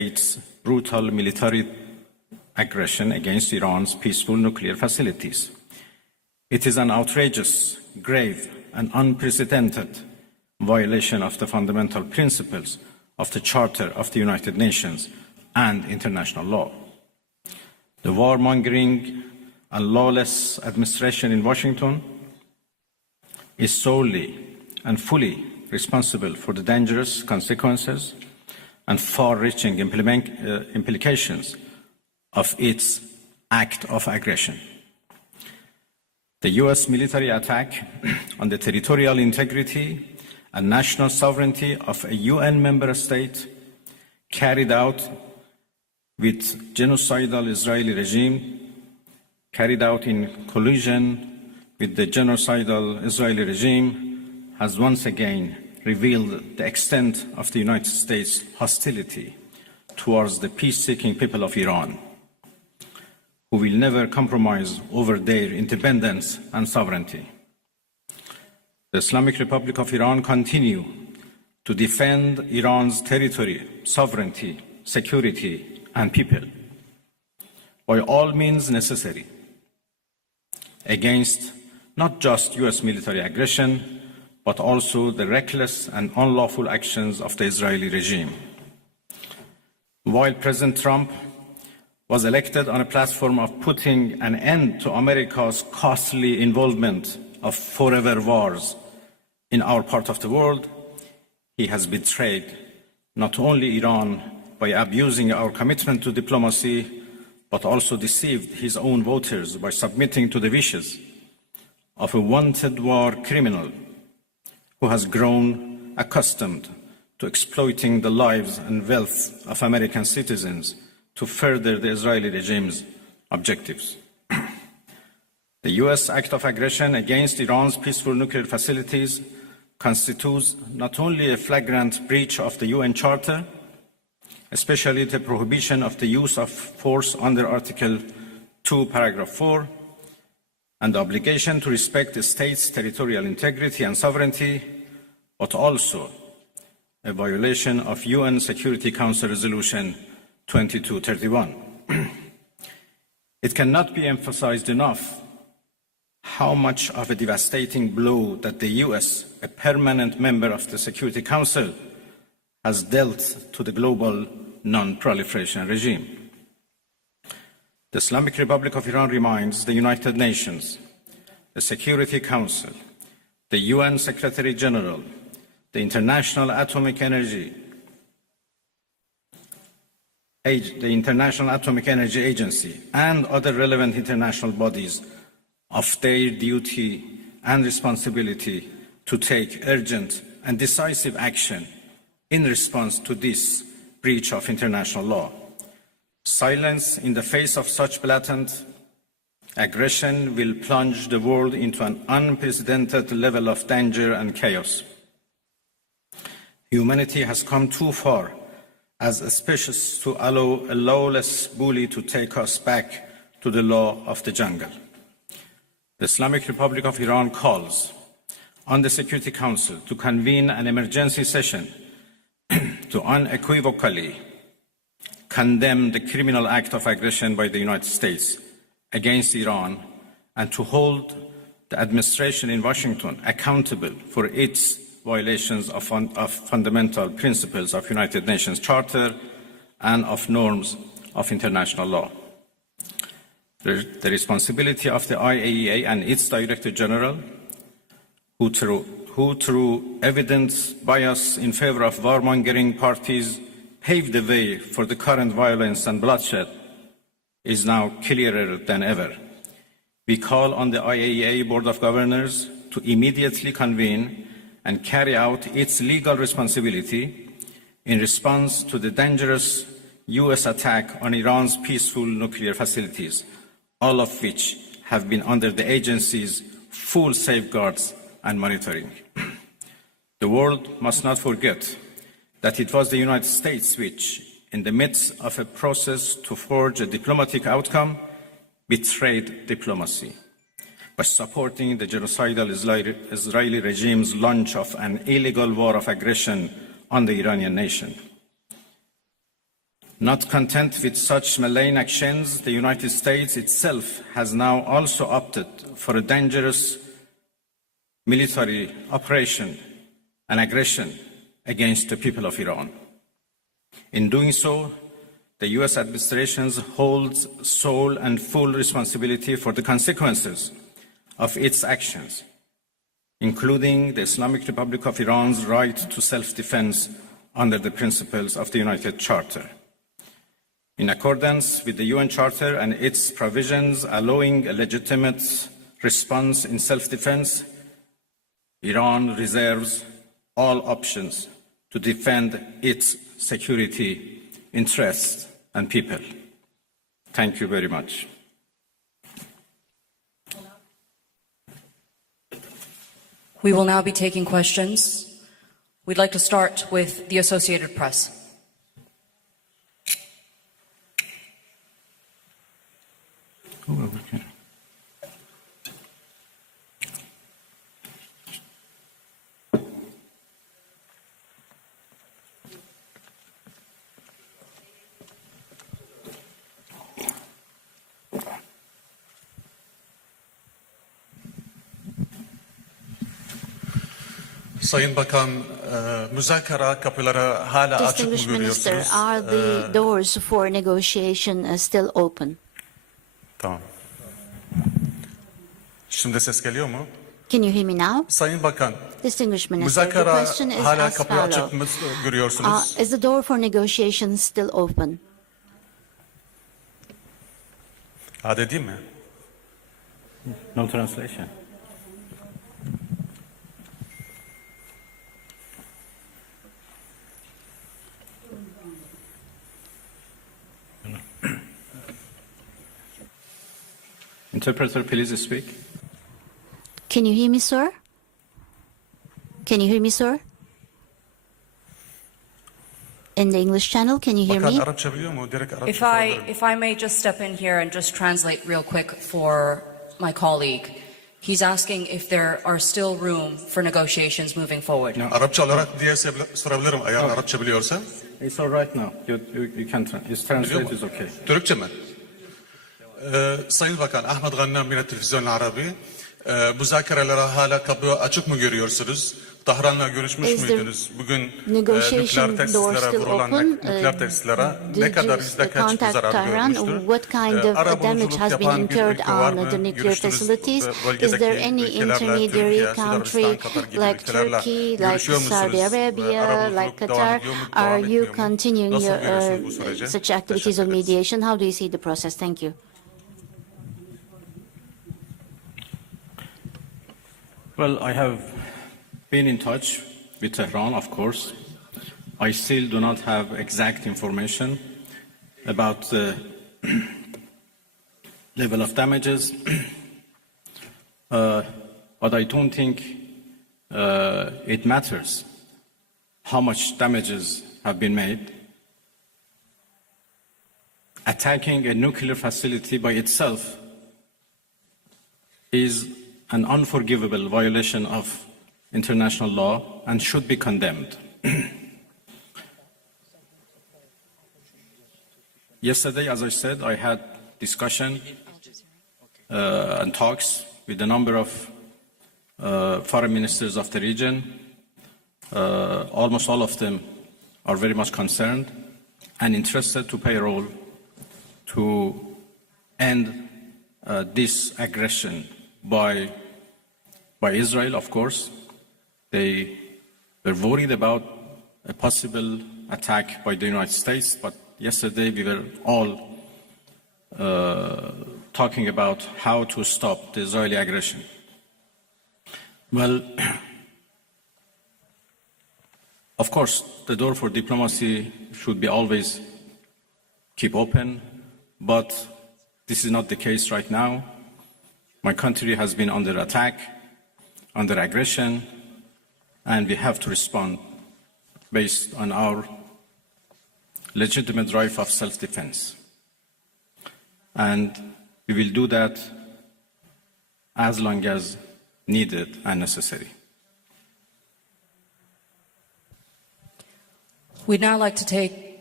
its brutal military aggression against Iran's peaceful nuclear facilities. It is an outrageous, grave, and unprecedented violation of the fundamental principles of the Charter of the United Nations and international law. The warmongering and lawless administration in Washington is solely and fully responsible for the dangerous consequences and far-reaching implications of its act of aggression. The US military attack on the territorial integrity and national sovereignty of a UN member state carried out with genocidal Israeli regime, carried out in collusion with the genocidal Israeli regime, has once again revealed the extent of the United States' hostility towards the peace-seeking people of Iran, who will never compromise over their independence and sovereignty. The Islamic Republic of Iran continues to defend Iran's territory, sovereignty, security, and people by all means necessary against not just US military aggression, but also the reckless and unlawful actions of the Israeli regime. While President Trump was elected on a platform of putting an end to America's costly involvement of forever wars in our part of the world, he has betrayed not only Iran by abusing our commitment to diplomacy, but also deceived his own voters by submitting to the wishes of a wanted war criminal who has grown accustomed to exploiting the lives and wealth of American citizens to further the Israeli regime's objectives. The US act of aggression against Iran's peaceful nuclear facilities constitutes not only a flagrant breach of the UN Charter, especially the prohibition of the use of force under Article 2, Paragraph 4, and the obligation to respect the state's territorial integrity and sovereignty, but also a violation of UN Security Council Resolution 2231. It cannot be emphasized enough how much of a devastating blow that the US, a permanent member of the Security Council, has dealt to the global non-proliferation regime. The Islamic Republic of Iran reminds the United Nations, the Security Council, the UN Secretary General, the International Atomic Energy Agency, and other relevant international bodies of their duty and responsibility to take urgent and decisive action in response to this breach of international law. Silence in the face of such blatant aggression will plunge the world into an unprecedented level of danger and chaos. Humanity has come too far as a species to allow a lawless bully to take us back to the law of the jungle. The Islamic Republic of Iran calls on the Security Council to convene an emergency session to unequivocally condemn the criminal act of aggression by the United States against Iran and to hold the administration in Washington accountable for its violations of fundamental principles of United Nations Charter and of norms of international law. The responsibility of the IAEA and its Director General, who through evidence bias in favor of warmongering parties paved the way for the current violence and bloodshed, is now clearer than ever. We call on the IAEA Board of Governors to immediately convene and carry out its legal responsibility in response to the dangerous US attack on Iran's peaceful nuclear facilities, all of which have been under the agency's full safeguards and monitoring. The world must not forget that it was the United States which, in the midst of a process to forge a diplomatic outcome, betrayed diplomacy by supporting the genocidal Israeli regime's launch of an illegal war of aggression on the Iranian nation. Not content with such malign actions, the United States itself has now also opted for a dangerous military operation and aggression against the people of Iran. In doing so, the US administration holds sole and full responsibility for the consequences of its actions, including the Islamic Republic of Iran's right to self-defense under the principles of the United Charter. In accordance with the UN Charter and its provisions allowing a legitimate response in self-defense, Iran reserves all options to defend its security interests and people. Thank you very much. We will now be taking questions. We'd like to start with the Associated Press. Okay. Sayın Bakan, müzakere kapıları hala açık mı Distinguished Minister, görüyorsunuz? are the doors for negotiation still open? Tamam. Şimdi ses geliyor mu? Can you hear me now? Sayın Bakan, Distinguished Minister, the müzakere question is hala as kapıyı açık mı follows. görüyorsunuz? Is the door for negotiation still open? Hadi değil mi? No translation. Interpreter, please speak. Can you hear me, sir? Can you hear me, sir? In the English channel, can you hear Bakan me? Arapça biliyor mu? Direkt Arapça sorabilirim. If I may just step in here and just translate real quick for my colleague. He's asking if there are still room for negotiations moving forward. No. Arapça olarak diye sorabilirim eğer Arapça biliyorsa. It's all right now. You can his translate is okay. Türkçe mi? Sayın Bakan, Ahmet Gannam yine Televizyon Arabi. Müzakerelere hala kapı açık mı görüyorsunuz? Tahran'la görüşmüş Is the müydünüz? Bugün negotiation nükleer door tesislere still vurulan open? nükleer tesislere ne Did kadar you yüzde kaç bir contact zarar Tehran? görmüştür? What kind of damage has been yapan bir incurred ülke var on mı? the nuclear Görüştünüz, facilities? bölgedeki Is there any ülkelerle, intermediary Türkiye, country Sudanistan, Katar gibi like ülkelerle Turkey, like görüşüyor Saudi musunuz? Arabia, Arabuluculuk like devam Qatar? ediyor mu, Are devam you etmiyor mu? continuing Nasıl your görüyorsunuz bu süreci? such activities Teşekkür of ederiz. mediation? How do you see the process? Thank you. Well, I have been in touch with Tehran, of course. I still do not have exact information about the level of damages, but I don't think it matters how much damages have been made. Attacking a nuclear facility by itself is an unforgivable violation of international law and should be condemned. Yesterday, as I said, I had discussion and talks with a number of foreign ministers of the region. Almost all of them are very much concerned and interested to play a role to end this aggression by Israel, of course. They were worried about a possible attack by the United States, but yesterday we were all talking about how to stop the Israeli aggression. Well, of course, the door for diplomacy should be always keep open, but this is not the case right now. My country has been under attack, under aggression, and we have to respond based on our legitimate right of self-defense. And we will do that as long as needed and necessary. We'd now like to take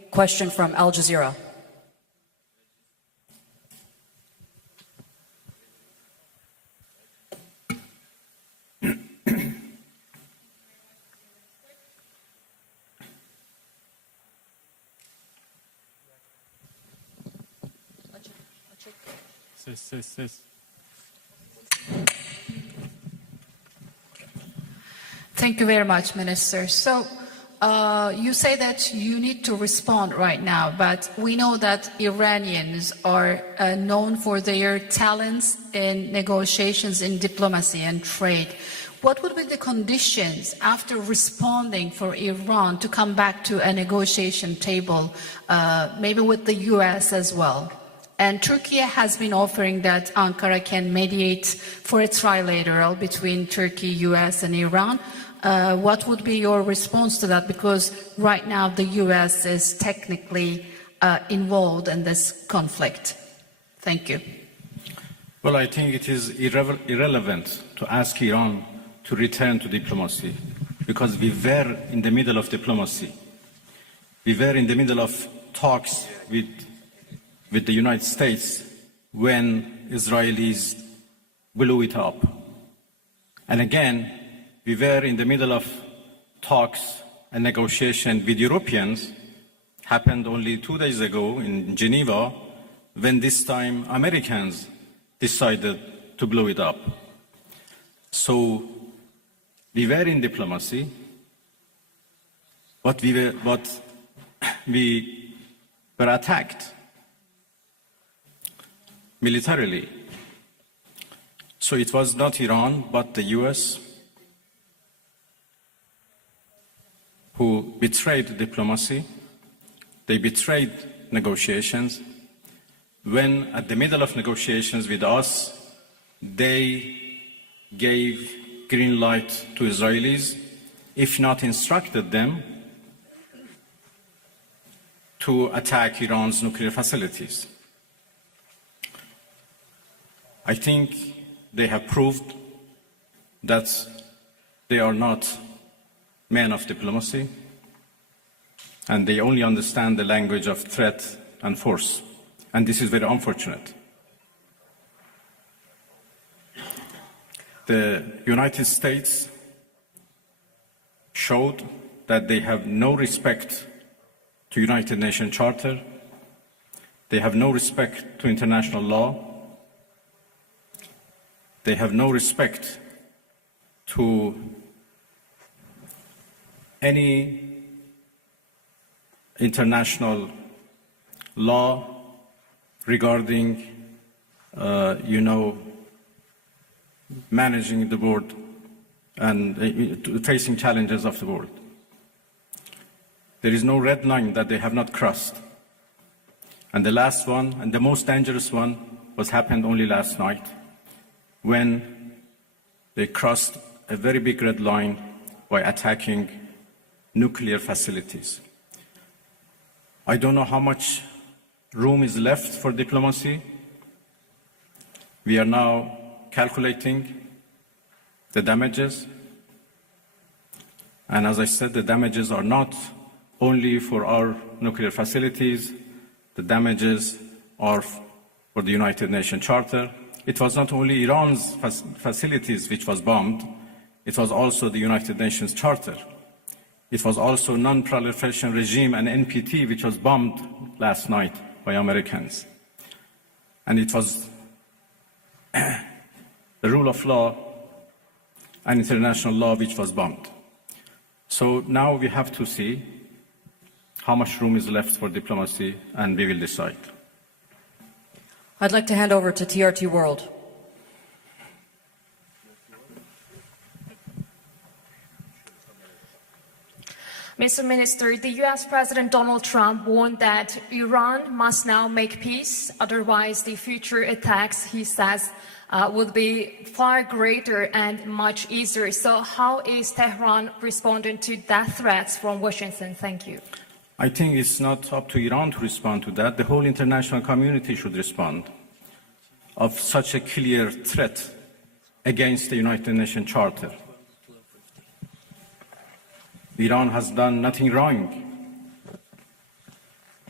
question from Al Jazeera. Thank you very much, Minister. So you say that you need to respond right now, but we know that Iranians are known for their talents in negotiations, in diplomacy and trade. What would be the conditions after responding for Iran to come back to a negotiation table, maybe with the US as well? And Turkey has been offering that Ankara can mediate for a trilateral between Turkey, US and Iran. What would be your response to that? Because right now the US is technically involved in this conflict. Thank you. Well, I think it is irrelevant to ask Iran to return to diplomacy, because we were in the middle of diplomacy. We were in the middle of talks with the United States when Israelis blew it up. And again, we were in the middle of talks and negotiation with Europeans, happened only 2 days ago in Geneva, when this time Americans decided to blow it up. So we were in diplomacy, but we were attacked militarily. So it was not Iran, but the US who betrayed diplomacy. They betrayed negotiations. When at the middle of negotiations with us, they gave green light to Israelis, if not instructed them, to attack Iran's nuclear facilities. I think they have proved that they are not men of diplomacy, and they only understand the language of threat and force. And this is very unfortunate. The United States showed that they have no respect to United Nations Charter. They have no respect to international law. They have no respect to any international law regarding, managing the world and facing challenges of the world. There is no red line that they have not crossed. And the last one, and the most dangerous one, happened only last night, when they crossed a very big red line by attacking nuclear facilities. I don't know how much room is left for diplomacy. We are now calculating the damages. And as I said, the damages are not only for our nuclear facilities, the damages are for the United Nations Charter. It was not only Iran's facilities which was bombed, it was also the United Nations Charter. It was also non-proliferation regime and NPT, which was bombed last night by Americans. And it was the rule of law and international law which was bombed. So now we have to see how much room is left for diplomacy, and we will decide. I'd like to hand over to TRT World. Mr. Minister, the US President Donald Trump warned that Iran must now make peace, otherwise the future attacks, he says, would be far greater and much easier. So how is Tehran responding to that threats from Washington? Thank you. I think it's not up to Iran to respond to that. The whole international community should respond of such a clear threat against the United Nations Charter. Iran has done nothing wrong.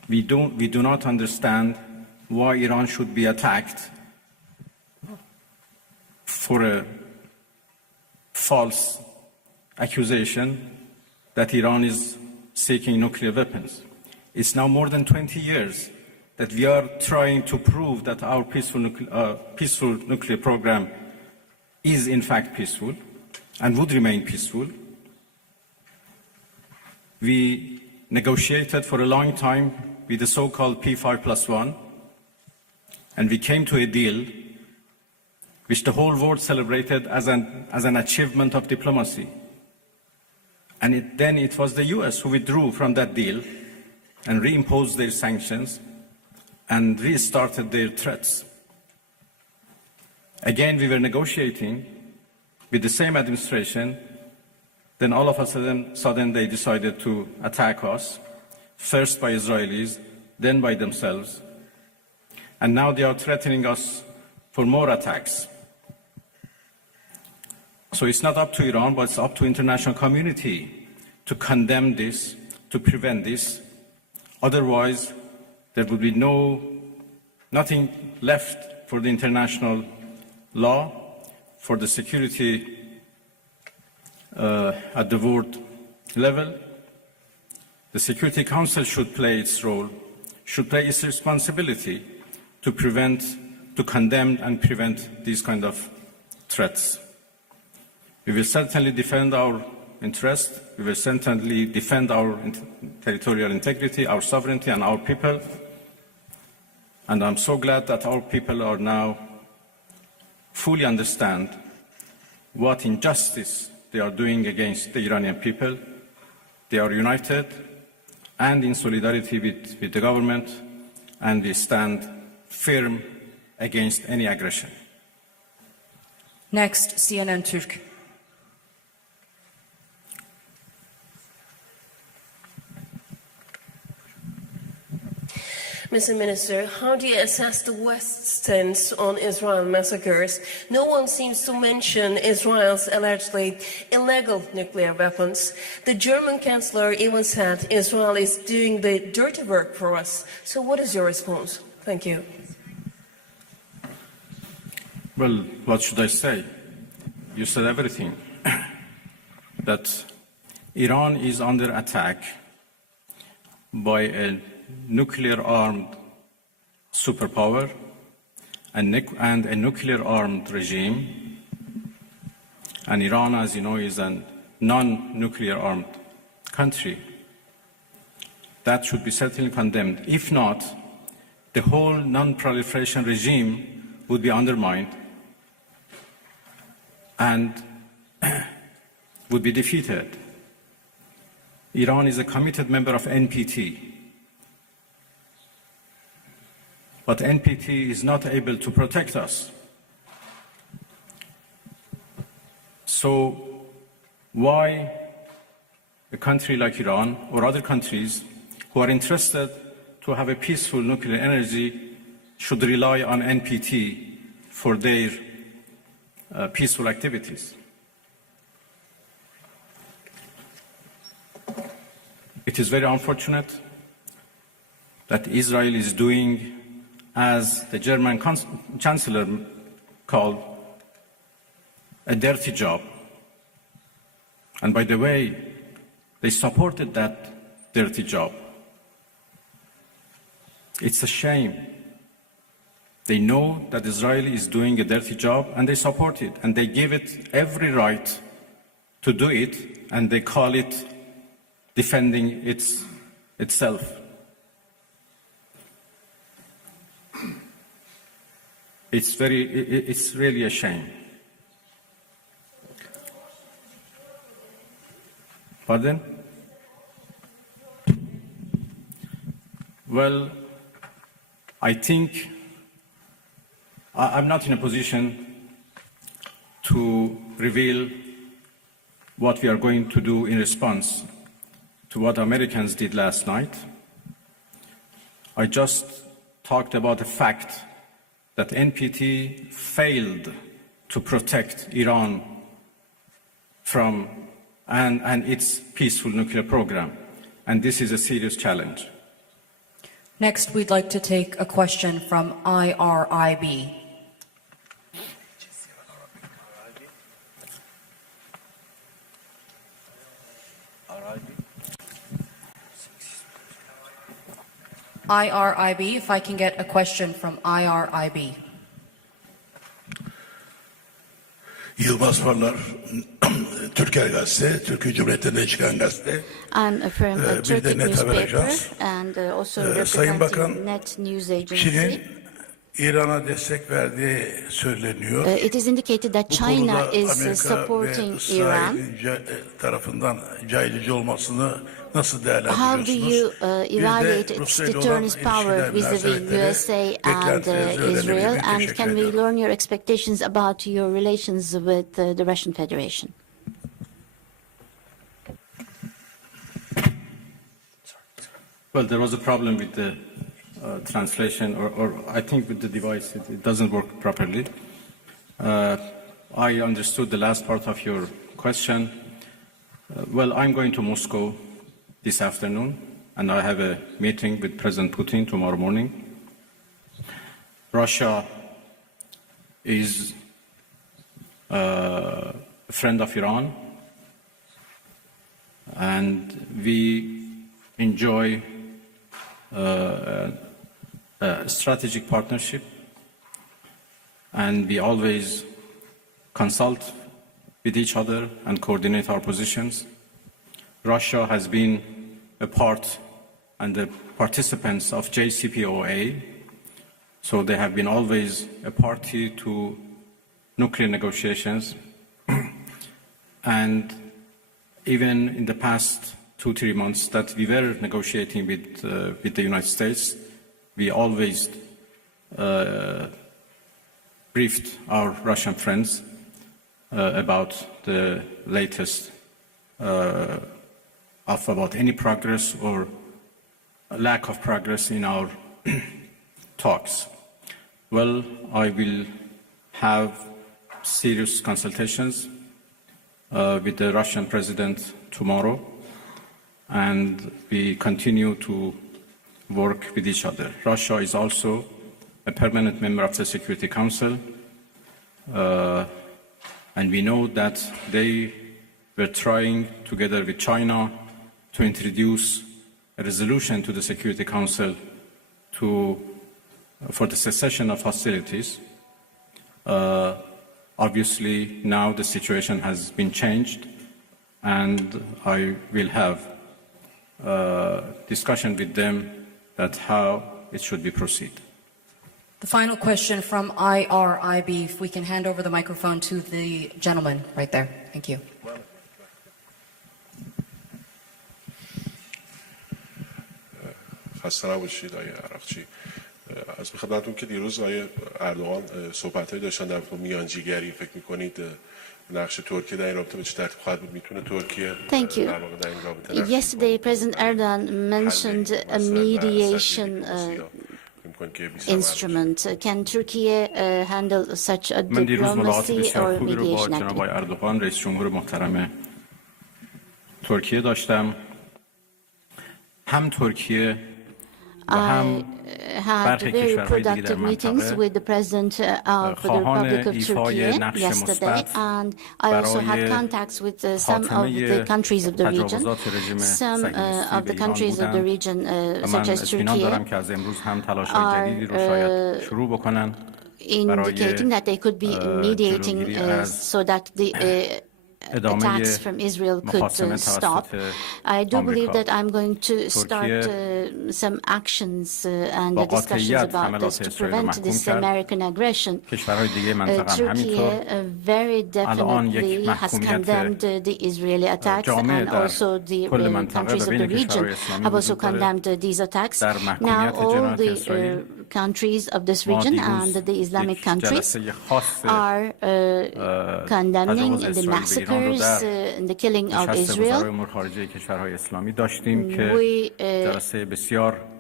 We do not understand why Iran should be attacked for a false accusation that Iran is seeking nuclear weapons. It's now more than 20 years that we are trying to prove that our peaceful nuclear program is in fact peaceful and would remain peaceful. We negotiated for a long time with the so-called P5+1, and we came to a deal which the whole world celebrated as an achievement of diplomacy. And then it was the US who withdrew from that deal and reimposed their sanctions and restarted their threats. Again, we were negotiating with the same administration, then all of a sudden they decided to attack us, first by Israelis, then by themselves. And now they are threatening us for more attacks. So it's not up to Iran, but it's up to the international community to condemn this, to prevent this. Otherwise, there would be nothing left for the international law, for the security at the world level. The Security Council should play its role, should play its responsibility to condemn and prevent these kind of threats. We will certainly defend our interest. We will certainly defend our territorial integrity, our sovereignty, and our people. And I'm so glad that our people are now fully understand what injustice they are doing against the Iranian people. They are united and in solidarity with the government, and we stand firm against any aggression. Next, CNN Türk. Mr. Minister, how do you assess the West's stance on Israel massacres? No one seems to mention Israel's allegedly illegal nuclear weapons. The German Chancellor even said Israel is doing the dirty work for us. So what is your response? Thank you. Well, what should I say? You said everything. That Iran is under attack by a nuclear-armed superpower and a nuclear-armed regime. And Iran, as you know, is a non-nuclear-armed country. That should be certainly condemned. If not, the whole non-proliferation regime would be undermined and would be defeated. Iran is a committed member of NPT. But NPT is not able to protect us. So why a country like Iran or other countries who are interested to have a peaceful nuclear energy should rely on NPT for their peaceful activities? It is very unfortunate that Israel is doing, as the German Chancellor called, a dirty job. And by the way, they supported that dirty job. It's a shame. They know that Israel is doing a dirty job and they support it, and they give it every right to do it, and they call it defending itself. It's really a shame. Pardon? Well, I think I'm not in a position to reveal what we are going to do in response to what Americans did last night. I just talked about the fact that NPT failed to protect Iran from and its peaceful nuclear program. And this is a serious challenge. Next, we'd like to take a question from IRIB. IRIB, if I can get a question from IRIB. Yılmaz Parlar, Türker Gazete, Türkiye Cumhuriyeti'nde çıkan gazete. I'm from a Bir Turkic de Net Haber newspaper Ajans. and also Sayın Bakan, representing Net News Agency. Çin'in İran'a destek verdiği söyleniyor. It is indicated that Bu China konuda is Amerika supporting ve Iran. İsrail'in tarafından caydırıcı olmasını nasıl How do you değerlendiriyorsunuz? evaluate its deterrence power vis-a-vis USA and Israel? And can we learn your expectations about your relations with the Russian Federation? Well, there was a problem with the translation, or I think with the device, it doesn't work properly. I understood the last part of your question. Well, I'm going to Moscow this afternoon, and I have a meeting with President Putin tomorrow morning. Russia is a friend of Iran, and we enjoy a strategic partnership, and we always consult with each other and coordinate our positions. Russia has been a part and the participants of JCPOA, so they have been always a party to nuclear negotiations. And even in the past 2-3 months that we were negotiating with the United States, we always briefed our Russian friends about the latest about any progress or lack of progress in our talks. Well, I will have serious consultations with the Russian president tomorrow, and we continue to work with each other. Russia is also a permanent member of the Security Council, and we know that they were trying, together with China, to introduce a resolution to the Security Council for the cessation of hostilities. Obviously, now the situation has been changed, and I will have discussion with them that how it should be proceed. The final question from IRIB, if we can hand over the microphone to the gentleman right there. Thank you. خسته نباشید آقای عراقچی. از خدمتتون که دیروز آقای اردوغان صحبت‌هایی داشتن در مورد میانجیگری، فکر می‌کنید نقش ترکیه در این رابطه به چه ترتیب خواهد بود؟ میتونه ترکیه در واقع در این رابطه Yesterday, President Erdogan mentioned a mediation instrument. Can Turkey handle such a من دیروز ملاقات diplomacy بسیار or خوبی رو با mediation جناب آقای activity? اردوغان رئیس جمهور محترم ترکیه داشتم. هم ترکیه و هم had برخی very کشورهای دیگه در productive meetings منطقه with the President of the خواهان Republic of ایفای Turkey نقش yesterday, مثبت and I also had برای contacts with some of the خاتمه countries of the region. تجاوزات رژیم Some صهیونیستی of به the ایران countries of the بودند region, و such من as اطمینان دارم Turkey, که از امروز هم تلاش‌های جدیدی رو شاید شروع بکنن indicating that they could be mediating so that the attacks from Israel could stop. I do believe that I'm going to start some actions and discussions about this to prevent this American aggression. Turkey very definitely has condemned the Israeli attacks, and also the countries of the region have also condemned these attacks. Now all the countries of this region and the Islamic countries are condemning the massacres and the killing of Israel. We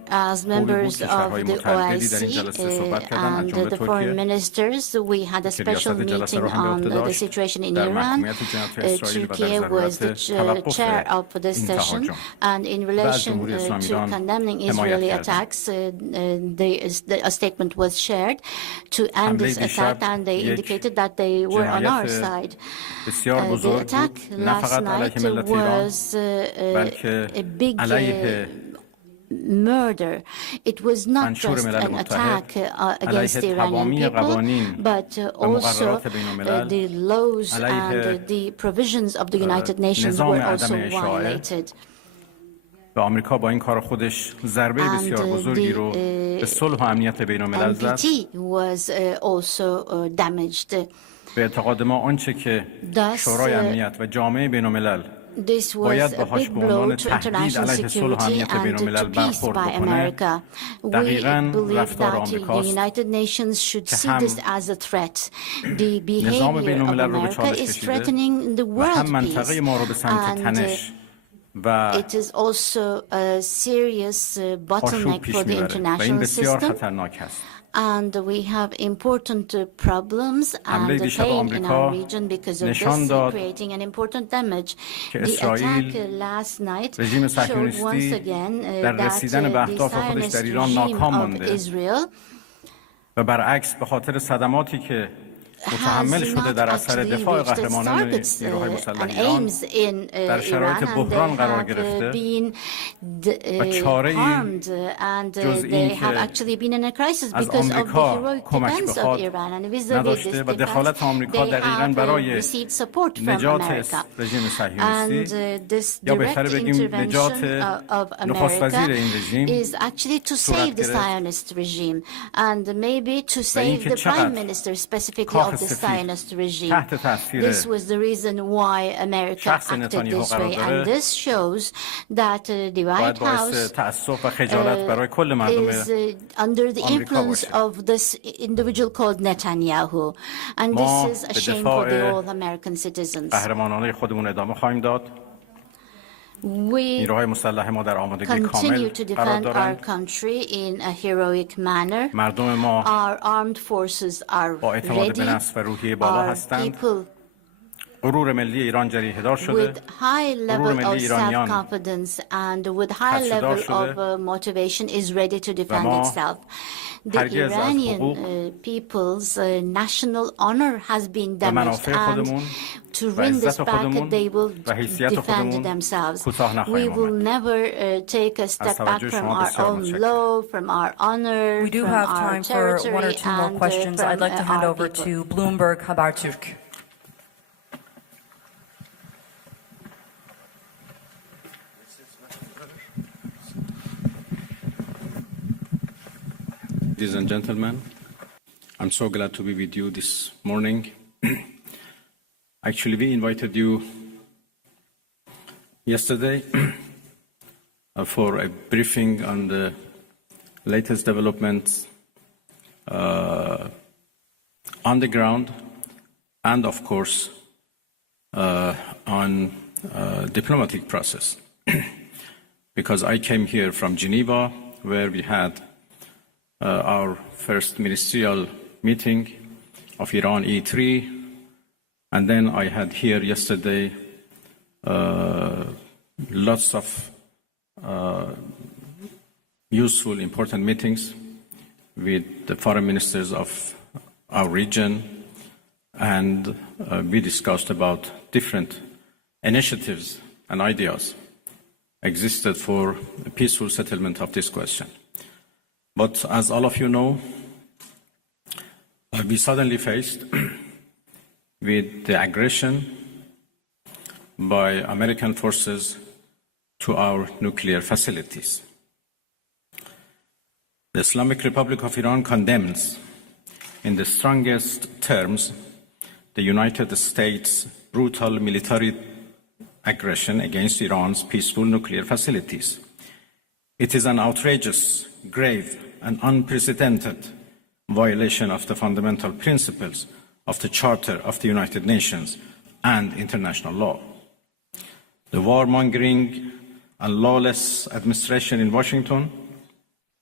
As members of the OIC and the foreign ministers, we had a special meeting on the situation in Iran. Turkey was the chair of this session, and in relation to condemning Israeli attacks, a statement was shared to end this attack, and they indicated that they were on our side. The attack last night was a big murder. It was not just an attack against the Iranian people, but also the laws and the provisions of the United Nations were also violated. NPT was also damaged. Thus, this was a big blow to international security and to peace by America. We believe that the United Nations should see this as a threat. The behavior of America is threatening the world peace, and it is also a serious bottleneck for the international system. And we have important problems and pain in our region because of this, creating an important damage. The attack last night showed once again that the Zionist regime of Israel has not actually reached its targets and aims in Iran, and they have been harmed, and they have actually been in a crisis because of the heroic defense of Iran. And vis-a-vis this defense, they have received support from America. And this direct intervention of America is actually to save the Zionist regime, and maybe to save the Prime Minister specifically of the Zionist regime. This was the reason why America acted this way, and this shows that the White House is under the influence of this individual called Netanyahu, and this is a shame for the all American citizens. We continue to defend our country in a heroic manner. Our armed forces are ready. Our people with high level of self-confidence and with high level of motivation is ready to defend itself. The Iranian people's national honor has been damaged, and to win this back, they will defend themselves. We will never take a step back from our own law, from our honor. We do have time for one or two more questions. I'd like to hand over to Bloomberg Haberturk. Ladies and gentlemen, I'm so glad to be with you this morning. Actually, we invited you yesterday for a briefing on the latest developments on the ground and, of course, on diplomatic process. Because I came here from Geneva, where we had our first ministerial meeting of Iran E3, and then I had here yesterday lots of useful, important meetings with the foreign ministers of our region, and we discussed about different initiatives and ideas existed for a peaceful settlement of this question. But as all of you know, we suddenly faced with the aggression by American forces to our nuclear facilities. The Islamic Republic of Iran condemns in the strongest terms the United States' brutal military aggression against Iran's peaceful nuclear facilities. It is an outrageous, grave, and unprecedented violation of the fundamental principles of the Charter of the United Nations and international law. The warmongering and lawless administration in Washington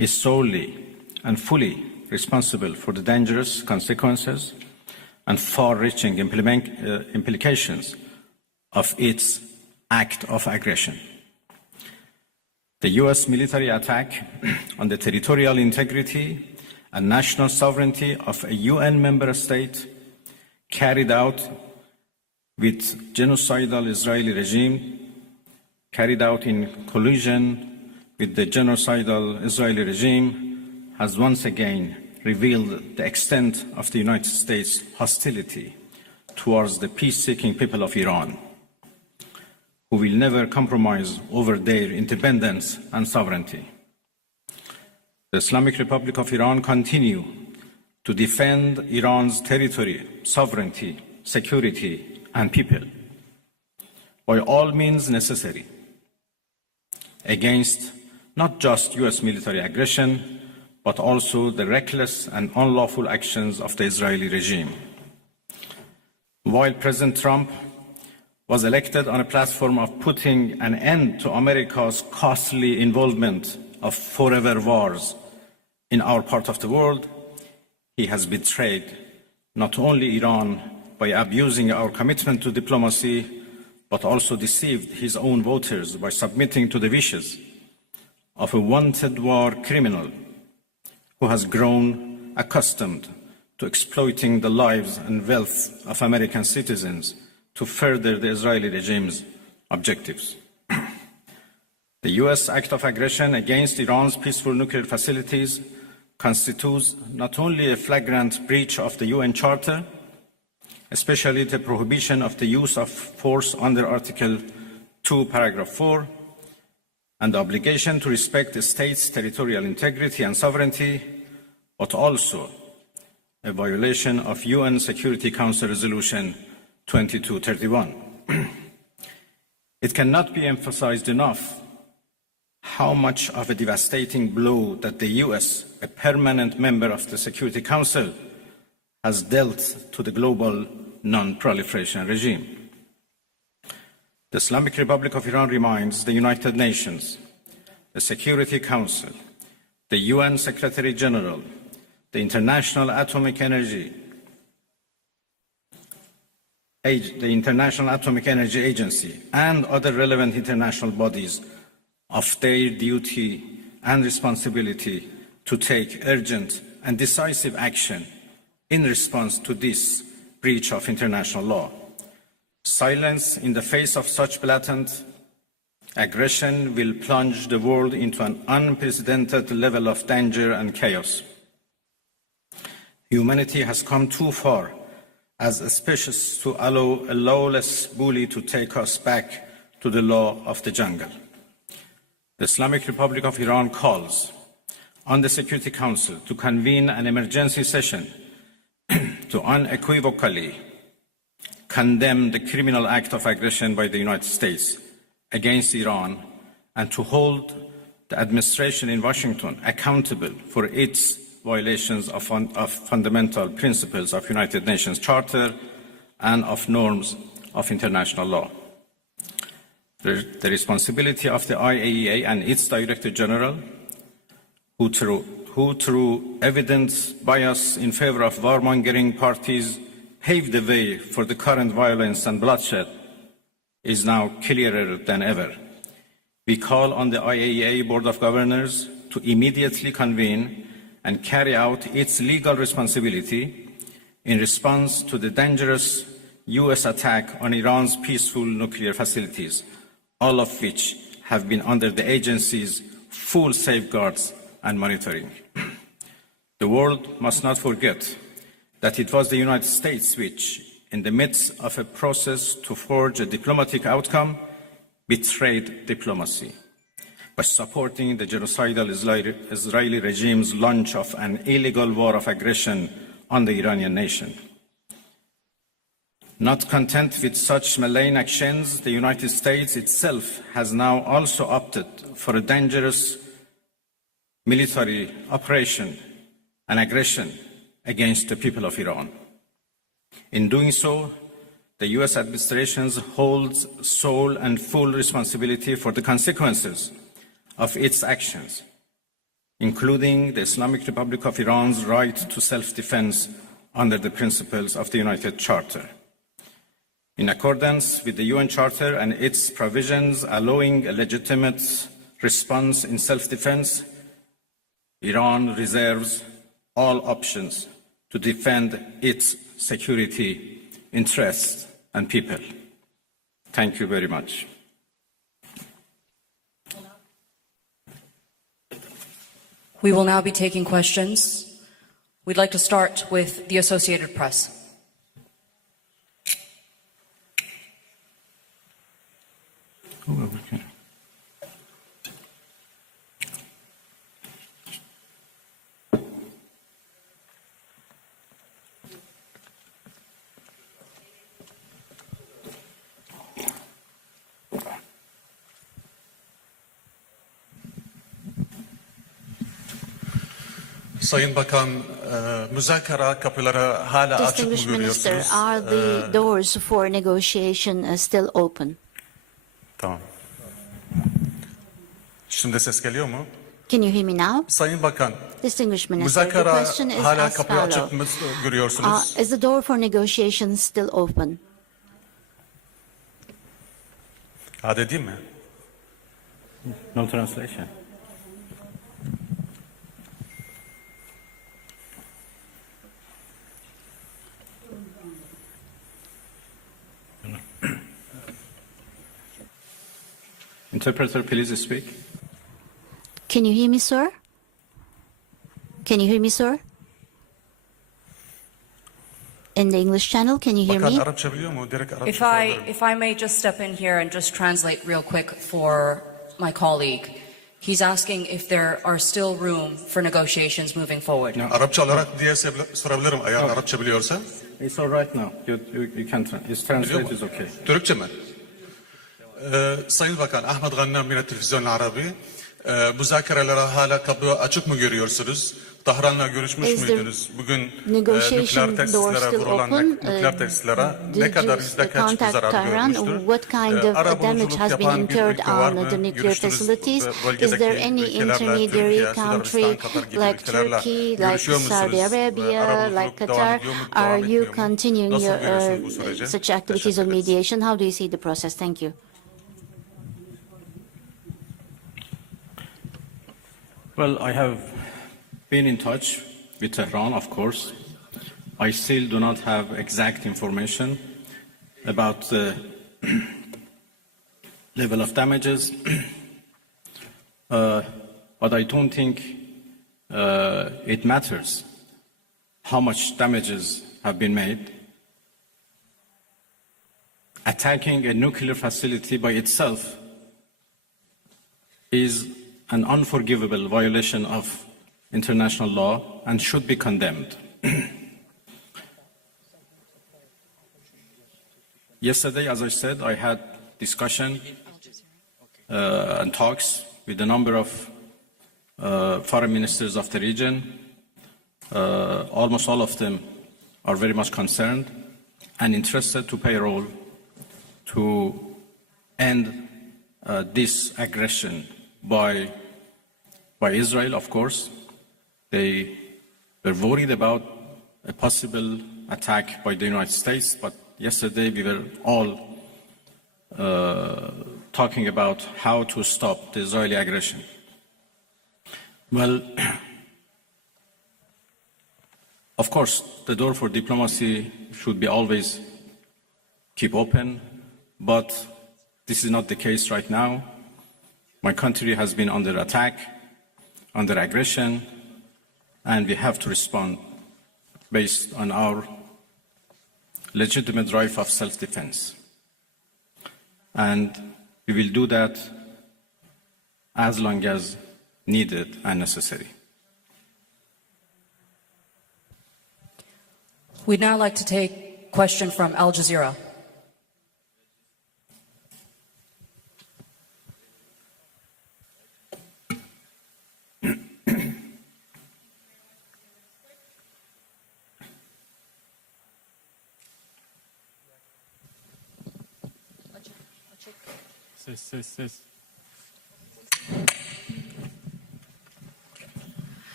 is solely and fully responsible for the dangerous consequences and far-reaching implications of its act of aggression. The US military attack on the territorial integrity and national sovereignty of a UN member state carried out with genocidal Israeli regime, carried out in collusion with the genocidal Israeli regime, has once again revealed the extent of the United States' hostility towards the peace-seeking people of Iran, who will never compromise over their independence and sovereignty. The Islamic Republic of Iran continues to defend Iran's territory, sovereignty, security, and people by all means necessary against not just US military aggression, but also the reckless and unlawful actions of the Israeli regime. While President Trump was elected on a platform of putting an end to America's costly involvement of forever wars in our part of the world, he has betrayed not only Iran by abusing our commitment to diplomacy, but also deceived his own voters by submitting to the wishes of a wanted war criminal who has grown accustomed to exploiting the lives and wealth of American citizens to further the Israeli regime's objectives. The US act of aggression against Iran's peaceful nuclear facilities constitutes not only a flagrant breach of the UN Charter, especially the prohibition of the use of force under Article 2, Paragraph 4, and the obligation to respect the state's territorial integrity and sovereignty, but also a violation of UN Security Council Resolution 2231. It cannot be emphasized enough how much of a devastating blow that the US, a permanent member of the Security Council, has dealt to the global non-proliferation regime. The Islamic Republic of Iran reminds the United Nations, the Security Council, the UN Secretary General, the International Atomic Energy Agency, and other relevant international bodies of their duty and responsibility to take urgent and decisive action in response to this breach of international law. Silence in the face of such blatant aggression will plunge the world into an unprecedented level of danger and chaos. Humanity has come too far as a species to allow a lawless bully to take us back to the law of the jungle. The Islamic Republic of Iran calls on the Security Council to convene an emergency session to unequivocally condemn the criminal act of aggression by the United States against Iran and to hold the administration in Washington accountable for its violations of fundamental principles of United Nations Charter and of norms of international law. The responsibility of the IAEA and its Director General, who through evidence bias in favor of warmongering parties paved the way for the current violence and bloodshed, is now clearer than ever. We call on the IAEA Board of Governors to immediately convene and carry out its legal responsibility in response to the dangerous US attack on Iran's peaceful nuclear facilities, all of which have been under the agency's full safeguards and monitoring. The world must not forget that it was the United States which, in the midst of a process to forge a diplomatic outcome, betrayed diplomacy by supporting the genocidal Israeli regime's launch of an illegal war of aggression on the Iranian nation. Not content with such malign actions, the United States itself has now also opted for a dangerous military operation and aggression against the people of Iran. In doing so, the US administration holds sole and full responsibility for the consequences of its actions. including the Islamic Republic of Iran's right to self-defense under the principles of the United Charter. In accordance with the UN Charter and its provisions allowing a legitimate response in self-defense, Iran reserves all options to defend its security interests and people. Thank you very much. We will now be taking questions. We'd like to start with the Associated Press. Sayın Bakan, müzakere kapıları hala açık mı Distinguished Minister, görüyorsunuz? are the doors for negotiation still open? Tamam. Şimdi ses geliyor mu? Can you hear me now? Sayın Bakan, Distinguished Minister, the müzakere question is hala as kapıyı açık mı follows. görüyorsunuz? Is the door for negotiation still open? Hadi değil mi? No translation. Interpreter, please speak. Can you hear me, sir? Can you hear me, sir? In the English channel, can you hear Bakan me? Arapça biliyor mu? Direkt Arapça sorabilirim. If I may just step in here and just translate real quick for my colleague. He's asking if there are still room for negotiations moving forward. No. Arapça olarak diye sorabilirim eğer Arapça biliyorsa. It's all right now. You can his translate is okay. Türkçe mi? Sayın Bakan, Ahmet Gannam yine Televizyon Arabi. Müzakerelere hala kapı açık mı görüyorsunuz? Tahran'la görüşmüş Is the müydünüz? Bugün negotiation nükleer door tesislere still vurulan open? nükleer tesislere Did ne kadar you yüzde kaç bir contact zarar Tehran? görmüştür? What kind of damage Arabuluculuk has been yapan bir incurred ülke var on mı? the nuclear Görüştünüz, facilities? Is bölgedeki there any ülkelerle, intermediary Türkiye, country Sudanistan, Katar gibi like ülkelerle Turkey, like görüşüyor Saudi musunuz? Arabia, Arabuluculuk like devam Qatar? ediyor mu, Are devam you etmiyor mu? continuing Nasıl your görüyorsunuz bu süreci? such activities of Teşekkür ederiz. mediation? How do you see the process? Thank you. Well, I have been in touch with Tehran, of course. I still do not have exact information about the level of damages, but I don't think it matters how much damages have been made. Attacking a nuclear facility by itself is an unforgivable violation of international law and should be condemned. Yesterday, as I said, I had discussion and talks with a number of foreign ministers of the region. Almost all of them are very much concerned and interested to play a role to end this aggression by Israel, of course. They were worried about a possible attack by the United States, but yesterday we were all talking about how to stop the Israeli aggression. Well, of course, the door for diplomacy should be always keep open, but this is not the case right now. My country has been under attack, under aggression, and we have to respond based on our legitimate right of self-defense. And we will do that as long as needed and necessary. We'd now like to take a question from Al Jazeera.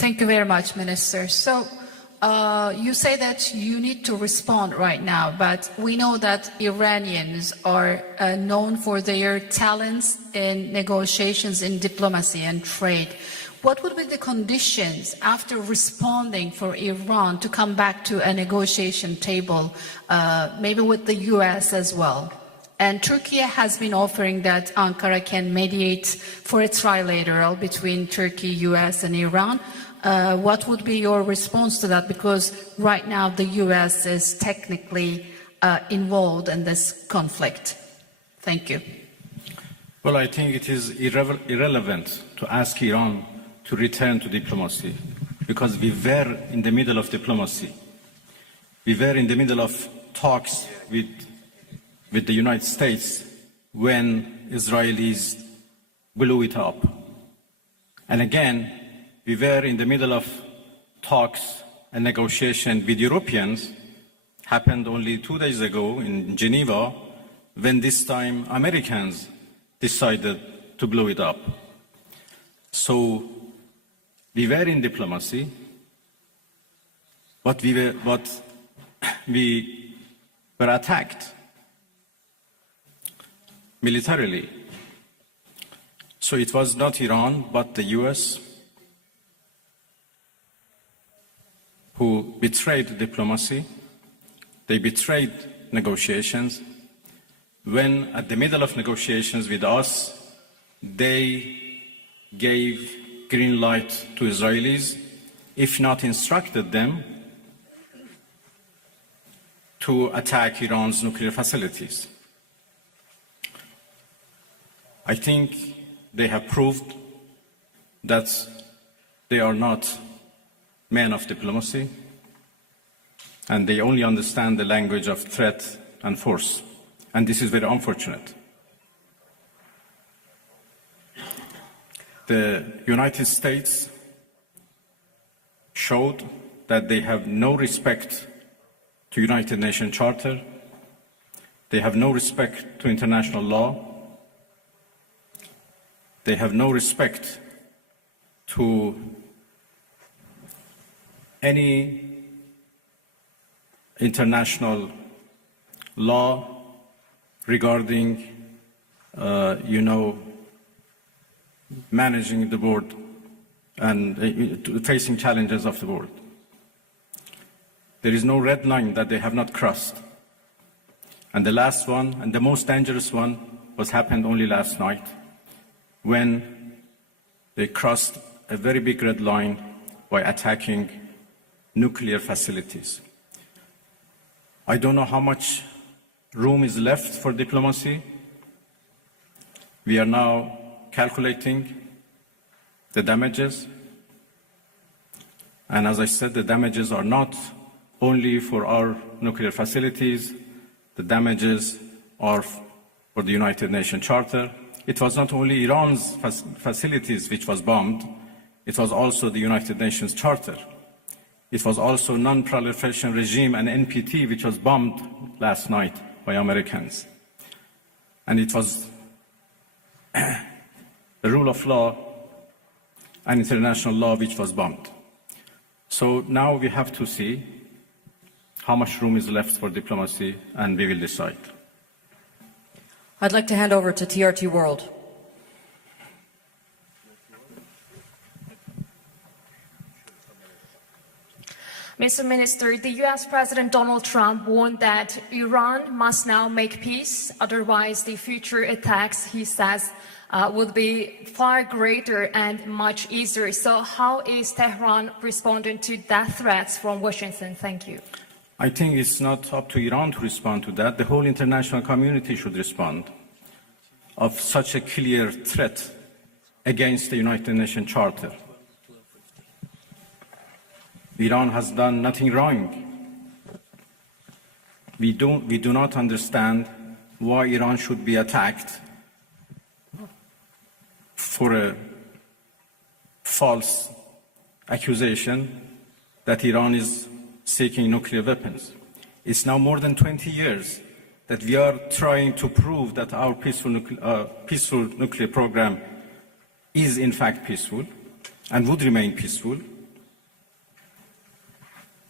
Thank you very much, Minister. So you say that you need to respond right now, but we know that Iranians are known for their talents in negotiations, in diplomacy and trade. What would be the conditions after responding for Iran to come back to a negotiation table, maybe with the US as well? And Turkey has been offering that Ankara can mediate for a trilateral between Turkey, US and Iran. What would be your response to that? Because right now the US is technically involved in this conflict. Thank you. Well, I think it is irrelevant to ask Iran to return to diplomacy, because we were in the middle of diplomacy. We were in the middle of talks with the United States when Israelis blew it up. And again, we were in the middle of talks and negotiation with Europeans, happened only 2 days ago in Geneva, when this time Americans decided to blow it up. So we were in diplomacy, but we were attacked militarily. So it was not Iran, but the US who betrayed diplomacy. They betrayed negotiations. When at the middle of negotiations with us, they gave green light to Israelis, if not instructed them to attack Iran's nuclear facilities. I think they have proved that they are not men of diplomacy, and they only understand the language of threat and force. And this is very unfortunate. The United States showed that they have no respect to United Nations Charter. They have no respect to international law. They have no respect to any international law regarding, managing the world and facing challenges of the world. There is no red line that they have not crossed. And the last one, and the most dangerous one, happened only last night, when they crossed a very big red line by attacking nuclear facilities. I don't know how much room is left for diplomacy. We are now calculating the damages. And as I said, the damages are not only for our nuclear facilities, the damages are for the United Nations Charter. It was not only Iran's facilities which was bombed, it was also the United Nations Charter. It was also non-proliferation regime and NPT, which was bombed last night by Americans. And it was the rule of law and international law which was bombed. So now we have to see how much room is left for diplomacy, and we will decide. I'd like to hand over to TRT World. Mr. Minister, the US President Donald Trump warned that Iran must now make peace, otherwise the future attacks, he says, would be far greater and much easier. So how is Tehran responding to that threats from Washington? Thank you. I think it's not up to Iran to respond to that. The whole international community should respond of such a clear threat against the United Nations Charter. Iran has done nothing wrong. We do not understand why Iran should be attacked for a false accusation that Iran is seeking nuclear weapons. It's now more than 20 years that we are trying to prove that our peaceful nuclear program is in fact peaceful and would remain peaceful.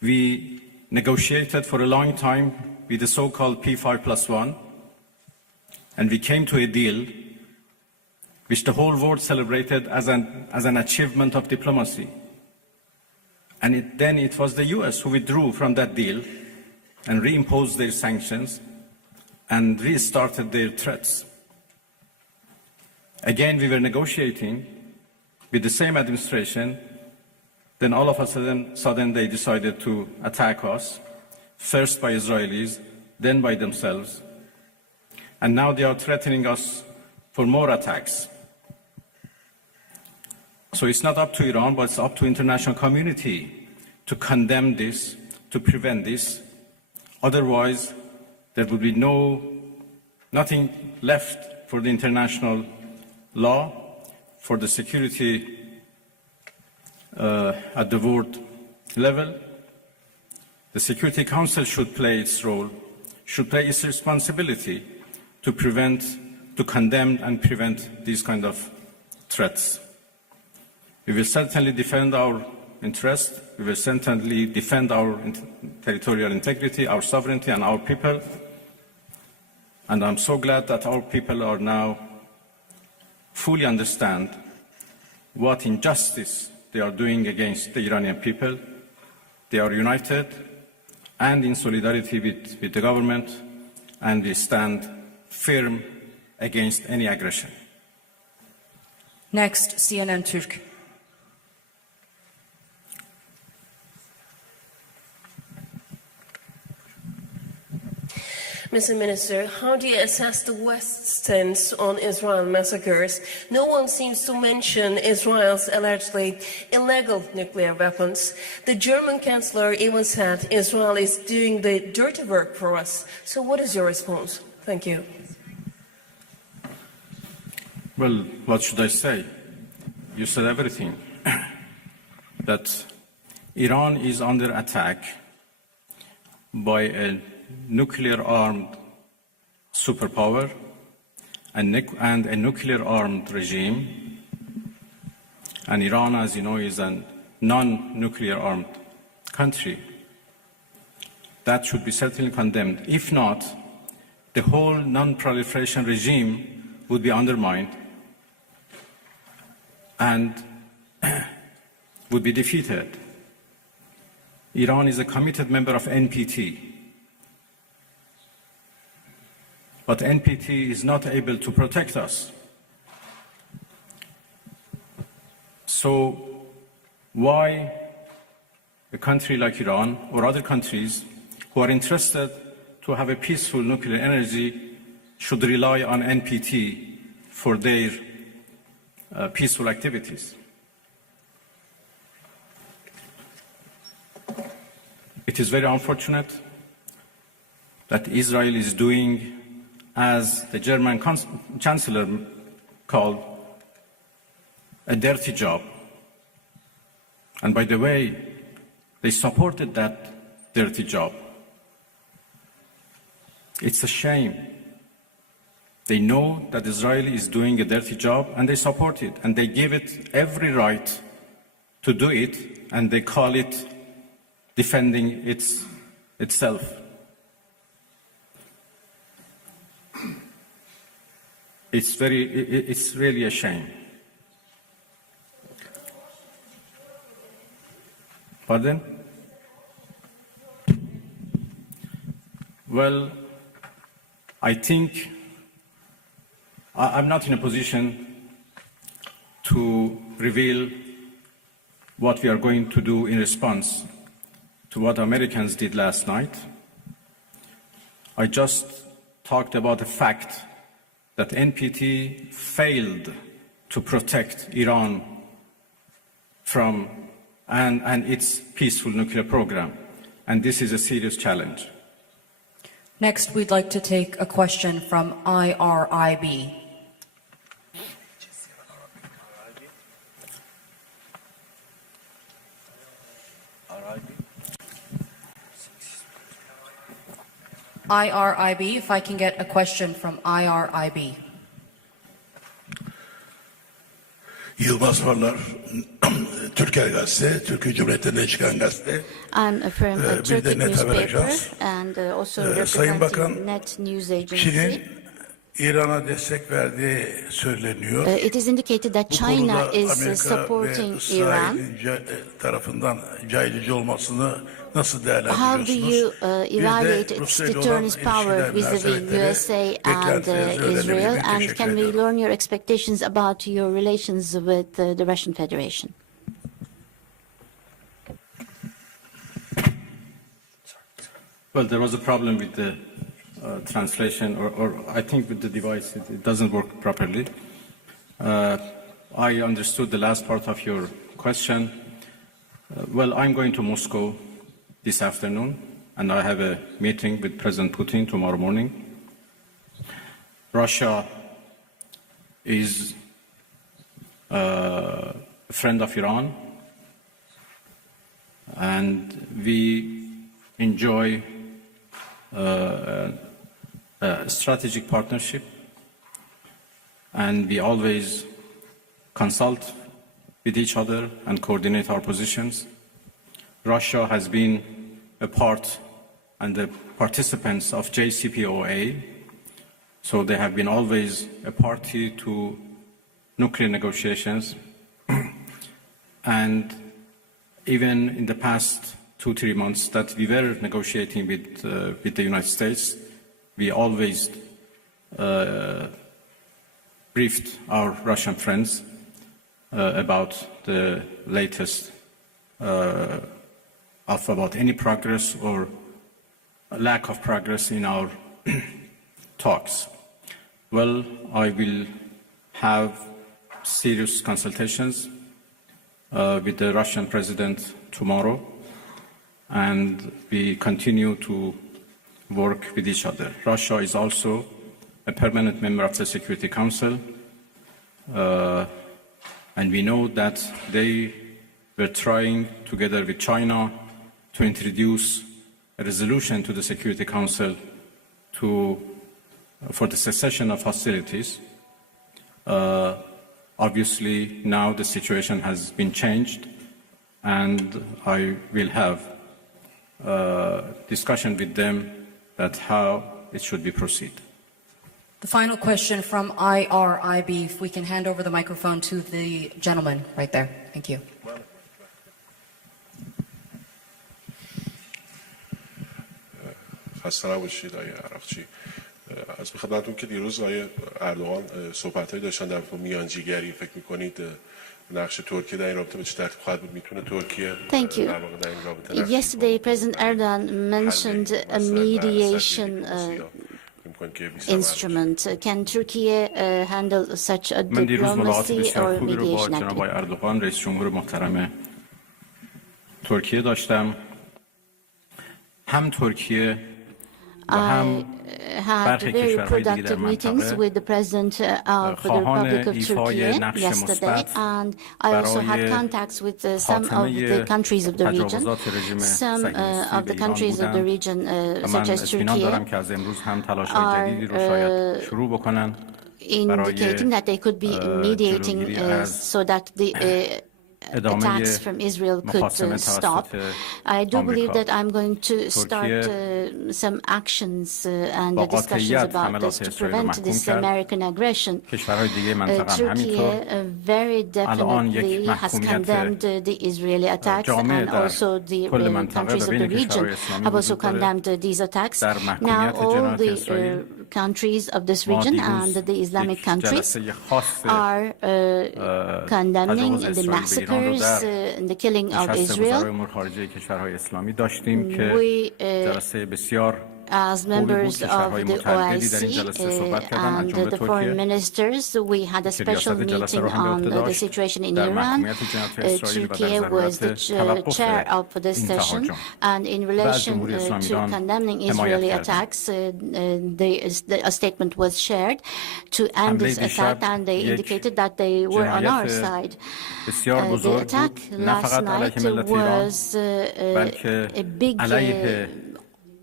We negotiated for a long time with the so-called P5+1, and we came to a deal which the whole world celebrated as an achievement of diplomacy. And then it was the US who withdrew from that deal and reimposed their sanctions and restarted their threats. Again, we were negotiating with the same administration. Then all of a sudden they decided to attack us, first by Israelis, then by themselves. And now they are threatening us for more attacks. So it's not up to Iran, but it's up to the international community to condemn this, to prevent this. Otherwise, there will be nothing left for the international law, for the security at the world level. The Security Council should play its role, should play its responsibility to condemn and prevent these kind of threats. We will certainly defend our interests. We will certainly defend our territorial integrity, our sovereignty, and our people. And I'm so glad that our people are now fully understand what injustice they are doing against the Iranian people. They are united and in solidarity with the government, and we stand firm against any aggression. Next, CNN Türk. Mr. Minister, how do you assess the West's stance on Israel massacres? No one seems to mention Israel's allegedly illegal nuclear weapons. The German Chancellor even said Israel is doing the dirty work for us. So what is your response? Thank you. Well, what should I say? You said everything. That Iran is under attack by a nuclear-armed superpower and a nuclear-armed regime. And Iran, as you know, is a non-nuclear-armed country. That should be certainly condemned. If not, the whole non-proliferation regime would be undermined and would be defeated. Iran is a committed member of NPT. But NPT is not able to protect us. So why a country like Iran or other countries who are interested to have a peaceful nuclear energy should rely on NPT for their peaceful activities? It is very unfortunate that Israel is doing, as the German Chancellor called, a dirty job. And by the way, they supported that dirty job. It's a shame. They know that Israel is doing a dirty job and they support it, and they give it every right to do it, and they call it defending itself. It's really a shame. Pardon? Well, I think I'm not in a position to reveal what we are going to do in response to what Americans did last night. I just talked about the fact that NPT failed to protect Iran from and its peaceful nuclear program. And this is a serious challenge. Next, we'd like to take a question from IRIB. IRIB, if I can get a question from IRIB. Yılmaz Varlar, Türkiye Gazete, Türkiye Cumhuriyeti'nden çıkan gazete. I'm from a Bir Turkic de Net Haber newspaper Ajans. and also Sayın Bakan, representing Net News Agency. Çin'in İran'a destek verdiği söyleniyor. It is indicated that Bu China konuda is Amerika ve supporting Iran. İsrail'in tarafından caydırıcı olmasını nasıl How do you değerlendiriyorsunuz? evaluate its deterrence power vis-à-vis USA and Israel? And can we learn your expectations about your relations with the Russian Federation? Well, there was a problem with the translation, or I think with the device, it doesn't work properly. I understood the last part of your question. Well, I'm going to Moscow this afternoon, and I have a meeting with President Putin tomorrow morning. Russia is a friend of Iran, and we enjoy a strategic partnership, and we always consult with each other and coordinate our positions. Russia has been a part and the participants of JCPOA, so they have been always a party to nuclear negotiations. And even in the past 2-3 months that we were negotiating with the United States, we always briefed our Russian friends about the latest about any progress or lack of progress in our talks. Well, I will have serious consultations with the Russian president tomorrow, and we continue to work with each other. Russia is also a permanent member of the Security Council, and we know that they were trying, together with China, to introduce a resolution to the Security Council for the cessation of hostilities. Obviously, now the situation has been changed, and I will have discussion with them that how it should be proceed. The final question from IRIB, if we can hand over the microphone to the gentleman right there. Thank you. خسته نباشید آقای عراقچی. از خدمتتون که دیروز آقای اردوغان صحبت‌هایی داشتن در مورد میانجیگری، فکر می‌کنید نقش ترکیه در این رابطه به چه ترتیب خواهد بود؟ میتونه ترکیه در واقع در این رابطه Yesterday, President Erdogan mentioned a mediation instrument. Can Turkey handle such a من دیروز ملاقات diplomacy بسیار or خوبی رو با mediation جناب آقای activity? اردوغان رئیس جمهور محترم ترکیه داشتم. هم ترکیه و هم had برخی very کشورهای دیگه در productive meetings منطقه with the President of the خواهان Republic of ایفای Turkey نقش yesterday, مثبت and I also had برای contacts with some of the خاتمه countries of the region. تجاوزات رژیم Some صهیونیستی of به the ایران countries of the بودند region, و such من as اطمینان دارم Turkey, که از امروز هم تلاش‌های جدیدی رو شاید شروع بکنن indicating that they could be mediating so that the attacks from Israel could stop. I do believe that I'm going to start some actions and discussions about this to prevent this American aggression. Turkey very definitely has condemned the Israeli attacks, and also the countries of the region have also condemned these attacks. Now all the countries of this region and the Islamic countries are condemning the massacres and the killing of Israel. As members of the OIC and the foreign ministers, we had a special meeting on the situation in Iran. Turkey was the chair of this session, and in relation to condemning Israeli attacks, a statement was shared to end this attack, and they indicated that they were on our side. The attack last night was a big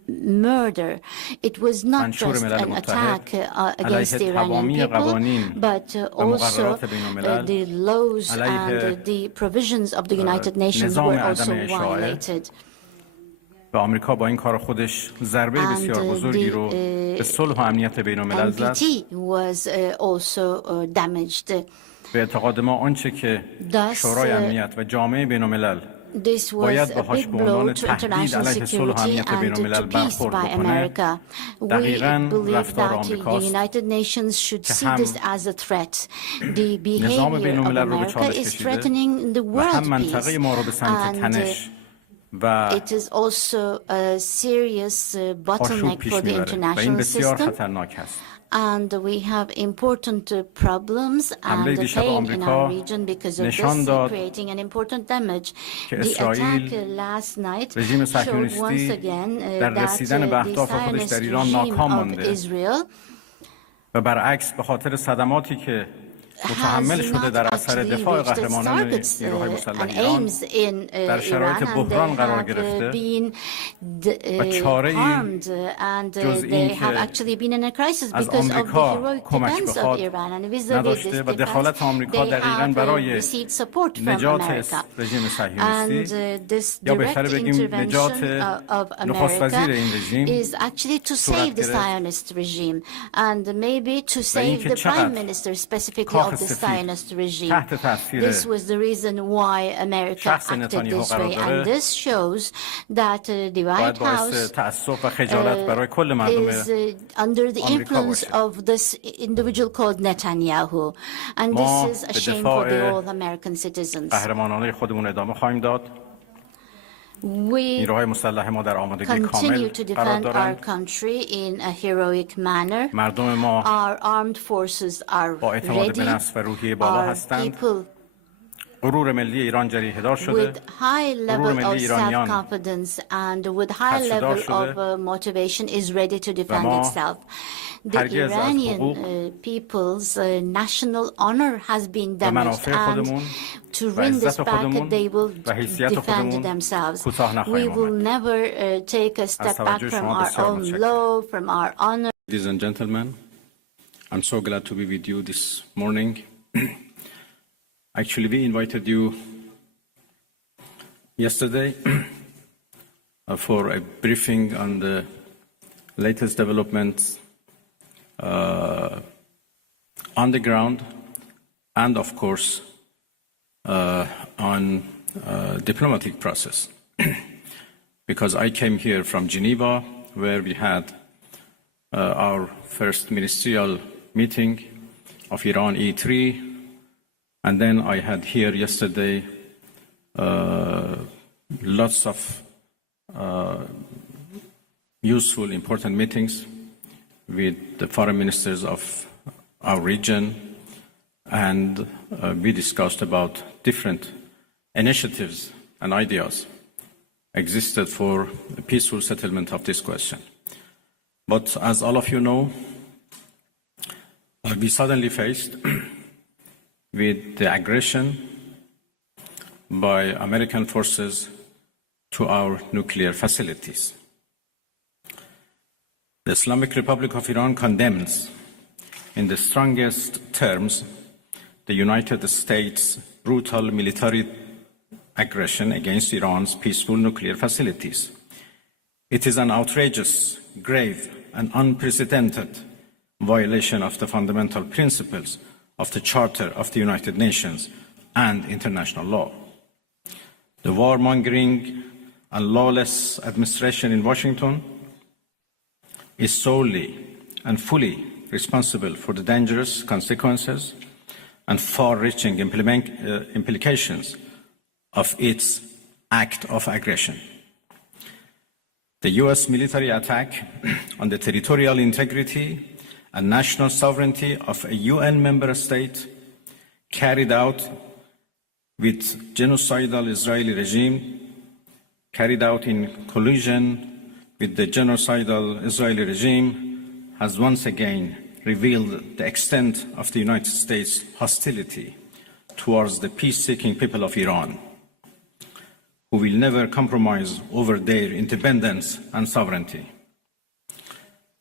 murder. It was not just an attack against the Iranian people, but also the laws and the provisions of the United Nations were also violated. و آمریکا با این کار خودش ضربه بسیار بزرگی رو به صلح و امنیت بین‌الملل زد. به اعتقاد ما آنچه که شورای امنیت و جامعه بین‌الملل باید باهاش به عنوان تهدید علیه صلح و امنیت بین‌الملل برخورد بکنه، دقیقاً رفتار آمریکاست که هم نظام بین‌الملل رو به چالش کشیده و هم منطقه ما رو به سمت تنش و it is also a serious bottleneck for the international system. And we have important problems and pain in our region because of this, creating an important damage. The attack last night showed once again that the Zionist regime of Israel و برعکس به خاطر صدماتی که متحمل شده در اثر دفاع قهرمانان نیروهای مسلح ایران در شرایط بحران قرار گرفته و چاره‌ای جز این که از آمریکا کمک بخواد نداشته و دخالت آمریکا دقیقاً برای نجات رژیم صهیونیستی یا بهتر بگیم نجات نخست وزیر این رژیم صورت گرفت و اینکه چقدر of the Zionist regime. This was the reason why America acted this way, and this shows that the White House is under the influence of this individual called Netanyahu, and this is a shame for the all American citizens. We continue to defend our country in a heroic manner. Our armed forces are ready. Our people with high level of self-confidence and with high level of motivation is ready to defend itself. The Iranian people's national honor has been damaged, and to win this back, they will defend themselves. We will never take a step back from our own law, from our honor. Ladies and gentlemen, I'm so glad to be with you this morning. Actually, we invited you yesterday for a briefing on the latest developments on the ground and, of course, on diplomatic process. Because I came here from Geneva, where we had our first ministerial meeting of Iran E3, and then I had here yesterday lots of useful, important meetings with the foreign ministers of our region, and we discussed about different initiatives and ideas existed for a peaceful settlement of this question. But as all of you know, we suddenly faced with the aggression by American forces to our nuclear facilities. The Islamic Republic of Iran condemns in the strongest terms the United States' brutal military aggression against Iran's peaceful nuclear facilities. It is an outrageous, grave, and unprecedented violation of the fundamental principles of the Charter of the United Nations and international law. The warmongering and lawless administration in Washington is solely and fully responsible for the dangerous consequences and far-reaching implications of its act of aggression. The U.S. military attack on the territorial integrity and national sovereignty of a UN member state carried out with genocidal Israeli regime, carried out in collusion with the genocidal Israeli regime, has once again revealed the extent of the United States' hostility towards the peace-seeking people of Iran, who will never compromise over their independence and sovereignty.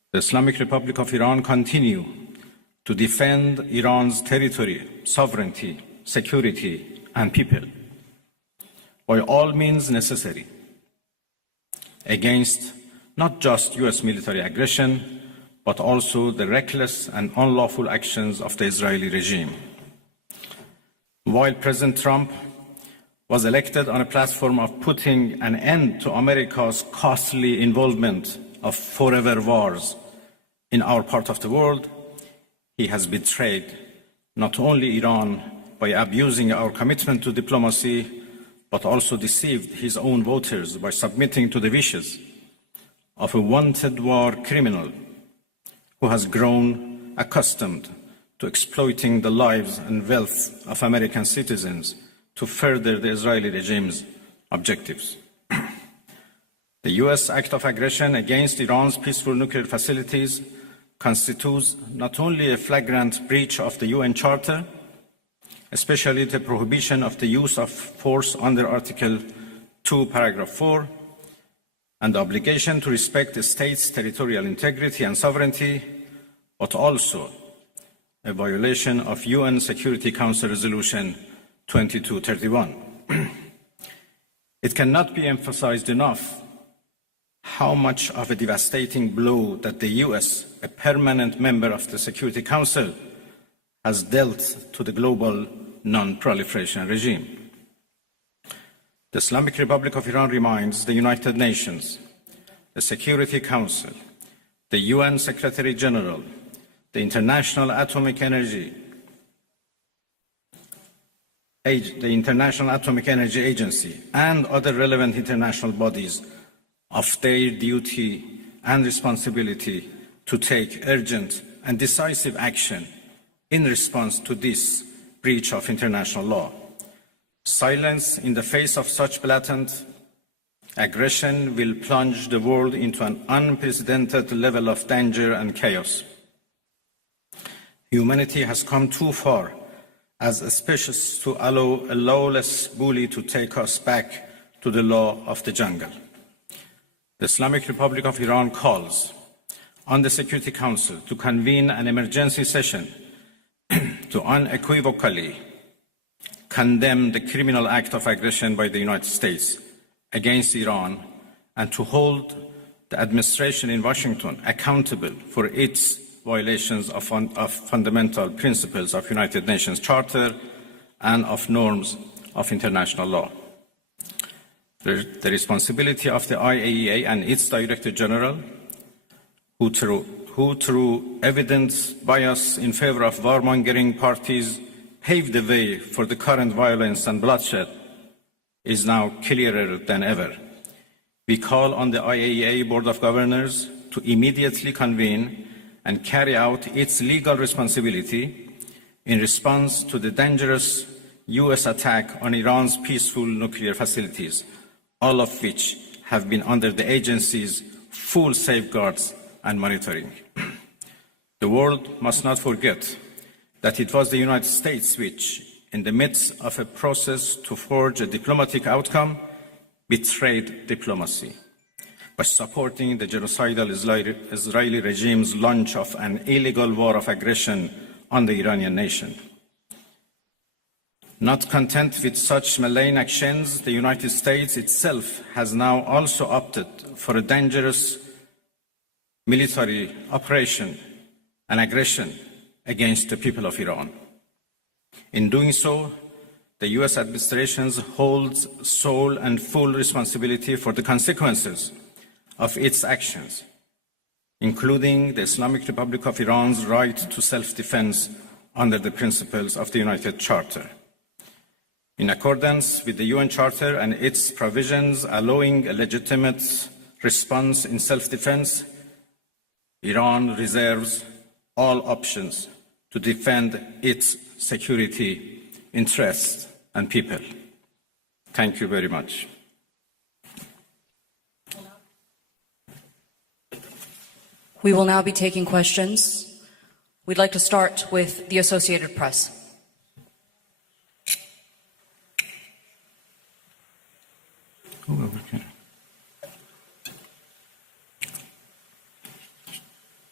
the Islamic Republic of Iran continue to defend Iran's territory, sovereignty, security, and people by all means necessary against not just US military aggression, but also the reckless and unlawful actions of the Israeli regime. While President Trump was elected on a platform of putting an end to America's costly involvement of forever wars in our part of the world, he has betrayed not only Iran by abusing our commitment to diplomacy, but also deceived his own voters by submitting to the wishes of a wanted war criminal who has grown accustomed to exploiting the lives and wealth of American citizens to further the Israeli regime's objectives. The US act of aggression against Iran's peaceful nuclear facilities constitutes not only a flagrant breach of the UN Charter, especially the prohibition of the use of force under Article 2, Paragraph 4, and the obligation to respect the state's territorial integrity and sovereignty, but also a violation of UN Security Council Resolution 2231. It cannot be emphasized enough how much of a devastating blow that the US, a permanent member of the Security Council, has dealt to the global non-proliferation regime. The Islamic Republic of Iran reminds the United Nations, the Security Council, the UN Secretary General, the International Atomic Energy Agency, and other relevant international bodies of their duty and responsibility to take urgent and decisive action in response to this breach of international law. Silence in the face of such blatant aggression will plunge the world into an unprecedented level of danger and chaos. Humanity has come too far as a species to allow a lawless bully to take us back to the law of the jungle. The Islamic Republic of Iran calls on the Security Council to convene an emergency session to unequivocally condemn the criminal act of aggression by the United States against Iran and to hold the administration in Washington accountable for its violations of fundamental principles of United Nations Charter and of norms of international law. The responsibility of the IAEA and its Director General, who through evident bias in favor of warmongering parties paved the way for the current violence and bloodshed, is now clearer than ever. We call on the IAEA Board of Governors to immediately convene and carry out its legal responsibility in response to the dangerous US attack on Iran's peaceful nuclear facilities, all of which have been under the agency's full safeguards and monitoring. The world must not forget that it was the United States which, in the midst of a process to forge a diplomatic outcome, betrayed diplomacy by supporting the genocidal Israeli regime's launch of an illegal war of aggression on the Iranian nation. Not content with such malign actions, the United States itself has now also opted for a dangerous military operation and aggression against the people of Iran. In doing so, the US administration holds sole and full responsibility for the consequences of its actions, including the Islamic Republic of Iran's right to self-defense under the principles of the United Charter. In accordance with the UN Charter and its provisions allowing a legitimate response in self-defense, Iran reserves all options to defend its security interests and people. Thank you very much. We will now be taking questions. We'd like to start with the Associated Press.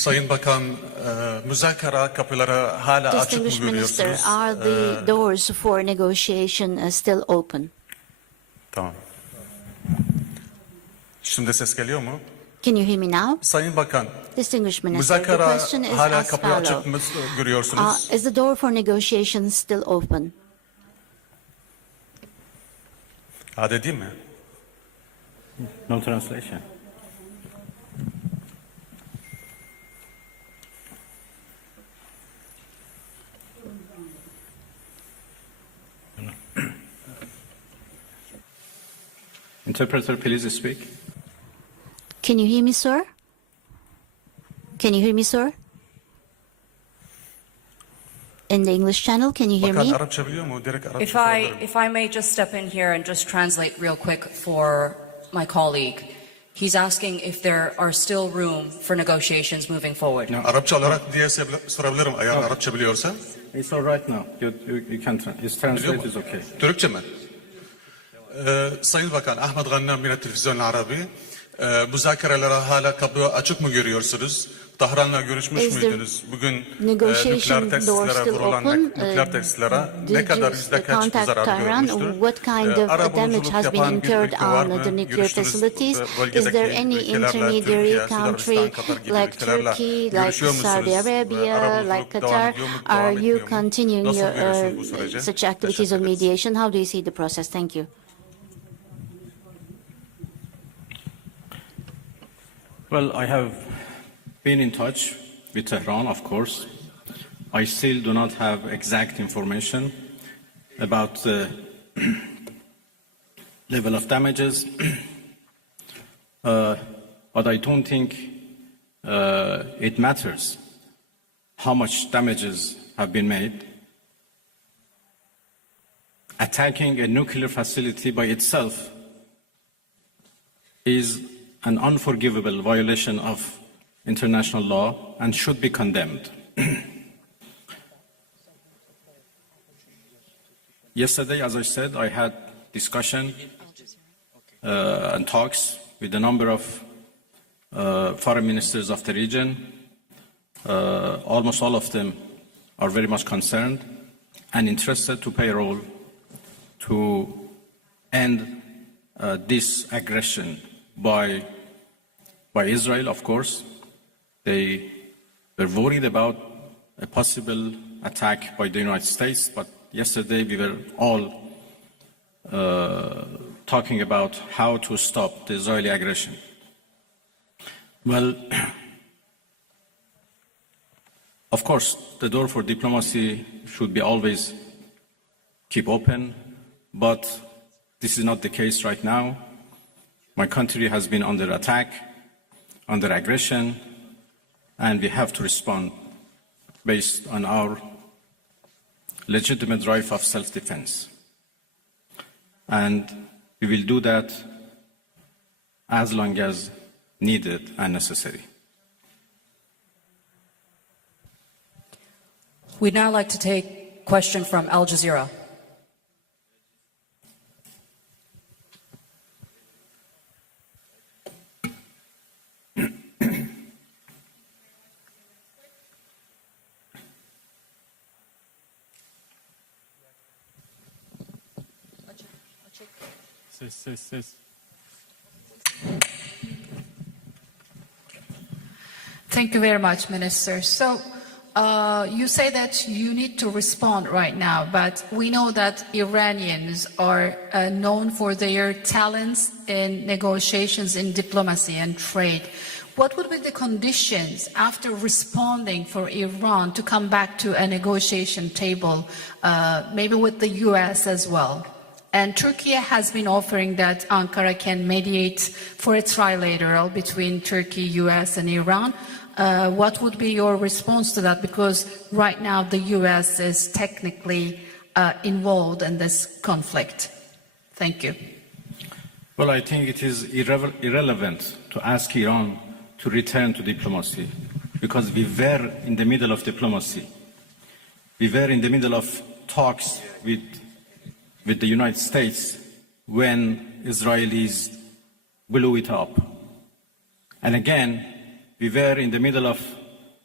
Sayın Bakan, müzakere kapıları hala açık mı Distinguished Minister, görüyorsunuz? are the doors for negotiation still open? Tamam. Şimdi ses geliyor mu? Can you hear me now? Sayın Bakan, Distinguished Minister, the müzakere question is hala as kapıyı açık follows. mı görüyorsunuz? Is the door for negotiation still open? Adedi mi? No translation. Interpreter, please speak. Can you hear me, sir? Can you hear me, sir? In the English channel, can you hear Bakan me? Arapça biliyor mu? Direkt Arapça If sorabilirim. I may just step in here and just translate real quick for my colleague. He's asking if there are still room for negotiations moving forward. No. Arapça olarak diye sorabilirim eğer Arapça biliyorsan. It's all right now. You can his translate is okay. Türkçe mi? Sayın Bakan Ahmet Gannam yine Televizyon Arabi. Müzakerelere hala kapı açık mı görüyorsunuz? Tahran'la görüşmüş Is the müydünüz? Bugün negotiation nükleer door testlere still vurulan open? nükleer testlere Did ne kadar you yüzde kaç contact zarar Tehran? görmüştür? What kind of damage has been yapan bir incurred ülke var on mı? the nuclear Görüştünüz, facilities? bölgedeki Is there any ülkelerle, intermediary Türkiye, country Sudanistan, Katar gibi like ülkelerle Turkey, like görüşüyor musunuz? Saudi Arabia, Arabuluculuk like devam Qatar? ediyor mu, Are devam you etmiyor mu? continuing Nasıl your görüyorsunuz bu süreci? such activities Teşekkür of ederiz. mediation? How do you see the process? Thank you. Well, I have been in touch with Tehran, of course. I still do not have exact information about the level of damages, but I don't think it matters how much damages have been made. Attacking a nuclear facility by itself is an unforgivable violation of international law and should be condemned. Yesterday, as I said, I had discussion and talks with a number of foreign ministers of the region. Almost all of them are very much concerned and interested to play a role to end this aggression by Israel, of course. They were worried about a possible attack by the United States, but yesterday we were all talking about how to stop the Israeli aggression. Well, of course, the door for diplomacy should be always keep open, but this is not the case right now. My country has been under attack, under aggression, and we have to respond based on our legitimate right of self-defense. And we will do that as long as needed and necessary. We'd now like to take a question from Al Jazeera. Thank you very much, Minister. So you say that you need to respond right now, but we know that Iranians are known for their talents in negotiations in diplomacy and trade. What would be the conditions after responding for Iran to come back to a negotiation table, maybe with the US as well? And Turkey has been offering that Ankara can mediate for a trilateral between Turkey, US, and Iran. What would be your response to that? Because right now the US is technically involved in this conflict. Thank you. Well, I think it is irrelevant to ask Iran to return to diplomacy because we were in the middle of diplomacy. We were in the middle of talks with the United States when Israelis blew it up. And again, we were in the middle of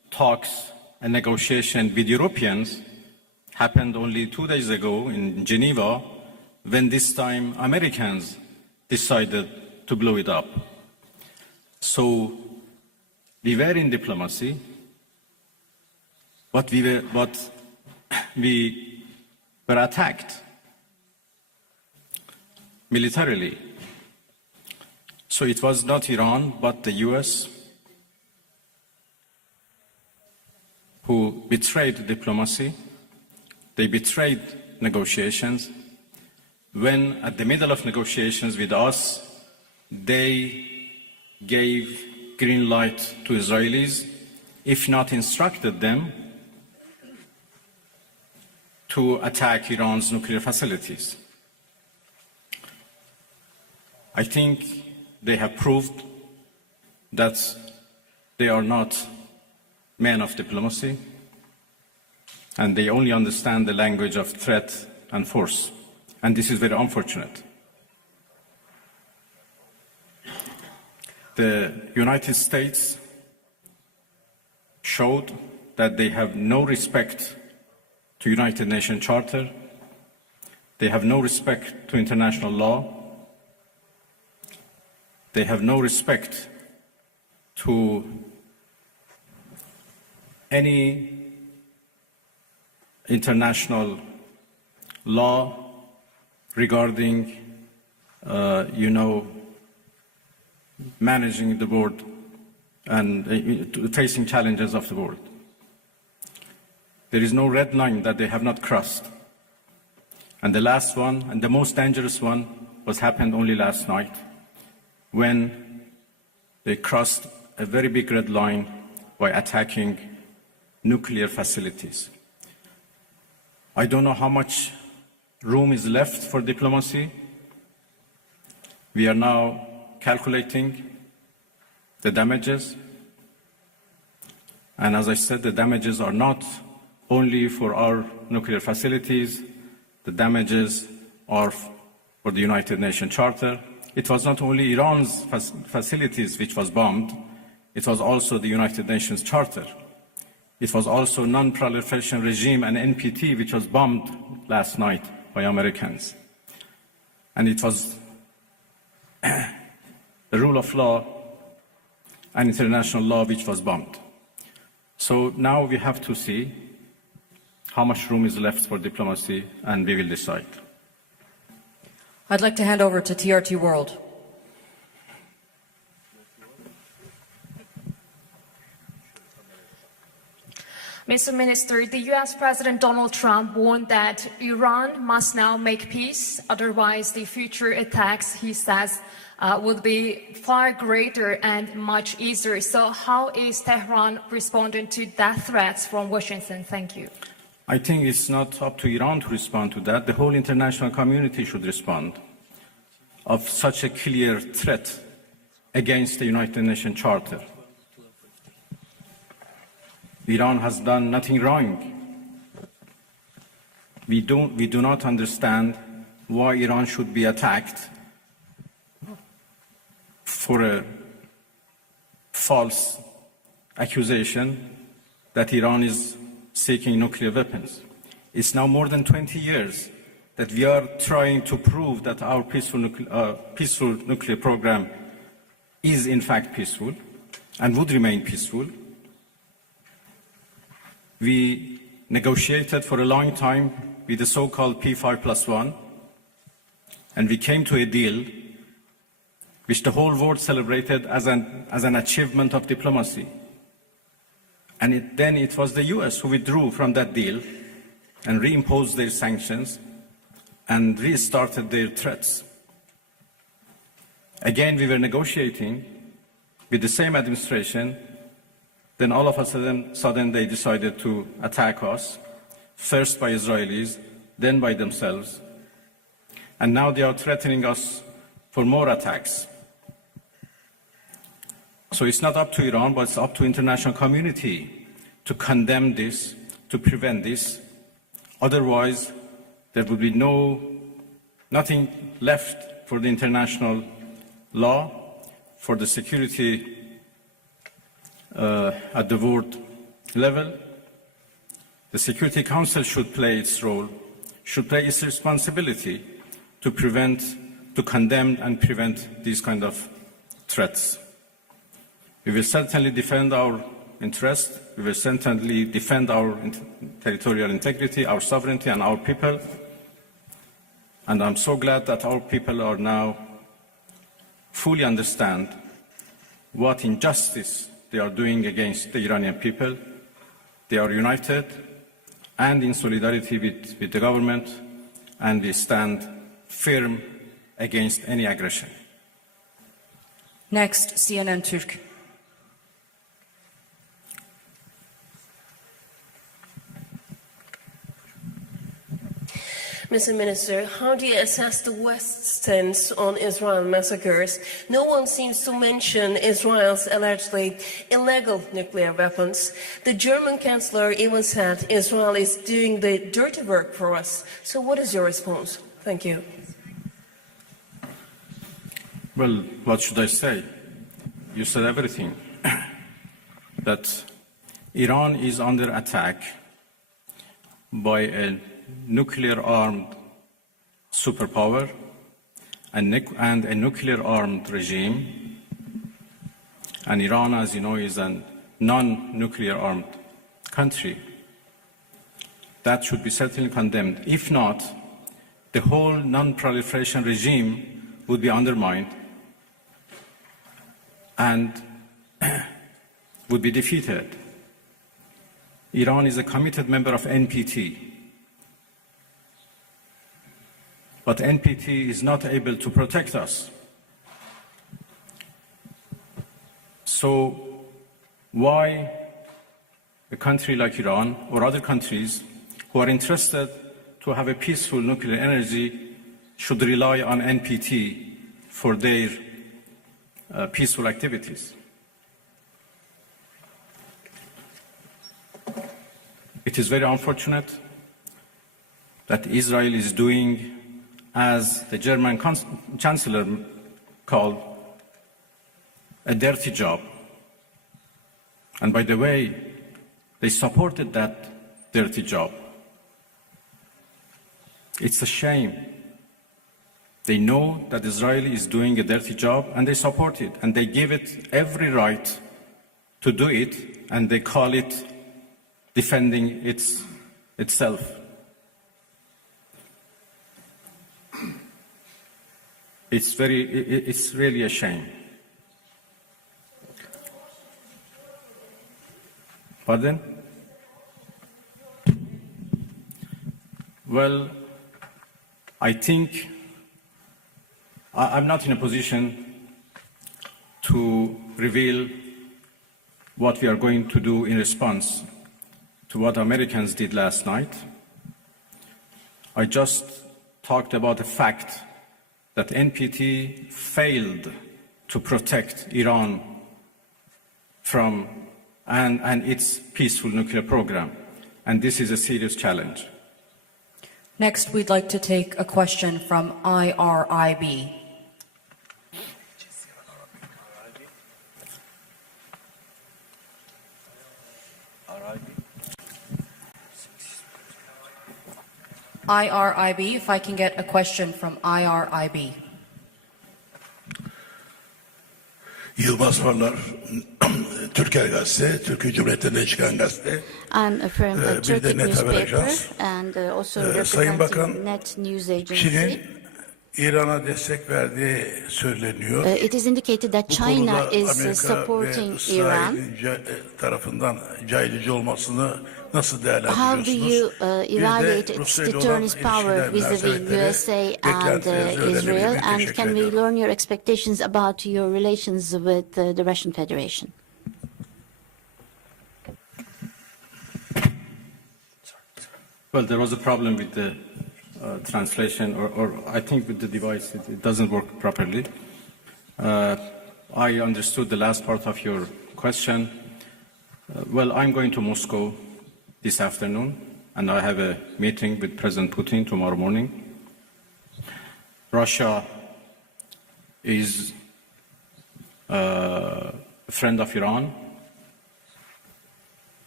talks and negotiation with Europeans happened only 2 days ago in Geneva, when this time Americans decided to blow it up. So we were in diplomacy, but we were attacked militarily. So it was not Iran, but the US who betrayed diplomacy. They betrayed negotiations. When at the middle of negotiations with us, they gave green light to Israelis, if not instructed them to attack Iran's nuclear facilities. I think they have proved that they are not men of diplomacy, and they only understand the language of threat and force. And this is very unfortunate. The United States showed that they have no respect to United Nations Charter. They have no respect to international law. They have no respect to any international law regarding, managing the world and facing challenges of the world. There is no red line that they have not crossed. And the last one, and the most dangerous one, happened only last night, when they crossed a very big red line by attacking nuclear facilities. I don't know how much room is left for diplomacy. We are now calculating the damages. And as I said, the damages are not only for our nuclear facilities. The damages are for the United Nations Charter. It was not only Iran's facilities which was bombed, it was also the United Nations Charter. It was also Non-Proliferation Regime and NPT, which was bombed last night by Americans. And it was the rule of law and international law which was bombed. So now we have to see how much room is left for diplomacy, and we will decide. I'd like to hand over to TRT World. Mr. Minister, the U.S. President Donald Trump warned that Iran must now make peace, otherwise the future attacks, he says, would be far greater and much easier. So how is Tehran responding to that threat from Washington? Thank you. I think it's not up to Iran to respond to that. The whole international community should respond of such a clear threat against the United Nations Charter. Iran has done nothing wrong. We do not understand why Iran should be attacked for a false accusation that Iran is seeking nuclear weapons. It's now more than 20 years that we are trying to prove that our peaceful nuclear program is in fact peaceful and would remain peaceful. We negotiated for a long time with the so-called P5+1, and we came to a deal which the whole world celebrated as an achievement of diplomacy. And then it was the US who withdrew from that deal and reimposed their sanctions and restarted their threats. Again, we were negotiating with the same administration. Then all of a sudden they decided to attack us, first by Israelis, then by themselves. And now they are threatening us for more attacks. So it's not up to Iran, but it's up to the international community to condemn this, to prevent this. Otherwise, there would be nothing left for the international law, for the security at the world level, the Security Council should play its role, should play its responsibility to condemn and prevent these kind of threats. We will certainly defend our interests. We will certainly defend our territorial integrity, our sovereignty, and our people. And I'm so glad that our people are now fully understand what injustice they are doing against the Iranian people. They are united and in solidarity with the government, and we stand firm against any aggression. Next, CNN Türk. Mr. Minister, how do you assess the West's stance on Israel massacres? No one seems to mention Israel's allegedly illegal nuclear weapons. The German Chancellor even said Israel is doing the dirty work for us. So what is your response? Thank you. Well, what should I say? You said everything. That Iran is under attack by a nuclear-armed superpower and a nuclear-armed regime. And Iran, as you know, is a non-nuclear-armed country. That should be certainly condemned. If not, the whole non-proliferation regime would be undermined and would be defeated. Iran is a committed member of NPT. But NPT is not able to protect us. So why a country like Iran or other countries who are interested to have a peaceful nuclear energy should rely on NPT for their peaceful activities? It is very unfortunate that Israel is doing, as the German Chancellor called, a dirty job. And by the way, they supported that dirty job. It's a shame. They know that Israel is doing a dirty job and they support it, and they give it every right to do it, and they call it defending itself. It's really a shame. Pardon? Well, I think I'm not in a position to reveal what we are going to do in response to what Americans did last night. I just talked about the fact that NPT failed to protect Iran from and its peaceful nuclear program. And this is a serious challenge. Next, we'd like to take a question from IRIB. IRIB, if I can get a question from IRIB. Yılmaz Farlar, Türker Gazete, Türkiye Cumhuriyeti'nden çıkan gazete. I'm from a Bir de Turkish Net Haber newspaper Ajans. and also Sayın Bakan, representing Net News Agency. Çin'in İran'a destek verdiği söyleniyor. It is indicated that Bu China konuda is Amerika supporting ve Iran. İsrail'in tarafından caydırıcı olmasını nasıl How do değerlendiriyorsunuz? you Bir evaluate de its Rusya ile olan deterrence power ilişkiler vis-a-vis münasebetleri, USA and beklentilerinizi öğrenebilir Israel? miyim? And Teşekkür can we ediyorum. learn your expectations about your relations with the Russian Federation? Well, there was a problem with the translation, or I think with the device, it doesn't work properly. I understood the last part of your question. Well, I'm going to Moscow this afternoon, and I have a meeting with President Putin tomorrow morning. Russia is a friend of Iran,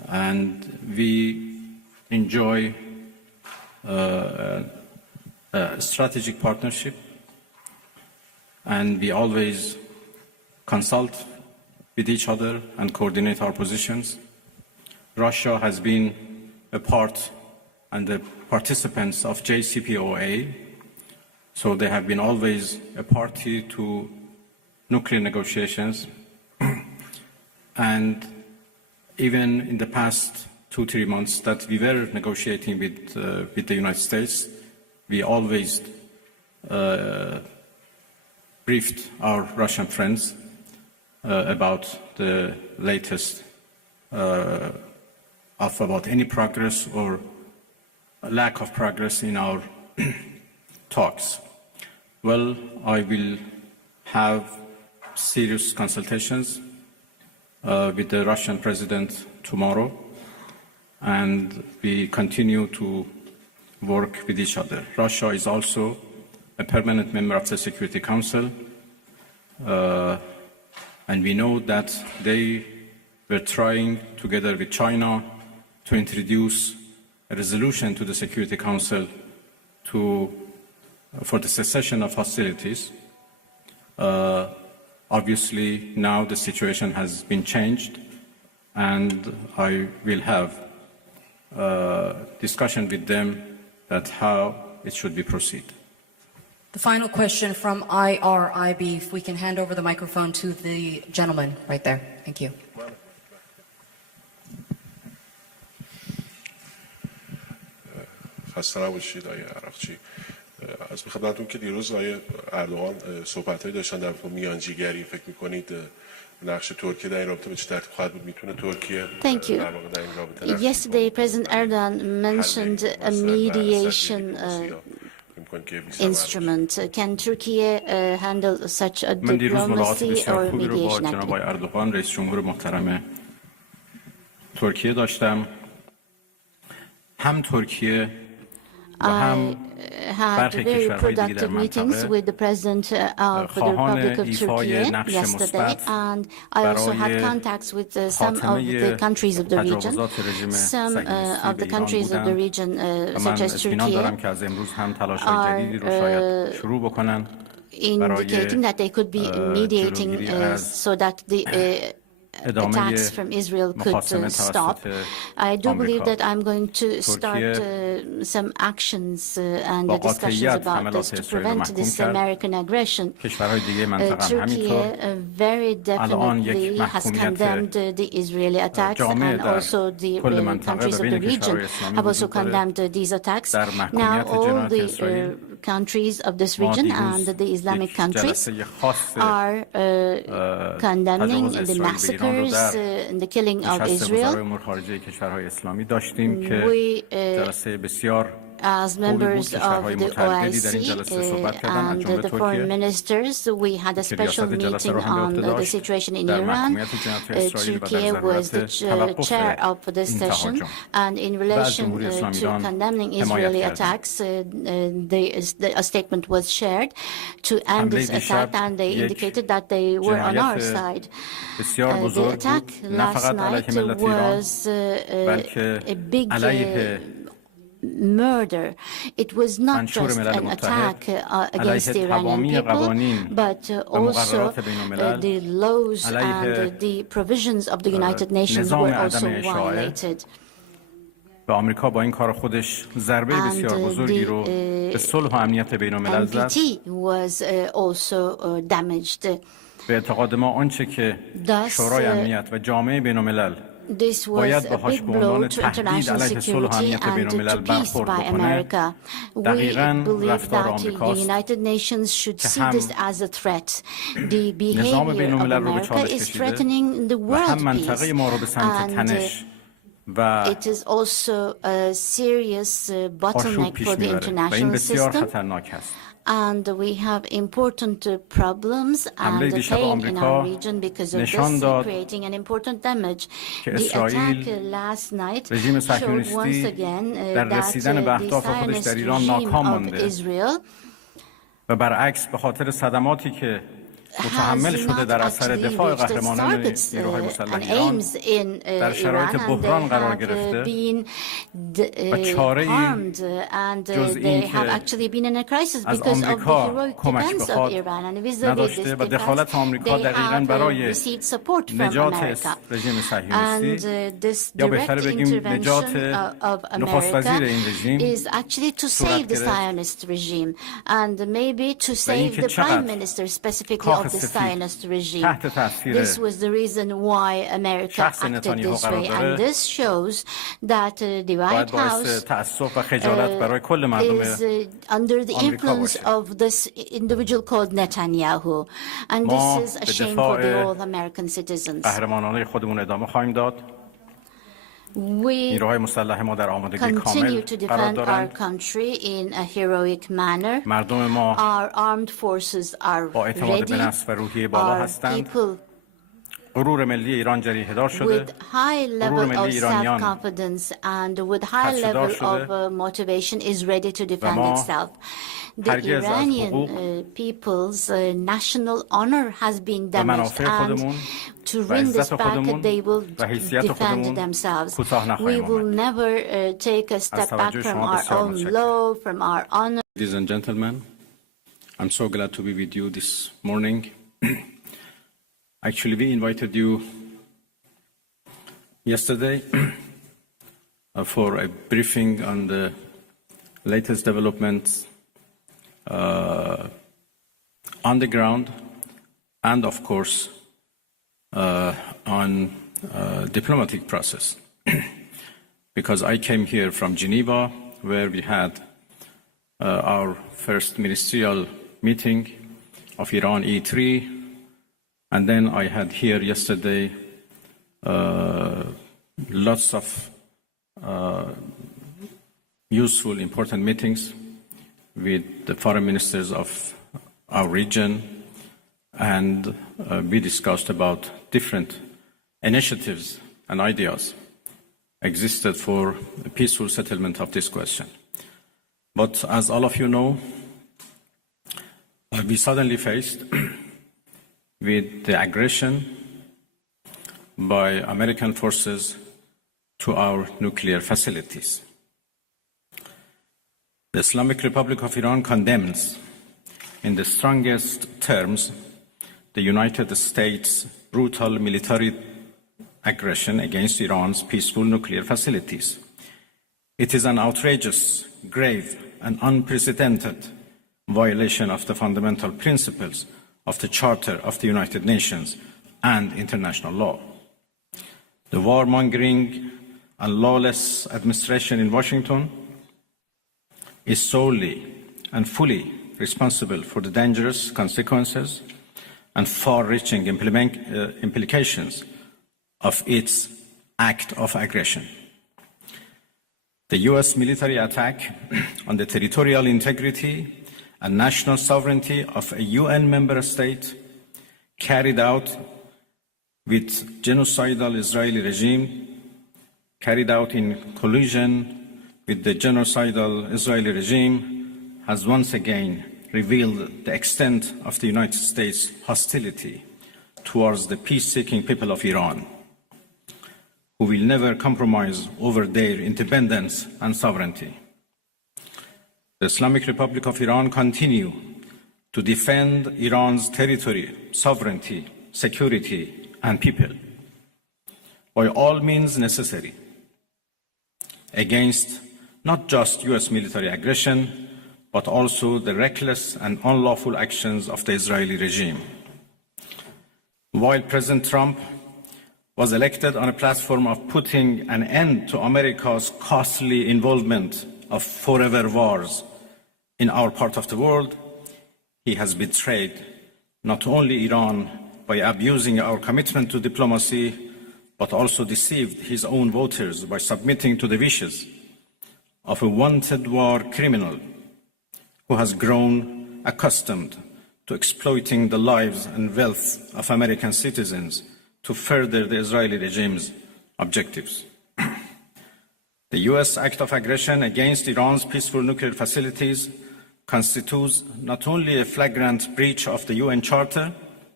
and we enjoy a strategic partnership, and we always consult with each other and coordinate our positions. Russia has been a part and the participants of JCPOA, so they have been always a party to nuclear negotiations. And even in the past 2-3 months that we were negotiating with the United States, we always briefed our Russian friends about the latest about any progress or lack of progress in our talks. Well, I will have serious consultations with the Russian president tomorrow, and we continue to work with each other. Russia is also a permanent member of the Security Council, and we know that they were trying, together with China, to introduce a resolution to the Security Council for the cessation of hostilities. Obviously, now the situation has been changed, and I will have a discussion with them that how it should be proceed. The final question from IRIB, if we can hand over the microphone to the gentleman right there. Thank you. خسته نباشید آقای عراقچی. از خدمتتون که دیروز آقای اردوغان صحبت‌هایی داشتن در مورد میانجیگری، فکر می‌کنید نقش ترکیه در این رابطه به چه ترتیب خواهد بود؟ میتونه ترکیه در واقع در این رابطه Yesterday, President Erdogan mentioned a mediation instrument. Can Turkey handle such a diplomacy or mediation جناب آقای اردوغان رئیس جمهور محترم ترکیه داشتم. هم ترکیه I had very productive meetings with the President of the Republic of Turkey yesterday, and I also had contacts with some of the countries of the region. Some of the countries of the region, such as Turkey, are indicating that they could be mediating so that the attacks from Israel could stop. I do believe that I'm going to start some actions and discussions about this to prevent this American aggression. Turkey very definitely has condemned the Israeli attacks, and also the countries of the region have also condemned these attacks. Now all the countries of this region and the Islamic countries are condemning the massacres and the killing of Israel. We, as members of the OIC and the foreign ministers, we had a special meeting on the situation in Iran. Turkey was the chair of this session, and in relation to condemning Israeli attacks, a statement was shared to end this attack, and they indicated that they were on our side. The attack last night was a big murder. It was not just an attack against the Iranian people, but also the laws and the provisions of the United Nations were also violated. آمریکا با این کار خودش ضربه بسیار بزرگی رو به صلح و امنیت بین‌الملل زد. was also damaged. به اعتقاد ما آنچه که شورای امنیت و جامعه بین‌الملل باید باهاش به عنوان تهدید علیه صلح و امنیت بین‌الملل برخورد بکنه، دقیقاً رفتار آمریکاست که هم نظام بین‌الملل رو به چالش کشیده و هم منطقه ما رو به سمت تنش و آشوب پیش میبره و این بسیار خطرناک است. And we have important problems and pain in our region because of this, creating an important damage. The attack last night showed once again that the Zionist regime of Israel و برعکس به خاطر صدماتی که متحمل شده در اثر دفاع قهرمانان نیروهای مسلح ایران در شرایط بحران قرار گرفته و چاره‌ای جز این که از آمریکا کمک بخواد نداشته و دخالت آمریکا دقیقاً برای نجات رژیم صهیونیستی یا بهتر بگیم نجات نخست وزیر این رژیم صورت گرفت و اینکه چقدر Zionist regime. This was the reason why America acted this way, and this shows that the White House is under the influence of this individual called Netanyahu, and this is a shame for the all American citizens. We continue to defend our country in a heroic manner. Our armed forces are ready. Our people with high level of self-confidence and with high level of motivation is ready to defend itself. The Iranian people's national honor has been damaged, and to win this back, they will defend themselves. We will never take a step back from our own law, from our honor. Ladies and gentlemen, I'm so glad to be with you this morning. Actually, we invited you yesterday for a briefing on the latest developments on the ground and, of course, on diplomatic process. Because I came here from Geneva, where we had our first ministerial meeting of Iran E3, and then I had here yesterday lots of useful, important meetings with the foreign ministers of our region, and we discussed about different initiatives and ideas existed for a peaceful settlement of this question. But as all of you know, we suddenly faced with the aggression by American forces to our nuclear facilities. The Islamic Republic of Iran condemns in the strongest terms the United States' brutal military aggression against Iran's peaceful nuclear facilities. It is an outrageous, grave, and unprecedented violation of the fundamental principles of the Charter of the United Nations and international law. The warmongering and lawless administration in Washington is solely and fully responsible for the dangerous consequences and far-reaching implications of its act of aggression. The U.S. military attack on the territorial integrity and national sovereignty of a UN member state carried out with genocidal Israeli regime, carried out in collusion with the genocidal Israeli regime, has once again revealed the extent of the United States' hostility towards the peace-seeking people of Iran, who will never compromise over their independence and sovereignty. The Islamic Republic of Iran continue to defend Iran's territory, sovereignty, security, and people by all means necessary against not just U.S. military aggression, but also the reckless and unlawful actions of the Israeli regime. While President Trump was elected on a platform of putting an end to America's costly involvement of forever wars in our part of the world, he has betrayed not only Iran by abusing our commitment to diplomacy, but also deceived his own voters by submitting to the wishes of a wanted war criminal who has grown accustomed to exploiting the lives and wealth of American citizens to further the Israeli regime's objectives. The U.S. act of aggression against Iran's peaceful nuclear facilities constitutes not only a flagrant breach of the UN Charter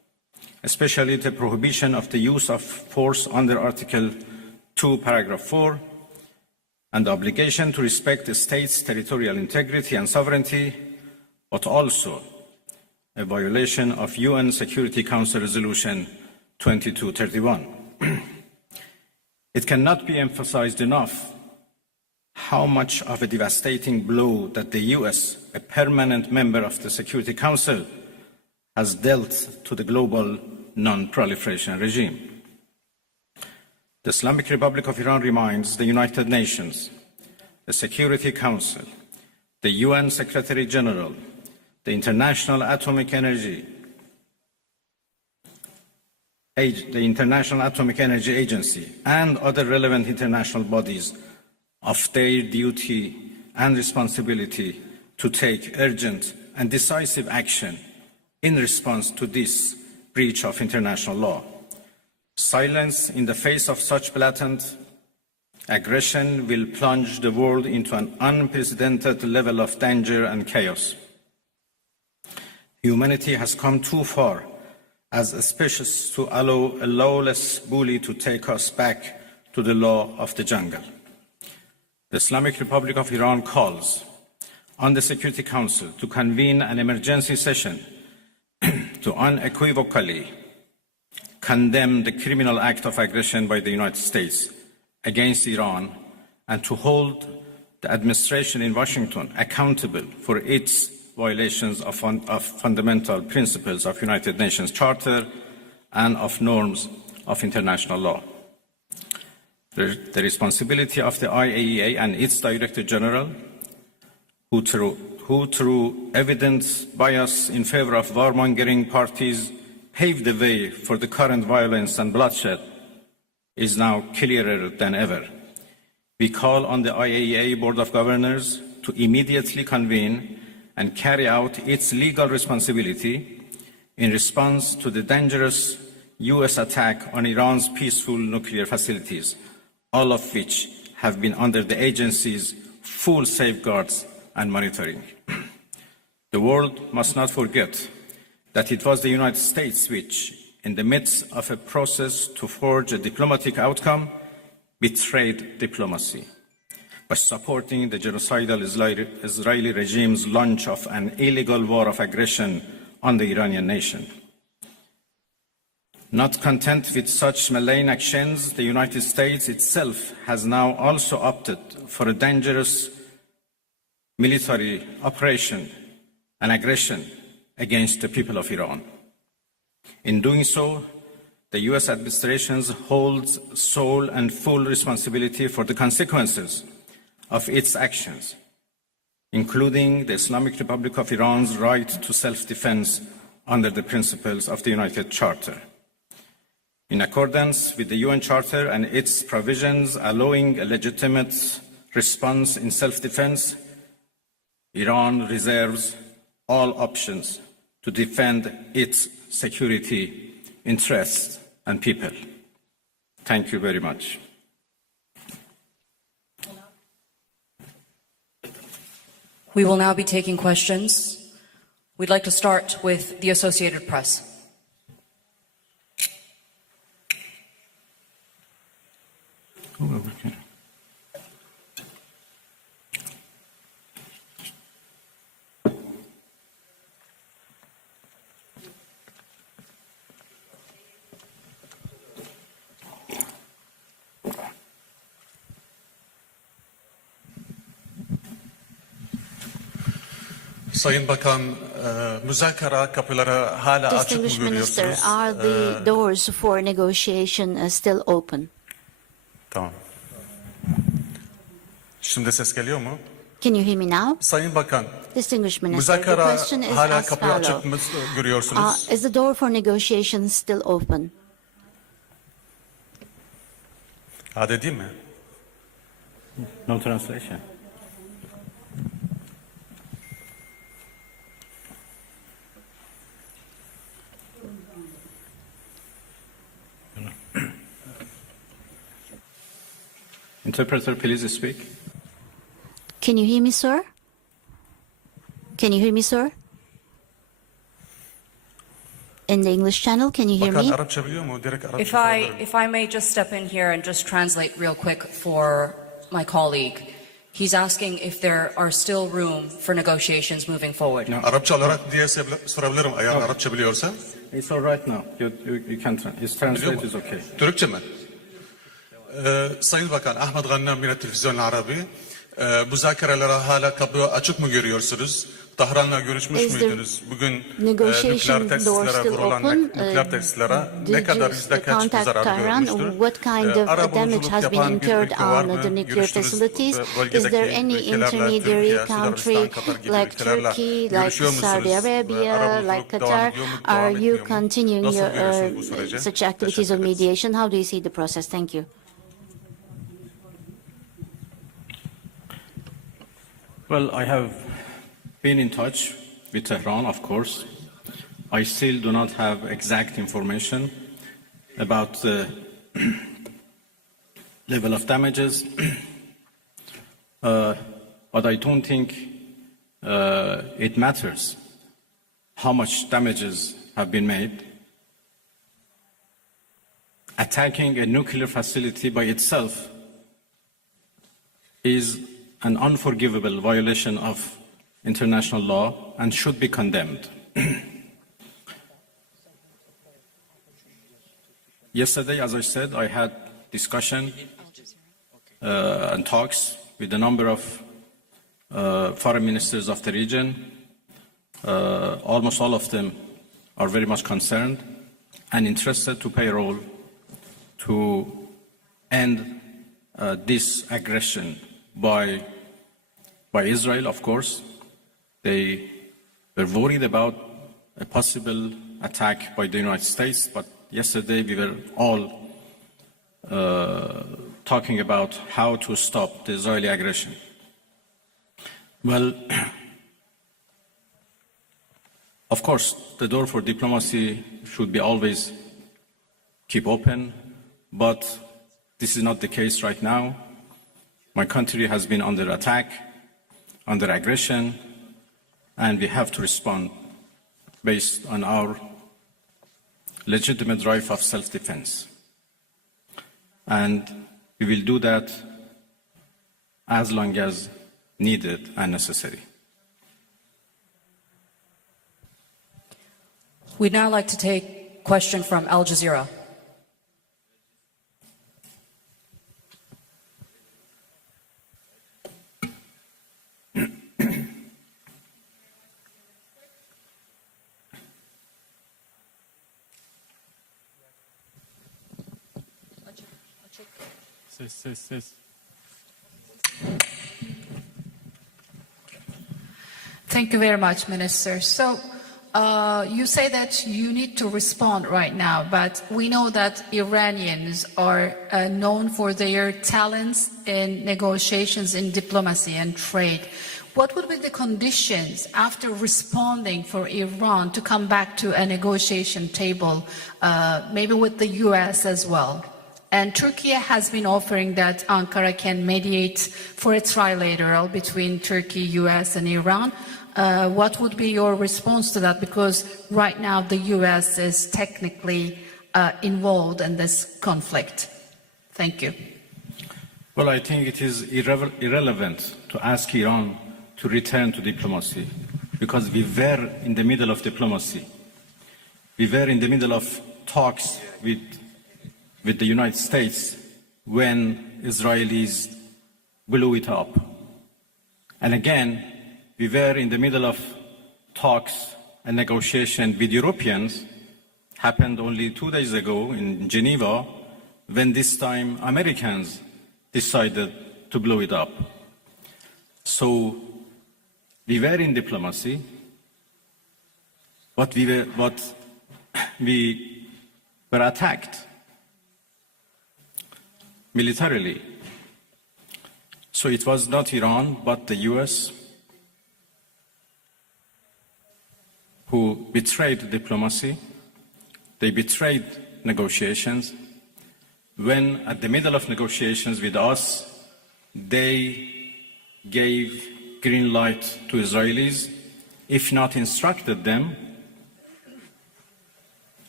especially the prohibition of the use of force under Article 2, Paragraph 4, and the obligation to respect the state's territorial integrity and sovereignty, but also a violation of UN Security Council Resolution 2231. It cannot be emphasized enough how much of a devastating blow that the US, a permanent member of the Security Council, has dealt to the global non-proliferation regime. The Islamic Republic of Iran reminds the United Nations, the Security Council, the UN Secretary General, the International Atomic Energy Agency, and other relevant international bodies of their duty and responsibility to take urgent and decisive action in response to this breach of international law. Silence in the face of such blatant aggression will plunge the world into an unprecedented level of danger and chaos. Humanity has come too far as a species to allow a lawless bully to take us back to the law of the jungle. The Islamic Republic of Iran calls on the Security Council to convene an emergency session to unequivocally condemn the criminal act of aggression by the United States against Iran and to hold the administration in Washington accountable for its violations of fundamental principles of United Nations Charter and of norms of international law. The responsibility of the IAEA and its Director General, who through evidence bias in favor of warmongering parties paved the way for the current violence and bloodshed, is now clearer than ever. We call on the IAEA Board of Governors to immediately convene and carry out its legal responsibility in response to the dangerous US attack on Iran's peaceful nuclear facilities, all of which have been under the agency's full safeguards and monitoring. The world must not forget that it was the United States which, in the midst of a process to forge a diplomatic outcome, betrayed diplomacy by supporting the genocidal Israeli regime's launch of an illegal war of aggression on the Iranian nation. Not content with such malign actions, the United States itself has now also opted for a dangerous military operation and aggression against the people of Iran. In doing so, the US administration holds sole and full responsibility for the consequences of its actions, including the Islamic Republic of Iran's right to self-defense under the principles of the United Charter. In accordance with the UN Charter and its provisions allowing a legitimate response in self-defense, Iran reserves all options to defend its security interests and people. Thank you very much. We will now be taking questions. We'd like to start with the Associated Press. Sayın Bakan, müzakere kapıları hala açık mı Distinguished Minister, görüyorsunuz? are the doors for negotiation still open? Tamam. Şimdi ses geliyor mu? Can you hear me now? Sayın Bakan, Distinguished Minister, the müzakere question is hala as kapıyı açık mı follows. görüyorsunuz? Is the door for negotiation still open? Hadi değil mi? No translation. Interpreter, please speak. Can you hear me, sir? Can you hear me, sir? in the English channel. Can you hear Bakan me? Arapça biliyor mu? Direkt Arapça sorabilirim. If I may just step in here and just translate real quick for my colleague. He's asking if there are still room for negotiations moving forward. Arapça olarak diye sorabilirim eğer Arapça biliyorsa. It's all right now. You can his translate is okay. Türkçe mi? Sayın Bakan Ahmet Gannam yine Televizyon Arabi. Müzakerelere hala kapı açık mı görüyorsunuz? Tahran'la görüşmüş müydünüz? Bugün nükleer tesislere vurulan nükleer tesislere ne kadar yüzde kaç bir zarar görmüştür? What kind of damage has been incurred on the nuclear facilities? Is there any intermediary country like Turkey, like Saudi Arabia, like Qatar? Are you continuing your such activities of mediation? How do you see the process? Thank you. Well, I have been in touch with Tehran, of course. I still do not have exact information about the level of damages, but I don't think it matters how much damages have been made. Attacking a nuclear facility by itself is an unforgivable violation of international law and should be condemned. Yesterday, as I said, I had discussion and talks with a number of foreign ministers of the region. Almost all of them are very much concerned and interested to play a role to end this aggression by Israel, of course. They were worried about a possible attack by the United States, but yesterday we were all talking about how to stop the Israeli aggression. Well, of course, the door for diplomacy should be always keep open, but this is not the case right now. My country has been under attack, under aggression, and we have to respond based on our legitimate right of self-defense. And we will do that as long as needed and necessary. We'd now like to take a question from Al Jazeera. Thank you very much, Minister. So you say that you need to respond right now, but we know that Iranians are known for their talents in negotiations, in diplomacy and trade. What would be the conditions after responding for Iran to come back to a negotiation table, maybe with the US as well? And Turkey has been offering that Ankara can mediate for a trilateral between Turkey, US and Iran. What would be your response to that? Because right now the US is technically involved in this conflict. Thank you. Well, I think it is irrelevant to ask Iran to return to diplomacy, because we were in the middle of diplomacy. We were in the middle of talks with the United States when Israelis blew it up. And again, we were in the middle of talks and negotiation with Europeans, happened only 2 days ago in Geneva, when this time Americans decided to blow it up. So we were in diplomacy, but we were attacked militarily. So it was not Iran, but the US who betrayed diplomacy. They betrayed negotiations. When at the middle of negotiations with us, they gave green light to Israelis, if not instructed them,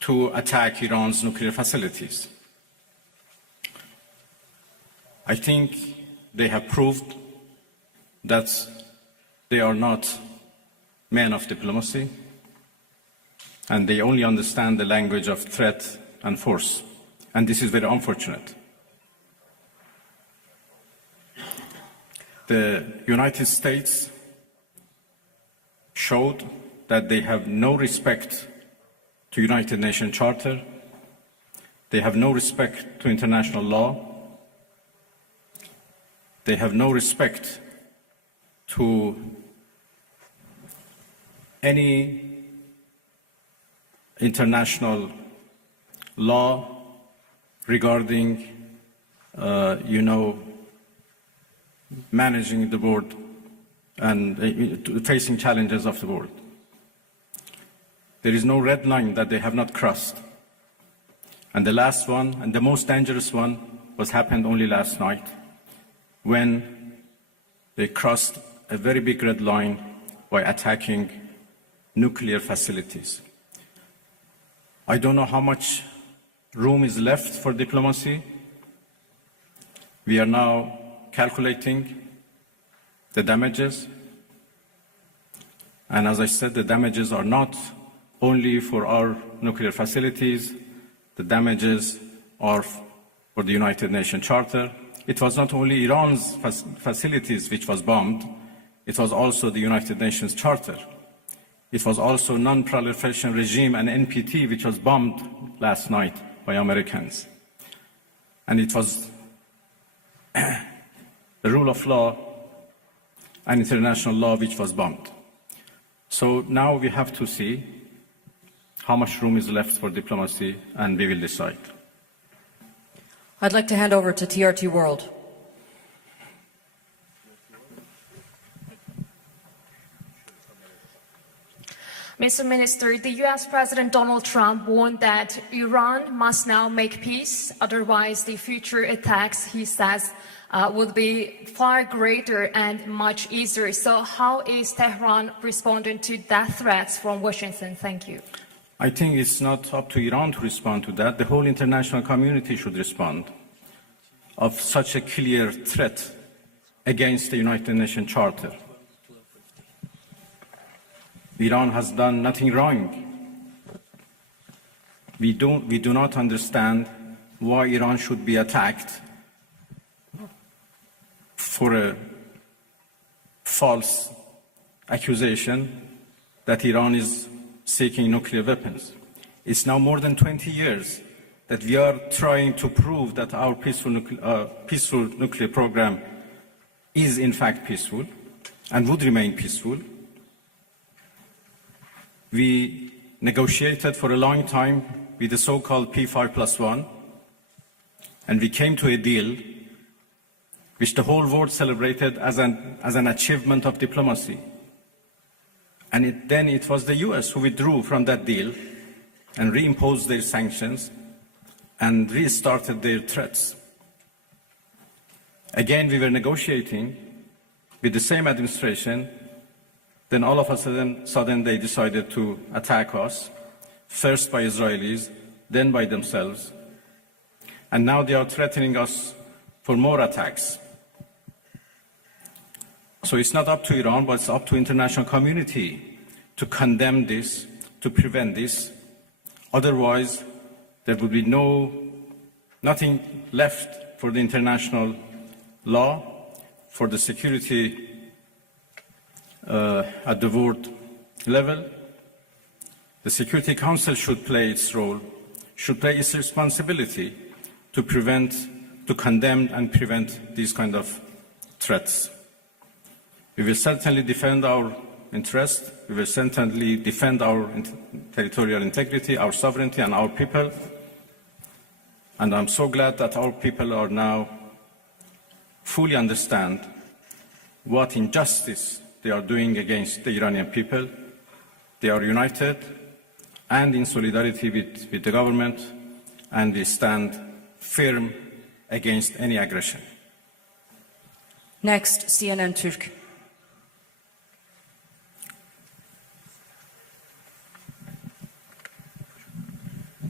to attack Iran's nuclear facilities. I think they have proved that they are not men of diplomacy, and they only understand the language of threat and force. And this is very unfortunate. The United States showed that they have no respect to United Nations Charter, they have no respect to international law, they have no respect to any international law regarding, managing the world and facing challenges of the world. There is no red line that they have not crossed. And the last one, and the most dangerous one, happened only last night, when they crossed a very big red line by attacking nuclear facilities. I don't know how much room is left for diplomacy. We are now calculating the damages. And as I said, the damages are not only for our nuclear facilities, the damages are for the United Nations Charter. It was not only Iran's facilities which was bombed, it was also the United Nations Charter. It was also non-proliferation regime and NPT which was bombed last night by Americans. And it was the rule of law and international law which was bombed. So now we have to see how much room is left for diplomacy, and we will decide. I'd like to hand over to TRT World. Mr. Minister, the U.S. President Donald Trump warned that Iran must now make peace, otherwise the future attacks, he says, would be far greater and much easier. So how is Tehran responding to that threats from Washington? Thank you. I think it's not up to Iran to respond to that. The whole international community should respond of such a clear threat against the United Nations Charter. Iran has done nothing wrong. We do not understand why Iran should be attacked for a false accusation that Iran is seeking nuclear weapons. It's now more than 20 years that we are trying to prove that our peaceful nuclear program is in fact peaceful and would remain peaceful. We negotiated for a long time with the so-called P5+1, and we came to a deal which the whole world celebrated as an achievement of diplomacy. And then it was the US who withdrew from that deal and reimposed their sanctions and restarted their threats. Again, we were negotiating with the same administration. Then all of a sudden they decided to attack us, first by Israelis, then by themselves. And now they are threatening us for more attacks. So it's not up to Iran, but it's up to the international community to condemn this, to prevent this. Otherwise, there will be nothing left for the international law, for the security at the world level. The Security Council should play its role, should play its responsibility to condemn and prevent these kind of threats. We will certainly defend our interest. We will certainly defend our territorial integrity, our sovereignty, and our people. And I'm so glad that our people are now fully understand what injustice they are doing against the Iranian people. They are united and in solidarity with the government, and we stand firm against any aggression. Next, CNN Türk.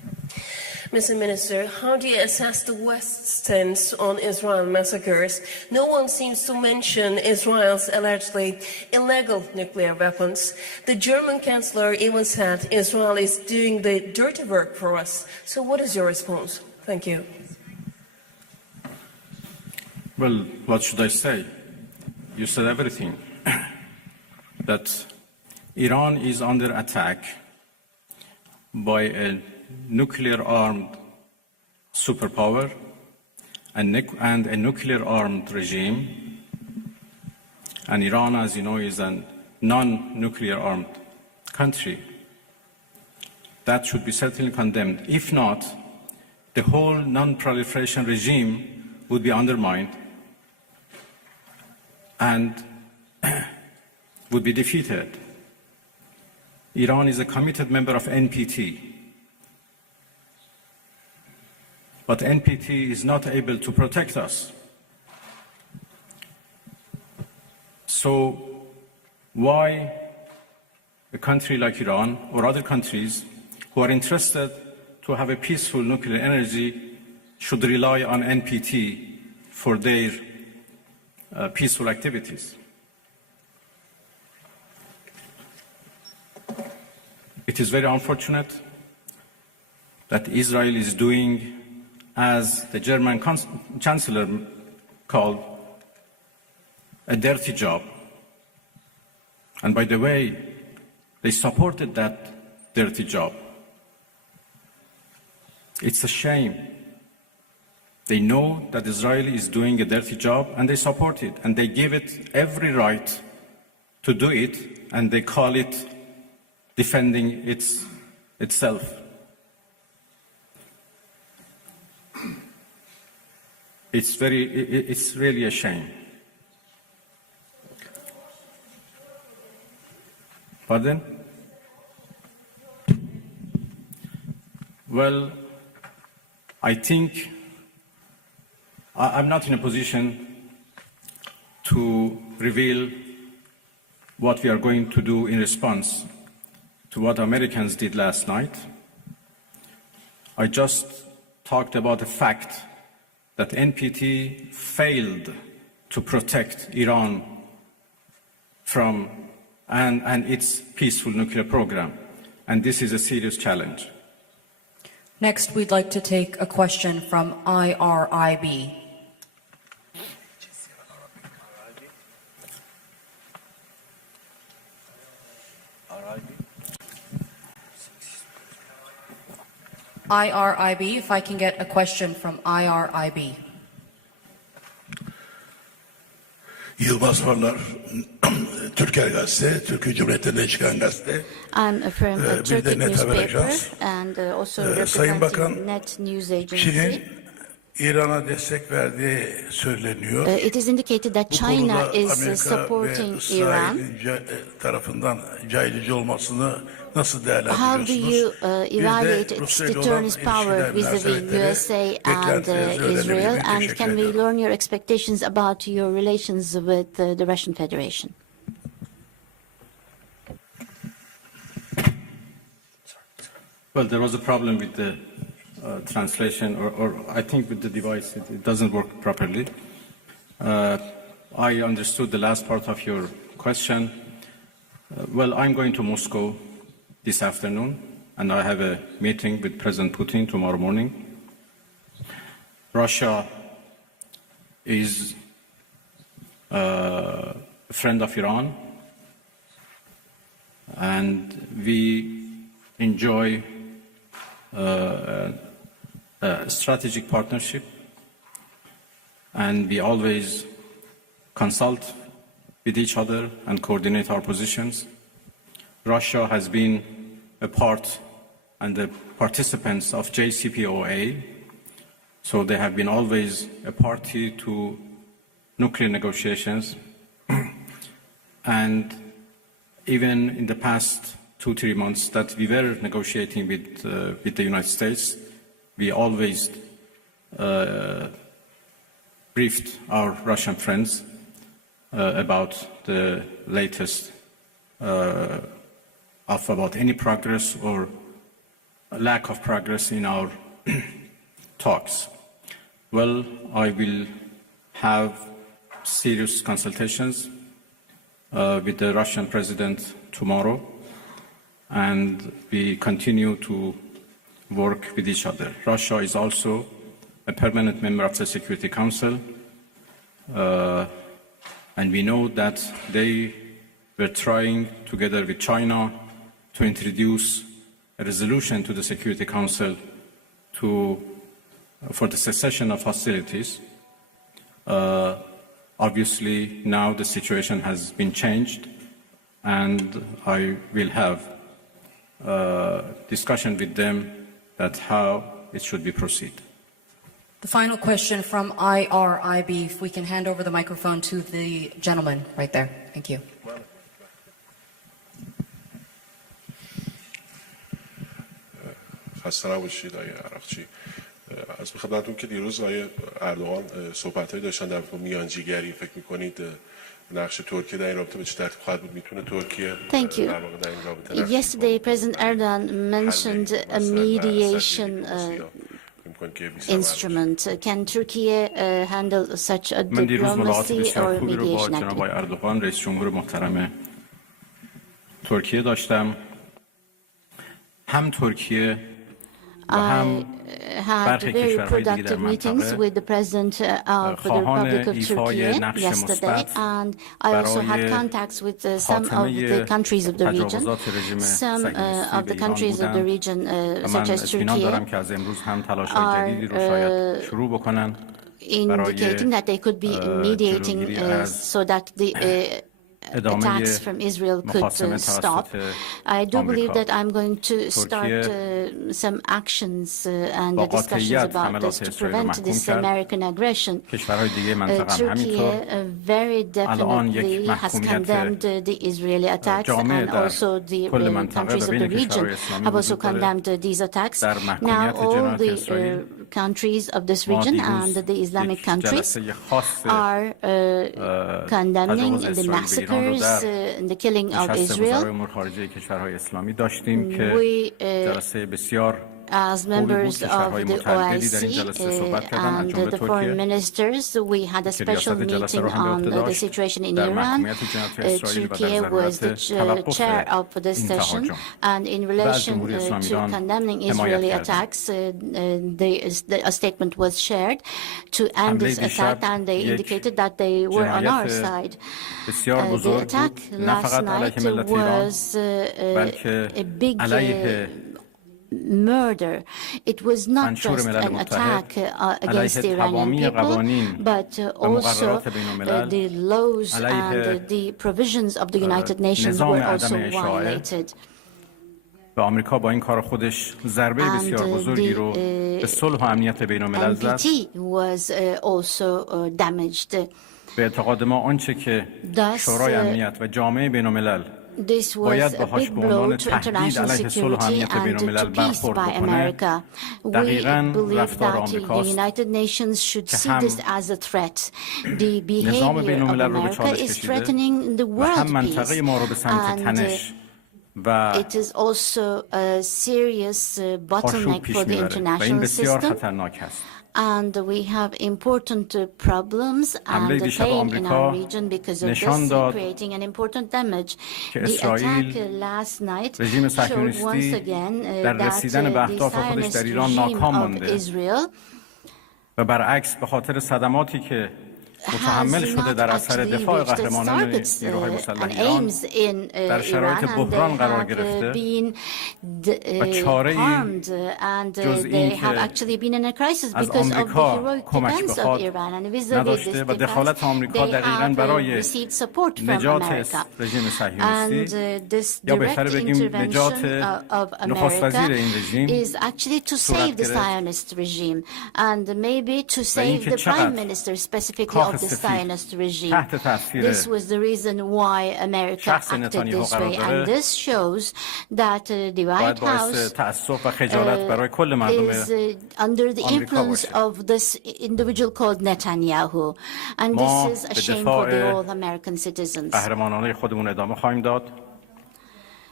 Mr. Minister, how do you assess the West's stance on Israel massacres? No one seems to mention Israel's allegedly illegal nuclear weapons. The German Chancellor even said Israel is doing the dirty work for us. So what is your response? Thank you. Well, what should I say? You said everything. That Iran is under attack by a nuclear-armed superpower and a nuclear-armed regime. And Iran, as you know, is a non-nuclear-armed country. That should be certainly condemned. If not, the whole non-proliferation regime would be undermined and would be defeated. Iran is a committed member of NPT. But NPT is not able to protect us. So why a country like Iran or other countries who are interested to have a peaceful nuclear energy should rely on NPT for their peaceful activities? It is very unfortunate that Israel is doing, as the German Chancellor called, a dirty job. And by the way, they supported that dirty job. It's a shame. They know that Israel is doing a dirty job and they support it, and they give it every right to do it, and they call it defending itself. It's really a shame. Pardon? Well, I think I'm not in a position to reveal what we are going to do in response to what Americans did last night. I just talked about the fact that NPT failed to protect Iran from and its peaceful nuclear program, and this is a serious challenge. Next, we'd like to take a question from IRIB. IRIB, if I can get a question from IRIB. Yılmaz Varlar, Türker Gazete, Türkiye Cumhuriyeti'nde çıkan gazete. I'm from a Turkish newspaper and also Sayın Bakan, representing Net News Agency. Çin'in İran'a destek verdiği söyleniyor. It is indicated that China is supporting Iran. Tarafından caydırıcı olmasını nasıl değerlendiriyorsunuz? How do you evaluate its deterrence power vis-a-vis USA and Israel? And can we learn your expectations about your relations with the Russian Federation? Well, there was a problem with the translation, or I think with the device, it doesn't work properly. I understood the last part of your question. Well, I'm going to Moscow this afternoon, and I have a meeting with President Putin tomorrow morning. Russia is a friend of Iran, and we enjoy a strategic partnership, and we always consult with each other and coordinate our positions. Russia has been a part and the participants of JCPOA, so they have been always a party to nuclear negotiations. And even in the past 2-3 months that we were negotiating with the United States, we always briefed our Russian friends about the latest about any progress or lack of progress in our talks. Well, I will have serious consultations with the Russian president tomorrow, and we continue to work with each other. Russia is also a permanent member of the Security Council, and we know that they were trying, together with China, to introduce a resolution to the Security Council for the cessation of hostilities. Obviously, now the situation has been changed, and I will have discussion with them that how it should be proceed. The final question from IRIB, if we can hand over the microphone to the gentleman right there. Thank you. خسته نباشید آقای عراقچی. از خدمتتون که دیروز آقای اردوغان صحبت‌هایی داشتن در مورد میانجیگری، فکر می‌کنید نقش ترکیه در این رابطه به چه ترتیب خواهد بود؟ میتونه ترکیه Thank you. Yesterday, President Erdogan mentioned a mediation instrument. Can Turkey handle such a من دیروز ملاقات diplomacy بسیار or خوبی رو با mediation جناب آقای اردوغان رئیس جمهور محترم ترکیه داشتم. هم ترکیه و هم had very productive meetings with the President of the Republic of Turkey yesterday, and I also had contacts with some of the countries of the region. Some of the countries of the region, such as Turkey, are indicating that they could be mediating so that the attacks from Israel could stop. I do believe that I'm going to start some actions and discussions about this to prevent this American aggression. Turkey very definitely has condemned the Israeli attacks, and also the countries of the region have also condemned these attacks. Now all the countries of this region and the Islamic countries are condemning the massacres and the killing of Israel. As members of the OIC and the foreign ministers, we had a special meeting on the situation in Iran. Turkey was the chair of this session, and in relation to condemning Israeli attacks, a statement was shared to end this attack, and they indicated that they were on our side. The attack last night was a big murder. It was not just an attack against the Iranian people, but also the laws and the provisions of the United Nations were also violated. و آمریکا با این کار خودش ضربه بسیار بزرگی رو به صلح و امنیت بین‌الملل زد. was also damaged. به اعتقاد ما آنچه که شورای امنیت و جامعه بین‌الملل This was a big blow to international security and to peace by America. We believe that the United Nations should see this as a threat. The behavior of America is threatening the world peace, and it is also a serious bottleneck for the international system. And we have important problems and pain in our region because of this, creating an important damage. The attack last night showed once again that the Zionist regime of Israel متحمل شده در اثر دفاع قهرمانان نیروهای مسلح ایران در شرایط بحران قرار گرفته و چاره‌ای جز این که از آمریکا کمک بخواد نداشته و دخالت آمریکا دقیقاً برای نجات رژیم صهیونیستی یا بهتر بگیم نجات نخست وزیر این رژیم صورت گرفت و اینکه چقدر of the Zionist regime. This was the reason why America acted this way, and this shows that the White House is under the influence of this individual called Netanyahu, and this is a shame for the all American citizens.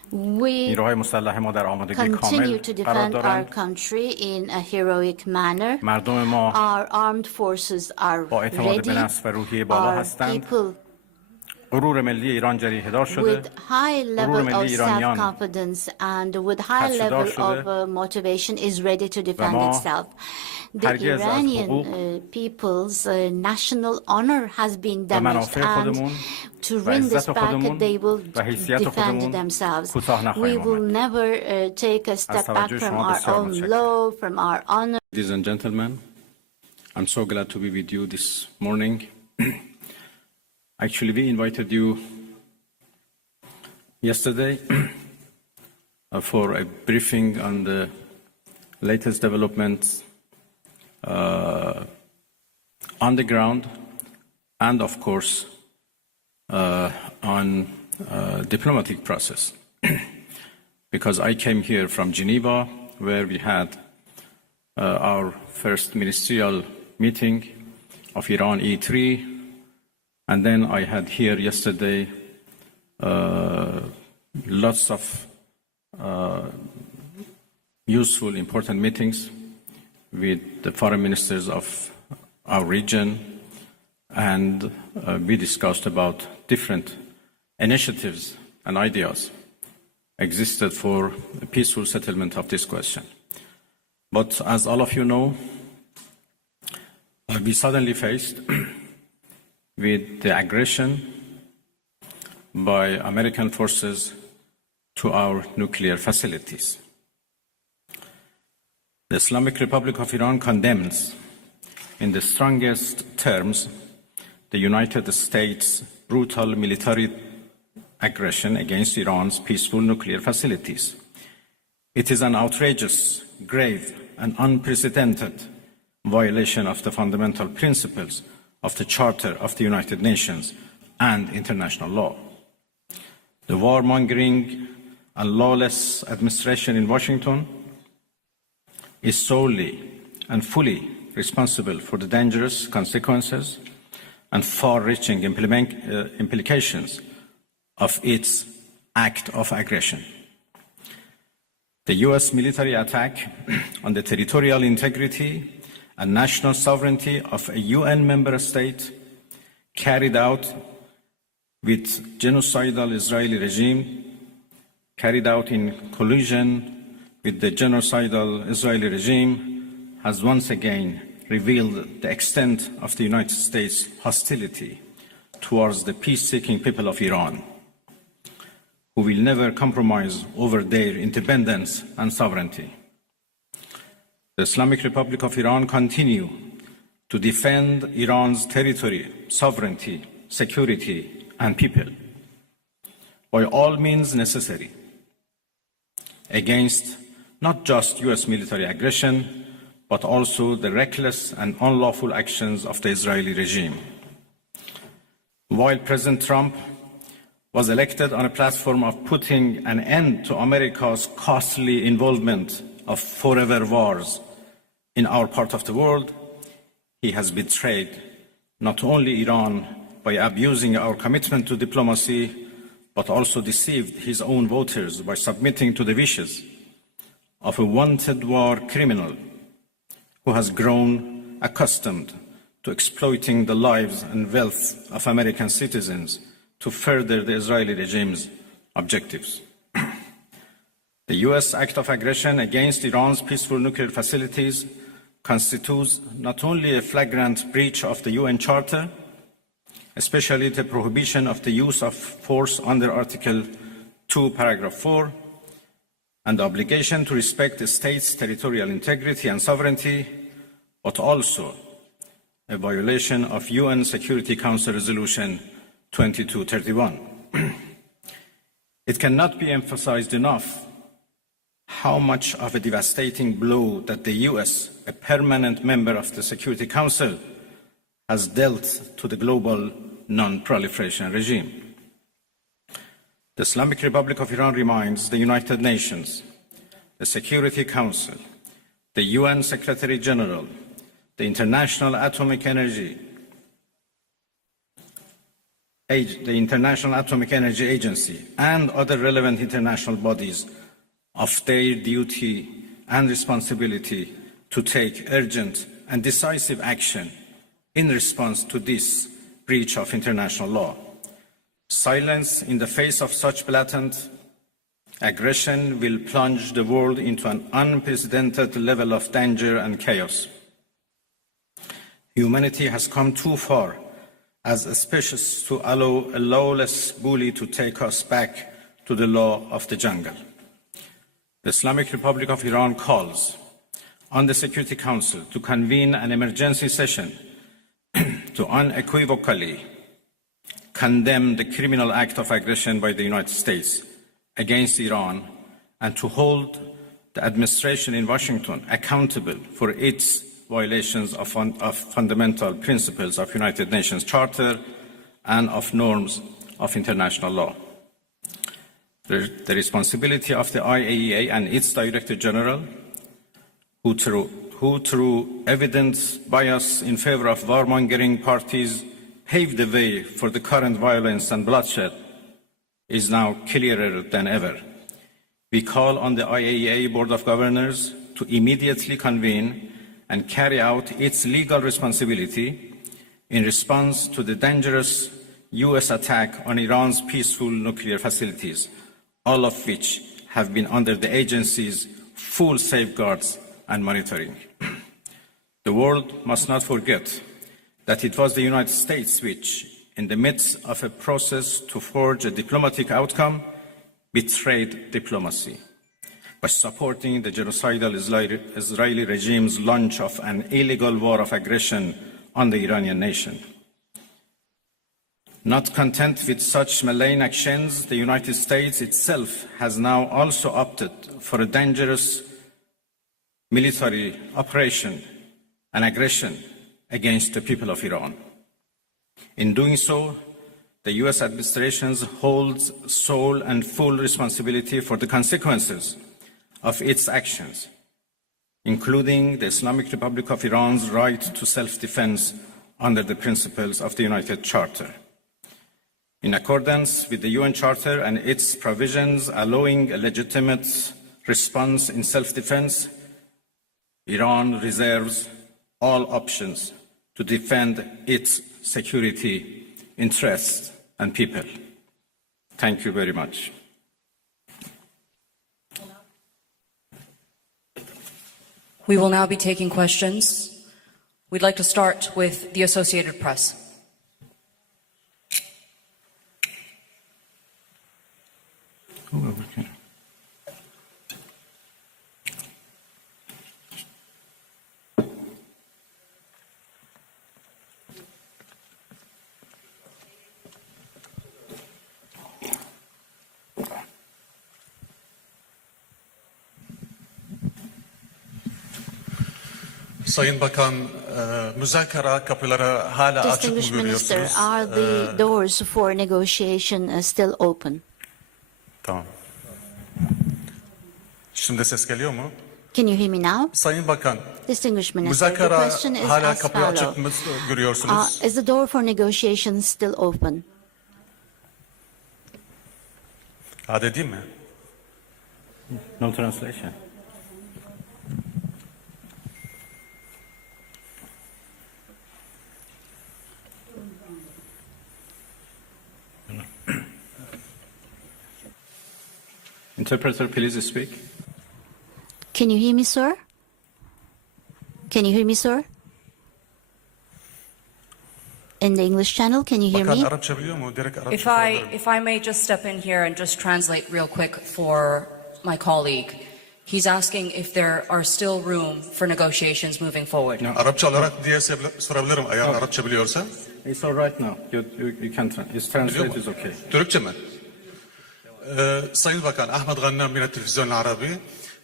We نیروهای مسلح ما در آمادگی کامل continue to قرار defend our دارند. country in a heroic manner. مردم ما Our armed forces are با اعتماد به ready. نفس و روحیه بالا Our هستند. people غرور ملی ایران جریحه‌دار شده. with high غرور level ملی of ایرانیان self-confidence and with high خدشه‌دار level شده. of motivation is ready to defend ما itself. The هرگز از Iranian حقوق people's national honor has been و damaged, منافع and خودمون to و win this عزت back, خودمون they will و حیثیت defend خودمون themselves. کوتاه We نخواهیم will آمد. never take a step back توجه from شما our بسیار own متشکرم. law, from our honor. Ladies and gentlemen, I'm so glad to be with you this morning. Actually, we invited you yesterday for a briefing on the latest developments on the ground and, of course, on diplomatic process. Because I came here from Geneva, where we had our first ministerial meeting of Iran E3, and then I had here yesterday lots of useful, important meetings with the foreign ministers of our region, and we discussed about different initiatives and ideas existed for a peaceful settlement of this question. But as all of you know, we suddenly faced with the aggression by American forces to our nuclear facilities. The Islamic Republic of Iran condemns in the strongest terms the United States' brutal military aggression against Iran's peaceful nuclear facilities. It is an outrageous, grave, and unprecedented violation of the fundamental principles of the Charter of the United Nations and international law. The warmongering and lawless administration in Washington is solely and fully responsible for the dangerous consequences and far-reaching implications of its act of aggression. The US military attack on the territorial integrity and national sovereignty of a UN member state carried out with genocidal Israeli regime, carried out in collusion with the genocidal Israeli regime, has once again revealed the extent of the United States' hostility towards the peace-seeking people of Iran, who will never compromise over their independence and sovereignty. The Islamic Republic of Iran continue to defend Iran's territory, sovereignty, security, and people by all means necessary against not just US military aggression, but also the reckless and unlawful actions of the Israeli regime. While President Trump was elected on a platform of putting an end to America's costly involvement of forever wars in our part of the world, he has betrayed not only Iran by abusing our commitment to diplomacy, but also deceived his own voters by submitting to the wishes of a wanted war criminal who has grown accustomed to exploiting the lives and wealth of American citizens to further the Israeli regime's objectives. The US act of aggression against Iran's peaceful nuclear facilities constitutes not only a flagrant breach of the UN Charter, especially the prohibition of the use of force under Article 2, Paragraph 4, and the obligation to respect the state's territorial integrity and sovereignty, but also a violation of UN Security Council Resolution 2231. It cannot be emphasized enough how much of a devastating blow that the US, a permanent member of the Security Council, has dealt to the global non-proliferation regime. The Islamic Republic of Iran reminds the United Nations, the Security Council, the UN Secretary General, the International Atomic Energy the International Atomic Energy Agency and other relevant international bodies of their duty and responsibility to take urgent and decisive action in response to this breach of international law. Silence in the face of such blatant aggression will plunge the world into an unprecedented level of danger and chaos. Humanity has come too far as a species to allow a lawless bully to take us back to the law of the jungle. The Islamic Republic of Iran calls on the Security Council to convene an emergency session to unequivocally condemn the criminal act of aggression by the United States against Iran and to hold the administration in Washington accountable for its violations of fundamental principles of United Nations Charter and of norms of international law. The responsibility of the IAEA and its Director General, who through evident bias in favor of warmongering parties paved the way for the current violence and bloodshed, is now clearer than ever. We call on the IAEA Board of Governors to immediately convene and carry out its legal responsibility in response to the dangerous US attack on Iran's peaceful nuclear facilities, all of which have been under the agency's full safeguards and monitoring. The world must not forget that it was the United States which, in the midst of a process to forge a diplomatic outcome, betrayed diplomacy by supporting the genocidal Israeli regime's launch of an illegal war of aggression on the Iranian nation. Not content with such malign actions, the United States itself has now also opted for a dangerous military operation and aggression against the people of Iran. In doing so, the US administration holds sole and full responsibility for the consequences of its actions, including the Islamic Republic of Iran's right to self-defense under the principles of the United Charter. In accordance with the UN Charter and its provisions allowing a legitimate response in self-defense, Iran reserves all options to defend its security, interests, and people. Thank you very much. We will now be taking questions. We'd like to start with the Associated Press. Sayın Bakan, müzakere kapıları hala açık mı Distinguished Minister, görüyorsunuz? are the doors for negotiation still open? Tamam. Şimdi ses geliyor mu? Can you hear me now? Sayın Bakan, Distinguished Minister, the müzakere question is hala as kapıyı açık mı follows. görüyorsunuz? Is the door for negotiation still open? Hadi değil mi? No translation. Interpreter, please speak. Can you hear me, sir? Can you hear me, sir? In the English channel, can you hear Bakan me? Arapça biliyor mu? Direkt Arapça If I may just step in here and just translate real quick for my colleague. He's asking if there are still room for negotiations moving forward. Arapça olarak diye sorabilirim eğer Arapça biliyorsa. It's all right now. You can translate is okay. Türkçe mi? Sayın Bakan, Ahmet Gannam من التلفزيون العربي.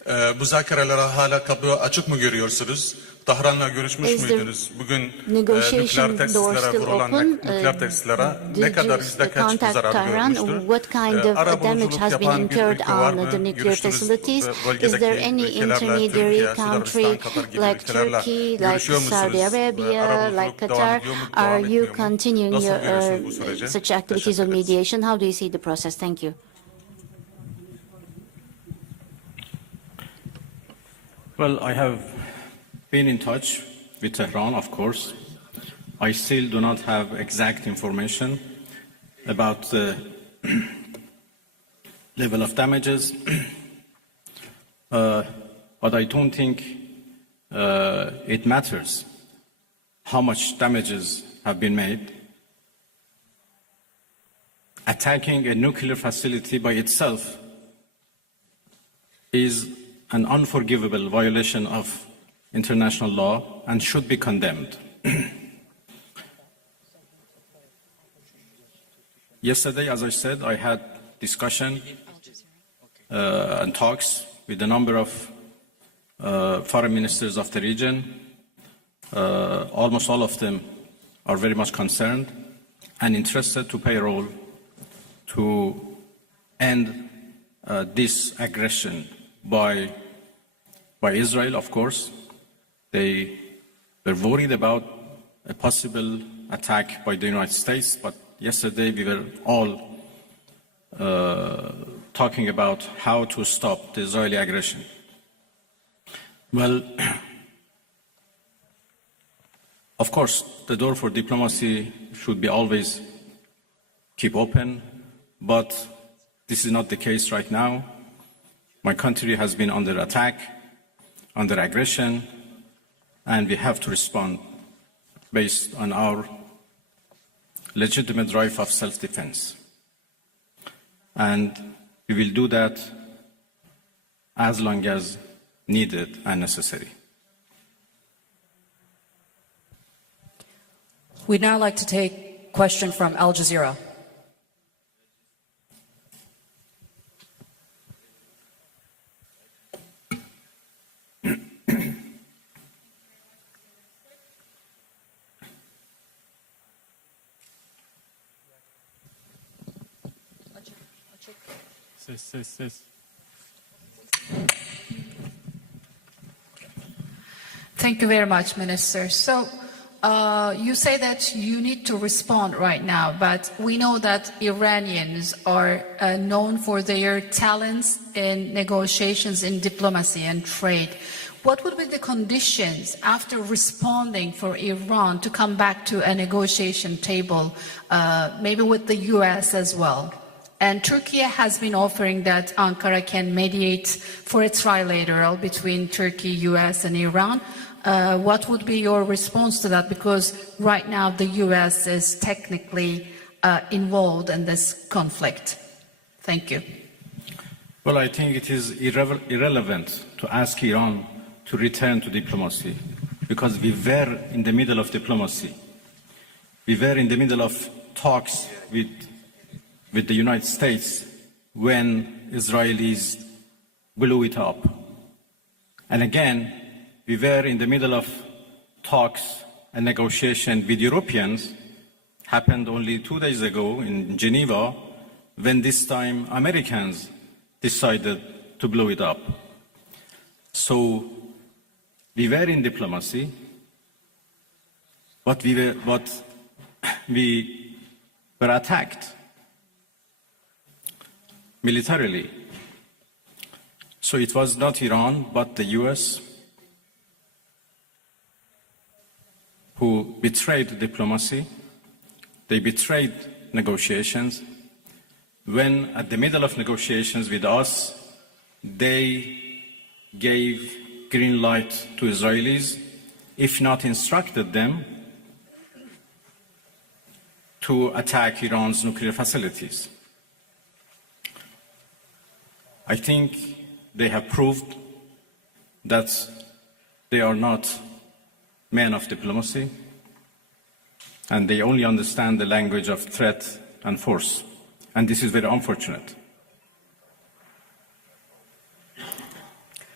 müzakerelere hala kapı açık mı görüyorsunuz? Tahran'la görüşmüş müydünüz? Bugün nükleer tesislere vurulan nükleer tesislere ne kadar yüzde kaç bir zarar görmüştür? What kind of damage has been incurred on the nuclear facilities? Is there any intermediary country like Turkey, like Saudi Arabia, like Qatar? Are you continuing your such activities of mediation? How do you see the process? Thank you. Well, I have been in touch with Tehran, of course. I still do not have exact information about the level of damages, but I don't think it matters how much damages have been made. Attacking a nuclear facility by itself is an unforgivable violation of international law and should be condemned. Yesterday, as I said, I had discussion and talks with a number of foreign ministers of the region. Almost all of them are very much concerned and interested to play a role to end this aggression by Israel, of course. They were worried about a possible attack by the United States, but yesterday we were all talking about how to stop the Israeli aggression. Well, of course, the door for diplomacy should be always keep open, but this is not the case right now. My country has been under attack, under aggression, and we have to respond based on our legitimate right of self-defense. And we will do that as long as needed and necessary. We'd now like to take a question from Al Jazeera. Thank you very much, Minister. So you say that you need to respond right now, but we know that Iranians are known for their talents in negotiations, in diplomacy and trade. What would be the conditions after responding for Iran to come back to a negotiation table, maybe with the US as well? And Turkey has been offering that Ankara can mediate for a trilateral between Turkey, US and Iran. What would be your response to that? Because right now the US is technically involved in this conflict. Thank you. Well, I think it is irrelevant to ask Iran to return to diplomacy, because we were in the middle of diplomacy. We were in the middle of talks with the United States when Israelis blew it up. And again, we were in the middle of talks and negotiation with Europeans, happened only 2 days ago in Geneva, when this time Americans decided to blow it up. So we were in diplomacy, but we were attacked militarily. So it was not Iran, but the US who betrayed diplomacy. They betrayed negotiations. When at the middle of negotiations with us, they gave green light to Israelis, if not instructed them to attack Iran's nuclear facilities. I think they have proved that they are not men of diplomacy, and they only understand the language of threat and force. And this is very unfortunate.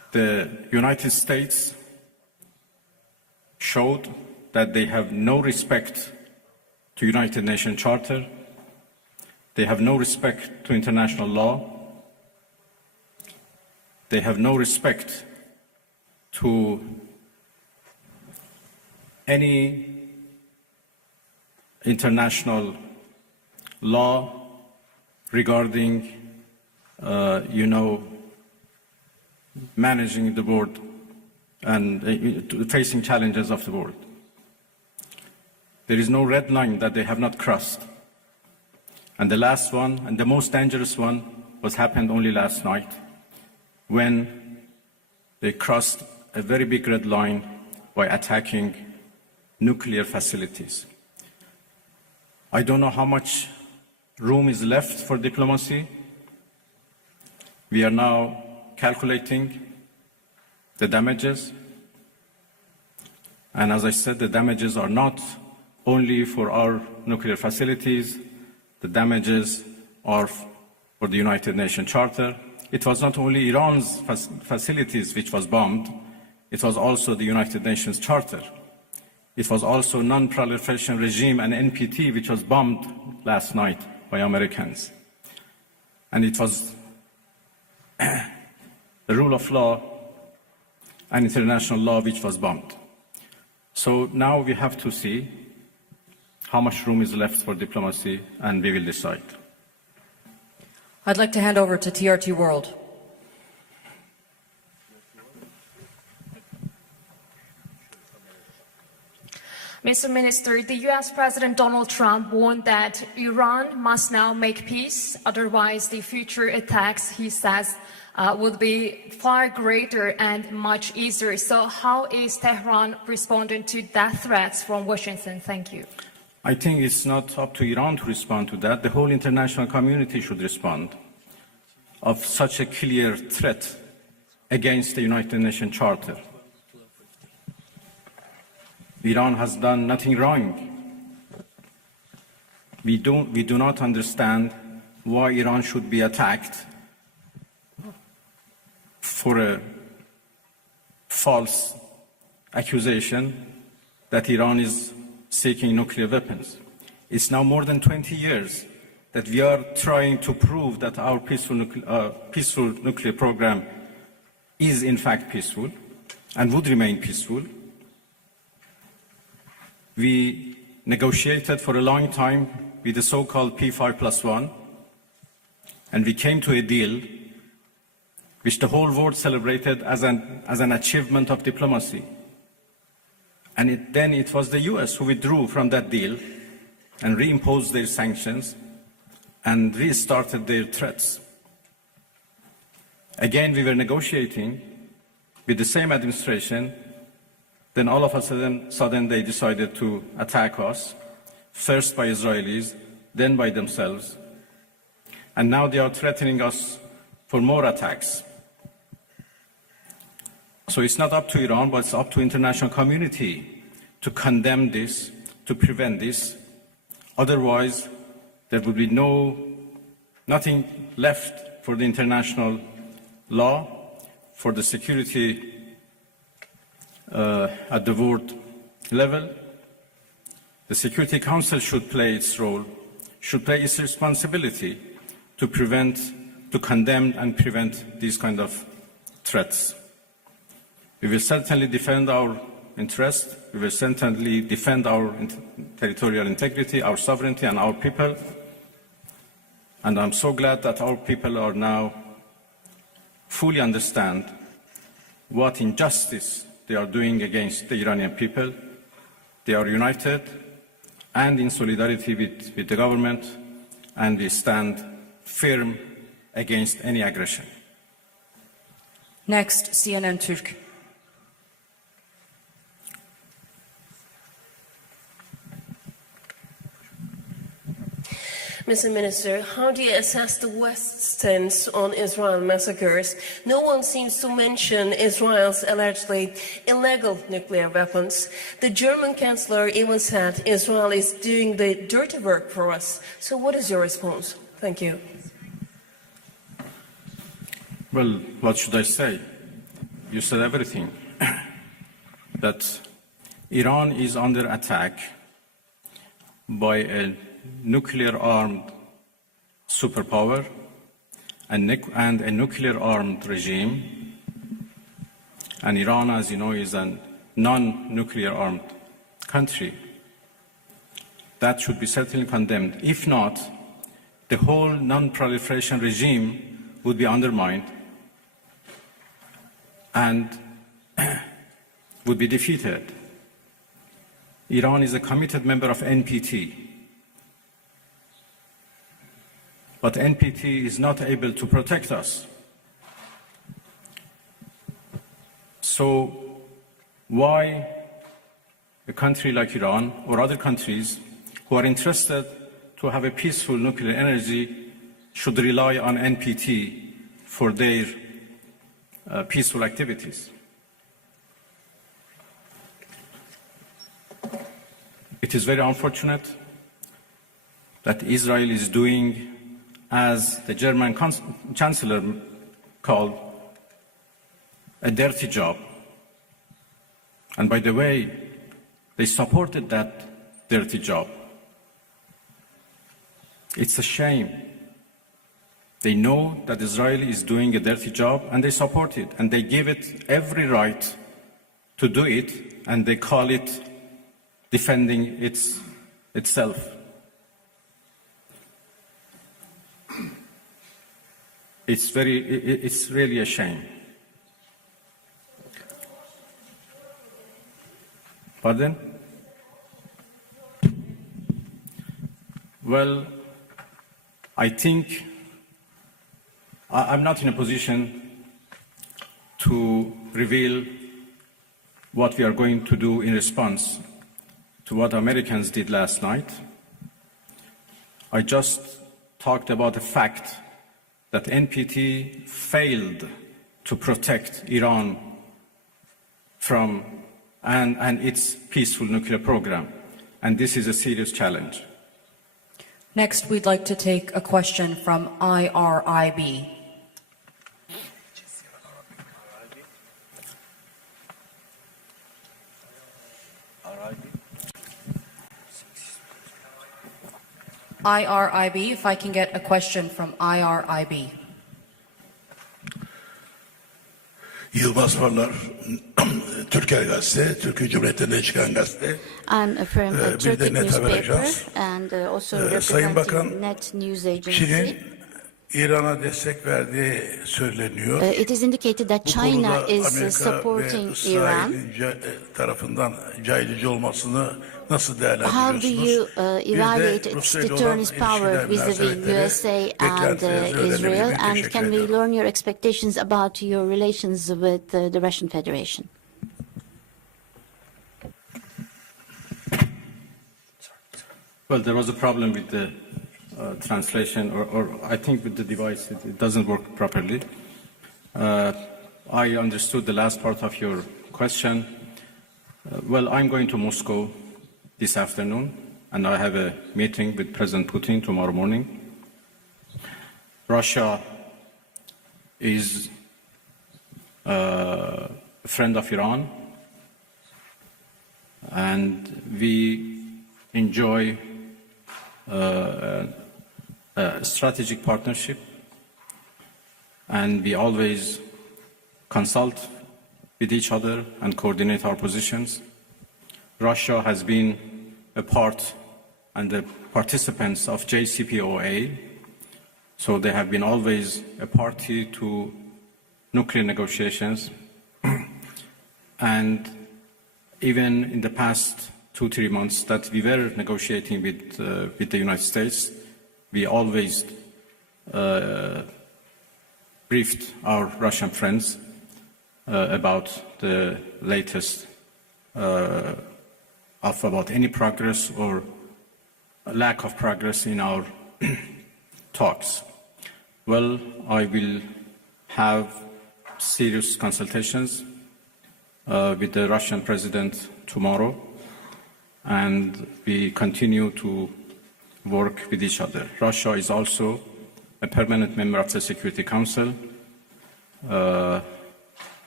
The United States showed that they have no respect to United Nations Charter, they have no respect to international law, they have no respect to any international law regarding, managing the world and facing challenges of the world. There is no red line that they have not crossed. And the last one, and the most dangerous one, was happened only last night, when they crossed a very big red line by attacking nuclear facilities. I don't know how much room is left for diplomacy. We are now calculating the damages. And as I said, the damages are not only for our nuclear facilities, the damages are for the United Nations Charter. It was not only Iran's facilities which was bombed, it was also the United Nations Charter. It was also non-proliferation regime and NPT, which was bombed last night by Americans. And it was the rule of law and international law which was bombed. So now we have to see how much room is left for diplomacy, and we will decide. I'd like to hand over to TRT World. Mr. Minister, the U.S. President Donald Trump warned that Iran must now make peace, otherwise the future attacks, he says, would be far greater and much easier. So how is Tehran responding to that threats from Washington? Thank you. I think it's not up to Iran to respond to that. The whole international community should respond of such a clear threat against the United Nations Charter. Iran has done nothing wrong. We do not understand why Iran should be attacked for a false accusation that Iran is seeking nuclear weapons. It's now more than 20 years that we are trying to prove that our peaceful nuclear program is in fact peaceful and would remain peaceful. We negotiated for a long time with the so-called P5+1, and we came to a deal which the whole world celebrated as an achievement of diplomacy. And then it was the US who withdrew from that deal and reimposed their sanctions and restarted their threats. Again, we were negotiating with the same administration. Then all of a sudden they decided to attack us, first by Israelis, then by themselves. And now they are threatening us for more attacks. So it's not up to Iran, but it's up to international community to condemn this, to prevent this. Otherwise, there will be nothing left for the international law, for the security at the world level. The Security Council should play its role, should play its responsibility to condemn and prevent these kind of threats. We will certainly defend our interest. We will certainly defend our territorial integrity, our sovereignty, and our people. And I'm so glad that our people are now fully understand what injustice they are doing against the Iranian people. They are united and in solidarity with the government, and we stand firm against any aggression. Next, CNN Türk. Mr. Minister, how do you assess the West's stance on Israel massacres? No one seems to mention Israel's allegedly illegal nuclear weapons. The German Chancellor even said Israel is doing the dirty work for us. So what is your response? Thank you. Well, what should I say? you said everything. That Iran is under attack by a nuclear-armed superpower and a nuclear-armed regime. And Iran, as you know, is a non-nuclear armed country. That should be certainly condemned. If not, the whole non-proliferation regime would be undermined and would be defeated. Iran is a committed member of NPT. But NPT is not able to protect us. So why a country like Iran or other countries who are interested to have a peaceful nuclear energy should rely on NPT for their peaceful activities? It is very unfortunate that Israel is doing, as the German Chancellor called, a dirty job. And by the way, they supported that dirty job. It's a shame. They know that Israel is doing a dirty job and they support it, and they give it every right to do it, and they call it defending itself. It's really a shame. Pardon? Well, I think I'm not in a position to reveal what we are going to do in response to what Americans did last night. I just talked about the fact that NPT failed to protect Iran from and its peaceful nuclear program, and this is a serious challenge. Next, we'd like to take a question from IRIB. IRIB, if I can get a question from IRIB. Yılmaz Varlar, Türker Gazete, Türkiye Cumhuriyeti'nde çıkan gazete. I'm from a Turkish newspaper and also Sayın Bakan, representing Net News Agency. Çin'in İran'a destek verdiği söyleniyor. It is indicated that China is supporting Iran. Tarafından caydırıcı olmasını nasıl How do değerlendiriyorsunuz? you evaluate its deterrence power vis-a-vis USA and Israel? And can we learn your expectations about your relations with the Russian Federation? Well, there was a problem with the translation, or I think with the device, it doesn't work properly. I understood the last part of your question. Well, I'm going to Moscow this afternoon, and I have a meeting with President Putin tomorrow morning. Russia is a friend of Iran, and we enjoy a strategic partnership, and we always consult with each other and coordinate our positions. Russia has been a part and the participants of JCPOA, so they have been always a party to nuclear negotiations. And even in the past 2-3 months that we were negotiating with the United States, we always briefed our Russian friends about the latest about any progress or lack of progress in our talks. Well, I will have serious consultations with the Russian president tomorrow, and we continue to work with each other. Russia is also a permanent member of the Security Council,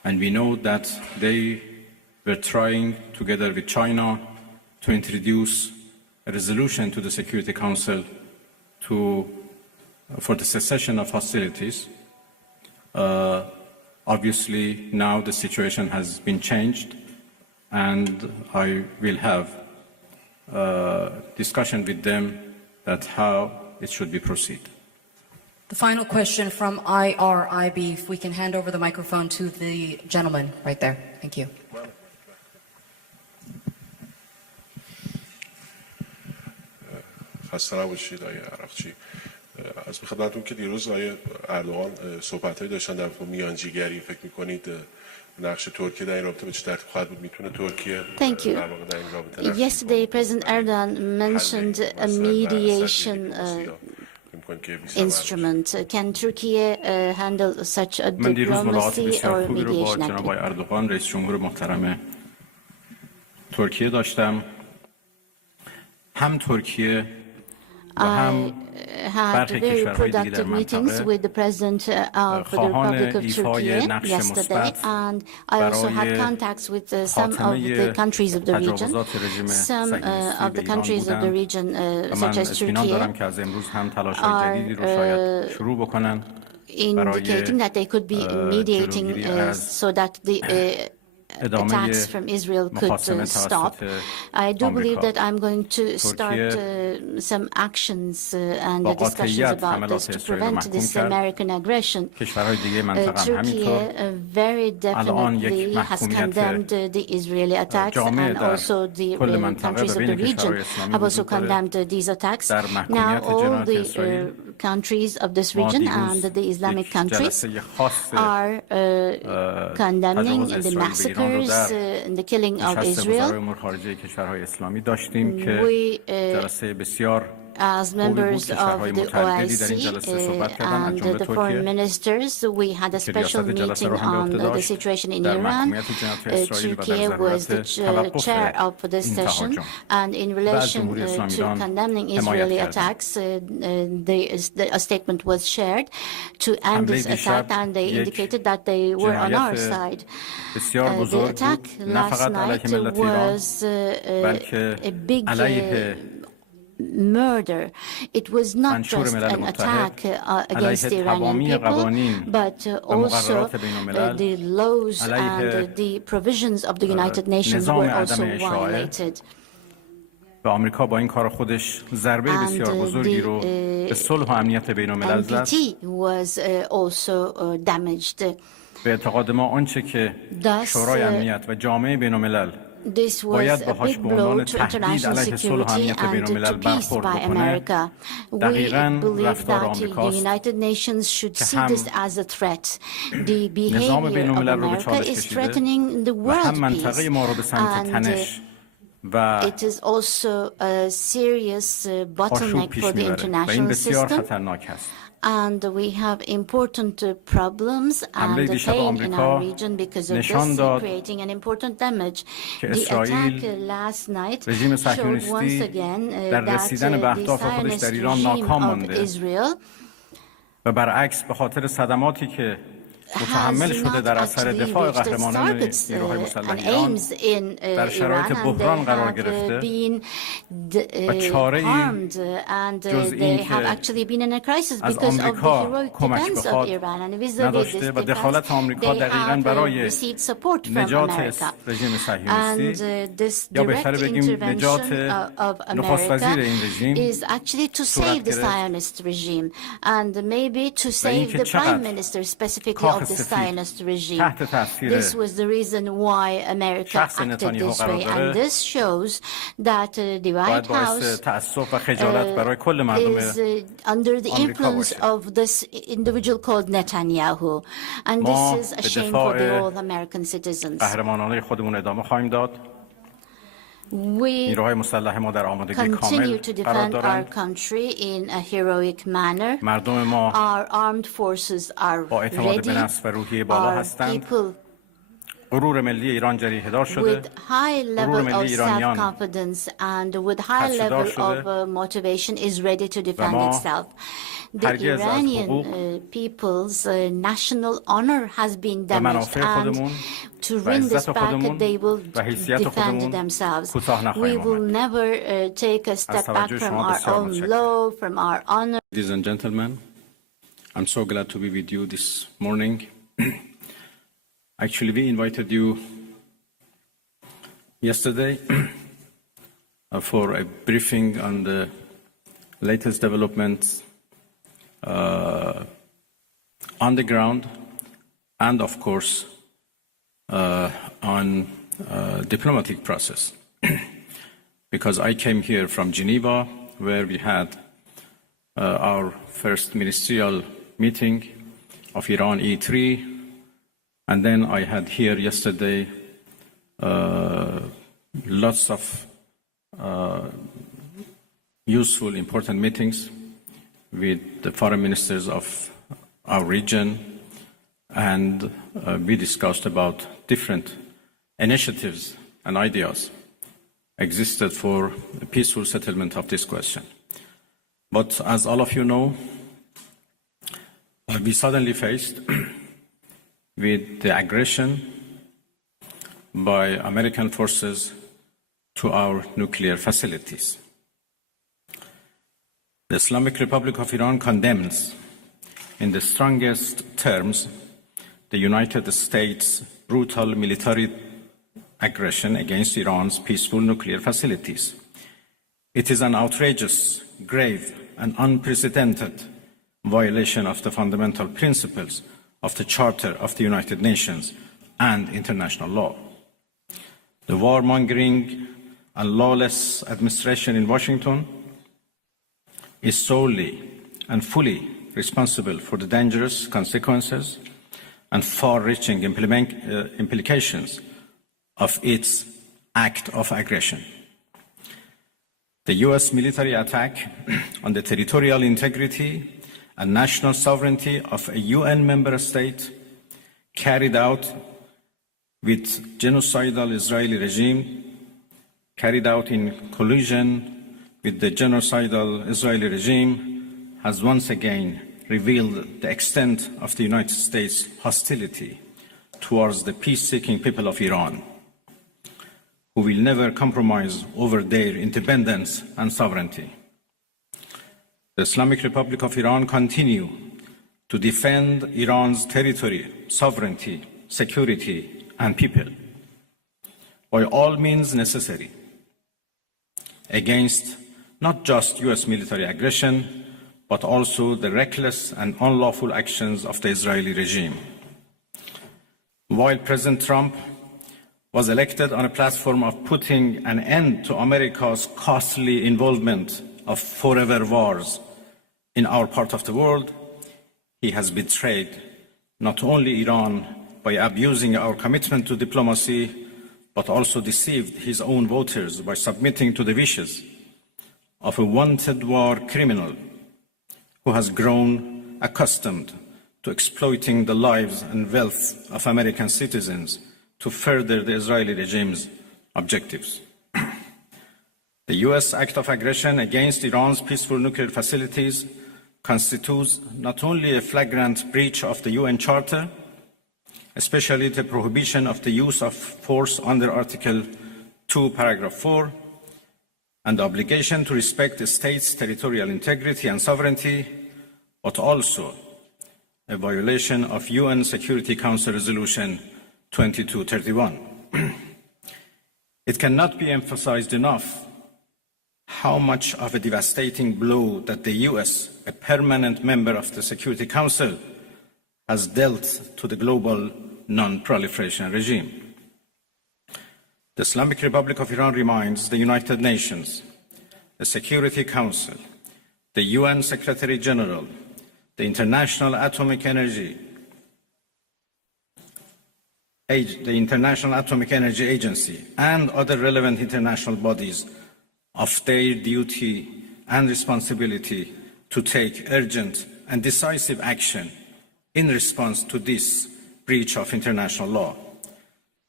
And we know that they were trying, together with China, to introduce a resolution to the Security Council for the cessation of hostilities. Obviously, now the situation has been changed, and I will have discussion with them that how it should be proceed. The final question from IRIB, if we can hand over the microphone to the gentleman right there. Thank you. خسته نباشید آقای عراقچی. از خدمتتون که دیروز آقای اردوغان صحبت‌هایی داشتن در مورد میانجیگری، فکر می‌کنید نقش ترکیه در این رابطه به چه ترتیب خواهد بود؟ میتونه ترکیه در واقع در این رابطه Yesterday, President Erdogan mentioned a mediation instrument. Can Turkey handle such a من دیروز ملاقات diplomacy بسیار or خوبی رو با mediation جناب آقای activity? اردوغان رئیس جمهور محترم ترکیه داشتم. هم ترکیه و هم had very productive meetings with the President of the Republic of Turkey yesterday, and I also had contacts with some of the countries of the region. Some of the countries of the region, such as Turkey, are indicating that they could be mediating so that the attacks from Israel could stop. I do believe that I'm going to start some actions and discussions about this to prevent this American aggression. Turkey very definitely has condemned the Israeli attacks, and also the countries of the region have also condemned these attacks. Now all the countries of this region and the Islamic countries are condemning the massacres and the killing of Israel. As members of the OIC and the foreign ministers, we had a special meeting on the situation in Iran. Turkey was the chair of this session, and in relation to condemning Israeli attacks, a statement was shared to end this attack, and they indicated that they were on our side. The attack last night was a big murder. It was not just an attack against the Iranian people, but also the laws and the provisions of the United Nations were also violated. و آمریکا با این کار خودش ضربه بسیار بزرگی رو به صلح و امنیت بین‌الملل زد. به اعتقاد ما آنچه که شورای امنیت و جامعه بین‌الملل باید باهاش به عنوان تهدید علیه صلح و امنیت بین‌الملل برخورد بکنه، دقیقاً رفتار آمریکاست که هم نظام بین‌الملل رو به چالش کشیده و هم منطقه ما رو به سمت تنش و آشوب پیش میبره و این بسیار خطرناک است. And we have important problems and pain in our region because of this, creating an important damage. The attack last night showed once again that the Zionist regime of Israel و برعکس به خاطر صدماتی که متحمل شده در اثر دفاع قهرمانان نیروهای مسلح ایران در شرایط بحران قرار گرفته و چاره‌ای جز این که از آمریکا کمک بخواد نداشته و دخالت آمریکا دقیقاً برای نجات رژیم صهیونیستی یا بهتره بگیم نجات نخست وزیر این رژیم صورت گرفت و اینکه چقدر the Zionist regime. This was the reason why America acted this way, and this shows that the White House is under the influence of this individual called Netanyahu, and this is a shame for the all American citizens. We continue to defend our country in a heroic manner. Our armed forces are ready. Our people with high level of self-confidence and with high level of motivation is ready to defend itself. The Iranian people's national honor has been damaged, and to win this back, they will defend themselves. We will never take a step back from our own law, from our honor. Ladies and gentlemen, I'm so glad to be with you this morning. Actually, we invited you yesterday for a briefing on the latest developments on the ground and, of course, on diplomatic process. Because I came here from Geneva, where we had our first ministerial meeting of Iran E3, and then I had here yesterday lots of useful, important meetings with the foreign ministers of our region, and we discussed about different initiatives and ideas existed for a peaceful settlement of this question. But as all of you know, we suddenly faced with the aggression by American forces to our nuclear facilities. The Islamic Republic of Iran condemns in the strongest terms the United States' brutal military aggression against Iran's peaceful nuclear facilities. It is an outrageous, grave, and unprecedented violation of the fundamental principles of the Charter of the United Nations and international law. The warmongering and lawless administration in Washington is solely and fully responsible for the dangerous consequences and far-reaching implications of its act of aggression. The US military attack on the territorial integrity and national sovereignty of a UN member state carried out with genocidal Israeli regime, carried out in collusion with the genocidal Israeli regime, has once again revealed the extent of the United States' hostility towards the peace-seeking people of Iran, who will never compromise over their independence and sovereignty. The Islamic Republic of Iran continue to defend Iran's territory, sovereignty, security, and people by all means necessary against not just US military aggression, but also the reckless and unlawful actions of the Israeli regime. While President Trump was elected on a platform of putting an end to America's costly involvement of forever wars in our part of the world, he has betrayed not only Iran by abusing our commitment to diplomacy, but also deceived his own voters by submitting to the wishes of a wanted war criminal who has grown accustomed to exploiting the lives and wealth of American citizens to further the Israeli regime's objectives. The US act of aggression against Iran's peaceful nuclear facilities constitutes not only a flagrant breach of the UN Charter, especially the prohibition of the use of force under Article 2, Paragraph 4, and the obligation to respect the state's territorial integrity and sovereignty, but also a violation of UN Security Council Resolution 2231. It cannot be emphasized enough how much of a devastating blow that the US, a permanent member of the Security Council, has dealt to the global non-proliferation regime. The Islamic Republic of Iran reminds the United Nations, the Security Council, the UN Secretary General, the International Atomic Energy Agency, and other relevant international bodies of their duty and responsibility to take urgent and decisive action in response to this breach of international law.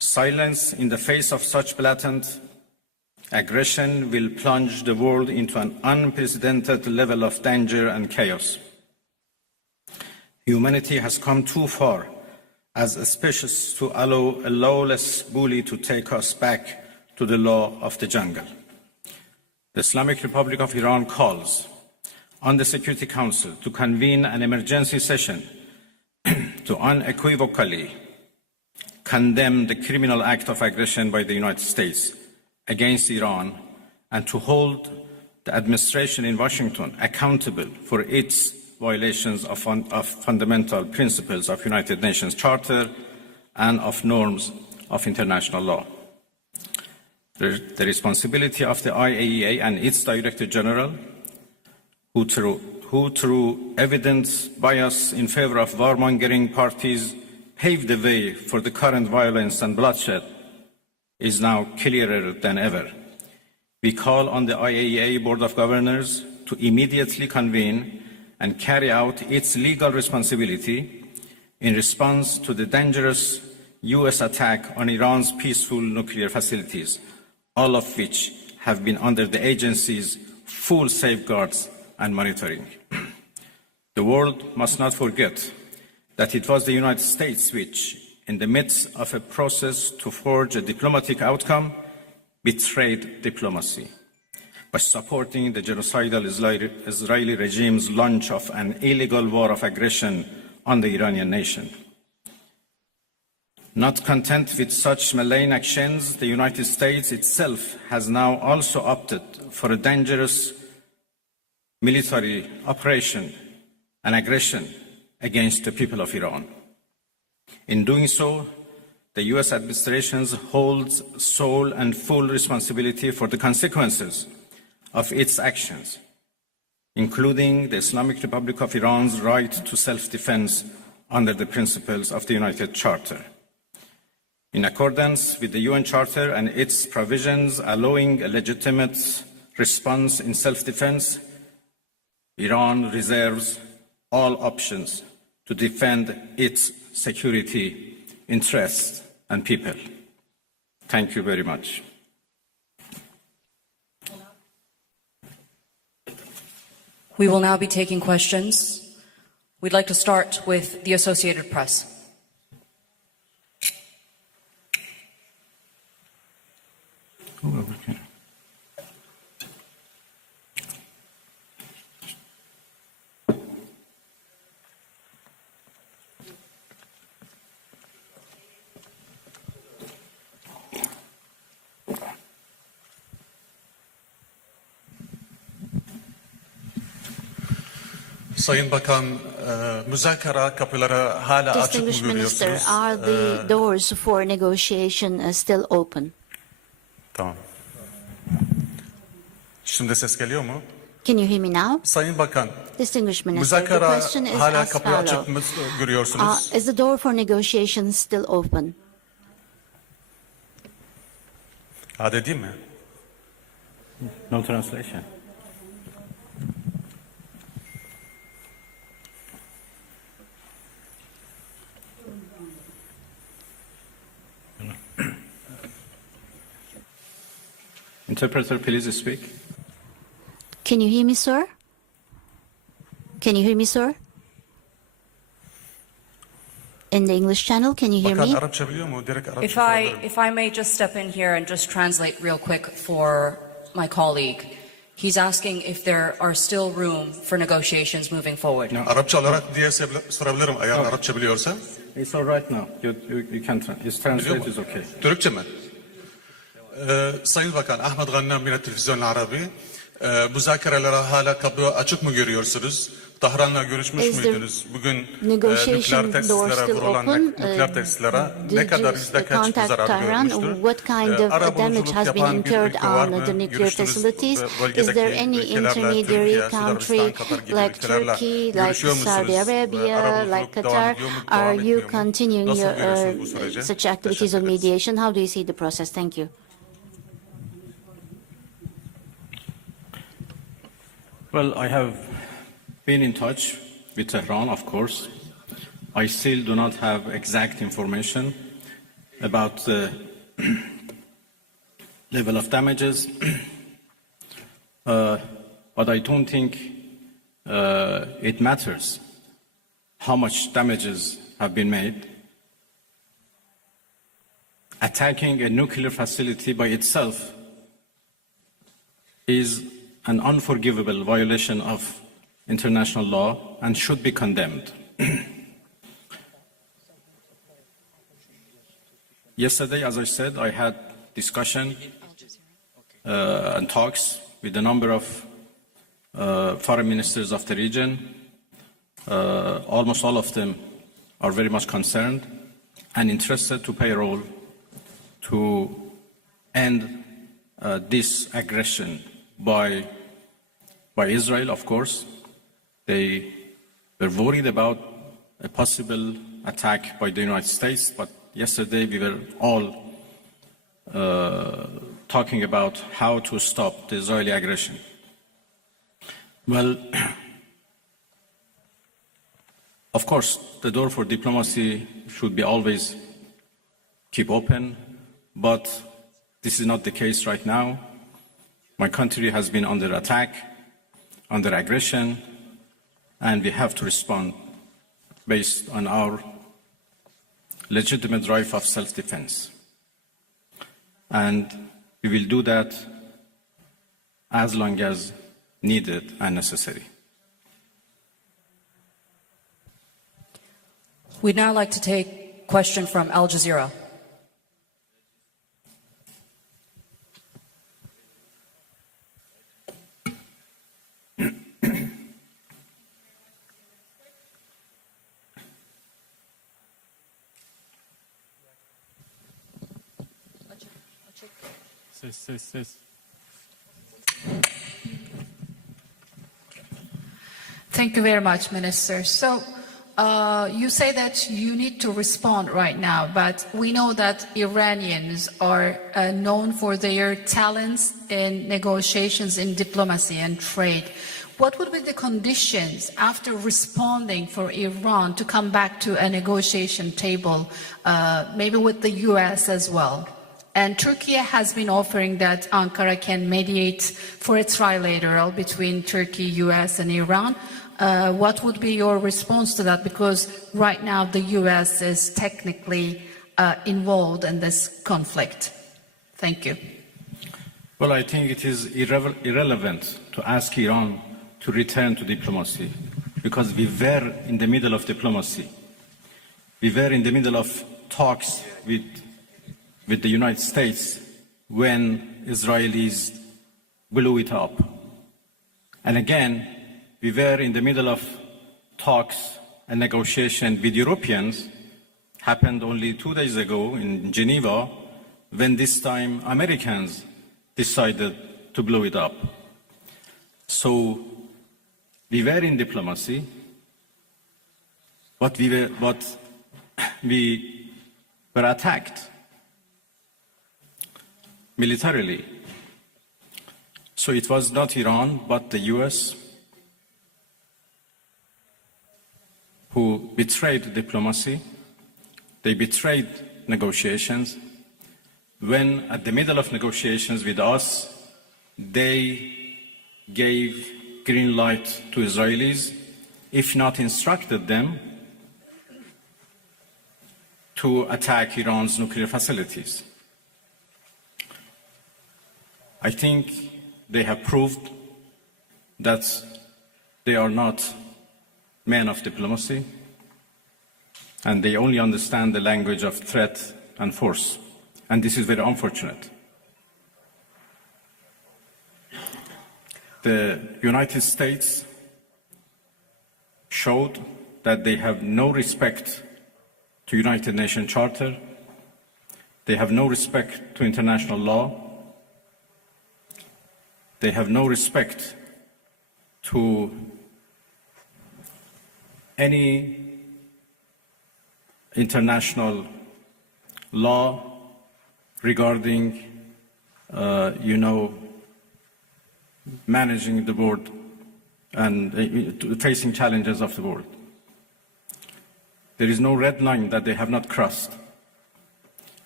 Silence in the face of such blatant aggression will plunge the world into an unprecedented level of danger and chaos. Humanity has come too far as a species to allow a lawless bully to take us back to the law of the jungle. The Islamic Republic of Iran calls on the Security Council to convene an emergency session to unequivocally condemn the criminal act of aggression by the United States against Iran and to hold the administration in Washington accountable for its violations of fundamental principles of United Nations Charter and of norms of international law. The responsibility of the IAEA and its Director General, who through evident bias in favor of warmongering parties paved the way for the current violence and bloodshed, is now clearer than ever. We call on the IAEA Board of Governors to immediately convene and carry out its legal responsibility in response to the dangerous US attack on Iran's peaceful nuclear facilities, all of which have been under the agency's full safeguards and monitoring. The world must not forget that it was the United States which, in the midst of a process to forge a diplomatic outcome, betrayed diplomacy by supporting the genocidal Israeli regime's launch of an illegal war of aggression on the Iranian nation. Not content with such malign actions, the United States itself has now also opted for a dangerous military operation and aggression against the people of Iran. In doing so, the US administration holds sole and full responsibility for the consequences of its actions, including the Islamic Republic of Iran's right to self-defense under the principles of the United Charter. In accordance with the UN Charter and its provisions allowing a legitimate response in self-defense, Iran reserves all options to defend its security interests and people. Thank you very much. We will now be taking questions. We'd like to start with the Associated Press. Sayın Bakan, müzakere kapıları hala açık mı Distinguished Minister, görüyorsunuz? are the doors for negotiation still open? Tamam. Şimdi ses geliyor mu? Can you hear me now? Sayın Bakan, Distinguished Minister, the müzakere question is hala as kapıyı açık mı follows. görüyorsunuz? Is the door for negotiation still open? Hadi değil mi? No translation. Interpreter, please speak. Can you hear me, sir? Can you hear me, sir? In the English channel, can you hear Bakan me? Arapça biliyor mu? Direkt Arapça sorabilirim. If I may just step in here and just translate real quick for my colleague. He's asking if there are still room for negotiations moving forward. No. Arapça olarak diye sorabilirim eğer Arapça biliyorsan. It's all right now. You can translate is okay. Türkçe mi? Sayın Bakan, Ahmet Gannam yine Televizyon Arabi. Müzakerelere hala kapı açık mı görüyorsunuz? Tahran'la görüşmüş Is the müydünüz? Bugün negotiation nükleer door testlere still vurulan open? nükleer testlere ne Did kadar you yüzde kaç contact zarar Tehran? görmüştür? What kind of damage has been yapan bir incurred ülke var on mı? the nuclear Görüştünüz, facilities? bölgedeki Is there any ülkelerle, intermediary Türkiye, country Sudan, Katar gibi like ülkelerle Turkey, like görüşüyor musunuz? Saudi Arabia, Arabuluculuk like devam Qatar? ediyor mu, Are devam you etmiyor mu? continuing Nasıl your görüyorsunuz bu süreci? such activities of Teşekkür ederiz. mediation? How do you see the process? Thank you. Well, I have been in touch with Tehran, of course. I still do not have exact information about the level of damages, but I don't think it matters how much damages have been made. Attacking a nuclear facility by itself is an unforgivable violation of international law and should be condemned. Yesterday, as I said, I had discussion and talks with a number of foreign ministers of the region. Almost all of them are very much concerned and interested to play a role to end this aggression by Israel, of course. They were worried about a possible attack by the United States, but yesterday we were all talking about how to stop the Israeli aggression. Well, of course, the door for diplomacy should be always keep open, but this is not the case right now. My country has been under attack, under aggression, and we have to respond based on our legitimate right of self-defense. And we will do that as long as needed and necessary. We'd now like to take a question from Al Jazeera. Thank you very much, Minister. So you say that you need to respond right now, but we know that Iranians are known for their talents in negotiations, in diplomacy and trade. What would be the conditions after responding for Iran to come back to a negotiation table, maybe with the US as well? And Turkey has been offering that Ankara can mediate for a trilateral between Turkey, US and Iran. What would be your response to that? Because right now the US is technically involved in this conflict. Thank you. Well, I think it is irrelevant to ask Iran to return to diplomacy, because we were in the middle of diplomacy. We were in the middle of talks with the United States when Israelis blew it up. And again, we were in the middle of talks and negotiation with Europeans, happened only 2 days ago in Geneva, when this time Americans decided to blow it up. So we were in diplomacy, but we were attacked militarily. So it was not Iran, but the US who betrayed diplomacy. They betrayed negotiations. When at the middle of negotiations with us, they gave green light to Israelis, if not instructed them to attack Iran's nuclear facilities. I think they have proved that they are not men of diplomacy, and they only understand the language of threat and force. And this is very unfortunate. The United States showed that they have no respect to United Nations Charter. They have no respect to international law. They have no respect to any international law regarding, managing the world and facing challenges of the world. There is no red line that they have not crossed.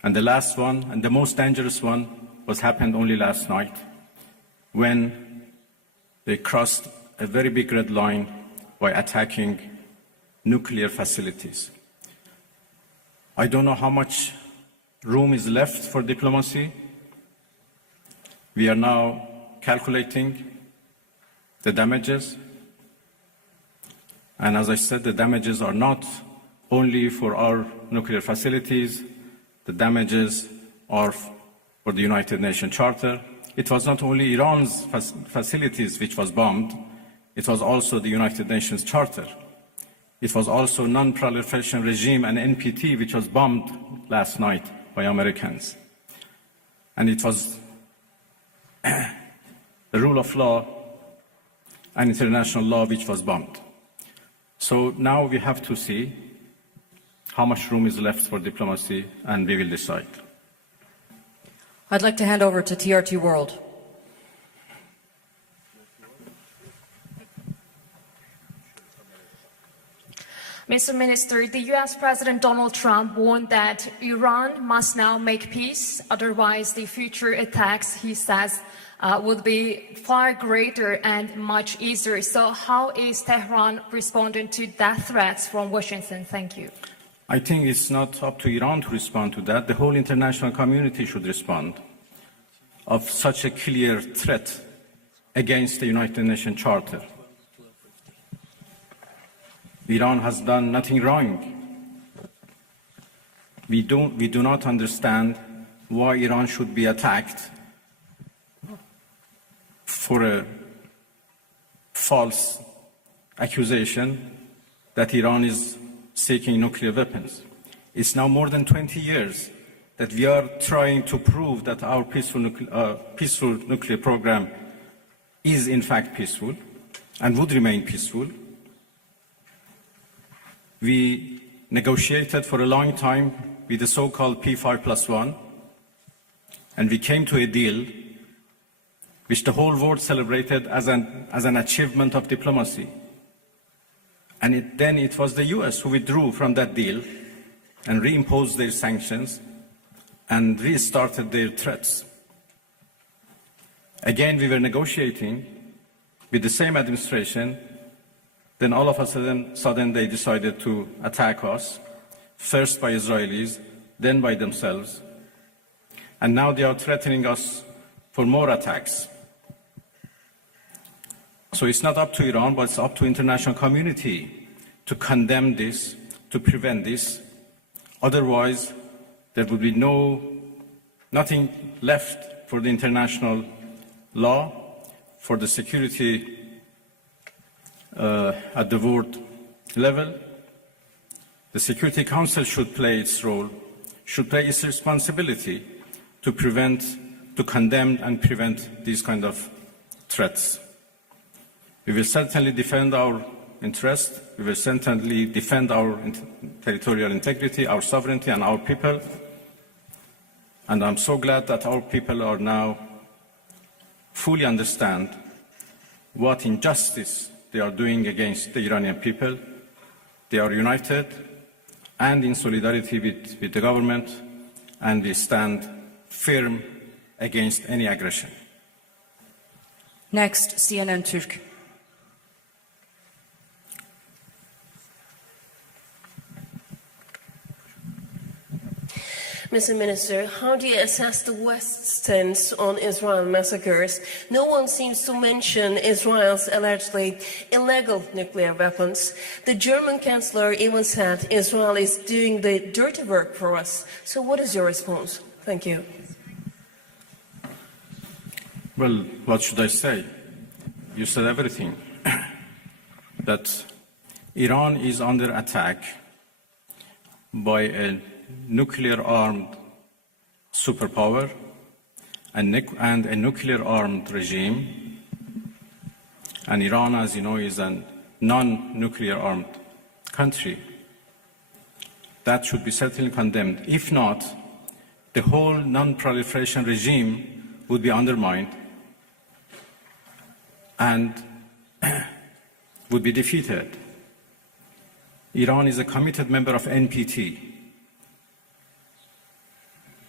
And the last one, and the most dangerous one, was happened only last night, when they crossed a very big red line by attacking nuclear facilities. I don't know how much room is left for diplomacy. We are now calculating the damages. And as I said, the damages are not only for our nuclear facilities, the damages are for the United Nations Charter. It was not only Iran's facilities which was bombed, it was also the United Nations Charter. It was also non-proliferation regime and NPT, which was bombed last night by Americans. And it was the rule of law and international law which was bombed. So now we have to see how much room is left for diplomacy, and we will decide. I'd like to hand over to TRT World. Mr. Minister, the U.S. President Donald Trump warned that Iran must now make peace, otherwise the future attacks, he says, would be far greater and much easier. So how is Tehran responding to that threat from Washington? Thank you. I think it's not up to Iran to respond to that. The whole international community should respond of such a clear threat against the United Nations Charter. Iran has done nothing wrong. We do not understand why Iran should be attacked for a false accusation that Iran is seeking nuclear weapons. It's now more than 20 years that we are trying to prove that our peaceful nuclear program is in fact peaceful and would remain peaceful. We negotiated for a long time with the so-called P5+1, and we came to a deal which the whole world celebrated as an achievement of diplomacy. And then it was the US who withdrew from that deal and reimposed their sanctions and restarted their threats. Again, we were negotiating with the same administration. Then all of a sudden they decided to attack us, first by Israelis, then by themselves. And now they are threatening us for more attacks. So it's not up to Iran, but it's up to the international community to condemn this, to prevent this. Otherwise, there would be nothing left for the international law, for the security at the world level. The Security Council should play its role, should play its responsibility to condemn and prevent these kind of threats. We will certainly defend our interests. We will certainly defend our territorial integrity, our sovereignty, and our people. And I'm so glad that our people are now fully understand what injustice they are doing against the Iranian people. They are united and in solidarity with the government, and we stand firm against any aggression. Next, CNN Türk. Mr. Minister, how do you assess the West's stance on Israel massacres? No one seems to mention Israel's allegedly illegal nuclear weapons. The German Chancellor even said Israel is doing the dirty work for us. So what is your response? Thank you. Well, what should I say? You said everything. That Iran is under attack by a nuclear-armed superpower and a nuclear-armed regime. And Iran, as you know, is a non-nuclear-armed country. That should be certainly condemned. If not, the whole non-proliferation regime would be undermined and would be defeated. Iran is a committed member of NPT.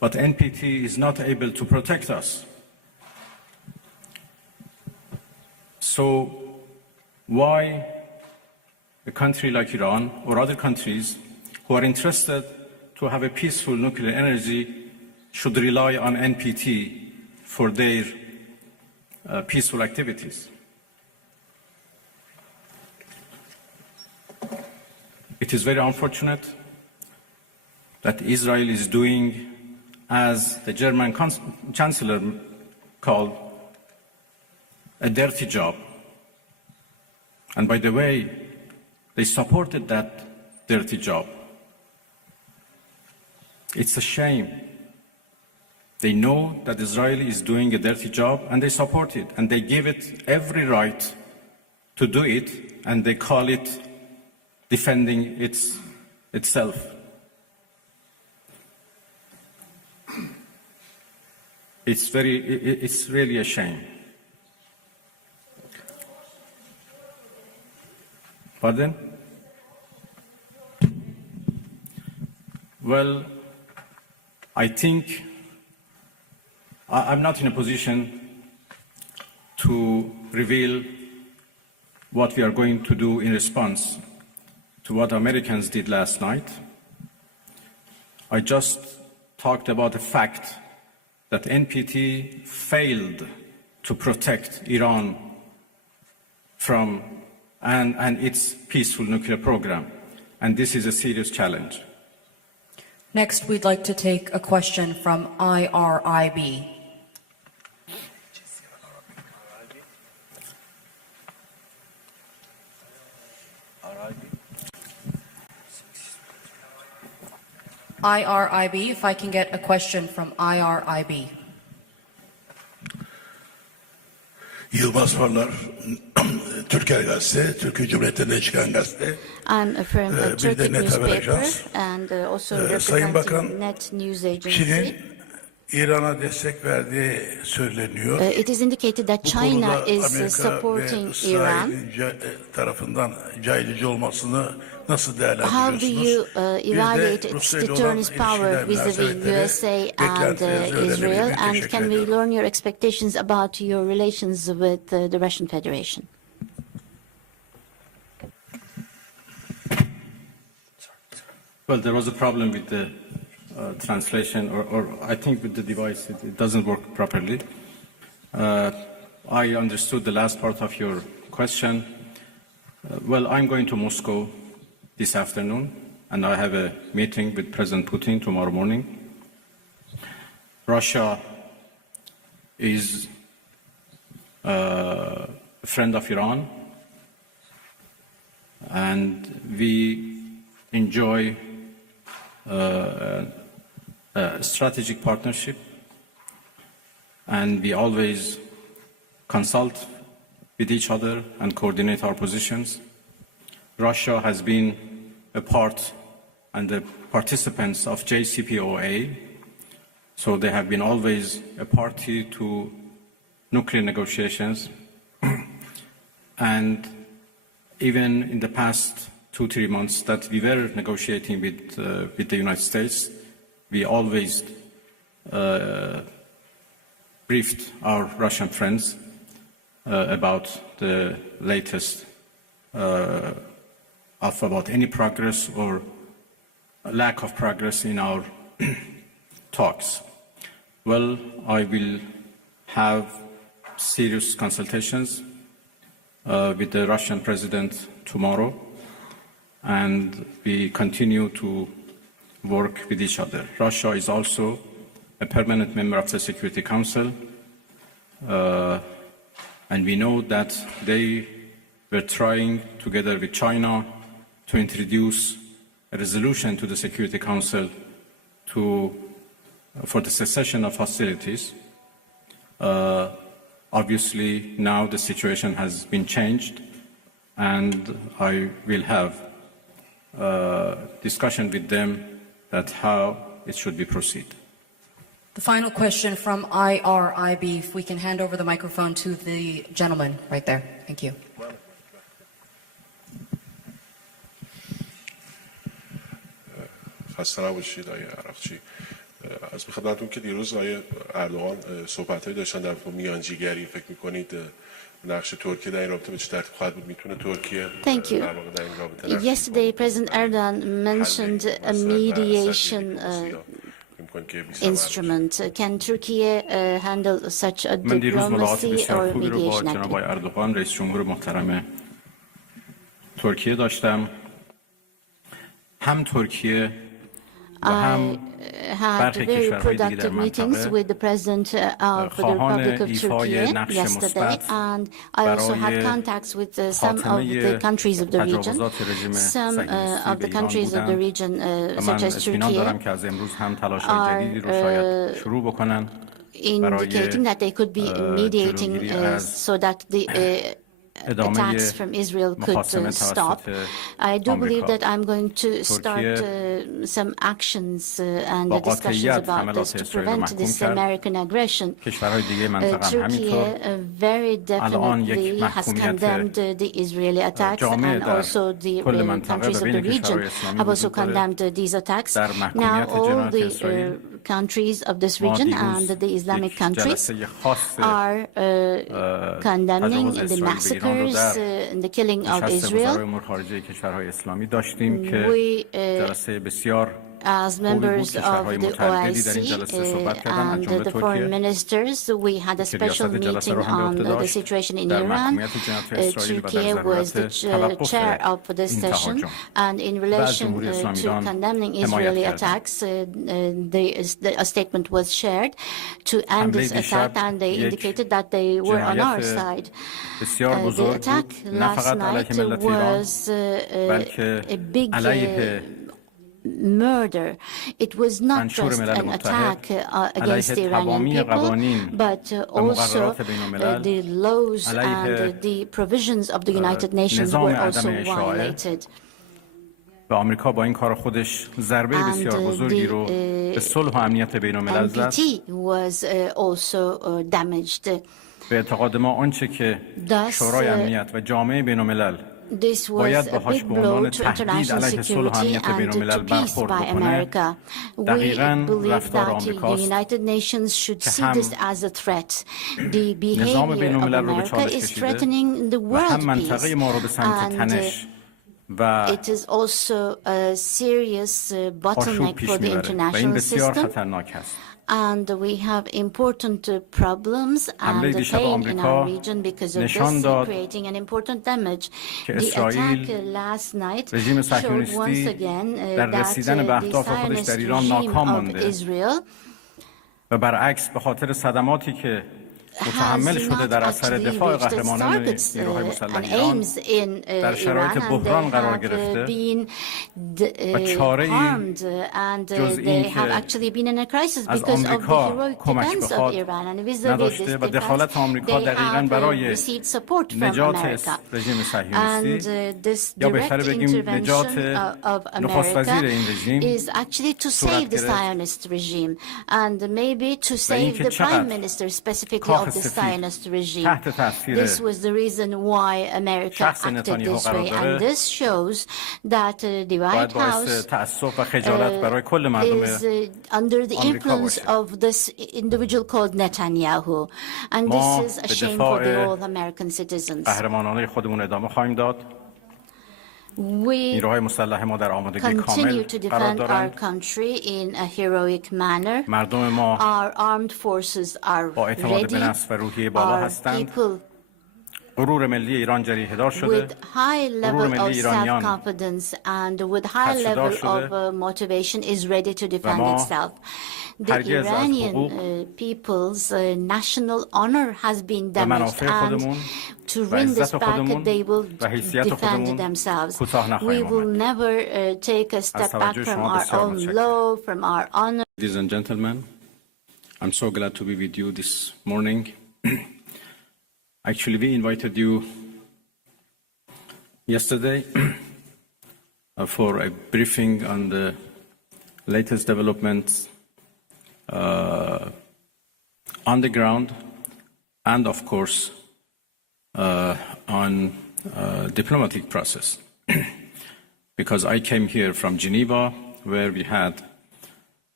but NPT is not able to protect us. So why a country like Iran or other countries who are interested to have a peaceful nuclear energy should rely on NPT for their peaceful activities? It is very unfortunate that Israel is doing, as the German Chancellor called, a dirty job. And by the way, they supported that dirty job. It's a shame. They know that Israel is doing a dirty job and they support it and they give it every right to do it and they call it defending itself. It's really a shame. Pardon? Well, I think I'm not in a position to reveal what we are going to do in response to what Americans did last night. I just talked about the fact that NPT failed to protect Iran from and its peaceful nuclear program. And this is a serious challenge. Next, we'd like to take a question from IRIB. IRIB, if I can get a question from IRIB. Yılmaz Farlar, Türker Gazete, Türkiye Cumhuriyeti'nden çıkan gazete. I'm from a Bir de Turkic Net Haber newspaper Ajans. and also Sayın Bakan, representing Net News Agency. Çin'in İran'a destek verdiği söyleniyor. It is indicated that Bu China konuda is Amerika supporting ve Iran. İsrail'in tarafından caydırıcı olmasını nasıl How do değerlendiriyorsunuz? you Bir evaluate de its Rusya ile olan deterrence power ilişkiler vis-a-vis münasebetleri, USA and beklentilerinizi Israel? öğrenebilirim. And Teşekkür can we ediyorum. learn your expectations about your relations with the Russian Federation? Well, there was a problem with the translation, or I think with the device, it doesn't work properly. I understood the last part of your question. Well, I'm going to Moscow this afternoon, and I have a meeting with President Putin tomorrow morning. Russia is a friend of Iran, and we enjoy a strategic partnership, and we always consult with each other and coordinate our positions. Russia has been a part and the participants of JCPOA, so they have been always a party to nuclear negotiations. And even in the past 2-3 months that we were negotiating with the United States, we always briefed our Russian friends about the latest about any progress or lack of progress in our talks. Well, I will have serious consultations with the Russian president tomorrow, and we continue to work with each other. Russia is also a permanent member of the Security Council, and we know that they were trying, together with China, to introduce a resolution to the Security Council for the cessation of hostilities. Obviously, now the situation has been changed, and I will have discussion with them that how it should be proceed. The final question from IRIB, if we can hand over the microphone to the gentleman right there. Thank you. خسته نباشید آقای عراقچی. از خدمتتون که دیروز آقای اردوغان صحبت‌هایی داشتن در مورد میانجیگری، فکر می‌کنید نقش ترکیه در این رابطه به چه ترتیب خواهد بود؟ میتونه ترکیه Thank you. در واقع در این رابطه Yesterday, President Erdogan mentioned a mediation instrument. Can Turkey handle such a من دیروز ملاقات diplomacy بسیار or خوبی رو با mediation جناب activity? اردوغان رئیس جمهور محترم ترکیه داشتم. هم ترکیه و هم had very productive meetings with the President of the Republic of Turkey yesterday, and I also had contacts with some of the countries of the region. Some of the countries of the region, such as Turkey, are indicating that they could be mediating so that the attacks from Israel could stop. I do believe that I'm going to start some actions and discussions about this to prevent this American aggression. Turkey very definitely has condemned the Israeli attacks, and also the countries of the region have also condemned these attacks. Now all the countries of this region and the Islamic countries are condemning the massacres and the killing of Israel. We, as members of the OIC and the foreign ministers, we had a special meeting on the situation in Iran. Turkey was the chair of this session, and in relation to condemning Israeli attacks, a statement was shared to end this attack, and they indicated that they were on our side. The attack last night was a big murder. It was not just an attack against the Iranian people, but also the laws and the provisions of the United Nations were also violated. و آمریکا با این کار خودش ضربه بسیار بزرگی رو به صلح و امنیت بین‌الملل زد. به اعتقاد ما آنچه که شورای امنیت و جامعه بین‌الملل باید باهاش به عنوان تهدید علیه صلح و امنیت بین‌الملل برخورد بکنه، دقیقاً رفتار آمریکاست که هم نظام بین‌الملل رو به چالش کشیده و هم منطقه ما رو به سمت تنش و آشوب پیش میبره و این بسیار خطرناک است. And we have important problems and pain in our region because of this, creating an important damage. The attack last night showed once again that the Zionist regime of Israel و برعکس به خاطر صدماتی که متحمل شده در اثر دفاع قهرمانان نیروهای مسلح ایران در شرایط بحران قرار گرفته و چاره‌ای جز این که از آمریکا کمک بخواد نداشته و دخالت آمریکا دقیقاً برای نجات رژیم صهیونیستی یا بهتر بگیم نجات نخست وزیر این رژیم صورت گرفت و اینکه چقدر of the Zionist regime. This was the reason why America acted this way, and this shows that the White House is under the influence of this individual called Netanyahu, and this is a shame for the all American citizens. We continue to defend our country in a heroic manner. Our armed forces are ready. Our people with high level of self-confidence and with high level of motivation is ready to defend itself. The Iranian people's national honor has been damaged, and to win this back, they will defend themselves. We will never take a step back from our own law, from our honor. Ladies and gentlemen, I'm so glad to be with you this morning. Actually, we invited you yesterday for a briefing on the latest developments on the ground and, of course, on diplomatic process. Because I came here from Geneva, where we had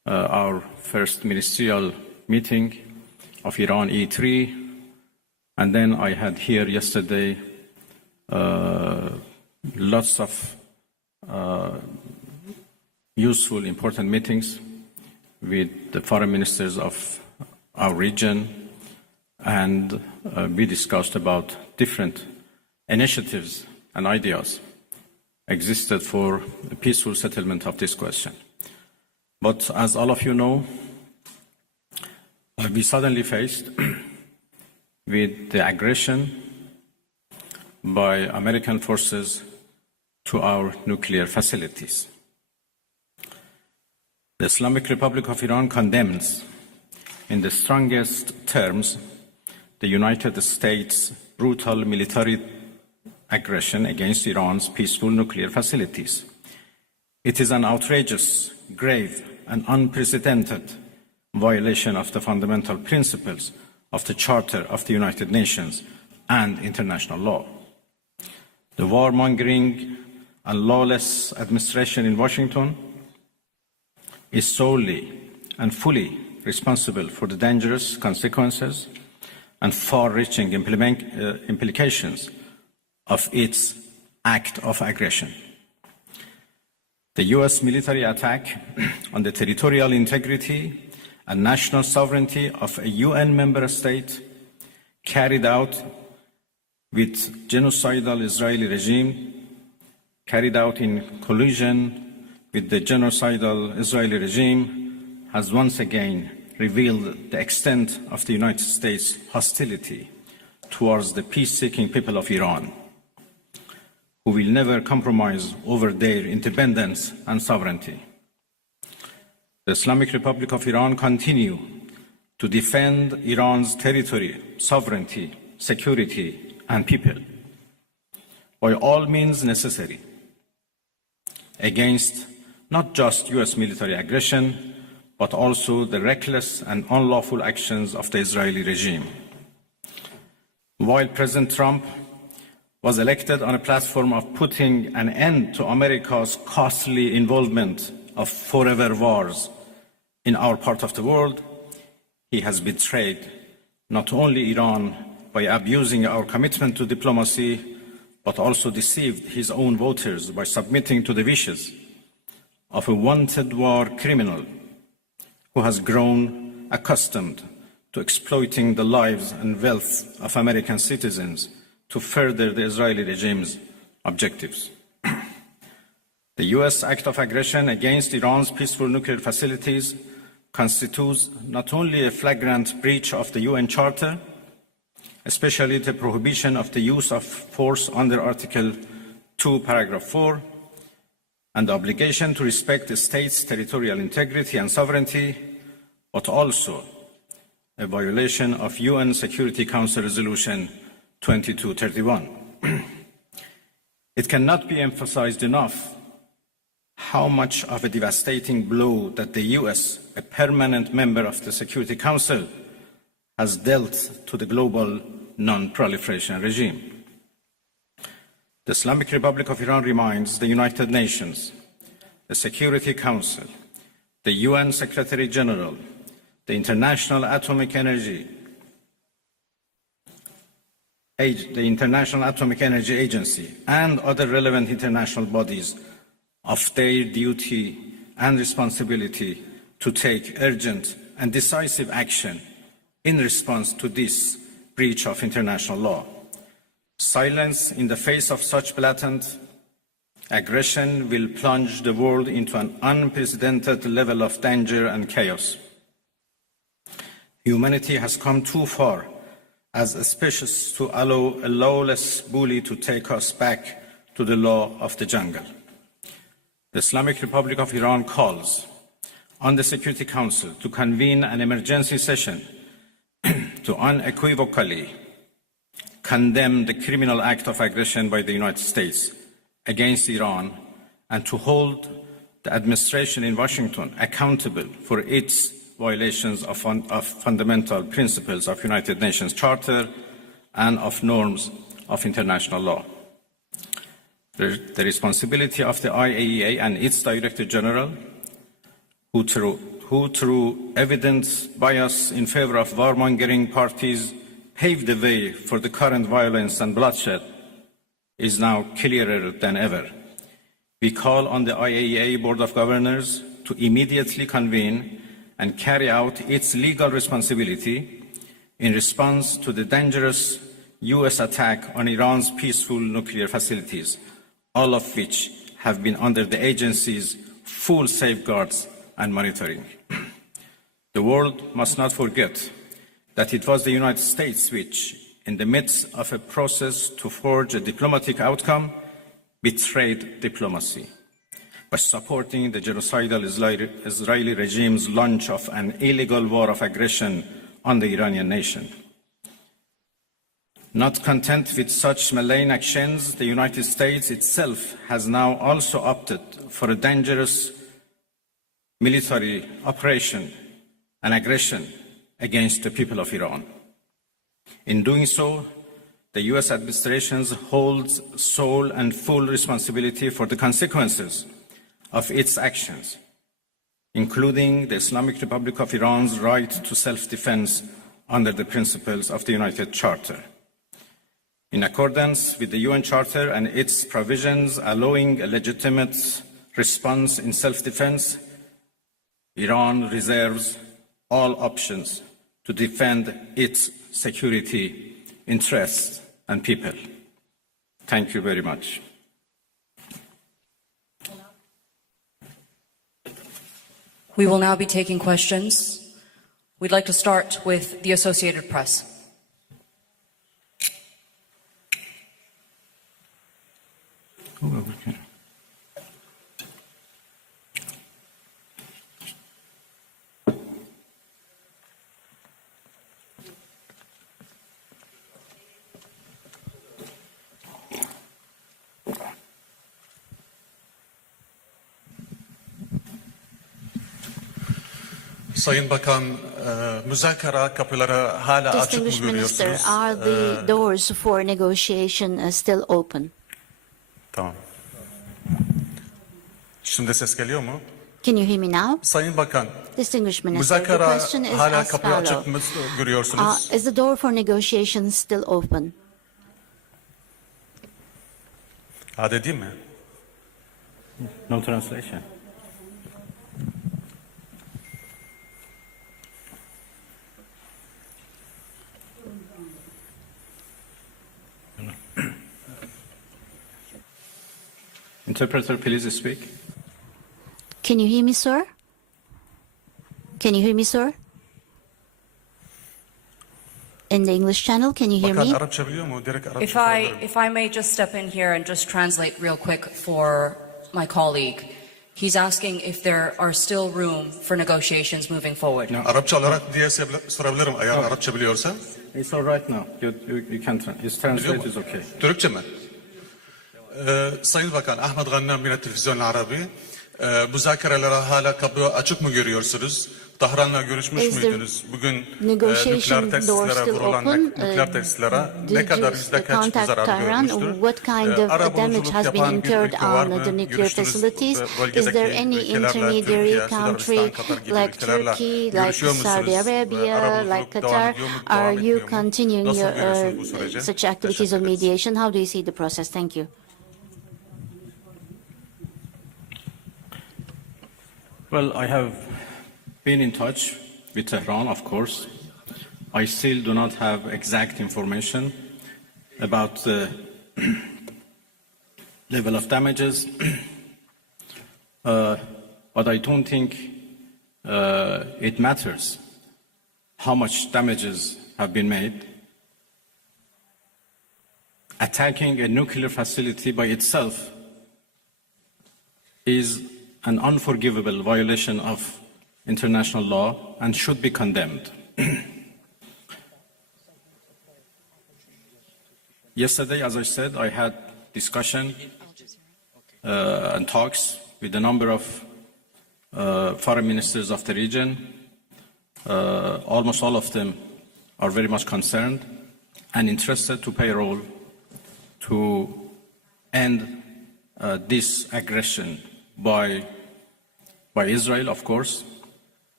our first ministerial meeting of Iran E3, and then I had here yesterday lots of useful, important meetings with the foreign ministers of our region, and we discussed about different initiatives and ideas existed for a peaceful settlement of this question. But as all of you know, we suddenly faced with the aggression by American forces to our nuclear facilities. The Islamic Republic of Iran condemns in the strongest terms the United States' brutal military aggression against Iran's peaceful nuclear facilities. It is an outrageous, grave, and unprecedented violation of the fundamental principles of the Charter of the United Nations and international law. The warmongering and lawless administration in Washington is solely and fully responsible for the dangerous consequences and far-reaching implications of its act of aggression. The US military attack on the territorial integrity and national sovereignty of a UN member state carried out with genocidal Israeli regime, carried out in collusion with the genocidal Israeli regime, has once again revealed the extent of the United States' hostility towards the peace-seeking people of Iran, who will never compromise over their independence and sovereignty. The Islamic Republic of Iran continues to defend Iran's territory, sovereignty, security, and people by all means necessary against not just US military aggression, but also the reckless and unlawful actions of the Israeli regime. While President Trump was elected on a platform of putting an end to America's costly involvement of forever wars in our part of the world, he has betrayed not only Iran by abusing our commitment to diplomacy, but also deceived his own voters by submitting to the wishes of a wanted war criminal who has grown accustomed to exploiting the lives and wealth of American citizens to further the Israeli regime's objectives. The US act of aggression against Iran's peaceful nuclear facilities constitutes not only a flagrant breach of the UN Charter, especially the prohibition of the use of force under Article 2, Paragraph 4, and the obligation to respect the state's territorial integrity and sovereignty, but also a violation of UN Security Council Resolution 2231. It cannot be emphasized enough how much of a devastating blow that the US, a permanent member of the Security Council, has dealt to the global non-proliferation regime. The Islamic Republic of Iran reminds the United Nations, the Security Council, the UN Secretary General, the International Atomic Energy Agency, and other relevant international bodies of their duty and responsibility to take urgent and decisive action in response to this breach of international law. Silence in the face of such blatant aggression will plunge the world into an unprecedented level of danger and chaos. Humanity has come too far as a species to allow a lawless bully to take us back to the law of the jungle. The Islamic Republic of Iran calls on the Security Council to convene an emergency session to unequivocally condemn the criminal act of aggression by the United States against Iran and to hold the administration in Washington accountable for its violations of fundamental principles of United Nations Charter and of norms of international law. The responsibility of the IAEA and its Director General, who who, through evident bias in favor of warmongering parties, paved the way for the current violence and bloodshed, is now clearer than ever. We call on the IAEA Board of Governors to immediately convene and carry out its legal responsibility in response to the dangerous US attack on Iran's peaceful nuclear facilities, all of which have been under the agency's full safeguards and monitoring. The world must not forget that it was the United States which, in the midst of a process to forge a diplomatic outcome, betrayed diplomacy by supporting the genocidal Israeli regime's launch of an illegal war of aggression on the Iranian nation. Not content with such malign actions, the United States itself has now also opted for a dangerous military operation and aggression against the people of Iran. In doing so, the US administration holds sole and full responsibility for the consequences of its actions, including the Islamic Republic of Iran's right to self-defense under the principles of the United Charter. In accordance with the UN Charter and its provisions allowing a legitimate response in self-defense, Iran reserves all options to defend its security interests and people. Thank you very much. We will now be taking questions. We'd like to start with the Associated Press. Okay. Sayın Bakan, müzakere kapıları hala açık mı Distinguished Minister, görüyorsunuz? are the doors for negotiation still open? Tamam. Şimdi ses geliyor mu? Can you hear me now? Sayın Bakan, Distinguished Minister, the müzakere question is hala as kapıyı açık mı follows. görüyorsunuz? Is the door for negotiation still open? Hadi değil mi? No translation. Interpreter, please speak. Can you hear me, sir? Can you hear me, sir? In the English channel, can you hear Bakan me? Arapça biliyor mu? Direkt Arapça If I may just step in here and just translate real quick for my colleague. He's asking if there are still room for negotiations moving forward. No. Arapça olarak diye sorabilirim eğer Arapça biliyorsa. It's all right now. You can his translate is okay. Türkçe mi? Sayın Bakan, Ahmet Gannam yine Televizyon Arabi. Müzakerelere hala kapı açık mı görüyorsunuz? Tahran'la görüşmüş müydünüz? Bugün nükleer tesislere vurulan nükleer tesislere ne kadar kaç bir zarar görmüştür? What kind of damage has been incurred on the nuclear facilities? Is there any intermediary country like Turkey, like Saudi Arabia, like Qatar? Are you continuing your such activities of mediation? How do you see the process? Thank you. Well, I have been in touch with Tehran, of course. I still do not have exact information about the level of damages, but I don't think it matters how much damages have been made. Attacking a nuclear facility by itself is an unforgivable violation of international law and should be condemned. Yesterday, as I said, I had discussion and talks with a number of foreign ministers of the region. Almost all of them are very much concerned and interested to play a role to end this aggression by Israel, of course,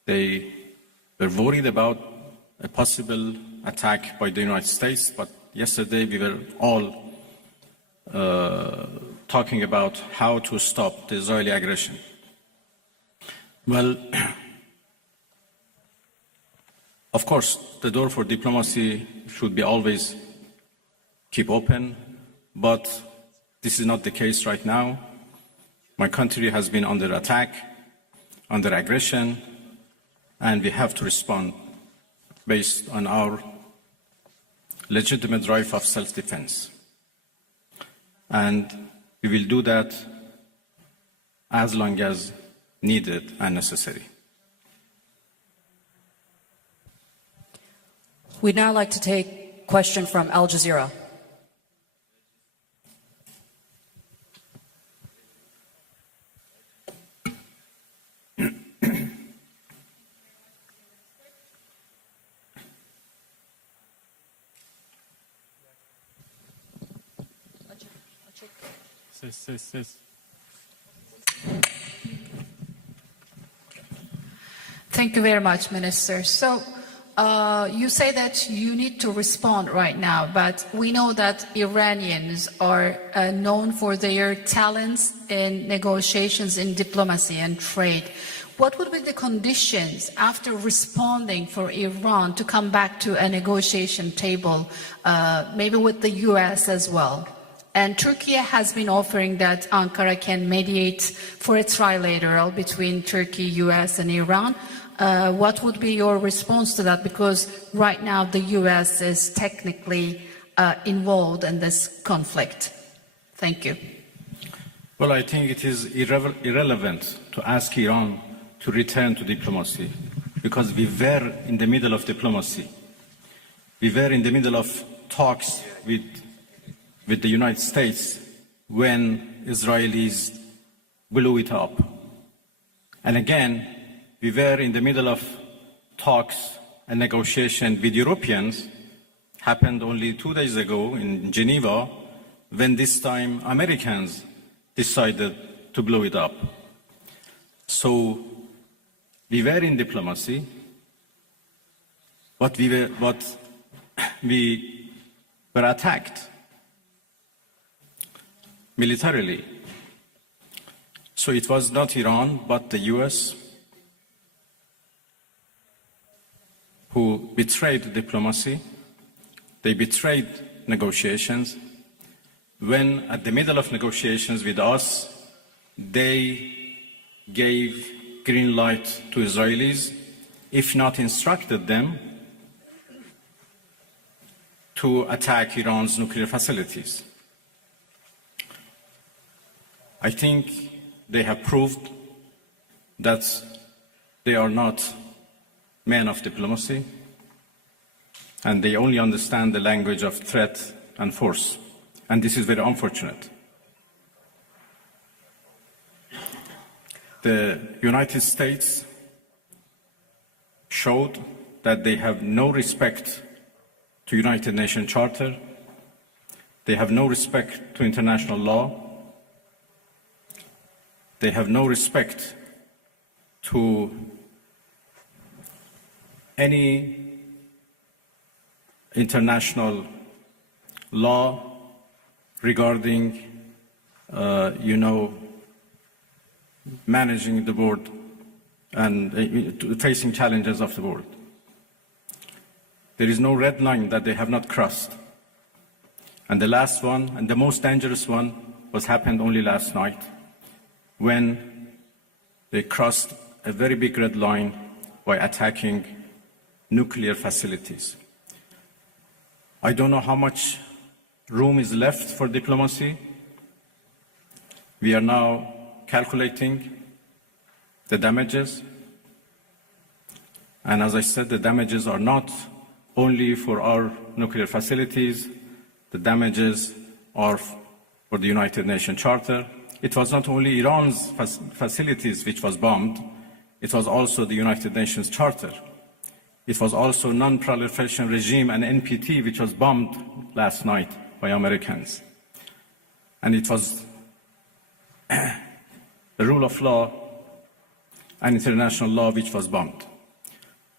They were worried about a possible attack by the United States, but yesterday we were all talking about how to stop the Israeli aggression. Well, of course, the door for diplomacy should be always keep open, but this is not the case right now. My country has been under attack, under aggression, and we have to respond based on our legitimate right of self-defense. And we will do that as long as needed and necessary. We'd now like to take a question from Al Jazeera. Thank you very much, Minister. So you say that you need to respond right now, but we know that Iranians are known for their talents in negotiations, in diplomacy and trade. What would be the conditions after responding for Iran to come back to a negotiation table, maybe with the US as well? And Turkey has been offering that Ankara can mediate for a trilateral between Turkey, US and Iran. What would be your response to that? Because right now the US is technically involved in this conflict. Thank you. Well, I think it is irrelevant to ask Iran to return to diplomacy, because we were in the middle of diplomacy. We were in the middle of talks with the United States when Israelis blew it up. And again, we were in the middle of talks and negotiation with Europeans, happened only 2 days ago in Geneva, when this time Americans decided to blow it up. So we were in diplomacy, but we were attacked militarily. So it was not Iran, but the US who betrayed diplomacy. They betrayed negotiations. When at the middle of negotiations with us, they gave green light to Israelis, if not instructed them to attack Iran's nuclear facilities. I think they have proved that they are not men of diplomacy, and they only understand the language of threat and force. And this is very unfortunate. The United States showed that they have no respect to United Nations Charter. They have no respect to international law. They have no respect to any international law regarding, managing the world and facing challenges of the world. There is no red line that they have not crossed. And the last one, and the most dangerous one, happened only last night, when they crossed a very big red line by attacking nuclear facilities. I don't know how much room is left for diplomacy. We are now calculating the damages. And as I said, the damages are not only for our nuclear facilities, the damages are for the United Nations Charter. It was not only Iran's facilities which was bombed, it was also the United Nations Charter. It was also non-proliferation regime and NPT, which was bombed last night by Americans. And it was the rule of law and international law which was bombed.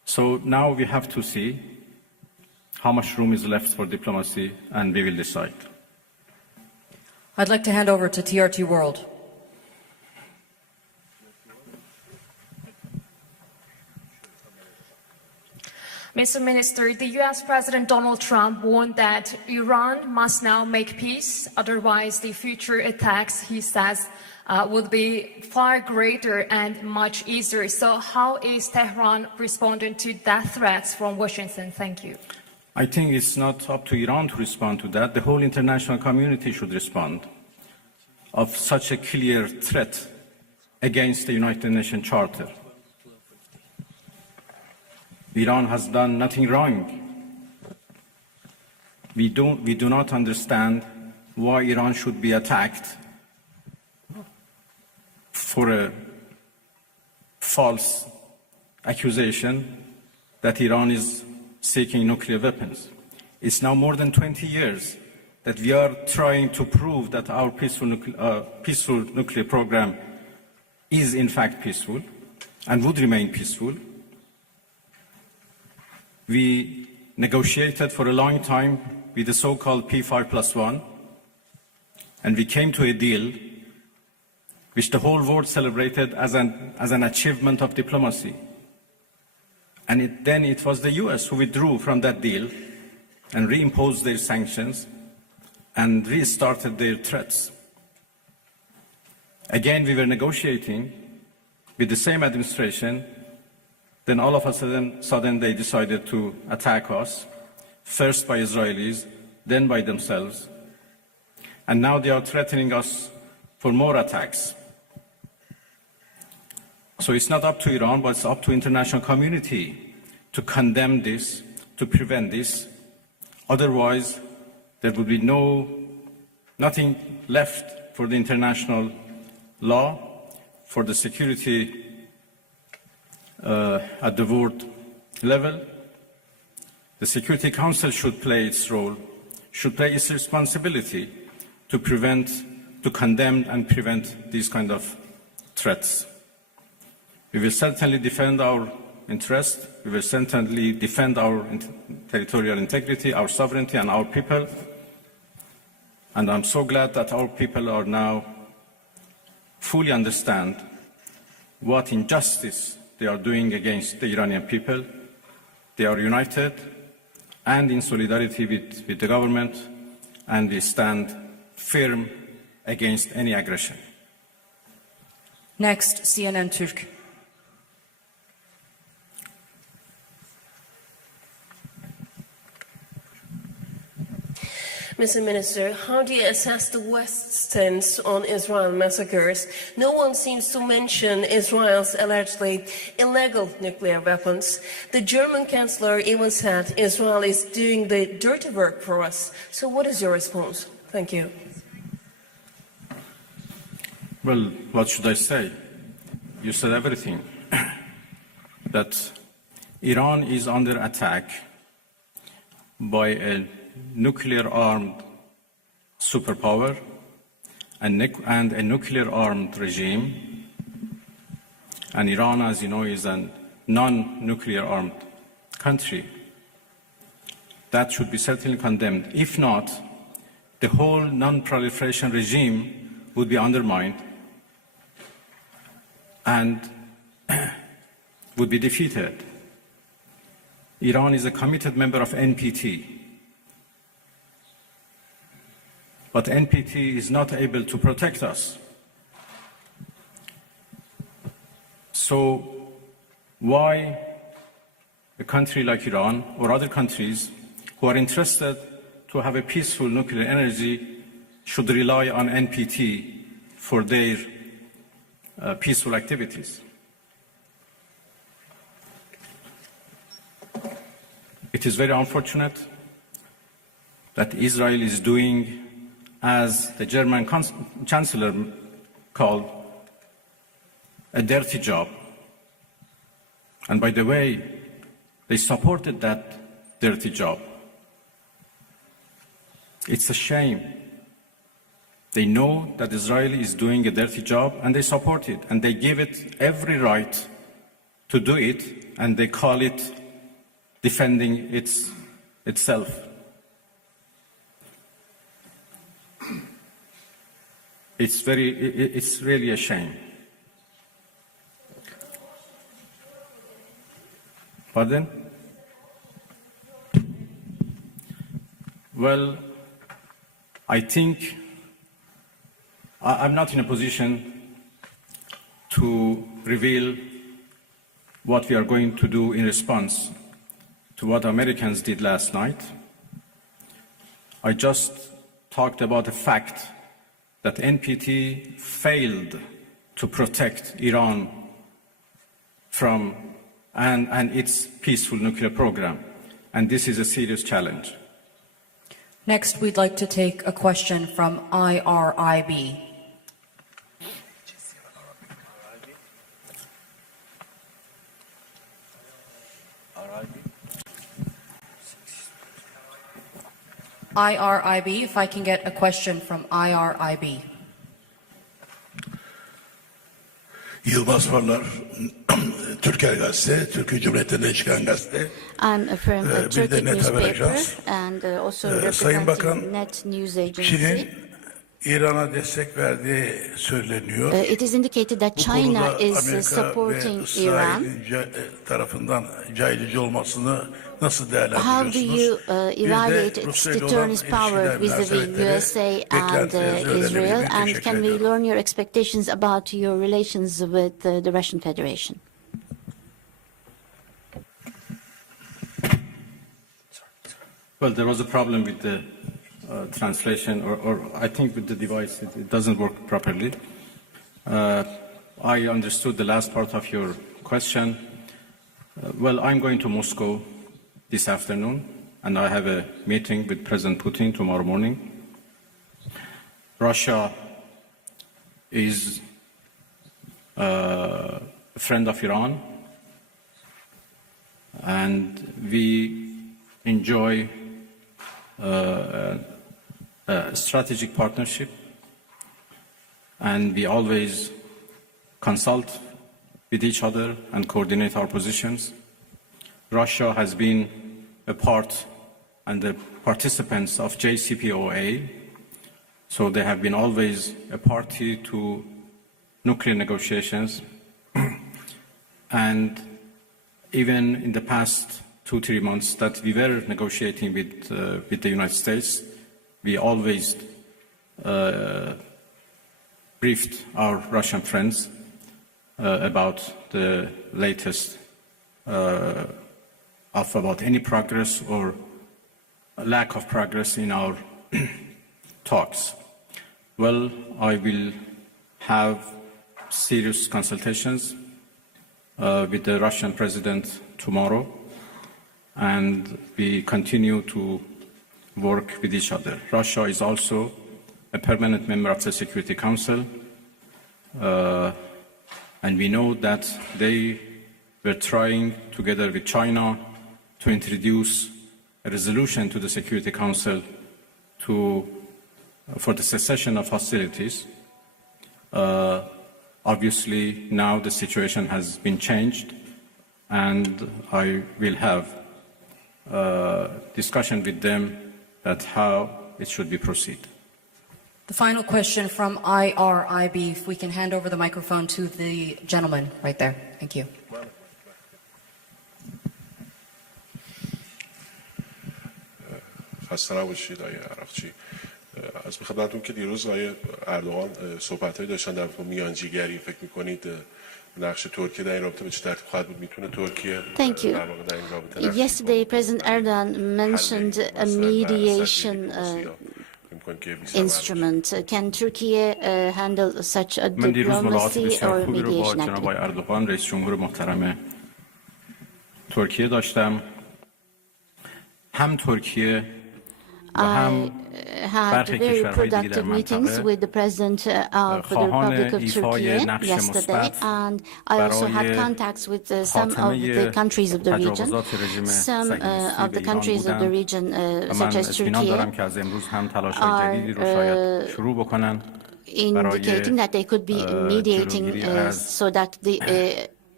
So now we have to see how much room is left for diplomacy, and we will decide. I'd like to hand over to TRT World. Mr. Minister, the U.S. President Donald Trump warned that Iran must now make peace, otherwise the future attacks, he says, would be far greater and much easier. So how is Tehran responding to that threats from Washington? Thank you. I think it's not up to Iran to respond to that. The whole international community should respond of such a clear threat against the United Nations Charter. Iran has done nothing wrong. We do not understand why Iran should be attacked for a false accusation that Iran is seeking nuclear weapons. It's now more than 20 years that we are trying to prove that our peaceful nuclear program is in fact peaceful and would remain peaceful. We negotiated for a long time with the so-called P5+1, and we came to a deal which the whole world celebrated as an achievement of diplomacy. And then it was the US who withdrew from that deal and reimposed their sanctions and restarted their threats. Again, we were negotiating with the same administration. Then all of a sudden they decided to attack us, first by Israelis, then by themselves. And now they are threatening us for more attacks. So it's not up to Iran, but it's up to the international community to condemn this, to prevent this. Otherwise, there would be nothing left for the international law, for the security at the world level. The Security Council should play its role, should play its responsibility to condemn and prevent these kind of threats. We will certainly defend our interest. We will certainly defend our territorial integrity, our sovereignty, and our people. And I'm so glad that our people are now fully understand what injustice they are doing against the Iranian people. They are united and in solidarity with the government, and we stand firm against any aggression. Next, CNN Türk. Mr. Minister, how do you assess the West's stance on Israel massacres? No one seems to mention Israel's allegedly illegal nuclear weapons. The German Chancellor even said Israel is doing the dirty work for us. So what is your response? Thank you. Well, what should I say? You said everything. That Iran is under attack by a nuclear-armed superpower and a nuclear-armed regime. And Iran, as you know, is a non-nuclear-armed country. That should be certainly condemned. If not, the whole non-proliferation regime would be undermined and would be defeated. Iran is a committed member of NPT. But NPT is not able to protect us. So why a country like Iran or other countries who are interested to have a peaceful nuclear energy should rely on NPT for their peaceful activities? It is very unfortunate that Israel is doing, as the German Chancellor called, a dirty job. And by the way, they supported that dirty job. It's a shame. They know that Israel is doing a dirty job and they support it, and they give it every right to do it, and they call it defending itself. It's really a shame. Pardon? Well, I think I'm not in a position to reveal what we are going to do in response to what Americans did last night. I just talked about the fact that NPT failed to protect Iran from and its peaceful nuclear program, and this is a serious challenge. Next, we'd like to take a question from IRIB. IRIB, if I can get a question from IRIB. Yılmaz Farlar, Türker Gazete, Türkiye Cumhuriyeti'nden çıkan gazete. I'm from a Bir de Turkic Net Haber newspaper Ajans. and also Sayın representing Bakan, Net News Agency. Çin'in İran'a destek verdiği söyleniyor. It is indicated that Bu China konuda is Amerika supporting ve Iran. İsrail'in tarafından caydırıcı olmasını nasıl How do you değerlendiriyorsunuz? evaluate Bir de its Rusya ile olan deterrence power ilişkiler, vis-a-vis münasebetleri, USA and beklentilerinizi öğrenebilir Israel? miyim? And Teşekkür can we ediyorum. learn your expectations about your relations with the Russian Federation? Well, there was a problem with the translation, or I think with the device, it doesn't work properly. I understood the last part of your question. Well, I'm going to Moscow this afternoon, and I have a meeting with President Putin tomorrow morning. Russia is a friend of Iran, and we enjoy a strategic partnership, and we always consult with each other and coordinate our positions. Russia has been a part and the participants of JCPOA, so they have been always a party to nuclear negotiations. And even in the past 2-3 months that we were negotiating with the United States, we always briefed our Russian friends about the latest about any progress or lack of progress in our talks. Well, I will have serious consultations with the Russian president tomorrow, and we continue to work with each other. Russia is also a permanent member of the Security Council, and we know that they were trying, together with China, to introduce a resolution to the Security Council for the cessation of hostilities. Obviously, now the situation has been changed, and I will have discussion with them at how it should be proceed. The final question from IRIB, if we can hand over the microphone to the gentleman right there. Thank you. خسته نباشید آقای عراقچی. از خدمتتون که دیروز آقای اردوغان صحبت‌هایی داشتن در مورد میانجیگری، فکر می‌کنید نقش ترکیه در این رابطه به چه ترتیب خواهد بود؟ میتونه ترکیه Thank you. در واقع در این رابطه Yesterday, President Erdogan mentioned a mediation instrument. Can Turkey handle such a من دیروز ملاقات diplomacy بسیار or خوبی رو با mediation جناب آقای اردوغان رئیس جمهور محترم ترکیه داشتم. هم ترکیه و هم had برخی very کشورهای دیگه در productive meetings منطقه with the President of the خواهان Republic of ایفای Turkey نقش yesterday, مثبت and I also had برای contacts with some of the خاتمه countries of the region. تجاوزات رژیم Some صهیونیستی of به the ایران countries of the بودند region, و من such as اطمینان دارم Turkey, که از امروز هم تلاش‌های جدیدی رو شاید شروع بکنن برای indicating that they could be mediating جلوگیری از so that the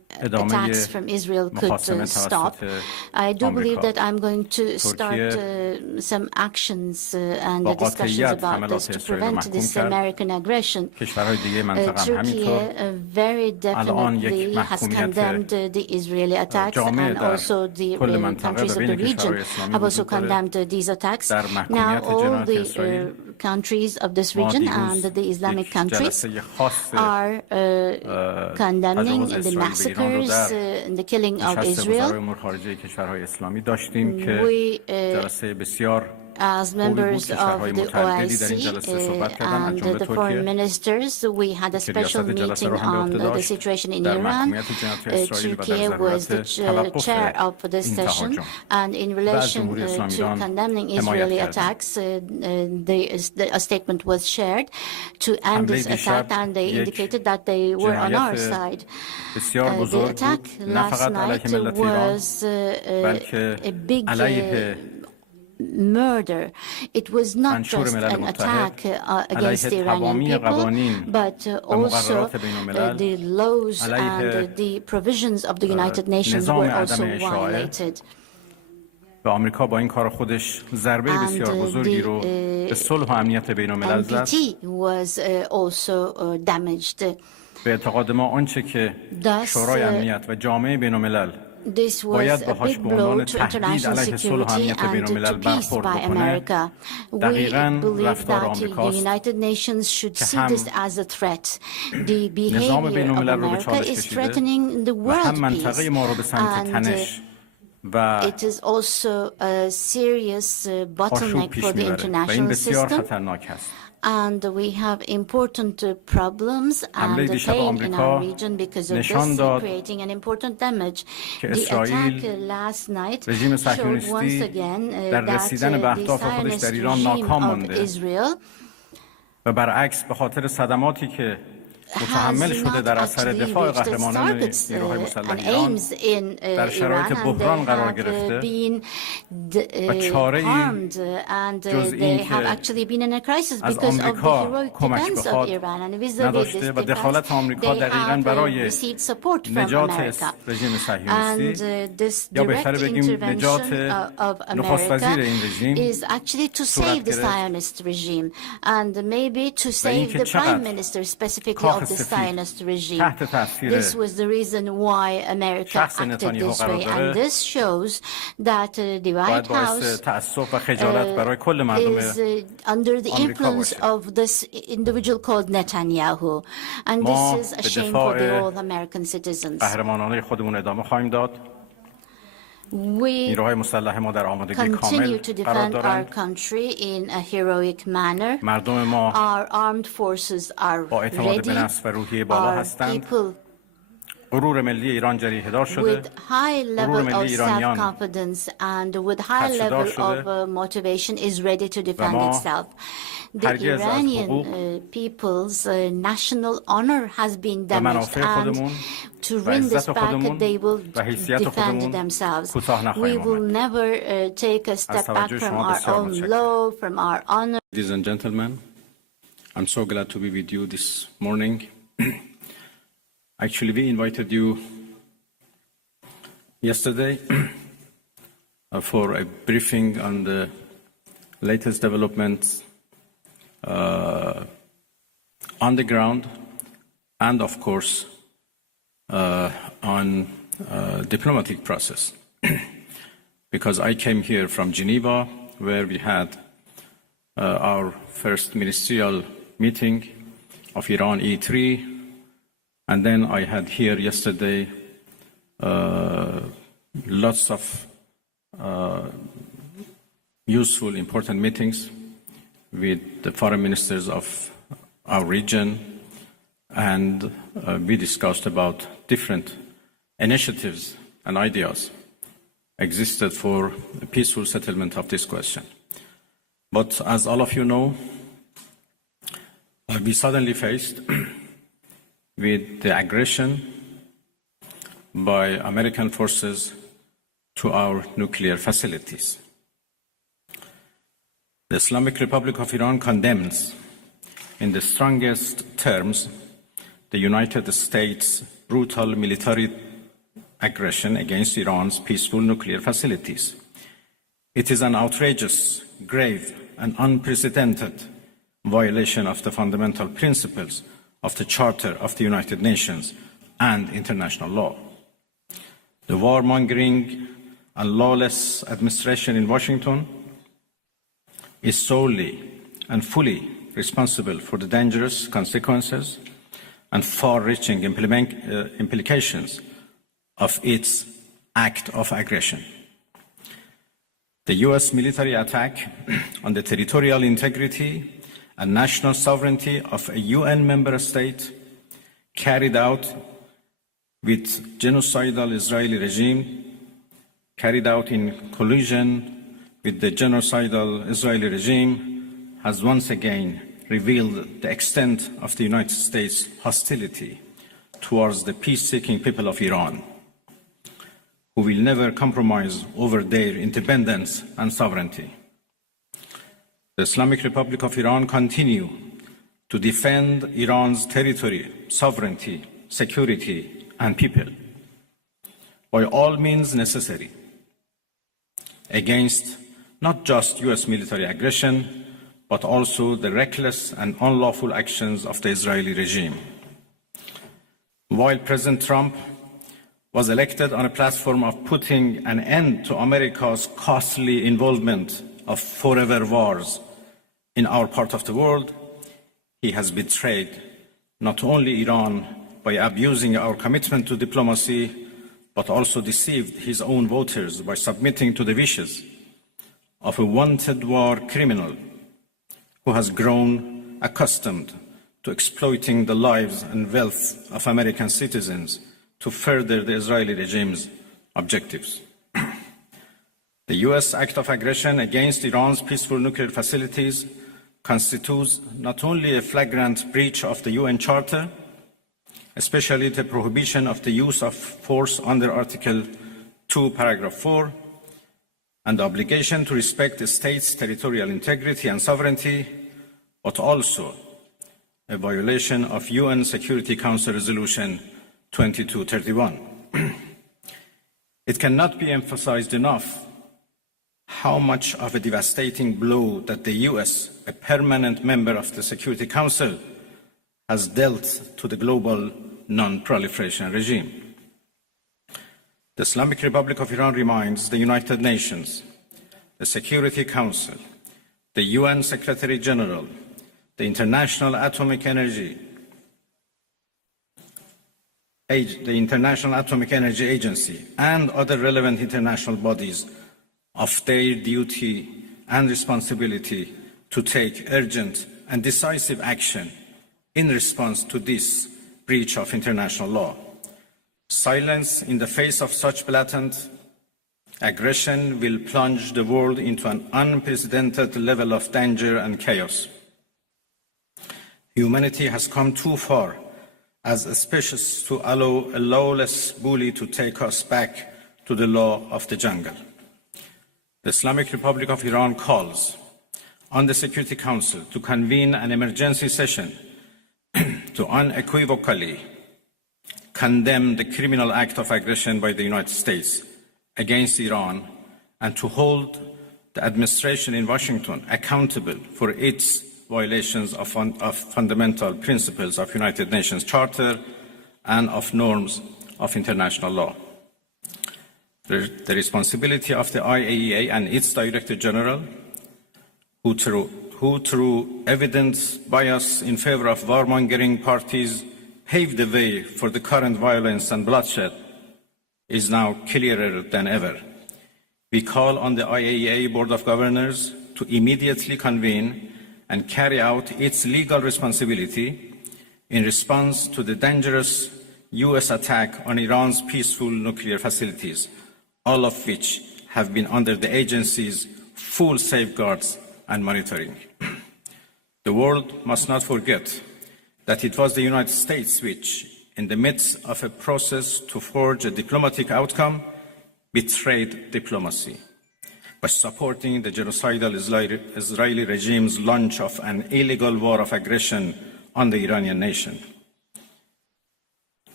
attacks from Israel could stop. I do believe that I'm going to start some actions and discussions about this to prevent this American aggression. Turkey very definitely has condemned the Israeli attacks, and also the countries of the region have also condemned these attacks. Now all the countries of this region and the Islamic countries are condemning the massacres and the killing of Israel. We, as members of the OIC and the foreign ministers, we had a special meeting on the situation in Iran. Turkey was the chair of this session, and in relation to condemning Israeli attacks, a statement was shared to end this attack, and they indicated that they were on our side. The attack last night was a big murder. It was not just an attack against the Iranian people, but also the laws and the provisions of the United Nations were also violated. NPT was also damaged. Thus, this was a big blow to international security and to peace by America. We believe that the United Nations should see this as a threat. The behavior of America is threatening the world peace, and it is also a serious bottleneck for the international system. And we have important problems and pain in our region because of this, creating an important damage. The attack last night showed once again that the Zionist regime of Israel has not actually reached its targets and aims in Iran, and they have been harmed, and they have actually been in a crisis because of the heroic defense of Iran. And vis-a-vis this defense, they have received support from America. And this direct intervention of America is actually to save the Zionist regime, and maybe to save the Prime Minister specifically of the Zionist regime. This was the reason why America acted this way, and this shows that the White House is under the influence of this individual called Netanyahu, and this is a shame for the all American citizens. We continue to defend our country in a heroic manner. Our armed forces are ready. Our people with high level of self-confidence and with high level of motivation is ready to defend itself. The Iranian people's national honor has been damaged, and to win this back, they will defend themselves. We will never take a step back from our own law, from our honor. Ladies and gentlemen, I'm so glad to be with you this morning. Actually, we invited you yesterday for a briefing on the latest developments on the ground, and of course on diplomatic process. Because I came here from Geneva, where we had our first ministerial meeting of Iran E3, and then I had here yesterday lots of useful, important meetings with the foreign ministers of our region, and we discussed about different initiatives and ideas existed for a peaceful settlement of this question. But as all of you know, we suddenly faced with the aggression by American forces to our nuclear facilities. The Islamic Republic of Iran condemns in the strongest terms the United States' brutal military aggression against Iran's peaceful nuclear facilities. It is an outrageous, grave, and unprecedented violation of the fundamental principles of the Charter of the United Nations and international law. The warmongering and lawless administration in Washington is solely and fully responsible for the dangerous consequences and far-reaching implications of its act of aggression. The US military attack on the territorial integrity and national sovereignty of a UN member state carried out with genocidal Israeli regime, carried out in collusion with the genocidal Israeli regime, has once again revealed the extent of the United States' hostility towards the peace-seeking people of Iran, who will never compromise over their independence and sovereignty. The Islamic Republic of Iran continues to defend Iran's territory, sovereignty, security, and people by all means necessary against not just US military aggression, but also the reckless and unlawful actions of the Israeli regime. While President Trump was elected on a platform of putting an end to America's costly involvement of forever wars in our part of the world, he has betrayed not only Iran by abusing our commitment to diplomacy, but also deceived his own voters by submitting to the wishes of a wanted war criminal who has grown accustomed to exploiting the lives and wealth of American citizens to further the Israeli regime's objectives. The US act of aggression against Iran's peaceful nuclear facilities constitutes not only a flagrant breach of the UN Charter, especially the prohibition of the use of force under Article 2, Paragraph 4, and the obligation to respect the state's territorial integrity and sovereignty, but also a violation of UN Security Council Resolution 2231. It cannot be emphasized enough how much of a devastating blow that the US, a permanent member of the Security Council, has dealt to the global non-proliferation regime. The Islamic Republic of Iran reminds the United Nations, the Security Council, the UN Secretary General, the International Atomic Energy Agency, and other relevant international bodies of their duty and responsibility to take urgent and decisive action in response to this breach of international law. Silence in the face of such blatant aggression will plunge the world into an unprecedented level of danger and chaos. Humanity has come too far as a species to allow a lawless bully to take us back to the law of the jungle. The Islamic Republic of Iran calls on the Security Council to convene an emergency session to unequivocally condemn the criminal act of aggression by the United States against Iran and to hold the administration in Washington accountable for its violations of fundamental principles of United Nations Charter and of norms of international law. The responsibility of the IAEA and its Director General, who through evidence bias in favor of warmongering parties paved the way for the current violence and bloodshed, is now clearer than ever. We call on the IAEA Board of Governors to immediately convene and carry out its legal responsibility in response to the dangerous US attack on Iran's peaceful nuclear facilities, all of which have been under the agency's full safeguards and monitoring. The world must not forget that it was the United States which, in the midst of a process to forge a diplomatic outcome, betrayed diplomacy by supporting the genocidal Israeli regime's launch of an illegal war of aggression on the Iranian nation.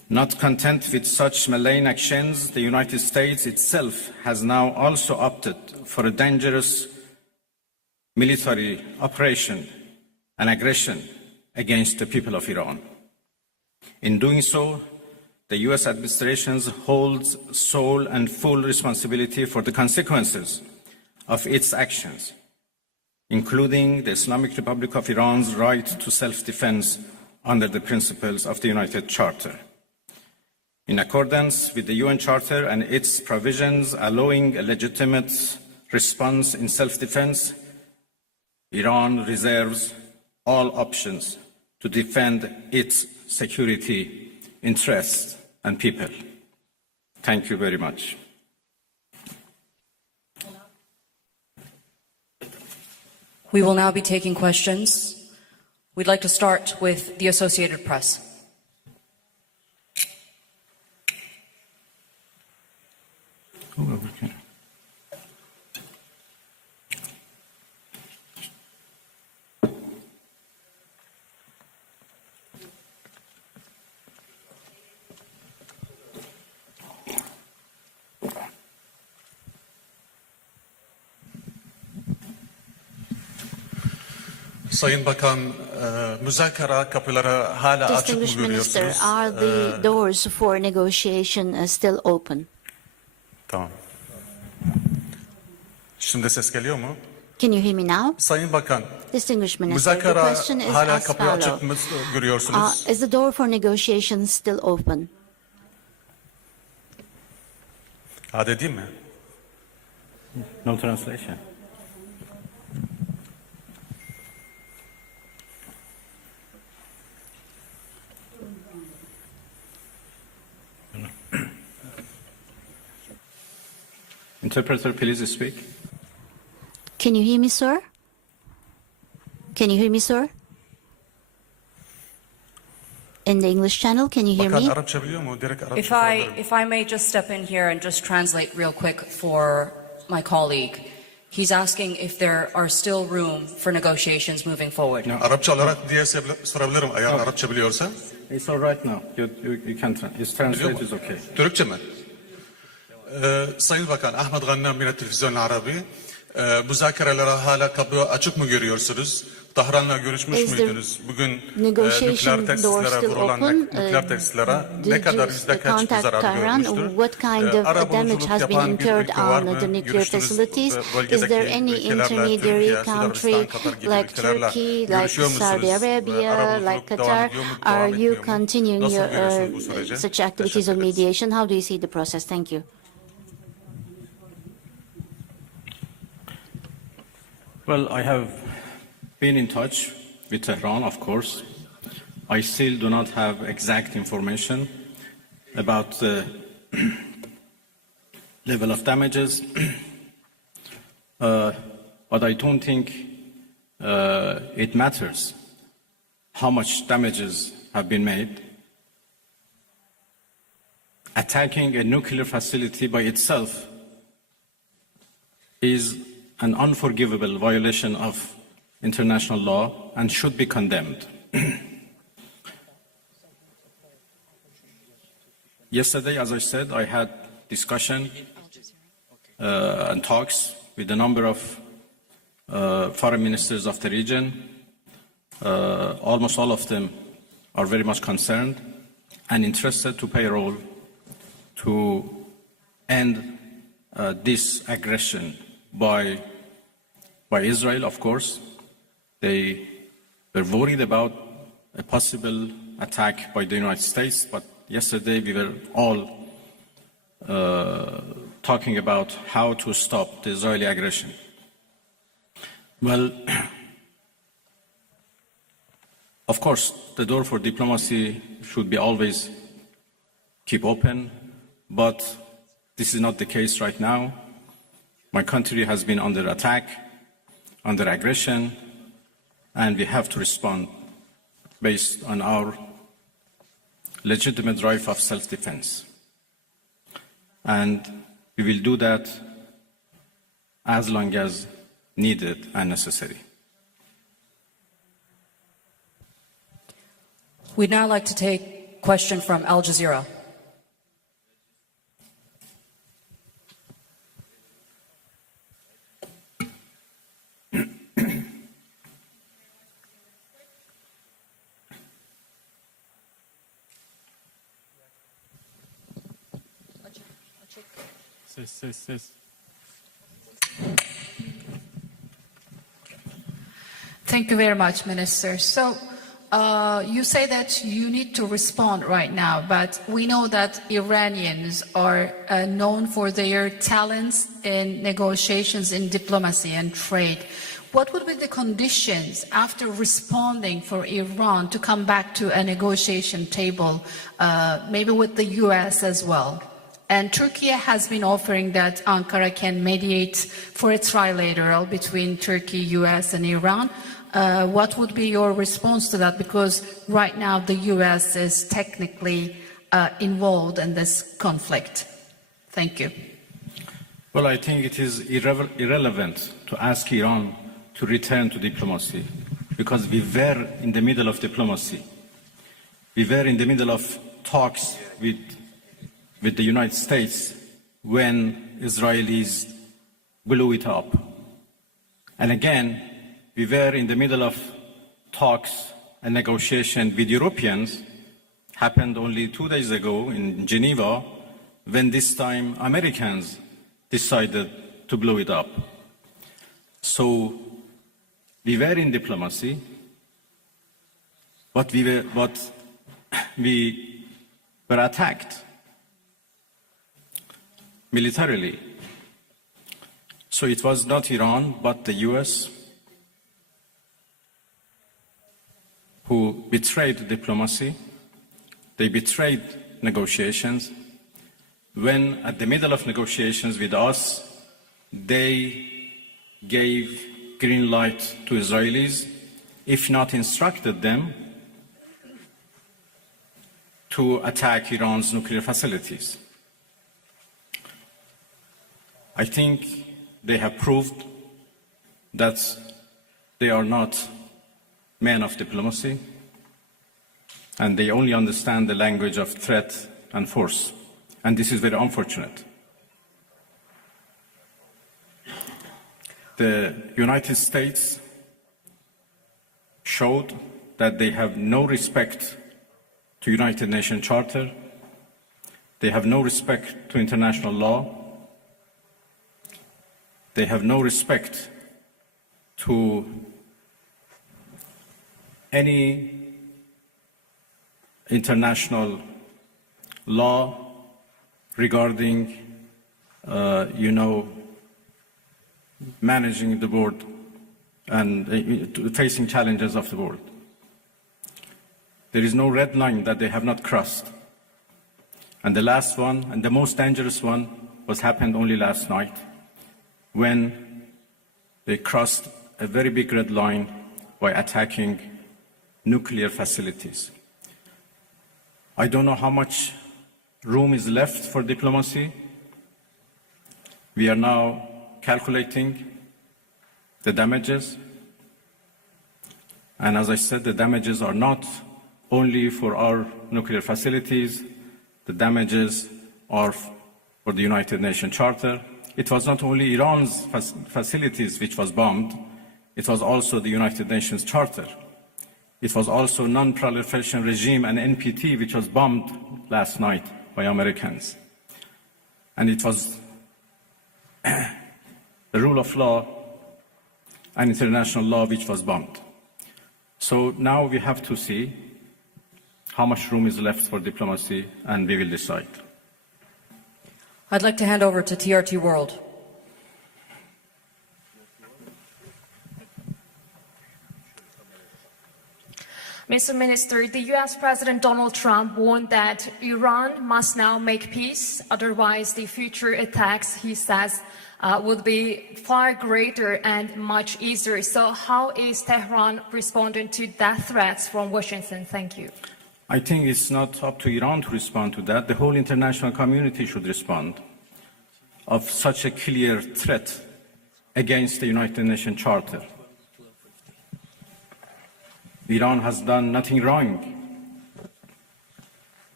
Not content with such malign actions, the United States itself has now also opted for a dangerous military operation and aggression against the people of Iran. In doing so, the US administration holds sole and full responsibility for the consequences of its actions, including the Islamic Republic of Iran's right to self-defense under the principles of the United Charter. In accordance with the UN Charter and its provisions allowing a legitimate response in self-defense, Iran reserves all options to defend its security interests and people. Thank you very much. We will now be taking questions. We'd like to start with the Associated Press. Sayın Bakan, müzakere kapıları hala açık mı Distinguished Minister, görüyorsunuz? are the doors for negotiation still open? Tamam. Şimdi ses geliyor mu? Can you hear me now? Sayın Bakan, Distinguished Minister, the müzakere question is hala as kapıyı açık mı follows. görüyorsunuz? Is the door for negotiation still open? Hadi değil mi? No translation. Interpreter, please speak. Can you hear me, sir? Can you hear me, sir? In the English channel, can you hear Bakan me? Arapça biliyor mu? Direkt Arapça If I may just step in here and just translate real quick for my colleague. He's asking if there are still room for negotiations moving forward. Arapça olarak diye sorabilirim eğer Arapça biliyorsa. It's all right now. You can it's translate is okay. Türkçe mi? Sayın Bakan, Ahmet Gannam yine televizyon Arabi. Müzakerelere hala kapı açık mı görüyorsunuz? Tahran'la görüşmüş müydünüz? Bugün nükleer tesislere vurulan nükleer tesislere ne kadar yüzde kaç bir zarar görmüştür? What kind of damage has been incurred on the nuclear facilities? Is there any intermediary country like Turkey, like Saudi Arabia, like Qatar? Are you continuing your such activities of mediation? How do you see the process? Thank you. Well, I have been in touch with Tehran, of course. I still do not have exact information about the level of damages, but I don't think it matters how much damages have been made. Attacking a nuclear facility by itself is an unforgivable violation of international law and should be condemned. Yesterday, as I said, I had discussion and talks with a number of foreign ministers of the region. Almost all of them are very much concerned and interested to play a role to end this aggression by Israel, of course. They were worried about a possible attack by the United States, but yesterday we were all talking about how to stop the Israeli aggression. Well, of course, the door for diplomacy should be always keep open, but this is not the case right now. My country has been under attack, under aggression, and we have to respond based on our legitimate right of self-defense. And we will do that as long as needed and necessary. We'd now like to take question from Al Jazeera. Thank you very much, Minister. So you say that you need to respond right now, but we know that Iranians are known for their talents in negotiations, in diplomacy and trade. What would be the conditions after responding for Iran to come back to a negotiation table, maybe with the US as well? And Turkey has been offering that Ankara can mediate for a trilateral between Turkey, US and Iran. What would be your response to that? Because right now the US is technically involved in this conflict. Thank you. Well, I think it is irrelevant to ask Iran to return to diplomacy, because we were in the middle of diplomacy. We were in the middle of talks with the United States when Israelis blew it up. And again, we were in the middle of talks and negotiation with Europeans, happened only 2 days ago in Geneva, when this time Americans decided to blow it up. So we were in diplomacy, but we were attacked militarily. So it was not Iran, but the US who betrayed diplomacy. They betrayed negotiations. When at the middle of negotiations with us, they gave green light to Israelis, if not instructed them to attack Iran's nuclear facilities. I think they have proved that they are not men of diplomacy, and they only understand the language of threat and force. And this is very unfortunate. The United States showed that they have no respect to United Nations Charter. They have no respect to international law. They have no respect to any international law regarding, managing the world and facing challenges of the world. There is no red line that they have not crossed. And the last one, and the most dangerous one, happened only last night, when they crossed a very big red line by attacking nuclear facilities. I don't know how much room is left for diplomacy. We are now calculating the damages. And as I said, the damages are not only for our nuclear facilities. The damages are for the United Nations Charter. It was not only Iran's facilities which was bombed, it was also the United Nations Charter. It was also non-proliferation regime and NPT, which was bombed last night by Americans. And it was the rule of law and international law which was bombed. So now we have to see how much room is left for diplomacy, and we will decide. I'd like to hand over to TRT World. Mr. Minister, the US President Donald Trump warned that Iran must now make peace, otherwise the future attacks, he says, would be far greater and much easier. So how is Tehran responding to that threats from Washington? Thank you. I think it's not up to Iran to respond to that. The whole international community should respond of such a clear threat against the United Nations Charter. Iran has done nothing wrong.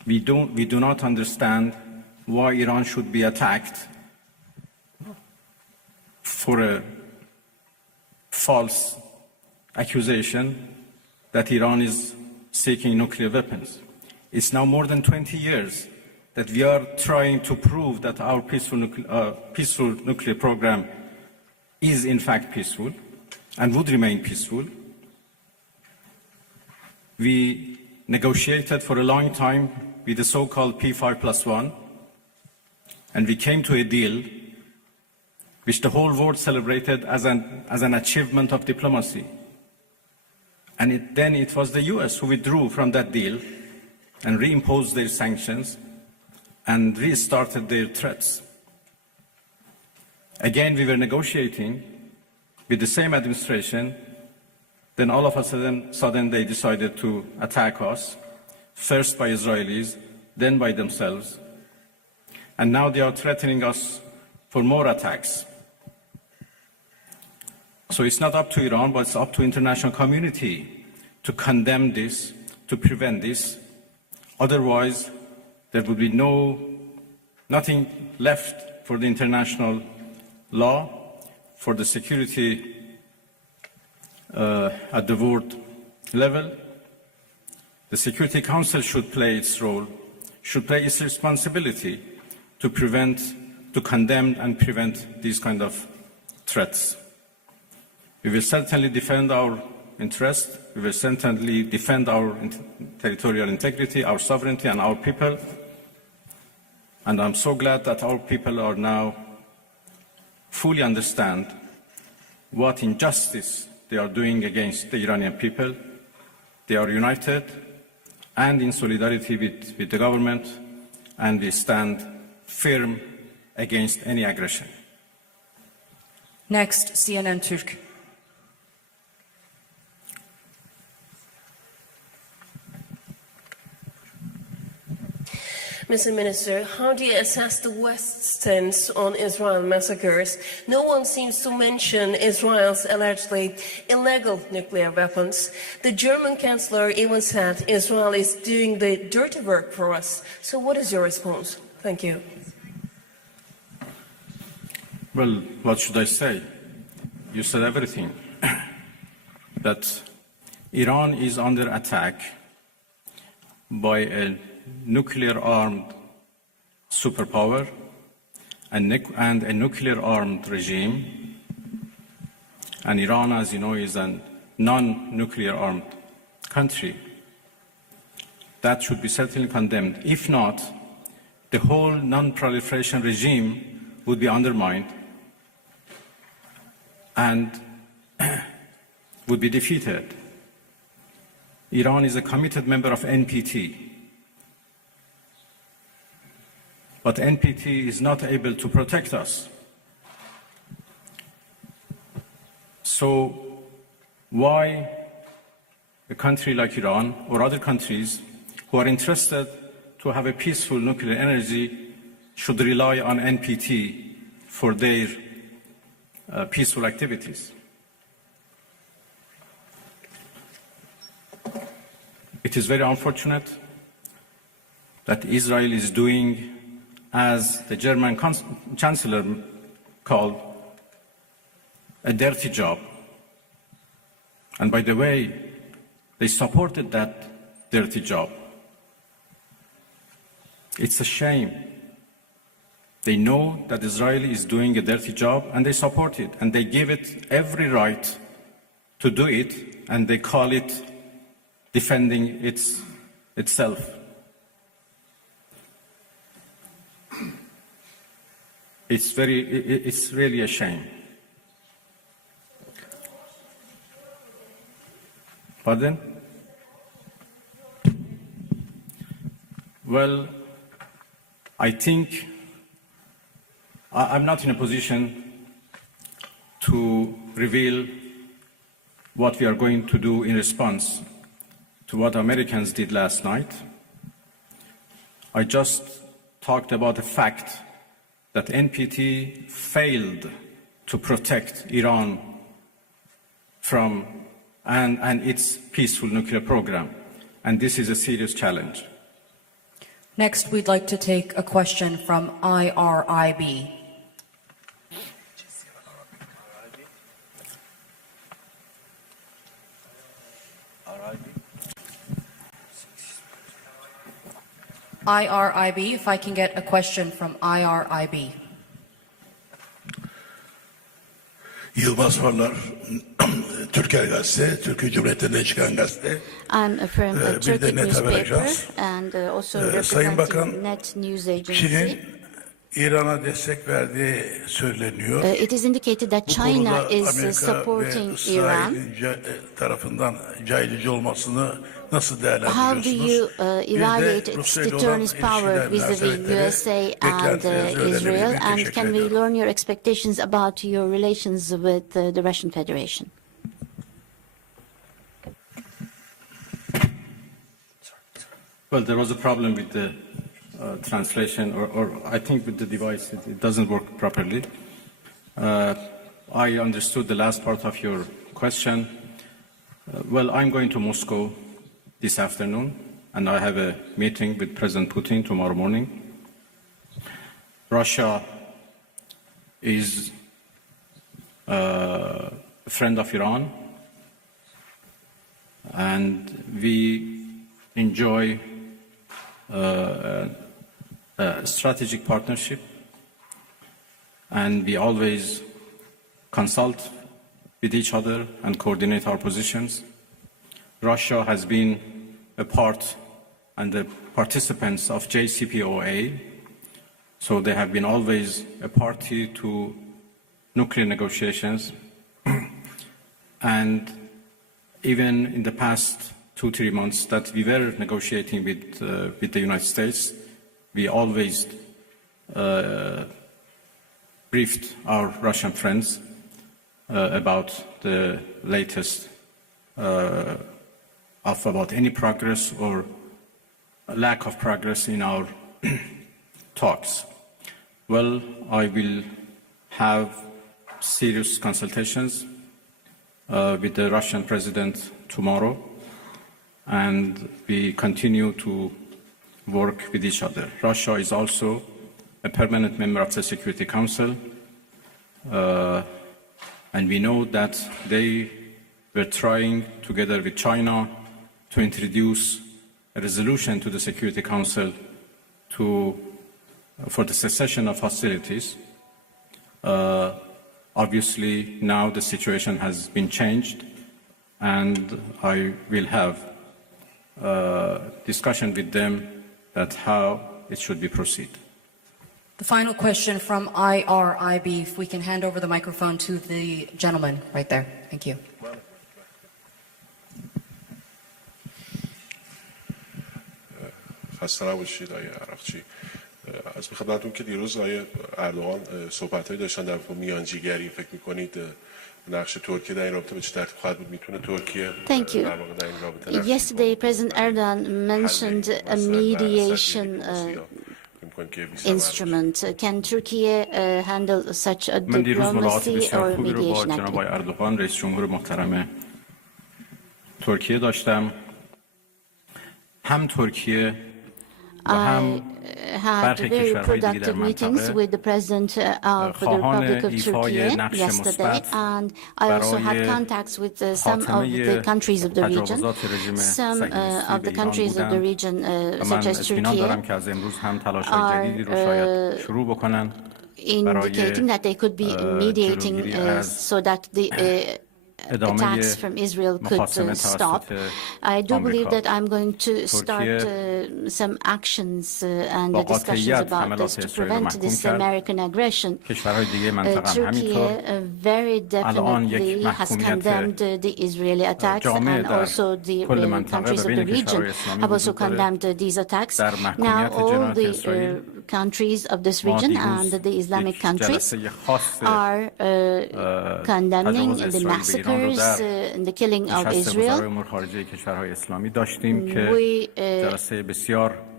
We do not understand why Iran should be attacked for a false accusation that Iran is seeking nuclear weapons. It's now more than 20 years that we are trying to prove that our peaceful nuclear program is in fact peaceful and would remain peaceful. We negotiated for a long time with the so-called P5+1, and we came to a deal which the whole world celebrated as an achievement of diplomacy. And then it was the US who withdrew from that deal and reimposed their sanctions and restarted their threats. Again, we were negotiating with the same administration. Then all of a sudden they decided to attack us, first by Israelis, then by themselves. And now they are threatening us for more attacks. So it's not up to Iran, but it's up to the international community to condemn this, to prevent this. Otherwise, there would be nothing left for the international law, for the security at the world level. The Security Council should play its role, should play its responsibility to condemn and prevent these kind of threats. We will certainly defend our interests. We will certainly defend our territorial integrity, our sovereignty, and our people. And I'm so glad that our people are now fully understand what injustice they are doing against the Iranian people. They are united and in solidarity with the government, and we stand firm against any aggression. Next, CNN Türk. Mr. Minister, how do you assess the West's stance on Israel massacres? No one seems to mention Israel's allegedly illegal nuclear weapons. The German Chancellor even said Israel is doing the dirty work for us. So what is your response? Thank you. Well, what should I say? You said everything. That Iran is under attack by a nuclear-armed superpower and a nuclear-armed regime. And Iran, as you know, is a non-nuclear-armed country. That should be certainly condemned. If not, the whole non-proliferation regime would be undermined and would be defeated. Iran is a committed member of NPT. But NPT is not able to protect us. So why a country like Iran or other countries who are interested to have a peaceful nuclear energy should rely on NPT for their peaceful activities? It is very unfortunate that Israel is doing, as the German Chancellor called, a dirty job. And by the way, they supported that dirty job. It's a shame. They know that Israel is doing a dirty job and they support it, and they give it every right to do it, and they call it defending itself. It's really a shame. Pardon? Well, I think I'm not in a position to reveal what we are going to do in response to what Americans did last night. I just talked about the fact that NPT failed to protect Iran from and its peaceful nuclear program, and this is a serious challenge. Next, we'd like to take a question from IRIB. IRIB, if I can get a question from IRIB. Yılmaz Varlar, Türker Gazete, Türkiye Cumhuriyeti'nde çıkan gazete. I'm from a Bir de Turkic Net Haber newspaper Ajans. and also Sayın representing Bakan, Net News Agency. Çin'in İran'a destek verdiği söyleniyor. It is indicated that Bu China konuda is Amerika supporting ve Iran. İsrail'in tarafından caydırıcı olmasını nasıl How do değerlendiriyorsunuz? you Bir evaluate de its Rusya ile olan deterrence power ilişkiler vis-a-vis münasebetleri, USA and beklentilerinizi öğrenebilir Israel? miyim? And Teşekkür can we ediyorum. learn your expectations about your relations with the Russian Federation? Well, there was a problem with the translation, or I think with the device, it doesn't work properly. I understood the last part of your question. Well, I'm going to Moscow this afternoon, and I have a meeting with President Putin tomorrow morning. Russia is a friend of Iran, and we enjoy a strategic partnership, and we always consult with each other and coordinate our positions. Russia has been a part and the participants of JCPOA, so they have been always a party to nuclear negotiations. And even in the past 2-3 months that we were negotiating with the United States, we always briefed our Russian friends about the latest about any progress or lack of progress in our talks. Well, I will have serious consultations with the Russian president tomorrow, and we continue to work with each other. Russia is also a permanent member of the Security Council, and we know that they were trying, together with China, to introduce a resolution to the Security Council for the cessation of hostilities. Obviously, now the situation has been changed, and I will have discussion with them that how it should be proceed. The final question from IRIB, if we can hand over the microphone to the gentleman right there. Thank you. خسته نباشید آقای عراقچی. از خدمتتون که دیروز آقای اردوغان صحبت‌هایی داشتن در مورد میانجیگری، فکر می‌کنید نقش ترکیه در این رابطه به چه ترتیب خواهد بود؟ میتونه ترکیه در واقع در این رابطه Yesterday, President Erdogan mentioned a mediation instrument. Can Turkey handle such a من دیروز ملاقات diplomacy بسیار or خوبی رو با mediation جناب آقای activity? اردوغان رئیس جمهور محترم ترکیه داشتم. هم ترکیه و هم Had very productive meetings with the President of the Republic of Turkey yesterday, and I also had contacts with some of the countries of the region. Some of the countries of the region, such as Turkey, are indicating that they could be mediating so that the attacks from Israel could stop. I do believe that I'm going to start some actions and discussions about this to prevent this American aggression. Turkey very definitely has condemned the Israeli attacks, and also the countries of the region have also condemned these attacks. Now all the countries of this region and the Islamic countries are condemning the massacres and the killing of Israel. We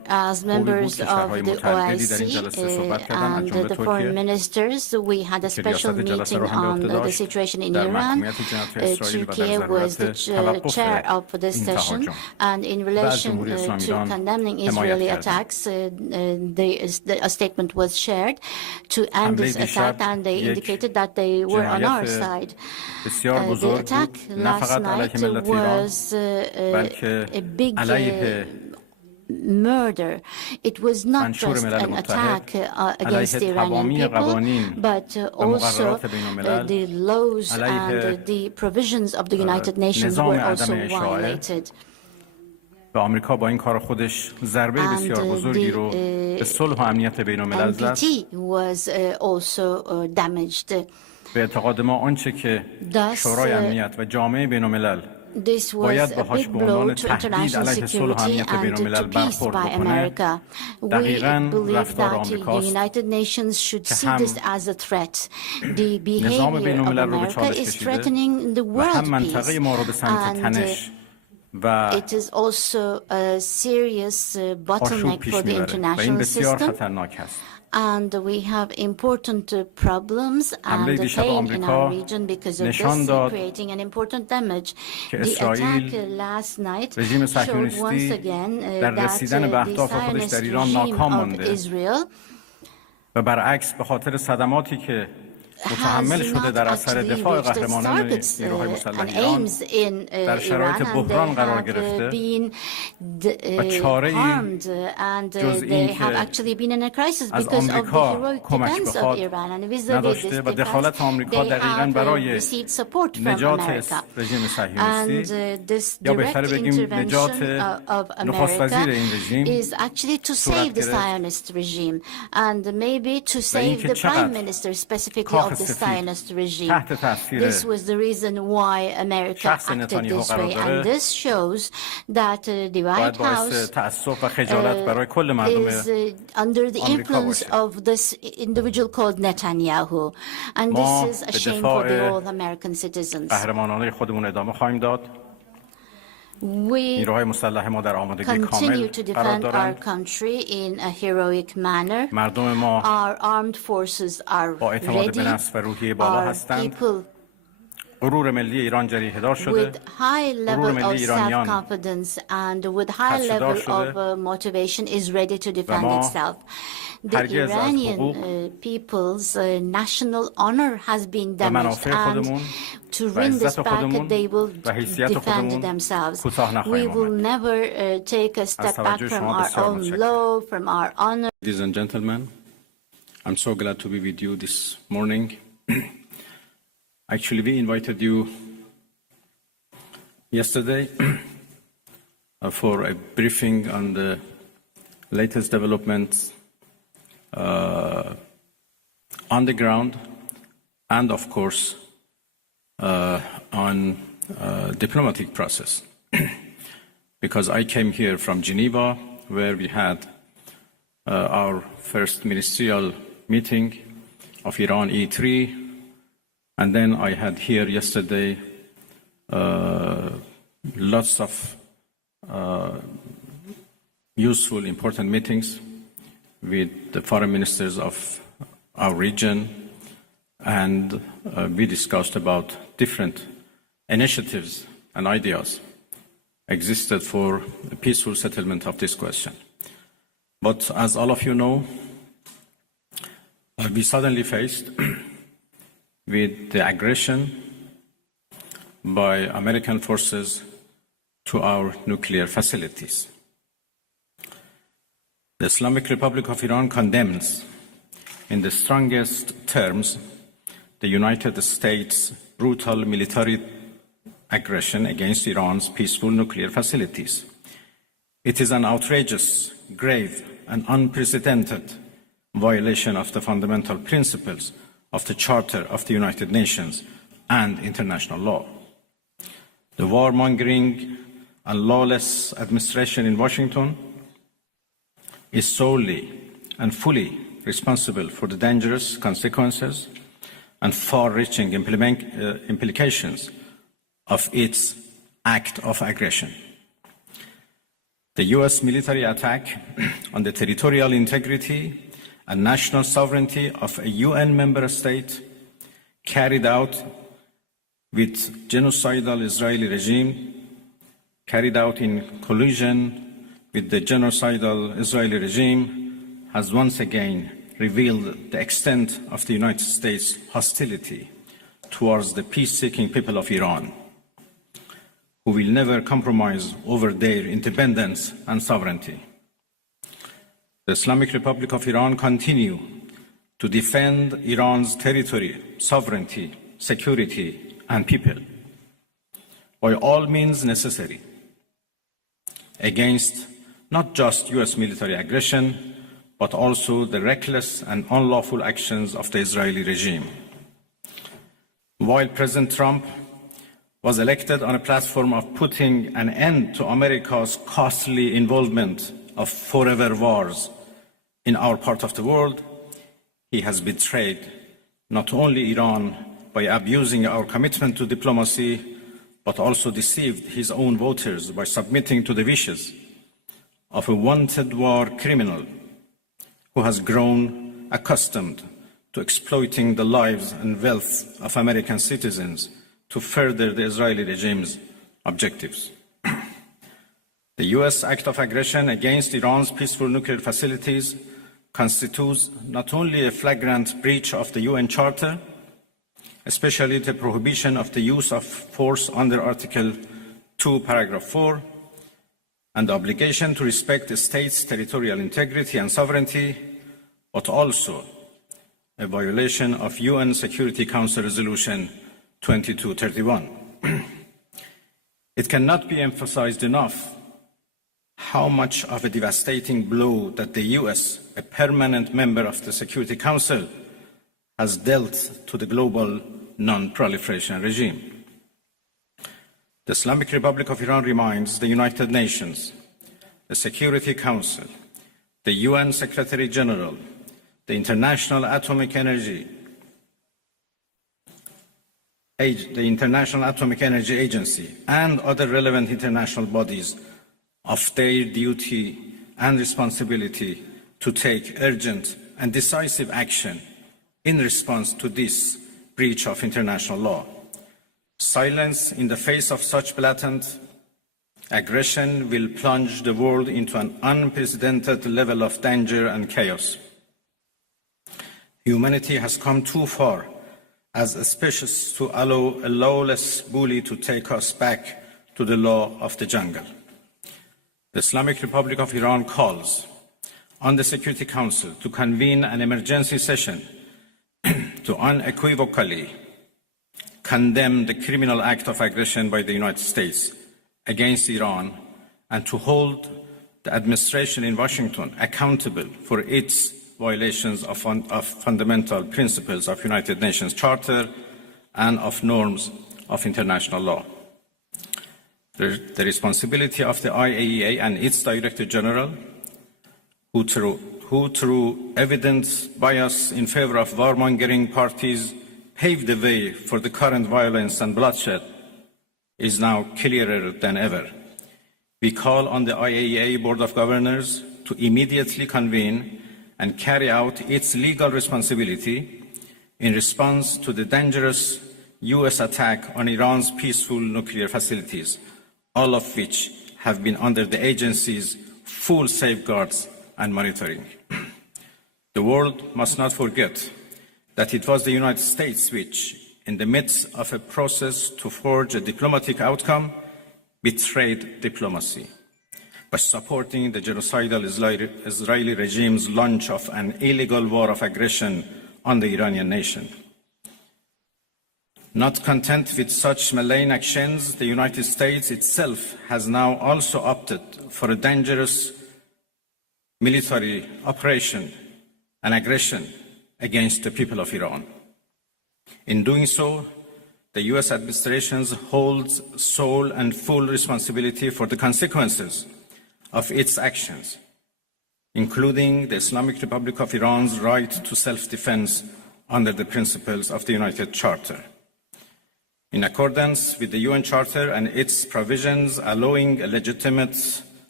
as members of the OIC and the foreign ministers, we had a special meeting on the situation in Iran. Turkey was the chair of this session, and in relation to condemning Israeli attacks, a statement was shared to end this attack, and they indicated that they were on our side. The attack last night was a big murder. It was not just an attack against the Iranian people, but also the laws and the provisions of the United Nations were also violated. و آمریکا با این کار خودش ضربه بسیار بزرگی رو به صلح و امنیت بین‌الملل زد. به اعتقاد ما آنچه که شورای امنیت و جامعه بین‌الملل باید باهاش به عنوان تهدید علیه صلح و امنیت بین‌الملل برخورد بکنه، دقیقاً رفتار آمریکاست که هم نظام بین‌الملل رو به چالش کشیده و هم منطقه ما رو به سمت تنش It is also a serious bottleneck for the international system, and we have important problems and pain in our region because of this, creating an important damage. The attack last night showed once again that the Zionist regime of Israel و برعکس به خاطر صدماتی که متحمل شده در اثر دفاع قهرمانان نیروهای مسلح ایران در شرایط بحران قرار گرفته و چاره‌ای جز این که از آمریکا کمک بخواد نداشته و دخالت آمریکا دقیقاً برای نجات رژیم صهیونیستی یا بهتره بگیم نجات نخست وزیر این رژیم صورت گرفت و اینکه چقدر the Zionist regime. This was the reason why America acted this way, and this shows that the White House is under the influence of this individual called Netanyahu, and this is a shame for the all American citizens. We continue to defend our country in a heroic manner. Our armed forces are ready. Our people with high level of self-confidence and with high level of motivation is ready to defend itself. The Iranian people's national honor has been damaged, and to win this back, they will defend themselves. We will never take a step back from our own law, from our honor. Ladies and gentlemen, I'm so glad to be with you this morning. Actually, we invited you yesterday for a briefing on the latest developments on the ground, and of course on diplomatic process. Because I came here from Geneva, where we had our first ministerial meeting of Iran E3, and then I had here yesterday lots of useful, important meetings with the foreign ministers of our region, and we discussed about different initiatives and ideas existed for a peaceful settlement of this question. But as all of you know, we suddenly faced with the aggression by American forces to our nuclear facilities. The Islamic Republic of Iran condemns in the strongest terms the United States' brutal military aggression against Iran's peaceful nuclear facilities. It is an outrageous, grave, and unprecedented violation of the fundamental principles of the Charter of the United Nations and international law. The warmongering and lawless administration in Washington is solely and fully responsible for the dangerous consequences and far-reaching implications of its act of aggression. The US military attack on the territorial integrity and national sovereignty of a UN member state carried out with genocidal Israeli regime, carried out in collusion with the genocidal Israeli regime, has once again revealed the extent of the United States' hostility towards the peace-seeking people of Iran, who will never compromise over their independence and sovereignty. The Islamic Republic of Iran continues to defend Iran's territory, sovereignty, security, and people by all means necessary against not just US military aggression, but also the reckless and unlawful actions of the Israeli regime. While President Trump was elected on a platform of putting an end to America's costly involvement of forever wars in our part of the world, he has betrayed not only Iran by abusing our commitment to diplomacy, but also deceived his own voters by submitting to the wishes of a wanted war criminal who has grown accustomed to exploiting the lives and wealth of American citizens to further the Israeli regime's objectives. The US act of aggression against Iran's peaceful nuclear facilities constitutes not only a flagrant breach of the UN Charter, especially the prohibition of the use of force under Article 2, Paragraph 4, and the obligation to respect the state's territorial integrity and sovereignty, but also a violation of UN Security Council Resolution 2231. It cannot be emphasized enough how much of a devastating blow that the US, a permanent member of the Security Council, has dealt to the global non-proliferation regime. The Islamic Republic of Iran reminds the United Nations, the Security Council, the UN Secretary General, the International Atomic Energy Agency, and other relevant international bodies of their duty and responsibility to take urgent and decisive action in response to this breach of international law. Silence in the face of such blatant aggression will plunge the world into an unprecedented level of danger and chaos. Humanity has come too far as a species to allow a lawless bully to take us back to the law of the jungle. The Islamic Republic of Iran calls on the Security Council to convene an emergency session to unequivocally condemn the criminal act of aggression by the United States against Iran and to hold the administration in Washington accountable for its violations of fundamental principles of United Nations Charter and of norms of international law. The responsibility of the IAEA and its Director General, who through evident bias in favor of warmongering parties paved the way for the current violence and bloodshed, is now clearer than ever. We call on the IAEA Board of Governors to immediately convene and carry out its legal responsibility in response to the dangerous US attack on Iran's peaceful nuclear facilities, all of which have been under the agency's full safeguards and monitoring. The world must not forget that it was the United States which, in the midst of a process to forge a diplomatic outcome, betrayed diplomacy by supporting the genocidal Israeli regime's launch of an illegal war of aggression on the Iranian nation. Not content with such malign actions, the United States itself has now also opted for a dangerous military operation and aggression against the people of Iran. In doing so, the US administration holds sole and full responsibility for the consequences of its actions, including the Islamic Republic of Iran's right to self-defense under the principles of the United Charter. In accordance with the UN Charter and its provisions allowing a legitimate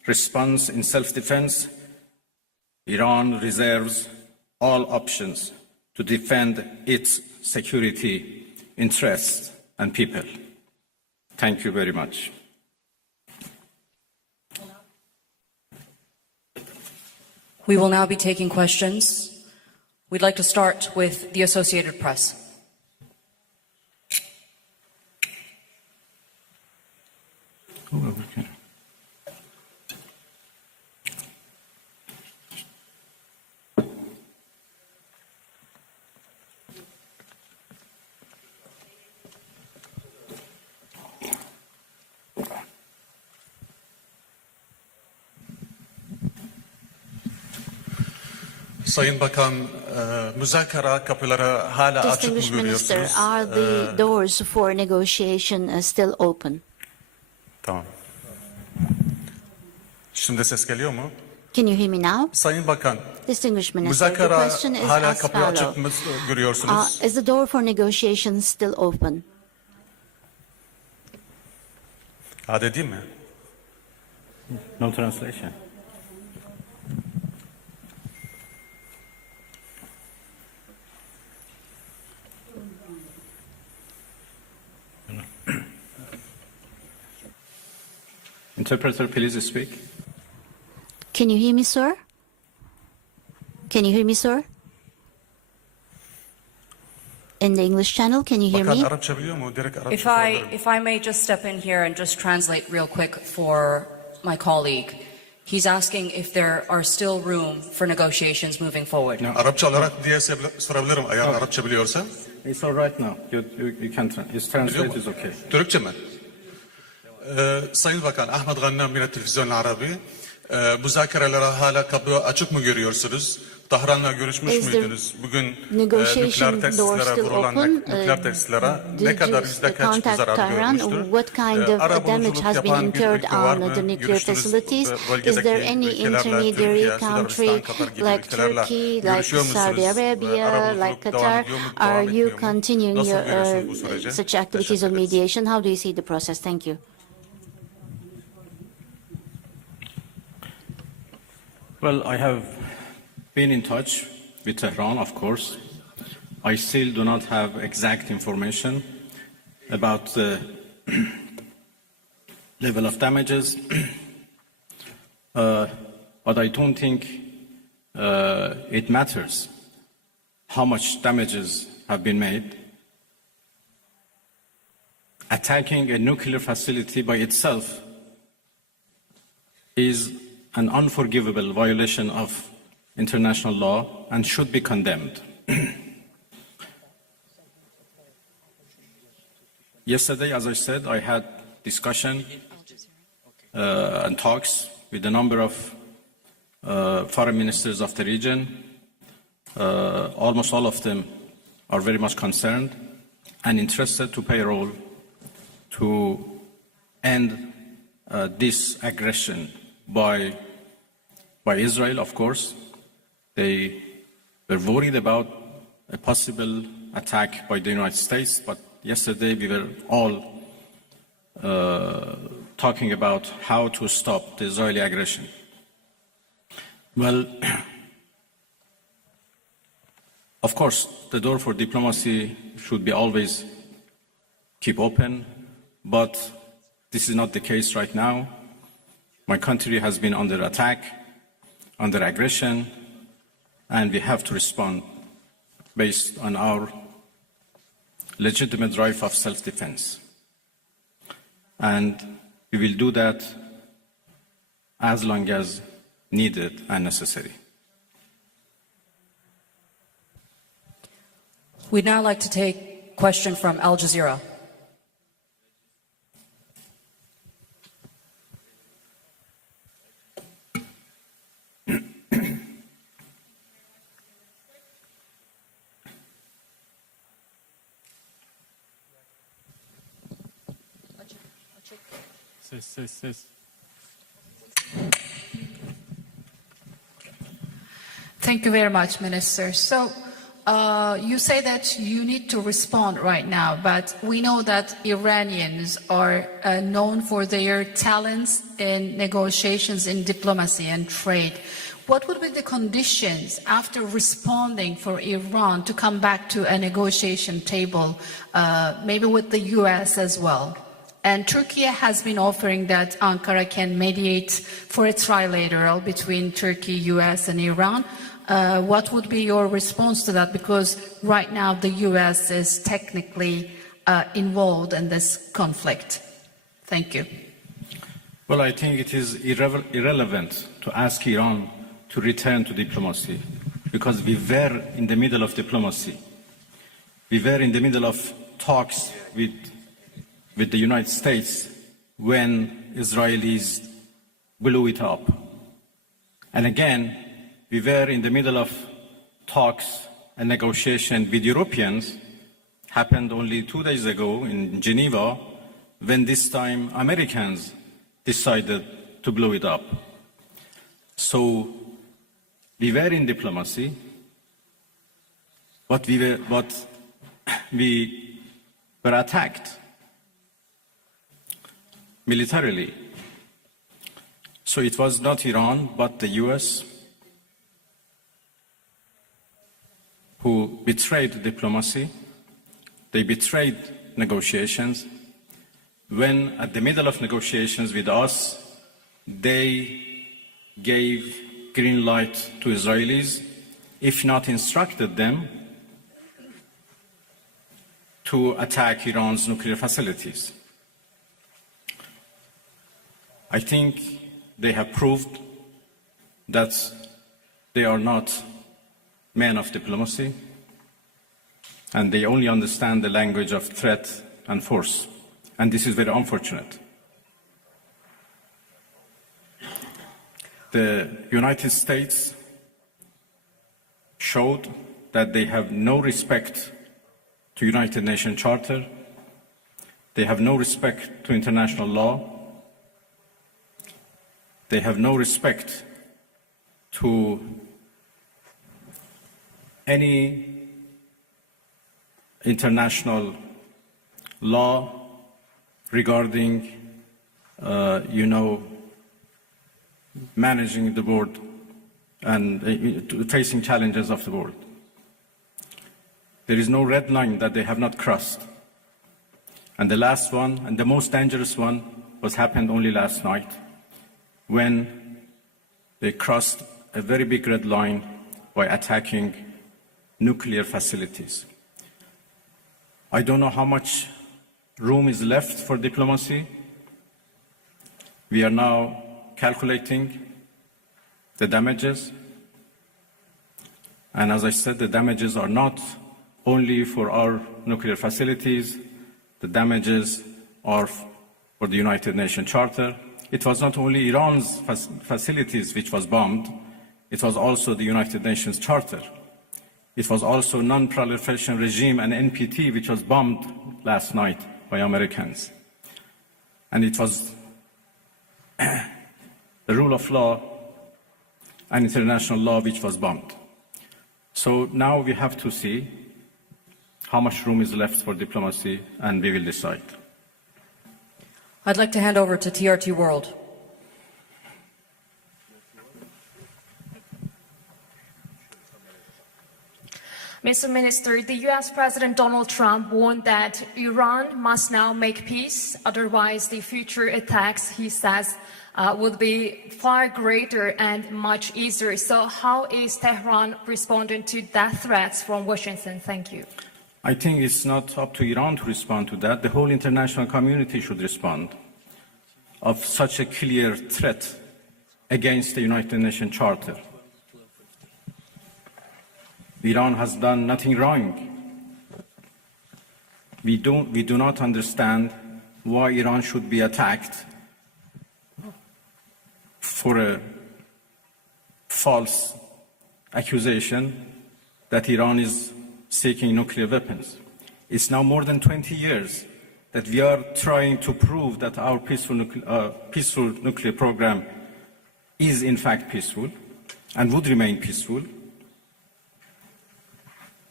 response in self-defense, Iran reserves all options to defend its security interests and people. Thank you very much. We will now be taking questions. We'd like to start with the Associated Press. Sayın Bakan, müzakere kapıları hala açık mı Distinguished Minister, görüyorsunuz? are the doors for negotiation still open? Tamam. Şimdi ses geliyor mu? Can you hear me now? Sayın Bakan, Distinguished Minister, the müzakere question is hala as kapıyı açık mı follows. görüyorsunuz? Is the door for negotiation still open? Hadi değil mi? No translation. Interpreter, please speak. Can you hear me, sir? Can you hear me, sir? In the English channel, can you hear Bakan me? Arapça biliyor mu? Direkt Arapça If sorabilirim. I may just step in here and just translate real quick for my colleague. He's asking if there are still room for negotiations moving forward. No. Arapça olarak diye sorabilirim eğer Arapça biliyorsan. It's all right now. You can translate is okay. Türkçe mi? Sayın Bakan, Ahmet Gannam yine Televizyon Arabi. Müzakerelere hala kapı açık mı görüyorsunuz? Tahran'la görüşmüş Is the müydünüz? Bugün negotiation nükleer door testlere still vurulan open? nükleer testlere ne Did kadar you yüzde kaç contact zarar Tehran? görmüştür? What kind of damage has been yapan bir incurred ülke var on mı? the nuclear Görüştünüz, facilities? bölgedeki Is there any ülkelerle, intermediary Türkiye, country Sudan, Katar gibi like ülkelerle Turkey, like görüşüyor musunuz? Saudi Arabia, Arabuluculuk like devam Qatar? ediyor mu, Are devam you etmiyor mu? continuing Nasıl your görüyorsunuz bu süreci? such activities Teşekkür of ederiz. mediation? How do you see the process? Thank you. Well, I have been in touch with Tehran, of course. I still do not have exact information about the level of damages, but I don't think it matters how much damages have been made. Attacking a nuclear facility by itself is an unforgivable violation of international law and should be condemned. Yesterday, as I said, I had discussion and talks with a number of foreign ministers of the region. Almost all of them are very much concerned and interested to play a role to end this aggression by Israel, of course. They were worried about a possible attack by the United States, but yesterday we were all talking about how to stop the Israeli aggression. Well, of course, the door for diplomacy should be always keep open, but this is not the case right now. My country has been under attack, under aggression, and we have to respond based on our legitimate right of self-defense. And we will do that as long as needed and necessary. We'd now like to take a question from Al Jazeera. Thank you very much, Minister. So, you say that you need to respond right now, but we know that Iranians are known for their talents in negotiations, in diplomacy and trade. What would be the conditions after responding for Iran to come back to a negotiation table, maybe with the US as well? And Turkey has been offering that Ankara can mediate for a trilateral between Turkey, US and Iran. What would be your response to that? Because right now the US is technically involved in this conflict. Thank you. Well, I think it is irrelevant to ask Iran to return to diplomacy, because we were in the middle of diplomacy. We were in the middle of talks with the United States when Israelis blew it up. And again, we were in the middle of talks and negotiation with Europeans, happened only 2 days ago in Geneva, when this time Americans decided to blow it up. So we were in diplomacy, but we were attacked militarily. So it was not Iran, but the US who betrayed diplomacy. They betrayed negotiations. When at the middle of negotiations with us, they gave green light to Israelis, if not instructed them to attack Iran's nuclear facilities. I think they have proved that they are not men of diplomacy, and they only understand the language of threat and force. And this is very unfortunate. The United States showed that they have no respect to United Nations Charter. They have no respect to international law. They have no respect to any international law regarding, managing the board and facing challenges of the board. There is no red line that they have not crossed. And the last one, and the most dangerous one, happened only last night, when they crossed a very big red line by attacking nuclear facilities. I don't know how much room is left for diplomacy. We are now calculating the damages. And as I said, the damages are not only for our nuclear facilities. The damages are for the United Nations Charter. It was not only Iran's facilities which was bombed, it was also the United Nations Charter. It was also non-proliferation regime and NPT, which was bombed last night by Americans. And it was the rule of law and international law which was bombed. So now we have to see how much room is left for diplomacy, and we will decide. I'd like to hand over to TRT World. Mr. Minister, the US President Donald Trump warned that Iran must now make peace, otherwise the future attacks, he says, would be far greater and much easier. So how is Tehran responding to that threats from Washington? Thank you. I think it's not up to Iran to respond to that. The whole international community should respond of such a clear threat against the United Nations Charter. Iran has done nothing wrong. We do not understand why Iran should be attacked for a false accusation that Iran is seeking nuclear weapons. It's now more than 20 years that we are trying to prove that our peaceful nuclear program is in fact peaceful and would remain peaceful.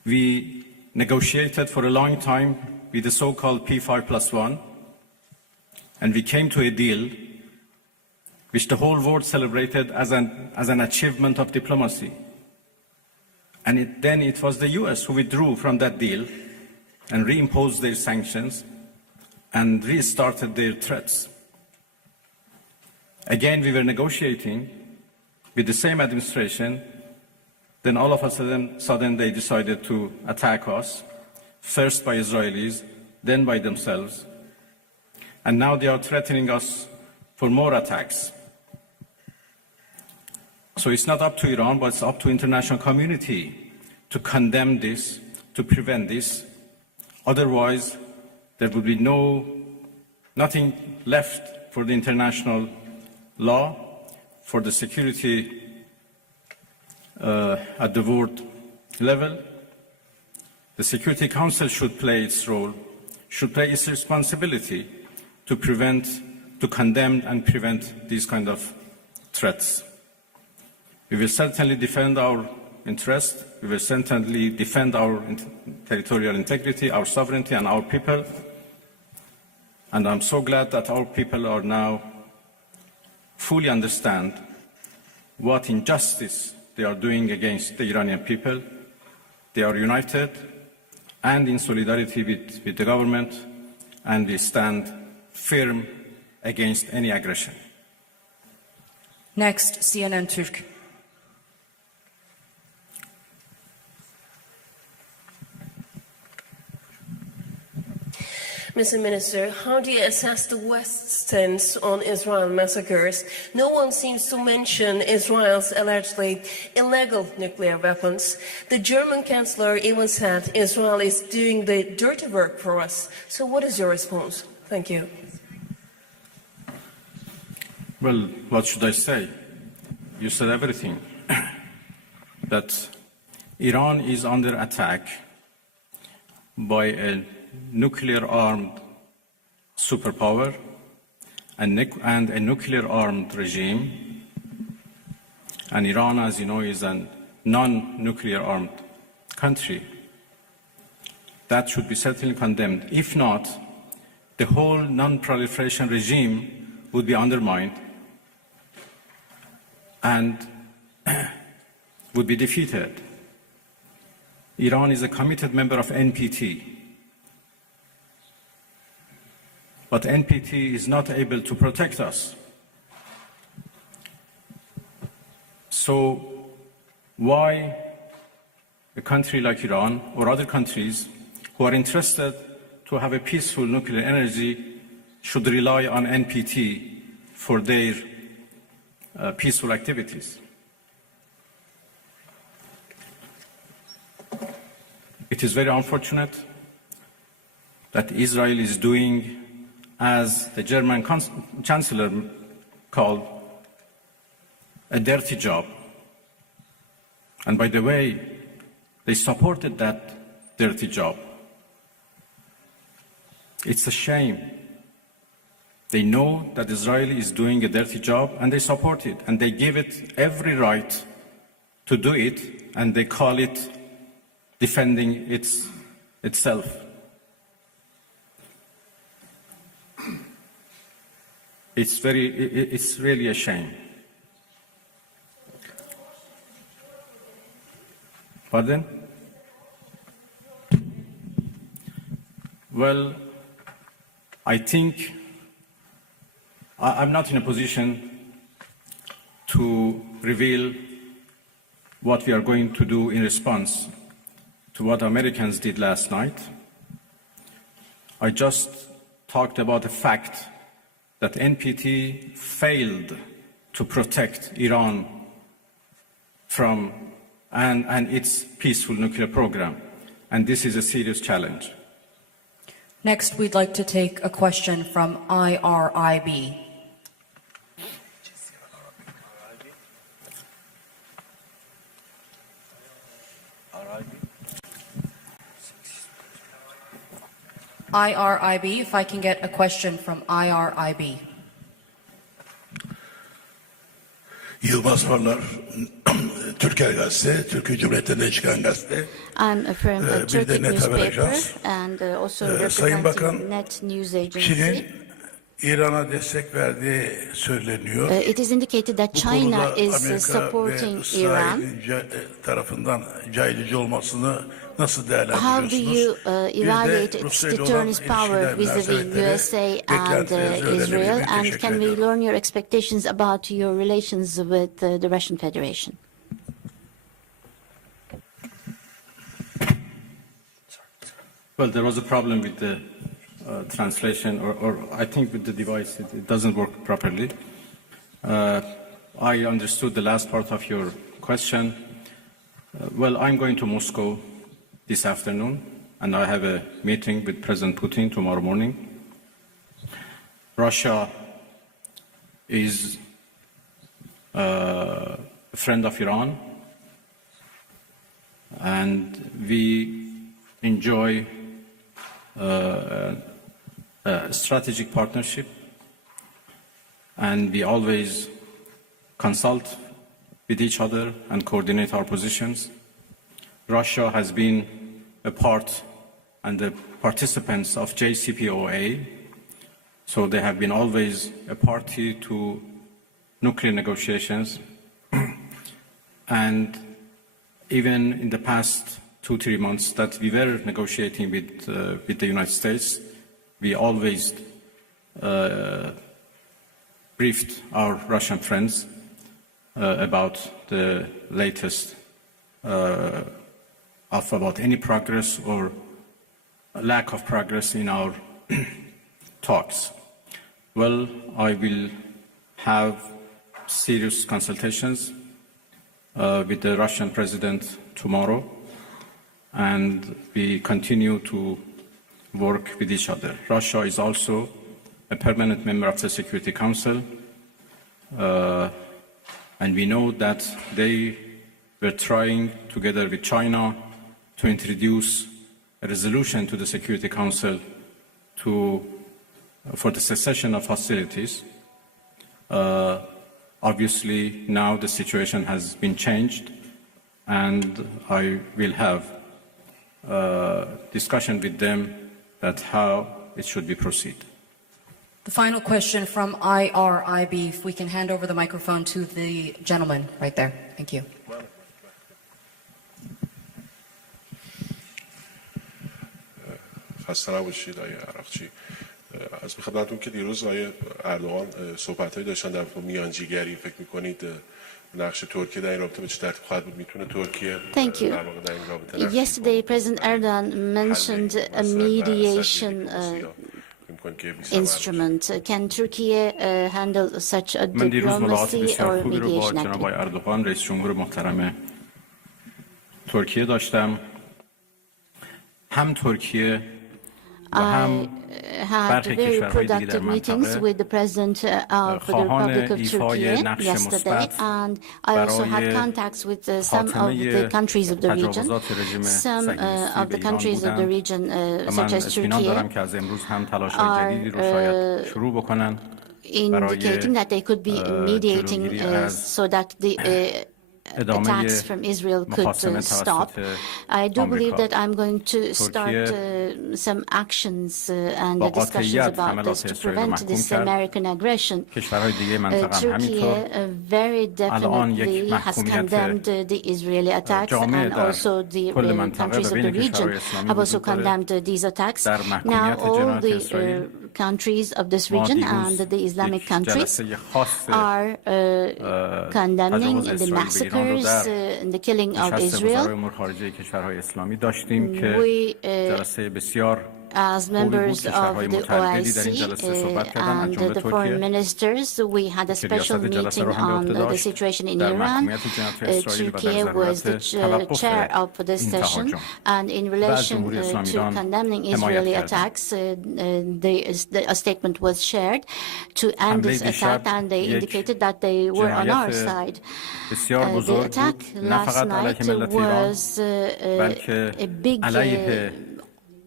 We negotiated for a long time with the so-called P5+1, and we came to a deal which the whole world celebrated as an achievement of diplomacy. And then it was the US who withdrew from that deal and reimposed their sanctions and restarted their threats. Again, we were negotiating with the same administration. Then all of a sudden they decided to attack us, first by Israelis, then by themselves. And now they are threatening us for more attacks. So it's not up to Iran, but it's up to the international community to condemn this, to prevent this. Otherwise, there would be nothing left for the international law, for the security at the world level. The Security Council should play its role, should play its responsibility to condemn and prevent these kind of threats. We will certainly defend our interest. We will certainly defend our territorial integrity, our sovereignty, and our people. And I'm so glad that our people are now fully understand what injustice they are doing against the Iranian people. They are united and in solidarity with the government, and we stand firm against any aggression. Next, CNN Türk. Mr. Minister, how do you assess the West's stance on Israel massacres? No one seems to mention Israel's allegedly illegal nuclear weapons. The German Chancellor even said Israel is doing the dirty work for us. So what is your response? Thank you. Well, what should I say? You said everything. That Iran is under attack by a nuclear-armed superpower and a nuclear-armed regime. And Iran, as you know, is a non-nuclear-armed country. That should be certainly condemned. If not, the whole non-proliferation regime would be undermined and would be defeated. Iran is a committed member of NPT. But NPT is not able to protect us. So why a country like Iran or other countries who are interested to have a peaceful nuclear energy should rely on NPT for their peaceful activities? It is very unfortunate that Israel is doing, as the German Chancellor called, a dirty job. And by the way, they supported that dirty job. It's a shame. They know that Israel is doing a dirty job and they support it, and they give it every right to do it, and they call it defending itself. It's really a shame. Pardon? Well, I think I'm not in a position to reveal what we are going to do in response to what Americans did last night. I just talked about the fact that NPT failed to protect Iran from and its peaceful nuclear program. And this is a serious challenge. Next, we'd like to take a question from IRIB. IRIB, if I can get a question from IRIB. Yılmaz Farlar, Türker Gazete, Türkiye Cumhuriyeti'nden çıkan gazete. I'm from a Bir de Turkic Net Haber newspaper Ajans. and also Sayın Bakan, representing Net News Agency. Çin'in İran'a destek verdiği söyleniyor. It is indicated that Bu China konuda is Amerika ve supporting Iran. İsrail'in tarafından caydırıcı olmasını nasıl How do değerlendiriyorsunuz? you Bir de evaluate its Rusya ile olan deterrence power ilişkiler vis-a-vis münasebetlere USA and beklentilerinizi öğrenebilir Israel? miyim? And Teşekkür can we ediyorum. learn your expectations about your relations with the Russian Federation? Well, there was a problem with the translation, or I think with the device, it doesn't work properly. I understood the last part of your question. Well, I'm going to Moscow this afternoon, and I have a meeting with President Putin tomorrow morning. Russia is a friend of Iran, and we enjoy a strategic partnership, and we always consult with each other and coordinate our positions. Russia has been a part and the participants of JCPOA, so they have been always a party to nuclear negotiations. And even in the past 2-3 months that we were negotiating with the United States, we always briefed our Russian friends about the latest about any progress or lack of progress in our talks. Well, I will have serious consultations with the Russian president tomorrow, and we continue to work with each other. Russia is also a permanent member of the Security Council, and we know that they were trying, together with China, to introduce a resolution to the Security Council for the cessation of hostilities. Obviously, now the situation has been changed, and I will have discussion with them that how it should be proceed. The final question from IRIB, if we can hand over the microphone to the gentleman right there. Thank you. خسته نباشید آقای عراقچی. از خدمتتون که دیروز آقای اردوغان صحبت‌هایی داشتن در میانجیگری، فکر می‌کنید نقش ترکیه در این رابطه به چه ترتیب خواهد بود؟ میتونه ترکیه در واقع در این رابطه Yesterday, President Erdogan mentioned a mediation instrument. Can Turkey handle such a من دیروز ملاقات diplomacy بسیار or خوبی رو با mediation جناب activity? آقای اردوغان رئیس جمهور محترم ترکیه داشتم. هم ترکیه و هم had very productive meetings with the President of the Republic of Turkey yesterday, and I also had contacts with some of the countries of the region. Some of the countries of the region, such as Turkey, are indicating that they could be mediating so that the attacks from Israel could stop. I do believe that I'm going to start some actions and discussions about this to prevent this American aggression. Turkey very definitely has condemned the Israeli attacks, and also the countries of the region have also condemned these attacks. Now all the countries of this region and the Islamic countries are condemning the massacres and the killing of Israel. We, as members of the OIC and the foreign ministers, we had a special meeting on the situation in Iran. Turkey was the chair of this session, and in relation to condemning Israeli attacks, a statement was shared to end this attack, and they indicated that they were on our side. The attack last night was a big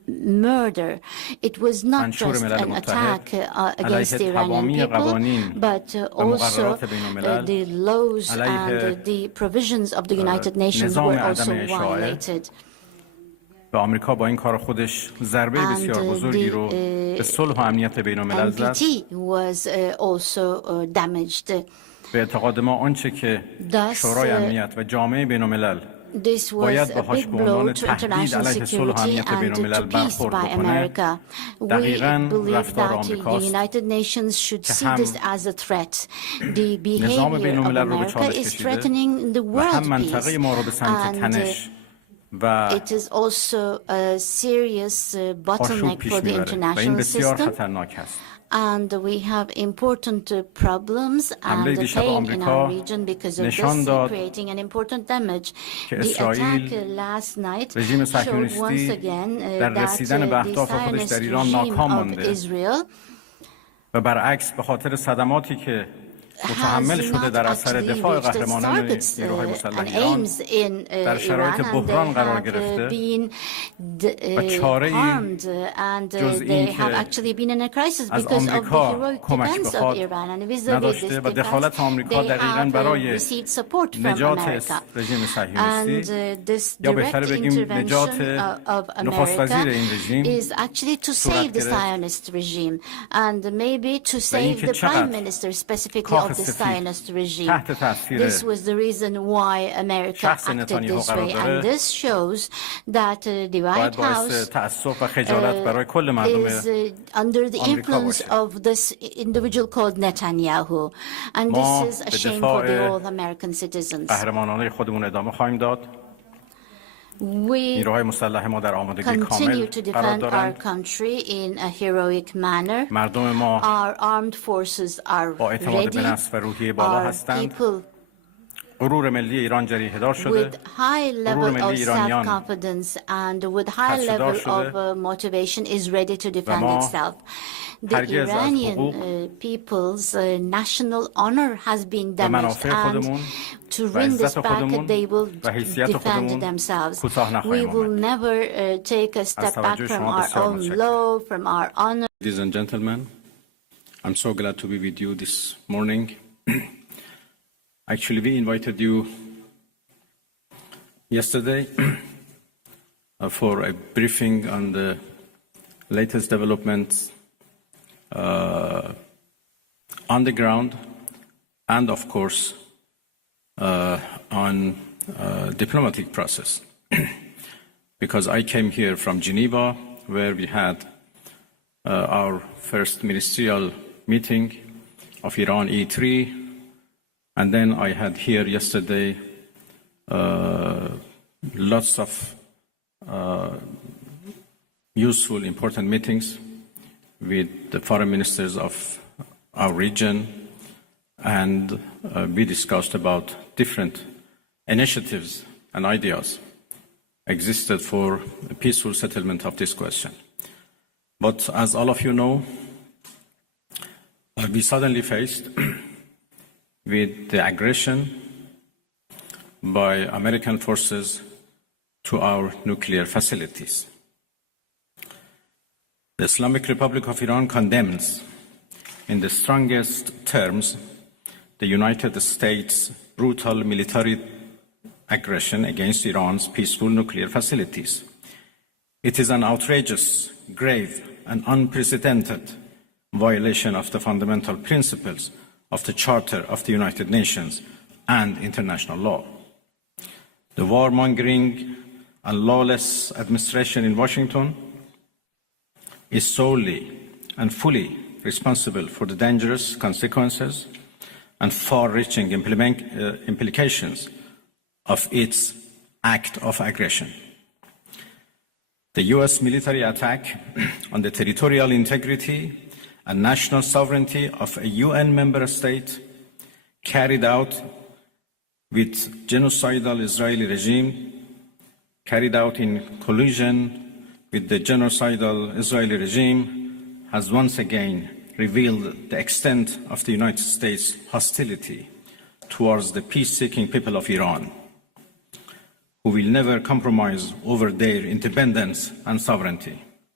murder. It was not just an attack against the Iranian people, but also the laws and the provisions of the United Nations were also violated. و آمریکا با این کار خودش ضربه بسیار بزرگی رو به صلح و امنیت بین‌الملل زد. به اعتقاد ما آنچه که شورای امنیت و جامعه بین‌الملل باید باهاش به عنوان تهدید علیه صلح و امنیت بین‌الملل برخورد بکنه، دقیقاً رفتار آمریکاست که هم نظام بین‌الملل رو به چالش کشیده و هم منطقه ما رو به سمت تنش و آشوب پیش میبره و این بسیار خطرناک است. And we have important problems and pain in our region because of this, creating an important damage. The attack last night showed once again that the Zionist regime of Israel و برعکس به خاطر صدماتی که متحمل شده در اثر دفاع قهرمانان نیروهای مسلح ایران در شرایط بحران قرار گرفته و چاره‌ای جز این که از آمریکا کمک بخواد نداشته و دخالت آمریکا دقیقاً برای نجات رژیم صهیونیستی یا بهتر بگیم نجات نخست وزیر این رژیم صورت گرفت و اینکه چقدر of the Zionist regime. This was the reason why America acted this way, and this shows that the White House is under the influence of this individual called Netanyahu, and this is a shame for the all American citizens. We continue to defend our country in a heroic manner. Our armed forces are ready. Our people with high level of self-confidence and with high level of motivation is ready to defend itself. The Iranian people's national honor has been damaged, and to win this back, they will defend themselves. We will never take a step back from our own law, from our honor. Ladies and gentlemen, I'm so glad to be with you this morning. Actually, we invited you yesterday for a briefing on the latest developments on the ground and, of course, on diplomatic process. Because I came here from Geneva, where we had our first ministerial meeting of Iran E3, and then I had here yesterday lots of useful, important meetings with the foreign ministers of our region, and we discussed about different initiatives and ideas existed for a peaceful settlement of this question. But as all of you know, we suddenly faced with the aggression by American forces to our nuclear facilities. The Islamic Republic of Iran condemns in the strongest terms the United States' brutal military aggression against Iran's peaceful nuclear facilities. It is an outrageous, grave, and unprecedented violation of the fundamental principles of the Charter of the United Nations and international law. The warmongering and lawless administration in Washington is solely and fully responsible for the dangerous consequences and far-reaching implications of its act of aggression. The U.S. military attack on the territorial integrity and national sovereignty of a UN member state carried out with genocidal Israeli regime, carried out in collusion with the genocidal Israeli regime, has once again revealed the extent of the United States' hostility towards the peace-seeking people of Iran, who will never compromise over their independence and sovereignty.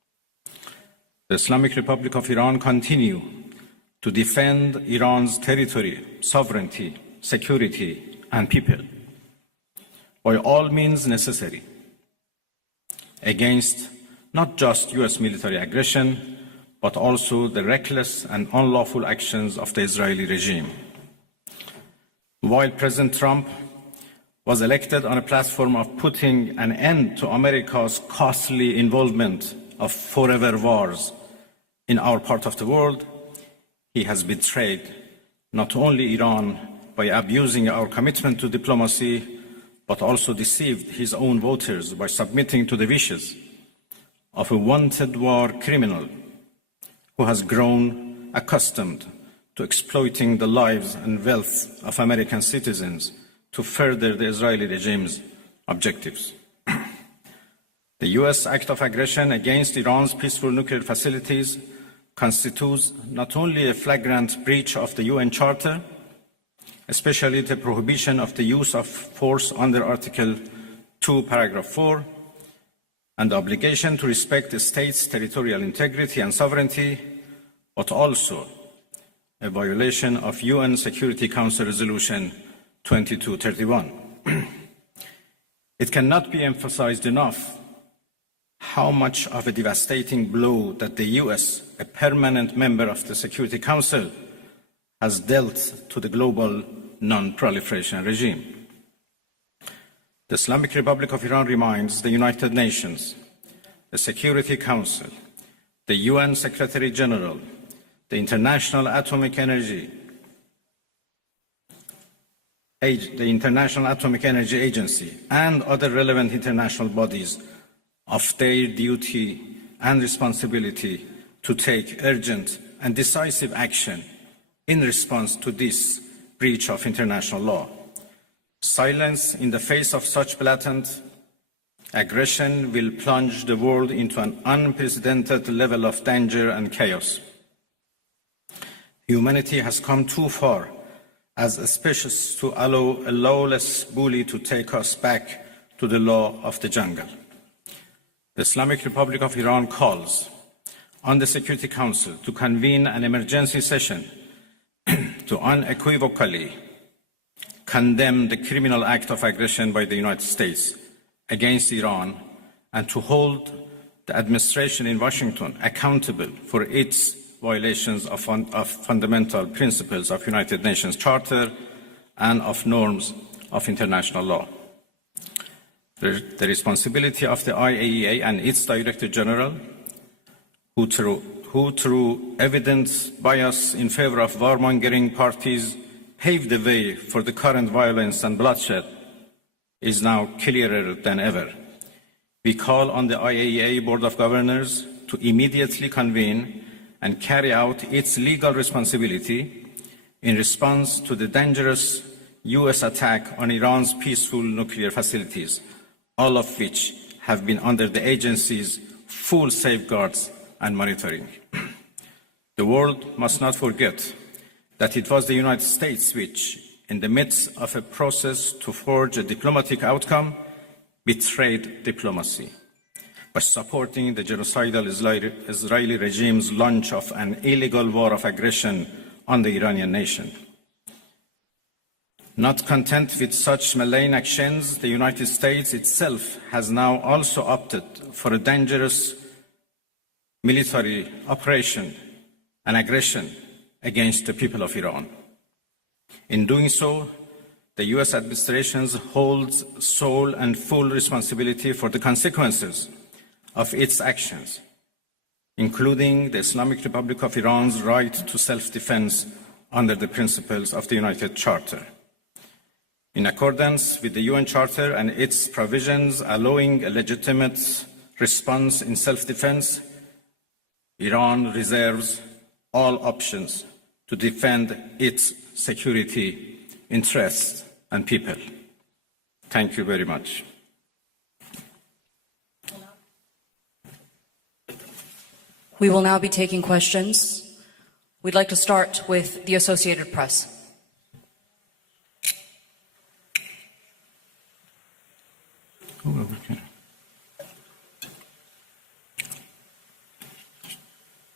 The Islamic Republic of Iran continue to defend Iran's territory, sovereignty, security, and people by all means necessary against not just US military aggression, but also the reckless and unlawful actions of the Israeli regime. While President Trump was elected on a platform of putting an end to America's costly involvement of forever wars in our part of the world, he has betrayed not only Iran by abusing our commitment to diplomacy, but also deceived his own voters by submitting to the wishes of a wanted war criminal who has grown accustomed to exploiting the lives and wealth of American citizens to further the Israeli regime's objectives. The US act of aggression against Iran's peaceful nuclear facilities constitutes not only a flagrant breach of the UN Charter, especially the prohibition of the use of force under Article 2, Paragraph 4, and the obligation to respect the state's territorial integrity and sovereignty, but also a violation of UN Security Council Resolution 2231. It cannot be emphasized enough how much of a devastating blow that the US, a permanent member of the Security Council, has dealt to the global non-proliferation regime. The Islamic Republic of Iran reminds the United Nations, the Security Council, the UN Secretary General, the International Atomic Energy Agency, and other relevant international bodies of their duty and responsibility to take urgent and decisive action in response to this breach of international law. Silence in the face of such blatant aggression will plunge the world into an unprecedented level of danger and chaos. Humanity has come too far as a species to allow a lawless bully to take us back to the law of the jungle. The Islamic Republic of Iran calls on the Security Council to convene an emergency session to unequivocally condemn the criminal act of aggression by the United States against Iran and to hold the administration in Washington accountable for its violations of fundamental principles of United Nations Charter and of norms of international law. The responsibility of the IAEA and its Director General, who through evidence bias in favor of warmongering parties paved the way for the current violence and bloodshed, is now clearer than ever. We call on the IAEA Board of Governors to immediately convene and carry out its legal responsibility in response to the dangerous US attack on Iran's peaceful nuclear facilities, all of which have been under the agency's full safeguards and monitoring. The world must not forget that it was the United States which, in the midst of a process to forge a diplomatic outcome, betrayed diplomacy by supporting the genocidal Israeli regime's launch of an illegal war of aggression on the Iranian nation. Not content with such malign actions, the United States itself has now also opted for a dangerous military operation and aggression against the people of Iran. In doing so, the US administration holds sole and full responsibility for the consequences of its actions, including the Islamic Republic of Iran's right to self-defense under the principles of the United Charter. In accordance with the UN Charter and its provisions allowing a legitimate response in self-defense, Iran reserves all options to defend its security, interests, and people. Thank you very much. We will now be taking questions. We'd like to start with the Associated Press.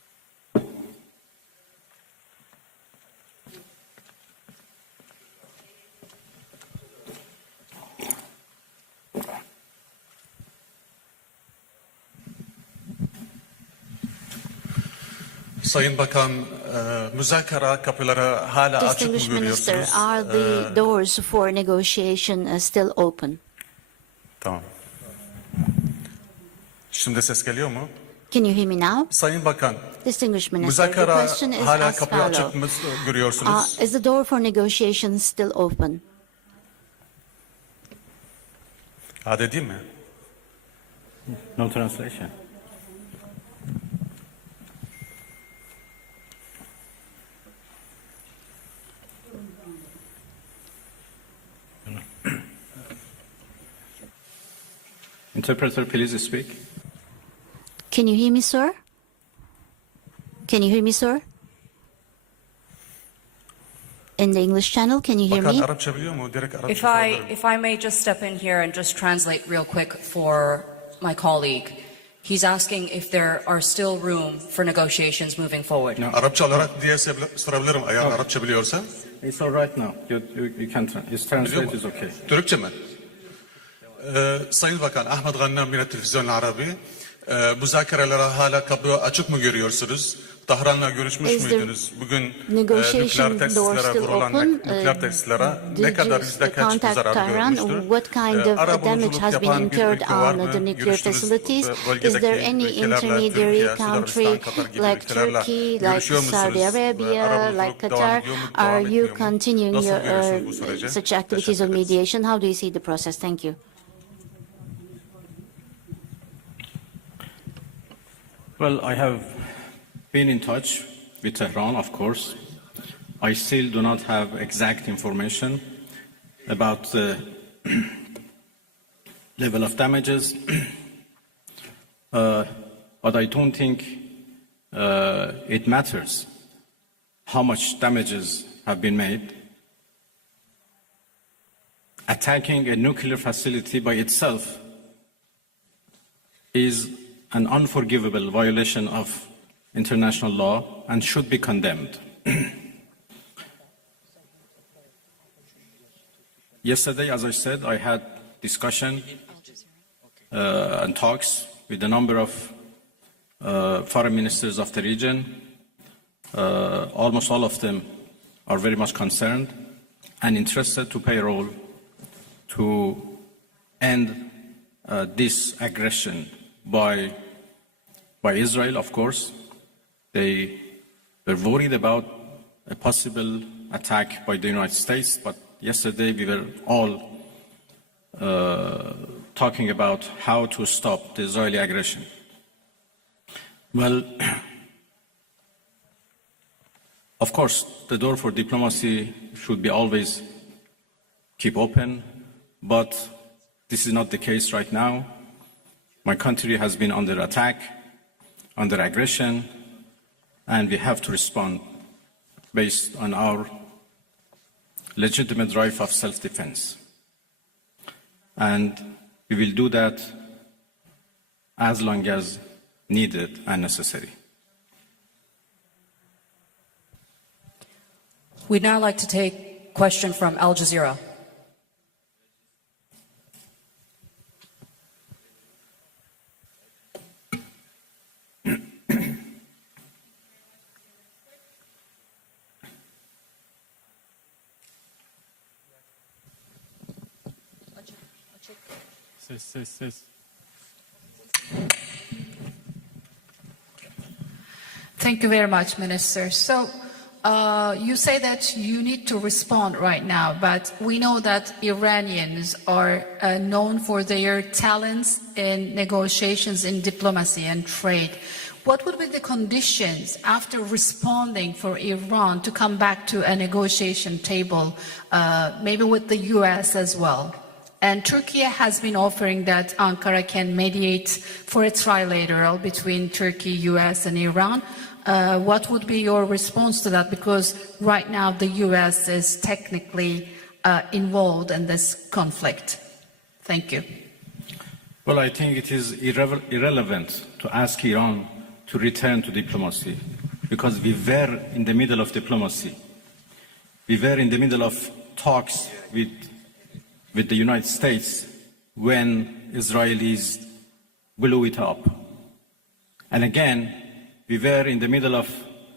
Sayın Bakan, müzakere kapıları hala açık mı Distinguished Minister, görüyorsunuz? are the doors for negotiation still open? Tamam. Şimdi ses geliyor mu? Can you hear me now? Sayın Bakan, Distinguished Minister, the müzakere question is hala as kapıyı açık follows. mı görüyorsunuz? Is the door for negotiation still open? Hadi değil mi? No translation. Interpreter, please speak. Can you hear me, sir? Can you hear me, sir? In the English channel, can you hear Bakan me? Arapça biliyor mu? Direkt Arapça sorabilirim. If I may just step in here and just translate real quick for my colleague. He's asking if there are still room for negotiations moving forward. No. Arapça olarak diye sorabilirim eğer Arapça biliyorsa. It's all right now. You can his translate is okay. Türkçe mi? Sayın Bakan, Ahmet Gannam yine Televizyon Arabi. Müzakerelere hala kapı açık mı görüyorsunuz? Tahran'la görüşmüş Is the müydünüz? Bugün negotiation nükleer door tesislere still vurulan open? nükleer tesislere ne Did kadar you yüzde kaç contact zarar Tehran? görmüştür? What kind of damage Arabuluculuk has been yapan bir incurred ülke var on mı? the nuclear Görüştünüz, facilities? Is bölgedeki there any ülkelerle intermediary Türkiye, country Sudanistan, Katar gibi like ülkelerle Turkey, like görüşüyor musunuz? Saudi Arabia, Arabuluculuk like devam Qatar? ediyor mu, Are devam you etmiyor mu? continuing Nasıl your görüyorsunuz bu süreci? such activities of Teşekkür ederiz. mediation? How do you see the process? Thank you. Well, I have been in touch with Tehran, of course. I still do not have exact information about the level of damages, but I don't think it matters how much damages have been made. Attacking a nuclear facility by itself is an unforgivable violation of international law and should be condemned. Yesterday, as I said, I had discussion and talks with a number of foreign ministers of the region. Almost all of them are very much concerned and interested to play a role to end this aggression by Israel, of course. They were worried about a possible attack by the United States, but yesterday we were all talking about how to stop the Israeli aggression. Well, of course, the door for diplomacy should be always keep open, but this is not the case right now. My country has been under attack, under aggression, and we have to respond based on our legitimate right of self-defense. And we will do that as long as needed and necessary. We'd now like to take a question from Al Jazeera. Thank you very much, Minister. So you say that you need to respond right now, but we know that Iranians are known for their talents in negotiations, in diplomacy and trade. What would be the conditions after responding for Iran to come back to a negotiation table, maybe with the US as well? And Turkey has been offering that Ankara can mediate for a trilateral between Turkey, US and Iran. What would be your response to that? Because right now the US is technically involved in this conflict. Thank you. Well, I think it is irrelevant to ask Iran to return to diplomacy because we were in the middle of diplomacy. We were in the middle of talks with the United States when Israelis blew it up. And again, we were in the middle of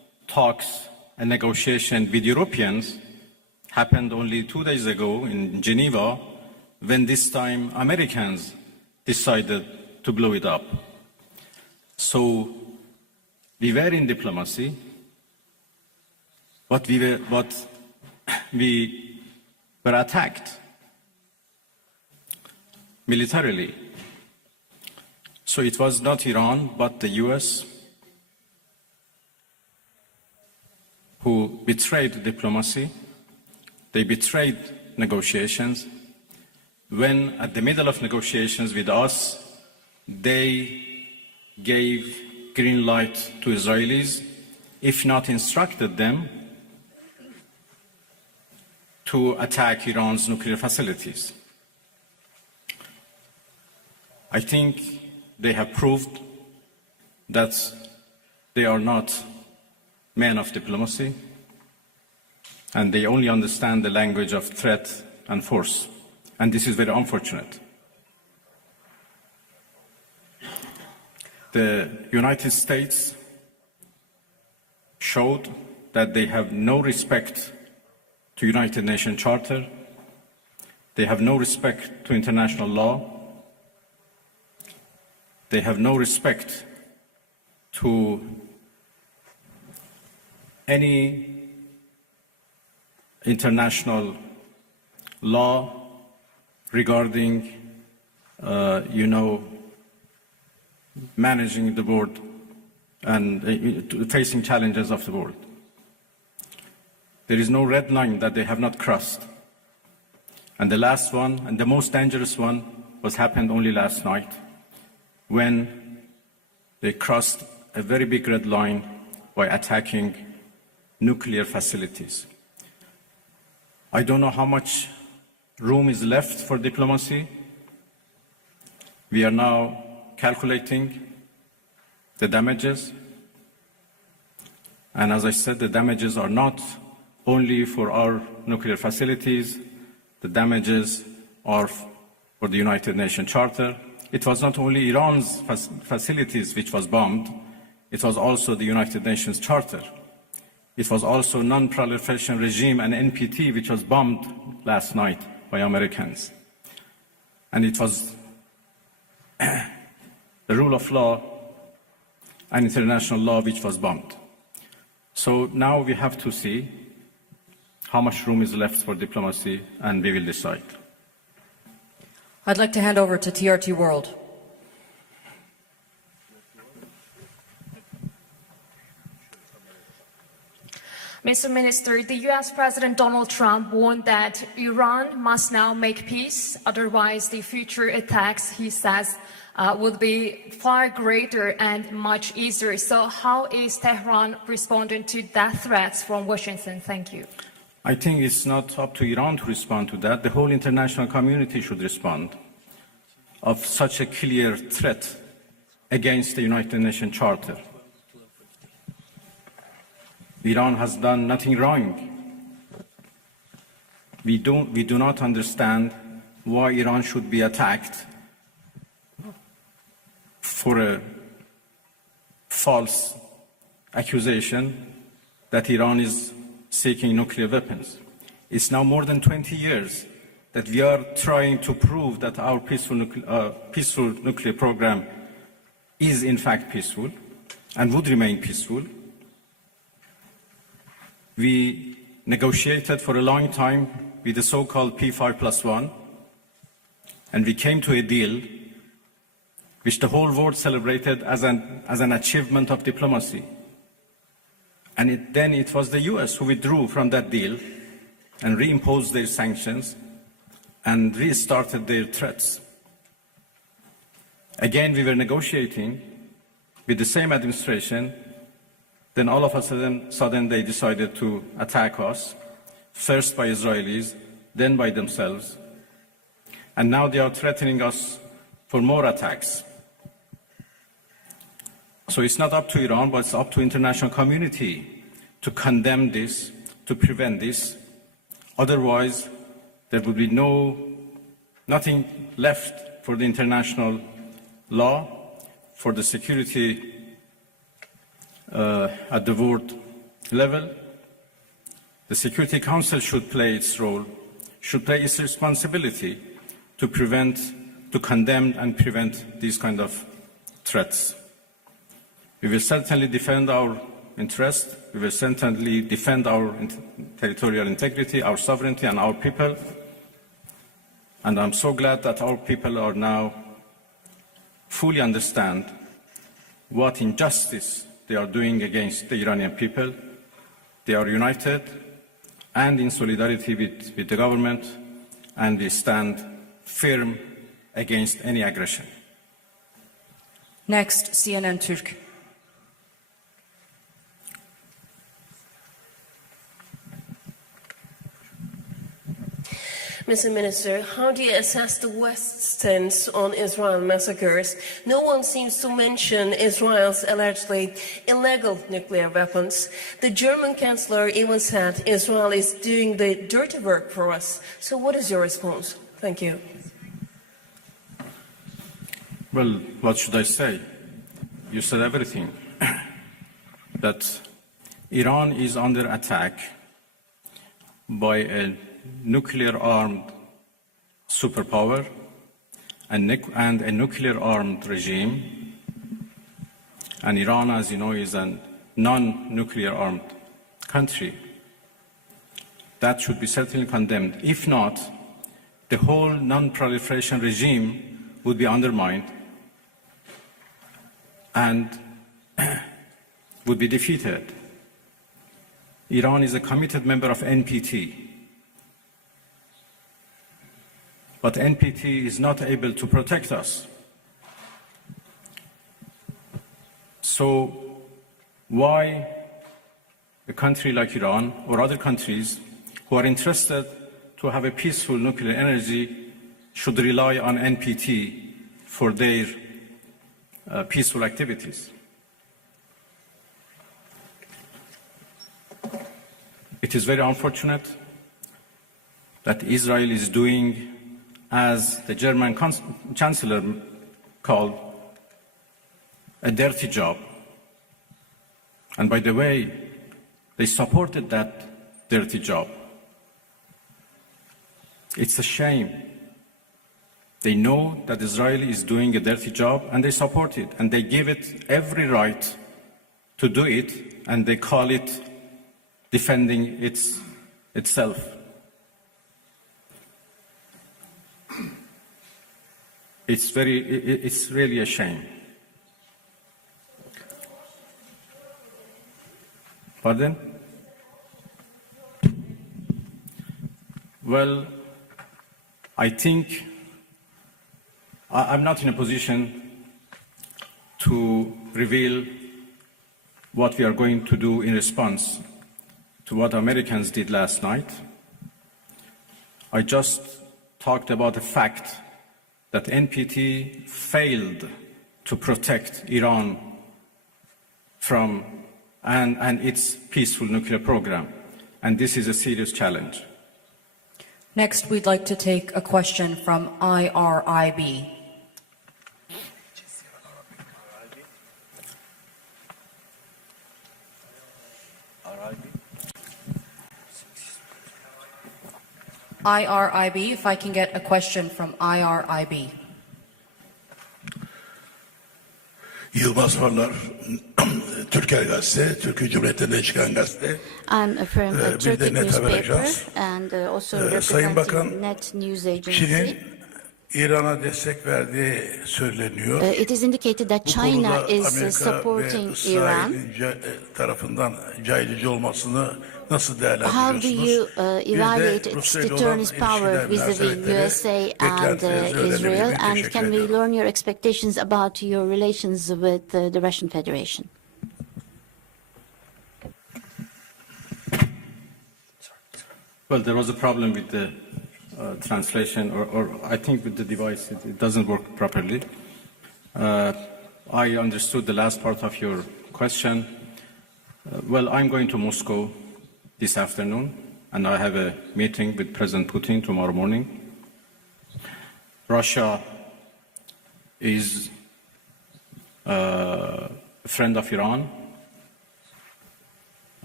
talks and negotiation with Europeans happened only 2 days ago in Geneva, when this time Americans decided to blow it up. So we were in diplomacy, but we were attacked militarily. So it was not Iran, but the US who betrayed diplomacy. They betrayed negotiations. When at the middle of negotiations with us, they gave green light to Israelis, if not instructed them to attack Iran's nuclear facilities. I think they have proved that they are not men of diplomacy, and they only understand the language of threat and force. And this is very unfortunate. The United States showed that they have no respect to United Nations Charter. They have no respect to international law. They have no respect to any international law regarding, managing the world and facing challenges of the world. There is no red line that they have not crossed. And the last one, and the most dangerous one, happened only last night, when they crossed a very big red line by attacking nuclear facilities. I don't know how much room is left for diplomacy. We are now calculating the damages. And as I said, the damages are not only for our nuclear facilities. The damages are for the United Nations Charter. It was not only Iran's facilities which was bombed, it was also the United Nations Charter. It was also non-proliferation regime and NPT, which was bombed last night by Americans. And it was the rule of law and international law which was bombed. So now we have to see how much room is left for diplomacy, and we will decide. I'd like to hand over to TRT World. Mr. Minister, the US President Donald Trump warned that Iran must now make peace, otherwise the future attacks, he says, would be far greater and much easier. So how is Tehran responding to that threats from Washington? Thank you. I think it's not up to Iran to respond to that. The whole international community should respond of such a clear threat against the United Nations Charter. Iran has done nothing wrong. We do not understand why Iran should be attacked for a false accusation that Iran is seeking nuclear weapons. It's now more than 20 years that we are trying to prove that our peaceful nuclear program is in fact peaceful and would remain peaceful. We negotiated for a long time with the so-called P5+1, and we came to a deal which the whole world celebrated as an achievement of diplomacy. And then it was the US who withdrew from that deal and reimposed their sanctions and restarted their threats. Again, we were negotiating with the same administration. Then all of a sudden they decided to attack us, first by Israelis, then by themselves. And now they are threatening us for more attacks. So it's not up to Iran, but it's up to the international community to condemn this, to prevent this. Otherwise, there will be nothing left for the international law, for the security at the world level, the Security Council should play its role, should play its responsibility to condemn and prevent these kind of threats. We will certainly defend our interest. We will certainly defend our territorial integrity, our sovereignty, and our people. And I'm so glad that our people are now fully understand what injustice they are doing against the Iranian people. They are united and in solidarity with the government, and we stand firm against any aggression. Next, CNN Türk. Mr. Minister, how do you assess the West's stance on Israel massacres? No one seems to mention Israel's allegedly illegal nuclear weapons. The German Chancellor even said Israel is doing the dirty work for us. So what is your response? Thank you. Well, what should I say? You said everything. That Iran is under attack by a nuclear-armed superpower and a nuclear-armed regime. And Iran, as you know, is a non-nuclear-armed country. That should be certainly condemned. If not, the whole non-proliferation regime would be undermined and would be defeated. Iran is a committed member of NPT. But NPT is not able to protect us. So why a country like Iran or other countries who are interested to have a peaceful nuclear energy should rely on NPT for their peaceful activities? It is very unfortunate that Israel is doing, as the German Chancellor called, a dirty job. And by the way, they supported that dirty job. It's a shame. They know that Israel is doing a dirty job and they support it, and they give it every right to do it, and they call it defending itself. It's really a shame. Pardon? Well, I think I'm not in a position to reveal what we are going to do in response to what Americans did last night. I just talked about the fact that NPT failed to protect Iran from and its peaceful nuclear program, and this is a serious challenge. Next, we'd like to take a question from IRIB. IRIB, if I can get a question from IRIB. Yılmaz Varlar, Türker Gazete, Türkiye Cumhuriyeti'nden çıkan gazete. I'm from a Bir de Turkish Net Haber newspaper Ajans. and also Sayın representing Bakan, Net News Agency. Çin'in İran'a destek verdiği söyleniyor. It is indicated that Bu China konuda is Amerika supporting ve Iran. İsrail'in tarafından caydırıcı olmasını nasıl How do you değerlendiriyorsunuz? evaluate its Rusya ile olan deterrence power ilişkiler vis-a-vis münasebetleri, USA and beklentilerinizi öğrenebilir Israel? miyim? And Teşekkür can we ediyorum. learn your expectations about your relations with the Russian Federation? Well, there was a problem with the translation, or I think with the device, it doesn't work properly. I understood the last part of your question. Well, I'm going to Moscow this afternoon, and I have a meeting with President Putin tomorrow morning. Russia is a friend of Iran.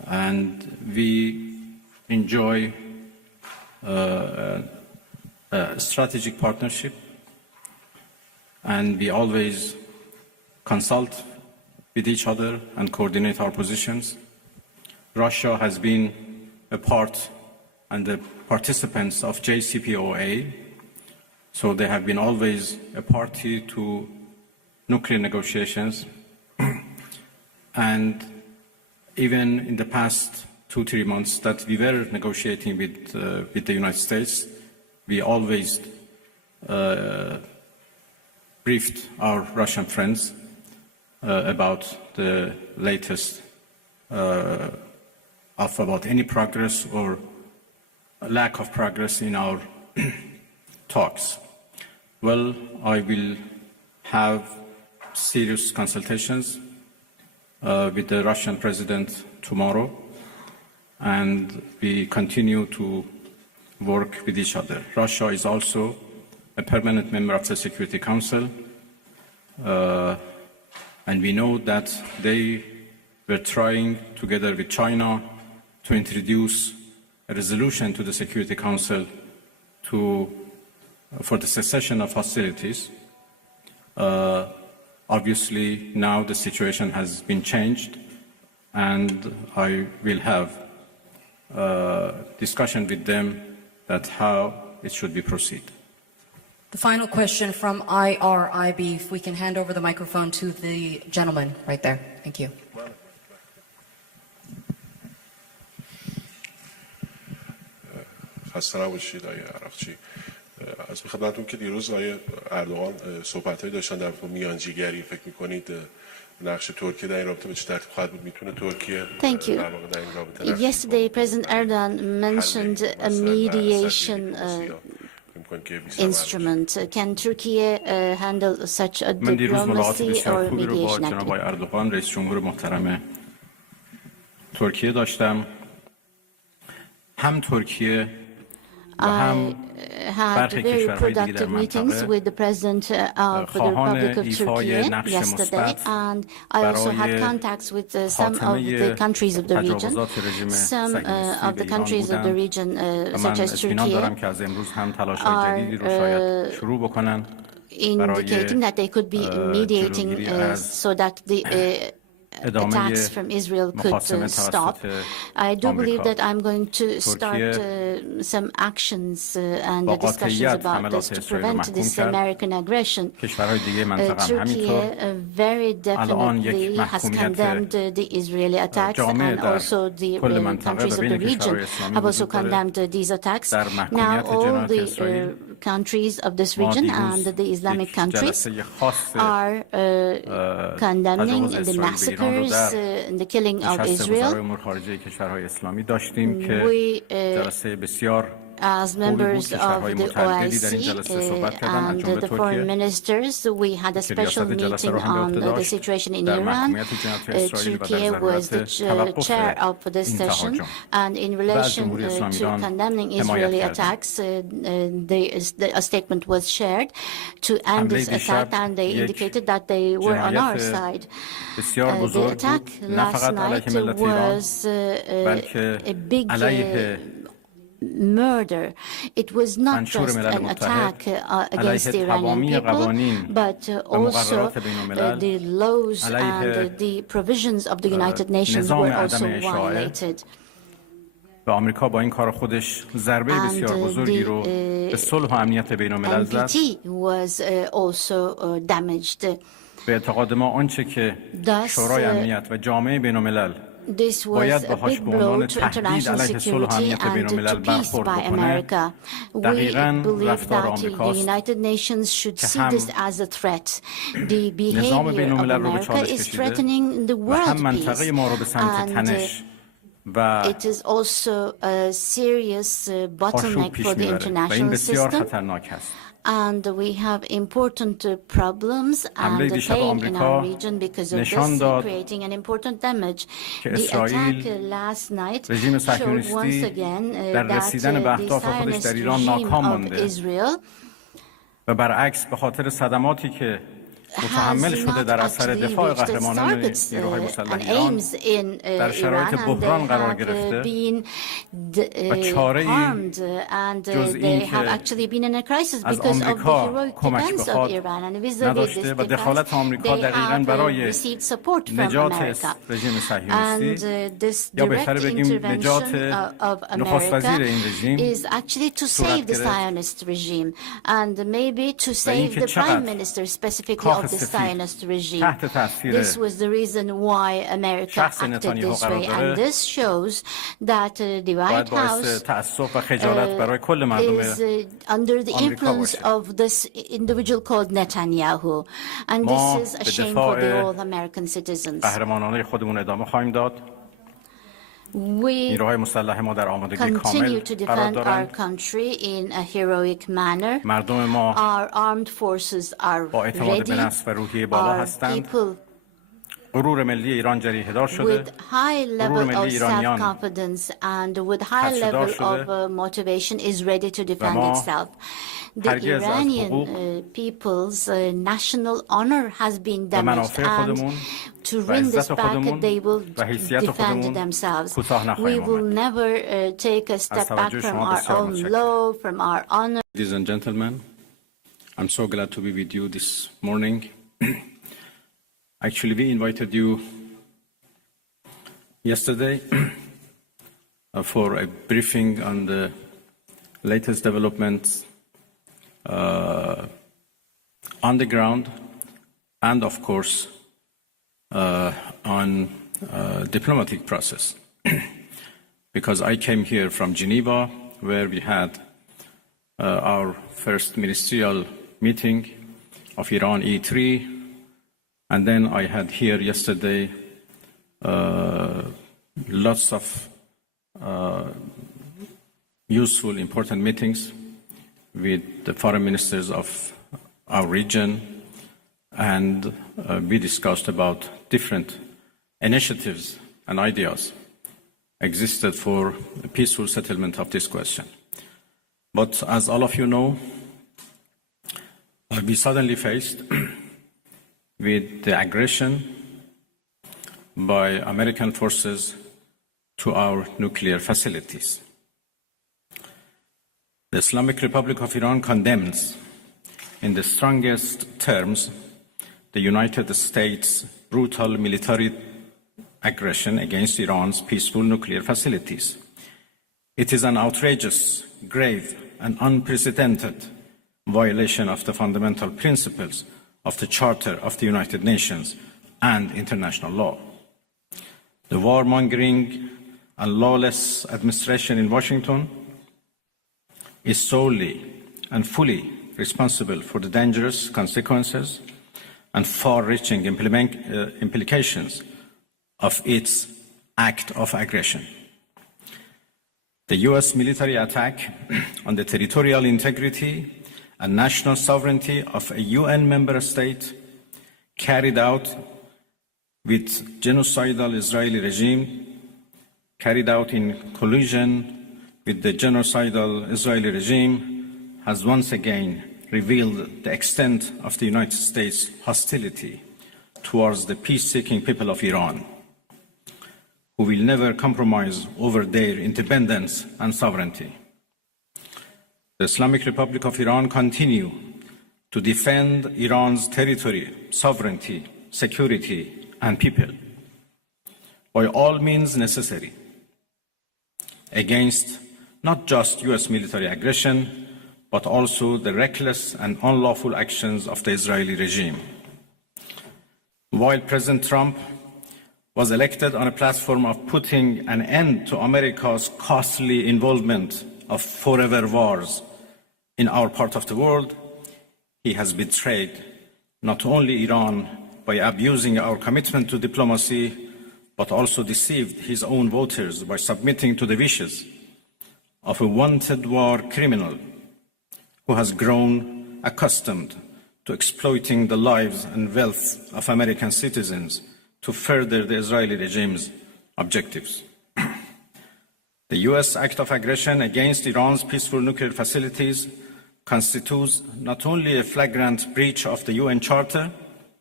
and we enjoy a strategic partnership, and we always consult with each other and coordinate our positions. Russia has been a part and the participants of JCPOA, so they have been always a party to nuclear negotiations. And even in the past 2-3 months that we were negotiating with the United States, we always briefed our Russian friends about the latest about any progress or lack of progress in our talks. Well, I will have serious consultations with the Russian president tomorrow, and we continue to work with each other. Russia is also a permanent member of the Security Council, and we know that they were trying, together with China, to introduce a resolution to the Security Council for the cessation of hostilities. Obviously, now the situation has been changed, and I will have discussion with them that how it should be proceed. The final question from IRIB, if we can hand over the microphone to the gentleman right there. Thank you. خسته نباشید آقای عراقچی. از خدمتتون که دیروز آقای اردوغان صحبت‌هایی داشتن در مورد میانجیگری، فکر می‌کنید نقش ترکیه در این رابطه به چه ترتیب خواهد بود؟ میتونه ترکیه در واقع در این رابطه Yesterday, President Erdogan mentioned a mediation instrument. Can Turkey handle such a من دیروز ملاقات diplomacy بسیار or خوبی رو با mediation جناب آقای اردوغان رئیس جمهور محترم ترکیه داشتم. هم ترکیه و هم had very productive meetings with the President of the Republic of Turkey yesterday, and I also had contacts with some of the countries of the region. Some of the countries of the region, such as Turkey, are indicating that they could be mediating so that the attacks from Israel could stop. I do believe that I'm going to start some actions and discussions about this to prevent this American aggression. Turkey very definitely has condemned the Israeli attacks, and also the countries of the region have also condemned these attacks. Now all the countries of this region and the Islamic countries are condemning the massacres and the killing of Israel. As members of the OIC and the foreign ministers, we had a special meeting on the situation in Iran. Turkey was the chair of this session, and in relation to condemning Israeli attacks, a statement was shared to end this attack, and they indicated that they were on our side. The attack last night was a big murder. It was not just an attack against the Iranian people, but also the laws and the provisions of the United Nations were also violated. و آمریکا با این کار خودش ضربه بسیار بزرگی رو به صلح و امنیت بین‌الملل زد. was also damaged. به اعتقاد ما آنچه که شورای امنیت و جامعه بین‌الملل This was a big blow to international security and to peace by America. We believe that the United Nations should see this as a threat. The behavior of America is threatening the world peace, and it is also a serious bottleneck for the international system. And we have important problems and pain in our region because of this, creating an important damage. The attack last night showed once again that the Zionist regime of Israel و برعکس به خاطر صدماتی که متحمل شده در اثر دفاع قهرمانان نیروهای مسلح ایران در شرایط بحران قرار گرفته و چاره‌ای جز این که از آمریکا کمک بخواد نداشته و دخالت آمریکا دقیقاً برای نجات رژیم صهیونیستی یا بهتر بگیم نجات نخست وزیر این رژیم صورت گرفت و اینکه چقدر of the Zionist regime. This was the reason why America acted this way, and this shows that the White House is under the influence of this individual called Netanyahu, and this is a shame for the all American citizens. We continue to defend our country in a heroic manner. Our armed forces are ready. Our people with high level of self-confidence and with high level of motivation is ready to defend itself. The Iranian people's national honor has been damaged, and to win this back, they will defend themselves. We will never take a step back from our own law, from our honor. Ladies and gentlemen, I'm so glad to be with you this morning. Actually, we invited you yesterday for a briefing on the latest developments on the ground and, of course, on diplomatic process. Because I came here from Geneva, where we had our first ministerial meeting of Iran E3, and then I had here yesterday lots of useful, important meetings with the foreign ministers of our region, and we discussed about different initiatives and ideas existed for a peaceful settlement of this question. But as all of you know, we suddenly faced with the aggression by American forces to our nuclear facilities. The Islamic Republic of Iran condemns in the strongest terms the United States' brutal military aggression against Iran's peaceful nuclear facilities. It is an outrageous, grave, and unprecedented violation of the fundamental principles of the Charter of the United Nations and international law. The warmongering and lawless administration in Washington is solely and fully responsible for the dangerous consequences and far-reaching implications of its act of aggression. The U.S. military attack on the territorial integrity and national sovereignty of a UN member state carried out with genocidal Israeli regime, carried out in collusion with the genocidal Israeli regime, has once again revealed the extent of the United States' hostility towards the peace-seeking people of Iran, who will never compromise over their independence and sovereignty. The Islamic Republic of Iran continue to defend Iran's territory, sovereignty, security, and people by all means necessary against not just U.S. military aggression, but also the reckless and unlawful actions of the Israeli regime. While President Trump was elected on a platform of putting an end to America's costly involvement of forever wars in our part of the world, he has betrayed not only Iran by abusing our commitment to diplomacy, but also deceived his own voters by submitting to the wishes of a wanted war criminal who has grown accustomed to exploiting the lives and wealth of American citizens to further the Israeli regime's objectives. The U.S. act of aggression against Iran's peaceful nuclear facilities constitutes not only a flagrant breach of the UN Charter,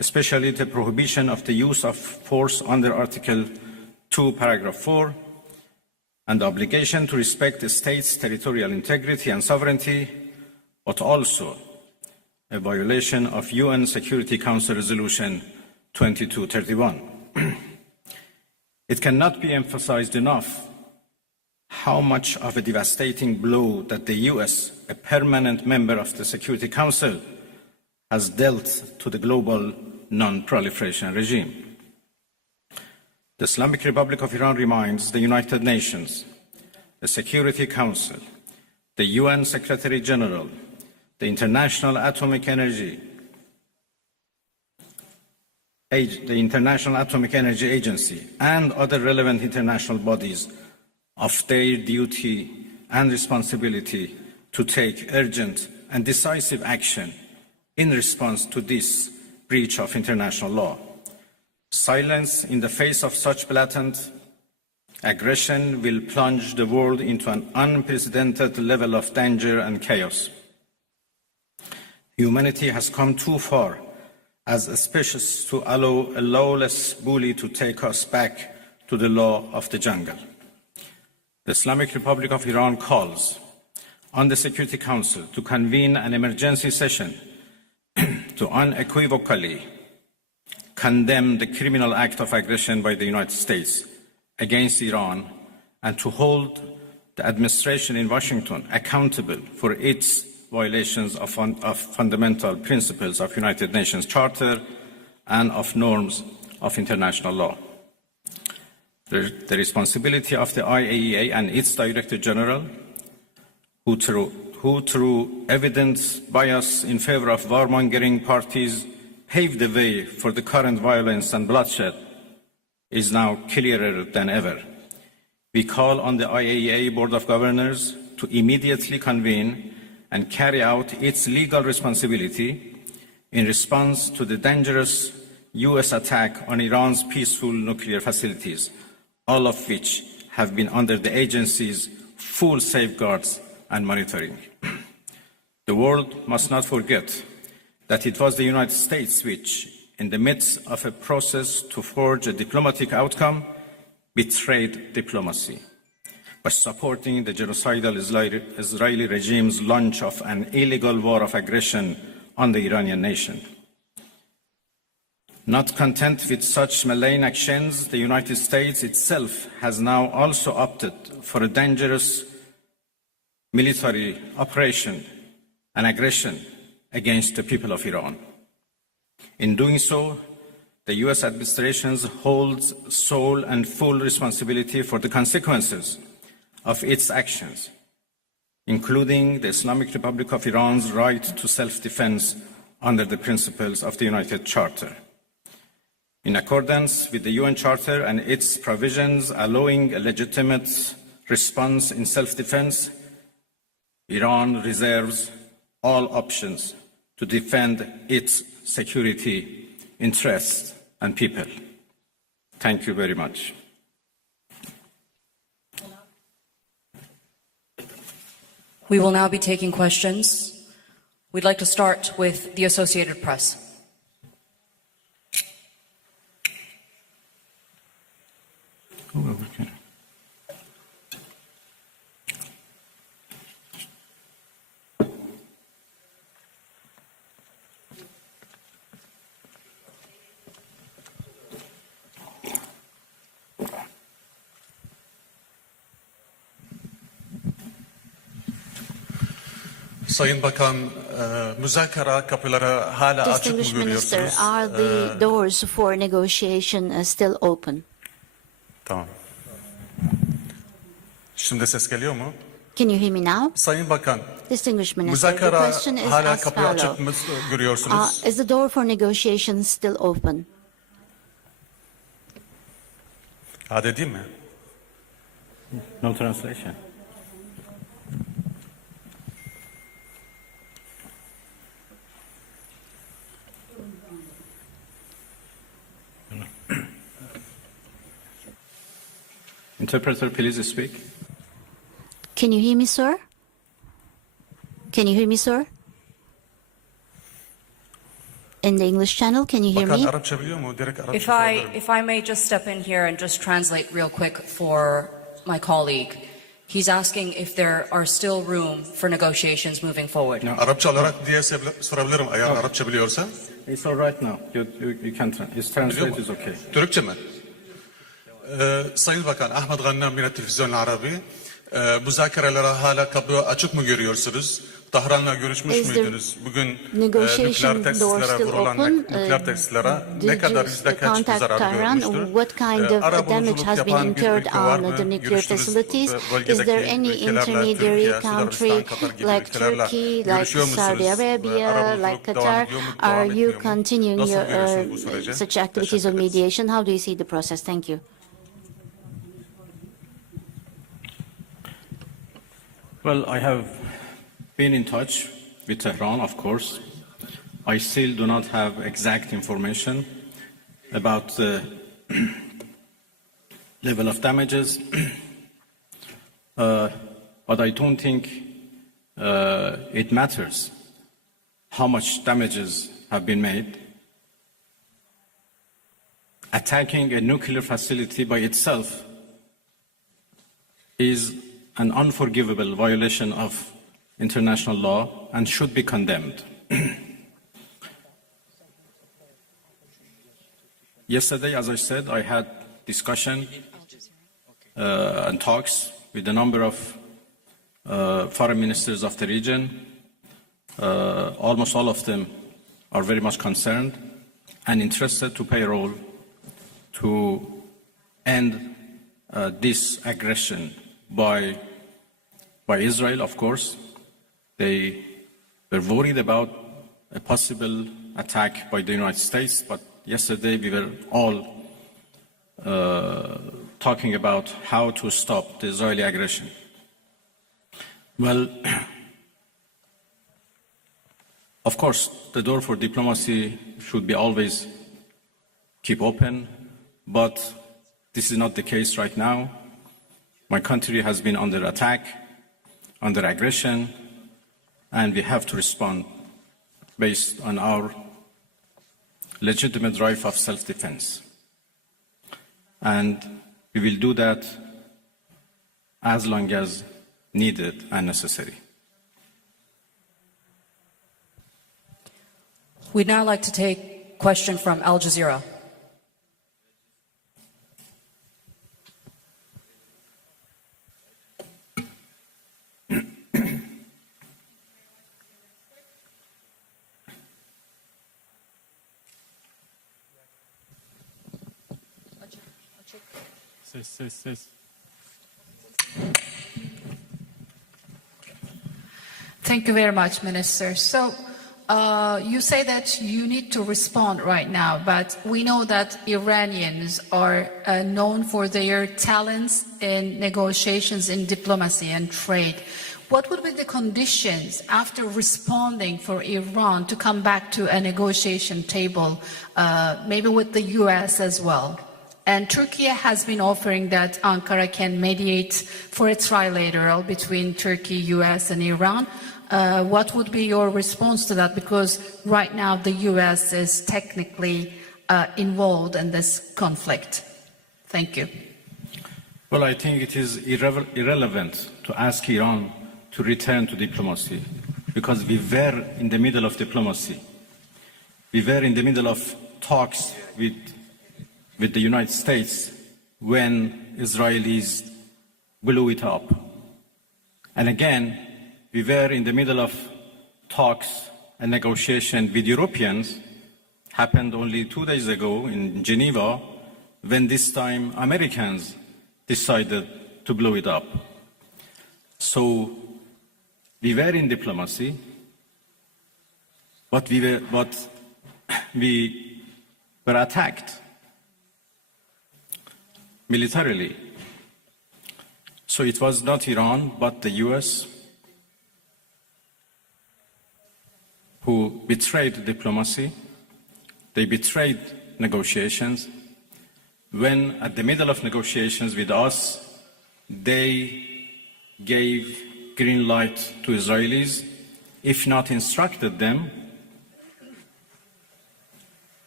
especially the prohibition of the use of force under Article 2, Paragraph 4, and the obligation to respect the state's territorial integrity and sovereignty, but also a violation of UN Security Council Resolution 2231. It cannot be emphasized enough how much of a devastating blow that the US, a permanent member of the Security Council, has dealt to the global non-proliferation regime. The Islamic Republic of Iran reminds the United Nations, the Security Council, the UN Secretary General, the International Atomic Energy Agency, and other relevant international bodies of their duty and responsibility to take urgent and decisive action in response to this breach of international law. Silence in the face of such blatant aggression will plunge the world into an unprecedented level of danger and chaos. Humanity has come too far as a species to allow a lawless bully to take us back to the law of the jungle. The Islamic Republic of Iran calls on the Security Council to convene an emergency session to unequivocally condemn the criminal act of aggression by the United States against Iran and to hold the administration in Washington accountable for its violations of fundamental principles of United Nations Charter and of norms of international law. The responsibility of the IAEA and its Director General, who through evident bias in favor of warmongering parties paved the way for the current violence and bloodshed, is now clearer than ever. We call on the IAEA Board of Governors to immediately convene and carry out its legal responsibility in response to the dangerous US attack on Iran's peaceful nuclear facilities, all of which have been under the agency's full safeguards and monitoring. The world must not forget that it was the United States which, in the midst of a process to forge a diplomatic outcome, betrayed diplomacy by supporting the genocidal Israeli regime's launch of an illegal war of aggression on the Iranian nation. Not content with such malign actions, the United States itself has now also opted for a dangerous military operation and aggression against the people of Iran. In doing so, the US administration holds sole and full responsibility for the consequences of its actions, including the Islamic Republic of Iran's right to self-defense under the principles of the United Charter. In accordance with the UN Charter and its provisions allowing a legitimate response in self-defense, Iran reserves all options to defend its security interests and people. Thank you very much. We will now be taking questions. We'd like to start with the Associated Press. Sayın Bakan, müzakere kapıları hala açık mı Distinguished Minister, görüyorsunuz? are the doors for negotiation still open? Tamam. Şimdi ses geliyor mu? Can you hear me now? Sayın Bakan, Distinguished Minister, the müzakere question is hala as kapıyı açık mı follows. görüyorsunuz? Is the door for negotiation still open? Hadi değil mi? No translation. Interpreter, please speak. Can you hear me, sir? Can you hear me, sir? in the English channel. Can you hear Bakan me? Arapça biliyor mu? Direkt Arapça If I may just step in here and just translate real quick for my colleague. He's asking if there are still room for negotiations moving forward. Arapça olarak diye sorabilirim eğer Arapça biliyorsan. It's all right now. You can translate is okay. Türkçe mi? Sayın Bakan Ahmet Gannam yine televizyon Arabi. Müzakerelere hala kapı açık mı görüyorsunuz? Tahran'la görüşmüş müydünüz? Bugün nükleer tesislere vurulan nükleer tesislere ne kadar yüzde kaç bir zarar görmüştür? What kind of damage has been incurred on the nuclear facilities? Is there any intermediary country like Turkey, like Saudi Arabia, like Qatar? Are you continuing your such activities of mediation? How do you see the process? Thank you. Well, I have been in touch with Tehran, of course. I still do not have exact information about the level of damages, but I don't think it matters how much damages have been made. Attacking a nuclear facility by itself is an unforgivable violation of international law and should be condemned. Yesterday, as I said, I had discussion and talks with a number of foreign ministers of the region. Almost all of them are very much concerned and interested to play a role to end this aggression by Israel, of course. They were worried about a possible attack by the United States, but yesterday we were all talking about how to stop the Israeli aggression. Well, of course, the door for diplomacy should be always keep open, but this is not the case right now. My country has been under attack, under aggression, and we have to respond based on our legitimate right of self-defense. And we will do that as long as needed and necessary. We'd now like to take a question from Al Jazeera. Thank you very much, Minister. So you say that you need to respond right now, but we know that Iranians are known for their talents in negotiations, in diplomacy and trade. What would be the conditions after responding for Iran to come back to a negotiation table, maybe with the US as well? And Turkey has been offering that Ankara can mediate for a trilateral between Turkey, US and Iran. What would be your response to that? Because right now the US is technically involved in this conflict. Thank you. Well, I think it is irrelevant to ask Iran to return to diplomacy, because we were in the middle of diplomacy. We were in the middle of talks with the United States when Israelis blew it up. And again, we were in the middle of talks and negotiation with Europeans, happened only 2 days ago in Geneva, when this time Americans decided to blow it up. So we were in diplomacy, but we were attacked militarily. So it was not Iran, but the US who betrayed diplomacy. They betrayed negotiations. When at the middle of negotiations with us, they gave green light to Israelis, if not instructed them,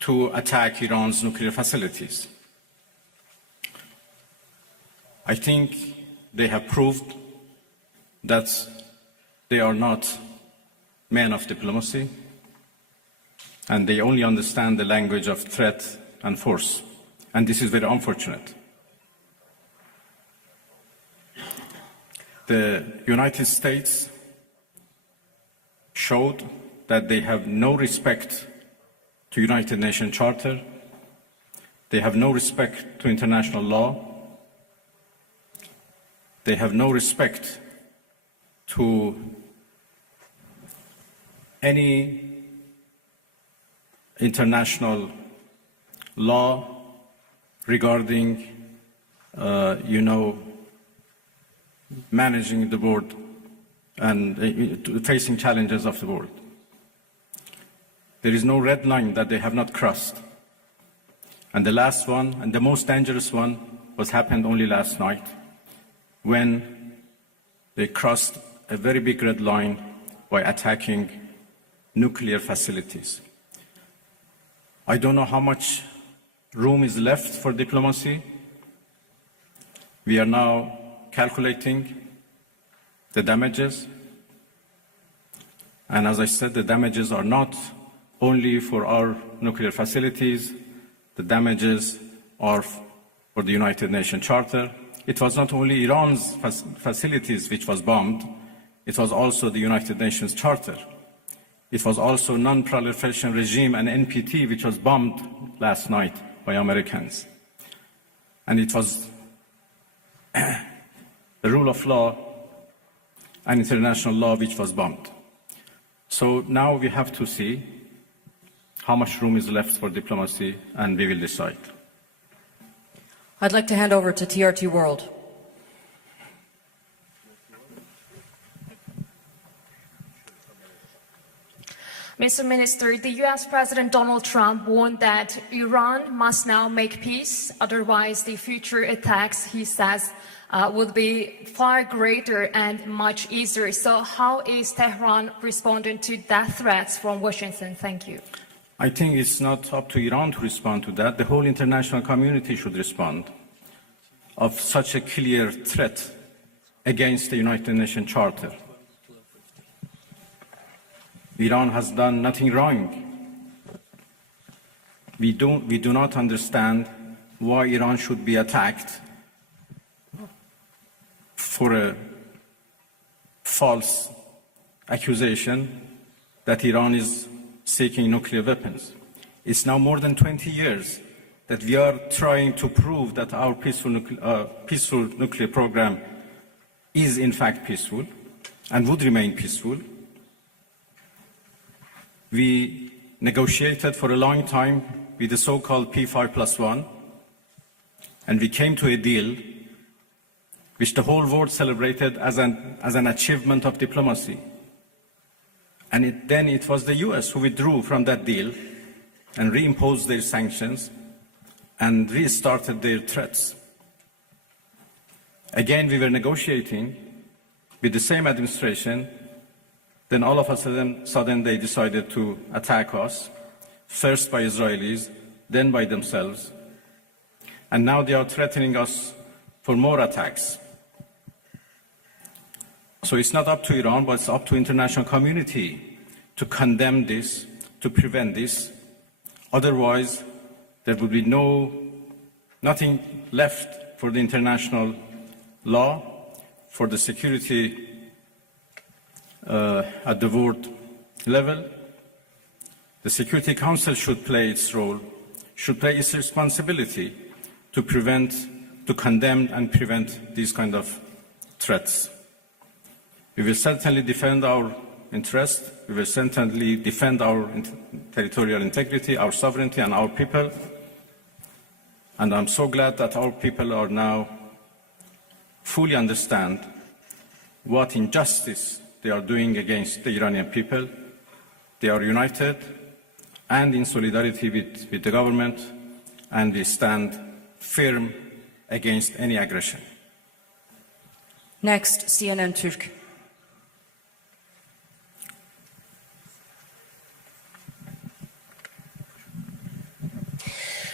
to attack Iran's nuclear facilities. I think they have proved that they are not men of diplomacy, and they only understand the language of threat and force. And this is very unfortunate. The United States showed that they have no respect to United Nations Charter, they have no respect to international law, they have no respect to any international law regarding, managing the world and facing challenges of the world. There is no red line that they have not crossed. And the last one, and the most dangerous one, was happened only last night, when they crossed a very big red line by attacking nuclear facilities. I don't know how much room is left for diplomacy. We are now calculating the damages. And as I said, the damages are not only for our nuclear facilities, the damages are for the United Nations Charter. It was not only Iran's facilities which was bombed, it was also the United Nations Charter. It was also non-proliferation regime and NPT, which was bombed last night by Americans. And it was the rule of law and international law which was bombed. So now we have to see how much room is left for diplomacy, and we will decide. I'd like to hand over to TRT World. Mr. Minister, the U.S. President Donald Trump warned that Iran must now make peace, otherwise the future attacks, he says, would be far greater and much easier. So how is Tehran responding to that threat from Washington? Thank you. I think it's not up to Iran to respond to that. The whole international community should respond of such a clear threat against the United Nations Charter. Iran has done nothing wrong. We do not understand why Iran should be attacked for a false accusation that Iran is seeking nuclear weapons. It's now more than 20 years that we are trying to prove that our peaceful nuclear program is in fact peaceful and would remain peaceful. We negotiated for a long time with the so-called P5+1, and we came to a deal which the whole world celebrated as an achievement of diplomacy. And then it was the US who withdrew from that deal and reimposed their sanctions and restarted their threats. Again, we were negotiating with the same administration. Then all of a sudden they decided to attack us, first by Israelis, then by themselves. And now they are threatening us for more attacks. So it's not up to Iran, but it's up to international community to condemn this, to prevent this. Otherwise, there will be nothing left for the international law, for the security at the world level. The Security Council should play its role, should play its responsibility to condemn and prevent these kind of threats. We will certainly defend our interest. We will certainly defend our territorial integrity, our sovereignty, and our people. And I'm so glad that our people are now fully understand what injustice they are doing against the Iranian people. They are united and in solidarity with the government, and we stand firm against any aggression. Next, CNN Türk.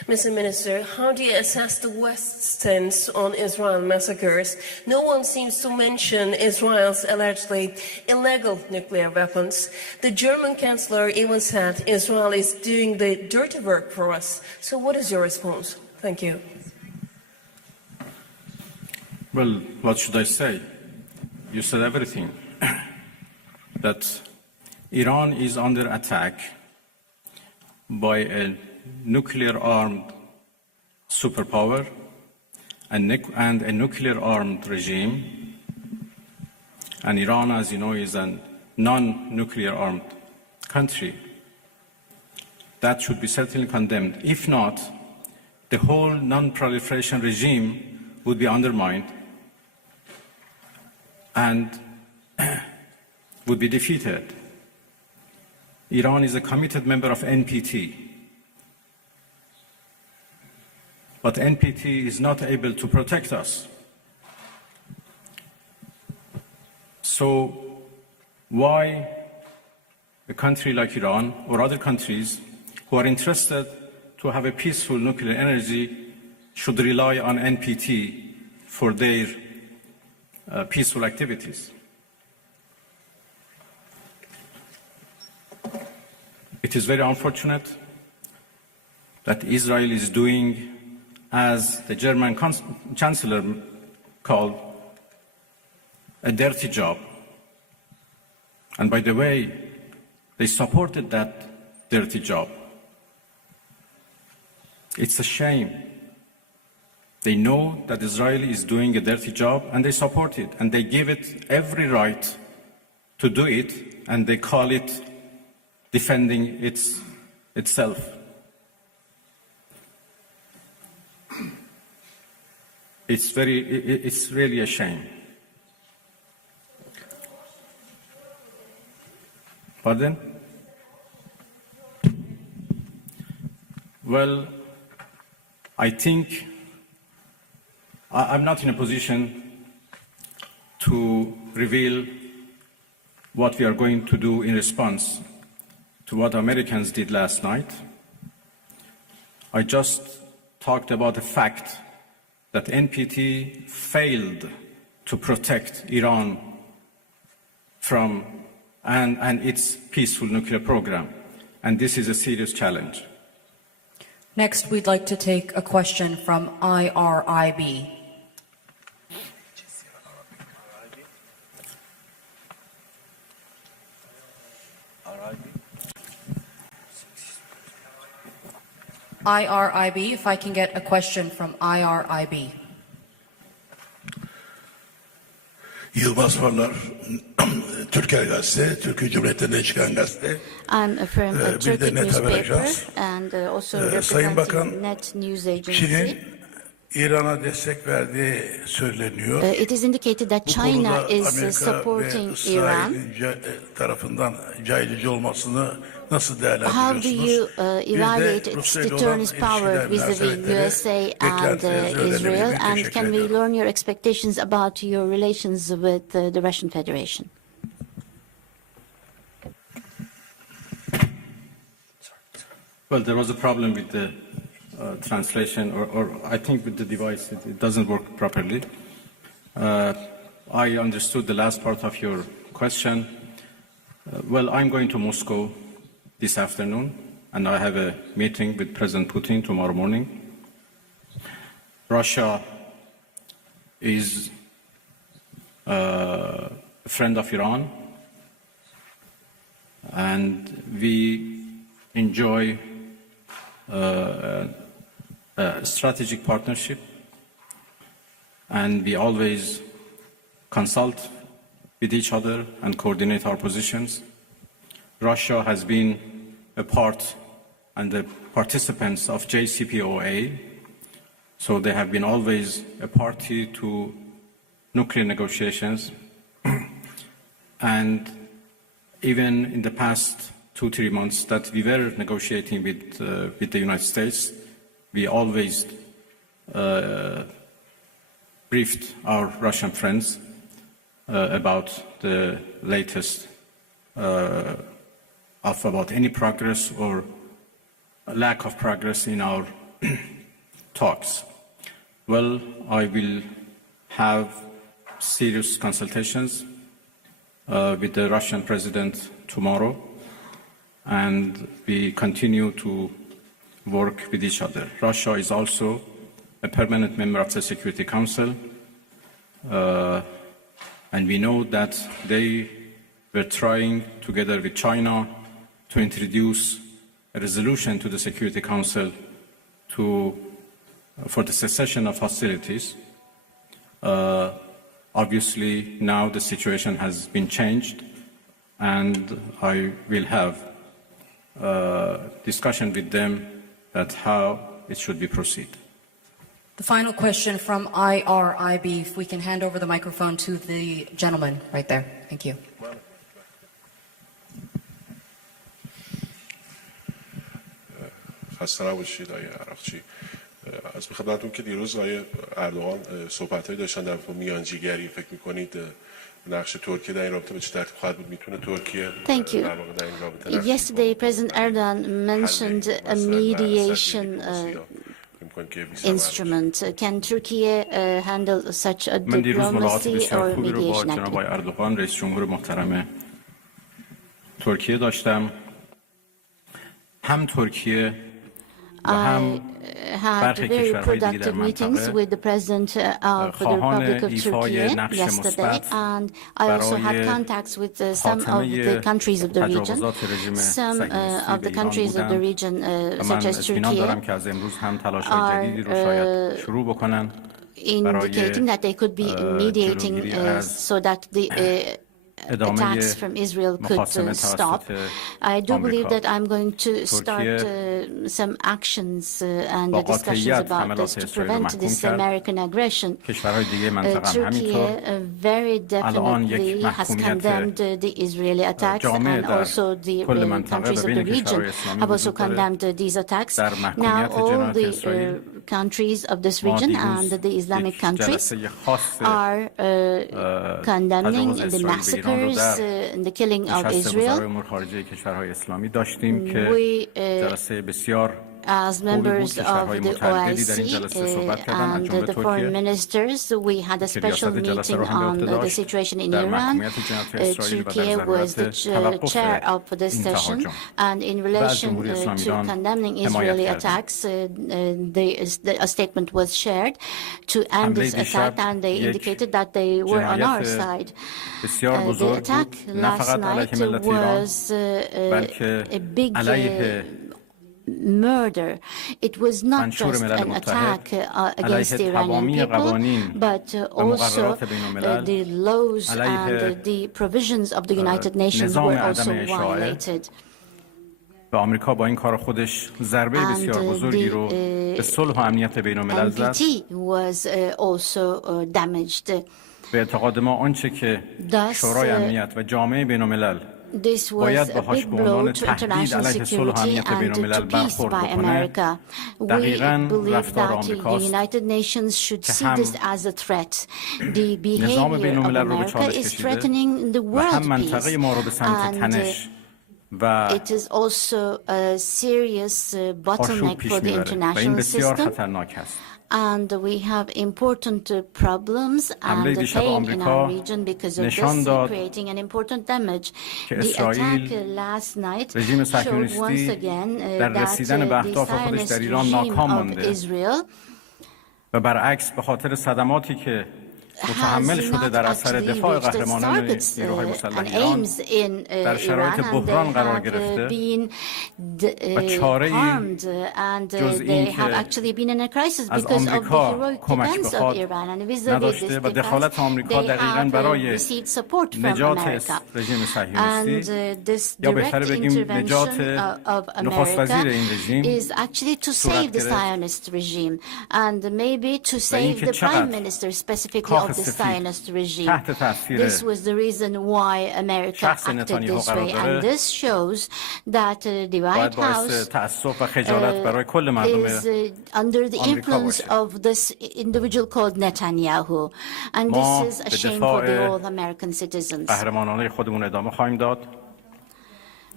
Mr. Minister, how do you assess the West's stance on Israel massacres? No one seems to mention Israel's allegedly illegal nuclear weapons. The German Chancellor even said Israel is doing the dirty work for us. So what is your response? Thank you. Well, what should I say? You said everything. That Iran is under attack by a nuclear-armed superpower and a nuclear-armed regime. And Iran, as you know, is a non-nuclear armed country. That should be certainly condemned. If not, the whole non-proliferation regime would be undermined and would be defeated. Iran is a committed member of NPT. But NPT is not able to protect us. So why a country like Iran or other countries who are interested to have a peaceful nuclear energy should rely on NPT for their peaceful activities? It is very unfortunate that Israel is doing, as the German Chancellor called, a dirty job. And by the way, they supported that dirty job. It's a shame. They know that Israel is doing a dirty job and they support it, and they give it every right to do it, and they call it defending itself. It's really a shame. Pardon? Well, I think I'm not in a position to reveal what we are going to do in response to what Americans did last night. I just talked about the fact that NPT failed to protect Iran from and its peaceful nuclear program. And this is a serious challenge. Next, we'd like to take a question from IRIB. IRIB, if I can get a question from IRIB. Yılmaz Farlar, Türker Gazete, Türkiye Cumhuriyeti'nden çıkan gazete. I'm from a Turkish newspaper and also Sayın Bakan, representing Net News Agency. Çin'in İran'a destek verdiği söyleniyor. It is indicated that China is supporting Iran. Tarafından caydırıcı olmasını nasıl How do değerlendiriyorsunuz? you evaluate its deterrence power vis-a-vis USA and Israel? And can we learn your expectations about your relations with the Russian Federation? Well, there was a problem with the translation, or I think with the device, it doesn't work properly. I understood the last part of your question. Well, I'm going to Moscow this afternoon, and I have a meeting with President Putin tomorrow morning. Russia is a friend of Iran, and we enjoy a strategic partnership, and we always consult with each other and coordinate our positions. Russia has been a part and the participants of JCPOA, so they have been always a party to nuclear negotiations. And even in the past 2-3 months that we were negotiating with the United States, we always briefed our Russian friends about the latest about any progress or lack of progress in our talks. Well, I will have serious consultations with the Russian president tomorrow, and we continue to work with each other. Russia is also a permanent member of the Security Council, and we know that they were trying, together with China, to introduce a resolution to the Security Council for the cessation of hostilities. Obviously, now the situation has been changed, and I will have discussion with them at how it should be proceed. The final question from IRIB, if we can hand over the microphone to the gentleman right there. Thank you. خسته نباشید آقای عراقچی. از خدمتتون که دیروز آقای اردوغان صحبت‌هایی داشتن در مورد میانجیگری، فکر می‌کنید نقش ترکیه در این رابطه به چه ترتیب خواهد بود؟ میتونه ترکیه در واقع در این رابطه Yesterday, President Erdogan mentioned a mediation instrument. Can Turkey handle such a من دیروز ملاقات diplomacy بسیار or خوبی رو با mediation جناب آقای activity? اردوغان رئیس جمهور محترم ترکیه داشتم. هم ترکیه و هم Had very productive meetings with the President of the Republic of Turkey yesterday, and I also had contacts with some of the countries of the region. Some of the countries of the region, such as Turkey, are indicating that they could be mediating so that the attacks from Israel could stop. I do believe that I'm going to start some actions and discussions about this to prevent this American aggression. Turkey very definitely has condemned the Israeli attacks, and also the countries of the region have also condemned these attacks. Now all the countries of this region and the Islamic countries are condemning the massacres and the killing of Israel. We as members of the OIC and the foreign ministers, we had a special meeting on the situation in Iran. Turkey was the chair of this session, and in relation to condemning Israeli attacks, a statement was shared to end this attack, and they indicated that they were on our side. The attack last night was a big murder. It was not just an attack against the Iranian people, but also the laws and the provisions of the United Nations were also violated. و آمریکا با این کار خودش ضربه بسیار بزرگی رو به صلح و امنیت بین‌الملل زد. به اعتقاد ما آنچه که شورای امنیت و جامعه بین‌الملل باید باهاش به عنوان تهدید علیه صلح و امنیت بین‌الملل برخورد بکنه، دقیقاً رفتار آمریکاست که هم نظام بین‌الملل رو به چالش کشیده و هم منطقه ما رو به سمت تنش و آشوب پیش میبره و این بسیار خطرناک است. And we have important problems and pain in our region because of this, creating an important damage. The attack last night showed once again that the Zionist regime of Israel و برعکس به خاطر صدماتی که متحمل شده در اثر دفاع قهرمانان نیروهای مسلح ایران در شرایط بحران قرار گرفته و چاره‌ای جز این که از آمریکا کمک بخواد نداشته و دخالت آمریکا دقیقاً برای نجات رژیم صهیونیستی یا بهتره بگیم نجات نخست وزیر این رژیم صورت گرفت و اینکه چقدر the Zionist regime. This was the reason why America acted this way, and this shows that the White House is under the influence of this individual called Netanyahu, and this is a shame for the all American citizens.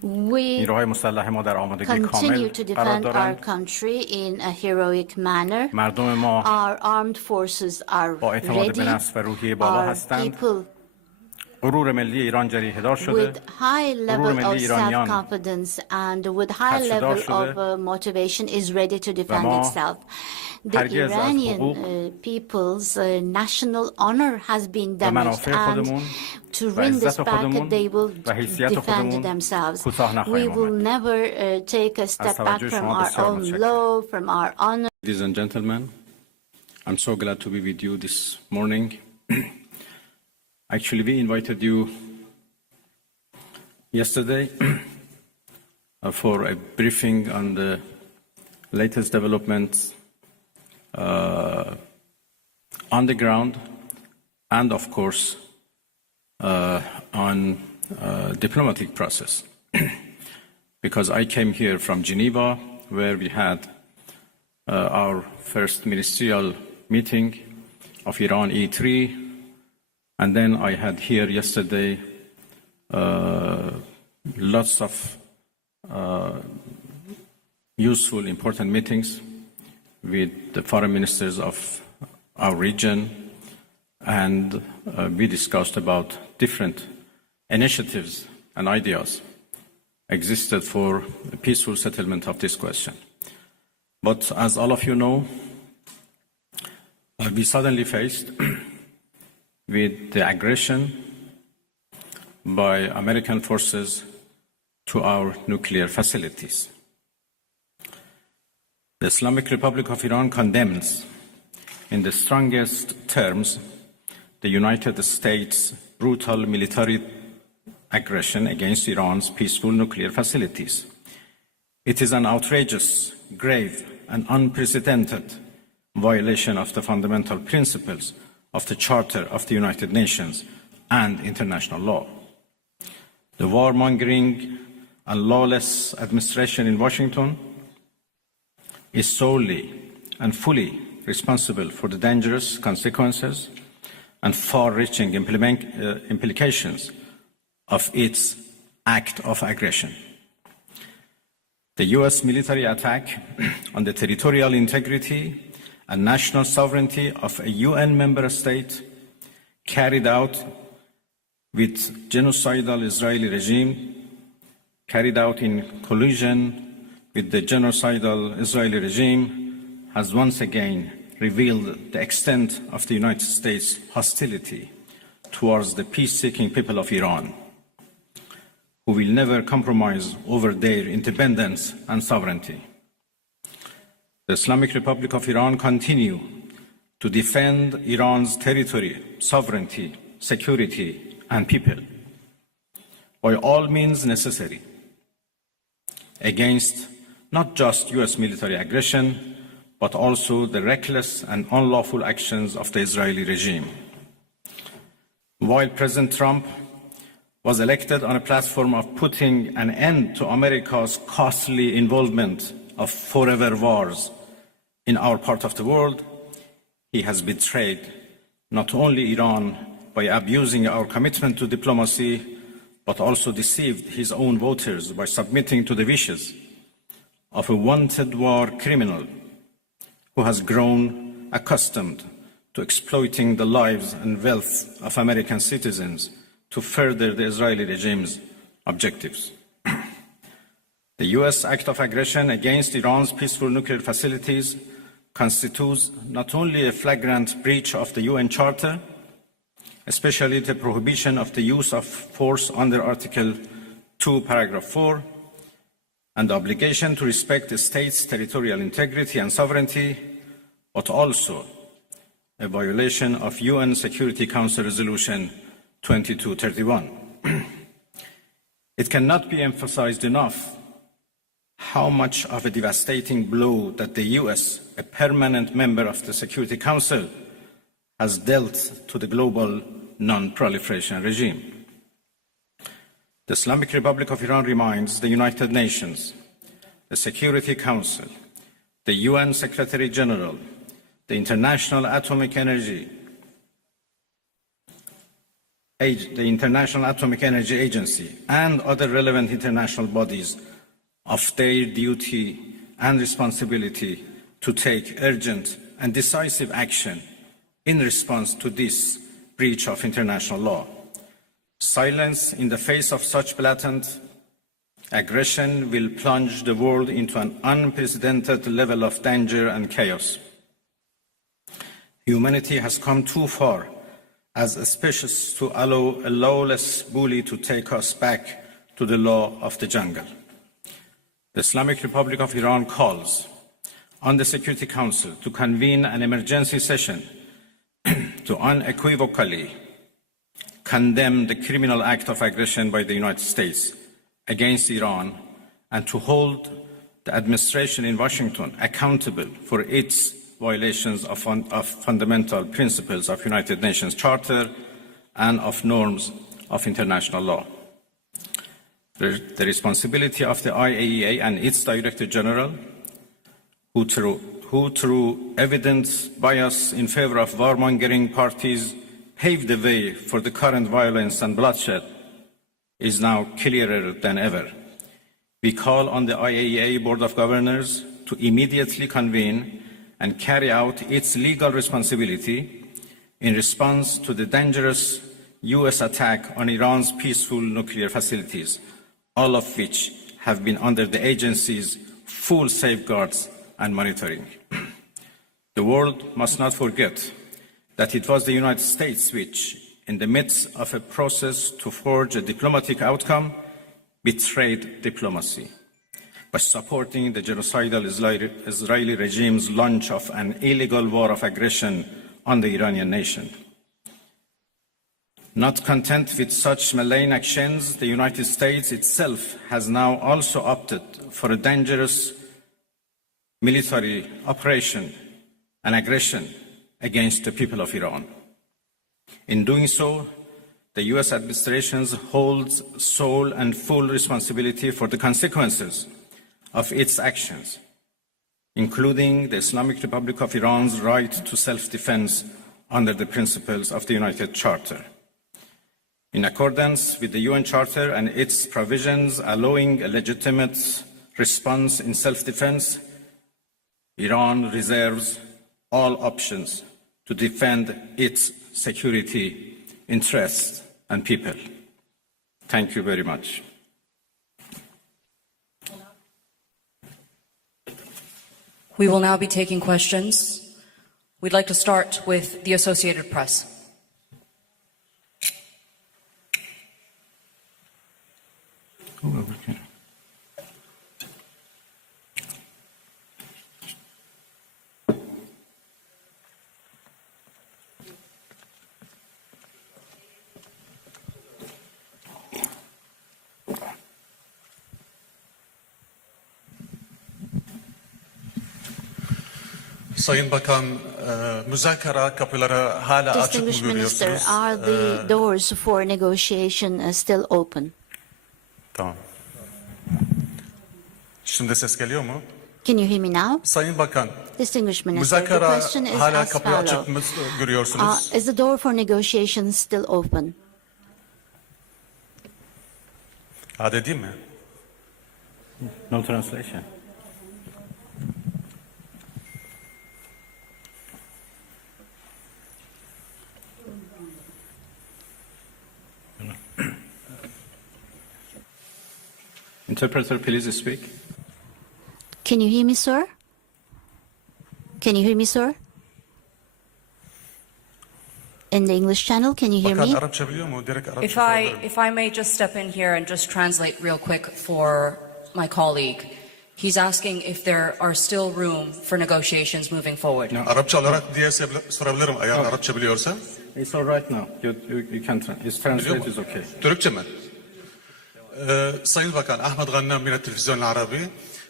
We نیروهای مسلح ما در آمادگی continue کامل to قرار defend our دارند. country in a heroic manner. مردم ما Our armed forces are با اعتماد به ready. نفس و روحیه بالا Our هستند. people غرور ملی ایران جریحه‌دار شده. with high غرور level ملی of ایرانیان self-confidence and with high خدشه‌دار level شده. of motivation is ready to defend ما itself. The هرگز از Iranian حقوق people's national honor has been و damaged, منافع and خودمون to و win this عزت back, خودمون they will و حیثیت defend خودمون themselves. کوتاه We نخواهیم will آمد. never take a step back توجه from شما our بسیار own متشکرم. law, from our honor. Ladies and gentlemen, I'm so glad to be with you this morning. Actually, we invited you yesterday for a briefing on the latest developments on the ground and, of course, on diplomatic process. Because I came here from Geneva, where we had our first ministerial meeting of Iran E3, and then I had here yesterday lots of useful, important meetings with the foreign ministers of our region, and we discussed about different initiatives and ideas existed for a peaceful settlement of this question. But as all of you know, we suddenly faced with the aggression by American forces to our nuclear facilities. The Islamic Republic of Iran condemns in the strongest terms the United States' brutal military aggression against Iran's peaceful nuclear facilities. It is an outrageous, grave, and unprecedented violation of the fundamental principles of the Charter of the United Nations and international law. The warmongering and lawless administration in Washington is solely and fully responsible for the dangerous consequences and far-reaching implications of its act of aggression. The US military attack on the territorial integrity and national sovereignty of a UN member state carried out with genocidal Israeli regime, carried out in collusion with the genocidal Israeli regime, has once again revealed the extent of the United States' hostility towards the peace-seeking people of Iran, who will never compromise over their independence and sovereignty. The Islamic Republic of Iran continue to defend Iran's territory, sovereignty, security, and people by all means necessary against not just US military aggression, but also the reckless and unlawful actions of the Israeli regime. While President Trump was elected on a platform of putting an end to America's costly involvement of forever wars in our part of the world, he has betrayed not only Iran by abusing our commitment to diplomacy, but also deceived his own voters by submitting to the wishes of a wanted war criminal who has grown accustomed to exploiting the lives and wealth of American citizens to further the Israeli regime's objectives. The US act of aggression against Iran's peaceful nuclear facilities constitutes not only a flagrant breach of the UN Charter, especially the prohibition of the use of force under Article 2, Paragraph 4, and the obligation to respect the state's territorial integrity and sovereignty, but also a violation of UN Security Council Resolution 2231. It cannot be emphasized enough how much of a devastating blow that the US, a permanent member of the Security Council, has dealt to the global non-proliferation regime. The Islamic Republic of Iran reminds the United Nations, the Security Council, the UN Secretary General, the International Atomic Energy the International Atomic Energy Agency and other relevant international bodies of their duty and responsibility to take urgent and decisive action in response to this breach of international law. Silence in the face of such blatant aggression will plunge the world into an unprecedented level of danger and chaos. Humanity has come too far as a species to allow a lawless bully to take us back to the law of the jungle. The Islamic Republic of Iran calls on the Security Council to convene an emergency session to unequivocally condemn the criminal act of aggression by the United States against Iran and to hold the administration in Washington accountable for its violations of fundamental principles of United Nations Charter and of norms of international law. The responsibility of the IAEA and its Director General, who through evident bias in favor of warmongering parties paved the way for the current violence and bloodshed, is now clearer than ever. We call on the IAEA Board of Governors to immediately convene and carry out its legal responsibility in response to the dangerous US attack on Iran's peaceful nuclear facilities, all of which have been under the agency's full safeguards and monitoring. The world must not forget that it was the United States which, in the midst of a process to forge a diplomatic outcome, betrayed diplomacy by supporting the genocidal Israeli regime's launch of an illegal war of aggression on the Iranian nation. Not content with such malign actions, the United States itself has now also opted for a dangerous military operation and aggression against the people of Iran. In doing so, the US administration holds sole and full responsibility for the consequences of its actions, including the Islamic Republic of Iran's right to self-defense under the principles of the United Charter. In accordance with the UN Charter and its provisions allowing a legitimate response in self-defense, Iran reserves all options to defend its security interests and people. Thank you very much. We will now be taking questions. We'd like to start with the Associated Press. Sayın Bakan, müzakere kapıları hala açık mı Distinguished Minister, görüyorsunuz? are the doors for negotiation still open? Tamam. Şimdi ses geliyor mu? Can you hear me now? Sayın Bakan, Distinguished Minister, the müzakere question is hala as kapı açık mı follows. görüyorsunuz? Is the door for negotiation still open? Adedi mi? No translation. Interpreter, please speak. Can you hear me, sir? Can you hear me, sir? In the English channel, can you hear Bakan me? Arapça biliyor mu? Direkt Arapça If I may just step in here and just translate real quick for my colleague. He's asking if there are still room for negotiations moving forward. Arapça olarak diye sorabilirim eğer Arapça biliyorsa. It's all right now. You can translate is okay. Türkçe mi? Sayın Bakan, Ahmet Gannam من التلفزيون العربي.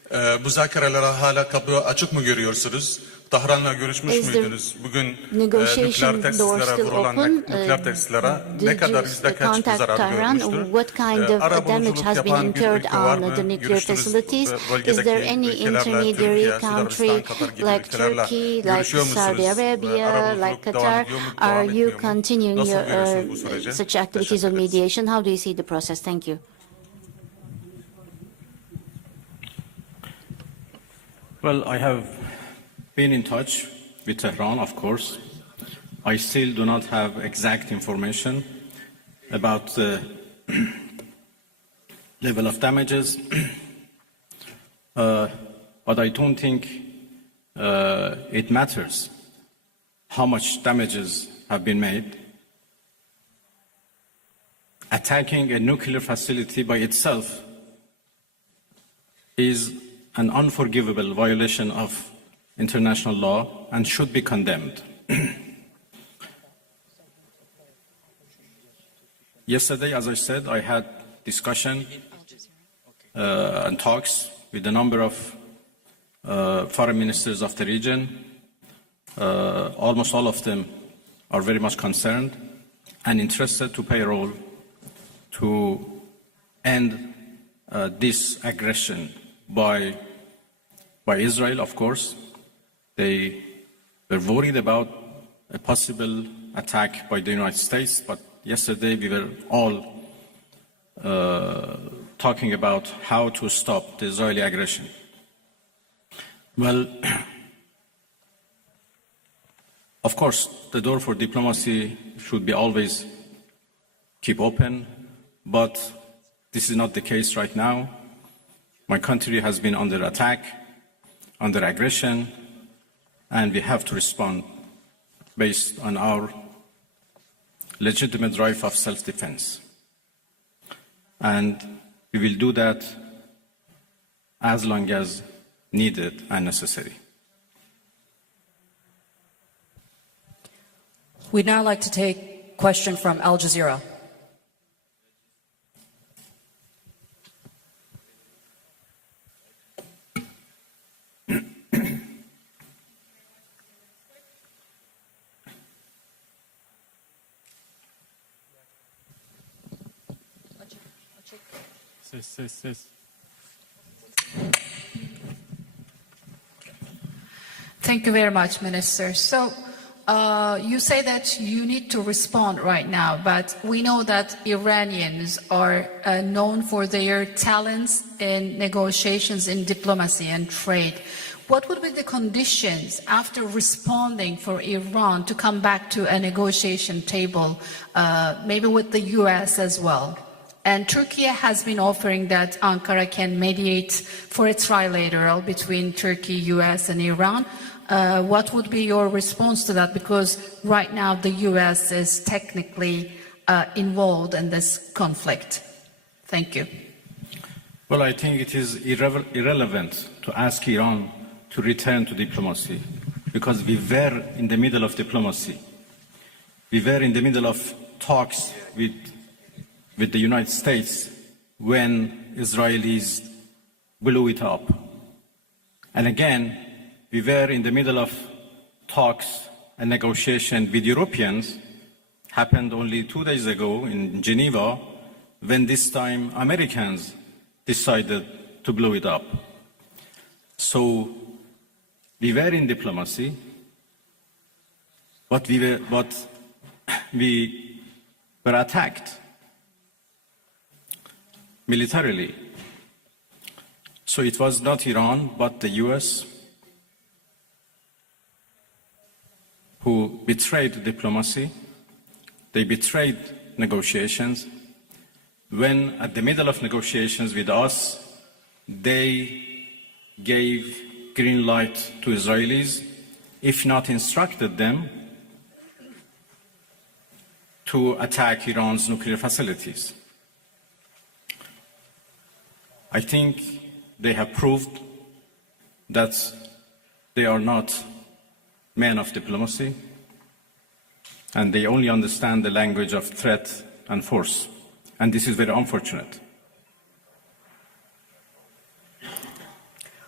Müzakerelere hala kapı açık mı görüyorsunuz? Tahran'la görüşmüş müydünüz? Bugün nükleer tesislere vurulan nükleer tesislere ne kadar yüzde kaç bir zarar görmüştür? What kind of damage has been incurred on the nuclear facilities? Is there any intermediary country like Turkey, like Saudi Arabia, like Qatar? Are you continuing such activities of mediation? How do you see the process? Thank you. Well, I have been in touch with Tehran, of course. I still do not have exact information about the level of damages, but I don't think it matters how much damages have been made. Attacking a nuclear facility by itself is an unforgivable violation of international law and should be condemned. Yesterday, as I said, I had discussion and talks with a number of foreign ministers of the region. Almost all of them are very much concerned and interested to play a role to end this aggression by Israel, of course. They were worried about a possible attack by the United States, but yesterday we were all talking about how to stop the Israeli aggression. Well, of course, the door for diplomacy should be always keep open, but this is not the case right now. My country has been under attack, under aggression, and we have to respond based on our legitimate right of self-defense. And we will do that as long as needed and necessary. We'd now like to take a question from Al Jazeera. Thank you very much, Minister. So you say that you need to respond right now, but we know that Iranians are known for their talents in negotiations, in diplomacy and trade. What would be the conditions after responding for Iran to come back to a negotiation table, maybe with the US as well? And Turkey has been offering that Ankara can mediate for a trilateral between Turkey, US and Iran. What would be your response to that? Because right now the US is technically involved in this conflict. Thank you. Well, I think it is irrelevant to ask Iran to return to diplomacy, because we were in the middle of diplomacy. We were in the middle of talks with the United States when Israelis blew it up. And again, we were in the middle of talks and negotiation with Europeans, happened only 2 days ago in Geneva, when this time Americans decided to blow it up. So we were in diplomacy, but we were attacked militarily. So it was not Iran, but the US who betrayed diplomacy. They betrayed negotiations. When at the middle of negotiations with us, they gave green light to Israelis, if not instructed them to attack Iran's nuclear facilities. I think they have proved that they are not men of diplomacy, and they only understand the language of threat and force. And this is very unfortunate.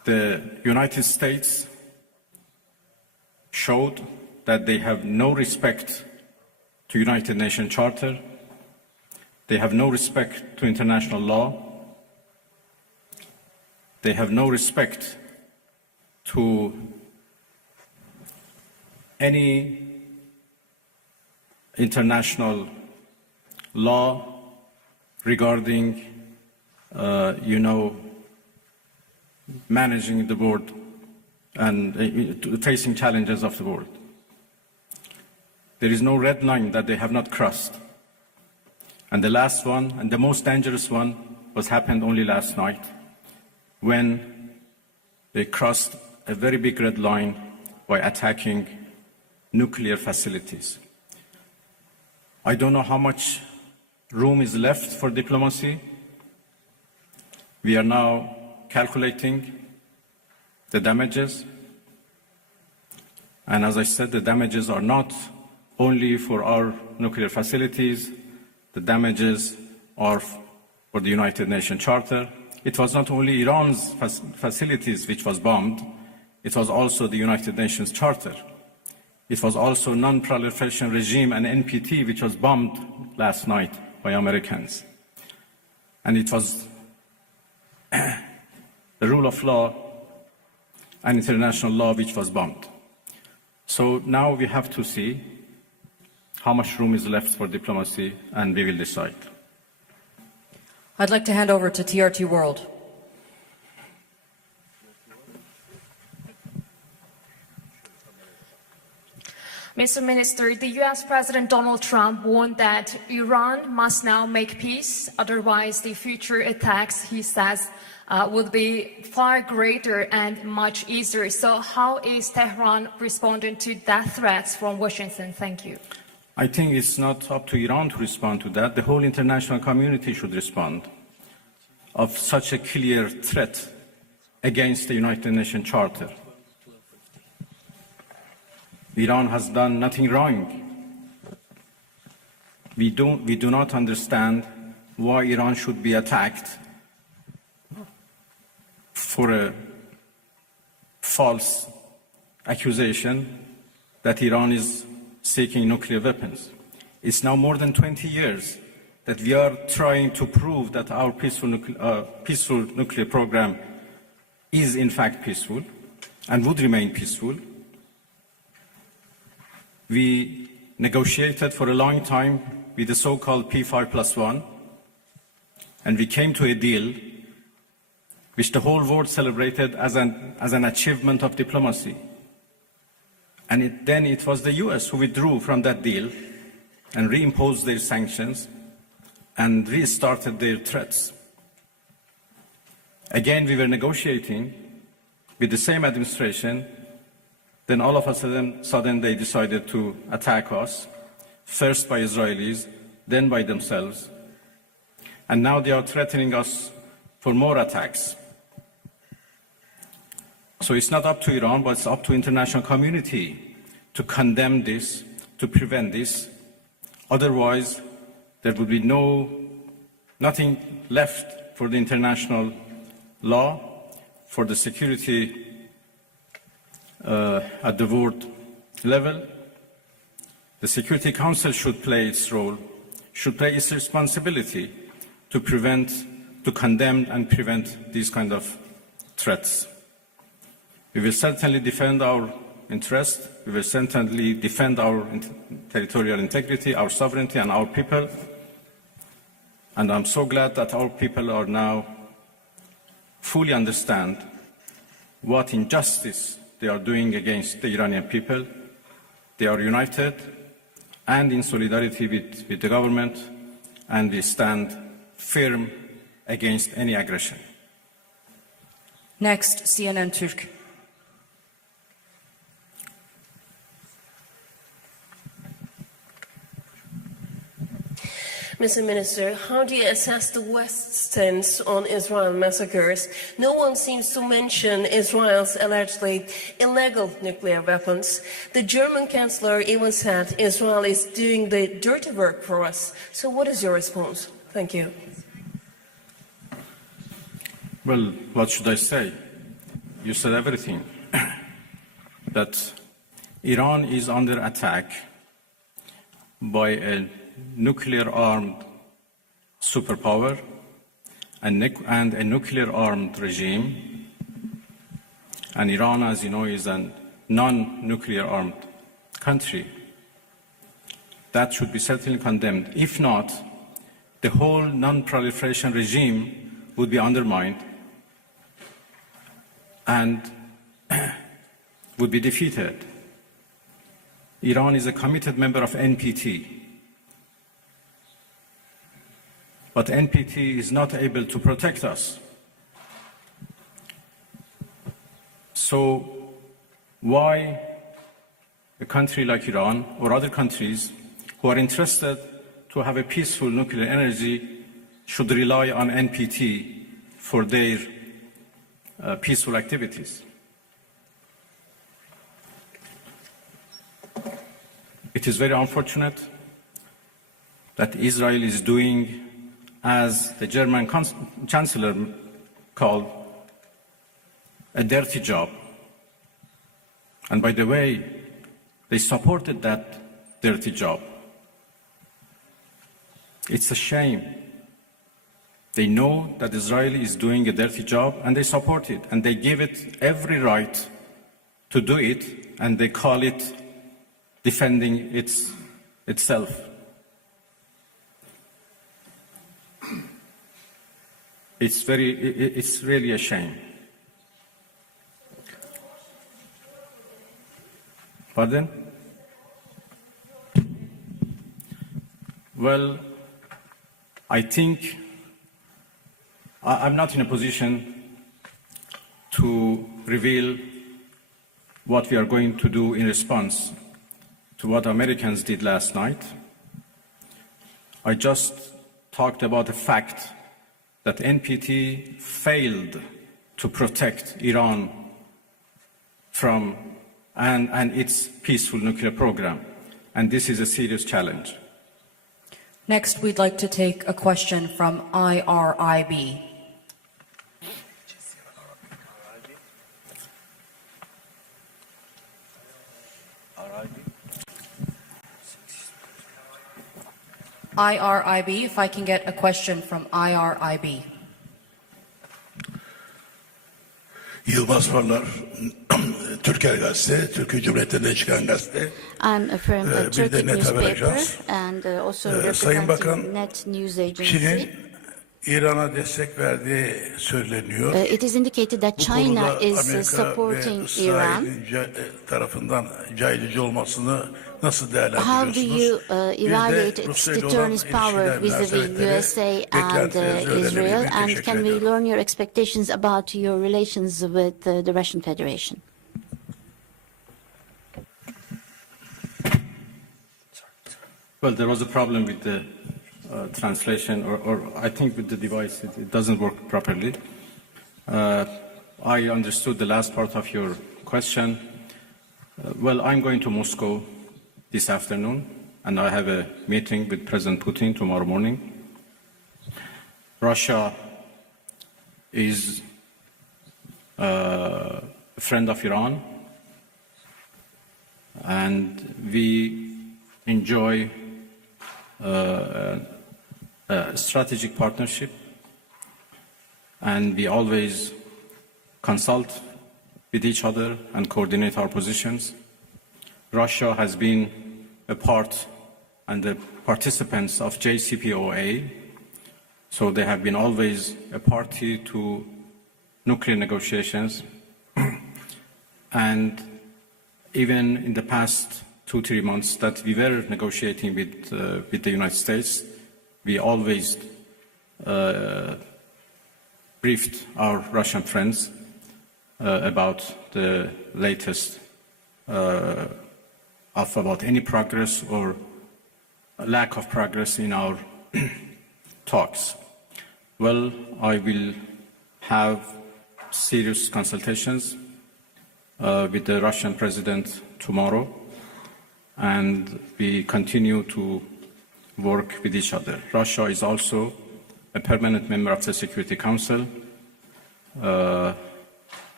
The United States showed that they have no respect to United Nations Charter, they have no respect to international law, they have no respect to any international law regarding, managing the world and facing challenges of the world. There is no red line that they have not crossed. And the last one, and the most dangerous one, happened only last night, when they crossed a very big red line by attacking nuclear facilities. I don't know how much room is left for diplomacy. We are now calculating the damages. And as I said, the damages are not only for our nuclear facilities, the damages are for the United Nations Charter. It was not only Iran's facilities which was bombed, it was also the United Nations Charter. It was also non-proliferation regime and NPT which was bombed last night by Americans. And it was the rule of law and international law which was bombed. So now we have to see how much room is left for diplomacy, and we will decide. I'd like to hand over to TRT World. Mr. Minister, the US President Donald Trump warned that Iran must now make peace, otherwise the future attacks, he says, would be far greater and much easier. So how is Tehran responding to that threat from Washington? Thank you. I think it's not up to Iran to respond to that. The whole international community should respond of such a clear threat against the United Nations Charter. Iran has done nothing wrong. We do not understand why Iran should be attacked for a false accusation that Iran is seeking nuclear weapons. It's now more than 20 years that we are trying to prove that our peaceful nuclear program is in fact peaceful and would remain peaceful. We negotiated for a long time with the so-called P5+1, and we came to a deal which the whole world celebrated as an achievement of diplomacy. And then it was the US who withdrew from that deal and reimposed their sanctions and restarted their threats. Again, we were negotiating with the same administration. Then all of a sudden they decided to attack us, first by Israelis, then by themselves. And now they are threatening us for more attacks. So it's not up to Iran, but it's up to the international community to condemn this, to prevent this. Otherwise, there will be nothing left for the international law, for the security at the world level. The Security Council should play its role, should play its responsibility to condemn and prevent these kind of threats. We will certainly defend our interests. We will certainly defend our territorial integrity, our sovereignty, and our people. And I'm so glad that our people are now fully understand what injustice they are doing against the Iranian people. They are united and in solidarity with the government, and we stand firm against any aggression. Next, CNN Türk. Mr. Minister, how do you assess the West's stance on Israel massacres? No one seems to mention Israel's allegedly illegal nuclear weapons. The German Chancellor even said Israel is doing the dirty work for us. So what is your response? Thank you. Well, what should I say? you said everything. That Iran is under attack by a nuclear-armed superpower and a nuclear-armed regime. And Iran, as you know, is a non-nuclear armed country. That should be certainly condemned. If not, the whole non-proliferation regime would be undermined and would be defeated. Iran is a committed member of NPT. But NPT is not able to protect us. So why a country like Iran or other countries who are interested to have a peaceful nuclear energy should rely on NPT for their peaceful activities? It is very unfortunate that Israel is doing, as the German Chancellor called, a dirty job. And by the way, they supported that dirty job. It's a shame. They know that Israel is doing a dirty job and they support it and they give it every right to do it and they call it defending itself. It's really a shame. Pardon? Well, I think I'm not in a position to reveal what we are going to do in response to what Americans did last night. I just talked about the fact that NPT failed to protect Iran from and its peaceful nuclear program. And this is a serious challenge. Next, we'd like to take a question from IRIB. IRIB, if I can get a question from IRIB. Yılmaz Farlar, Türker Gazete, Türkiye Cumhuriyeti'nden çıkan gazete. I'm from a Bir de Turkish Net Haber newspaper Ajans. and also Sayın Bakan, representing Net News Agency. Çin'in İran'a destek verdiği söyleniyor. It is indicated that Bu China konuda is Amerika supporting ve Iran. İsrail'in tarafından caydırıcı olmasını nasıl How do değerlendiriyorsunuz? you Bir evaluate de its Rusya ile olan deterrence power ilişkiler vis-a-vis münasebetleri, USA and beklentilerinizi Israel? öğrenebilmek And teşekkür can we ediyorum. learn your expectations about your relations with the Russian Federation? Well, there was a problem with the translation, or I think with the device, it doesn't work properly. I understood the last part of your question. Well, I'm going to Moscow this afternoon, and I have a meeting with President Putin tomorrow morning. Russia is a friend of Iran, and we enjoy a strategic partnership, and we always consult with each other and coordinate our positions. Russia has been a part and the participants of JCPOA, so they have been always a party to nuclear negotiations. And even in the past 2-3 months that we were negotiating with the United States, we always briefed our Russian friends about the latest about any progress or lack of progress in our talks. Well, I will have serious consultations with the Russian president tomorrow, and we continue to work with each other. Russia is also a permanent member of the Security Council,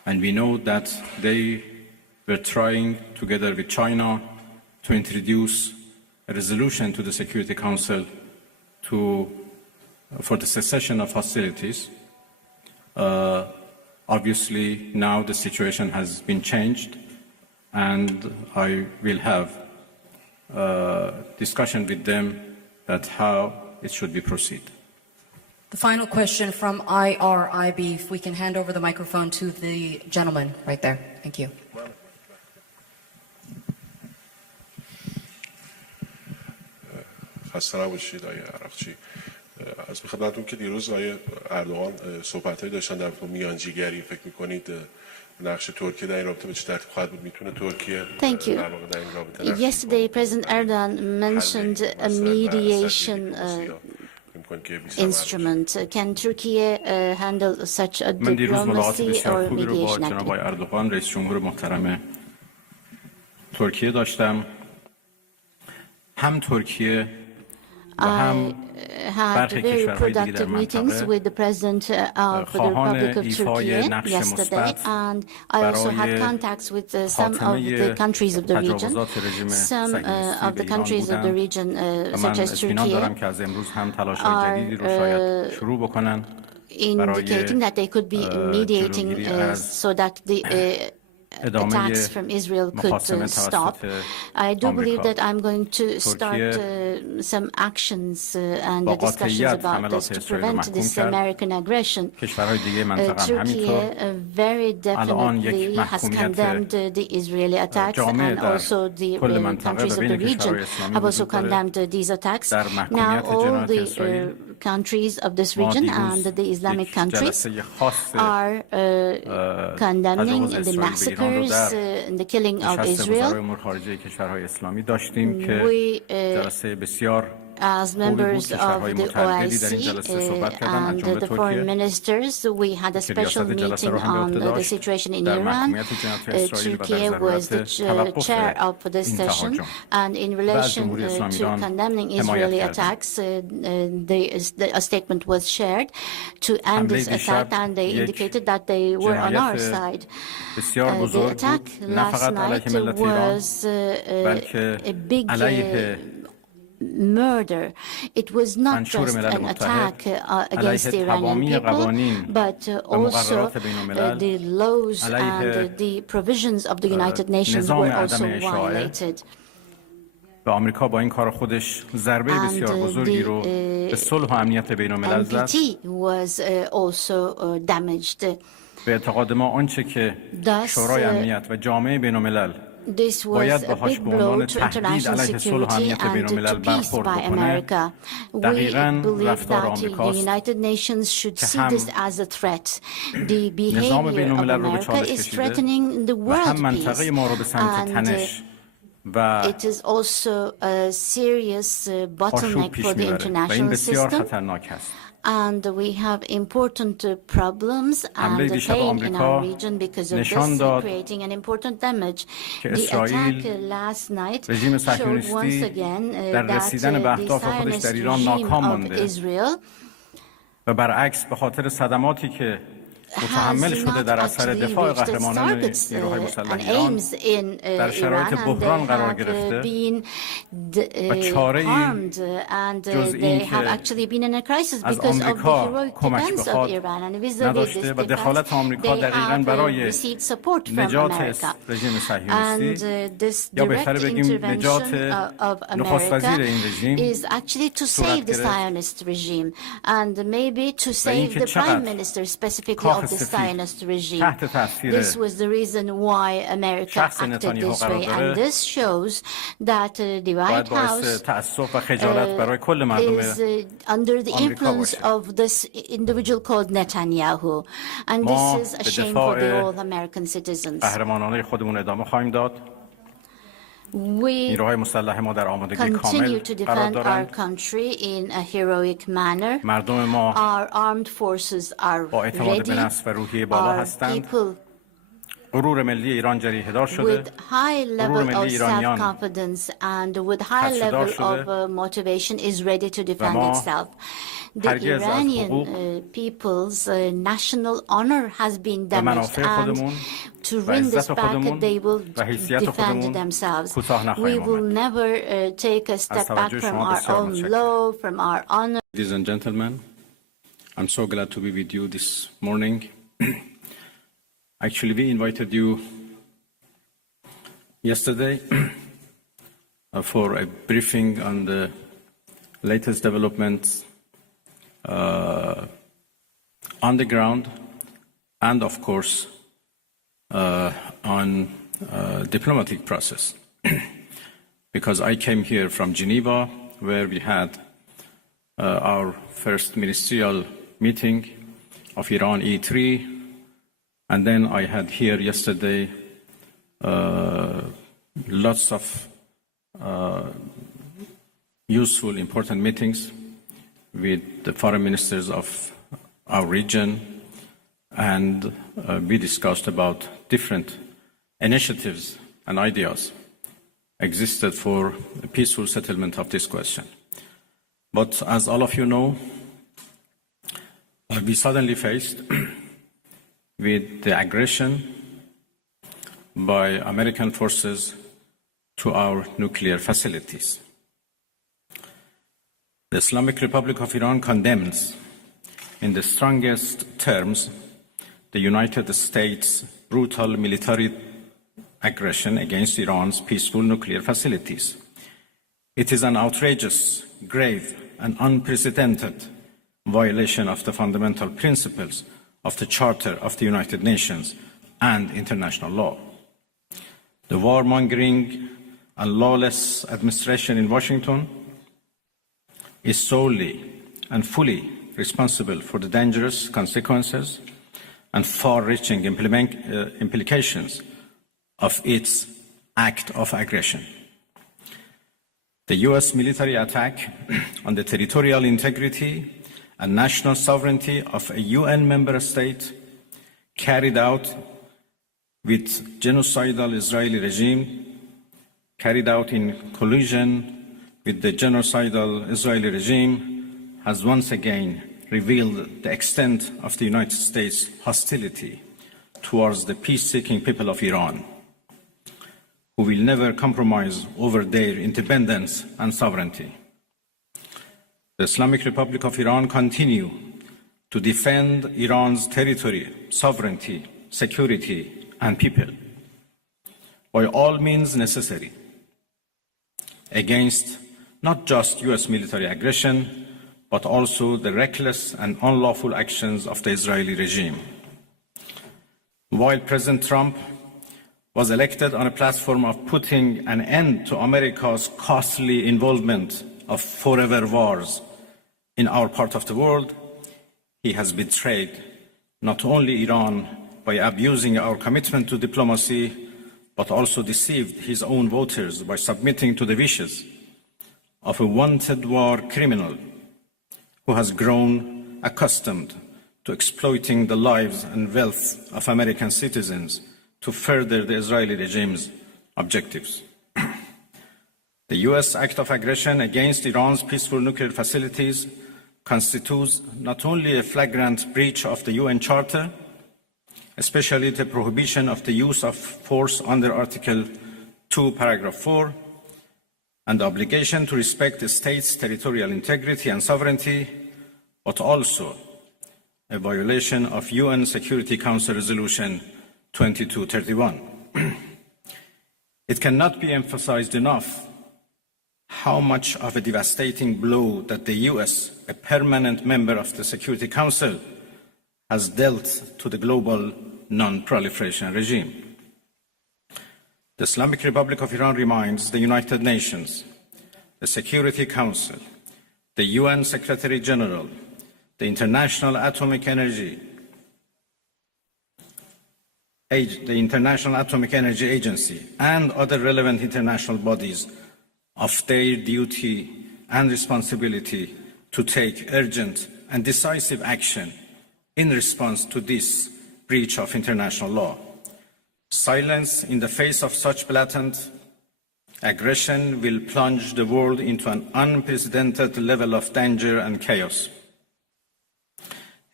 And we know that they were trying, together with China, to introduce a resolution to the Security Council for the cessation of hostilities. Obviously, now the situation has been changed, and I will have a discussion with them that how it should be proceeded. The final question from IRIB, if we can hand over the microphone to the gentleman right there. Thank you. خسته نباشید آقای عراقچی. از خدمتتون که دیروز آقای اردوغان صحبت‌هایی داشتن در میانجیگری، فکر می‌کنید نقش ترکیه در این رابطه به چه ترتیب خواهد بود؟ میتونه ترکیه Thank you. Yesterday, President Erdogan mentioned a mediation instrument. Can Turkey handle such a من دیروز ملاقات diplomacy بسیار or خوبی رو با mediation جناب activity? آقای اردوغان رئیس جمهور محترم ترکیه داشتم. هم ترکیه و هم had very productive meetings with the President of the Republic of Turkey yesterday, and I also had contacts with some of the countries of the region. Some of the countries of the region, such as Turkey, are indicating that they could be mediating so that the attacks from Israel could stop. I do believe that I'm going to start some actions and discussions about this to prevent this American aggression. Turkey very definitely has condemned the Israeli attacks, and also the countries of the region have also condemned these attacks. Now all the countries of this region and the Islamic countries are condemning the massacres and the killing of Israel. We, as members of the OIC and the foreign ministers, we had a special meeting on the situation in Iran. Turkey was the chair of this session, and in relation to condemning Israeli attacks, a statement was shared to end this attack, and they indicated that they were on our side. The attack last night was a big murder. It was not just an attack against the Iranian people, but also the laws and the provisions of the United Nations were also violated. و آمریکا با این کار خودش ضربه بسیار بزرگی رو به صلح و امنیت بین‌الملل زد. به اعتقاد ما آنچه که شورای امنیت و جامعه بین‌الملل باید باهاش به عنوان تهدید علیه صلح و امنیت بین‌الملل برخورد بکنه، دقیقاً رفتار آمریکاست که هم نظام بین‌الملل رو به چالش کشیده و هم منطقه ما رو به سمت تنش و آشوب پیش میبره و این بسیار خطرناک است. And we have important problems and pain in our region because of this, creating an important damage. The attack last night showed once again that the Zionist regime of Israel و برعکس به خاطر صدماتی که متحمل شده در اثر دفاع قهرمانان نیروهای مسلح ایران در شرایط بحران قرار گرفته و چاره‌ای جز این که از آمریکا کمک بخواد نداشته و دخالت آمریکا دقیقاً برای نجات رژیم صهیونیستی یا بهتر بگیم نجات نخست وزیر این رژیم صورت گرفت و اینکه چقدر of the Zionist regime. This was the reason why America acted this way, and this shows that the White House is under the influence of this individual called Netanyahu, and this is a shame for the all American citizens. We continue to defend our country in a heroic manner. Our armed forces are ready. Our people with high level of self-confidence and with high level of motivation is ready to defend itself. the Iranian people's national honor has been damaged, and to win this back, they will defend themselves. We will never take a step back from our own law, from our honor. Ladies and gentlemen, I'm so glad to be with you this morning. Actually, we invited you yesterday for a briefing on the latest developments on the ground and, of course, on diplomatic process. Because I came here from Geneva, where we had our first ministerial meeting of Iran E3, and then I had here yesterday lots of useful, important meetings with the foreign ministers of our region, and we discussed about different initiatives and ideas existed for a peaceful settlement of this question. But as all of you know, we suddenly faced with the aggression by American forces to our nuclear facilities. The Islamic Republic of Iran condemns in the strongest terms the United States' brutal military aggression against Iran's peaceful nuclear facilities. It is an outrageous, grave, and unprecedented violation of the fundamental principles of the Charter of the United Nations and international law. The warmongering and lawless administration in Washington is solely and fully responsible for the dangerous consequences and far-reaching implications of its act of aggression. The US military attack on the territorial integrity and national sovereignty of a UN member state carried out with genocidal Israeli regime, carried out in collusion with the genocidal Israeli regime, has once again revealed the extent of the United States' hostility towards the peace-seeking people of Iran, who will never compromise over their independence and sovereignty. The Islamic Republic of Iran continues to defend Iran's territory, sovereignty, security, and people by all means necessary against not just US military aggression, but also the reckless and unlawful actions of the Israeli regime. While President Trump was elected on a platform of putting an end to America's costly involvement of forever wars in our part of the world, he has betrayed not only Iran by abusing our commitment to diplomacy, but also deceived his own voters by submitting to the wishes of a wanted war criminal who has grown accustomed to exploiting the lives and wealth of American citizens to further the Israeli regime's objectives. The US act of aggression against Iran's peaceful nuclear facilities constitutes not only a flagrant breach of the UN Charter, especially the prohibition of the use of force under Article 2, Paragraph 4, and the obligation to respect the state's territorial integrity and sovereignty, but also a violation of UN Security Council Resolution 2231. It cannot be emphasized enough how much of a devastating blow that the US, a permanent member of the Security Council, has dealt to the global non-proliferation regime. The Islamic Republic of Iran reminds the United Nations, the Security Council, the UN Secretary General, the International Atomic Energy Agency, and other relevant international bodies of their duty and responsibility to take urgent and decisive action in response to this breach of international law. Silence in the face of such blatant aggression will plunge the world into an unprecedented level of danger and chaos.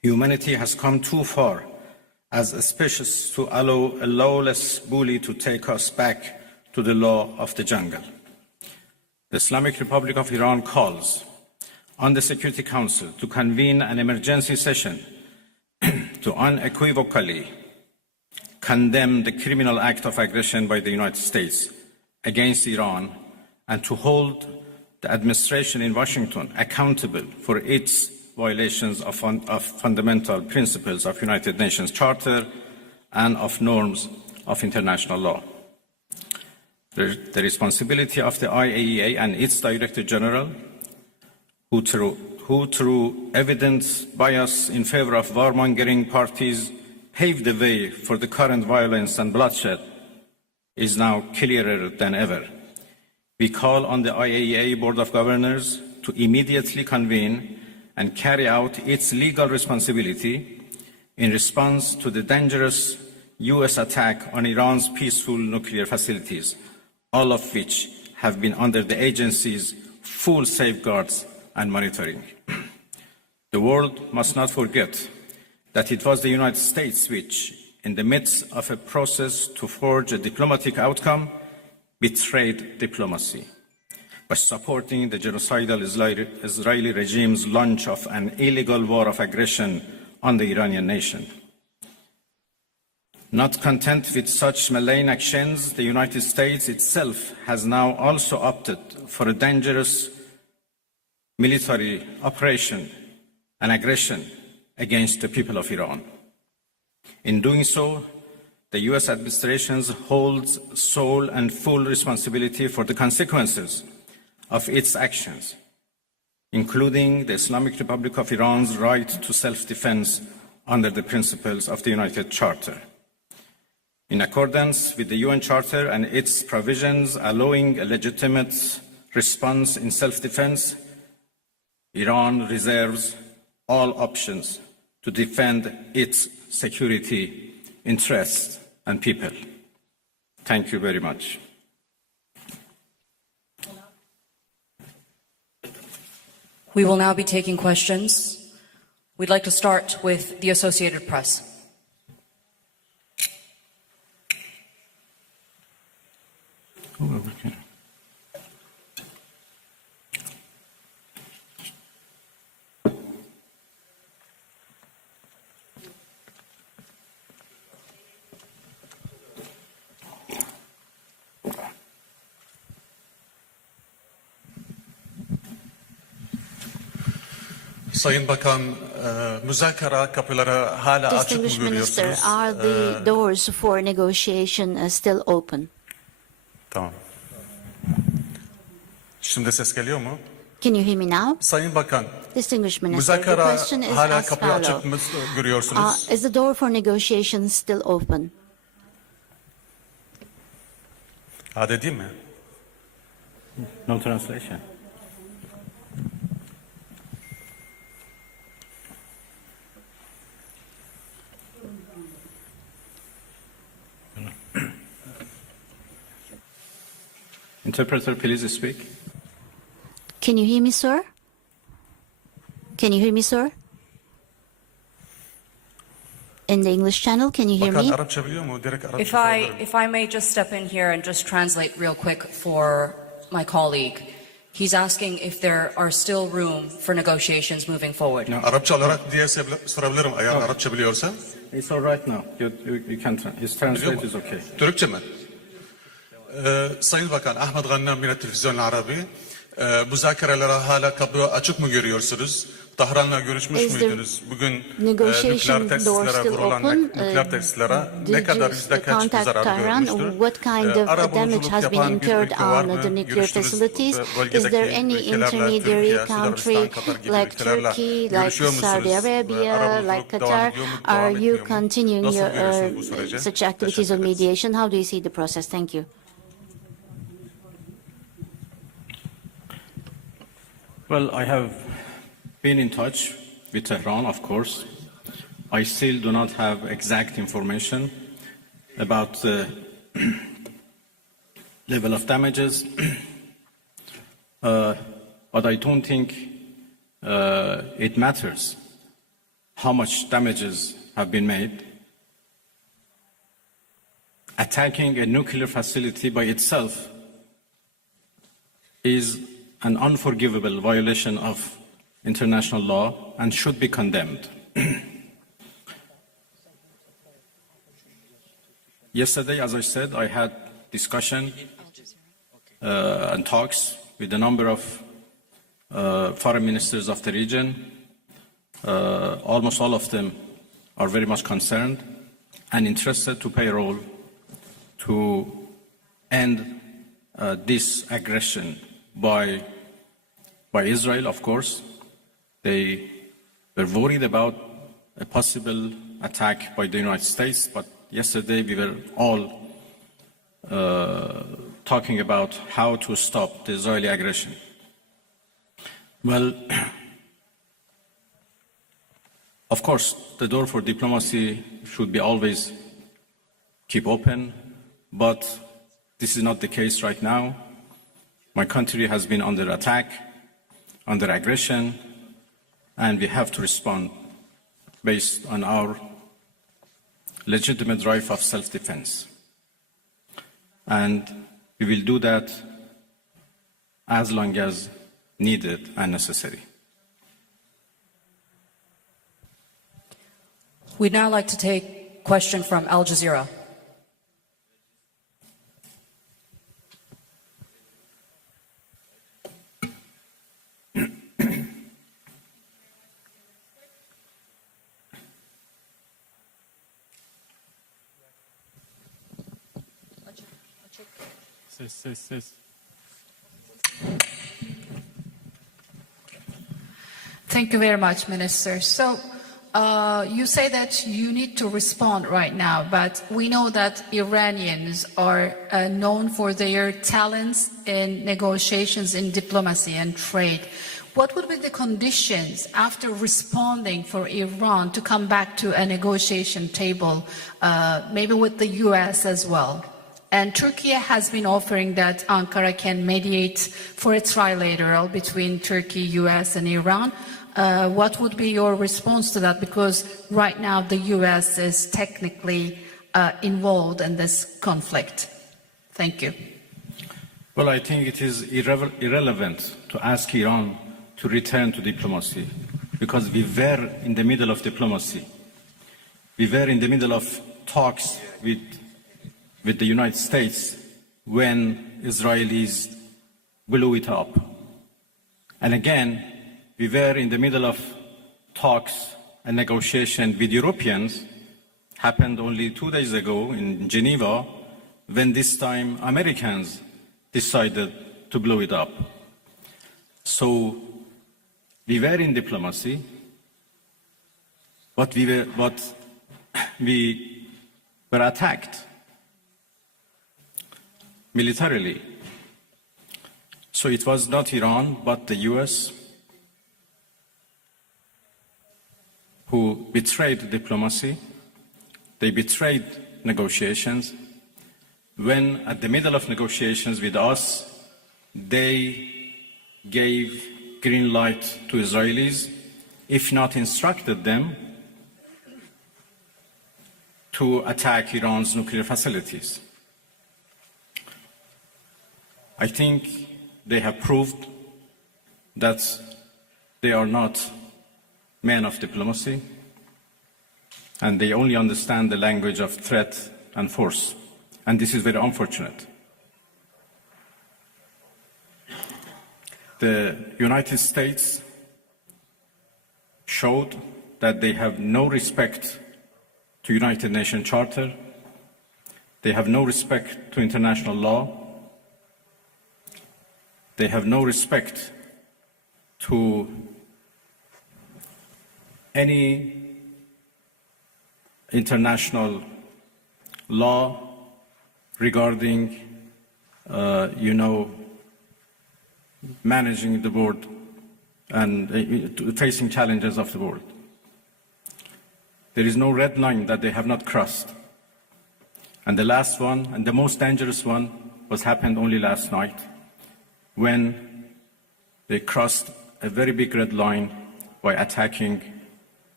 Humanity has come too far as a species to allow a lawless bully to take us back to the law of the jungle. The Islamic Republic of Iran calls on the Security Council to convene an emergency session to unequivocally condemn the criminal act of aggression by the United States against Iran and to hold the administration in Washington accountable for its violations of fundamental principles of United Nations Charter and of norms of international law. The responsibility of the IAEA and its Director General, who through evidence bias in favor of warmongering parties paved the way for the current violence and bloodshed, is now clearer than ever. We call on the IAEA Board of Governors to immediately convene and carry out its legal responsibility in response to the dangerous US attack on Iran's peaceful nuclear facilities, all of which have been under the agency's full safeguards and monitoring. The world must not forget that it was the United States which, in the midst of a process to forge a diplomatic outcome, betrayed diplomacy by supporting the genocidal Israeli regime's launch of an illegal war of aggression on the Iranian nation. Not content with such malign actions, the United States itself has now also opted for a dangerous military operation and aggression against the people of Iran. In doing so, the US administration holds sole and full responsibility for the consequences of its actions, including the Islamic Republic of Iran's right to self-defense under the principles of the United Charter. In accordance with the UN Charter and its provisions allowing a legitimate response in self-defense, Iran reserves all options to defend its security interests and people. Thank you very much. We will now be taking questions. We'd like to start with the Associated Press. Sayın Bakan, müzakere kapıları hala açık mı Distinguished Minister, görüyorsunuz? are the doors for negotiation still open? Tamam. Şimdi ses geliyor mu? Can you hear me now? Sayın Bakan, Distinguished Minister, the müzakere question is hala as kapıyı açık mı follows. görüyorsunuz? Is the door for negotiation still open? Hadi değil mi? No translation. Interpreter, please speak. Can you hear me, sir? Can you hear me, sir? In the English channel, can you hear Bakan me? Arapça biliyor mu? Direkt Arapça If I may just step in here and just translate real quick for my colleague. He's asking if there are still room for negotiations moving forward. Arapça olarak diye sorabilirim eğer Arapça biliyorsa. It's all right now. You can his translate is okay. Türkçe mi? Sayın Bakan, Ahmet Gannam yine Televizyon Arabi. Müzakerelere hala kapı açık mı görüyorsunuz? Tahran'la görüşmüş müydünüz? Bugün nükleer tesislere vurulan nükleer tesislere ne kadar yüzde kaç bir zarar görmüştür? What kind of damage has been incurred on the nuclear facilities? Is there any intermediary country like Turkey, like Saudi Arabia, like Qatar? Are you continuing your such activities of mediation? How do you see the process? Thank you. Well, I have been in touch with Tehran, of course. I still do not have exact information about the level of damages, but I don't think it matters how much damages have been made. Attacking a nuclear facility by itself is an unforgivable violation of international law and should be condemned. Yesterday, as I said, I had discussion and talks with a number of foreign ministers of the region. Almost all of them are very much concerned and interested to play a role to end this aggression by Israel, of course. They were worried about a possible attack by the United States, but yesterday we were all talking about how to stop the Israeli aggression. Well, of course, the door for diplomacy should be always keep open, but this is not the case right now. My country has been under attack, under aggression, and we have to respond based on our legitimate right of self-defense. And we will do that as long as needed and necessary. We'd now like to take a question from Al Jazeera. Thank you very much, Minister. So you say that you need to respond right now, but we know that Iranians are known for their talents in negotiations, in diplomacy and trade. What would be the conditions after responding for Iran to come back to a negotiation table, maybe with the US as well? And Turkey has been offering that Ankara can mediate for a trilateral between Turkey, US and Iran. What would be your response to that? Because right now the US is technically involved in this conflict. Thank you. Well, I think it is irrelevant to ask Iran to return to diplomacy, because we were in the middle of diplomacy. We were in the middle of talks with the United States when Israelis blew it up. And again, we were in the middle of talks and negotiation with Europeans, happened only 2 days ago in Geneva, when this time Americans decided to blow it up. So we were in diplomacy, but we were attacked militarily. So it was not Iran, but the US who betrayed diplomacy. They betrayed negotiations. When at the middle of negotiations with us, they gave green light to Israelis, if not instructed them to attack Iran's nuclear facilities. I think they have proved that they are not men of diplomacy, and they only understand the language of threat and force. And this is very unfortunate. The United States showed that they have no respect to United Nations Charter. They have no respect to international law. They have no respect to any international law regarding, managing the world and facing challenges of the world. There is no red line that they have not crossed. And the last one, and the most dangerous one, happened only last night, when they crossed a very big red line by attacking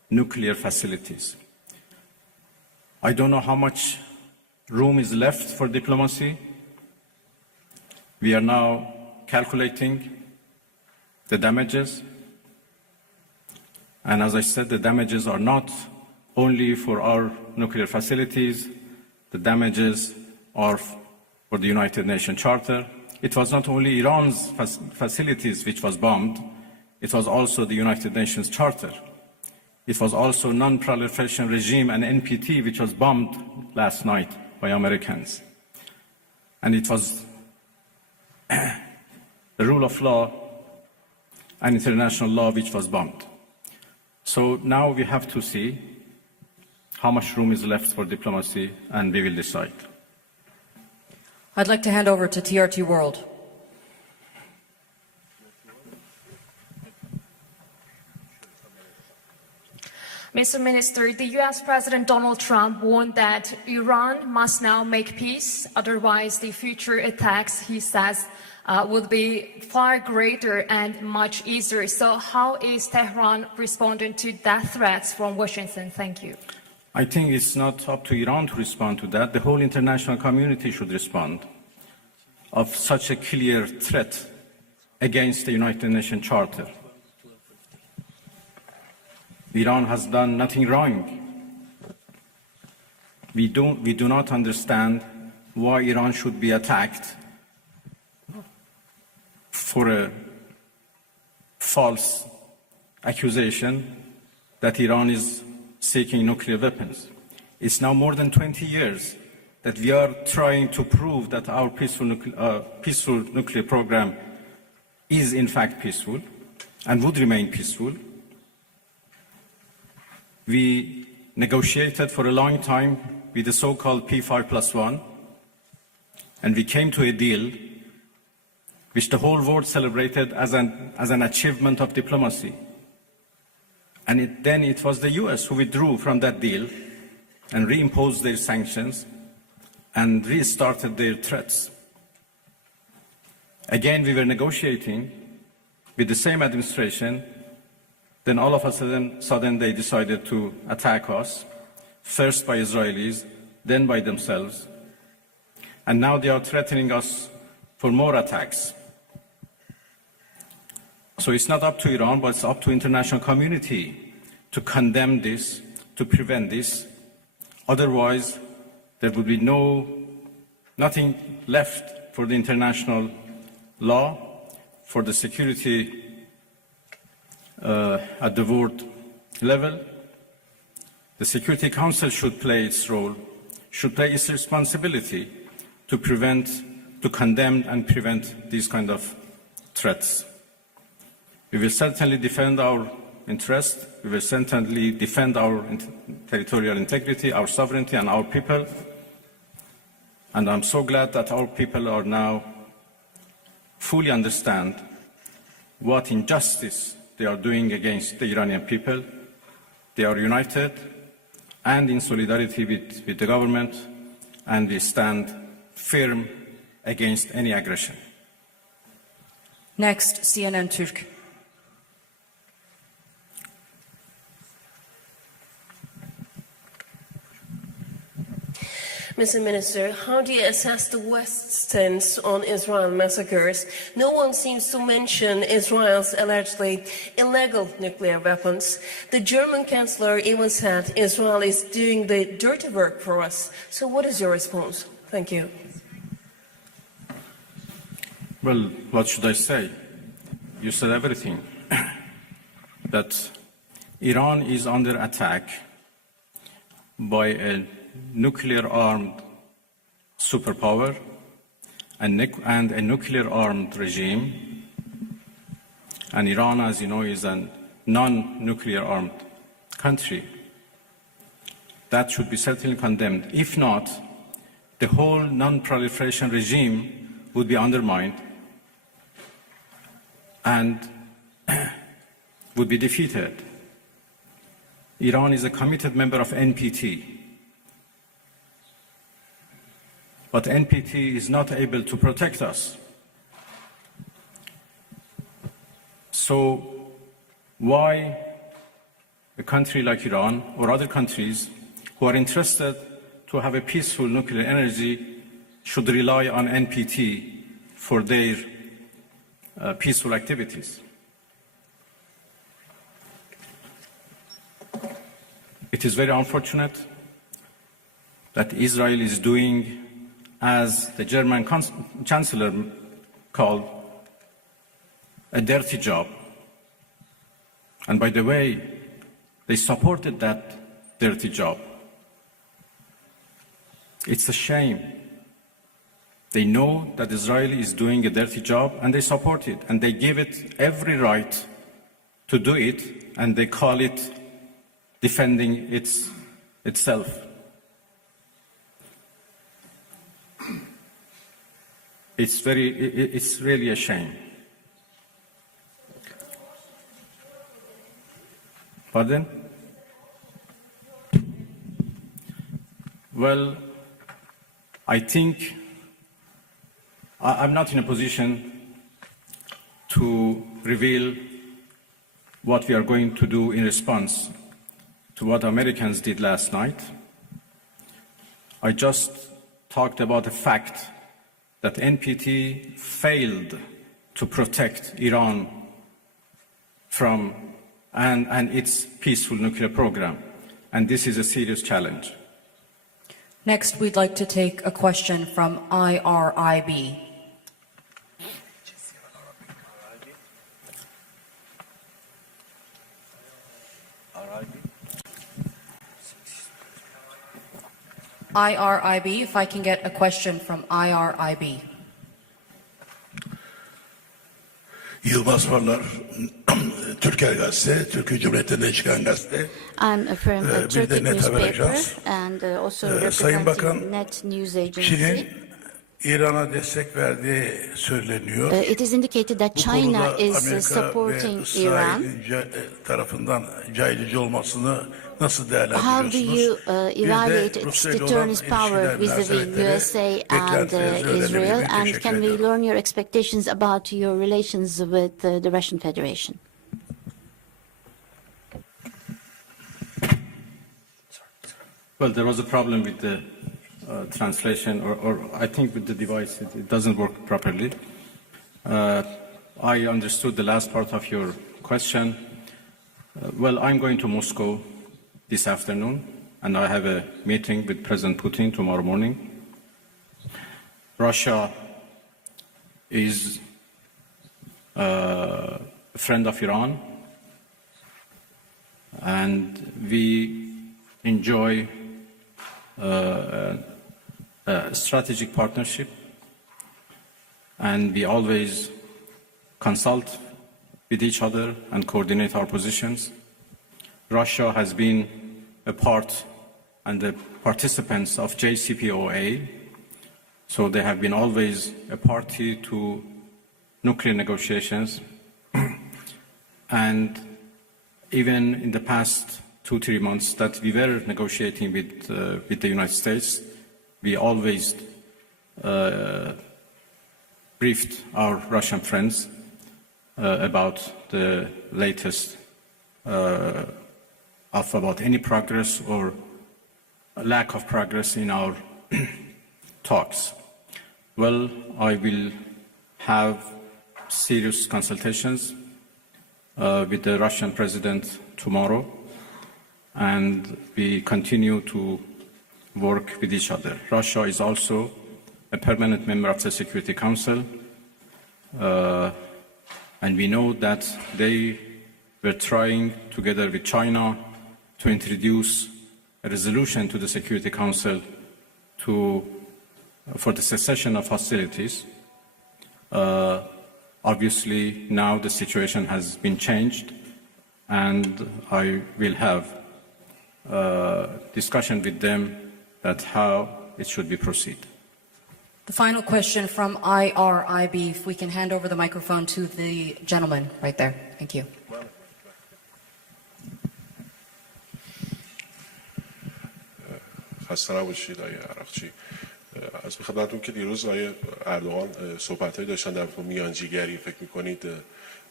nuclear facilities. I don't know how much room is left for diplomacy. We are now calculating the damages. And as I said, the damages are not only for our nuclear facilities, the damages are for the United Nations Charter. It was not only Iran's facilities which was bombed, it was also the United Nations Charter. It was also non-proliferation regime and NPT which was bombed last night by Americans. And it was the rule of law and international law which was bombed. So now we have to see how much room is left for diplomacy, and we will decide. I'd like to hand over to TRT World. Mr. Minister, the U.S. President Donald Trump warned that Iran must now make peace, otherwise the future attacks, he says, would be far greater and much easier. So how is Tehran responding to death threats from Washington? Thank you. I think it's not up to Iran to respond to that. The whole international community should respond of such a clear threat against the United Nations Charter. Iran has done nothing wrong. We do not understand why Iran should be attacked for a false accusation that Iran is seeking nuclear weapons. It's now more than 20 years that we are trying to prove that our peaceful nuclear program is in fact peaceful and would remain peaceful. We negotiated for a long time with the so-called P5+1, and we came to a deal which the whole world celebrated as an achievement of diplomacy. And then it was the US who withdrew from that deal and reimposed their sanctions and restarted their threats. Again, we were negotiating with the same administration. Then all of a sudden they decided to attack us, first by Israelis, then by themselves. And now they are threatening us for more attacks. So it's not up to Iran, but it's up to the international community to condemn this, to prevent this. Otherwise, there would be nothing left for the international law, for the security at the world level. The Security Council should play its role, should play its responsibility to condemn and prevent these kind of threats. We will certainly defend our interests. We will certainly defend our territorial integrity, our sovereignty, and our people. And I'm so glad that our people are now fully understand what injustice they are doing against the Iranian people. They are united and in solidarity with the government, and we stand firm against any aggression. Next, CNN Türk. Mr. Minister, how do you assess the West's stance on Israel massacres? No one seems to mention Israel's allegedly illegal nuclear weapons. The German Chancellor even said Israel is doing the dirty work for us. So what is your response? Thank you. Well, what should I say? You said everything. That Iran is under attack by a nuclear-armed superpower and a nuclear-armed regime. And Iran, as you know, is a non-nuclear-armed country. That should be certainly condemned. If not, the whole non-proliferation regime would be undermined and would be defeated. Iran is a committed member of NPT. But NPT is not able to protect us. So why a country like Iran or other countries who are interested to have a peaceful nuclear energy should rely on NPT for their peaceful activities. It is very unfortunate that Israel is doing, as the German Chancellor called, a dirty job. And by the way, they supported that dirty job. It's a shame. They know that Israel is doing a dirty job and they support it, and they give it every right to do it, and they call it defending itself. It's really a shame. Pardon? Well, I think I'm not in a position to reveal what we are going to do in response to what Americans did last night. I just talked about the fact that NPT failed to protect Iran from and its peaceful nuclear program, and this is a serious challenge. Next, we'd like to take a question from IRIB. IRIB, if I can get a question from IRIB. Yılmaz Varlar, Türker Gazete, Türkiye Cumhuriyeti'nden çıkan gazete. I'm from a Bir de Turkic Net Haber newspaper Ajans. and also Sayın Bakan, representing Net News Agency. Çin'in İran'a destek verdiği söyleniyor. It is indicated that Bu China konuda is Amerika supporting ve Iran. İsrail'in tarafından caydırıcı olmasını nasıl How do you değerlendiriyorsunuz? evaluate its Rusya ile olan deterrence power ilişkiler vis-a-vis münasebetleri, USA and beklentilerinizi öğrenebilir Israel? miyim? And Teşekkür can we ediyorum. learn your expectations about your relations with the Russian Federation? Well, there was a problem with the translation, or I think with the device, it doesn't work properly. I understood the last part of your question. Well, I'm going to Moscow this afternoon, and I have a meeting with President Putin tomorrow morning. Russia is a friend of Iran, and we enjoy a strategic partnership, and we always consult with each other and coordinate our positions. Russia has been a part and the participants of JCPOA, so they have been always a party to nuclear negotiations. And even in the past 2-3 months that we were negotiating with the United States, we always briefed our Russian friends about the latest about any progress or lack of progress in our talks. Well, I will have serious consultations with the Russian president tomorrow, and we continue to work with each other. Russia is also a permanent member of the Security Council, and we know that they were trying, together with China, to introduce a resolution to the Security Council for the cessation of hostilities. Obviously, now the situation has been changed, and I will have discussion with them that how it should be proceed. The final question from IRIB, if we can hand over the microphone to the gentleman right there. Thank you. خسته نباشید آقای عراقچی. از خدمتتون که دیروز آقای اردوغان صحبت‌هایی داشتن در مورد میانجیگری، فکر می‌کنید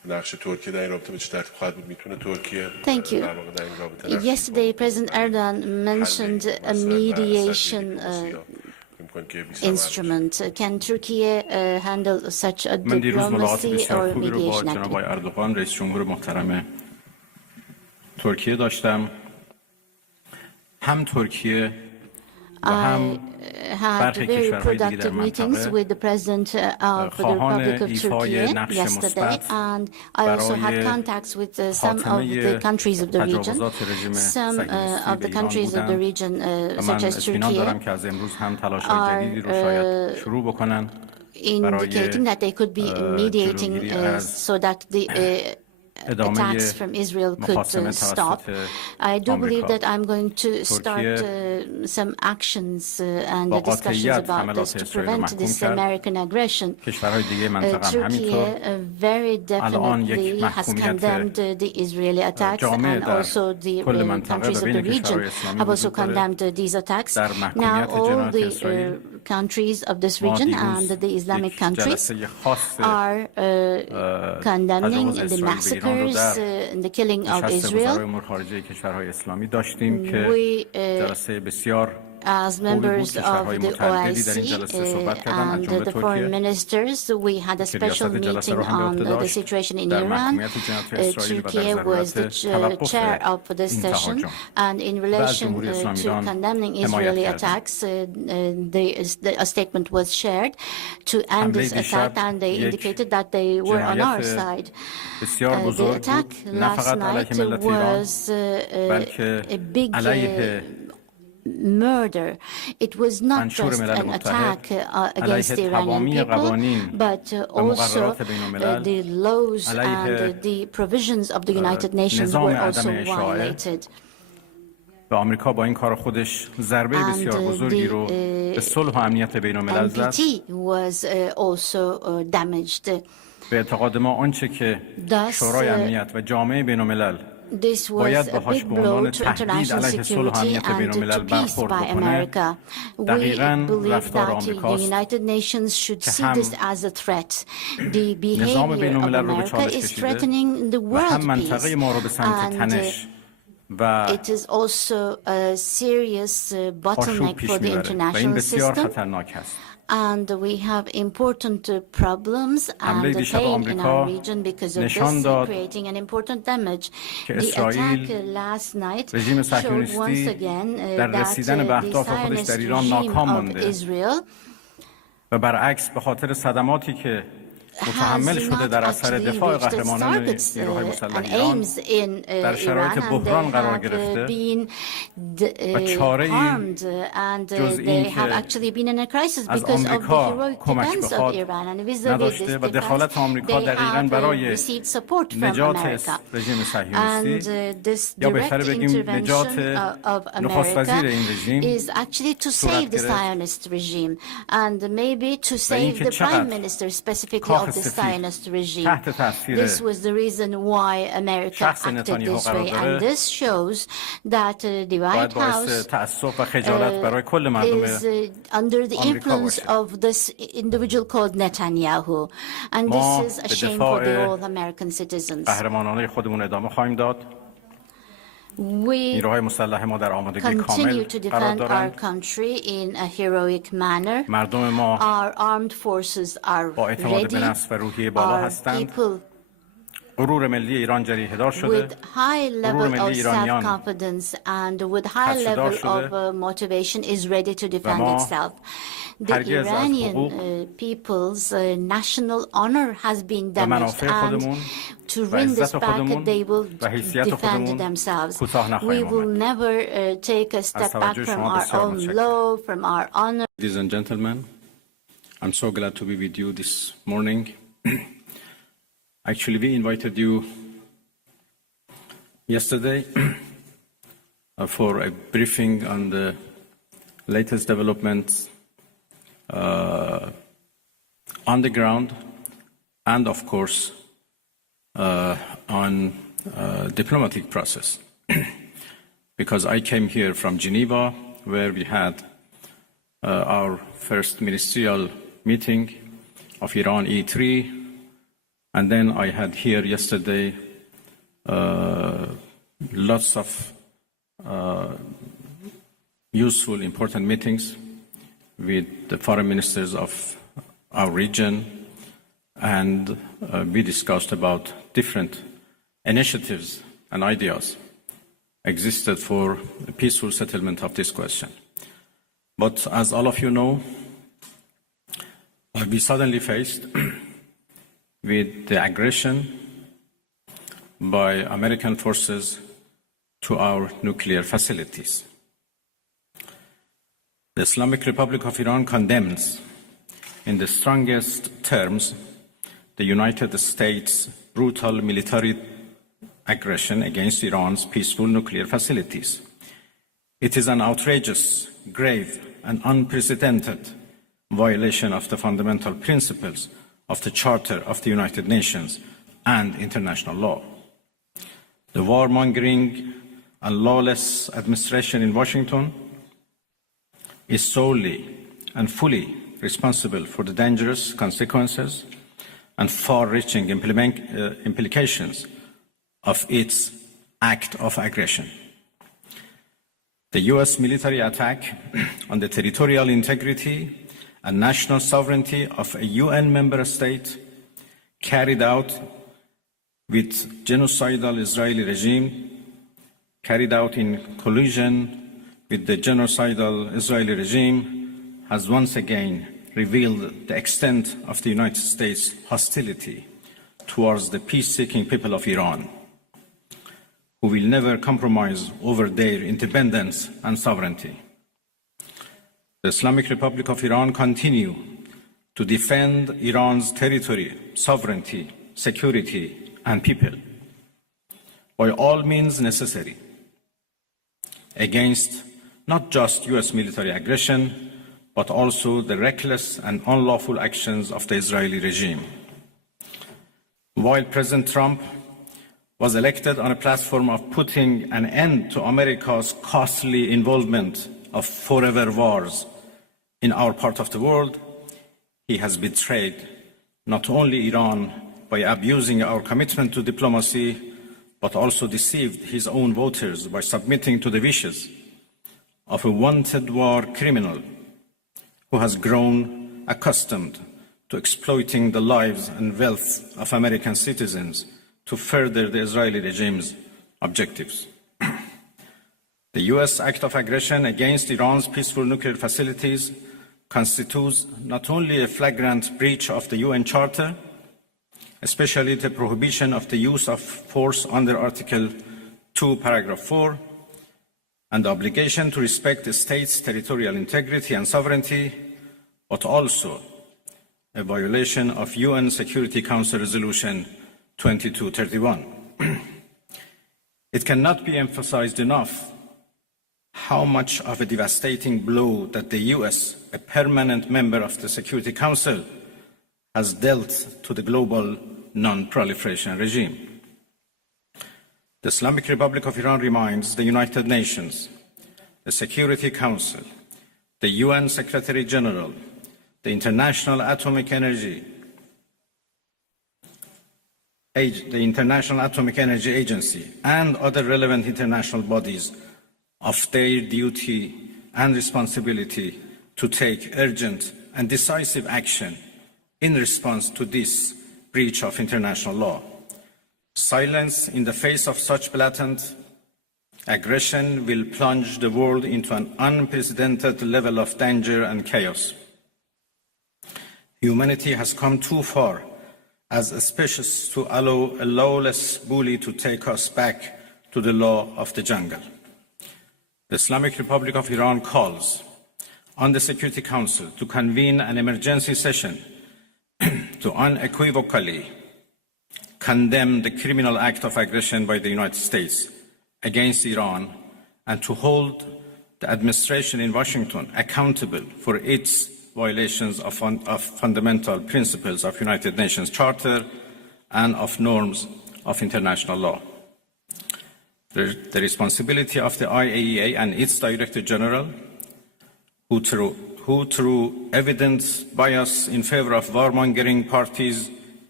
نقش ترکیه در این رابطه به چه ترتیب خواهد بود؟ میتونه ترکیه Thank you. در واقع در این رابطه Yesterday, President Erdogan mentioned a mediation instrument. Can Turkey handle such a من دیروز ملاقات diplomacy بسیار or خوبی رو با mediation جناب activity? آقای اردوغان رئیس جمهور محترم ترکیه داشتم. هم ترکیه و هم Had برخی very کشورهای دیگه در productive meetings منطقه with the President of the خواهان Republic of ایفای Turkey نقش yesterday, مثبت and I also had برای contacts with some of the خاتمه countries of the region. تجاوزات رژیم Some صهیونیستی of به the ایران countries of the بودند region, و such من as اطمینان دارم Turkey, که از امروز هم تلاش‌های جدیدی رو شاید شروع بکنن indicating that they could be mediating so that the attacks from Israel could stop. I do believe that I'm going to start some actions and discussions about this to prevent this American aggression. Turkey very definitely has condemned the Israeli attacks, and also the countries of the region have also condemned these attacks. Now all the countries of this region and the Islamic countries are condemning the massacres and the killing of Israel. As members of the OIC and the foreign ministers, we had a special meeting on the situation in Iran. Turkey was the chair of this session, and in relation to condemning Israeli attacks, a statement was shared to end this attack, and they indicated that they were on our side. The attack last night was a big murder. It was not just an attack against the Iranian people, but also the laws and the provisions of the United Nations were also violated. و آمریکا با این کار خودش ضربه بسیار بزرگی رو به صلح و امنیت بین‌الملل زد. was also damaged. به اعتقاد ما آنچه که شورای امنیت و جامعه بین‌الملل This was a big blow to international security and to peace by America. We believe that the United Nations should see this as a threat. The behavior of America is threatening the world peace, and it is also a serious bottleneck for the international system. And we have important problems and pain in our region because of this, creating an important damage. The attack last night showed once again that the Zionist regime of Israel متحمل شده در اثر دفاع قهرمانان نیروهای مسلح ایران در شرایط بحران قرار گرفته و چاره‌ای جز این که از آمریکا کمک بخواد نداشته و دخالت آمریکا دقیقاً برای نجات رژیم صهیونیستی یا بهتر بگیم نجات نخست وزیر این رژیم صورت گرفت و اینکه چقدر of the Zionist regime. This was the reason why America acted this way, and this shows that the White House is under the influence of this individual called Netanyahu, and this is a shame for the all American citizens. We continue to defend our country in a heroic manner. Our armed forces are ready. Our people with high level of self-confidence and with high level of motivation is ready to defend itself. The Iranian people's national honor has been damaged, and to win this back, they will defend themselves. We will never take a step back from our own law, from our honor. Ladies and gentlemen, I'm so glad to be with you this morning. Actually, we invited you yesterday for a briefing on the latest developments on the ground, and of course on diplomatic process. Because I came here from Geneva, where we had our first ministerial meeting of Iran E3, And then I had here yesterday lots of useful, important meetings with the foreign ministers of our region, and we discussed about different initiatives and ideas existed for a peaceful settlement of this question. But as all of you know, we suddenly faced with the aggression by American forces to our nuclear facilities. The Islamic Republic of Iran condemns in the strongest terms the United States' brutal military aggression against Iran's peaceful nuclear facilities. It is an outrageous, grave, and unprecedented violation of the fundamental principles of the Charter of the United Nations and international law. The warmongering and lawless administration in Washington is solely and fully responsible for the dangerous consequences and far-reaching implications of its act of aggression. The US military attack on the territorial integrity and national sovereignty of a UN member state carried out with genocidal Israeli regime, carried out in collusion with the genocidal Israeli regime, has once again revealed the extent of the United States' hostility towards the peace-seeking people of Iran, who will never compromise over their independence and sovereignty. The Islamic Republic of Iran continues to defend Iran's territory, sovereignty, security, and people by all means necessary against not just US military aggression, but also the reckless and unlawful actions of the Israeli regime. While President Trump was elected on a platform of putting an end to America's costly involvement of forever wars in our part of the world, he has betrayed not only Iran by abusing our commitment to diplomacy, but also deceived his own voters by submitting to the wishes of a wanted war criminal who has grown accustomed to exploiting the lives and wealth of American citizens to further the Israeli regime's objectives. The US act of aggression against Iran's peaceful nuclear facilities constitutes not only a flagrant breach of the UN Charter, especially the prohibition of the use of force under Article 2, Paragraph 4, and the obligation to respect the state's territorial integrity and sovereignty, but also a violation of UN Security Council Resolution 2231. It cannot be emphasized enough how much of a devastating blow that the US, a permanent member of the Security Council, has dealt to the global non-proliferation regime. The Islamic Republic of Iran reminds the United Nations, the Security Council, the UN Secretary General, the International Atomic Energy Agency, and other relevant international bodies of their duty and responsibility to take urgent and decisive action in response to this breach of international law. Silence in the face of such blatant aggression will plunge the world into an unprecedented level of danger and chaos. Humanity has come too far as a species to allow a lawless bully to take us back to the law of the jungle. The Islamic Republic of Iran calls on the Security Council to convene an emergency session to unequivocally condemn the criminal act of aggression by the United States against Iran and to hold the administration in Washington accountable for its violations of fundamental principles of United Nations Charter and of norms of international law. The responsibility of the IAEA and its Director General, who through evident bias in favor of warmongering parties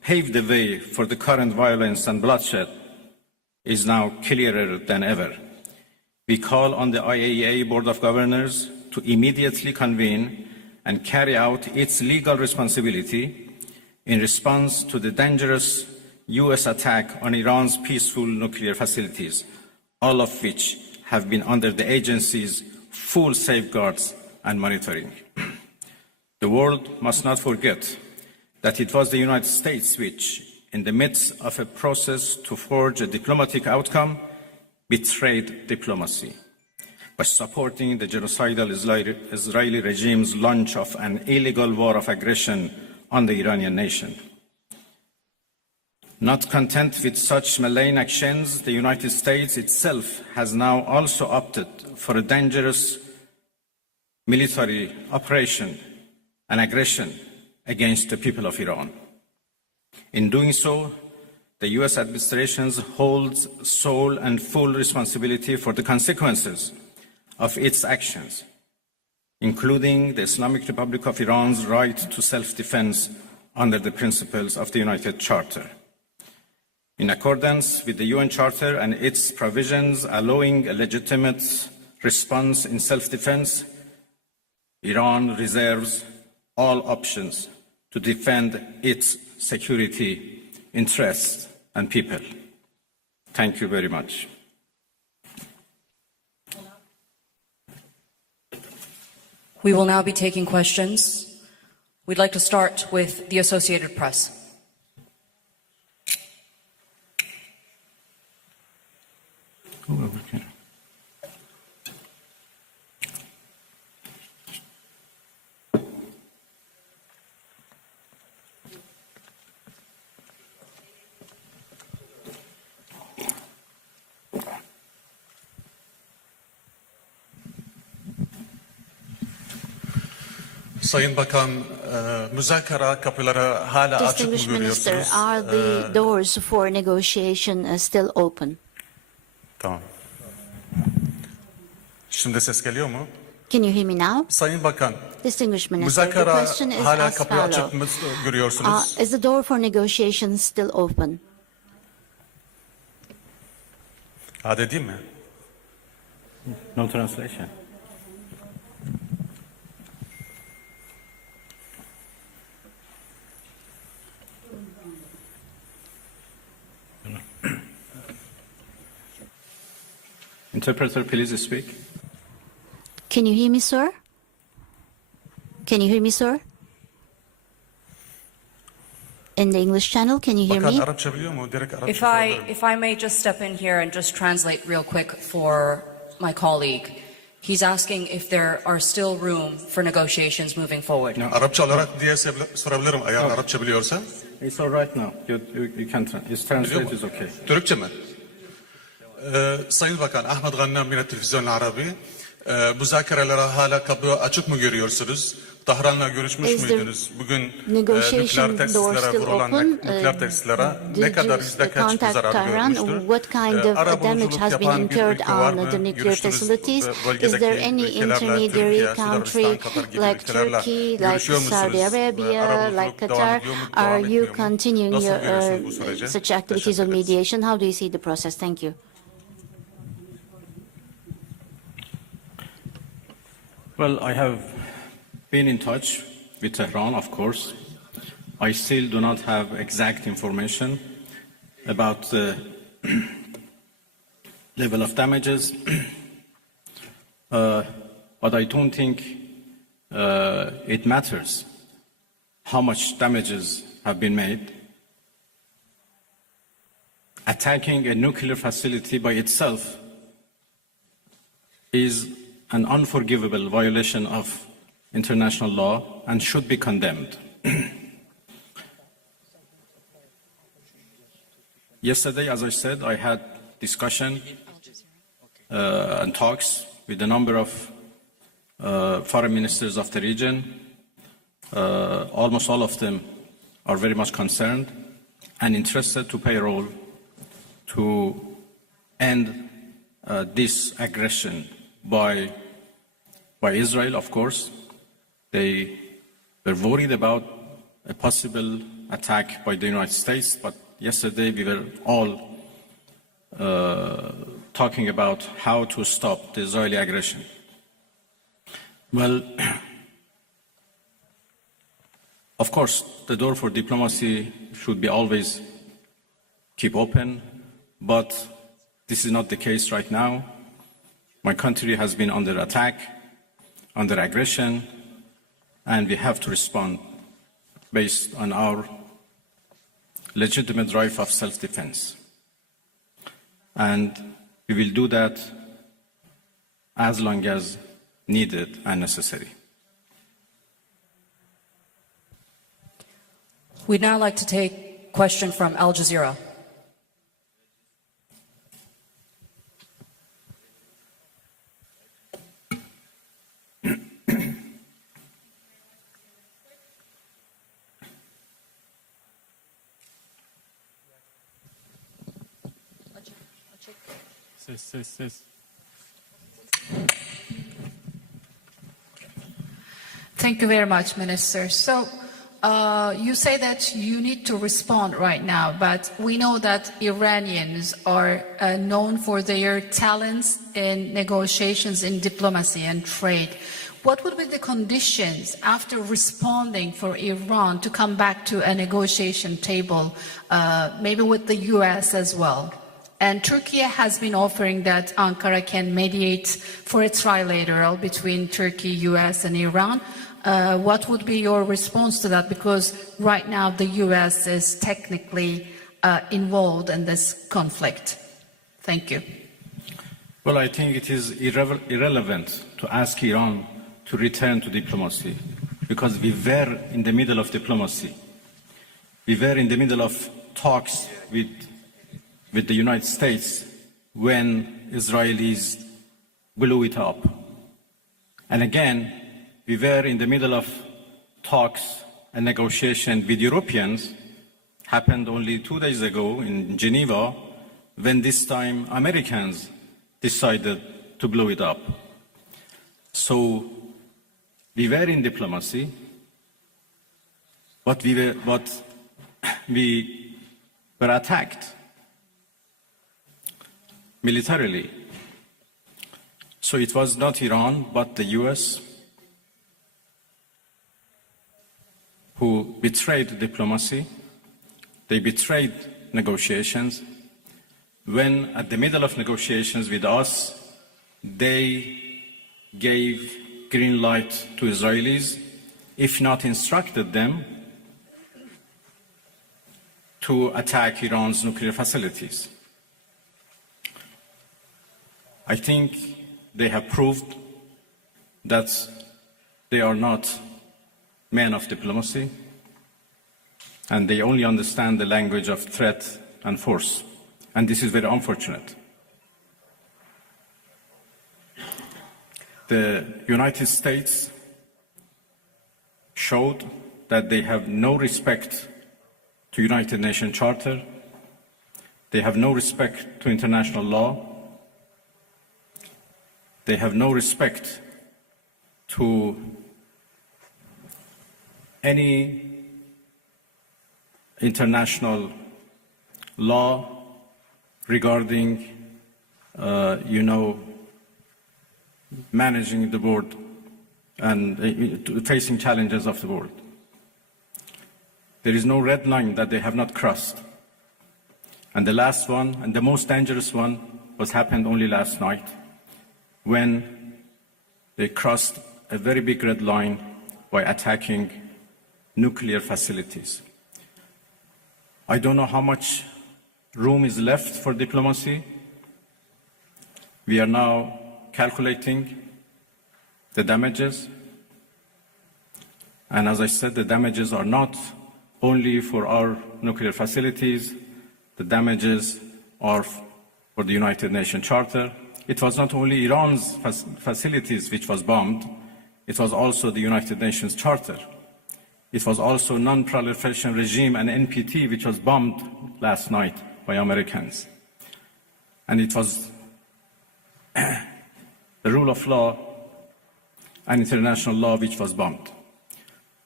paved the way for the current violence and bloodshed is now clearer than ever. We call on the IAEA Board of Governors to immediately convene and carry out its legal responsibility in response to the dangerous US attack on Iran's peaceful nuclear facilities, all of which have been under the agency's full safeguards and monitoring. The world must not forget that it was the United States which, in the midst of a process to forge a diplomatic outcome, betrayed diplomacy by supporting the genocidal Israeli regime's launch of an illegal war of aggression on the Iranian nation. Not content with such malign actions, the United States itself has now also opted for a dangerous military operation and aggression against the people of Iran. In doing so, the US administration holds sole and full responsibility for the consequences of its actions, including the Islamic Republic of Iran's right to self-defense under the principles of the United Charter. In accordance with the UN Charter and its provisions allowing a legitimate response in self-defense, Iran reserves all options to defend its security interests and people. Thank you very much. We will now be taking questions. We'd like to start with the Associated Press. Sayın Bakan, müzakere kapıları hala açık mı Distinguished Minister, görüyorsunuz? are the doors for negotiation still open? Tamam. Şimdi ses geliyor mu? Can you hear me now? Sayın Bakan, Distinguished Minister, the müzakere question is hala as kapıyı açık mı follows. görüyorsunuz? Is the door for negotiation still open? Hadi değil mi? No translation. Interpreter, please speak. Can you hear me, sir? Can you hear me, sir? In the English channel, can you hear Bakan me? Arapça biliyor mu? Direkt Arapça If I may just step in here and just translate real quick for my colleague. He's asking if there are still room for negotiations moving forward. Arapça olarak diye sorabilirim eğer Arapça biliyorsa. It's all right now. You can translate is okay. Türkçe mi? Sayın Bakan, Ahmet Gannam yine Televizyon Arabi. Müzakerelere hala kapı açık mı görüyorsunuz? Tahran'la görüşmüş müydünüz? Bugün nükleer tesislere vurulan nükleer tesislere ne kadar yüzde kaç bir zarar görmüştür? What kind of damage has been incurred on the nuclear facilities? Is there any intermediary country like Turkey, like Saudi Arabia, like Qatar? Are you continuing your such activities of mediation? How do you see the process? Thank you. Well, I have been in touch with Tehran, of course. I still do not have exact information about the level of damages, but I don't think it matters how much damages have been made. Attacking a nuclear facility by itself is an unforgivable violation of international law and should be condemned. Yesterday, as I said, I had discussion and talks with a number of foreign ministers of the region. Almost all of them are very much concerned and interested to play a role to end this aggression by Israel, of course. They were worried about a possible attack by the United States, but yesterday we were all talking about how to stop the Israeli aggression. Well, of course, the door for diplomacy should be always keep open, but this is not the case right now. My country has been under attack, under aggression, and we have to respond based on our legitimate right of self-defense. And we will do that as long as needed and necessary. We'd now like to take a question from Al Jazeera. Thank you very much, Minister. So you say that you need to respond right now, but we know that Iranians are known for their talents in negotiations, in diplomacy and trade. What would be the conditions after responding for Iran to come back to a negotiation table, maybe with the US as well? And Turkey has been offering that Ankara can mediate for a trilateral between Turkey, US and Iran. What would be your response to that? Because right now the US is technically involved in this conflict. Thank you. Well, I think it is irrelevant to ask Iran to return to diplomacy, because we were in the middle of diplomacy. We were in the middle of talks with the United States when Israelis blew it up. And again, we were in the middle of talks and negotiation with Europeans, happened only 2 days ago in Geneva, when this time Americans decided to blow it up. So we were in diplomacy, but we were attacked militarily. So it was not Iran, but the US who betrayed diplomacy. They betrayed negotiations. When at the middle of negotiations with us, they gave green light to Israelis, if not instructed them to attack Iran's nuclear facilities. I think they have proved that they are not men of diplomacy, and they only understand the language of threat and force. And this is very unfortunate. The United States showed that they have no respect to United Nations Charter. They have no respect to international law. They have no respect to any international law regarding, managing the world and facing challenges of the world. There is no red line that they have not crossed. And the last one, and the most dangerous one, happened only last night, when they crossed a very big red line by attacking nuclear facilities. I don't know how much room is left for diplomacy. We are now calculating the damages. And as I said, the damages are not only for our nuclear facilities. The damages are for the United Nations Charter. It was not only Iran's facilities which was bombed, it was also the United Nations Charter. It was also non-proliferation regime and NPT, which was bombed last night by Americans. And it was the rule of law and international law which was bombed.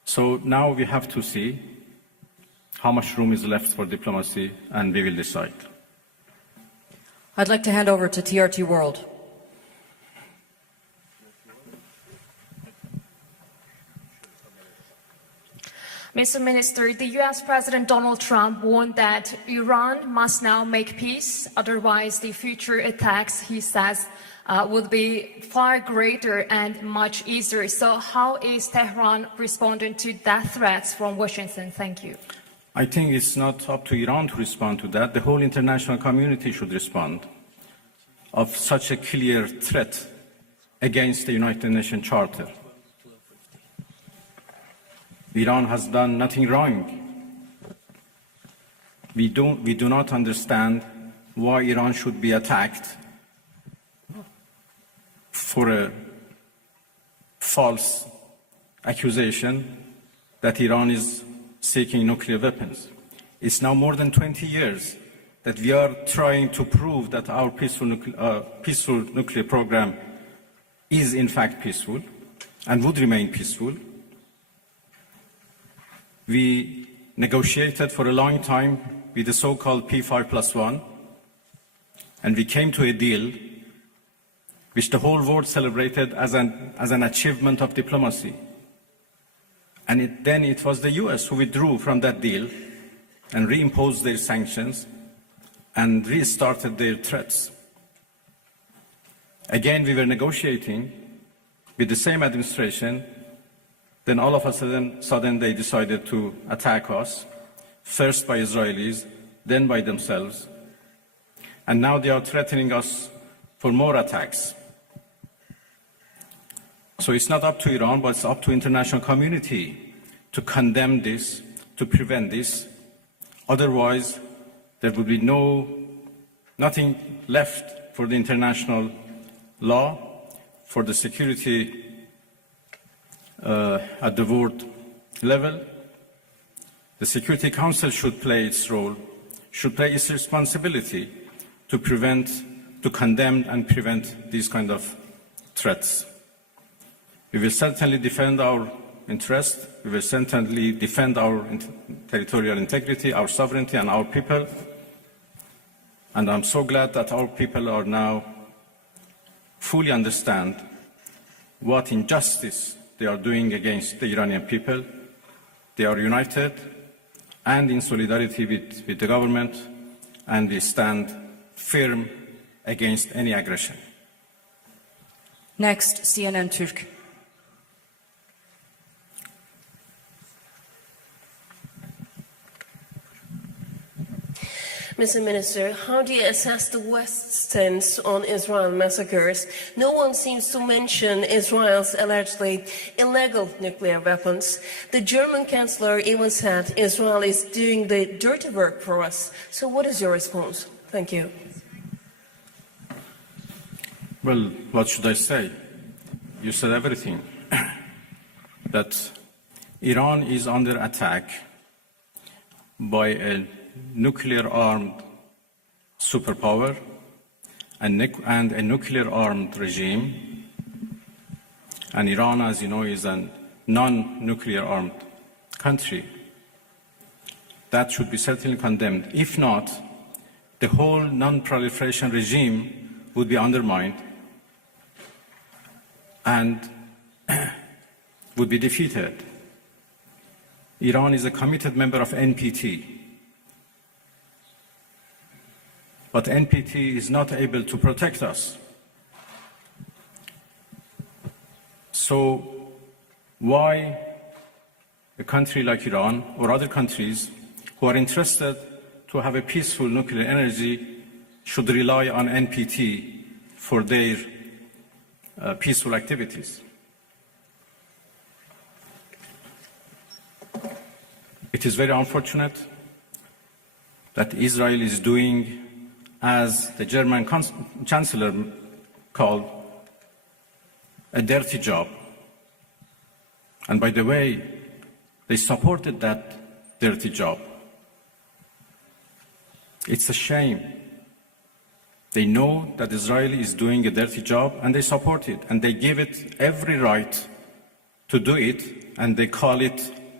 So now we have to see how much room is left for diplomacy, and we will decide. I'd like to hand over to TRT World. Mr. Minister, the U.S. President Donald Trump warned that Iran must now make peace, otherwise the future attacks, he says, would be far greater and much easier. So how is Tehran responding to that threats from Washington? Thank you. I think it's not up to Iran to respond to that. The whole international community should respond of such a clear threat against the United Nations Charter. Iran has done nothing wrong. We do not understand why Iran should be attacked for a false accusation that Iran is seeking nuclear weapons. It's now more than 20 years that we are trying to prove that our peaceful nuclear program is in fact peaceful and would remain peaceful. We negotiated for a long time with the so-called P5+1, and we came to a deal which the whole world celebrated as an achievement of diplomacy. And then it was the US who withdrew from that deal and reimposed their sanctions and restarted their threats. Again, we were negotiating with the same administration. Then all of a sudden they decided to attack us, first by Israelis, then by themselves. And now they are threatening us for more attacks. So it's not up to Iran, but it's up to international community to condemn this, to prevent this. Otherwise, there will be nothing left for the international law, for the security at the world level. The Security Council should play its role, should play its responsibility to condemn and prevent these kind of threats. We will certainly defend our interest. We will certainly defend our territorial integrity, our sovereignty, and our people. And I'm so glad that our people are now fully understand what injustice they are doing against the Iranian people. They are united and in solidarity with the government, and we stand firm against any aggression. Next, CNN Türk. Mr. Minister, how do you assess the West's stance on Israel massacres? No one seems to mention Israel's allegedly illegal nuclear weapons. The German Chancellor even said Israel is doing the dirty work for us. So what is your response? Thank you. Well, what should I say? You said everything. That Iran is under attack by a nuclear-armed superpower and a nuclear-armed regime. And Iran, as you know, is a non-nuclear-armed country. That should be certainly condemned. If not, the whole non-proliferation regime would be undermined and would be defeated. Iran is a committed member of NPT. But NPT is not able to protect us. So why a country like Iran or other countries who are interested to have a peaceful nuclear energy should rely on NPT for their peaceful activities? It is very unfortunate that Israel is doing, as the German Chancellor called, a dirty job. And by the way, they supported that dirty job. It's a shame. They know that Israel is doing a dirty job and they support it, and they give it every right to do it, and they call it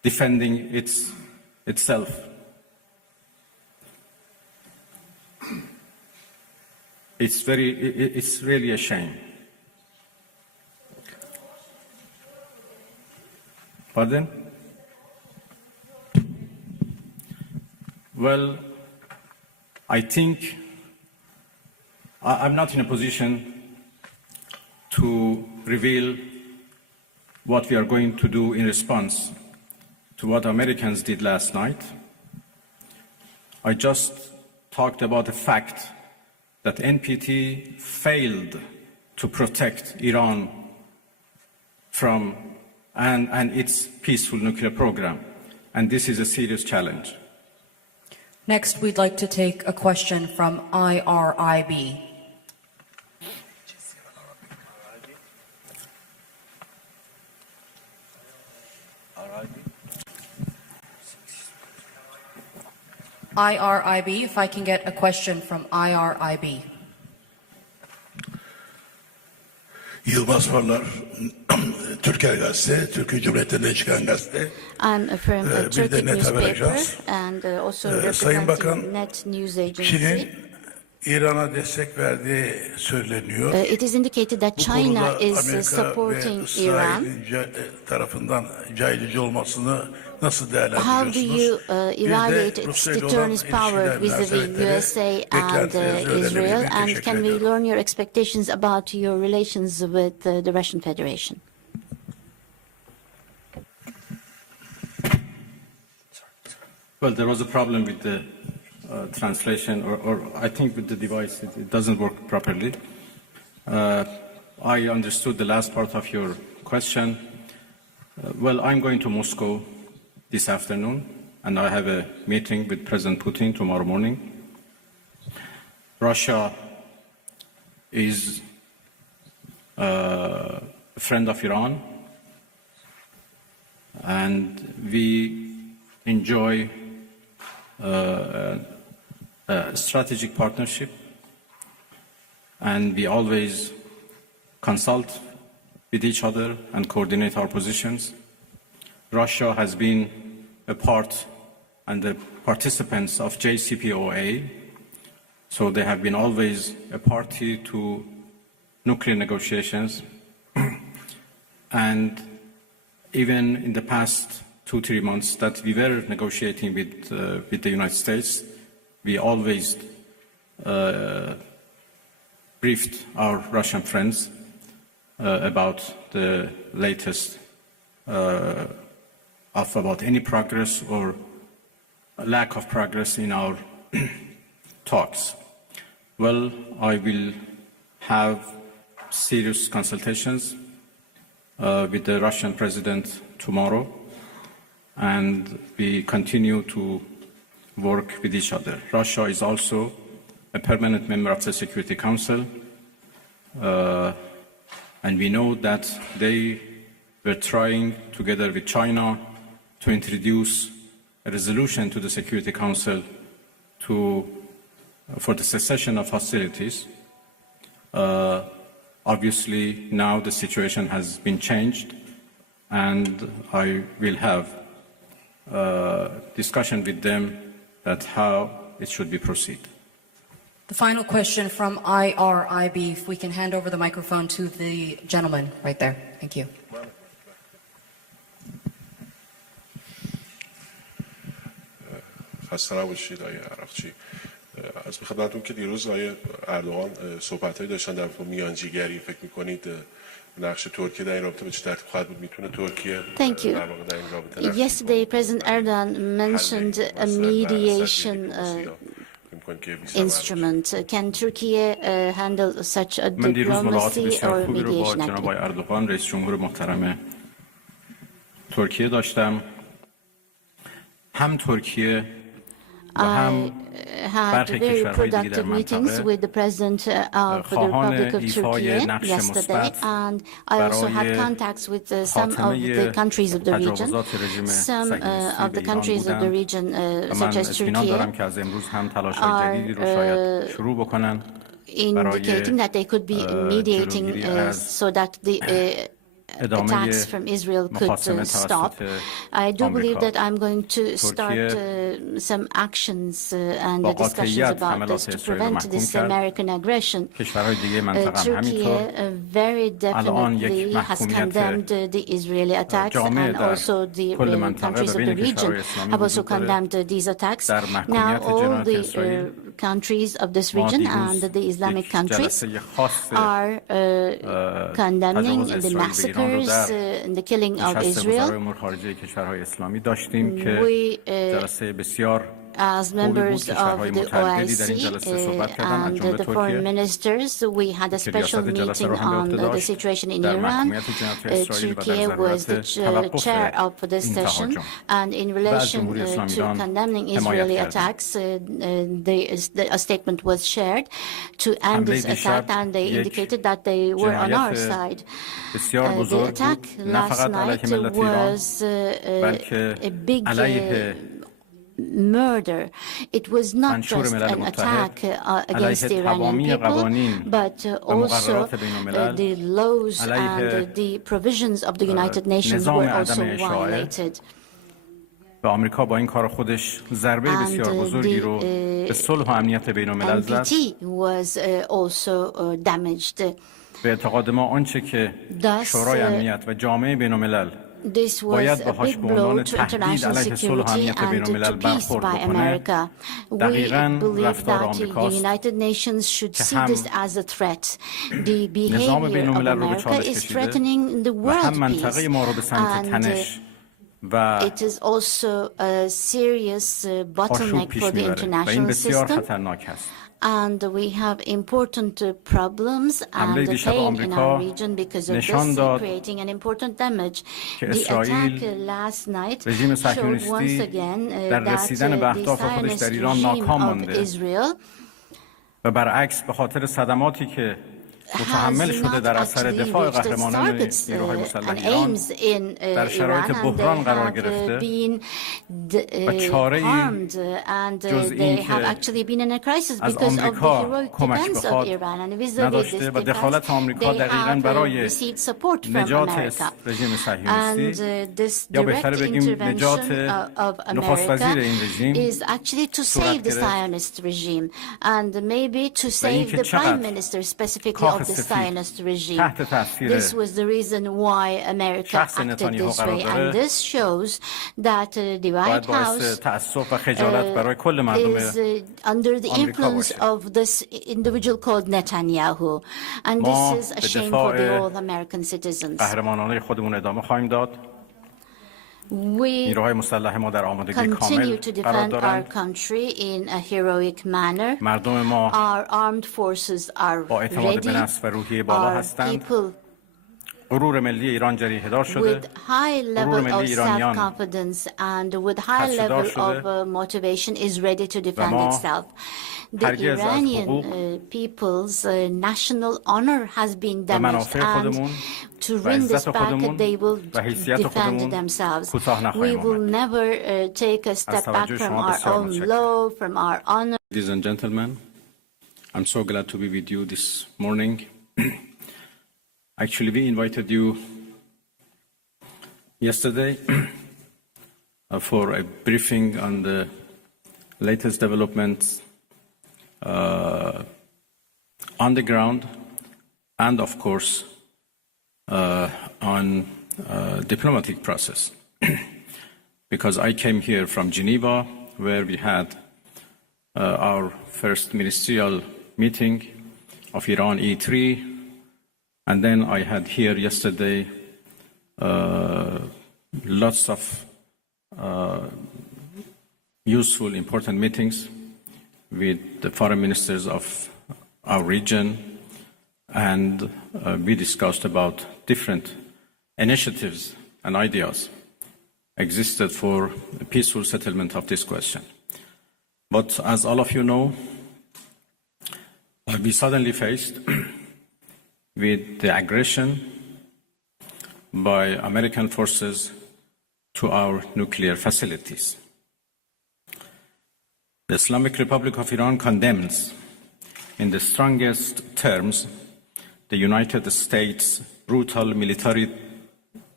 defending itself. It's really a shame. Pardon? Well, I think I'm not in a position to reveal what we are going to do in response to what Americans did last night. I just talked about the fact that NPT failed to protect Iran from and its peaceful nuclear program, and this is a serious challenge. Next, we'd like to take a question from IRIB. IRIB, if I can get a question from IRIB. Yılmaz Farlar, Türker Gazete, Türkiye Cumhuriyeti'nden çıkan gazete. I'm from a Turkish newspaper and also Sayın Bakan, representing Net News Agency. Çin'in İran'a destek verdiği söyleniyor. It is indicated that China is supporting Iran. Tarafından caydırıcı olmasını nasıl How do değerlendiriyorsunuz? you evaluate its deterrence power vis-a-vis USA and Israel? And can we learn your expectations about your relations with the Russian Federation? Well, there was a problem with the translation, or I think with the device, it doesn't work properly. I understood the last part of your question. Well, I'm going to Moscow this afternoon, and I have a meeting with President Putin tomorrow morning. Russia is a friend of Iran, and we enjoy a strategic partnership, and we always consult with each other and coordinate our positions. Russia has been a part and the participants of JCPOA, so they have been always a party to nuclear negotiations. And even in the past 2-3 months that we were negotiating with the United States, we always briefed our Russian friends about the latest about any progress or lack of progress in our talks. Well, I will have serious consultations with the Russian president tomorrow, and we continue to work with each other. Russia is also a permanent member of the Security Council, and we know that they were trying, together with China, to introduce a resolution to the Security Council for the cessation of hostilities. Obviously, now the situation has been changed, and I will have discussion with them that how it should be proceed. The final question from IRIB, if we can hand over the microphone to the gentleman right there. Thank you. خسته نباشید آقای عراقچی. از خدمتتون که دیروز آقای اردوغان صحبت‌هایی داشتن در مورد میانجیگری، فکر می‌کنید نقش ترکیه در این رابطه به چه ترتیب خواهد بود؟ میتونه ترکیه در واقع در این رابطه Yesterday, President Erdogan mentioned a mediation instrument. Can Turkey handle such a من دیروز ملاقات diplomacy بسیار or خوبی رو با mediation جناب activity? اردوغان رئیس جمهور محترم ترکیه داشتم. هم ترکیه و هم had very productive meetings with the President of the Republic of Turkey yesterday, and I also had contacts with some of the countries of the region. Some of the countries of the region, such as Turkey, are indicating that they could be mediating so that the attacks from Israel could stop. I do believe that I'm going to start some actions and discussions about this to prevent this American aggression. Turkey very definitely has condemned the Israeli attacks, and also the countries of the region have also condemned these attacks. Now all the countries of this region and the Islamic countries are condemning the massacres and the killing of Israel. We, as members of the OIC and the foreign ministers, we had a special meeting on the situation in Iran. Turkey was the chair of this session, and in relation to condemning Israeli attacks, a statement was shared to end this attack, and they indicated that they were on our side. The attack last night was a big murder. It was not just an attack against the Iranian people, but also the laws and the provisions of the United Nations were also violated. NPT was also damaged. This was a big blow to international security and to peace by America. We believe that the United Nations should see this as a threat. The behavior of America is threatening the world peace, and it is also a serious bottleneck for the international system. And we have important problems and pain in our region because of this, creating an important damage. The attack last night showed once again that the Zionist regime of Israel has not actually reached its targets and aims in Iran, and they have been harmed, and they have actually been in a crisis because of the heroic defense of Iran, and vis-a-vis this defense, they have received support from America. And this direct intervention of America is actually to save the Zionist regime, and maybe to save the Prime Minister specifically of the Zionist regime. This was the reason why America acted this way, and this shows that the White House is under the influence of this individual called Netanyahu, and this is a shame for the all American citizens. We continue to defend our country in a heroic manner. Our armed forces are ready. Our people with high level of self-confidence and with high level of motivation is ready to defend itself. The Iranian people's national honor has been damaged, and to win this back, they will defend themselves. We will never take a step back from our own law, from our honor. Ladies and gentlemen, I'm so glad to be with you this morning. Actually, we invited you yesterday for a briefing on the latest developments on the ground, and of course on diplomatic process. Because I came here from Geneva, where we had our first ministerial meeting of Iran E3, and then I had here yesterday lots of useful, important meetings with the foreign ministers of our region, and we discussed about different initiatives and ideas existed for a peaceful settlement of this question. But as all of you know, we suddenly faced with the aggression by American forces to our nuclear facilities. The Islamic Republic of Iran condemns in the strongest terms the United States' brutal military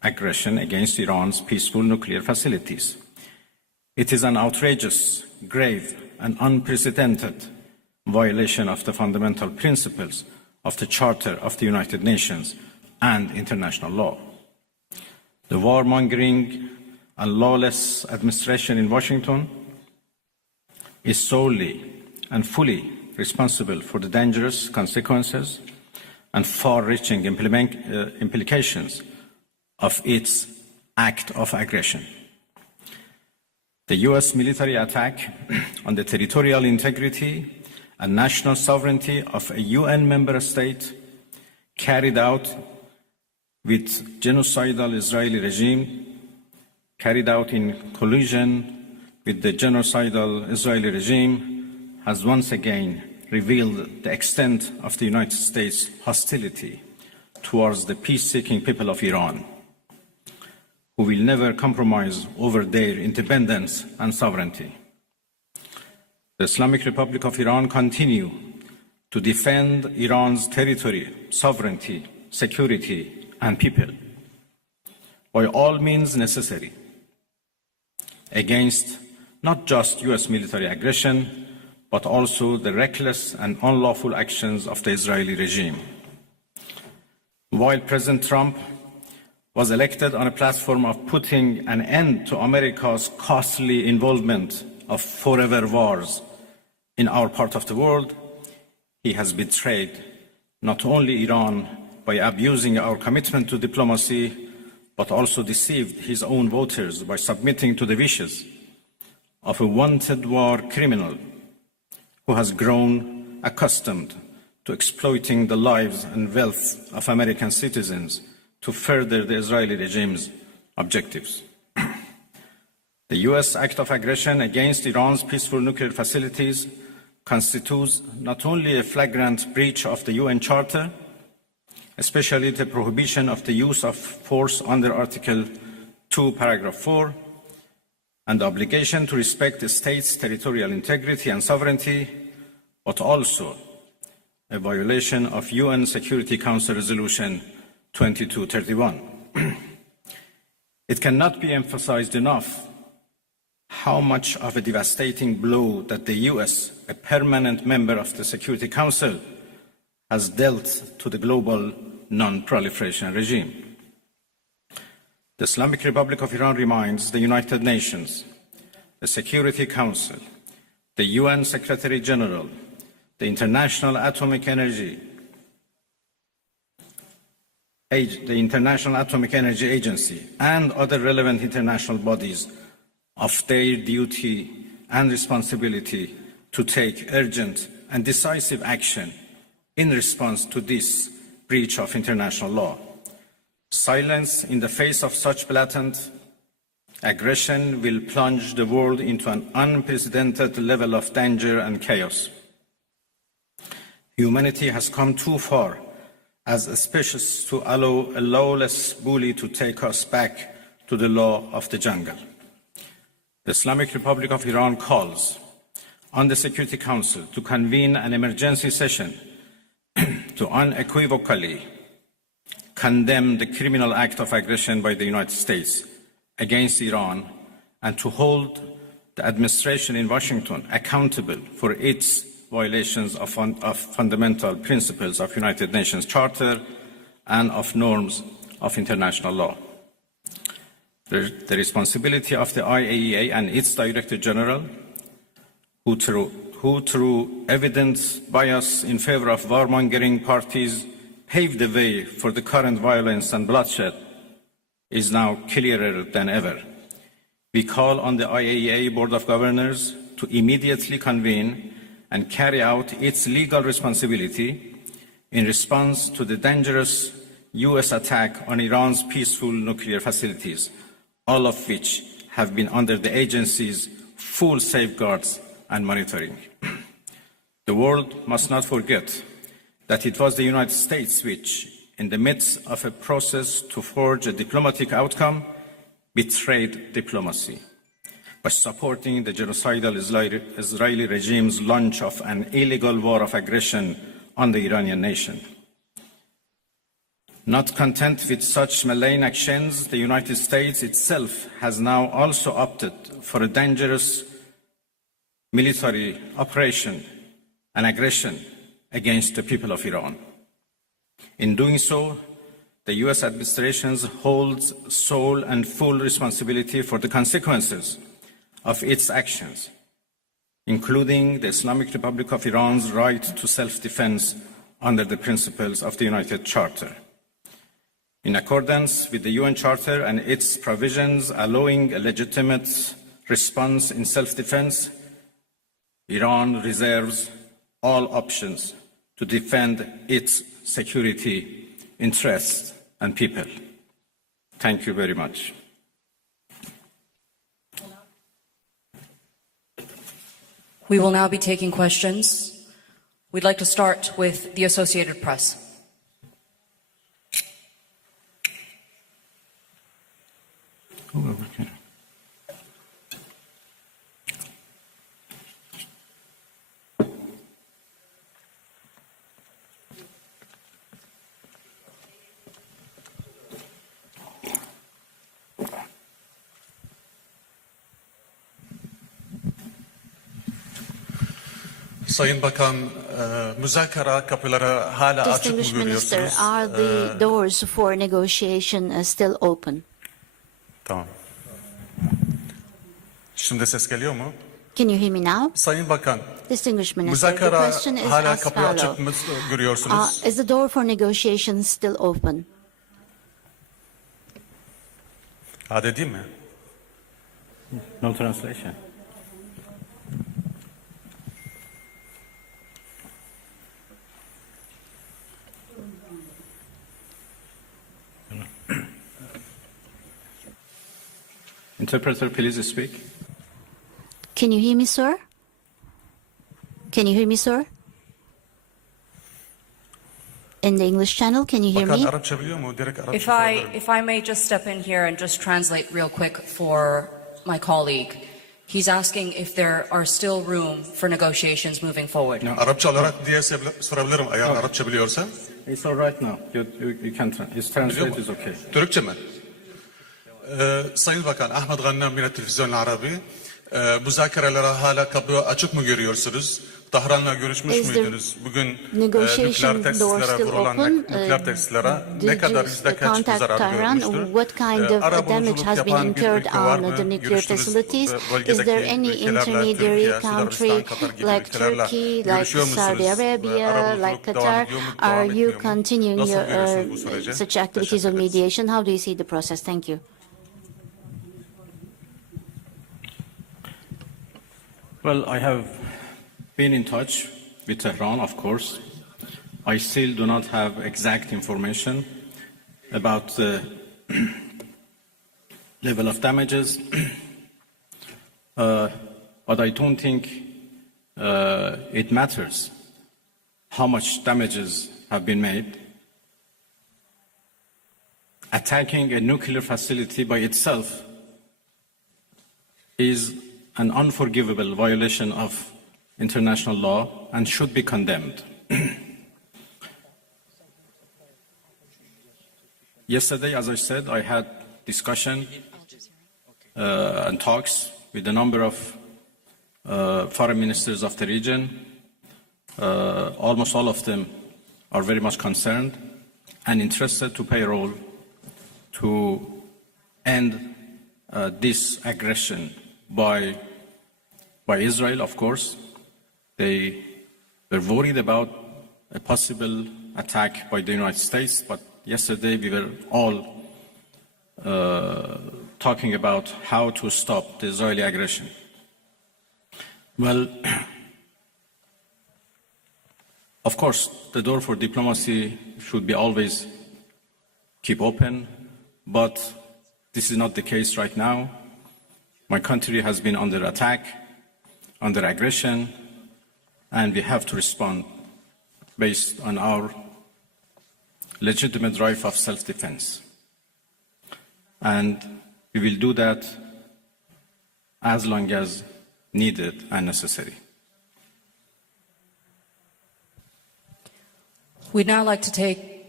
aggression against Iran's peaceful nuclear facilities. It is an outrageous, grave, and unprecedented violation of the fundamental principles of the Charter of the United Nations and international law. The warmongering and lawless administration in Washington is solely and fully responsible for the dangerous consequences and far-reaching implications of its act of aggression. The US military attack on the territorial integrity and national sovereignty of a UN member state carried out with genocidal Israeli regime, carried out in collusion with the genocidal Israeli regime, has once again revealed the extent of the United States' hostility towards the peace-seeking people of Iran, who will never compromise over their independence and sovereignty. The Islamic Republic of Iran continues to defend Iran's territory, sovereignty, security, and people by all means necessary against not just US military aggression, but also the reckless and unlawful actions of the Israeli regime. While President Trump was elected on a platform of putting an end to America's costly involvement of forever wars in our part of the world, he has betrayed not only Iran by abusing our commitment to diplomacy, but also deceived his own voters by submitting to the wishes of a wanted war criminal who has grown accustomed to exploiting the lives and wealth of American citizens to further the Israeli regime's objectives. The US act of aggression against Iran's peaceful nuclear facilities constitutes not only a flagrant breach of the UN Charter, especially the prohibition of the use of force under Article 2, Paragraph 4, and the obligation to respect the state's territorial integrity and sovereignty, but also a violation of UN Security Council Resolution 2231. It cannot be emphasized enough how much of a devastating blow that the US, a permanent member of the Security Council, has dealt to the global non-proliferation regime. The Islamic Republic of Iran reminds the United Nations, the Security Council, the UN Secretary General, the International Atomic Energy Agency, and other relevant international bodies of their duty and responsibility to take urgent and decisive action in response to this breach of international law. Silence in the face of such blatant aggression will plunge the world into an unprecedented level of danger and chaos. Humanity has come too far as a species to allow a lawless bully to take us back to the law of the jungle. The Islamic Republic of Iran calls on the Security Council to convene an emergency session to unequivocally condemn the criminal act of aggression by the United States against Iran and to hold the administration in Washington accountable for its violations of fundamental principles of United Nations Charter and of norms of international law. The responsibility of the IAEA and its Director General, who through evident bias in favor of warmongering parties paved the way for the current violence and bloodshed, is now clearer than ever. We call on the IAEA Board of Governors to immediately convene and carry out its legal responsibility in response to the dangerous US attack on Iran's peaceful nuclear facilities, all of which have been under the agency's full safeguards and monitoring. The world must not forget that it was the United States which, in the midst of a process to forge a diplomatic outcome, betrayed diplomacy by supporting the genocidal Israeli regime's launch of an illegal war of aggression on the Iranian nation. Not content with such malign actions, the United States itself has now also opted for a dangerous military operation and aggression against the people of Iran. In doing so, the US administration holds sole and full responsibility for the consequences of its actions, including the Islamic Republic of Iran's right to self-defense under the principles of the United Charter. In accordance with the UN Charter and its provisions allowing a legitimate response in self-defense, Iran reserves all options to defend its security interests and people. Thank you very much. We will now be taking questions. We'd like to start with the Associated Press. Okay. Sayın Bakan, müzakere kapıları hala açık mı Distinguished Minister, görüyorsunuz? are the doors for negotiation still open? Tamam. Şimdi ses geliyor mu? Can you hear me now? Sayın Bakan, Distinguished Minister, the müzakere question is hala as kapıyı açık mı follows. görüyorsunuz? Is the door for negotiation still open? Hadi değil mi? No translation. Interpreter, please speak. Can you hear me, sir? Can you hear me, sir? In the English channel, can you hear Bakan me? Arapça biliyor mu? Direkt Arapça If sorabilirim. I may just step in here and just translate real quick for my colleague. He's asking if there are still room for negotiations moving forward. Arapça olarak diye sorabilirim eğer Arapça biliyorsan. It's all right now. You can it's translate is okay. Türkçe mi? Sayın Bakan Ahmet Gannam yine Televizyon Arabi. Müzakerelere hala kapı açık mı görüyorsunuz? Tahran'la görüşmüş Is the müydünüz? Bugün negotiation nükleer door testlere still vurulan open? nükleer testlere ne Did kadar you yüzde kaç contact zarar Tehran? görmüştür? What kind of damage has been yapan bir incurred ülke var on mı? the nuclear Görüştünüz, facilities? bölgedeki Is there any ülkelerle, intermediary Türkiye, country Sudan, Katar gibi like ülkelerle Turkey, like görüşüyor musunuz? Saudi Arabia, Arabuluculuk like devam Qatar? ediyor mu, Are devam you etmiyor mu? continuing Nasıl your görüyorsunuz bu süreci? such activities of Teşekkür ederiz. mediation? How do you see the process? Thank you. Well, I have been in touch with Tehran, of course. I still do not have exact information about the level of damages, but I don't think it matters how much damages have been made. Attacking a nuclear facility by itself is an unforgivable violation of international law and should be condemned. Yesterday, as I said, I had discussion and talks with a number of foreign ministers of the region. Almost all of them are very much concerned and interested to play a role to end this aggression by Israel, of course. They were worried about a possible attack by the United States, but yesterday we were all talking about how to stop the Israeli aggression. Well, of course, the door for diplomacy should be always keep open, but this is not the case right now. My country has been under attack, under aggression, and we have to respond based on our legitimate right of self-defense. And we will do that as long as needed and necessary. We'd now like to take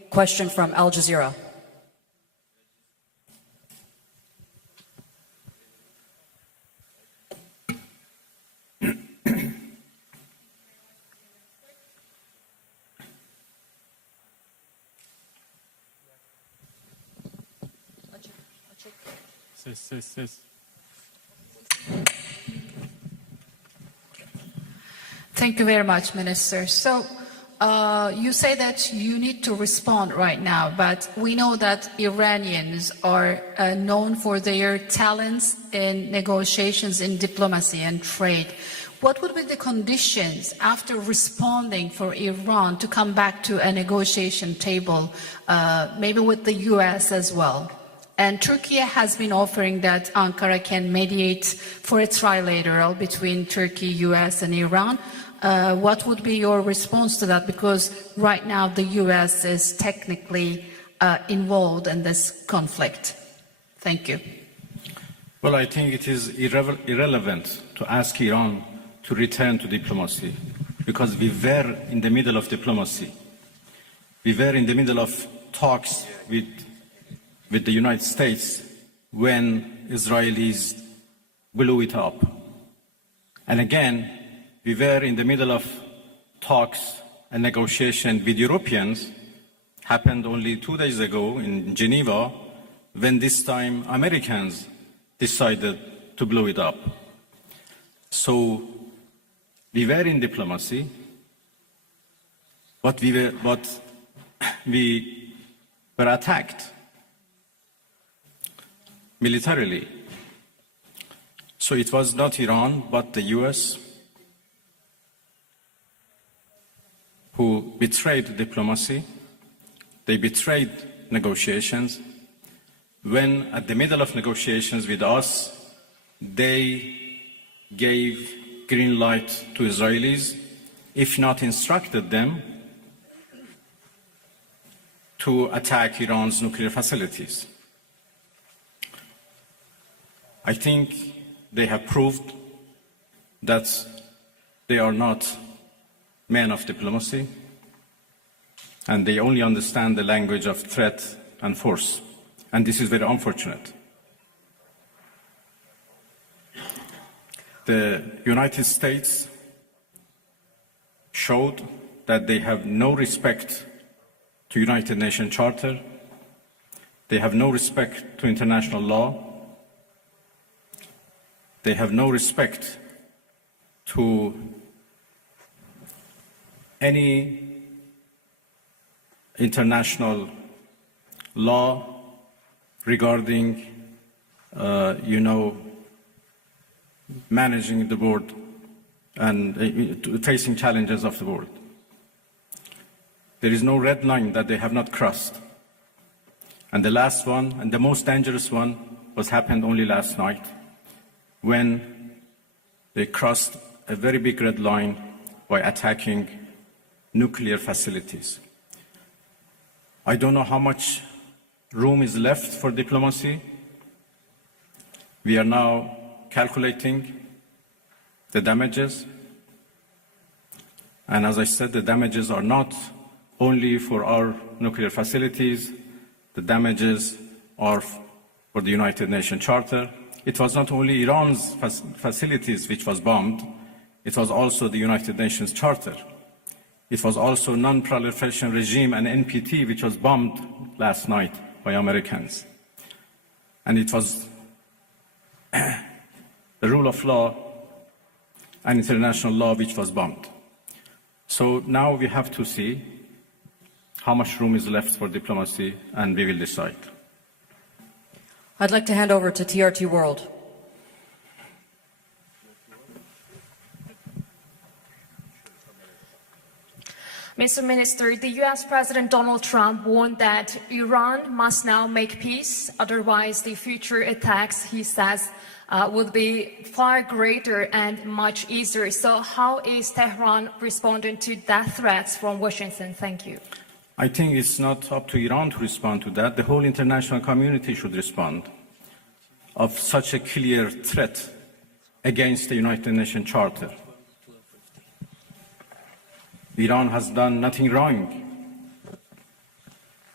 question from Al Jazeera. Thank you very much, Minister. So you say that you need to respond right now, but we know that Iranians are known for their talents in negotiations, in diplomacy and trade. What would be the conditions after responding for Iran to come back to a negotiation table, maybe with the US as well? And Turkey has been offering that Ankara can mediate for a trilateral between Turkey, US and Iran. What would be your response to that? Because right now the US is technically involved in this conflict. Thank you. Well, I think it is irrelevant to ask Iran to return to diplomacy, because we were in the middle of diplomacy. We were in the middle of talks with the United States when Israelis blew it up. And again, we were in the middle of talks and negotiation with Europeans, happened only 2 days ago in Geneva, when this time Americans decided to blow it up. So we were in diplomacy, but we were attacked militarily. So it was not Iran, but the US who betrayed diplomacy. They betrayed negotiations. When at the middle of negotiations with us, they gave green light to Israelis, if not instructed them to attack Iran's nuclear facilities. I think they have proved that they are not men of diplomacy, and they only understand the language of threat and force. And this is very unfortunate. The United States showed that they have no respect to United Nations Charter. They have no respect to international law. They have no respect to any international law regarding, managing the world and facing challenges of the world. There is no red line that they have not crossed. And the last one, and the most dangerous one, happened only last night, when they crossed a very big red line by attacking nuclear facilities. I don't know how much room is left for diplomacy. We are now calculating the damages. And as I said, the damages are not only for our nuclear facilities. The damages are for the United Nations Charter. It was not only Iran's facilities which was bombed, it was also the United Nations Charter. It was also Non-Proliferation Regime and NPT, which was bombed last night by Americans. And it was the rule of law and international law which was bombed. So now we have to see how much room is left for diplomacy, and we will decide. I'd like to hand over to TRT World. Mr. Minister, the US President Donald Trump warned that Iran must now make peace, otherwise the future attacks, he says, would be far greater and much easier. So how is Tehran responding to that threat from Washington? Thank you. I think it's not up to Iran to respond to that. The whole international community should respond of such a clear threat against the United Nations Charter. Iran has done nothing wrong.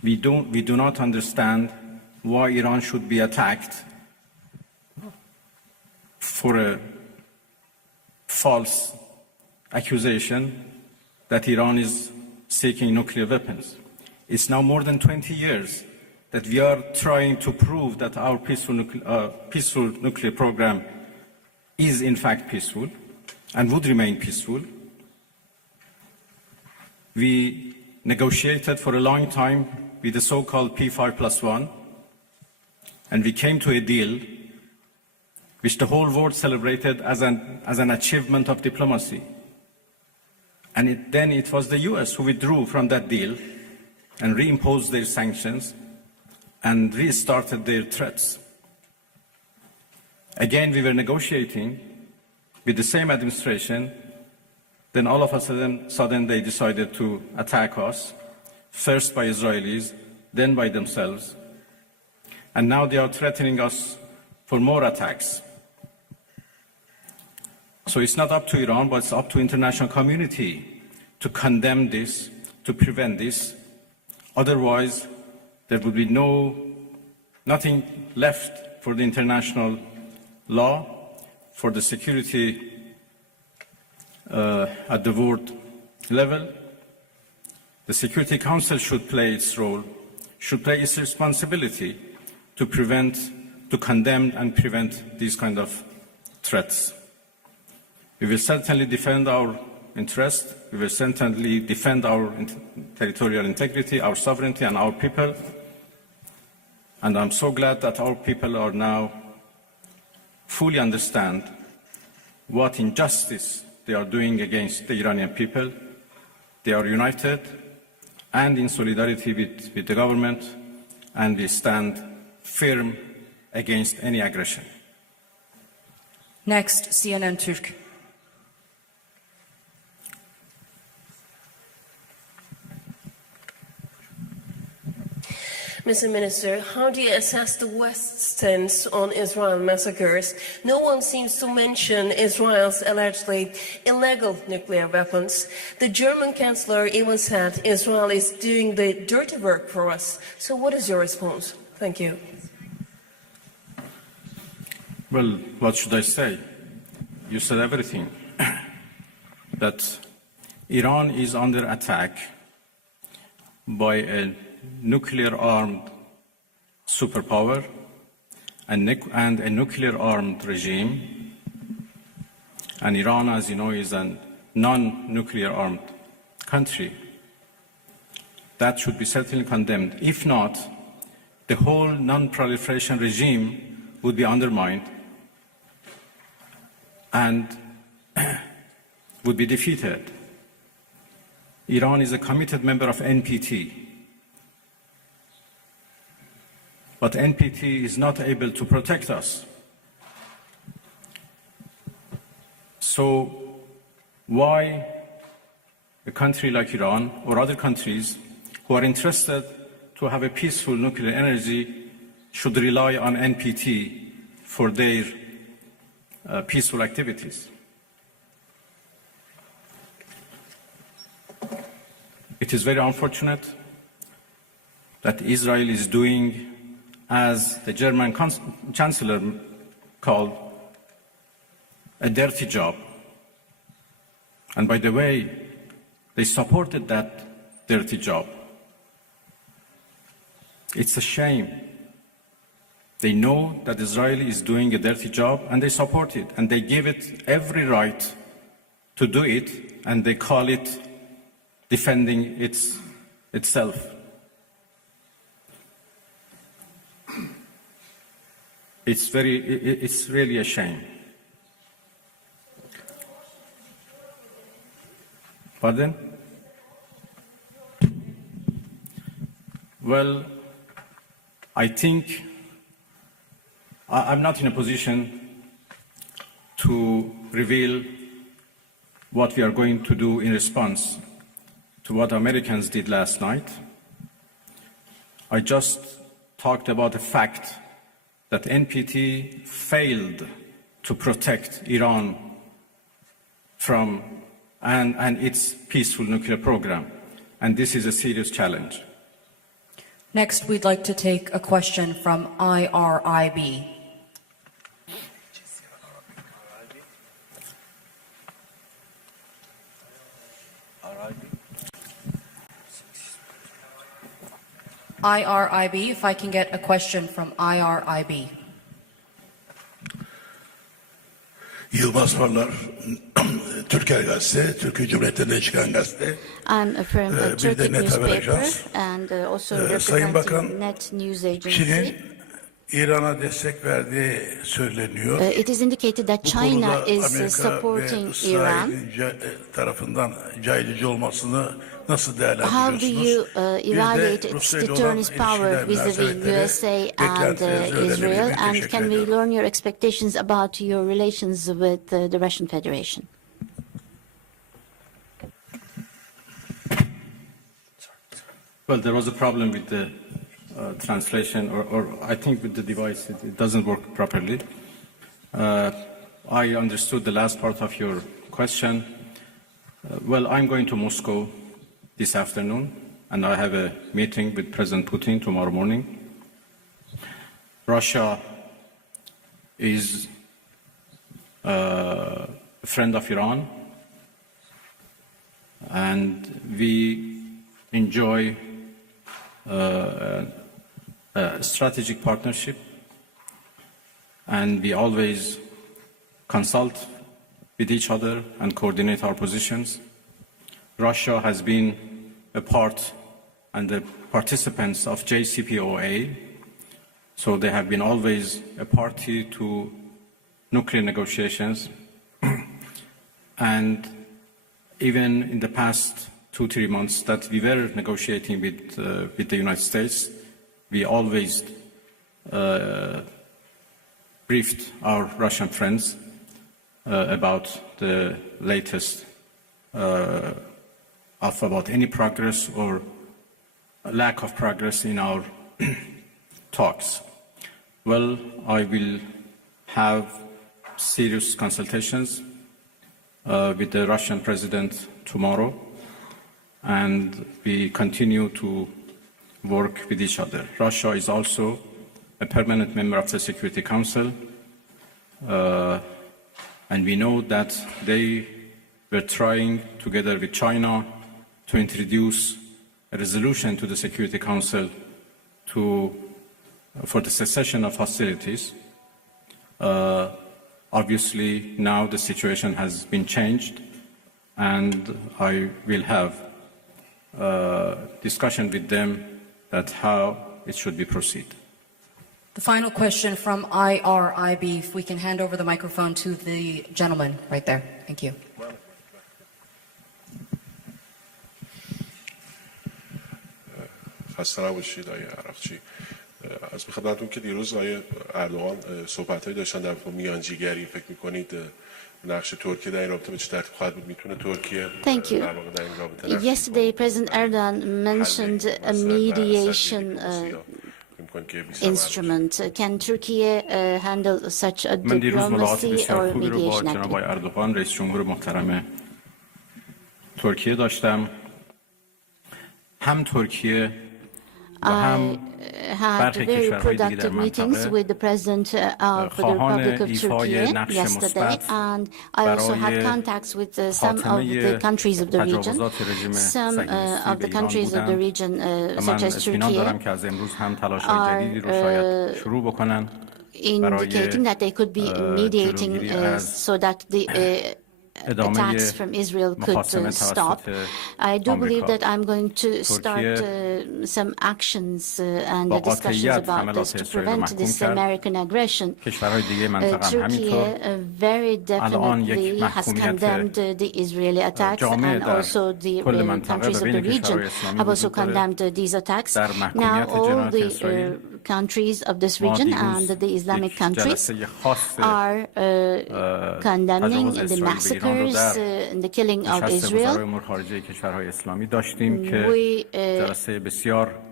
We do not understand why Iran should be attacked for a false accusation that Iran is seeking nuclear weapons. It's now more than 20 years that we are trying to prove that our peaceful nuclear program is in fact peaceful and would remain peaceful. We negotiated for a long time with the so-called P5+1, and we came to a deal which the whole world celebrated as an achievement of diplomacy. And then it was the US who withdrew from that deal and reimposed their sanctions and restarted their threats. Again, we were negotiating with the same administration. Then all of a sudden they decided to attack us, first by Israelis, then by themselves. And now they are threatening us for more attacks. So it's not up to Iran, but it's up to the international community to condemn this, to prevent this. Otherwise, there would be nothing left for the international law, for the security at the world level. The Security Council should play its role, should play its responsibility to condemn and prevent these kind of threats. We will certainly defend our interest. We will certainly defend our territorial integrity, our sovereignty, and our people. And I'm so glad that our people are now fully understand what injustice they are doing against the Iranian people. They are united and in solidarity with the government, and we stand firm against any aggression. Next, CNN Türk. Mr. Minister, how do you assess the West's stance on Israel massacres? No one seems to mention Israel's allegedly illegal nuclear weapons. The German Chancellor even said Israel is doing the dirty work for us. So what is your response? Thank you. Well, what should I say? You said everything. That Iran is under attack by a nuclear-armed superpower and a nuclear-armed regime. And Iran, as you know, is a non-nuclear-armed country. That should be certainly condemned. If not, the whole non-proliferation regime would be undermined and would be defeated. Iran is a committed member of NPT. But NPT is not able to protect us. So why a country like Iran or other countries who are interested to have a peaceful nuclear energy should rely on NPT for their peaceful activities? It is very unfortunate that Israel is doing, as the German Chancellor called, a dirty job. And by the way, they supported that dirty job. It's a shame. They know that Israel is doing a dirty job and they support it, and they give it every right to do it, and they call it defending itself. It's really a shame. Pardon? Well, I think I'm not in a position to reveal what we are going to do in response to what Americans did last night. I just talked about the fact that NPT failed to protect Iran from and its peaceful nuclear program. And this is a serious challenge. Next, we'd like to take a question from IRIB. IRIB, if I can get a question from IRIB. Yılmaz Farlar, Türker Gazete, Türkiye Cumhuriyeti'nden çıkan gazete. I'm from a Bir de Turkish Net Haber newspaper Ajans. and also Sayın Bakan, representing Net News Agency. Çin'in İran'a destek verdiği söyleniyor. It is indicated that Bu China konuda is Amerika ve supporting Iran. İsrail'in tarafından caydırıcı olmasını nasıl How do değerlendiriyorsunuz? you Bir de evaluate its Rusya ile olan deterrence power ilişkiler, vis-a-vis münasebetleri, USA and beklentilerinizi öğrenebilir Israel? miyim? And Teşekkür can we ediyorum. learn your expectations about your relations with the Russian Federation? Well, there was a problem with the translation, or I think with the device, it doesn't work properly. I understood the last part of your question. Well, I'm going to Moscow this afternoon, and I have a meeting with President Putin tomorrow morning. Russia is a friend of Iran, and we enjoy a strategic partnership, and we always consult with each other and coordinate our positions. Russia has been a part and the participants of JCPOA, so they have been always a party to nuclear negotiations. And even in the past 2-3 months that we were negotiating with the United States, we always briefed our Russian friends about the latest about any progress or lack of progress in our talks. Well, I will have serious consultations with the Russian president tomorrow, and we continue to work with each other. Russia is also a permanent member of the Security Council, and we know that they were trying, together with China, to introduce a resolution to the Security Council for the cessation of hostilities. Obviously, now the situation has been changed, and I will have discussion with them that how it should be proceed. The final question from IRIB, if we can hand over the microphone to the gentleman right there. Thank you. خسته نباشید آقای عراقچی. از خدمتتون که دیروز آقای اردوغان صحبت‌هایی داشتن در میانجیگری، فکر می‌کنید نقش ترکیه در این رابطه به چه ترتیب خواهد بود؟ میتونه ترکیه در واقع در این رابطه Yesterday, President Erdogan mentioned a mediation instrument. Can Turkey handle such a من دیروز ملاقات diplomacy بسیار or خوبی رو با mediation جناب activity? آقای اردوغان رئیس جمهور محترم ترکیه داشتم. هم ترکیه و هم had very productive meetings with the President of the Republic of Turkey yesterday, and I also had contacts with some of the countries of the region. Some of the countries of the region, such as Turkey, are indicating that they could be mediating so that the attacks from Israel could stop. I do believe that I'm going to start some actions and discussions about this to prevent this American aggression. Turkey very definitely has condemned the Israeli attacks, and also the countries of the region have also condemned these attacks. Now all the countries of this region and the Islamic countries are condemning the massacres and the killing of Israel. We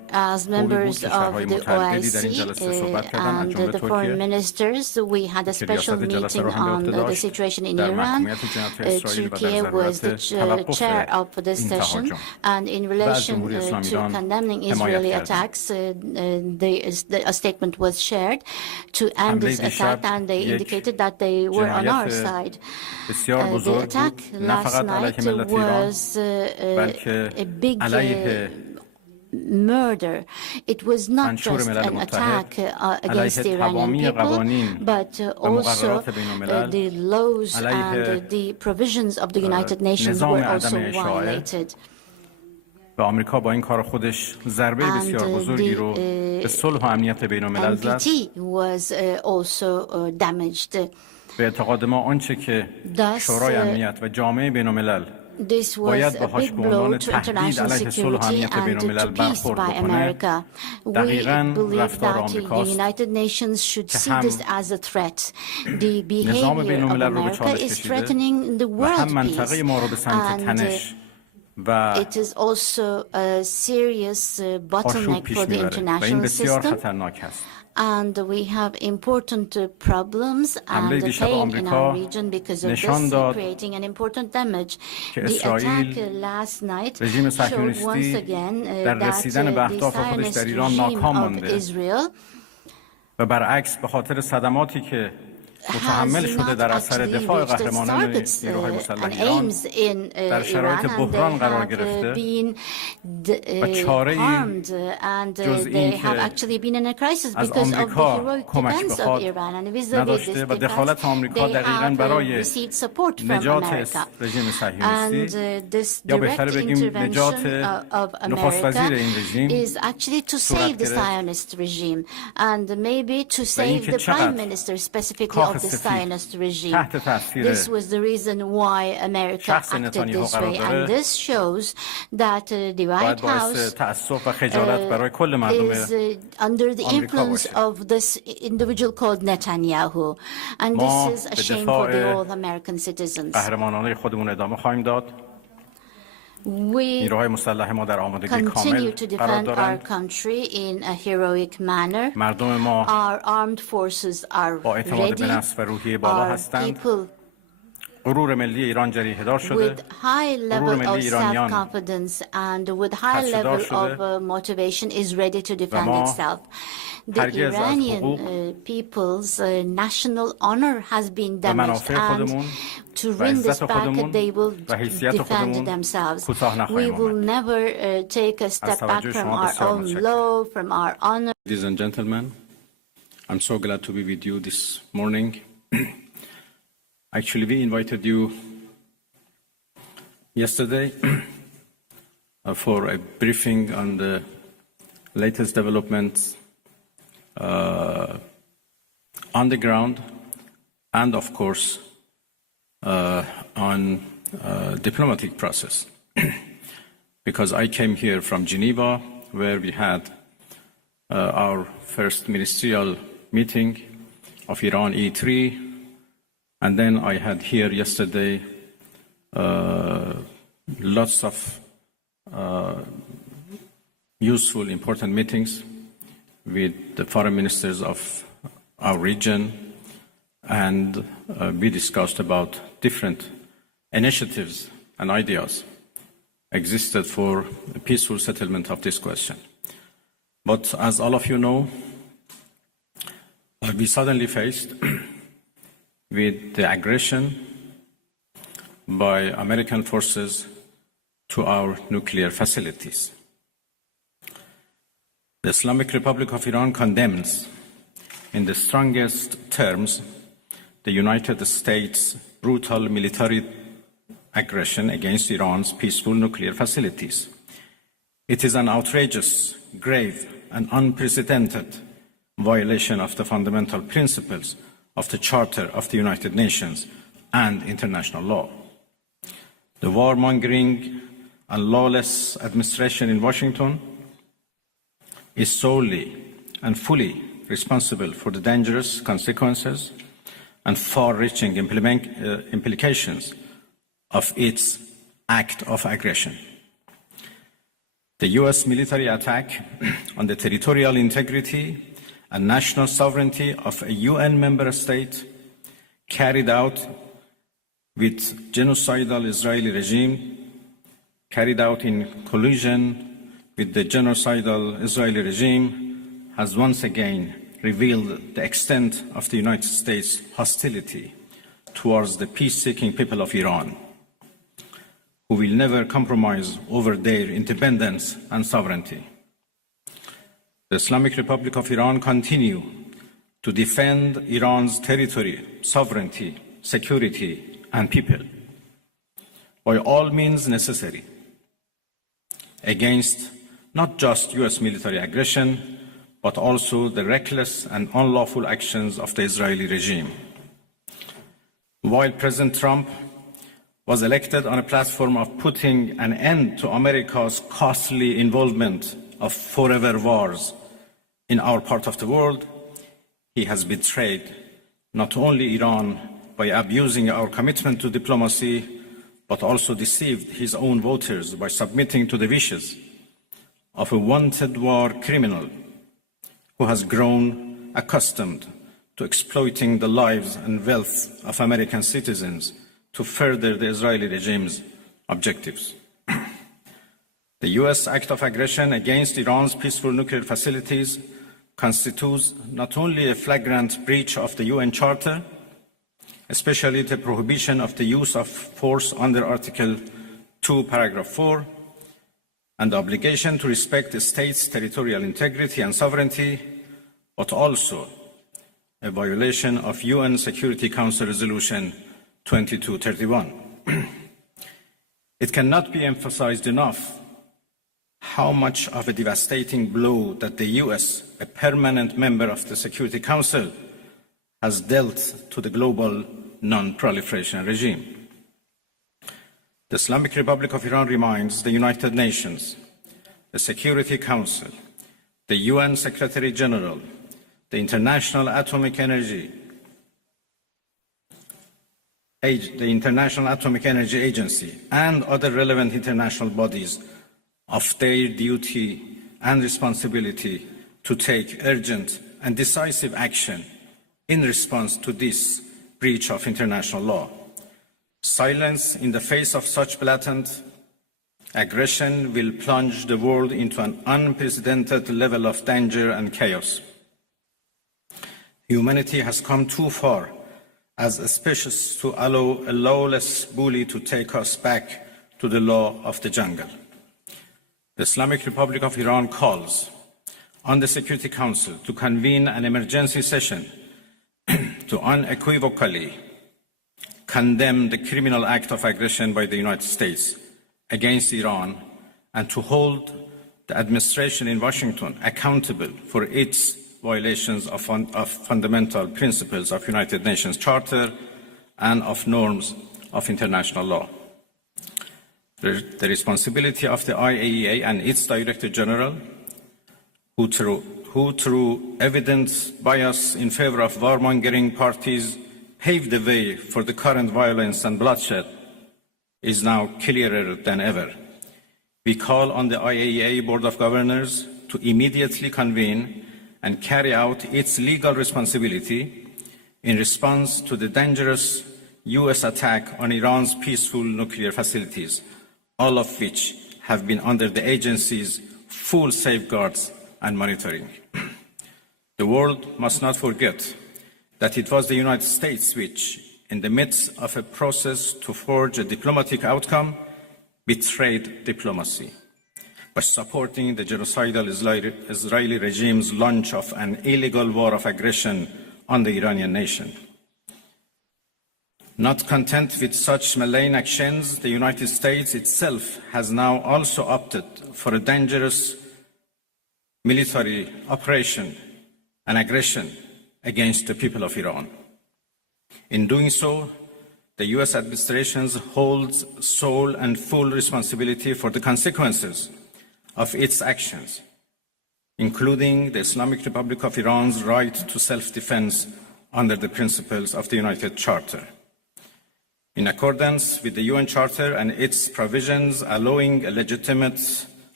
as members of the OIC and the foreign ministers, we had a special meeting on the situation in Iran. Turkey was the chair of this session, and in relation to condemning Israeli attacks, a statement was shared to end this attack, and they indicated that they were on our side. The attack last night was a big murder. It was not just an attack against the Iranian people, but also the laws and the provisions of the United Nations were also violated. آمریکا با این کار خودش ضربه بسیار بزرگی رو به صلح و امنیت بین‌الملل زد. به اعتقاد ما آنچه که شورای امنیت و جامعه بین‌الملل باید باهاش به عنوان تهدید علیه صلح و امنیت بین‌الملل برخورد بکنه، دقیقاً رفتار آمریکاست که هم نظام بین‌الملل رو به چالش کشیده و هم منطقه ما رو به سمت تنش و آشوب پیش میبره و این بسیار خطرناک است. And we have important problems and pain in our region because of this, creating an important damage. The attack last night showed once again that the Zionist regime of Israel و برعکس به خاطر صدماتی که متحمل شده در اثر دفاع قهرمانان نیروهای مسلح ایران در شرایط بحران قرار گرفته و چاره‌ای جز این که از آمریکا کمک بخواد نداشته و دخالت آمریکا دقیقاً برای نجات رژیم صهیونیستی یا بهتر بگیم نجات نخست وزیر این رژیم صورت گرفت و اینکه چقدر of the Zionist regime. This was the reason why America acted this way, and this shows that the White House is under the influence of this individual called Netanyahu, and this is a shame for the all American citizens. We continue to defend our country in a heroic manner. Our armed forces are ready. Our people with high level of self-confidence and with high level of motivation is ready to defend itself. The Iranian people's national honor has been damaged, and to win this back, they will defend themselves. We will never take a step back from our own law, from our honor. Ladies and gentlemen, I'm so glad to be with you this morning. Actually, we invited you yesterday for a briefing on the latest developments on the ground and, of course, on diplomatic process. Because I came here from Geneva, where we had our first ministerial meeting of Iran E3, and then I had here yesterday lots of useful, important meetings with the foreign ministers of our region, and we discussed about different initiatives and ideas existed for a peaceful settlement of this question. But as all of you know, we suddenly faced with the aggression by American forces to our nuclear facilities. The Islamic Republic of Iran condemns in the strongest terms the United States' brutal military aggression against Iran's peaceful nuclear facilities. It is an outrageous, grave, and unprecedented violation of the fundamental principles of the Charter of the United Nations and international law. The warmongering and lawless administration in Washington is solely and fully responsible for the dangerous consequences and far-reaching implications of its act of aggression. The US military attack on the territorial integrity and national sovereignty of a UN member state carried out with genocidal Israeli regime, carried out in collusion with the genocidal Israeli regime, has once again revealed the extent of the United States' hostility towards the peace-seeking people of Iran, who will never compromise over their independence and sovereignty. The Islamic Republic of Iran continues to defend Iran's territory, sovereignty, security, and people by all means necessary against not just US military aggression, but also the reckless and unlawful actions of the Israeli regime. While President Trump was elected on a platform of putting an end to America's costly involvement of forever wars in our part of the world, he has betrayed not only Iran by abusing our commitment to diplomacy, but also deceived his own voters by submitting to the wishes of a wanted war criminal who has grown accustomed to exploiting the lives and wealth of American citizens to further the Israeli regime's objectives. The US act of aggression against Iran's peaceful nuclear facilities constitutes not only a flagrant breach of the UN Charter, especially the prohibition of the use of force under Article 2, Paragraph 4, and the obligation to respect the state's territorial integrity and sovereignty, but also a violation of UN Security Council Resolution 2231. It cannot be emphasized enough how much of a devastating blow that the US, a permanent member of the Security Council, has dealt to the global non-proliferation regime. The Islamic Republic of Iran reminds the United Nations, the Security Council, the UN Secretary General, the International Atomic Energy Agency, and other relevant international bodies of their duty and responsibility to take urgent and decisive action in response to this breach of international law. Silence in the face of such blatant aggression will plunge the world into an unprecedented level of danger and chaos. Humanity has come too far as a species to allow a lawless bully to take us back to the law of the jungle. The Islamic Republic of Iran calls on the Security Council to convene an emergency session to unequivocally condemn the criminal act of aggression by the United States against Iran and to hold the administration in Washington accountable for its violations of fundamental principles of United Nations Charter and of norms of international law. The responsibility of the IAEA and its Director General, who through evidence bias in favor of warmongering parties paved the way for the current violence and bloodshed, is now clearer than ever. We call on the IAEA Board of Governors to immediately convene and carry out its legal responsibility in response to the dangerous US attack on Iran's peaceful nuclear facilities, all of which have been under the agency's full safeguards and monitoring. The world must not forget that it was the United States which, in the midst of a process to forge a diplomatic outcome, betrayed diplomacy by supporting the genocidal Israeli regime's launch of an illegal war of aggression on the Iranian nation. Not content with such malign actions, the United States itself has now also opted for a dangerous military operation and aggression against the people of Iran. In doing so, the US administration holds sole and full responsibility for the consequences of its actions, including the Islamic Republic of Iran's right to self-defense under the principles of the United Charter. In accordance with the UN Charter and its provisions allowing a legitimate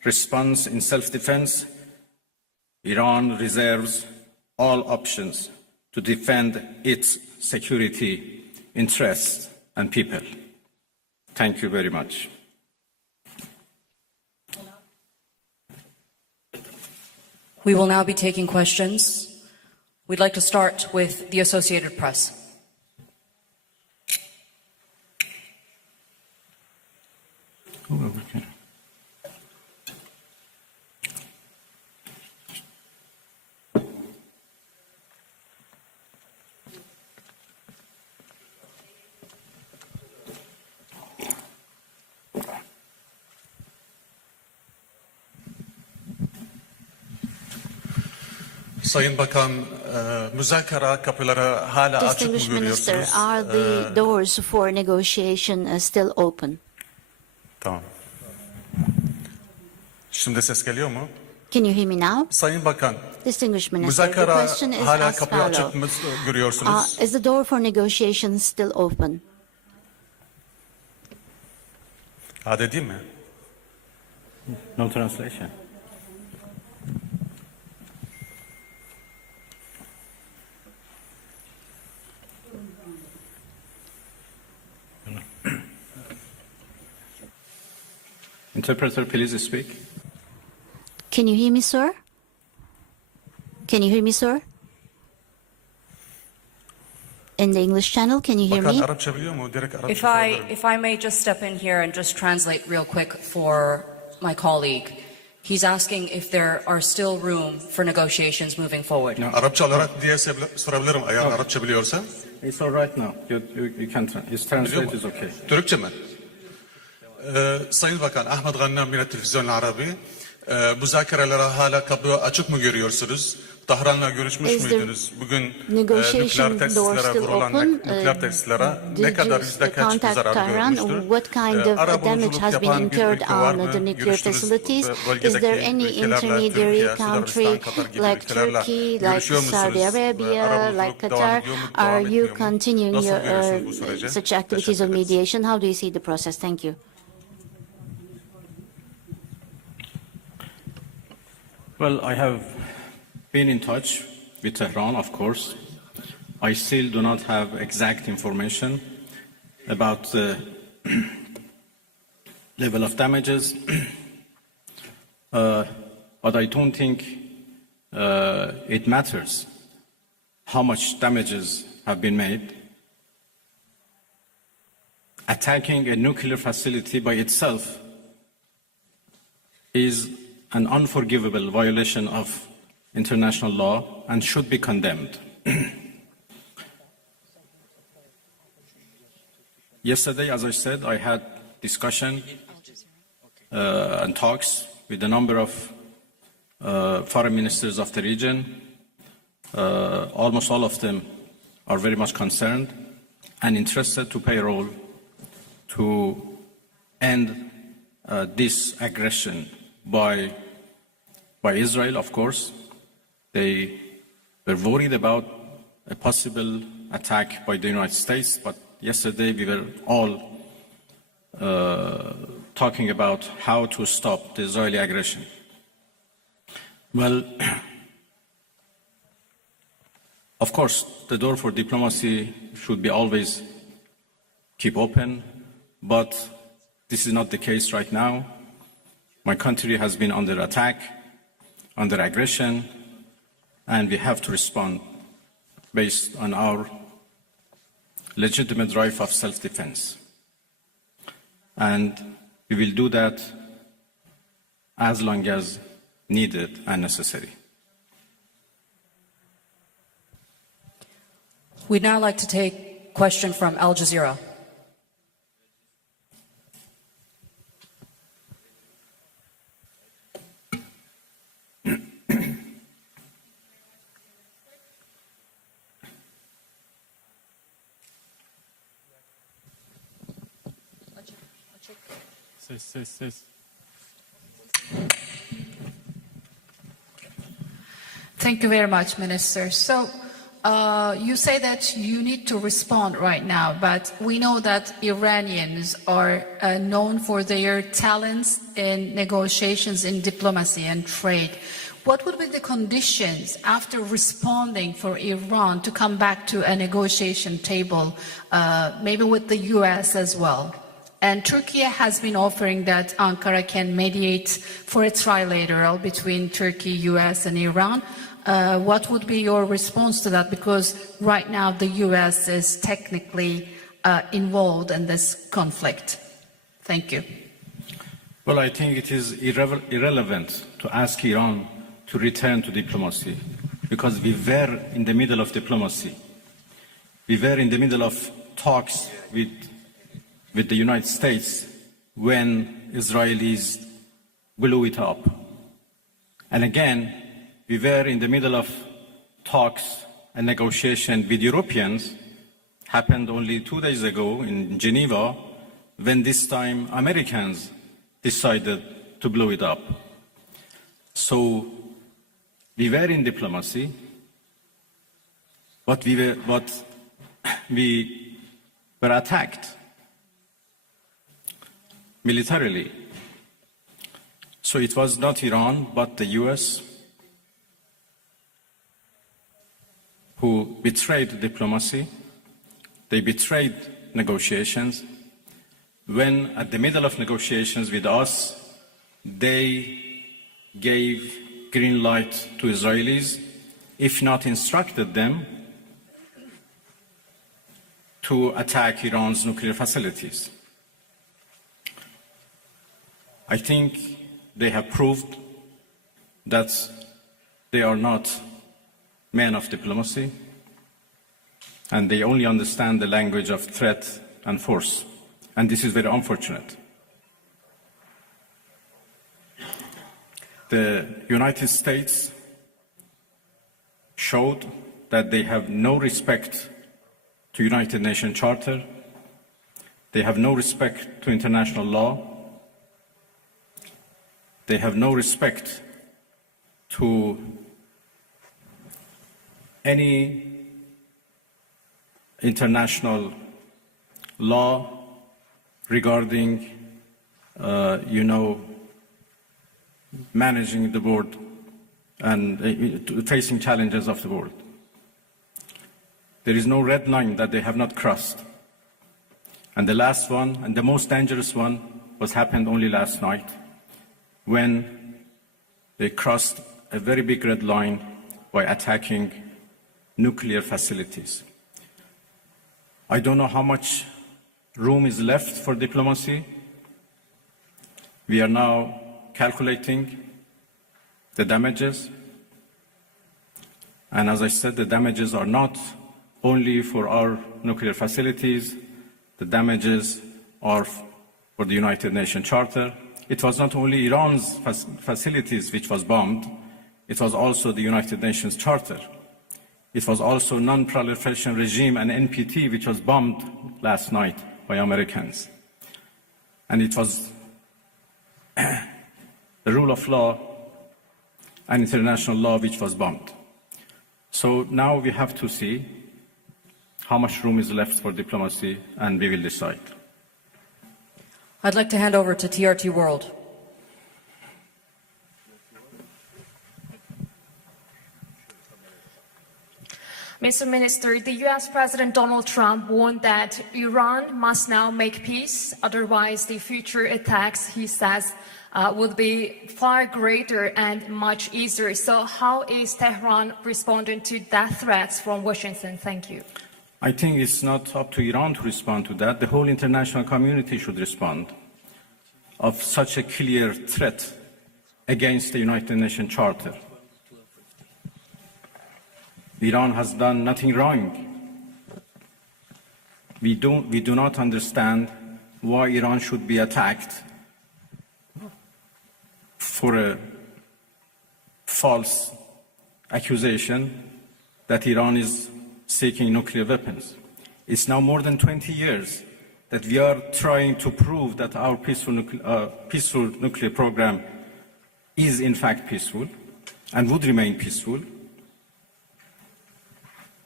response in self-defense, Iran reserves all options to defend its security interests and people. Thank you very much. We will now be taking questions. We'd like to start with the Associated Press. Okay. Sayın Bakan, müzakere kapıları hala açık mı Distinguished Minister, görüyorsunuz? are the doors for negotiation still open? Tamam. Şimdi ses geliyor mu? Can you hear me now? Sayın Bakan, Distinguished Minister, the müzakere question is hala as kapıyı açık mı follows. görüyorsunuz? Is the door for negotiation still open? Hadi değil mi? No translation. Interpreter, please speak. Can you hear me, sir? Can you hear me, sir? In the English channel, can you hear Bakan me? Arapça biliyor mu? Direkt Arapça sorabilirim. If I may just step in here and just translate real quick for my colleague. He's asking if there are still room for negotiations moving forward. Arapça olarak diye sorabilirim eğer Arapça biliyorsa. It's all right now. You can translate is okay. Türkçe mi? Sayın Bakan, Ahmet Gannam yine Televizyon Arabi. Müzakerelere hala kapı açık mı görüyorsunuz? Tahran'la görüşmüş Is the müydünüz? Bugün negotiation nükleer door tesislere still vurulan open? nükleer tesislere ne Did kadar you yüzde kaç bir contact zarar Tehran? görmüştür? What kind of damage has been yapan bir incurred ülke var on mı? the nuclear Görüştünüz, facilities? Is bölgedeki there any ülkelerle, intermediary Türkiye, country Sudanistan, Katar gibi like ülkelerle Turkey, like görüşüyor Saudi musunuz? Arabia, Arabuluculuk like devam Qatar? ediyor mu, Are devam you etmiyor mu? continuing Nasıl your görüyorsunuz bu süreci? such activities of Teşekkür ederiz. mediation? How do you see the process? Thank you. Well, I have been in touch with Tehran, of course. I still do not have exact information about the level of damages, but I don't think it matters how much damages have been made. Attacking a nuclear facility by itself is an unforgivable violation of international law and should be condemned. Yesterday, as I said, I had discussion and talks with a number of foreign ministers of the region. Almost all of them are very much concerned and interested to play a role to end this aggression by Israel, of course. They were worried about a possible attack by the United States, but yesterday we were all talking about how to stop the Israeli aggression. Well, of course, the door for diplomacy should be always keep open, but this is not the case right now. My country has been under attack, under aggression, and we have to respond based on our legitimate right of self-defense. And we will do that as long as needed and necessary. We'd now like to take a question from Al Jazeera. Thank you very much, Minister. So, you say that you need to respond right now, but we know that Iranians are known for their talents in negotiations, in diplomacy and trade. What would be the conditions after responding for Iran to come back to a negotiation table, maybe with the US as well? And Turkey has been offering that Ankara can mediate for a trilateral between Turkey, US and Iran. What would be your response to that? Because right now the US is technically involved in this conflict. Thank you. Well, I think it is irrelevant to ask Iran to return to diplomacy, because we were in the middle of diplomacy. We were in the middle of talks with the United States when Israelis blew it up. And again, we were in the middle of talks and negotiation with Europeans, happened only 2 days ago in Geneva, when this time Americans decided to blow it up. So we were in diplomacy, but we were attacked militarily. So it was not Iran, but the US who betrayed diplomacy. They betrayed negotiations. When at the middle of negotiations with us, they gave green light to Israelis, if not instructed them, to attack Iran's nuclear facilities. I think they have proved that they are not men of diplomacy, and they only understand the language of threat and force. And this is very unfortunate. The United States showed that they have no respect to United Nations Charter. They have no respect to international law. They have no respect to any international law regarding, managing the world and facing challenges of the world. There is no red line that they have not crossed. And the last one, and the most dangerous one, happened only last night, when they crossed a very big red line by attacking nuclear facilities. I don't know how much room is left for diplomacy. We are now calculating the damages. And as I said, the damages are not only for our nuclear facilities, the damages are for the United Nations Charter. It was not only Iran's facilities which was bombed, it was also the United Nations Charter. It was also non-proliferation regime and NPT, which was bombed last night by Americans. And it was the rule of law and international law which was bombed. So now we have to see how much room is left for diplomacy, and we will decide. I'd like to hand over to TRT World. Mr. Minister, the US President Donald Trump warned that Iran must now make peace, otherwise the future attacks, he says, would be far greater and much easier. So how is Tehran responding to that threats from Washington? Thank you. I think it's not up to Iran to respond to that. The whole international community should respond of such a clear threat against the United Nations Charter. Iran has done nothing wrong. We do not understand why Iran should be attacked for a false accusation that Iran is seeking nuclear weapons. It's now more than 20 years that we are trying to prove that our peaceful nuclear program is in fact peaceful and would remain peaceful.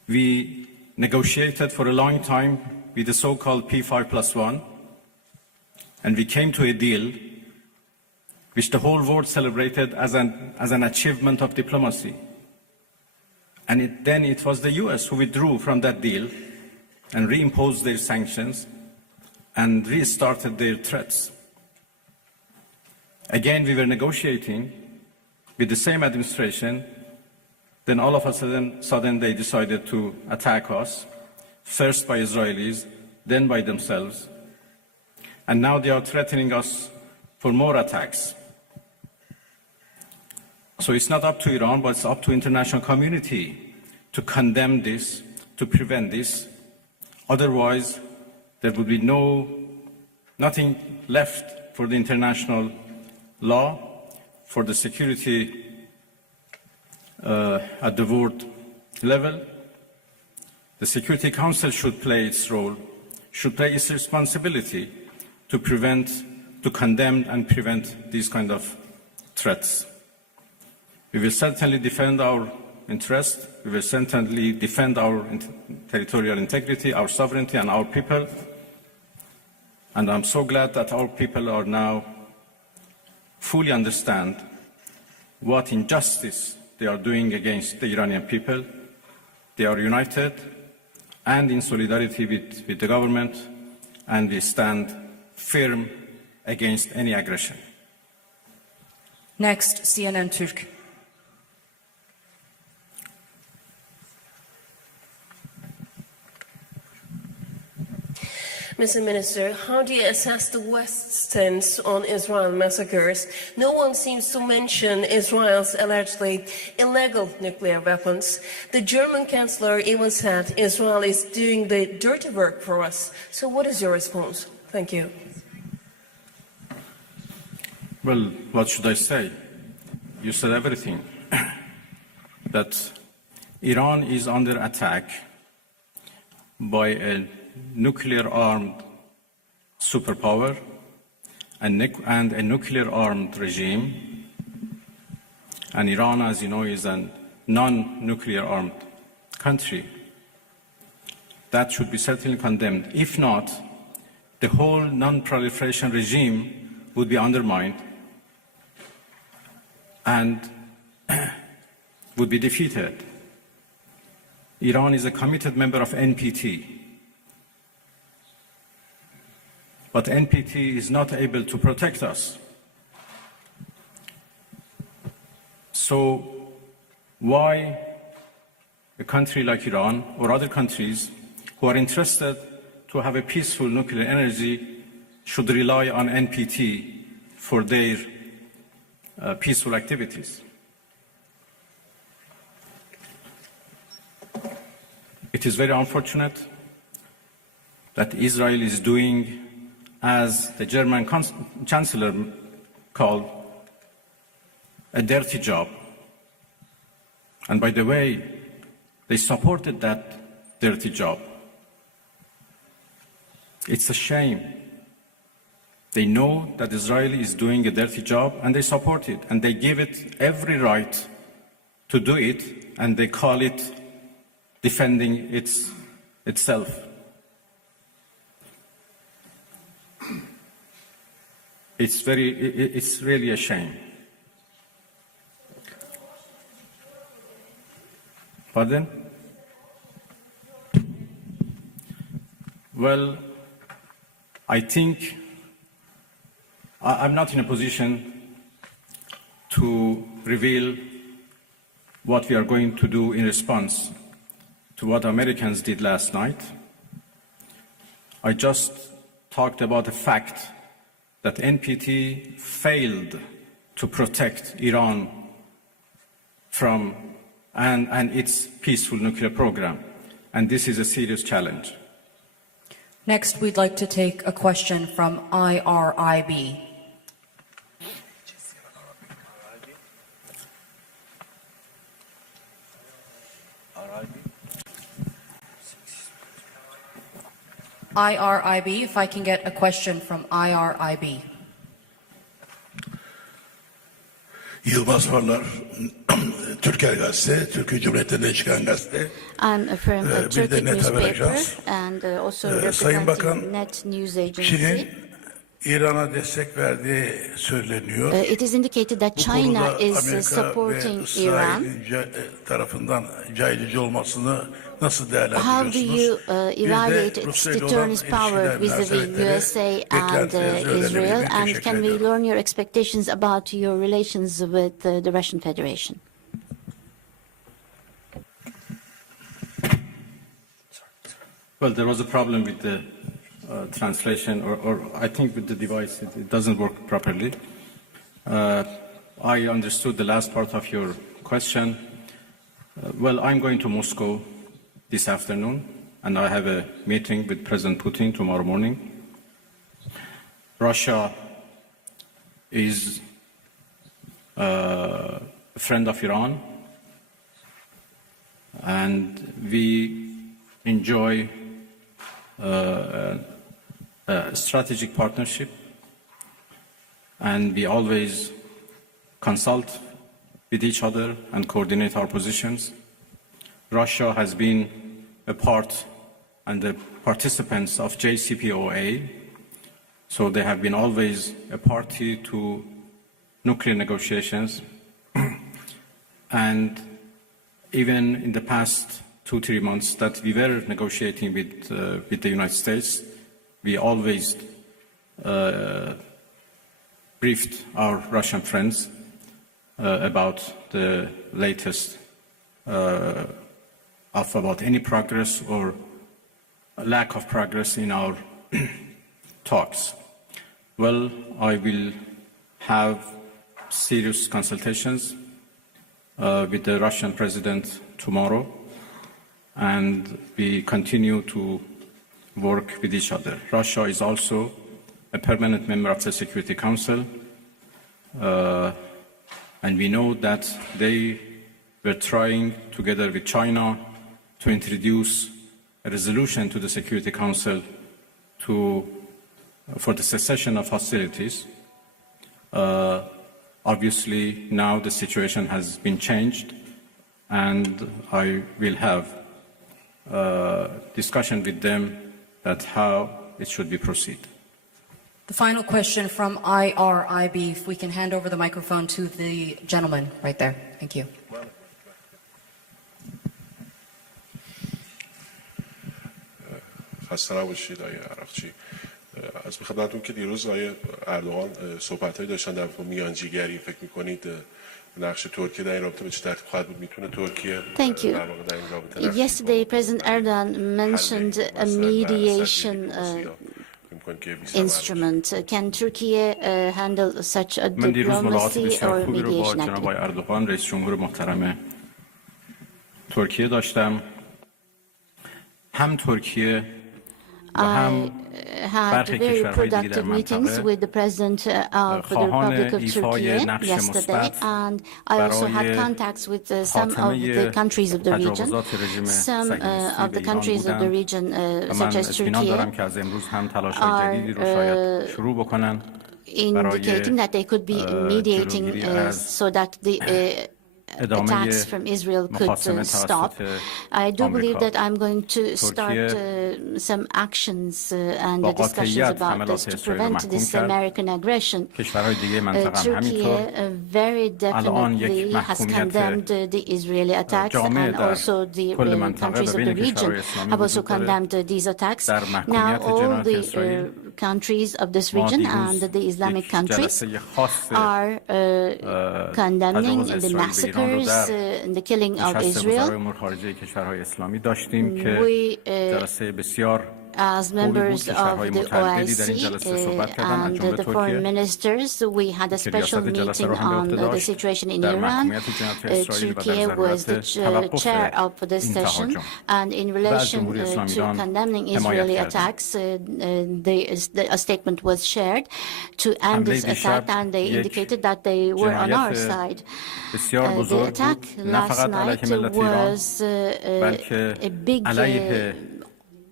We negotiated for a long time with the so-called P5+1, and we came to a deal which the whole world celebrated as an achievement of diplomacy. And then it was the US who withdrew from that deal and reimposed their sanctions and restarted their threats. Again, we were negotiating with the same administration. Then all of a sudden they decided to attack us, first by Israelis, then by themselves. And now they are threatening us for more attacks. So it's not up to Iran, but it's up to the international community to condemn this, to prevent this. Otherwise, there would be nothing left for the international law, for the security at the world level. The Security Council should play its role, should play its responsibility to condemn and prevent these kind of threats. We will certainly defend our interests. We will certainly defend our territorial integrity, our sovereignty, and our people. And I'm so glad that our people are now fully understand what injustice they are doing against the Iranian people. They are united and in solidarity with the government, and we stand firm against any aggression. Next, CNN Türk. Mr. Minister, how do you assess the West's stance on Israel massacres? No one seems to mention Israel's allegedly illegal nuclear weapons. The German Chancellor even said Israel is doing the dirty work for us. So what is your response? Thank you. Well, what should I say? You said everything. That Iran is under attack by a nuclear-armed superpower and a nuclear-armed regime. And Iran, as you know, is a non-nuclear-armed country. That should be certainly condemned. If not, the whole non-proliferation regime would be undermined and would be defeated. Iran is a committed member of NPT. But NPT is not able to protect us. So why a country like Iran or other countries who are interested to have a peaceful nuclear energy should rely on NPT for their peaceful activities? It is very unfortunate that Israel is doing, as the German Chancellor called, a dirty job. And by the way, they supported that dirty job. It's a shame. They know that Israel is doing a dirty job and they support it, and they give it every right to do it, and they call it defending itself. It's really a shame. Pardon? Well, I think I'm not in a position to reveal what we are going to do in response to what Americans did last night. I just talked about the fact that NPT failed to protect Iran from and its peaceful nuclear program, and this is a serious challenge. Next, we'd like to take a question from IRIB. IRIB, if I can get a question from IRIB. Yılmaz Varlar, Türker Gazete, Türkiye Cumhuriyeti'nden çıkan gazete. I'm from a Bir de Turkic Net Haber newspaper Ajans. and also Sayın Bakan, representing Net News Agency. Çin'in İran'a destek verdiği söyleniyor. It is indicated that Bu China konuda is Amerika ve supporting Iran. İsrail'in tarafından caydırıcı olmasını nasıl How do you değerlendiriyorsunuz? evaluate its deterrence power vis-a-vis USA and Israel? And can we learn your expectations about your relations with the Russian Federation? Well, there was a problem with the translation, or I think with the device, it doesn't work properly. I understood the last part of your question. Well, I'm going to Moscow this afternoon, and I have a meeting with President Putin tomorrow morning. Russia is a friend of Iran, and we enjoy a strategic partnership, and we always consult with each other and coordinate our positions. Russia has been a part and the participants of JCPOA, so they have been always a party to nuclear negotiations. And even in the past 2-3 months that we were negotiating with the United States, we always briefed our Russian friends about the latest about any progress or lack of progress in our talks. Well, I will have serious consultations with the Russian president tomorrow, and we continue to work with each other. Russia is also a permanent member of the Security Council, and we know that they were trying, together with China, to introduce a resolution to the Security Council for the cessation of hostilities. Obviously, now the situation has been changed, and I will have discussion with them that how it should be proceed. The final question from IRIB, if we can hand over the microphone to the gentleman right there. Thank you. خسته نباشید آقای عراقچی. از خدمتتون که دیروز آقای اردوغان صحبت‌هایی داشتن در مورد میانجیگری، فکر می‌کنید نقش ترکیه در این رابطه به چه ترتیب خواهد بود؟ میتونه ترکیه Thank you. Yesterday, President Erdogan mentioned a mediation instrument. Can Turkey handle such a من دیروز ملاقات diplomacy بسیار or خوبی رو با mediation جناب آقای activity? اردوغان رئیس جمهور محترم ترکیه داشتم. هم ترکیه و هم Had برخی very کشورهای دیگه در productive meetings منطقه with the President of the خواهان Republic of ایفای Turkey نقش yesterday, مثبت and I also had برای contacts with some of the خاتمه countries of the region. تجاوزات رژیم Some صهیونیستی of به the ایران countries of the بودند region, و such من as اطمینان دارم Turkey, که از امروز هم تلاش‌های جدیدی رو شاید شروع بکنن indicating that they could be mediating so that the attacks from Israel could stop. I do believe that I'm going to start some actions and discussions about this to prevent this American aggression. Turkey very definitely has condemned the Israeli attacks, and also the countries of the region have also condemned these attacks. Now all the countries of this region and the Islamic countries are condemning the massacres and the killing of Israel. As members of the OIC and the foreign ministers, we had a special meeting on the situation in Iran. Turkey was the chair of this session, and in relation to condemning Israeli attacks, a statement was shared to end this attack, and they indicated that they were on our side. The attack last night was a big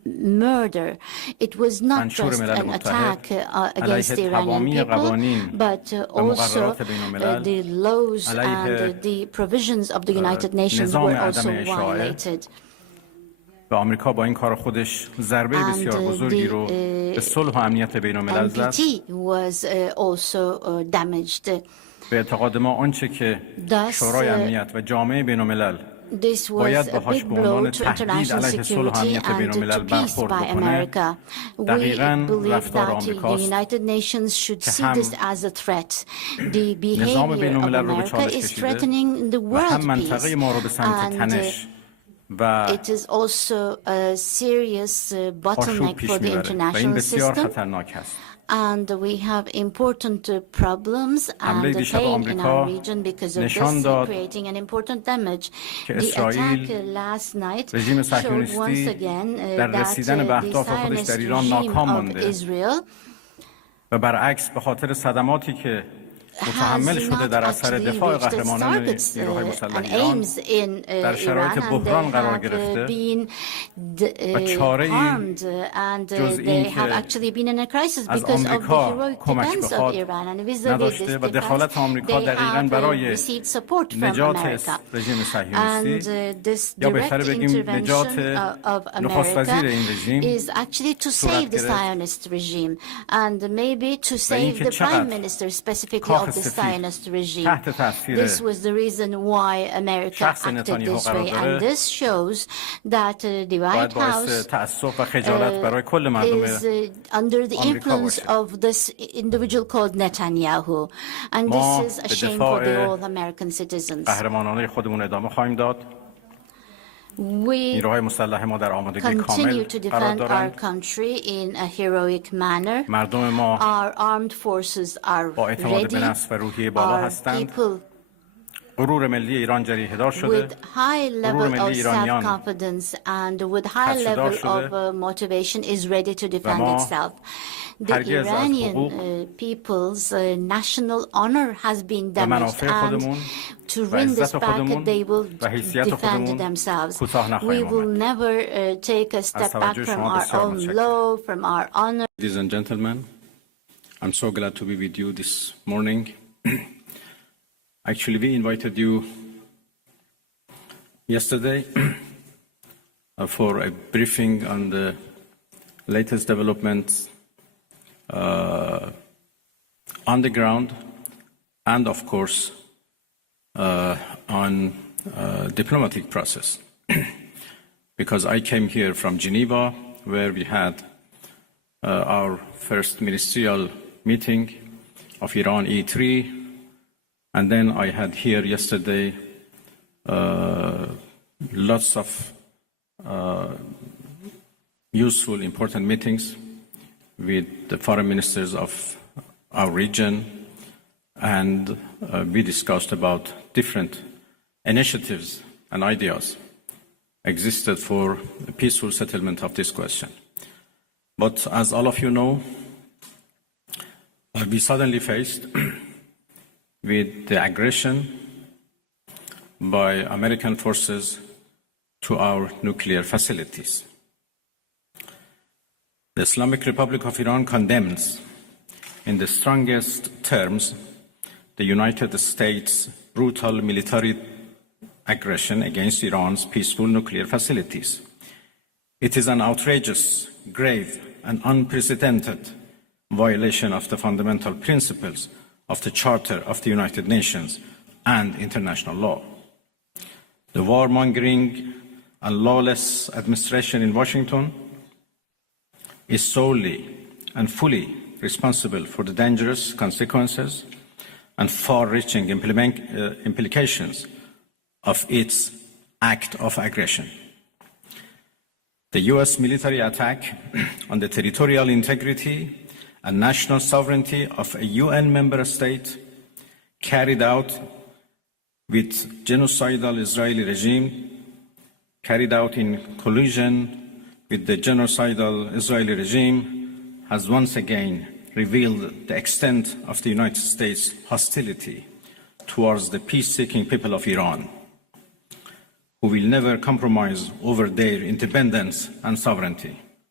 murder. It was not just an attack against the Iranian people, but also the laws and the provisions of the United Nations were also violated. و آمریکا با این کار خودش ضربه بسیار بزرگی رو به صلح و امنیت بین‌الملل زد. was also damaged. به اعتقاد ما آنچه که شورای امنیت و جامعه بین‌الملل باید باهاش به عنوان تهدید علیه صلح و امنیت بین‌الملل برخورد بکنه دقیقاً رفتار آمریکاست که هم نظام بین‌الملل رو به چالش کشیده و هم منطقه ما رو به سمت تنش و it is also a serious bottleneck for the international system. And we have important problems and pain in our region because of this, creating an important damage. The attack last night showed once again that the Zionist regime of Israel و برعکس به خاطر صدماتی که متحمل شده در اثر دفاع قهرمانان نیروهای مسلح ایران در شرایط بحران قرار گرفته و چاره‌ای جز این که از آمریکا کمک بخواد نداشته و دخالت آمریکا دقیقاً برای نجات رژیم صهیونیستی یا بهتر بگیم نجات نخست وزیر این رژیم صورت گرفت و اینکه چقدر of the Zionist regime. This was the reason why America acted this way, and this shows that the White House is under the influence of this individual called Netanyahu, and this is a shame for the all American citizens. We continue to defend our country in a heroic manner. Our armed forces are ready. Our people with high level of self-confidence and with high level of motivation is ready to defend itself. The Iranian people's national honor has been damaged, and to win this back, they will defend themselves. We will never take a step back from our own law, from our honor. Ladies and gentlemen, I'm so glad to be with you this morning. Actually, we invited you yesterday for a briefing on the latest developments on the ground and, of course, on diplomatic process. Because I came here from Geneva, where we had our first ministerial meeting of Iran E3, and then I had here yesterday lots of useful, important meetings with the foreign ministers of our region, and we discussed about different initiatives and ideas existed for a peaceful settlement of this question. But as all of you know, we suddenly faced with the aggression by American forces to our nuclear facilities. The Islamic Republic of Iran condemns in the strongest terms the United States' brutal military aggression against Iran's peaceful nuclear facilities. It is an outrageous, grave, and unprecedented violation of the fundamental principles of the Charter of the United Nations and international law. The warmongering and lawless administration in Washington is solely and fully responsible for the dangerous consequences and far-reaching implications of its act of aggression. The U.S. military attack on the territorial integrity and national sovereignty of a UN member state carried out with genocidal Israeli regime, carried out in collusion with the genocidal Israeli regime, has once again revealed the extent of the United States' hostility towards the peace-seeking people of Iran, who will never compromise over their independence and sovereignty.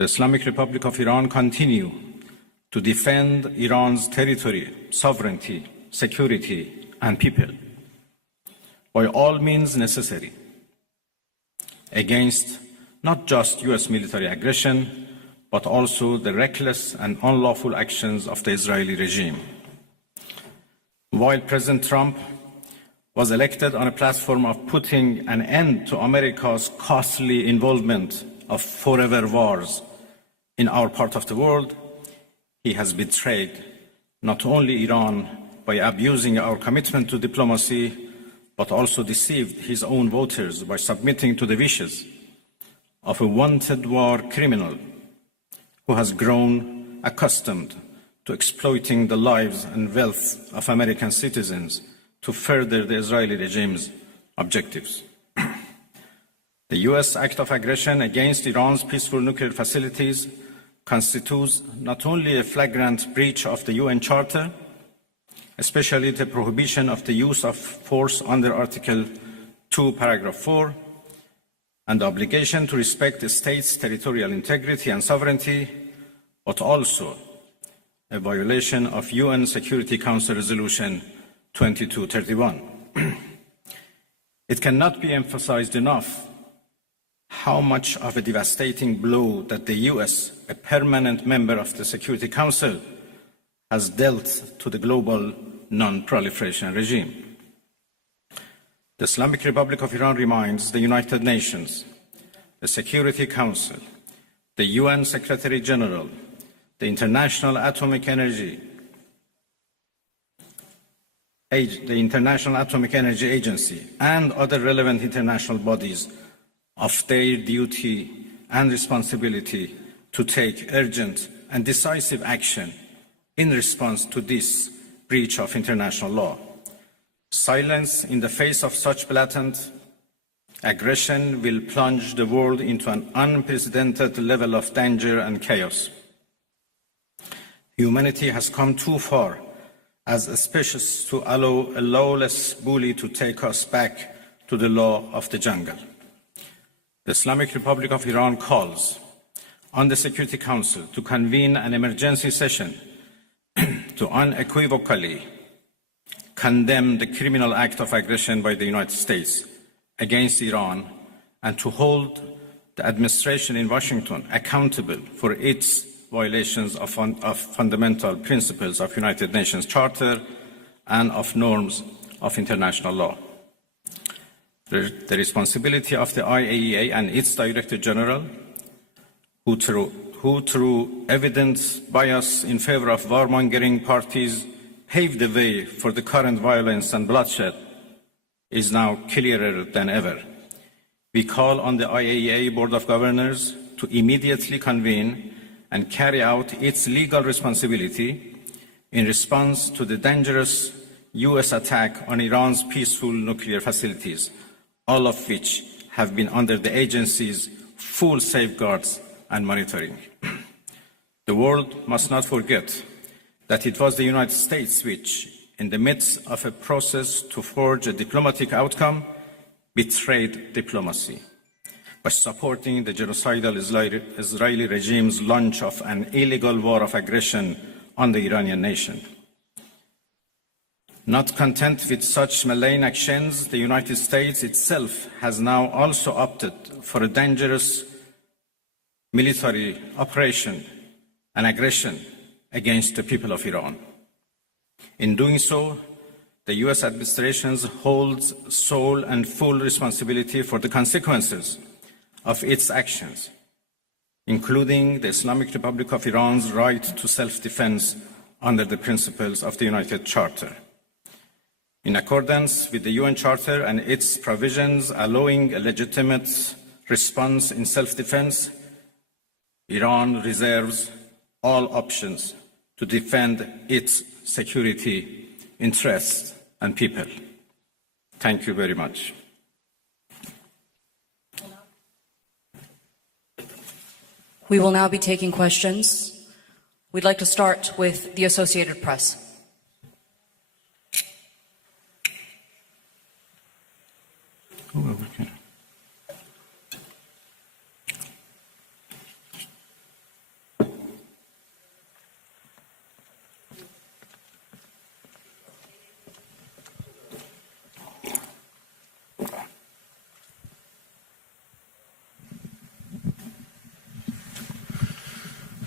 the Islamic Republic of Iran continue to defend Iran's territory, sovereignty, security, and people by all means necessary against not just US military aggression, but also the reckless and unlawful actions of the Israeli regime. While President Trump was elected on a platform of putting an end to America's costly involvement of forever wars in our part of the world, he has betrayed not only Iran by abusing our commitment to diplomacy, but also deceived his own voters by submitting to the wishes of a wanted war criminal who has grown accustomed to exploiting the lives and wealth of American citizens to further the Israeli regime's objectives. The US act of aggression against Iran's peaceful nuclear facilities constitutes not only a flagrant breach of the UN Charter, especially the prohibition of the use of force under Article 2, Paragraph 4, and the obligation to respect the state's territorial integrity and sovereignty, but also a violation of UN Security Council Resolution 2231. It cannot be emphasized enough how much of a devastating blow that the US, a permanent member of the Security Council, has dealt to the global non-proliferation regime. The Islamic Republic of Iran reminds the United Nations, the Security Council, the UN Secretary General, the International Atomic Energy Agency, and other relevant international bodies of their duty and responsibility to take urgent and decisive action in response to this breach of international law. Silence in the face of such blatant aggression will plunge the world into an unprecedented level of danger and chaos. Humanity has come too far as a species to allow a lawless bully to take us back to the law of the jungle. The Islamic Republic of Iran calls on the Security Council to convene an emergency session to unequivocally condemn the criminal act of aggression by the United States against Iran and to hold the administration in Washington accountable for its violations of fundamental principles of United Nations Charter and of norms of international law. The responsibility of the IAEA and its Director General, who through evident bias in favor of warmongering parties paved the way for the current violence and bloodshed, is now clearer than ever. We call on the IAEA Board of Governors to immediately convene and carry out its legal responsibility in response to the dangerous US attack on Iran's peaceful nuclear facilities, all of which have been under the agency's full safeguards and monitoring. The world must not forget that it was the United States which, in the midst of a process to forge a diplomatic outcome, betrayed diplomacy by supporting the genocidal Israeli regime's launch of an illegal war of aggression on the Iranian nation. Not content with such malign actions, the United States itself has now also opted for a dangerous military operation and aggression against the people of Iran. In doing so, the US administration holds sole and full responsibility for the consequences of its actions, including the Islamic Republic of Iran's right to self-defense under the principles of the United Charter. In accordance with the UN Charter and its provisions allowing a legitimate response in self-defense, Iran reserves all options to defend its security, interests, and people. Thank you very much. We will now be taking questions. We'd like to start with the Associated Press.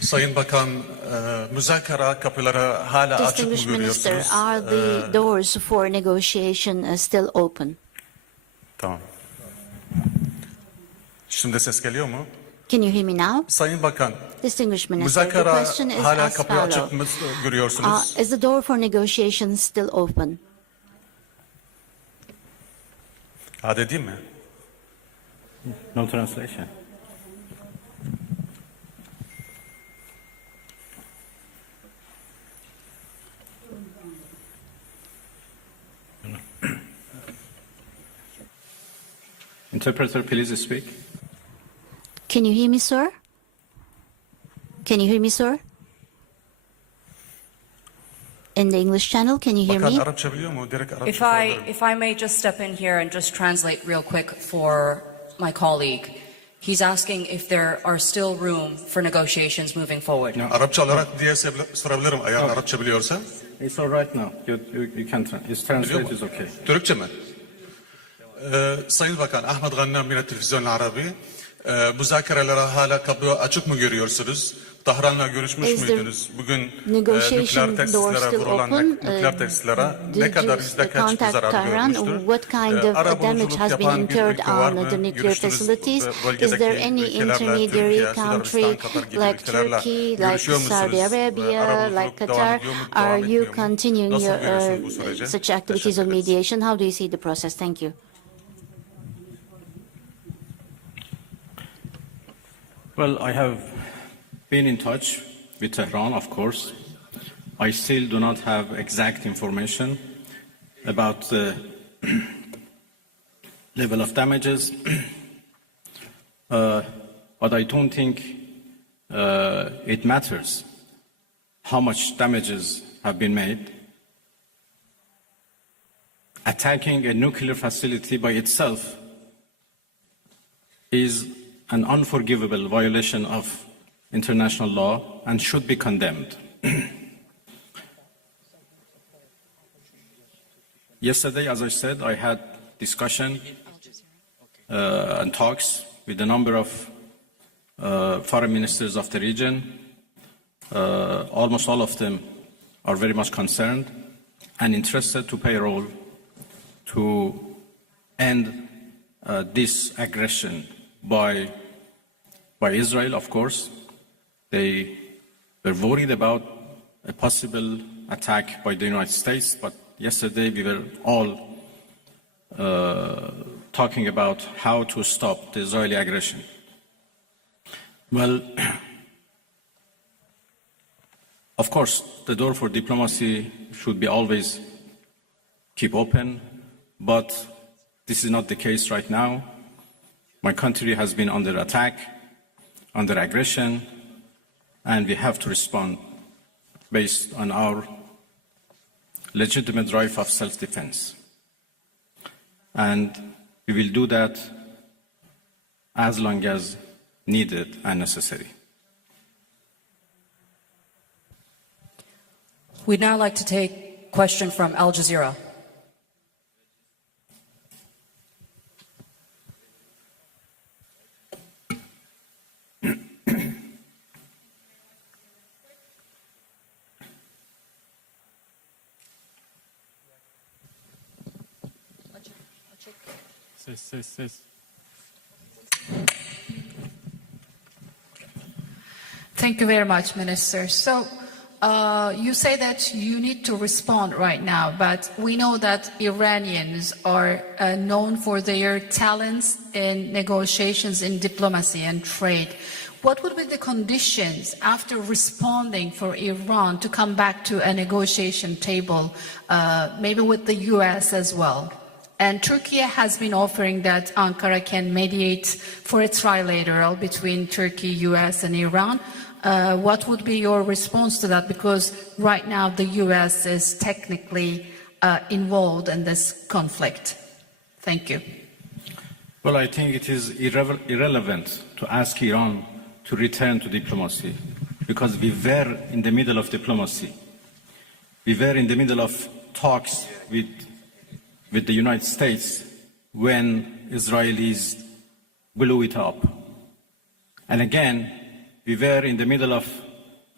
Sayın Bakan, müzakere kapıları hala açık mı Distinguished Minister, görüyorsunuz? are the doors for negotiation still open? Tamam. Şimdi ses geliyor mu? Can you hear me now? Sayın Bakan, Distinguished Minister, the müzakere question is hala as kapıyı açık mı follows. görüyorsunuz? Is the door for negotiation still open? Hadi değil mi? No translation. Interpreter, please speak. Can you hear me, sir? Can you hear me, sir? In the English channel, can you hear Bakan me? Arapça biliyor mu? Direkt Arapça If I may just step in here and just translate real quick for my colleague. He's asking if there are still room for negotiations moving forward. Arapça olarak diye sorabilirim eğer Arapça biliyorsa. It's all right now. You can translate is okay. Türkçe mi? Sayın Bakan, Ahmet Gannam yine televizyon Arabi. Müzakerelere hala kapı açık mı görüyorsunuz? Tahran'la görüşmüş Is the müydünüz? Bugün negotiation nükleer door tesislere still vurulan open? nükleer tesislere Did ne kadar you yüzde kaç contact zarar Tehran? görmüştür? What kind of damage Arabuluculuk has been yapan bir incurred ülke var on mı? the nuclear Görüştünüz, facilities? Is bölgedeki there any ülkelerle, intermediary Türkiye, country Sudanistan, Katar gibi like ülkelerle Turkey, like görüşüyor musunuz? Saudi Arabia, Arabuluculuk like devam Qatar? ediyor mu, Are devam you etmiyor mu? continuing Nasıl your görüyorsunuz bu süreci? such activities Teşekkür of ederiz. mediation? How do you see the process? Thank you. Well, I have been in touch with Tehran, of course. I still do not have exact information about the level of damages, but I don't think it matters how much damages have been made. Attacking a nuclear facility by itself is an unforgivable violation of international law and should be condemned. Yesterday, as I said, I had discussion and talks with a number of foreign ministers of the region. Almost all of them are very much concerned and interested to play a role to end this aggression by Israel, of course. They were worried about a possible attack by the United States, but yesterday we were all talking about how to stop the Israeli aggression. Well, of course, the door for diplomacy should be always keep open, but this is not the case right now. My country has been under attack, under aggression, and we have to respond based on our legitimate right of self-defense. And we will do that as long as needed and necessary. We'd now like to take a question from Al Jazeera. Thank you very much, Minister. So you say that you need to respond right now, but we know that Iranians are known for their talents in negotiations, in diplomacy and trade. What would be the conditions after responding for Iran to come back to a negotiation table, maybe with the US as well? And Turkey has been offering that Ankara can mediate for a trilateral between Turkey, US and Iran. What would be your response to that? Because right now the US is technically involved in this conflict. Thank you. Well, I think it is irrelevant to ask Iran to return to diplomacy because we were in the middle of diplomacy. We were in the middle of talks with the United States when Israelis blew it up. And again, we were in the middle of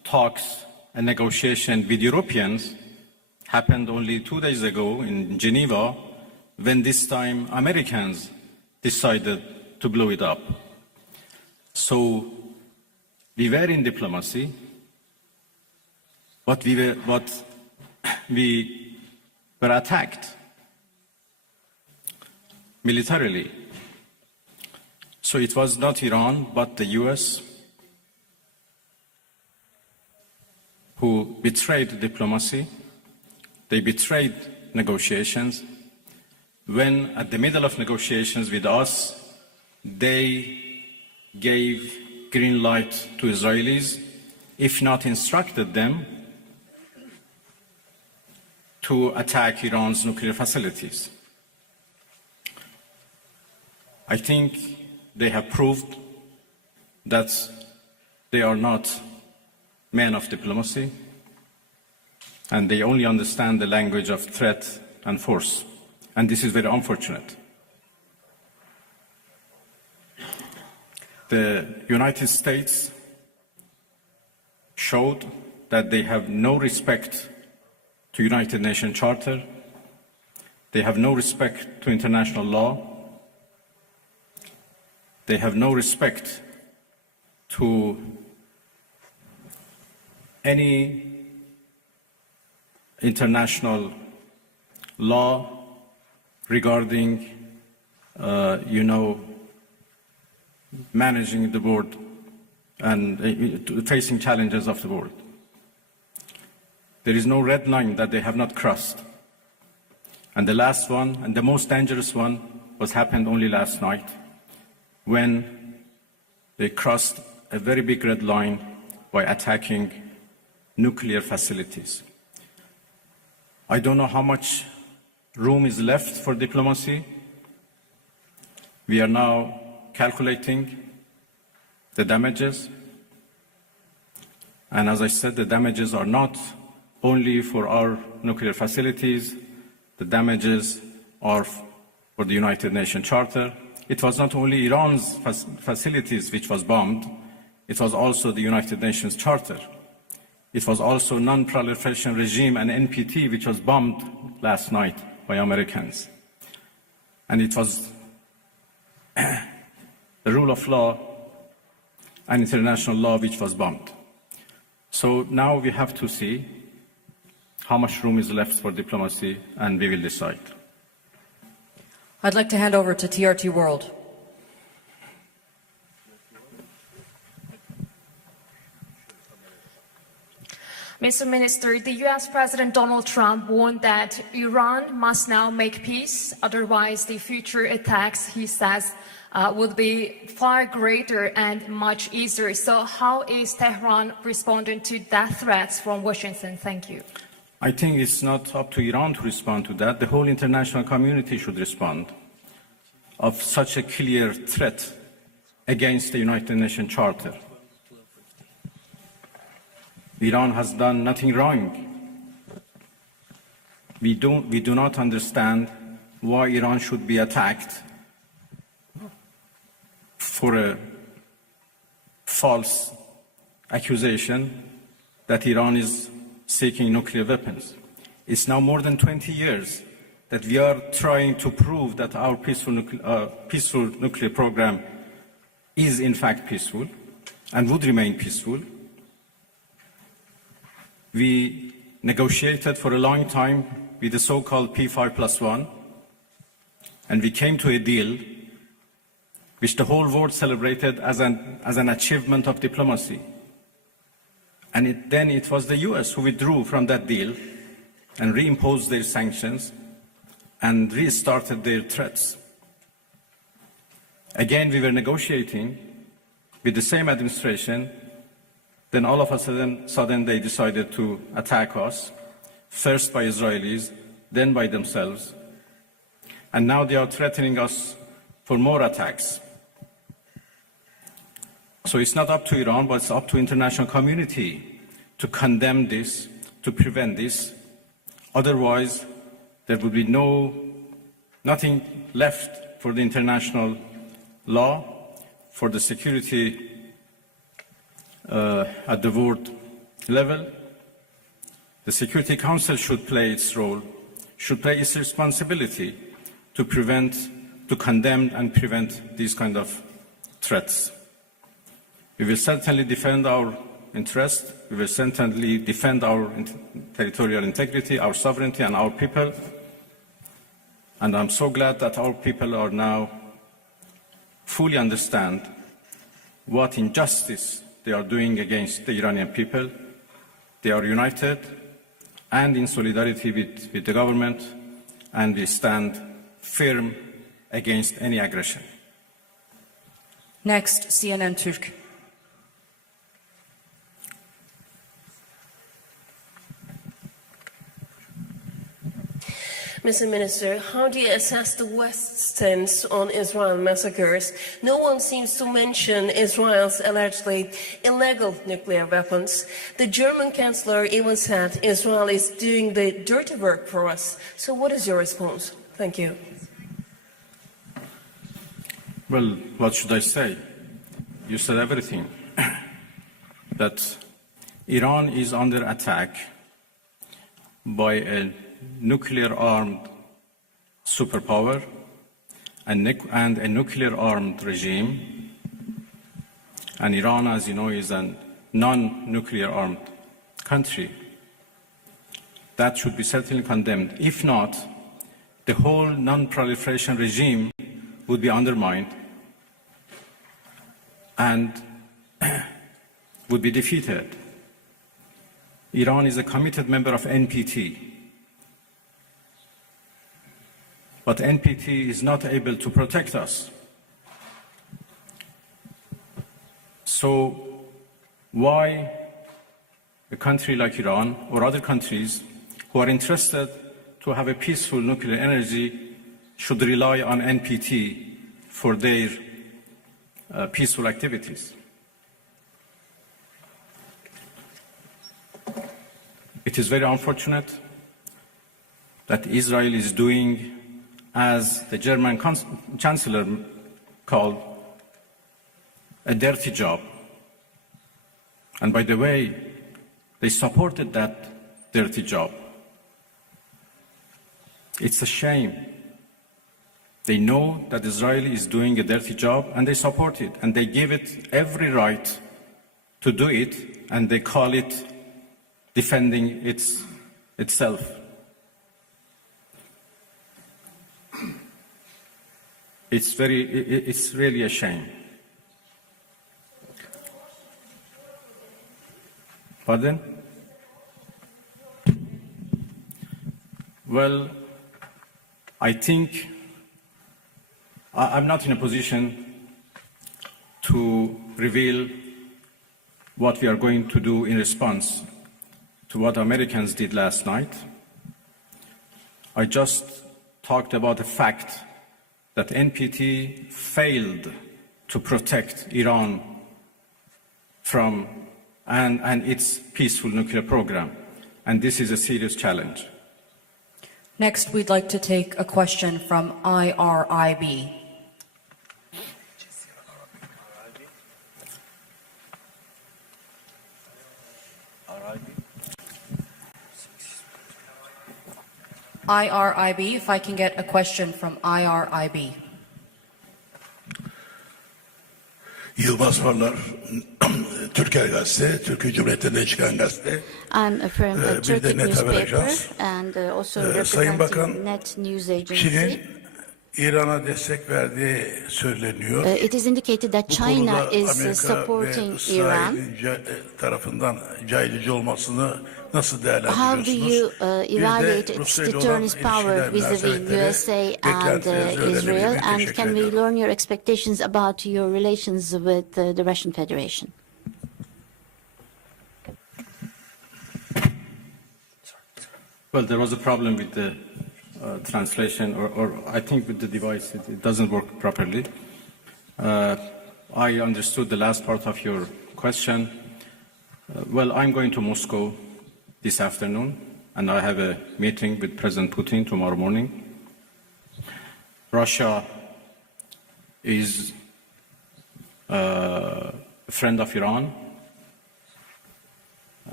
talks and negotiation with Europeans happened only 2 days ago in Geneva, when this time Americans decided to blow it up. So we were in diplomacy, but we were attacked militarily. So it was not Iran, but the US who betrayed diplomacy. They betrayed negotiations. When at the middle of negotiations with us, they gave green light to Israelis, if not instructed them to attack Iran's nuclear facilities. I think they have proved that they are not men of diplomacy, and they only understand the language of threat and force. And this is very unfortunate. The United States showed that they have no respect to United Nations Charter. They have no respect to international law. They have no respect to any international law regarding, managing the world and facing challenges of the world. There is no red line that they have not crossed. And the last one, and the most dangerous one, happened only last night, when they crossed a very big red line by attacking nuclear facilities. I don't know how much room is left for diplomacy. We are now calculating the damages. And as I said, the damages are not only for our nuclear facilities. The damages are for the United Nations Charter. It was not only Iran's facilities which was bombed, it was also the United Nations Charter. It was also non-proliferation regime and NPT, which was bombed last night by Americans. And it was the rule of law and international law which was bombed. So now we have to see how much room is left for diplomacy, and we will decide. I'd like to hand over to TRT World. Mr. Minister, the U.S. President Donald Trump warned that Iran must now make peace, otherwise the future attacks, he says, would be far greater and much easier. So how is Tehran responding to that threats from Washington? Thank you. I think it's not up to Iran to respond to that. The whole international community should respond of such a clear threat against the United Nations Charter. Iran has done nothing wrong. We do not understand why Iran should be attacked for a false accusation that Iran is seeking nuclear weapons. It's now more than 20 years that we are trying to prove that our peaceful nuclear program is in fact peaceful and would remain peaceful. We negotiated for a long time with the so-called P5+1, and we came to a deal which the whole world celebrated as an achievement of diplomacy. And then it was the US who withdrew from that deal and reimposed their sanctions and restarted their threats. Again, we were negotiating with the same administration. Then all of a sudden they decided to attack us, first by Israelis, then by themselves. And now they are threatening us for more attacks. So it's not up to Iran, but it's up to international community to condemn this, to prevent this. Otherwise, there will be nothing left for the international law, for the security at the world level, the Security Council should play its role, should play its responsibility to condemn and prevent these kind of threats. We will certainly defend our interest. We will certainly defend our territorial integrity, our sovereignty, and our people. And I'm so glad that our people are now fully understand what injustice they are doing against the Iranian people. They are united and in solidarity with the government, and we stand firm against any aggression. Next, CNN Türk. Mr. Minister, how do you assess the West's stance on Israel massacres? No one seems to mention Israel's allegedly illegal nuclear weapons. The German Chancellor even said Israel is doing the dirty work for us. So what is your response? Thank you. Well, what should I say? You said everything. That Iran is under attack by a nuclear-armed superpower and a nuclear-armed regime. And Iran, as you know, is a non-nuclear-armed country. That should be certainly condemned. If not, the whole non-proliferation regime would be undermined and would be defeated. Iran is a committed member of NPT. But NPT is not able to protect us. So why a country like Iran or other countries who are interested to have a peaceful nuclear energy should rely on NPT for their peaceful activities? It is very unfortunate that Israel is doing, as the German Chancellor called, a dirty job. And by the way, they supported that dirty job. It's a shame. They know that Israel is doing a dirty job and they support it, and they give it every right to do it, and they call it defending itself. It's really a shame. Pardon? Well, I think I'm not in a position to reveal what we are going to do in response to what Americans did last night. I just talked about the fact that NPT failed to protect Iran from and its peaceful nuclear program. And this is a serious challenge. Next, we'd like to take a question from IRIB. IRIB, if I can get a question from IRIB. Yılmaz Farlar, Türker Gazete, Türkiye Cumhuriyeti'nden çıkan gazete. I'm from a Bir de Turkish Net Haber newspaper Ajans. and also Sayın Bakan, representing Net News Agency. Çin'in İran'a destek verdiği söyleniyor. It is indicated that Bu China konuda is Amerika supporting ve Iran. İsrail'in tarafından caydırıcı olmasını nasıl How do değerlendiriyorsunuz? you Bir evaluate de its Rusya ile olan deterrence power ilişkiler vis-a-vis münasebetleri, USA and beklentilerinizi öğrenebilir Israel? miyim? And Teşekkür can we ediyorum. learn your expectations about your relations with the Russian Federation? Well, there was a problem with the translation, or I think with the device, it doesn't work properly. I understood the last part of your question. Well, I'm going to Moscow this afternoon, and I have a meeting with President Putin tomorrow morning. Russia is a friend of Iran,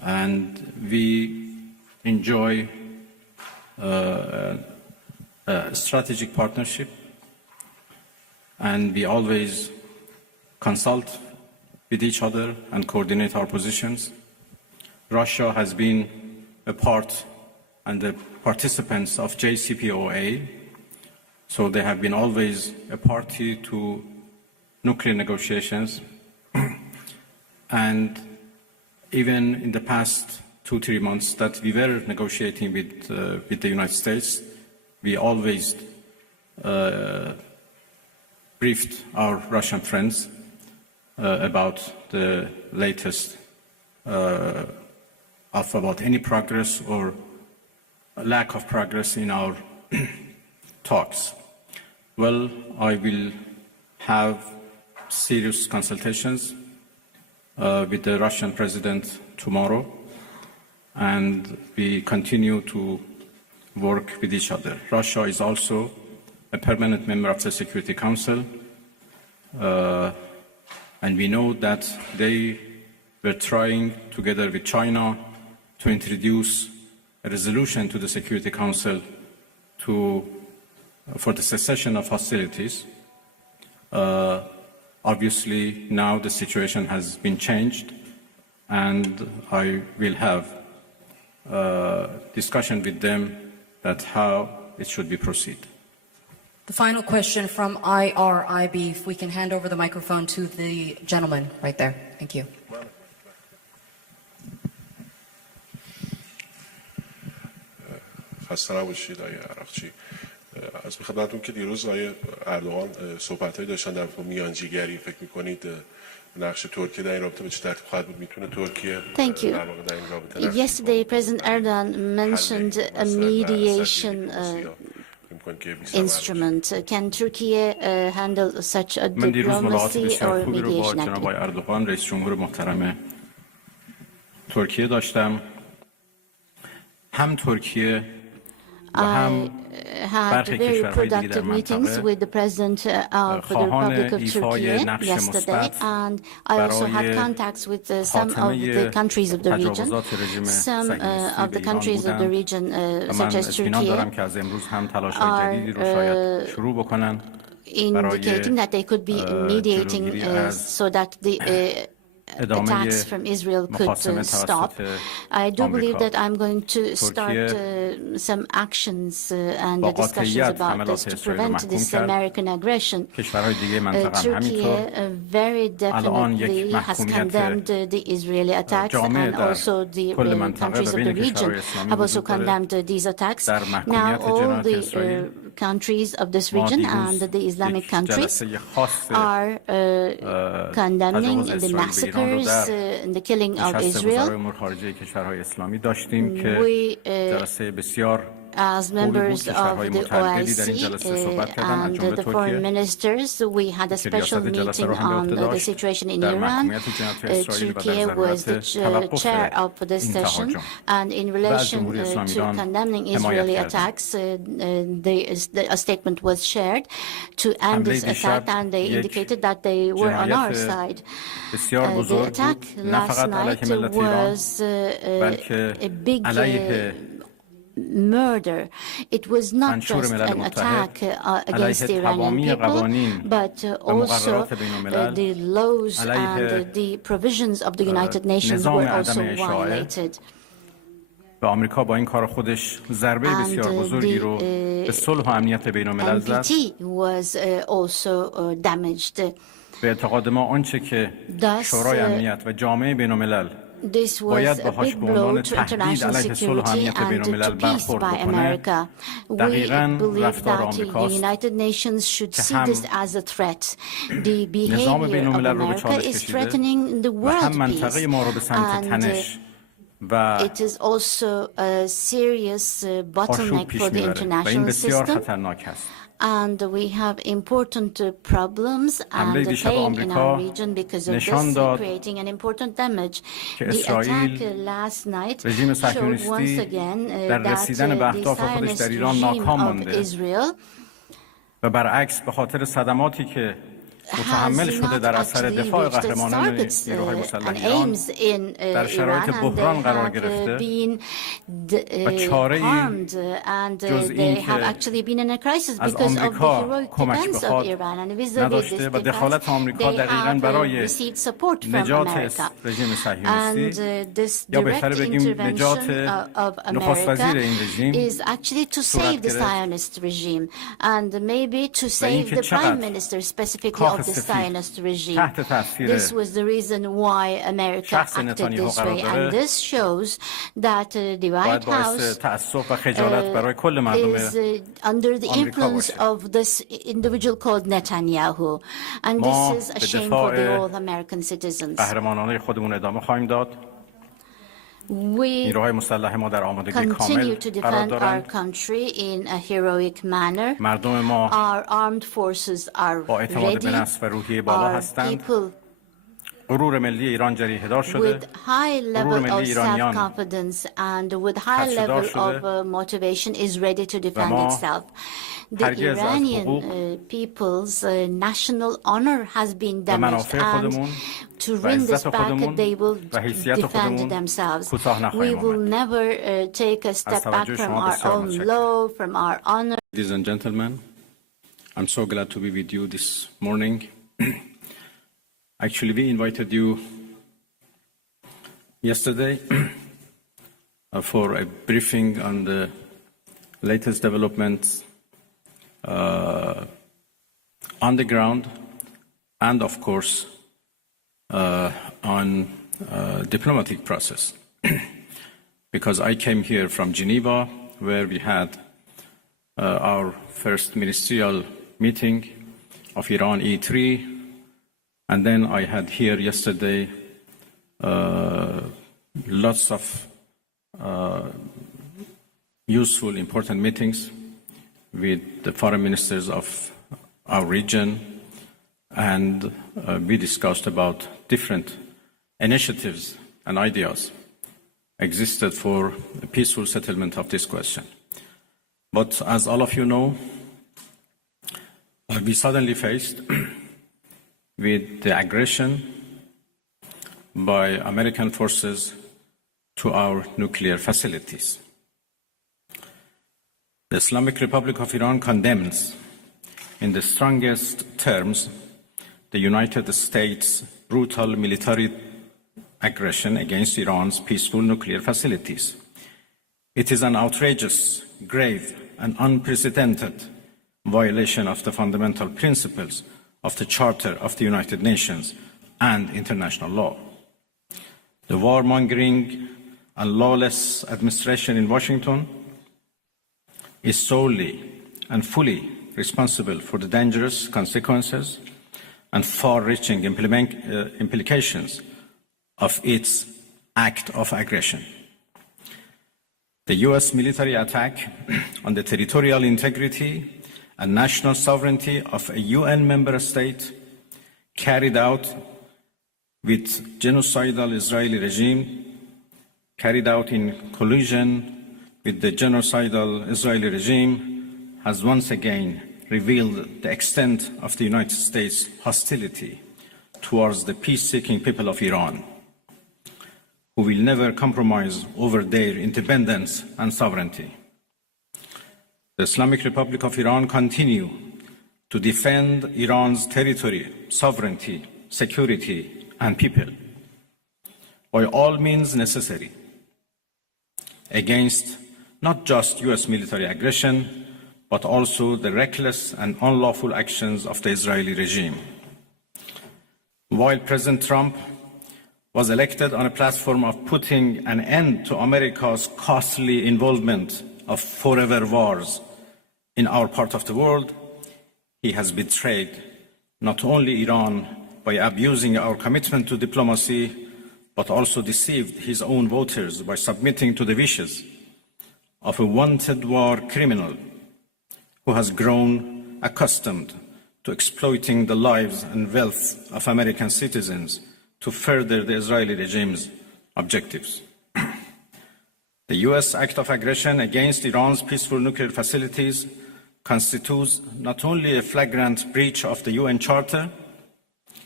and we enjoy a strategic partnership, and we always consult with each other and coordinate our positions. Russia has been a part and the participants of JCPOA, so they have been always a party to nuclear negotiations. And even in the past 2-3 months that we were negotiating with the United States, we always briefed our Russian friends about the latest about any progress or lack of progress in our talks. Well, I will have serious consultations with the Russian president tomorrow, and we continue to work with each other. Russia is also a permanent member of the Security Council, and we know that they were trying, together with China, to introduce a resolution to the Security Council for the cessation of hostilities. Obviously, now the situation has been changed, and I will have a discussion with them that how it should be proceed. The final question from IRIB, if we can hand over the microphone to the gentleman right there. Thank you. خسته نباشید آقای عراقچی. از خدمتتون که دیروز آقای اردوغان صحبت‌هایی داشتن در میانجیگری، فکر می‌کنید نقش ترکیه در این رابطه به چه ترتیب خواهد بود؟ میتونه ترکیه در واقع در این رابطه Yesterday, President Erdogan mentioned a mediation instrument. Can Turkey handle such a diplomacy or mediation جناب آقای اردوغان رئیس جمهور محترم ترکیه داشتم. هم ترکیه I had very productive meetings with the President of the Republic of Turkey yesterday, and I also had contacts with some of the countries of the region. Some of the countries of the region, such as Turkey, are indicating that they could be mediating so that the attacks from Israel could stop. I do believe that I'm going to start some actions and discussions about this to prevent this American aggression. Turkey very definitely has condemned the Israeli attacks, and also the countries of the region have also condemned these attacks. Now all the countries of this region and the Islamic countries are condemning the massacres and the killing of Israel. We, as members of the OIC and the foreign ministers, we had a special meeting on the situation in Iran. Turkey was the chair of this session, and in relation to condemning Israeli attacks, a statement was shared to end this attack, and they indicated that they were on our side. The attack last night was a big murder. It was not just an attack against the Iranian people, but also the laws and the provisions of the United Nations were also violated. آمریکا با این کار خودش ضربه بسیار بزرگی رو به صلح و امنیت بین‌الملل زد. was also damaged. به اعتقاد ما آنچه که شورای امنیت و جامعه بین‌الملل باید باهاش به عنوان تهدید علیه صلح و امنیت بین‌الملل برخورد بکنه، دقیقاً رفتار آمریکاست که هم نظام بین‌الملل رو به چالش کشیده و هم منطقه ما رو به سمت تنش و آشوب پیش میبره و این بسیار خطرناک است. And we have important problems and pain in our region because of this, creating an important damage. The attack last night showed once again that the Zionist regime of Israel و برعکس به خاطر صدماتی که متحمل شده در اثر دفاع قهرمانان نیروهای مسلح ایران در شرایط بحران قرار گرفته و چاره‌ای جز این که از آمریکا کمک بخواد نداشته و دخالت آمریکا دقیقاً برای نجات رژیم صهیونیستی یا بهتر بگیم نجات نخست وزیر این رژیم صورت گرفت و اینکه چقدر Zionist regime. This was the reason why America acted this way, and this shows that the White House is under the influence of this individual called Netanyahu, and this is a shame for the all American citizens. We continue to defend our country in a heroic manner. Our armed forces are ready. Our people with high level of self-confidence and with high level of motivation is ready to defend itself. The Iranian people's national honor has been damaged, and to win this back, they will defend themselves. We will never take a step back from our own law, from our honor. Ladies and gentlemen, I'm so glad to be with you this morning. Actually, we invited you yesterday for a briefing on the latest developments on the ground and, of course, on diplomatic process. Because I came here from Geneva, where we had our first ministerial meeting of Iran E3, and then I had here yesterday lots of useful, important meetings with the foreign ministers of our region, and we discussed about different initiatives and ideas existed for a peaceful settlement of this question. But as all of you know, we suddenly faced with the aggression by American forces to our nuclear facilities. The Islamic Republic of Iran condemns in the strongest terms the United States' brutal military aggression against Iran's peaceful nuclear facilities. It is an outrageous, grave, and unprecedented violation of the fundamental principles of the Charter of the United Nations and international law. The warmongering and lawless administration in Washington is solely and fully responsible for the dangerous consequences and far-reaching implications of its act of aggression. The U.S. military attack on the territorial integrity and national sovereignty of a UN member state carried out with genocidal Israeli regime, carried out in collusion with the genocidal Israeli regime, has once again revealed the extent of the United States' hostility towards the peace-seeking people of Iran, who will never compromise over their independence and sovereignty. The Islamic Republic of Iran continue to defend Iran's territory, sovereignty, security, and people by all means necessary against not just U.S. military aggression, but also the reckless and unlawful actions of the Israeli regime. While President Trump was elected on a platform of putting an end to America's costly involvement of forever wars in our part of the world, he has betrayed not only Iran by abusing our commitment to diplomacy, but also deceived his own voters by submitting to the wishes of a wanted war criminal who has grown accustomed to exploiting the lives and wealth of American citizens to further the Israeli regime's objectives. The U.S. act of aggression against Iran's peaceful nuclear facilities constitutes not only a flagrant breach of the UN Charter,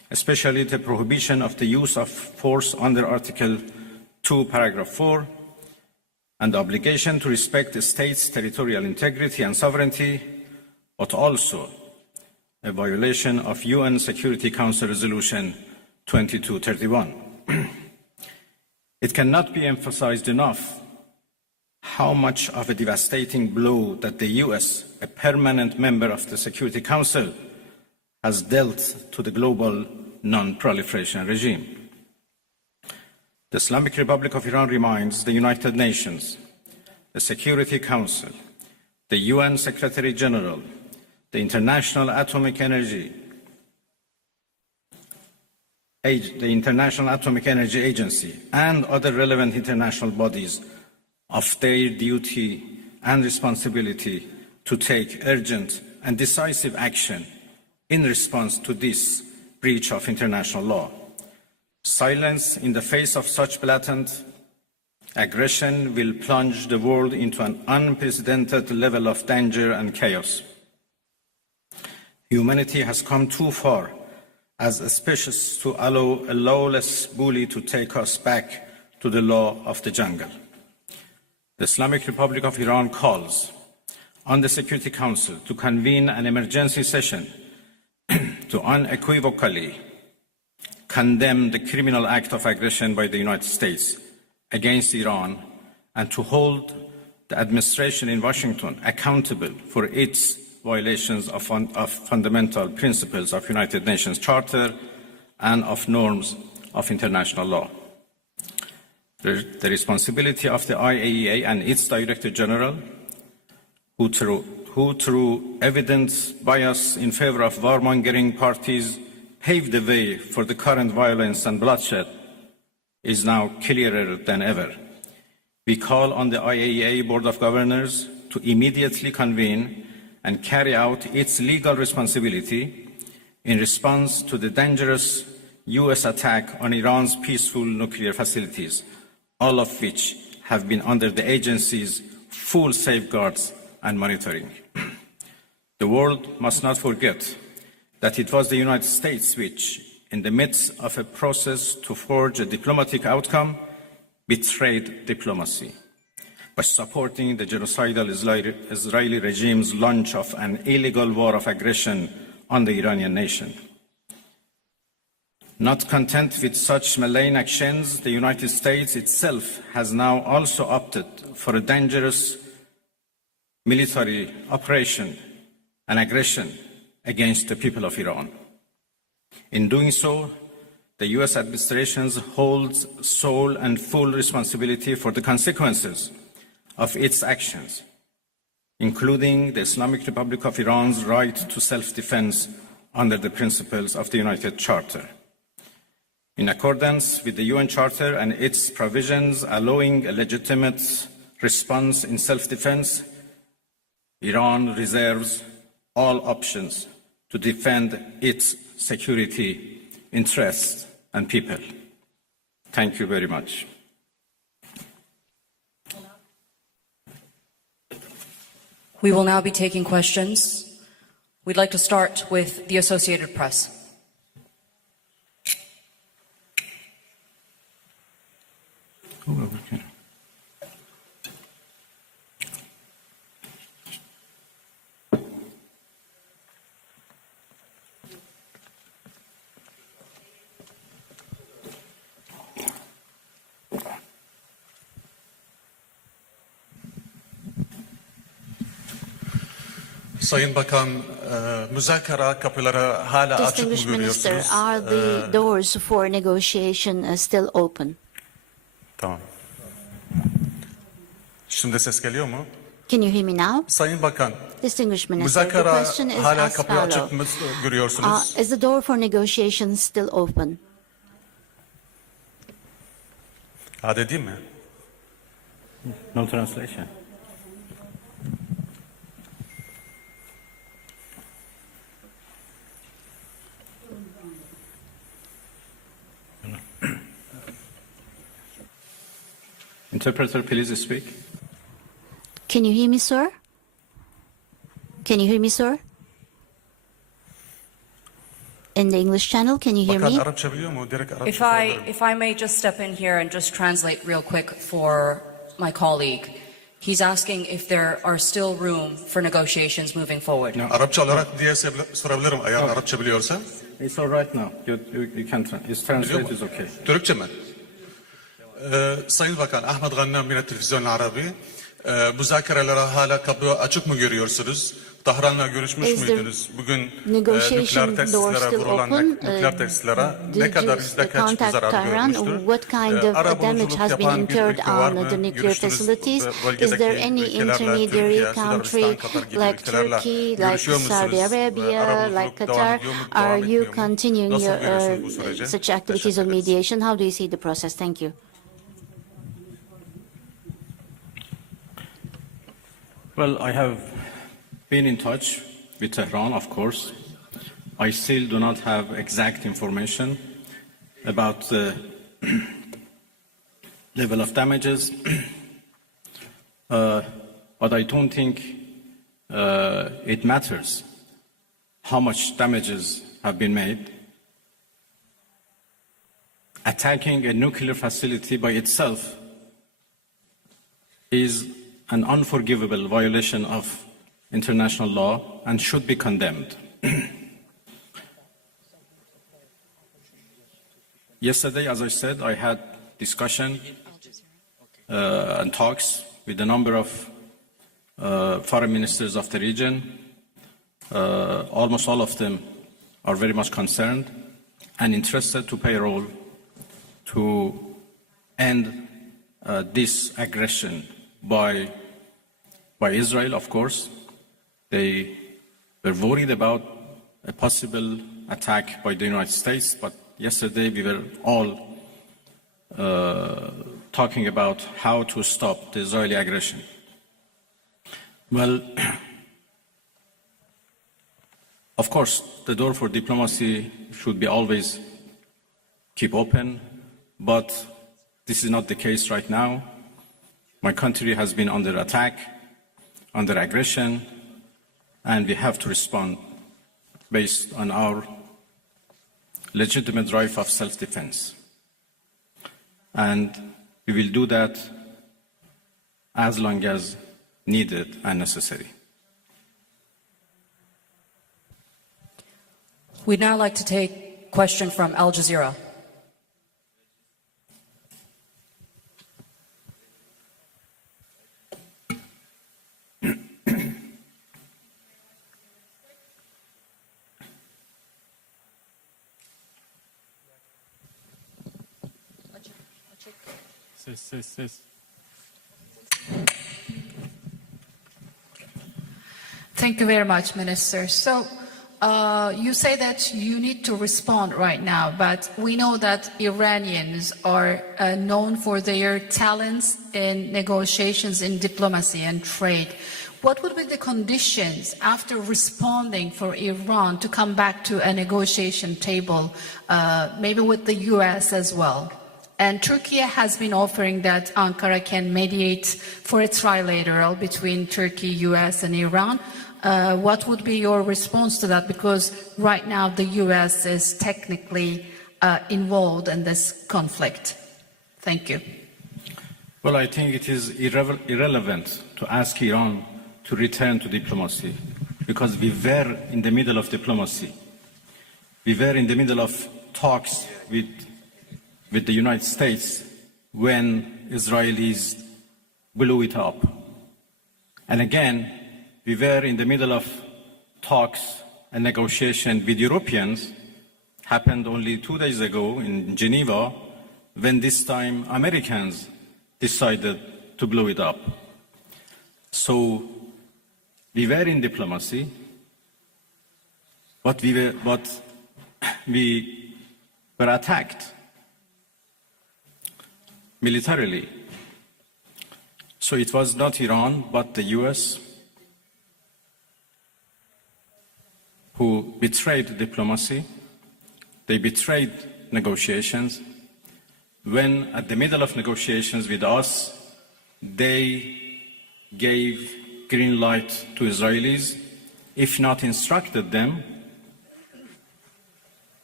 especially the prohibition of the use of force under Article 2, Paragraph 4, and the obligation to respect the state's territorial integrity and sovereignty, but also a violation of UN Security Council Resolution 2231. It cannot be emphasized enough how much of a devastating blow that the US, a permanent member of the Security Council, has dealt to the global non-proliferation regime. The Islamic Republic of Iran reminds the United Nations, the Security Council, the UN Secretary General, the International Atomic Energy Agency, and other relevant international bodies of their duty and responsibility to take urgent and decisive action in response to this breach of international law. Silence in the face of such blatant aggression will plunge the world into an unprecedented level of danger and chaos. Humanity has come too far as a species to allow a lawless bully to take us back to the law of the jungle. The Islamic Republic of Iran calls on the Security Council to convene an emergency session to unequivocally condemn the criminal act of aggression by the United States against Iran and to hold the administration in Washington accountable for its violations of fundamental principles of United Nations Charter and of norms of international law. The responsibility of the IAEA and its Director General, who through evident bias in favor of warmongering parties paved the way for the current violence and bloodshed, is now clearer than ever. We call on the IAEA Board of Governors to immediately convene and carry out its legal responsibility in response to the dangerous US attack on Iran's peaceful nuclear facilities, all of which have been under the agency's full safeguards and monitoring. The world must not forget that it was the United States which, in the midst of a process to forge a diplomatic outcome, betrayed diplomacy by supporting the genocidal Israeli regime's launch of an illegal war of aggression on the Iranian nation. Not content with such malign actions, the United States itself has now also opted for a dangerous military operation and aggression against the people of Iran. In doing so, the US administration holds sole and full responsibility for the consequences of its actions, including the Islamic Republic of Iran's right to self-defense under the principles of the United Charter. In accordance with the UN Charter and its provisions allowing a legitimate response in self-defense, Iran reserves all options to defend its security interests and people. Thank you very much. We will now be taking questions. We'd like to start with the Associated Press. Sayın Bakan, müzakere kapıları hala açık mı Distinguished Minister, görüyorsunuz? are the doors for negotiation still open? Tamam. Şimdi ses geliyor mu? Can you hear me now? Sayın Bakan, Distinguished Minister, the müzakere question is hala as kapıyı açık mı follows. görüyorsunuz? Is the door for negotiation still open? Hadi değil mi? No translation. Interpreter, please speak. Can you hear me, sir? Can you hear me, sir? in the English channel. Can you hear Bakan me? Arapça biliyor mu? Direkt Arapça If I may just step in here and just translate real quick for my colleague. He's asking if there are still room for negotiations moving forward. Arapça olarak diye sorabilirim eğer Arapça biliyorsa. It's all right now. You can it's translate is okay. Türkçe mi? Sayın Bakan Ahmet Gannam yine Televizyon Arabi. Müzakerelere hala kapı açık mı görüyorsunuz? Tahran'la görüşmüş müydünüz? Bugün nükleer tesislere vurulan nükleer tesislere ne kadar yüzde kaç bir zarar görmüştür? What kind of damage has been incurred on the nuclear facilities? Is there any intermediary country like Turkey, like Saudi Arabia, like Qatar? Are you continuing such activities of mediation? How do you see the process? Thank you. Well, I have been in touch with Tehran, of course. I still do not have exact information about the level of damages, but I don't think it matters how much damages have been made. Attacking a nuclear facility by itself is an unforgivable violation of international law and should be condemned. Yesterday, as I said, I had discussion and talks with a number of foreign ministers of the region. Almost all of them are very much concerned and interested to play a role to end this aggression by Israel, of course. They were worried about a possible attack by the United States, but yesterday we were all talking about how to stop the Israeli aggression. Well, of course, the door for diplomacy should be always keep open, but this is not the case right now. My country has been under attack, under aggression, and we have to respond based on our legitimate right of self-defense. And we will do that as long as needed and necessary. We'd now like to take a question from Al Jazeera. Thank you very much, Minister. So you say that you need to respond right now, but we know that Iranians are known for their talents in negotiations, in diplomacy and trade. What would be the conditions after responding for Iran to come back to a negotiation table, maybe with the US as well? And Turkey has been offering that Ankara can mediate for a trilateral between Turkey, US and Iran. What would be your response to that? Because right now the US is technically involved in this conflict. Thank you. Well, I think it is irrelevant to ask Iran to return to diplomacy, because we were in the middle of diplomacy. We were in the middle of talks with the United States when Israelis blew it up. And again, we were in the middle of talks and negotiation with Europeans, happened only 2 days ago in Geneva, when this time Americans decided to blow it up. So we were in diplomacy, but we were attacked militarily. So it was not Iran, but the US who betrayed diplomacy. They betrayed negotiations. When at the middle of negotiations with us, they gave green light to Israelis, if not instructed them,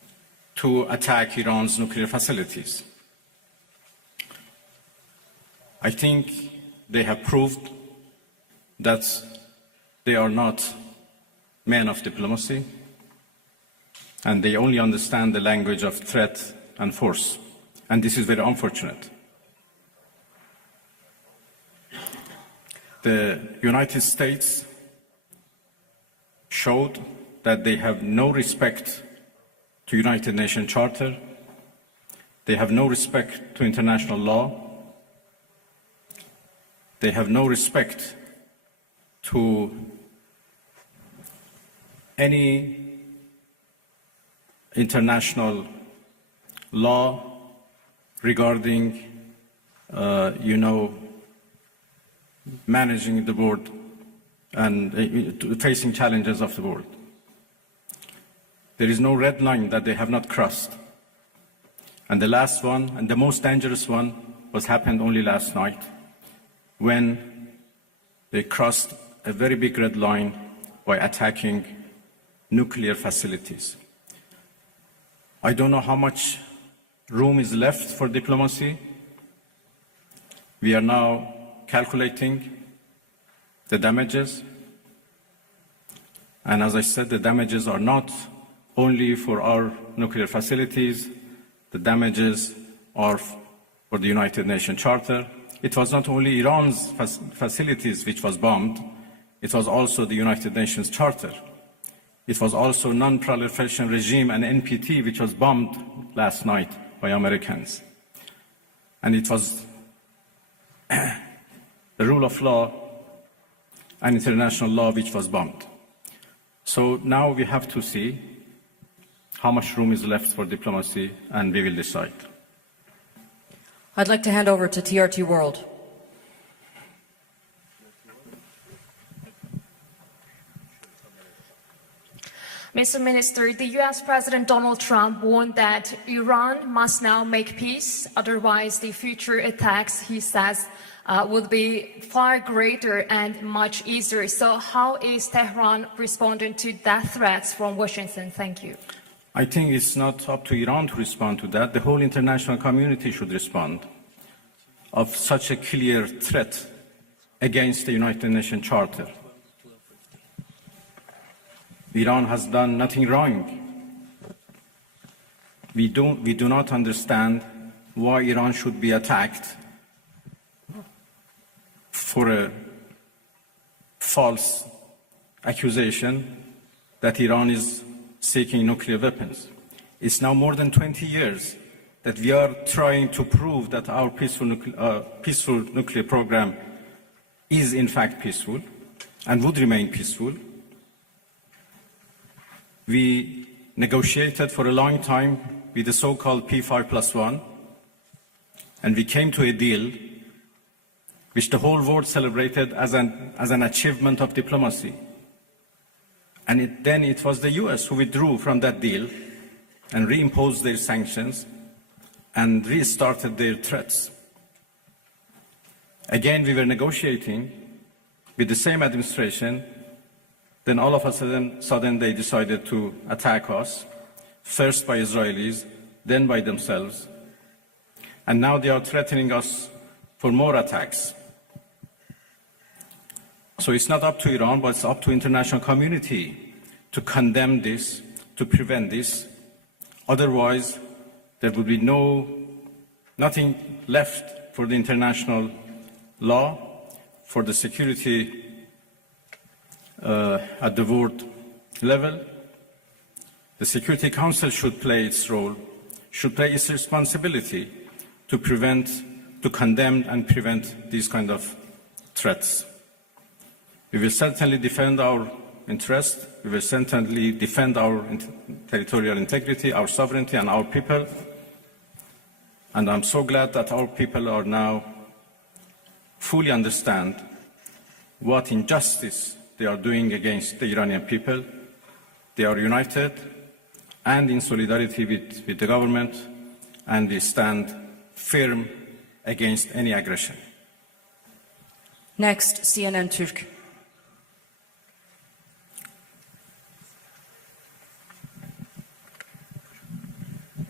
to attack Iran's nuclear facilities. I think they have proved that they are not men of diplomacy, and they only understand the language of threat and force. And this is very unfortunate. The United States showed that they have no respect to United Nations Charter, they have no respect to international law, they have no respect to any international law regarding, managing the world and facing challenges of the world. There is no red line that they have not crossed. And the last one, and the most dangerous one, happened only last night, when they crossed a very big red line by attacking nuclear facilities. I don't know how much room is left for diplomacy. We are now calculating the damages. And as I said, the damages are not only for our nuclear facilities, the damages are for the United Nations Charter. It was not only Iran's facilities which was bombed, it was also the United Nations Charter. It was also Non-Proliferation Regime and NPT, which was bombed last night by Americans. And it was the rule of law and international law which was bombed. So now we have to see how much room is left for diplomacy, and we will decide. I'd like to hand over to TRT World. Mr. Minister, the U.S. President Donald Trump warned that Iran must now make peace, otherwise the future attacks, he says, would be far greater and much easier. So how is Tehran responding to that threat from Washington? Thank you. I think it's not up to Iran to respond to that. The whole international community should respond of such a clear threat against the United Nations Charter. Iran has done nothing wrong. We do not understand why Iran should be attacked for a false accusation that Iran is seeking nuclear weapons. It's now more than 20 years that we are trying to prove that our peaceful nuclear program is in fact peaceful and would remain peaceful. We negotiated for a long time with the so-called P5+1, and we came to a deal which the whole world celebrated as an achievement of diplomacy. And then it was the US who withdrew from that deal and reimposed their sanctions and restarted their threats. Again, we were negotiating with the same administration. Then all of a sudden they decided to attack us, first by Israelis, then by themselves. And now they are threatening us for more attacks. So it's not up to Iran, but it's up to the international community to condemn this, to prevent this. Otherwise, there would be nothing left for the international law, for the security at the world level. The Security Council should play its role, should play its responsibility to condemn and prevent these kind of threats. We will certainly defend our interests. We will certainly defend our territorial integrity, our sovereignty, and our people. And I'm so glad that our people are now fully understand what injustice they are doing against the Iranian people. They are united and in solidarity with the government, and they stand firm against any aggression. Next, CNN Türk.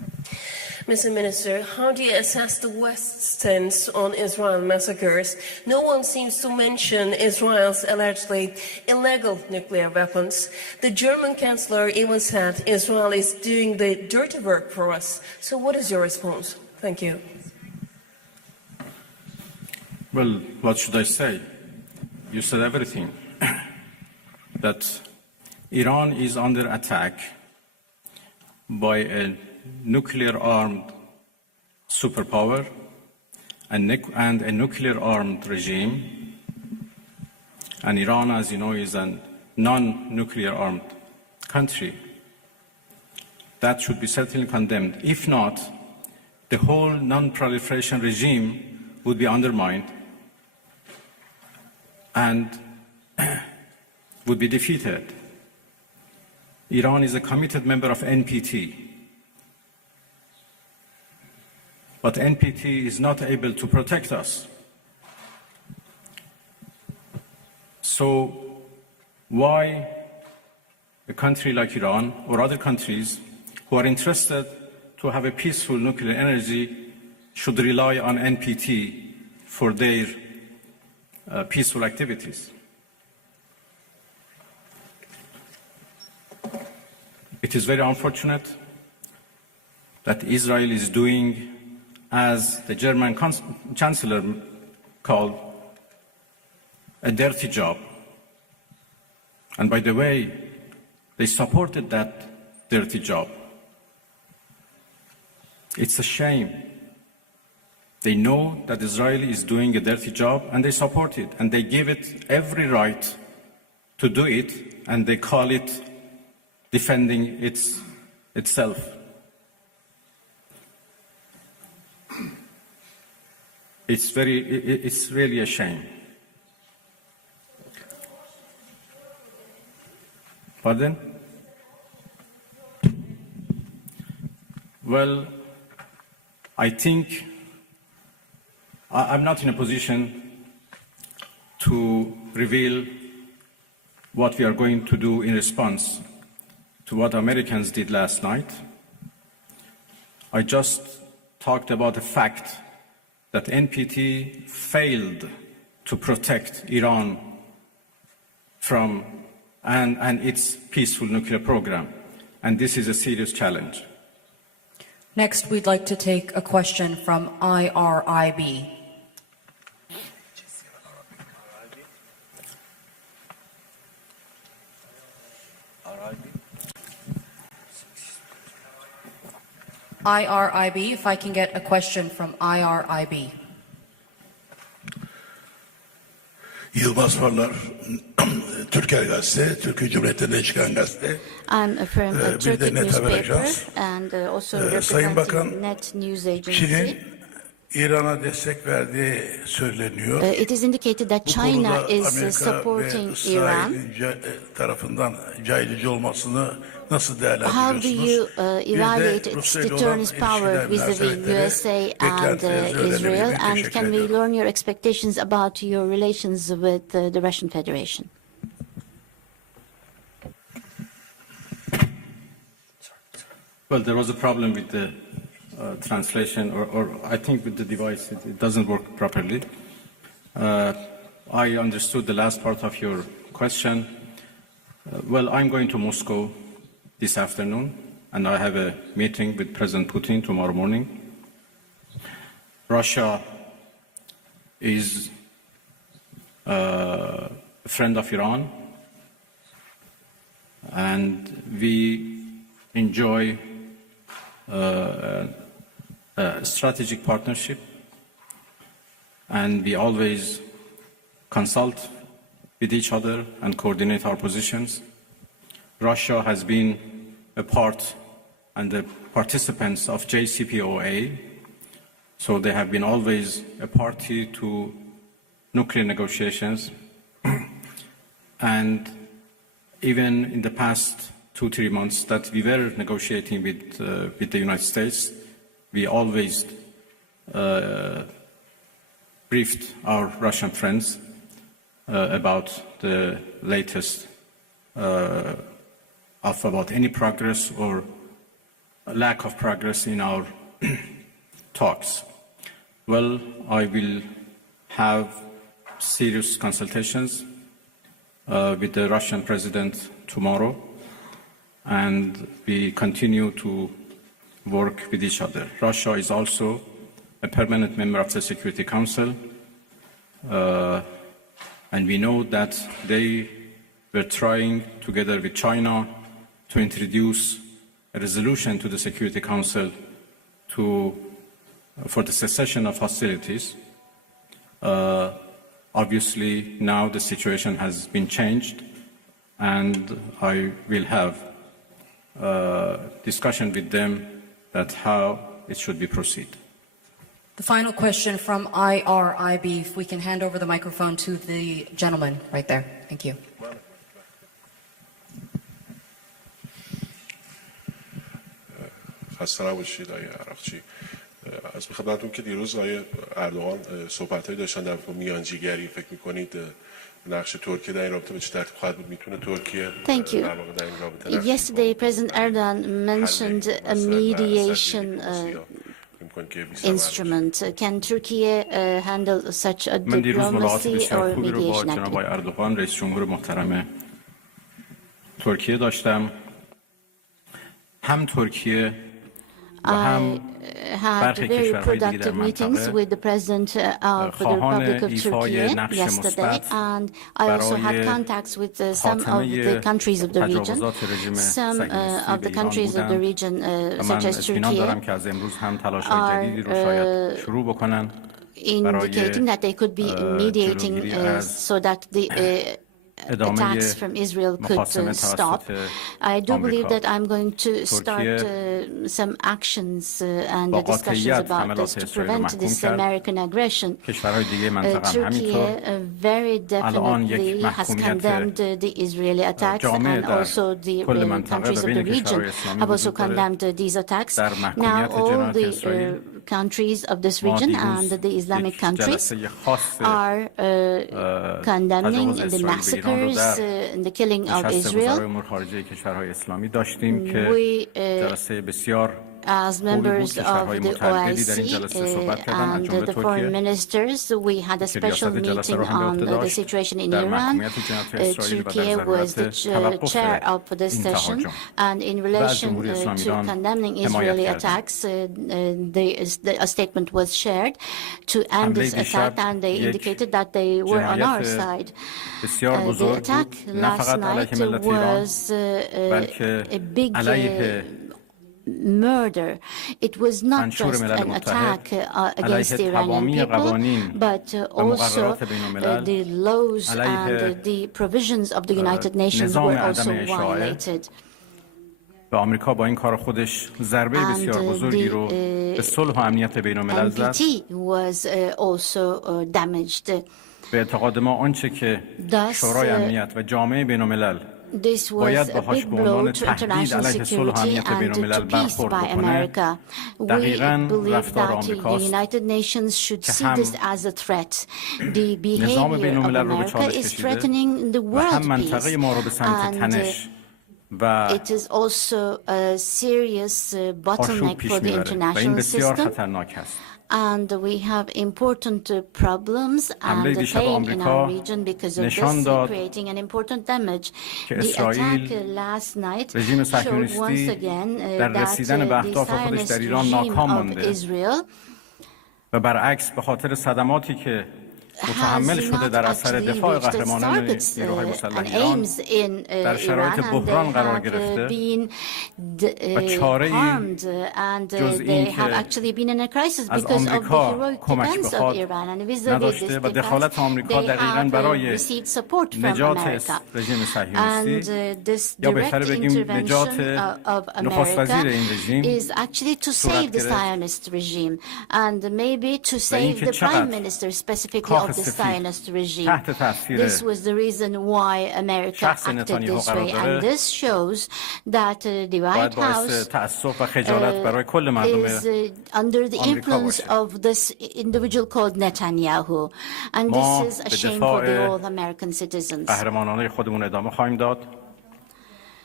Mr. Minister, how do you assess the West's stance on Israel massacres? No one seems to mention Israel's allegedly illegal nuclear weapons. The German Chancellor even said Israel is doing the dirty work for us. So what is your response? Thank you. Well, what should I say? You said everything. That Iran is under attack by a nuclear-armed superpower and a nuclear-armed regime. And Iran, as you know, is a non-nuclear armed country. That should be certainly condemned. If not, the whole non-proliferation regime would be undermined and would be defeated. Iran is a committed member of NPT. But NPT is not able to protect us. So why a country like Iran or other countries who are interested to have a peaceful nuclear energy should rely on NPT for their peaceful activities? It is very unfortunate that Israel is doing, as the German Chancellor called, a dirty job. And by the way, they supported that dirty job. It's a shame. They know that Israel is doing a dirty job and they support it and they give it every right to do it and they call it defending itself. It's really a shame. Pardon? Well, I think I'm not in a position to reveal what we are going to do in response to what Americans did last night. I just talked about the fact that NPT failed to protect Iran from and its peaceful nuclear program. And this is a serious challenge. Next, we'd like to take a question from IRIB. IRIB, if I can get a question from IRIB. Yılmaz Farlar, Türker Gazete, Türkiye Cumhuriyeti'nden çıkan gazete. I'm from a Bir de Turkic Net Haber newspaper Ajans. and also Sayın Bakan, representing Net News Agency. Çin'in İran'a destek verdiği söyleniyor. It is indicated that Bu China konuda is Amerika supporting ve Iran. İsrail'in tarafından caydırıcı olmasını nasıl How do değerlendiriyorsunuz? you Bir evaluate de its Rusya ile olan deterrence power vis-a-vis ilişkiler USA and beklentilerinizi öğrenebilir Israel? miyim? And Teşekkür can we ediyorum. learn your expectations about your relations with the Russian Federation? Well, there was a problem with the translation, or I think with the device, it doesn't work properly. I understood the last part of your question. Well, I'm going to Moscow this afternoon, and I have a meeting with President Putin tomorrow morning. Russia is a friend of Iran, and we enjoy a strategic partnership, and we always consult with each other and coordinate our positions. Russia has been a part and the participants of JCPOA, so they have been always a party to nuclear negotiations. And even in the past 2-3 months that we were negotiating with the United States, we always briefed our Russian friends about the latest about any progress or lack of progress in our talks. Well, I will have serious consultations with the Russian president tomorrow, and we continue to work with each other. Russia is also a permanent member of the Security Council, and we know that they were trying, together with China, to introduce a resolution to the Security Council for the cessation of hostilities. Obviously, now the situation has been changed, and I will have discussion with them that how it should be proceed. The final question from IRIB, if we can hand over the microphone to the gentleman right there. Thank you. خسته نباشید آقای عراقچی. از خدمتتون که دیروز آقای اردوغان صحبت‌هایی داشتن در میانجیگری، فکر می‌کنید نقش ترکیه در این رابطه به چه ترتیب خواهد بود؟ میتونه ترکیه در واقع در این رابطه Yesterday, President Erdogan mentioned a mediation instrument. Can Turkey handle such a diplomacy or mediation جناب آقای اردوغان رئیس جمهور محترم ترکیه داشتم. هم ترکیه I had very productive meetings with the President of the Republic of Turkey yesterday, and I also had contacts with some of the countries of the region. Some of the countries of the region, such as Turkey, are indicating that they could be mediating so that the attacks from Israel could stop. I do believe that I'm going to start some actions and discussions about this to prevent this American aggression. Turkey very definitely has condemned the Israeli attacks, and also the countries of the region have also condemned these attacks. Now all the countries of this region and the Islamic countries are condemning the massacres and the killing of Israel. We, as members of the OIC and the foreign ministers, we had a special meeting on the situation in Iran. Turkey was the chair of this session, and in relation to condemning Israeli attacks, a statement was shared to end this attack, and they indicated that they were on our side. The attack last night was a big murder. It was not just an attack against the Iranian people, but also the laws and the provisions of the United Nations were also violated. آمریکا با این کار خودش ضربه بسیار بزرگی رو به صلح و امنیت بین‌الملل زد. به اعتقاد ما آنچه که شورای امنیت و جامعه بین‌الملل باید باهاش به عنوان تهدید علیه صلح و امنیت بین‌الملل برخورد بکنه، دقیقاً رفتار آمریکاست که هم نظام بین‌الملل رو به چالش کشیده و هم منطقه ما رو به سمت تنش و آشوب پیش میبره و این بسیار خطرناک است. And we have important problems and pain in our region because of this, creating an important damage. The attack last night showed once again that the Zionist regime of Israel و برعکس به خاطر صدماتی که متحمل شده در اثر دفاع قهرمانان نیروهای مسلح ایران در شرایط بحران قرار گرفته و چاره‌ای جز این که از آمریکا کمک بخواد نداشته و دخالت آمریکا دقیقاً برای نجات رژیم صهیونیستی یا بهتر بگیم نجات نخست وزیر این رژیم صورت گرفت و اینکه چقدر of the Zionist regime. This was the reason why America acted this way, and this shows that the White House is under the influence of this individual called Netanyahu, and this is a shame for the all American citizens.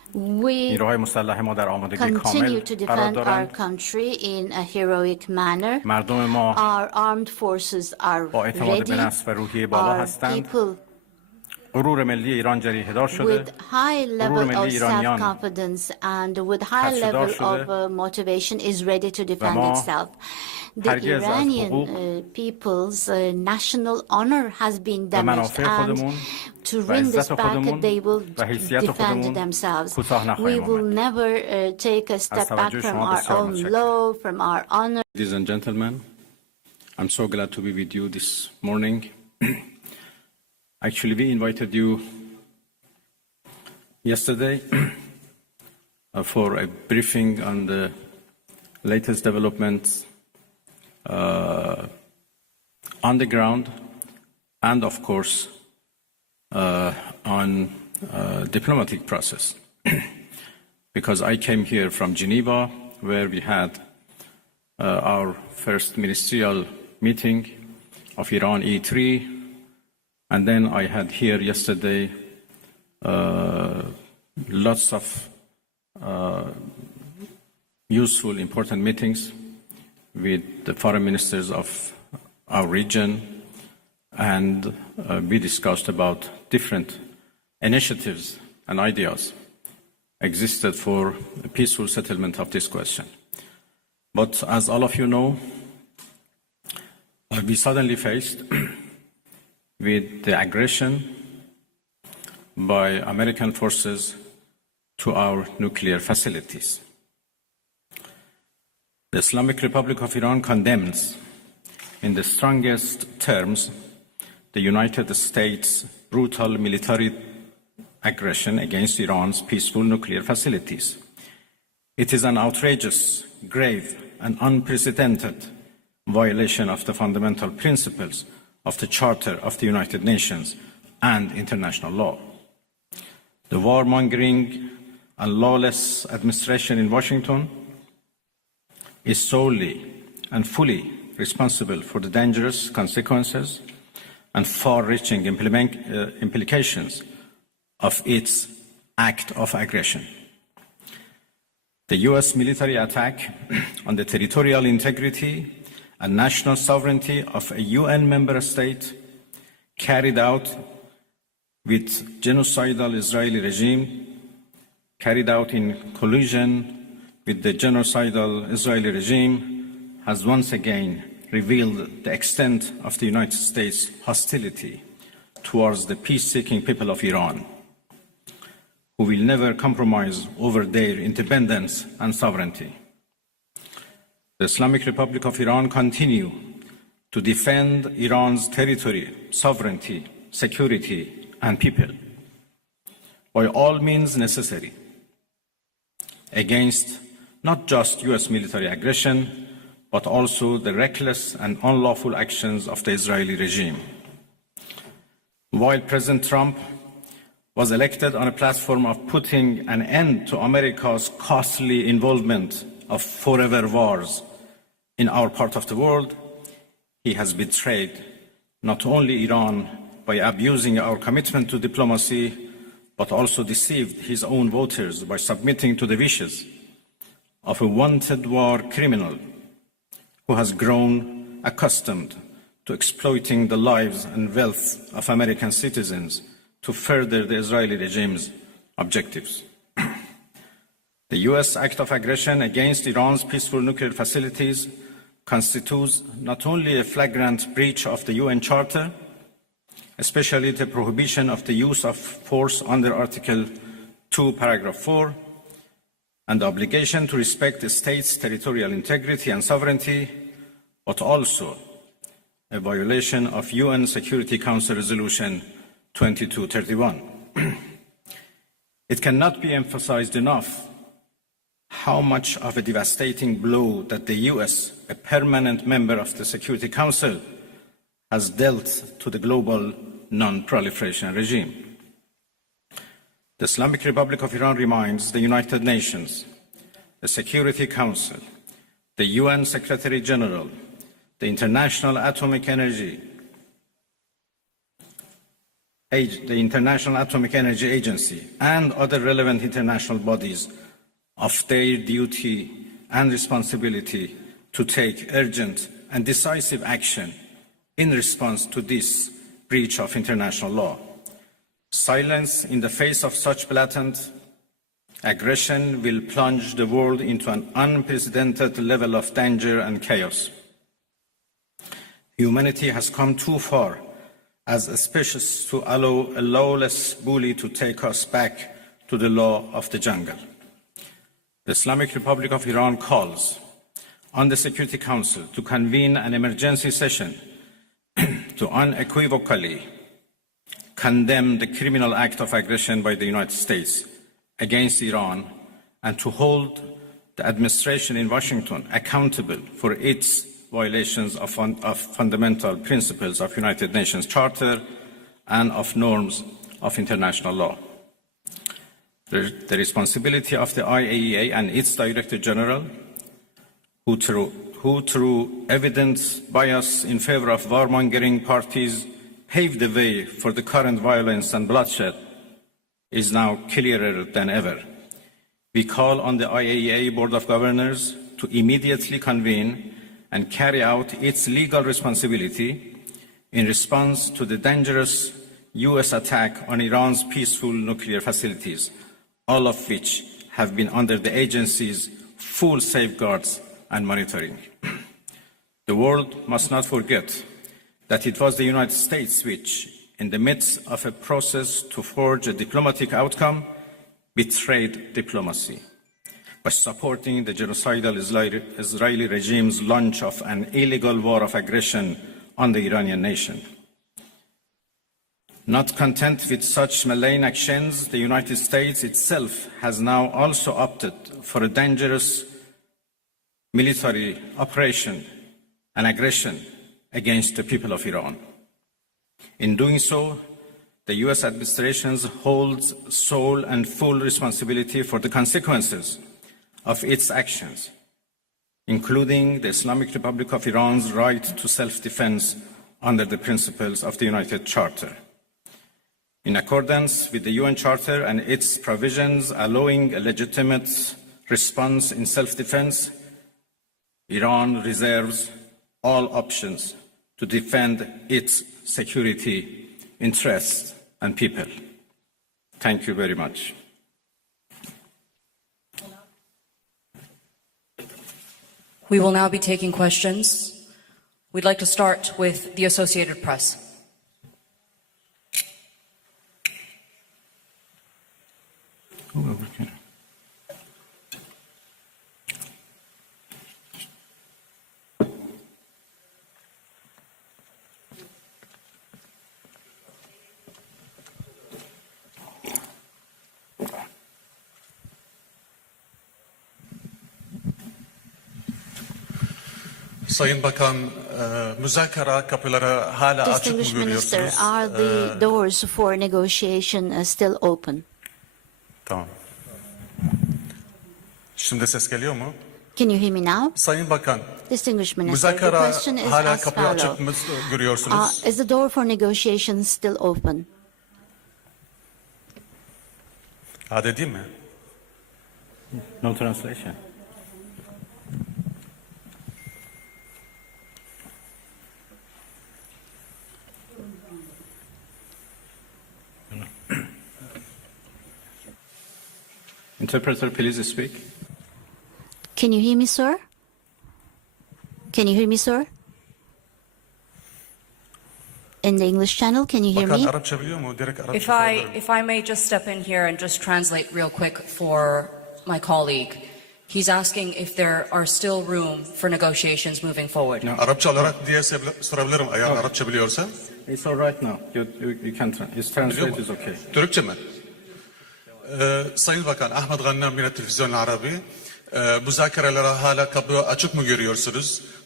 We نیروهای مسلح ما در آمادگی کامل continue to قرار defend our دارند. country in a heroic manner. مردم ما Our armed forces are با اعتماد به ready. نفس و روحیه بالا Our هستند. people غرور ملی ایران جریحه‌دار شده. with high غرور level ملی of ایرانیان self-confidence and with high حدسدار level شده. of motivation is ready to defend ما itself. The هرگز از Iranian حقوق people's national honor has been و damaged, منافع and خودمون to و win this عزت back, خودمون they will و حیثیت defend خودمون themselves. کوتاه We نخواهیم will آمد. never take a step back توجه from شما our بسیار own متشکرم. law, from our honor. Ladies and gentlemen, I'm so glad to be with you this morning. Actually, we invited you yesterday for a briefing on the latest developments on the ground and, of course, on diplomatic process. Because I came here from Geneva, where we had our first ministerial meeting of Iran E3, and then I had here yesterday lots of useful, important meetings with the foreign ministers of our region, and we discussed about different initiatives and ideas existed for a peaceful settlement of this question. But as all of you know, we suddenly faced with the aggression by American forces to our nuclear facilities. The Islamic Republic of Iran condemns in the strongest terms the United States' brutal military aggression against Iran's peaceful nuclear facilities. It is an outrageous, grave, and unprecedented violation of the fundamental principles of the Charter of the United Nations and international law. The warmongering and lawless administration in Washington is solely and fully responsible for the dangerous consequences and far-reaching implications of its act of aggression. The US military attack on the territorial integrity and national sovereignty of a UN member state carried out with genocidal Israeli regime, carried out in collusion with the genocidal Israeli regime, has once again revealed the extent of the United States' hostility towards the peace-seeking people of Iran, who will never compromise over their independence and sovereignty. The Islamic Republic of Iran continue to defend Iran's territory, sovereignty, security, and people by all means necessary against not just US military aggression, but also the reckless and unlawful actions of the Israeli regime. While President Trump was elected on a platform of putting an end to America's costly involvement of forever wars in our part of the world, he has betrayed not only Iran by abusing our commitment to diplomacy, but also deceived his own voters by submitting to the wishes of a wanted war criminal who has grown accustomed to exploiting the lives and wealth of American citizens to further the Israeli regime's objectives. The US act of aggression against Iran's peaceful nuclear facilities constitutes not only a flagrant breach of the UN Charter, especially the prohibition of the use of force under Article 2, Paragraph 4, and the obligation to respect the state's territorial integrity and sovereignty, but also a violation of UN Security Council Resolution 2231. It cannot be emphasized enough how much of a devastating blow that the US, a permanent member of the Security Council, has dealt to the global non-proliferation regime. The Islamic Republic of Iran reminds the United Nations, the Security Council, the UN Secretary General, the International Atomic Energy the International Atomic Energy Agency and other relevant international bodies of their duty and responsibility to take urgent and decisive action in response to this breach of international law. Silence in the face of such blatant aggression will plunge the world into an unprecedented level of danger and chaos. Humanity has come too far as a species to allow a lawless bully to take us back to the law of the jungle. The Islamic Republic of Iran calls on the Security Council to convene an emergency session to unequivocally condemn the criminal act of aggression by the United States against Iran and to hold the administration in Washington accountable for its violations of fundamental principles of United Nations Charter and of norms of international law. The responsibility of the IAEA and its Director General, who through evidence bias in favor of warmongering parties paved the way for the current violence and bloodshed, is now clearer than ever. We call on the IAEA Board of Governors to immediately convene and carry out its legal responsibility in response to the dangerous US attack on Iran's peaceful nuclear facilities, all of which have been under the agency's full safeguards and monitoring. The world must not forget that it was the United States which, in the midst of a process to forge a diplomatic outcome, betrayed diplomacy by supporting the genocidal Israeli regime's launch of an illegal war of aggression on the Iranian nation. Not content with such malign actions, the United States itself has now also opted for a dangerous military operation and aggression against the people of Iran. In doing so, the US administration holds sole and full responsibility for the consequences of its actions, including the Islamic Republic of Iran's right to self-defense under the principles of the United Charter. In accordance with the UN Charter and its provisions allowing a legitimate response in self-defense, Iran reserves all options to defend its security, interests, and people. Thank you very much. We will now be taking questions. We'd like to start with the Associated Press. Sayın Bakan, müzakere kapıları hala açık mı Distinguished Minister, görüyorsunuz? are the doors for negotiation still open? Tamam. Şimdi ses geliyor mu? Can you hear me now? Sayın Bakan, Distinguished Minister, the müzakere question is hala as kapıyı açık mı follows. görüyorsunuz? Is the door for negotiation still open? Hadi değil mi? No translation. Interpreter, please speak. Can you hear me, sir? Can you hear me, sir? In the English channel, can you hear Bakan me? Arapça biliyor mu? Direkt Arapça sorabilirim. If I may just step in here and just translate real quick for my colleague. He's asking if there are still room for negotiations moving forward. No. Arapça olarak diye sorabilirim eğer Arapça biliyorsa. It's all right now. You can translate is okay. Türkçe mi? Sayın Bakan, Ahmet Gannam yine televizyon Arabi. Müzakerelere hala kapı açık mı görüyorsunuz?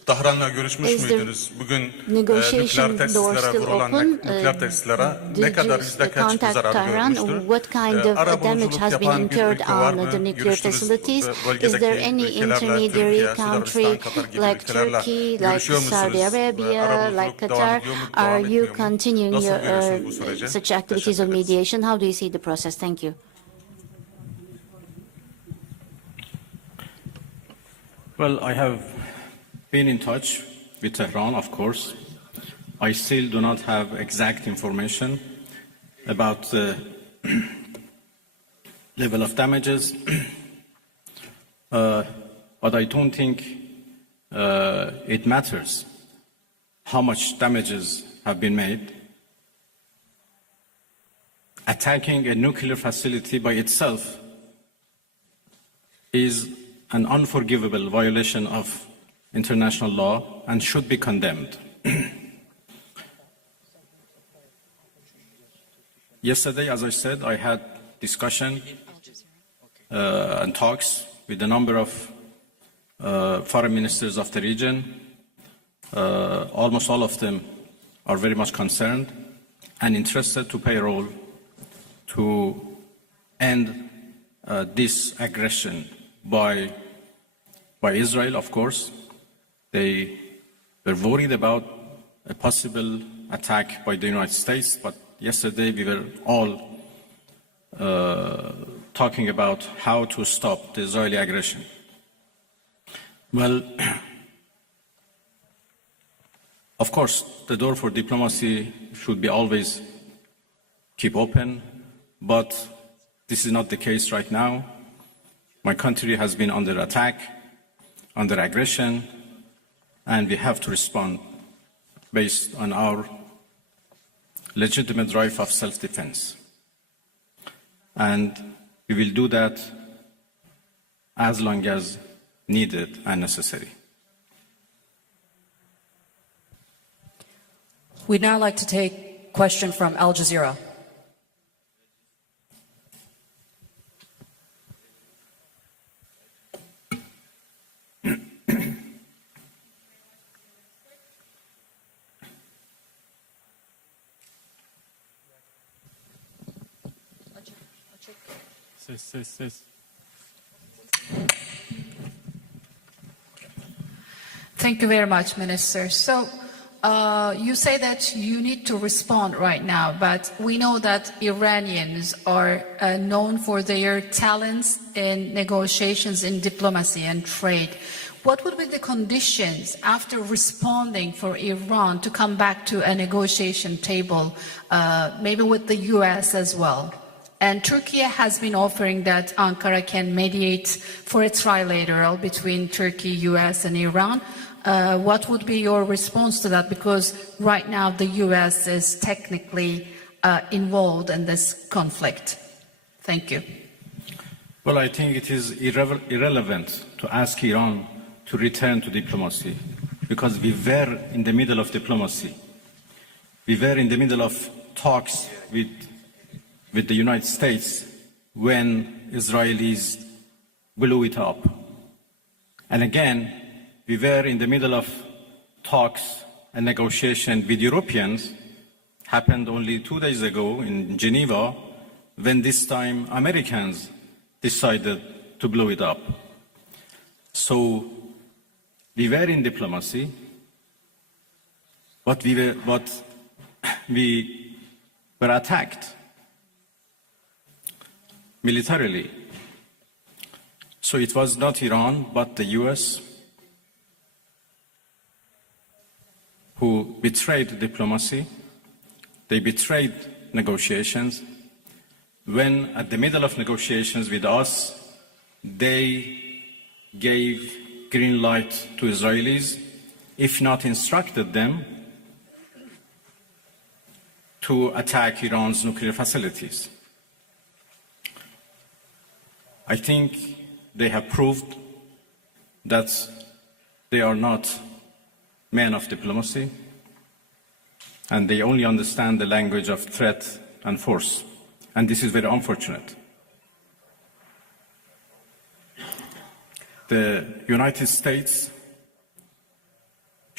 Tahran'la görüşmüş Is the müydünüz? Bugün negotiation nükleer door tesislere still vurulan open? nükleer tesislere ne Did kadar you yüzde kaç bir contact zarar Tehran? görmüştür? What kind of damage Arabuluculuk has been yapan bir incurred ülke var on mı? the nuclear Görüştünüz facilities? Is bölgedeki there any ülkelerle, intermediary Türkiye, country Sudanistan, Katar gibi like ülkelerle Turkey, like görüşüyor Saudi musunuz? Arabia, like Arabuluculuk devam Qatar? ediyor mu? Are Devam you etmiyor mu? continuing Nasıl your görüyorsunuz bu süreci? such activities of Teşekkür ederiz. mediation? How do you see the process? Thank you. Well, I have been in touch with Tehran, of course. I still do not have exact information about the level of damages, but I don't think it matters how much damages have been made. Attacking a nuclear facility by itself is an unforgivable violation of international law and should be condemned. Yesterday, as I said, I had discussion and talks with a number of foreign ministers of the region. Almost all of them are very much concerned and interested to play a role to end this aggression by Israel, of course. They were worried about a possible attack by the United States, but yesterday we were all talking about how to stop the Israeli aggression. Well, of course, the door for diplomacy should be always keep open, but this is not the case right now. My country has been under attack, under aggression, and we have to respond based on our legitimate right of self-defense. And we will do that as long as needed and necessary. We'd now like to take a question from Al Jazeera. Thank you very much, Minister. So you say that you need to respond right now, but we know that Iranians are known for their talents in negotiations, in diplomacy and trade. What would be the conditions after responding for Iran to come back to a negotiation table, maybe with the US as well? And Turkey has been offering that Ankara can mediate for a trilateral between Turkey, US and Iran. What would be your response to that? Because right now the US is technically involved in this conflict. Thank you. Well, I think it is irrelevant to ask Iran to return to diplomacy, because we were in the middle of diplomacy. We were in the middle of talks with the United States when Israelis blew it up. And again, we were in the middle of talks and negotiation with Europeans, happened only 2 days ago in Geneva, when this time Americans decided to blow it up. So we were in diplomacy, but we were attacked militarily. So it was not Iran, but the US who betrayed diplomacy. They betrayed negotiations. When at the middle of negotiations with us, they gave green light to Israelis, if not instructed them, to attack Iran's nuclear facilities. I think they have proved that they are not men of diplomacy, and they only understand the language of threat and force. And this is very unfortunate. The United States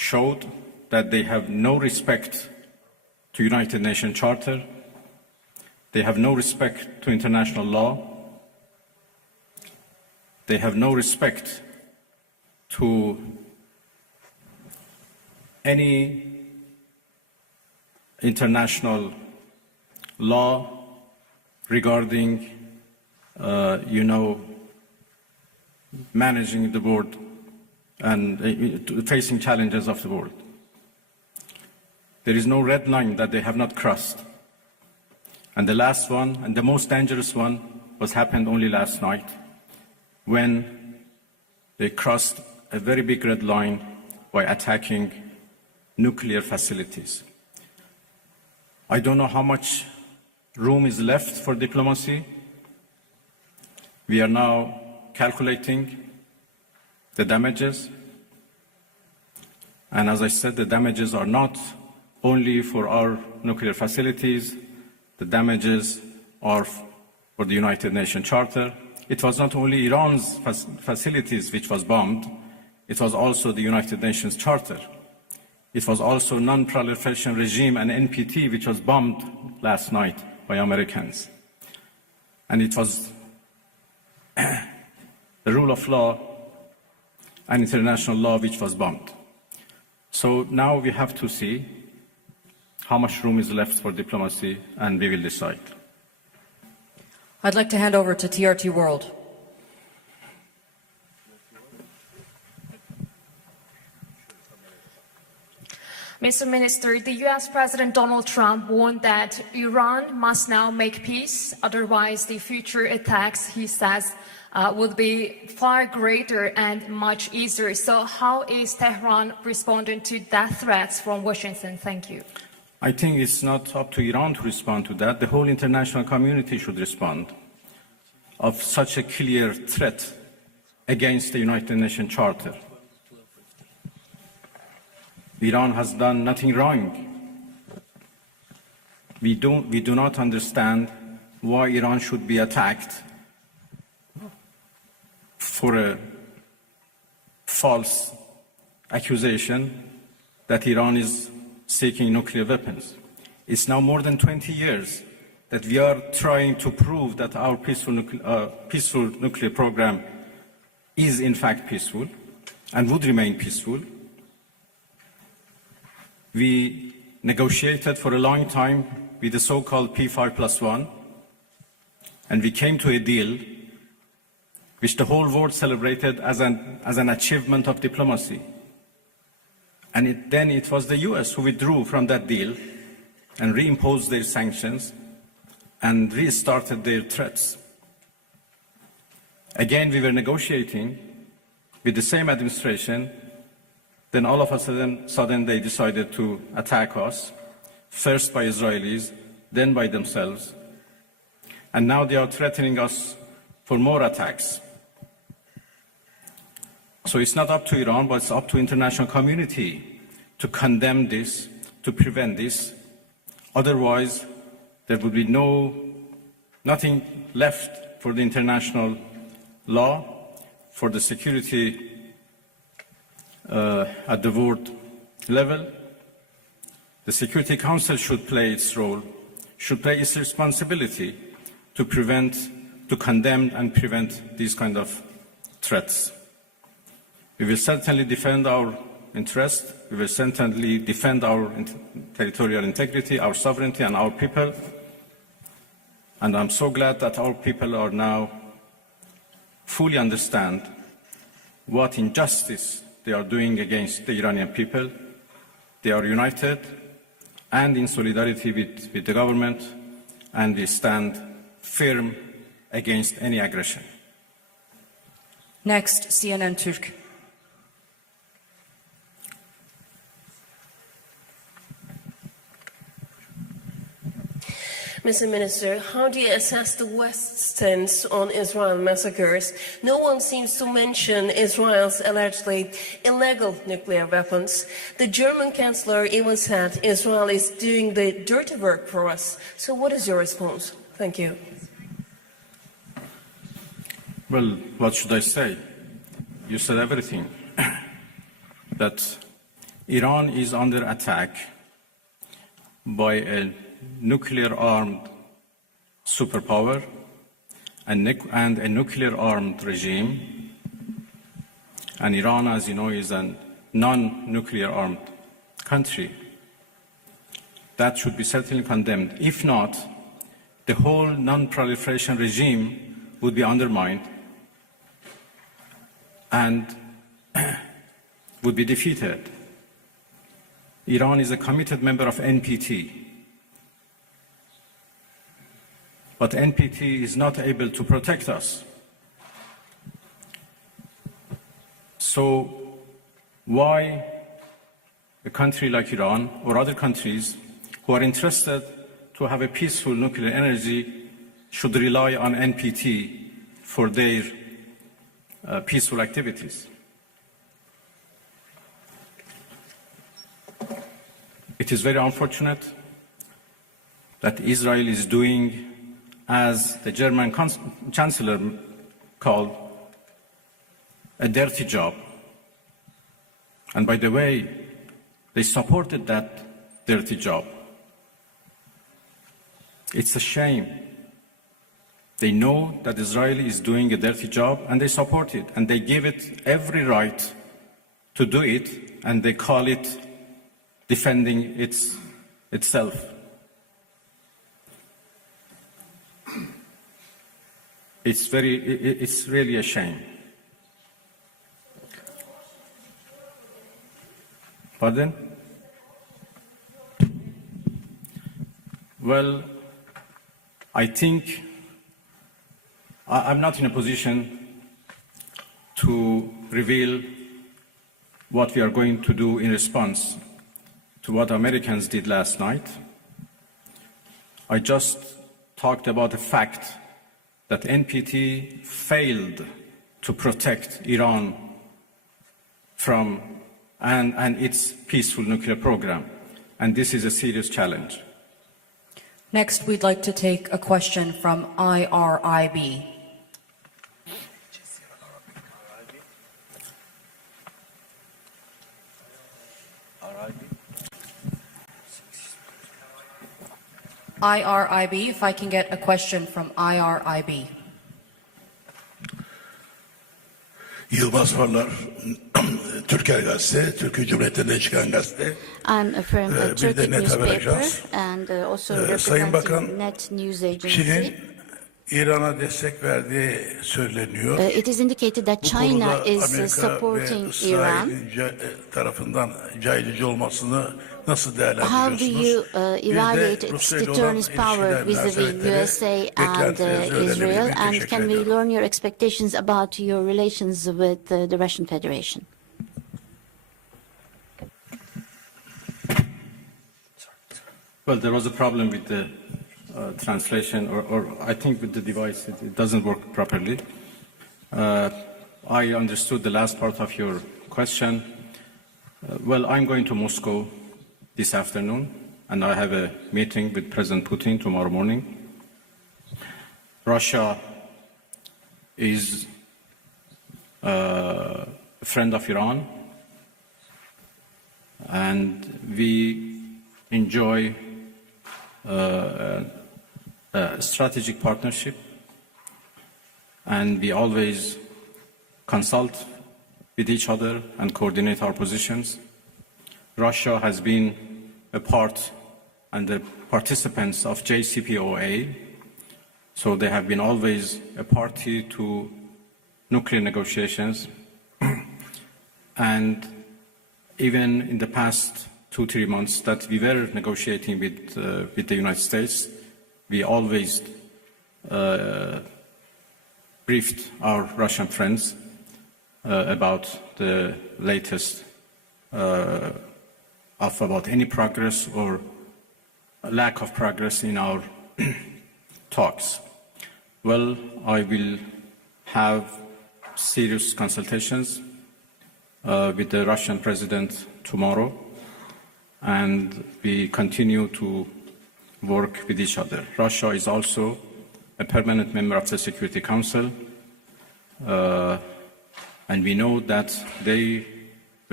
showed that they have no respect to United Nations Charter, they have no respect to international law, they have no respect to any international law regarding, managing the world and facing challenges of the world. There is no red line that they have not crossed. And the last one, and the most dangerous one, happened only last night, when they crossed a very big red line by attacking nuclear facilities. I don't know how much room is left for diplomacy. We are now calculating the damages. And as I said, the damages are not only for our nuclear facilities, the damages are for the United Nations Charter. It was not only Iran's facilities which was bombed, it was also the United Nations Charter. It was also non-proliferation regime and NPT which was bombed last night by Americans. And it was the rule of law and international law which was bombed. So now we have to see how much room is left for diplomacy, and we will decide. I'd like to hand over to TRT World. Mr. Minister, the U.S. President Donald Trump warned that Iran must now make peace, otherwise the future attacks, he says, would be far greater and much easier. So how is Tehran responding to that threats from Washington? Thank you. I think it's not up to Iran to respond to that. The whole international community should respond of such a clear threat against the United Nations Charter. Iran has done nothing wrong. We do not understand why Iran should be attacked for a false accusation that Iran is seeking nuclear weapons. It's now more than 20 years that we are trying to prove that our peaceful nuclear program is in fact peaceful and would remain peaceful. We negotiated for a long time with the so-called P5+1, and we came to a deal which the whole world celebrated as an achievement of diplomacy. And then it was the US who withdrew from that deal and reimposed their sanctions and restarted their threats. Again, we were negotiating with the same administration. Then all of a sudden they decided to attack us, first by Israelis, then by themselves. And now they are threatening us for more attacks. So it's not up to Iran, but it's up to the international community to condemn this, to prevent this. Otherwise, there would be nothing left for the international law, for the security at the world level. The Security Council should play its role, should play its responsibility to condemn and prevent these kind of threats. We will certainly defend our interest. We will certainly defend our territorial integrity, our sovereignty, and our people. And I'm so glad that our people are now fully understand what injustice they are doing against the Iranian people. They are united and in solidarity with the government, and we stand firm against any aggression. Next, CNN Türk. Mr. Minister, how do you assess the West's stance on Israel massacres? No one seems to mention Israel's allegedly illegal nuclear weapons. The German Chancellor even said Israel is doing the dirty work for us. So what is your response? Thank you. Well, what should I say? You said everything. That Iran is under attack by a nuclear-armed superpower and a nuclear-armed regime. And Iran, as you know, is a non-nuclear armed country. That should be certainly condemned. If not, the whole non-proliferation regime would be undermined and would be defeated. Iran is a committed member of NPT, but NPT is not able to protect us. So why a country like Iran or other countries who are interested to have a peaceful nuclear energy should rely on NPT for their peaceful activities? It is very unfortunate that Israel is doing, as the German Chancellor called, a dirty job. And by the way, they supported that dirty job. It's a shame. They know that Israel is doing a dirty job and they support it, and they give it every right to do it, and they call it defending itself. It's really a shame. Pardon? Well, I think I'm not in a position to reveal what we are going to do in response to what Americans did last night. I just talked about the fact that NPT failed to protect Iran from and its peaceful nuclear program, and this is a serious challenge. Next, we'd like to take a question from IRIB. IRIB, if I can get a question from IRIB. Yılmaz Farlar, Türker Gazete, Türkiye Cumhuriyeti'nden çıkan gazete. I'm from a Bir de Turkic Net Haber newspaper Ajans. and also Sayın representing Bakan, Net News Agency. Çin'in İran'a destek verdiği söyleniyor. It is indicated that Bu China konuda is Amerika supporting ve Iran. İsrail'in tarafından caydırıcı olmasını nasıl How do you değerlendiriyorsunuz? evaluate Bir de its Rusya ile olan deterrence power ilişkiler vis-a-vis münasebetlere USA and beklentilerinizi Israel? öğrenebilmek. And Teşekkür can we ediyorum. learn your expectations about your relations with the Russian Federation? Well, there was a problem with the translation, or I think with the device, it doesn't work properly. I understood the last part of your question. Well, I'm going to Moscow this afternoon, and I have a meeting with President Putin tomorrow morning. Russia is a friend of Iran, and we enjoy a strategic partnership, and we always consult with each other and coordinate our positions. Russia has been a part and the participants of JCPOA, so they have been always a party to nuclear negotiations. And even in the past 2-3 months that we were negotiating with the United States, we always briefed our Russian friends about the latest about any progress or lack of progress in our talks. Well, I will have serious consultations with the Russian president tomorrow, and we continue to work with each other. Russia is also a permanent member of the Security Council, and we know that they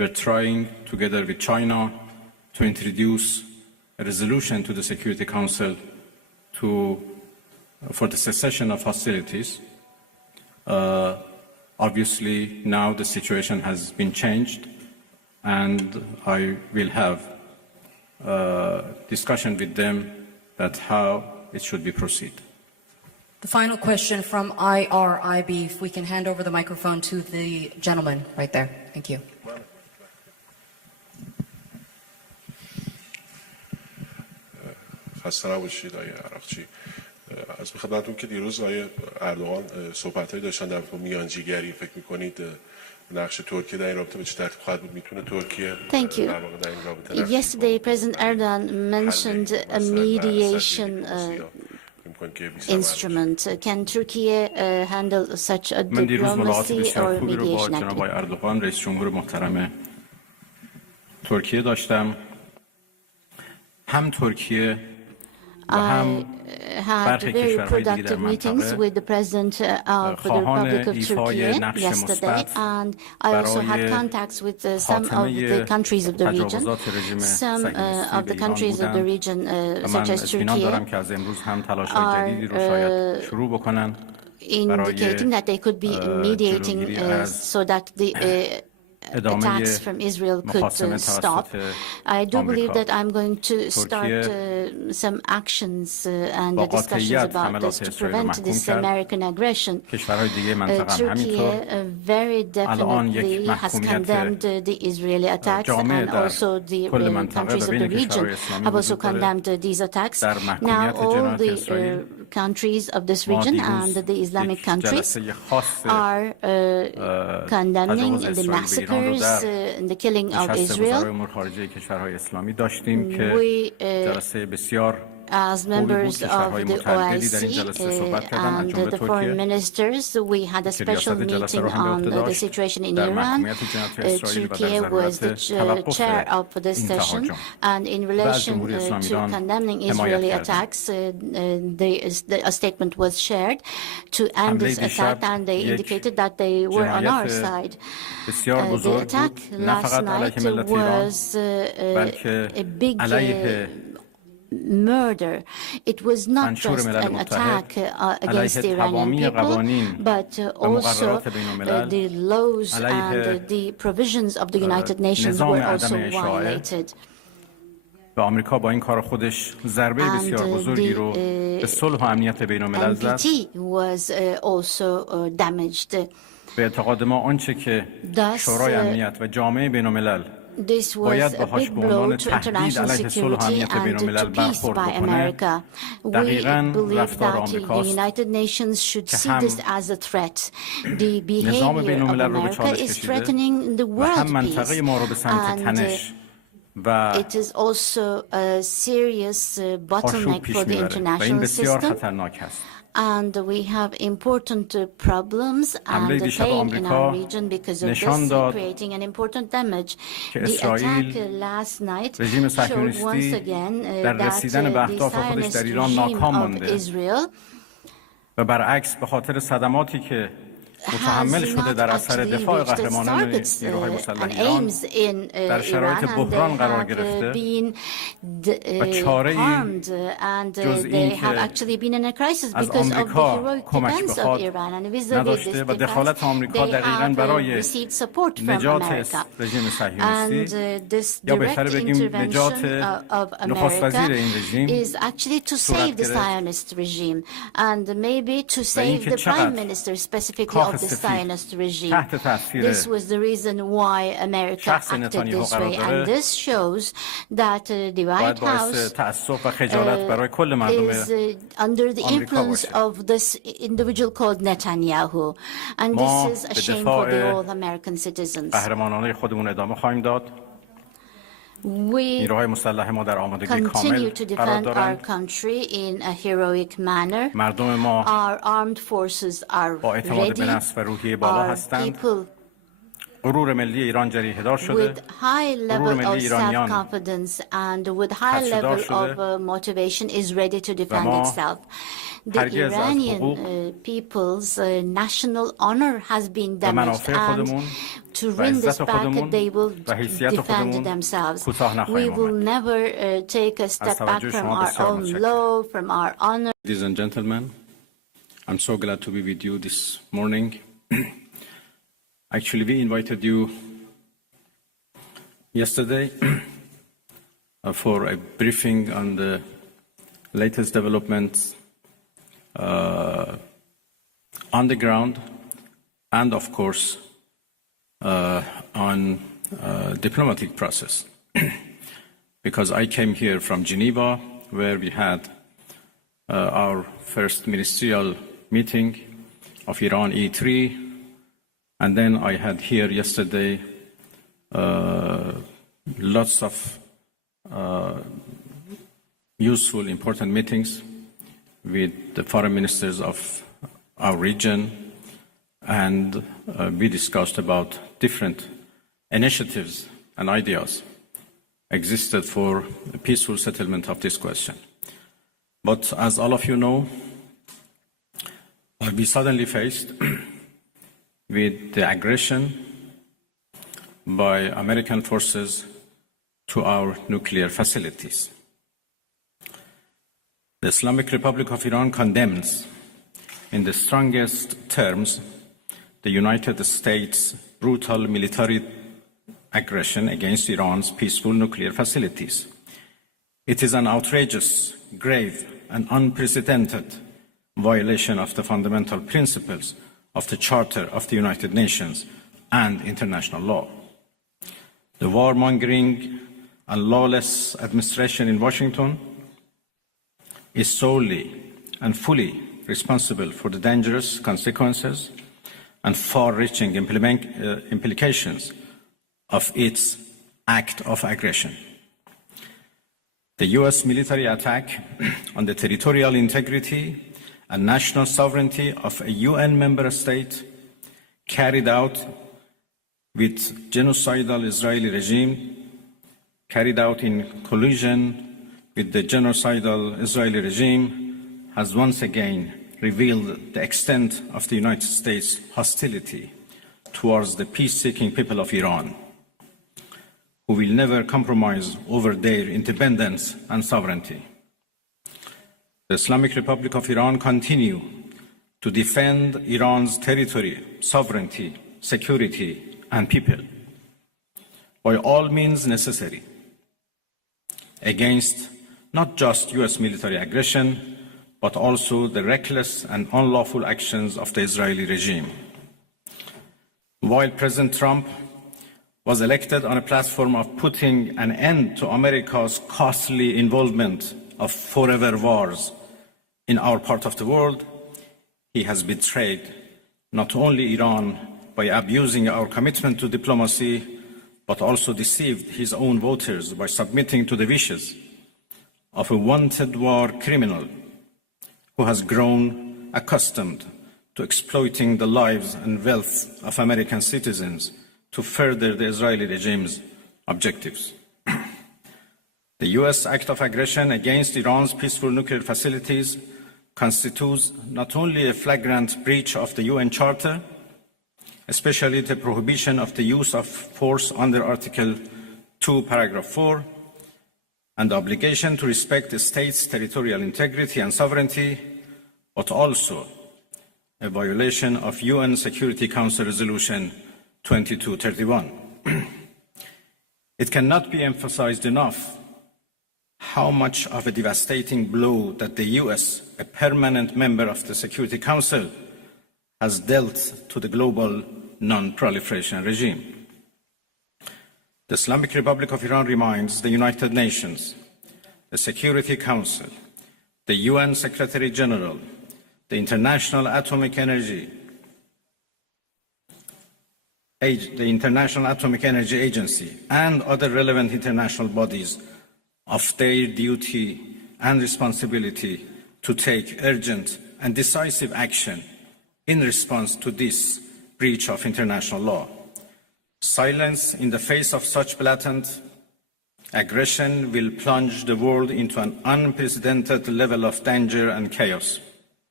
we're trying, together with China, to introduce a resolution to the Security Council for the cessation of hostilities. Obviously, now the situation has been changed, and I will have discussion with them that how it should be proceed. The final question from IRIB, if we can hand over the microphone to the gentleman right there. Thank you. خسته نباشید آقای عراقچی. از خدمتتون که دیروز آقای اردوغان صحبت‌هایی داشتن در مورد میانجیگری، فکر می‌کنید نقش ترکیه در این رابطه به چه ترتیب خواهد بود؟ میتونه ترکیه Thank you. Yesterday, President Erdogan mentioned a mediation instrument. Can Turkey handle such a من دیروز ملاقات diplomacy بسیار or خوبی رو با mediation جناب آقای activity? اردوغان رئیس جمهور محترم ترکیه داشتم. هم ترکیه و هم had برخی very کشورهای دیگه در productive meetings منطقه with the President of the خواهان Republic of ایفای Turkey نقش yesterday, مثبت and I also had برای contacts with some of the خاتمه countries of the region. تجاوزات رژیم Some صهیونیستی of به the ایران countries of the بودند region, و such من as اطمینان دارم Turkey, که از امروز هم تلاش‌های جدیدی رو شاید شروع بکنن indicating that they could be mediating so that the attacks from Israel could stop. I do believe that I'm going to start some actions and discussions about this to prevent this American aggression. Turkey very definitely has condemned the Israeli attacks, and also the countries of the region have also condemned these attacks. Now all the countries of this region and the Islamic countries are condemning the massacres and the killing of Israel. As members of the OIC and the foreign ministers, we had a special meeting on the situation in Iran. Turkey was the chair of this session, and in relation to condemning Israeli attacks, a statement was shared to end this attack, and they indicated that they were on our side. The attack last night was a big murder. It was not just an attack against the Iranian people, but also the laws and the provisions of the United Nations were also violated. و آمریکا با این کار خودش ضربه بسیار بزرگی رو به صلح و امنیت بین‌الملل زد. was also damaged. به اعتقاد ما آنچه که شورای امنیت و جامعه بین‌الملل This was a big blow to international security and to peace by America. We believe that the United Nations should see this as a threat. The behavior of America is threatening the world peace, and it is also a serious bottleneck for the international system. And we have important problems and pain in our region because of this, creating an important damage. The attack last night showed once again that the Zionist regime of Israel متحمل شده در اثر دفاع قهرمانان نیروهای مسلح ایران در شرایط بحران قرار گرفته و چاره‌ای جز این که از آمریکا کمک بخواد نداشته و دخالت آمریکا دقیقاً برای نجات رژیم صهیونیستی یا بهتر بگیم نجات نخست وزیر این رژیم صورت گرفت و اینکه چقدر of the Zionist regime. This was the reason why America acted this way, and this shows that the White House is under the influence of this individual called Netanyahu, and this is a shame for the all American citizens. We continue to defend our country in a heroic manner. Our armed forces are ready. Our people with high level of self-confidence and with high level of motivation is ready to defend itself. the Iranian people's national honor has been damaged, and to win this back, they will defend themselves. We will never take a step back from our own law, from our honor. Ladies and gentlemen, I'm so glad to be with you this morning. Actually, we invited you yesterday for a briefing on the latest developments on the ground and, of course, on diplomatic process. Because I came here from Geneva, where we had our first ministerial meeting of Iran E3, and then I had here yesterday lots of useful, important meetings with the foreign ministers of our region, and we discussed about different initiatives and ideas existed for a peaceful settlement of this question. But as all of you know, we suddenly faced with the aggression by American forces to our nuclear facilities. The Islamic Republic of Iran condemns in the strongest terms the United States' brutal military aggression against Iran's peaceful nuclear facilities. It is an outrageous, grave, and unprecedented violation of the fundamental principles of the Charter of the United Nations and international law. The warmongering and lawless administration in Washington is solely and fully responsible for the dangerous consequences and far-reaching implications of its act of aggression. The US military attack on the territorial integrity and national sovereignty of a UN member state carried out with genocidal Israeli regime, carried out in collusion with the genocidal Israeli regime, has once again revealed the extent of the United States' hostility towards the peace-seeking people of Iran, who will never compromise over their independence and sovereignty. The Islamic Republic of Iran continues to defend Iran's territory, sovereignty, security, and people by all means necessary against not just US military aggression, but also the reckless and unlawful actions of the Israeli regime. While President Trump was elected on a platform of putting an end to America's costly involvement of forever wars in our part of the world, he has betrayed not only Iran by abusing our commitment to diplomacy, but also deceived his own voters by submitting to the wishes of a wanted war criminal who has grown accustomed to exploiting the lives and wealth of American citizens to further the Israeli regime's objectives. The US act of aggression against Iran's peaceful nuclear facilities constitutes not only a flagrant breach of the UN Charter, especially the prohibition of the use of force under Article 2, Paragraph 4, and the obligation to respect the state's territorial integrity and sovereignty, but also a violation of UN Security Council Resolution 2231. It cannot be emphasized enough how much of a devastating blow that the US, a permanent member of the Security Council, has dealt to the global non-proliferation regime. The Islamic Republic of Iran reminds the United Nations, the Security Council, the UN Secretary General, the International Atomic Energy Agency, and other relevant international bodies of their duty and responsibility to take urgent and decisive action in response to this breach of international law. Silence in the face of such blatant aggression will plunge the world into an unprecedented level of danger and chaos.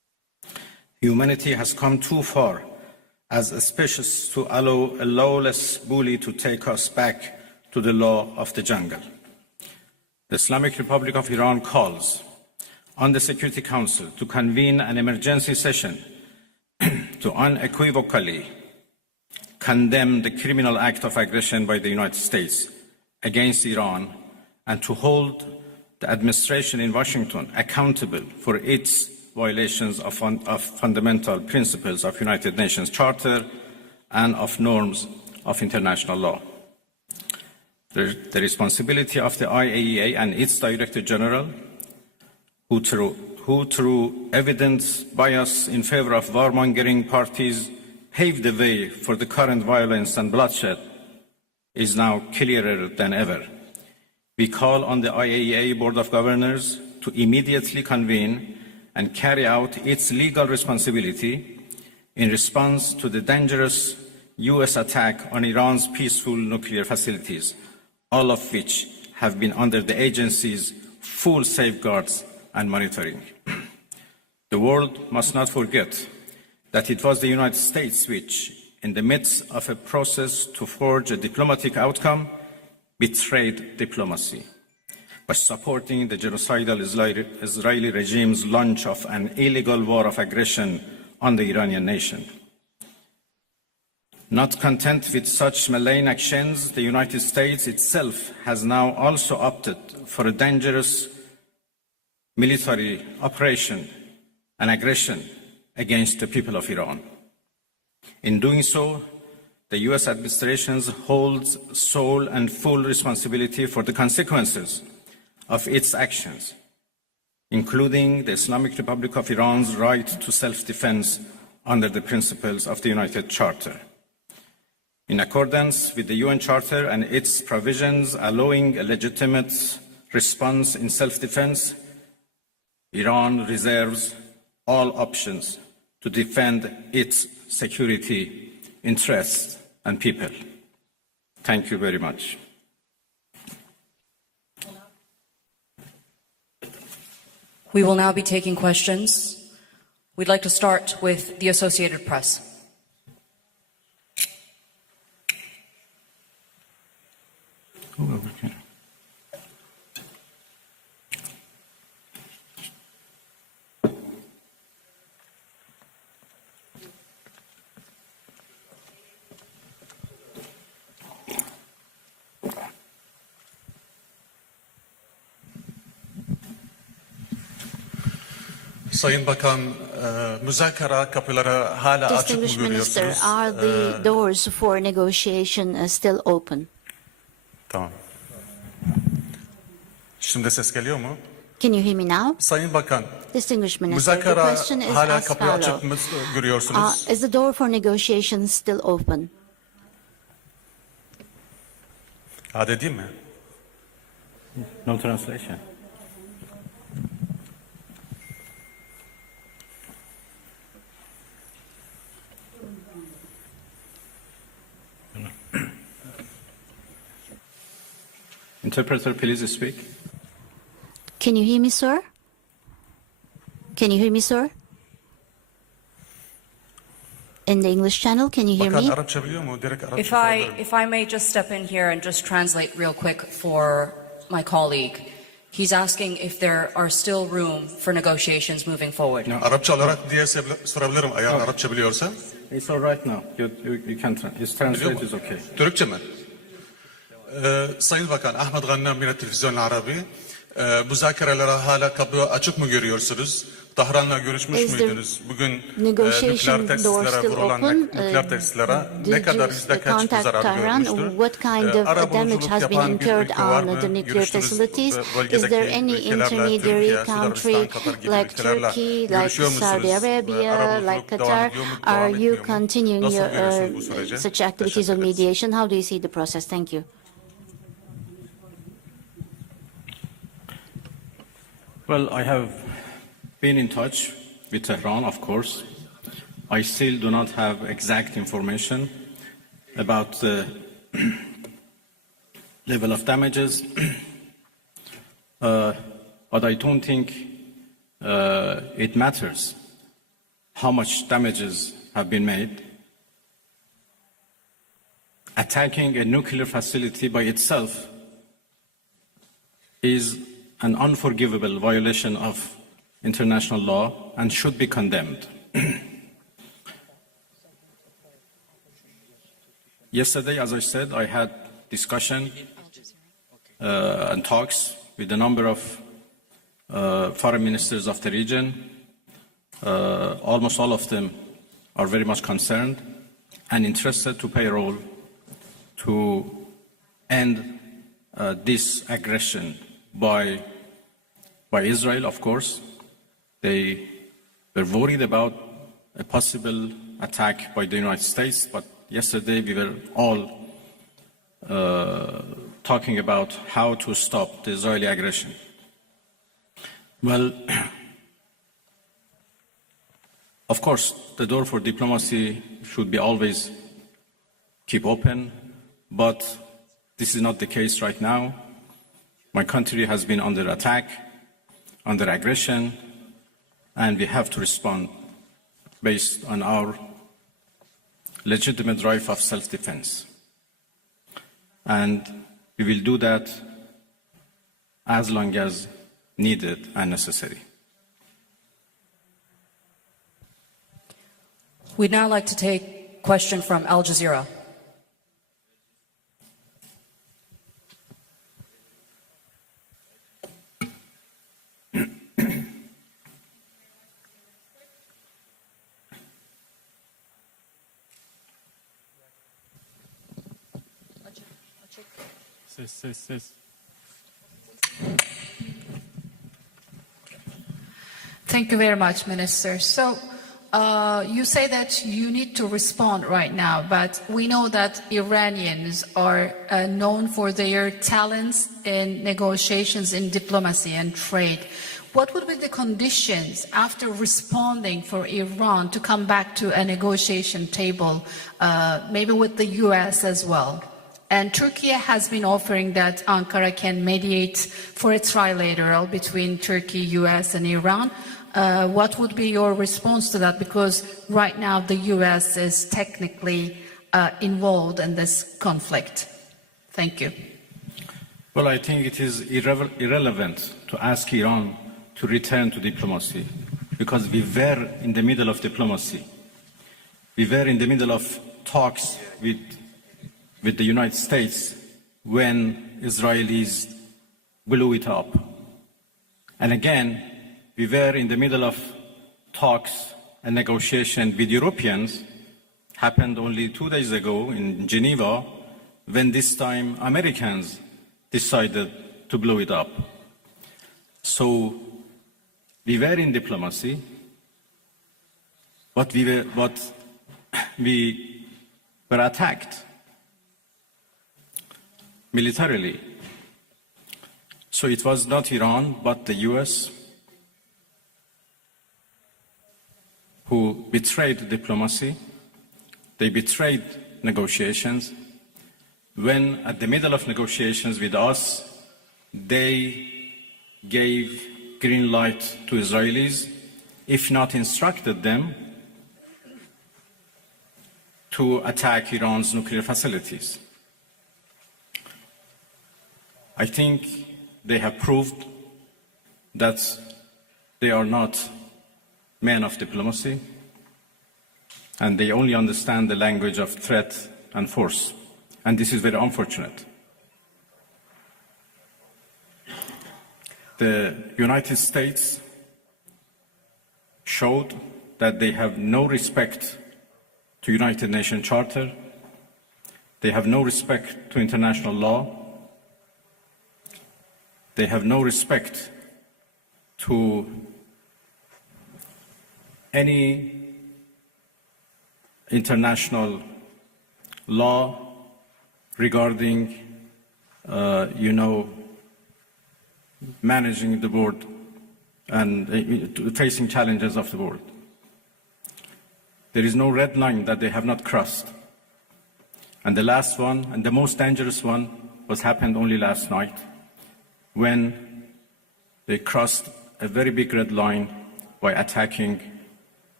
Humanity has come too far as a species to allow a lawless bully to take us back to the law of the jungle. The Islamic Republic of Iran calls on the Security Council to convene an emergency session to unequivocally condemn the criminal act of aggression by the United States against Iran and to hold the administration in Washington accountable for its violations of fundamental principles of United Nations Charter and of norms of international law. The responsibility of the IAEA and its Director General, who through evidence bias in favor of warmongering parties paved the way for the current violence and bloodshed, is now clearer than ever. We call on the IAEA Board of Governors to immediately convene and carry out its legal responsibility in response to the dangerous US attack on Iran's peaceful nuclear facilities, all of which have been under the agency's full safeguards and monitoring. The world must not forget that it was the United States which, in the midst of a process to forge a diplomatic outcome, betrayed diplomacy by supporting the genocidal Israeli regime's launch of an illegal war of aggression on the Iranian nation. Not content with such malign actions, the United States itself has now also opted for a dangerous military operation and aggression against the people of Iran. In doing so, the US administration holds sole and full responsibility for the consequences of its actions, including the Islamic Republic of Iran's right to self-defense under the principles of the United Charter. In accordance with the UN Charter and its provisions allowing a legitimate response in self-defense, Iran reserves all options to defend its security interests and people. Thank you very much. We will now be taking questions. We'd like to start with the Associated Press. Sayın Bakan, müzakere kapıları hala açık mı Distinguished Minister, görüyorsunuz? are the doors for negotiation still open? Tamam. Şimdi ses geliyor mu? Can you hear me now? Sayın Bakan, Distinguished Minister, the müzakere question is hala as kapıyı açık mı follows. görüyorsunuz? Is the door for negotiation still open? Hadi değil mi? No translation. Interpreter, please speak. Can you hear me, sir? Can you hear me, sir? In the English channel, can you hear Bakan me? Arapça biliyor mu? Direkt Arapça If I may just step in here and just translate real quick for my colleague. He's asking if there are still room for negotiations moving forward. Arapça olarak diye sorabilirim eğer Arapça biliyorsa. It's all right now. You can translate is okay. Türkçe mi? Sayın Bakan, Ahmet Gannam yine televizyon Arabi. Müzakerelere hala kapı açık mı görüyorsunuz? Tahran'la görüşmüş müydünüz? Bugün nükleer tesislere vurulan nükleer tesislere ne kadar yüzde kaç zarar görmüştür? What kind of damage has been incurred on the nuclear facilities? Is there any intermediary country like Turkey, like Saudi Arabia, like Qatar? Are you continuing your such activities of mediation? How do you see the process? Thank you. Well, I have been in touch with Tehran, of course. I still do not have exact information about the level of damages, but I don't think it matters how much damages have been made. Attacking a nuclear facility by itself is an unforgivable violation of international law and should be condemned. Yesterday, as I said, I had discussion and talks with a number of foreign ministers of the region. Almost all of them are very much concerned and interested to play a role to end this aggression by Israel, of course. They were worried about a possible attack by the United States, but yesterday we were all talking about how to stop the Israeli aggression. Well, of course, the door for diplomacy should be always keep open, but this is not the case right now. My country has been under attack, under aggression, and we have to respond based on our legitimate right of self-defense. And we will do that as long as needed and necessary. We'd now like to take a question from Al Jazeera. Thank you very much, Minister. So you say that you need to respond right now, but we know that Iranians are known for their talents in negotiations, in diplomacy and trade. What would be the conditions after responding for Iran to come back to a negotiation table, maybe with the US as well? And Turkey has been offering that Ankara can mediate for a trilateral between Turkey, US and Iran. What would be your response to that? Because right now the US is technically involved in this conflict. Thank you. Well, I think it is irrelevant to ask Iran to return to diplomacy, because we were in the middle of diplomacy. We were in the middle of talks with the United States when Israelis blew it up. And again, we were in the middle of talks and negotiation with Europeans, happened only 2 days ago in Geneva, when this time Americans decided to blow it up. So we were in diplomacy, but we were attacked militarily. So it was not Iran, but the US who betrayed diplomacy. They betrayed negotiations. When at the middle of negotiations with us, they gave green light to Israelis, if not instructed them to attack Iran's nuclear facilities. I think they have proved that they are not men of diplomacy, and they only understand the language of threat and force. And this is very unfortunate. The United States showed that they have no respect to United Nations Charter. They have no respect to international law. They have no respect to any international law regarding, managing the world and facing challenges of the world. There is no red line that they have not crossed. And the last one, and the most dangerous one, happened only last night, when they crossed a very big red line by attacking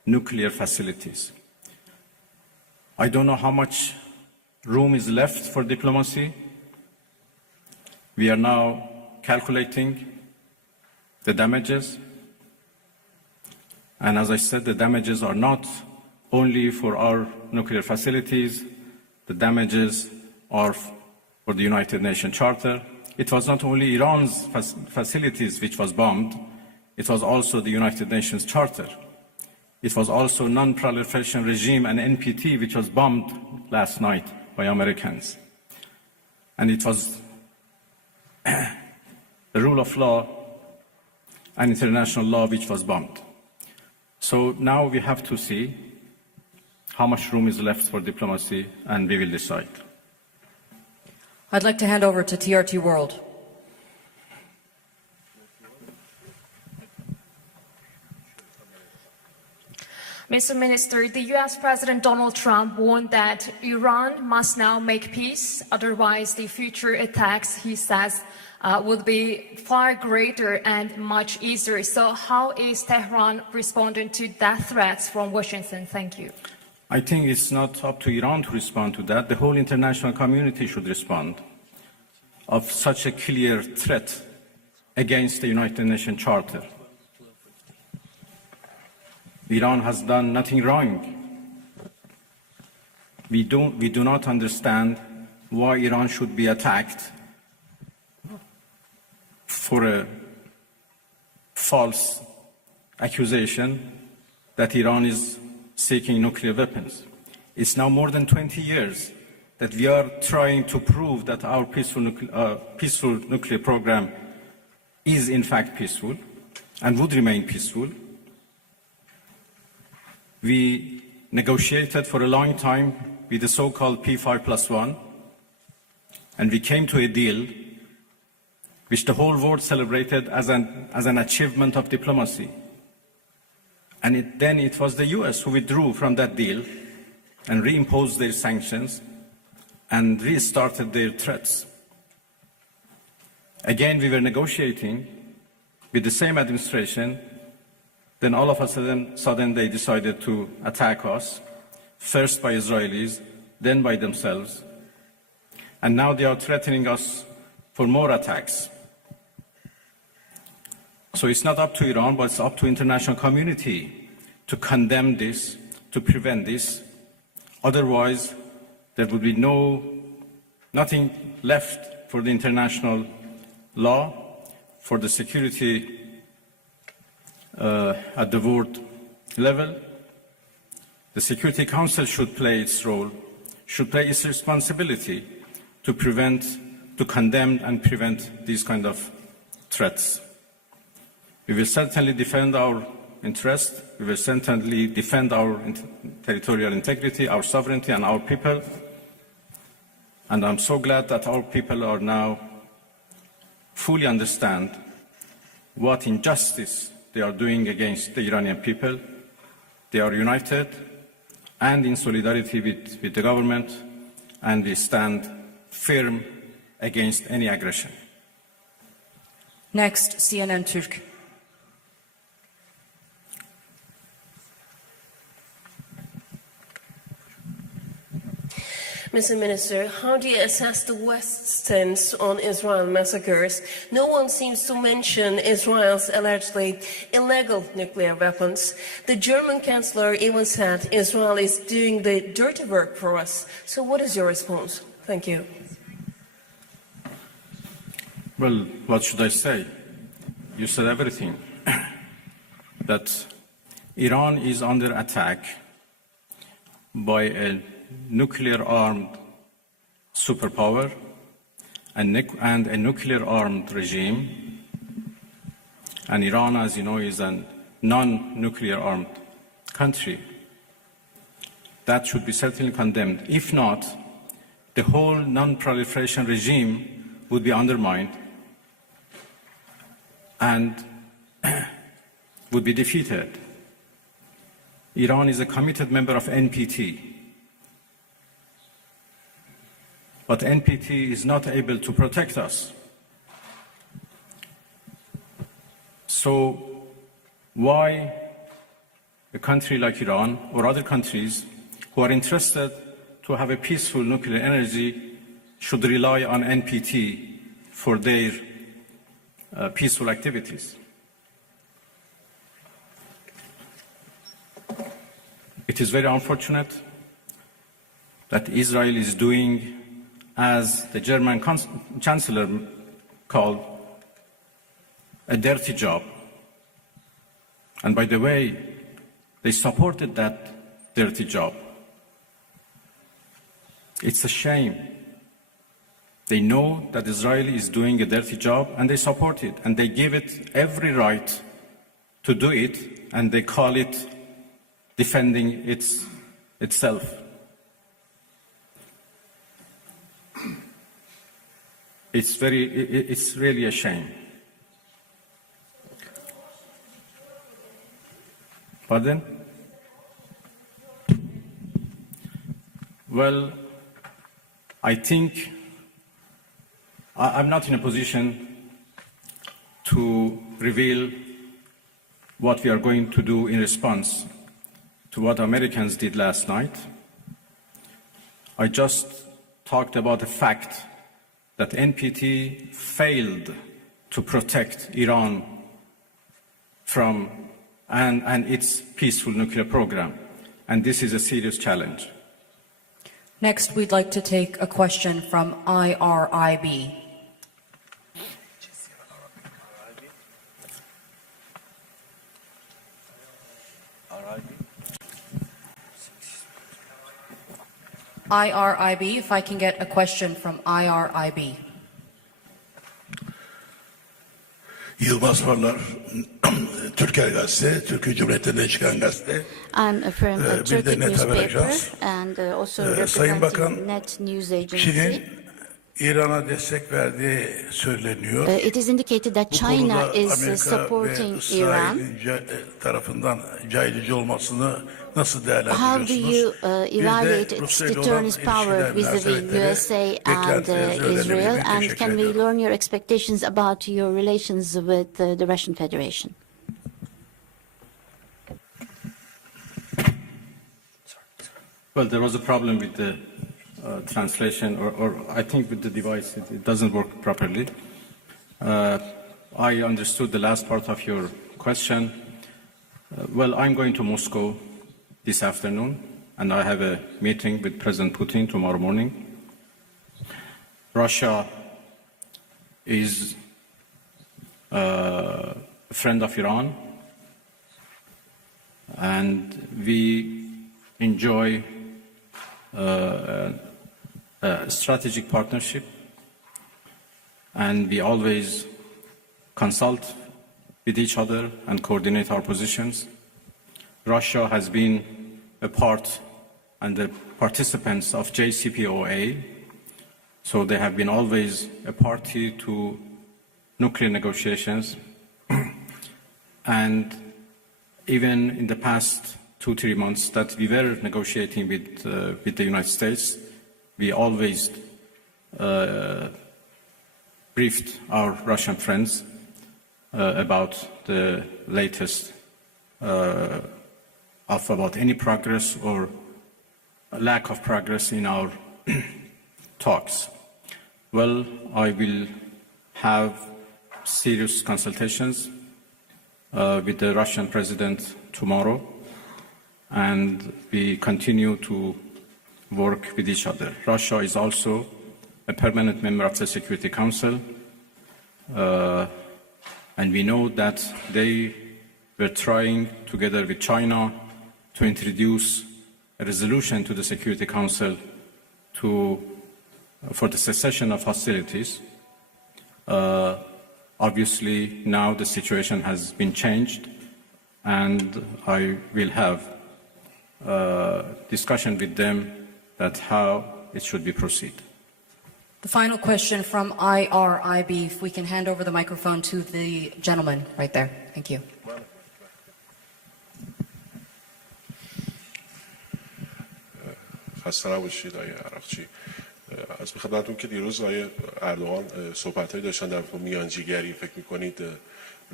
nuclear facilities. I don't know how much room is left for diplomacy. We are now calculating the damages. And as I said, the damages are not only for our nuclear facilities, the damages are for the United Nations Charter. It was not only Iran's facilities which was bombed, it was also the United Nations Charter. It was also non-proliferation regime and NPT which was bombed last night by Americans. And it was the rule of law and international law which was bombed. So now we have to see how much room is left for diplomacy, and we will decide. I'd like to hand over to TRT World. Mr. Minister, the U.S. President Donald Trump warned that Iran must now make peace, otherwise the future attacks, he says, would be far greater and much easier. So how is Tehran responding to that threats from Washington? Thank you. I think it's not up to Iran to respond to that. The whole international community should respond of such a clear threat against the United Nations Charter. Iran has done nothing wrong. We do not understand why Iran should be attacked for a false accusation that Iran is seeking nuclear weapons. It's now more than 20 years that we are trying to prove that our peaceful nuclear program is in fact peaceful and would remain peaceful. We negotiated for a long time with the so-called P5+1, and we came to a deal which the whole world celebrated as an achievement of diplomacy. And then it was the US who withdrew from that deal and reimposed their sanctions and restarted their threats. Again, we were negotiating with the same administration. Then all of a sudden they decided to attack us, first by Israelis, then by themselves. And now they are threatening us for more attacks. So it's not up to Iran, but it's up to international community to condemn this, to prevent this. Otherwise, there would be nothing left for the international law, for the security at the world level. The Security Council should play its role, should play its responsibility to condemn and prevent these kind of threats. We will certainly defend our interest. We will certainly defend our territorial integrity, our sovereignty, and our people. And I'm so glad that our people are now fully understand what injustice they are doing against the Iranian people. They are united and in solidarity with the government, and we stand firm against any aggression. Next, CNN Türk. Mr. Minister, how do you assess the West's stance on Israel massacres? No one seems to mention Israel's allegedly illegal nuclear weapons. The German Chancellor even said Israel is doing the dirty work for us. So what is your response? Thank you. Well, what should I say? You said everything. That Iran is under attack by a nuclear-armed superpower and a nuclear-armed regime. And Iran, as you know, is a non-nuclear-armed country. That should be certainly condemned. If not, the whole non-proliferation regime would be undermined and would be defeated. Iran is a committed member of NPT. But NPT is not able to protect us. So why a country like Iran or other countries who are interested to have a peaceful nuclear energy should rely on NPT for their peaceful activities. It is very unfortunate that Israel is doing, as the German Chancellor called, a dirty job. And by the way, they supported that dirty job. It's a shame. They know that Israel is doing a dirty job and they support it, and they give it every right to do it, and they call it defending itself. It's really a shame. Pardon? Well, I think I'm not in a position to reveal what we are going to do in response to what Americans did last night. I just talked about the fact that NPT failed to protect Iran from and its peaceful nuclear program, and this is a serious challenge. Next, we'd like to take a question from IRIB. IRIB, if I can get a question from IRIB. Yılmaz Farlar, Türker Gazete, Türkiye Cumhuriyeti'nden çıkan gazete. I'm from a Turkish newspaper and also Sayın Bakan, representing Net News Agency. Çin'in İran'a destek verdiği söyleniyor. It is indicated that China is supporting Iran. Tarafından caydırıcı olmasını nasıl How do değerlendiriyorsunuz? you evaluate its deterrence power vis-a-vis USA and Israel? And can we learn your expectations about your relations with the Russian Federation? Well, there was a problem with the translation, or I think with the device, it doesn't work properly. I understood the last part of your question. Well, I'm going to Moscow this afternoon, and I have a meeting with President Putin tomorrow morning. Russia is a friend of Iran, and we enjoy a strategic partnership, and we always consult with each other and coordinate our positions. Russia has been a part and the participants of JCPOA, so they have been always a party to nuclear negotiations. And even in the past 2-3 months that we were negotiating with the United States, we always briefed our Russian friends about the latest about any progress or lack of progress in our talks. Well, I will have serious consultations with the Russian president tomorrow, and we continue to work with each other. Russia is also a permanent member of the Security Council, and we know that they were trying, together with China, to introduce a resolution to the Security Council for the cessation of hostilities. Obviously, now the situation has been changed, and I will have discussion with them that how it should be proceed. The final question from IRIB, if we can hand over the microphone to the gentleman right there. Thank you. خسته نباشید آقای عراقچی. از خدمتتون که دیروز آقای اردوغان صحبت‌هایی داشتن در میانجیگری، فکر می‌کنید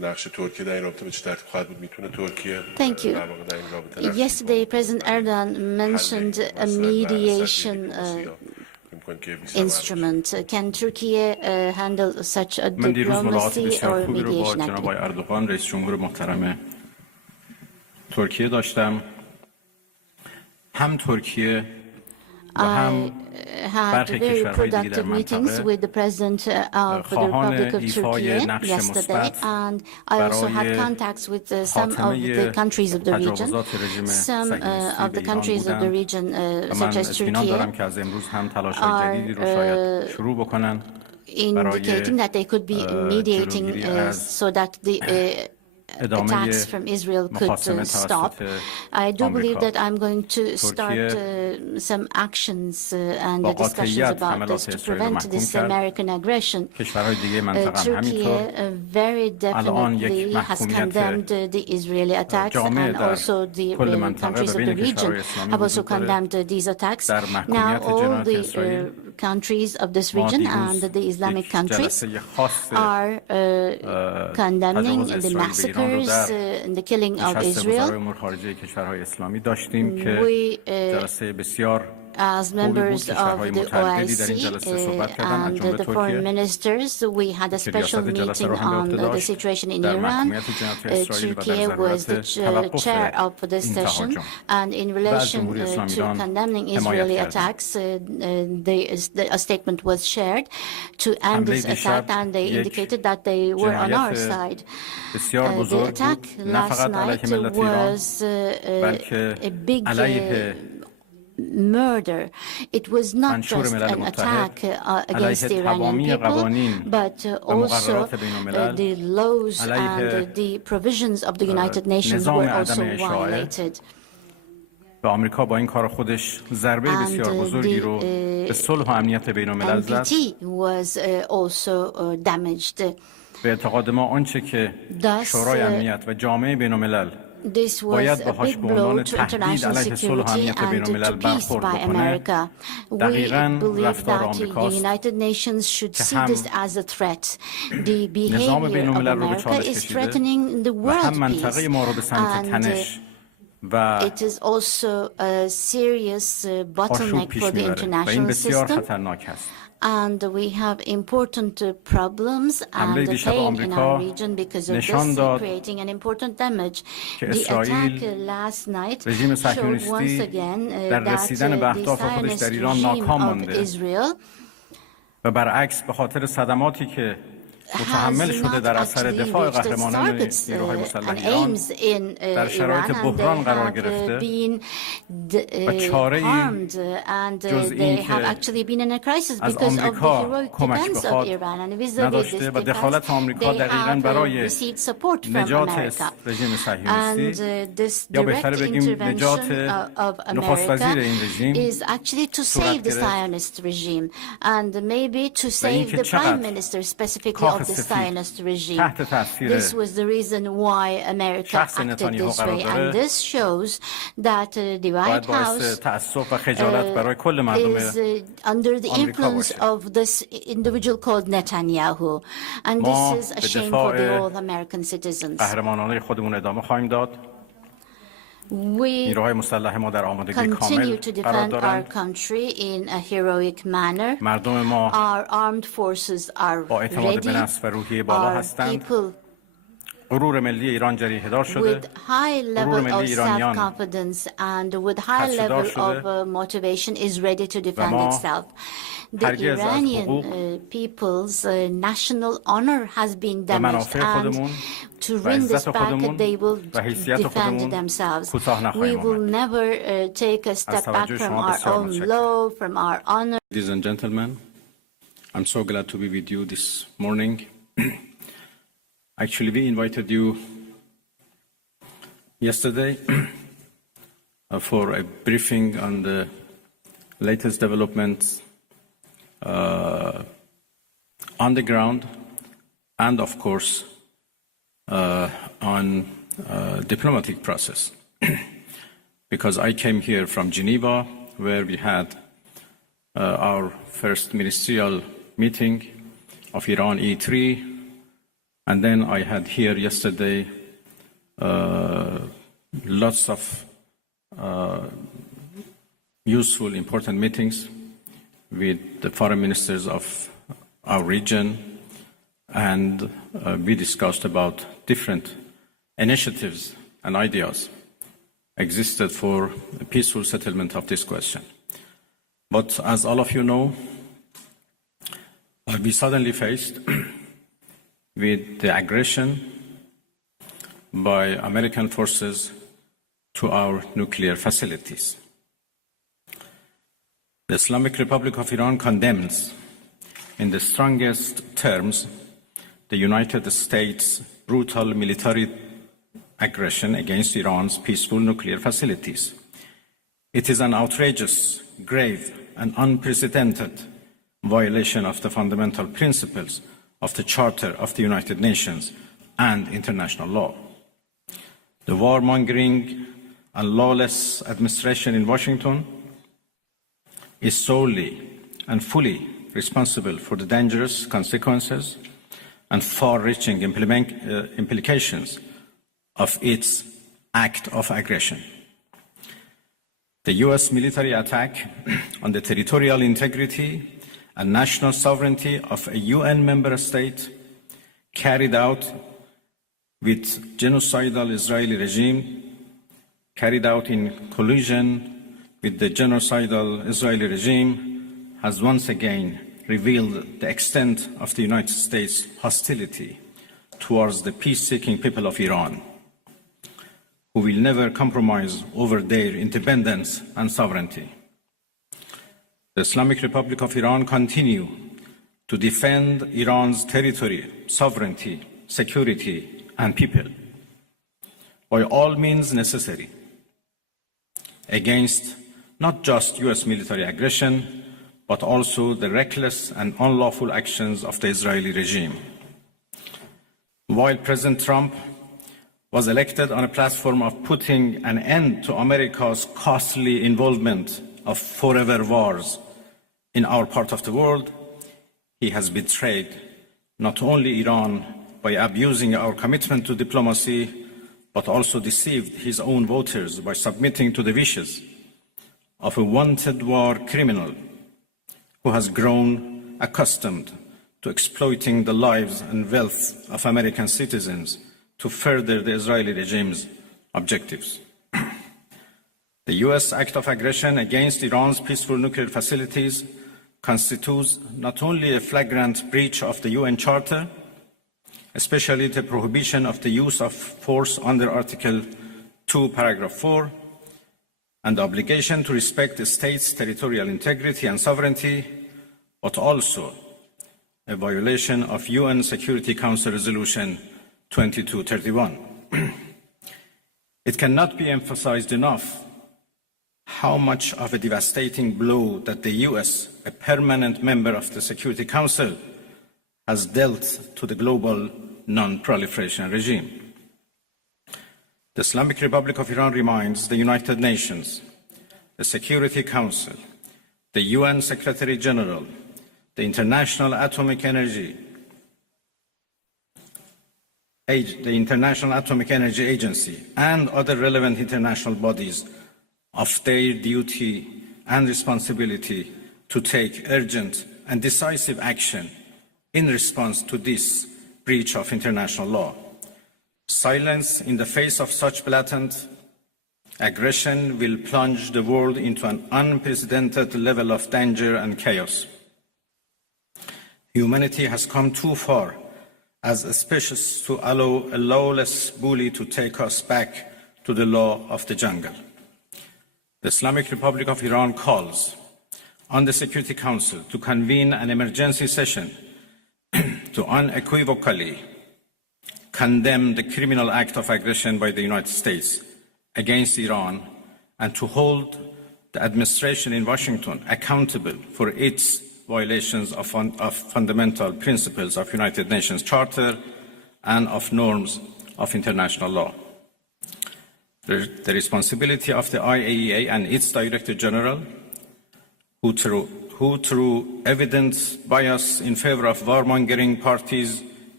نقش ترکیه در این رابطه به چه ترتیب خواهد بود؟ میتونه ترکیه Thank you. در واقع در این رابطه Yesterday, President Erdogan mentioned a mediation instrument. Can Turkey handle such a من دیروز ملاقات diplomacy بسیار or خوبی رو با mediation جناب آقای activity? اردوغان رئیس جمهور محترم ترکیه داشتم. هم ترکیه و هم Had برخی very کشورهای دیگه در productive meetings منطقه with the President of the خواهان Republic of ایفای Turkey نقش yesterday, مثبت and I also had برای contacts with some of the خاتمه countries of the region, تجاوزات رژیم some صهیونیستی of به the ایران countries of the بودند region, و such من as اطمینان دارم Turkey, که از امروز هم تلاش‌های جدیدی رو شاید شروع بکنن indicating that they could be mediating جلوگیری از so that the attacks from Israel could stop. I do believe that I'm going to start some actions and discussions about this to prevent this American aggression. Turkey very definitely has condemned the Israeli attacks, and also the countries of the region have also condemned these attacks. Now all the countries of this region and the Islamic countries are condemning the massacres and the killing of Israel. As members of the OIC and the foreign ministers, we had a special meeting on the situation in Iran. Turkey was the chair of this session, and in relation to condemning Israeli attacks, a statement was shared to end this attack, and they indicated that they were on our side. The attack last night was a big murder. It was not just an attack against the Iranian people, but also the laws and the provisions of the United Nations were also violated. و آمریکا با این کار خودش ضربه بسیار بزرگی رو به صلح و امنیت بین‌الملل زد. به اعتقاد ما آنچه که شورای امنیت و جامعه بین‌الملل باید باهاش به عنوان تهدید علیه صلح و امنیت بین‌الملل برخورد بکنه دقیقاً رفتار آمریکاست که هم نظام بین‌الملل رو به چالش کشیده و هم منطقه ما رو به سمت تنش و آشوب پیش میبره و این بسیار خطرناک است. And we have important problems and pain in our region because of this, creating an important damage. The attack last night showed once again that the Zionist regime of Israel و برعکس به خاطر صدماتی که متحمل شده در اثر دفاع قهرمانان نیروهای مسلح ایران در شرایط بحران قرار گرفته و چاره‌ای جز این که از آمریکا کمک بخواد نداشته و دخالت آمریکا دقیقاً برای نجات رژیم صهیونیستی یا بهتره بگیم نجات نخست وزیر این رژیم صورت گرفت و اینکه چقدر the Zionist regime. This was the reason why America acted this way, and this shows that the White House is under the influence of this individual called Netanyahu, and this is a shame for the all American citizens. We continue to defend our country in a heroic manner. Our armed forces are ready. Our people with high level of self-confidence and with high level of motivation is ready to defend itself. The Iranian people's national honor has been damaged, and to win this back, they will defend themselves. We will never take a step back from our own law, from our honor. Ladies and gentlemen, I'm so glad to be with you this morning. Actually, we invited you yesterday for a briefing on the latest developments on the ground and, of course, on diplomatic process. Because I came here from Geneva, where we had our first ministerial meeting of Iran E3 And then I had here yesterday lots of useful, important meetings with the foreign ministers of our region, and we discussed about different initiatives and ideas existed for a peaceful settlement of this question. But as all of you know, we suddenly faced with the aggression by American forces to our nuclear facilities. The Islamic Republic of Iran condemns in the strongest terms the United States' brutal military aggression against Iran's peaceful nuclear facilities. It is an outrageous, grave, and unprecedented violation of the fundamental principles of the Charter of the United Nations and international law. The warmongering and lawless administration in Washington is solely and fully responsible for the dangerous consequences and far-reaching implications of its act of aggression. The US military attack on the territorial integrity and national sovereignty of a UN member state carried out with genocidal Israeli regime, carried out in collusion with the genocidal Israeli regime, has once again revealed the extent of the United States' hostility towards the peace-seeking people of Iran, who will never compromise over their independence and sovereignty. The Islamic Republic of Iran continues to defend Iran's territory, sovereignty, security, and people by all means necessary against not just US military aggression, but also the reckless and unlawful actions of the Israeli regime. While President Trump was elected on a platform of putting an end to America's costly involvement of forever wars in our part of the world, he has betrayed not only Iran by abusing our commitment to diplomacy, but also deceived his own voters by submitting to the wishes of a wanted war criminal who has grown accustomed to exploiting the lives and wealth of American citizens to further the Israeli regime's objectives. The US act of aggression against Iran's peaceful nuclear facilities constitutes not only a flagrant breach of the UN Charter, especially the prohibition of the use of force under Article 2, Paragraph 4, and the obligation to respect the state's territorial integrity and sovereignty, but also a violation of UN Security Council Resolution 2231. It cannot be emphasized enough how much of a devastating blow that the US, a permanent member of the Security Council, has dealt to the global non-proliferation regime. The Islamic Republic of Iran reminds the United Nations, the Security Council, the UN Secretary General, the International Atomic Energy Agency, and other relevant international bodies of their duty and responsibility to take urgent and decisive action in response to this breach of international law. Silence in the face of such blatant aggression will plunge the world into an unprecedented level of danger and chaos. Humanity has come too far as a species to allow a lawless bully to take us back to the law of the jungle. The Islamic Republic of Iran calls on the Security Council to convene an emergency session to unequivocally condemn the criminal act of aggression by the United States against Iran and to hold the administration in Washington accountable for its violations of fundamental principles of United Nations Charter and of norms of international law. The responsibility of the IAEA and its Director General, who through evident bias in favor of warmongering parties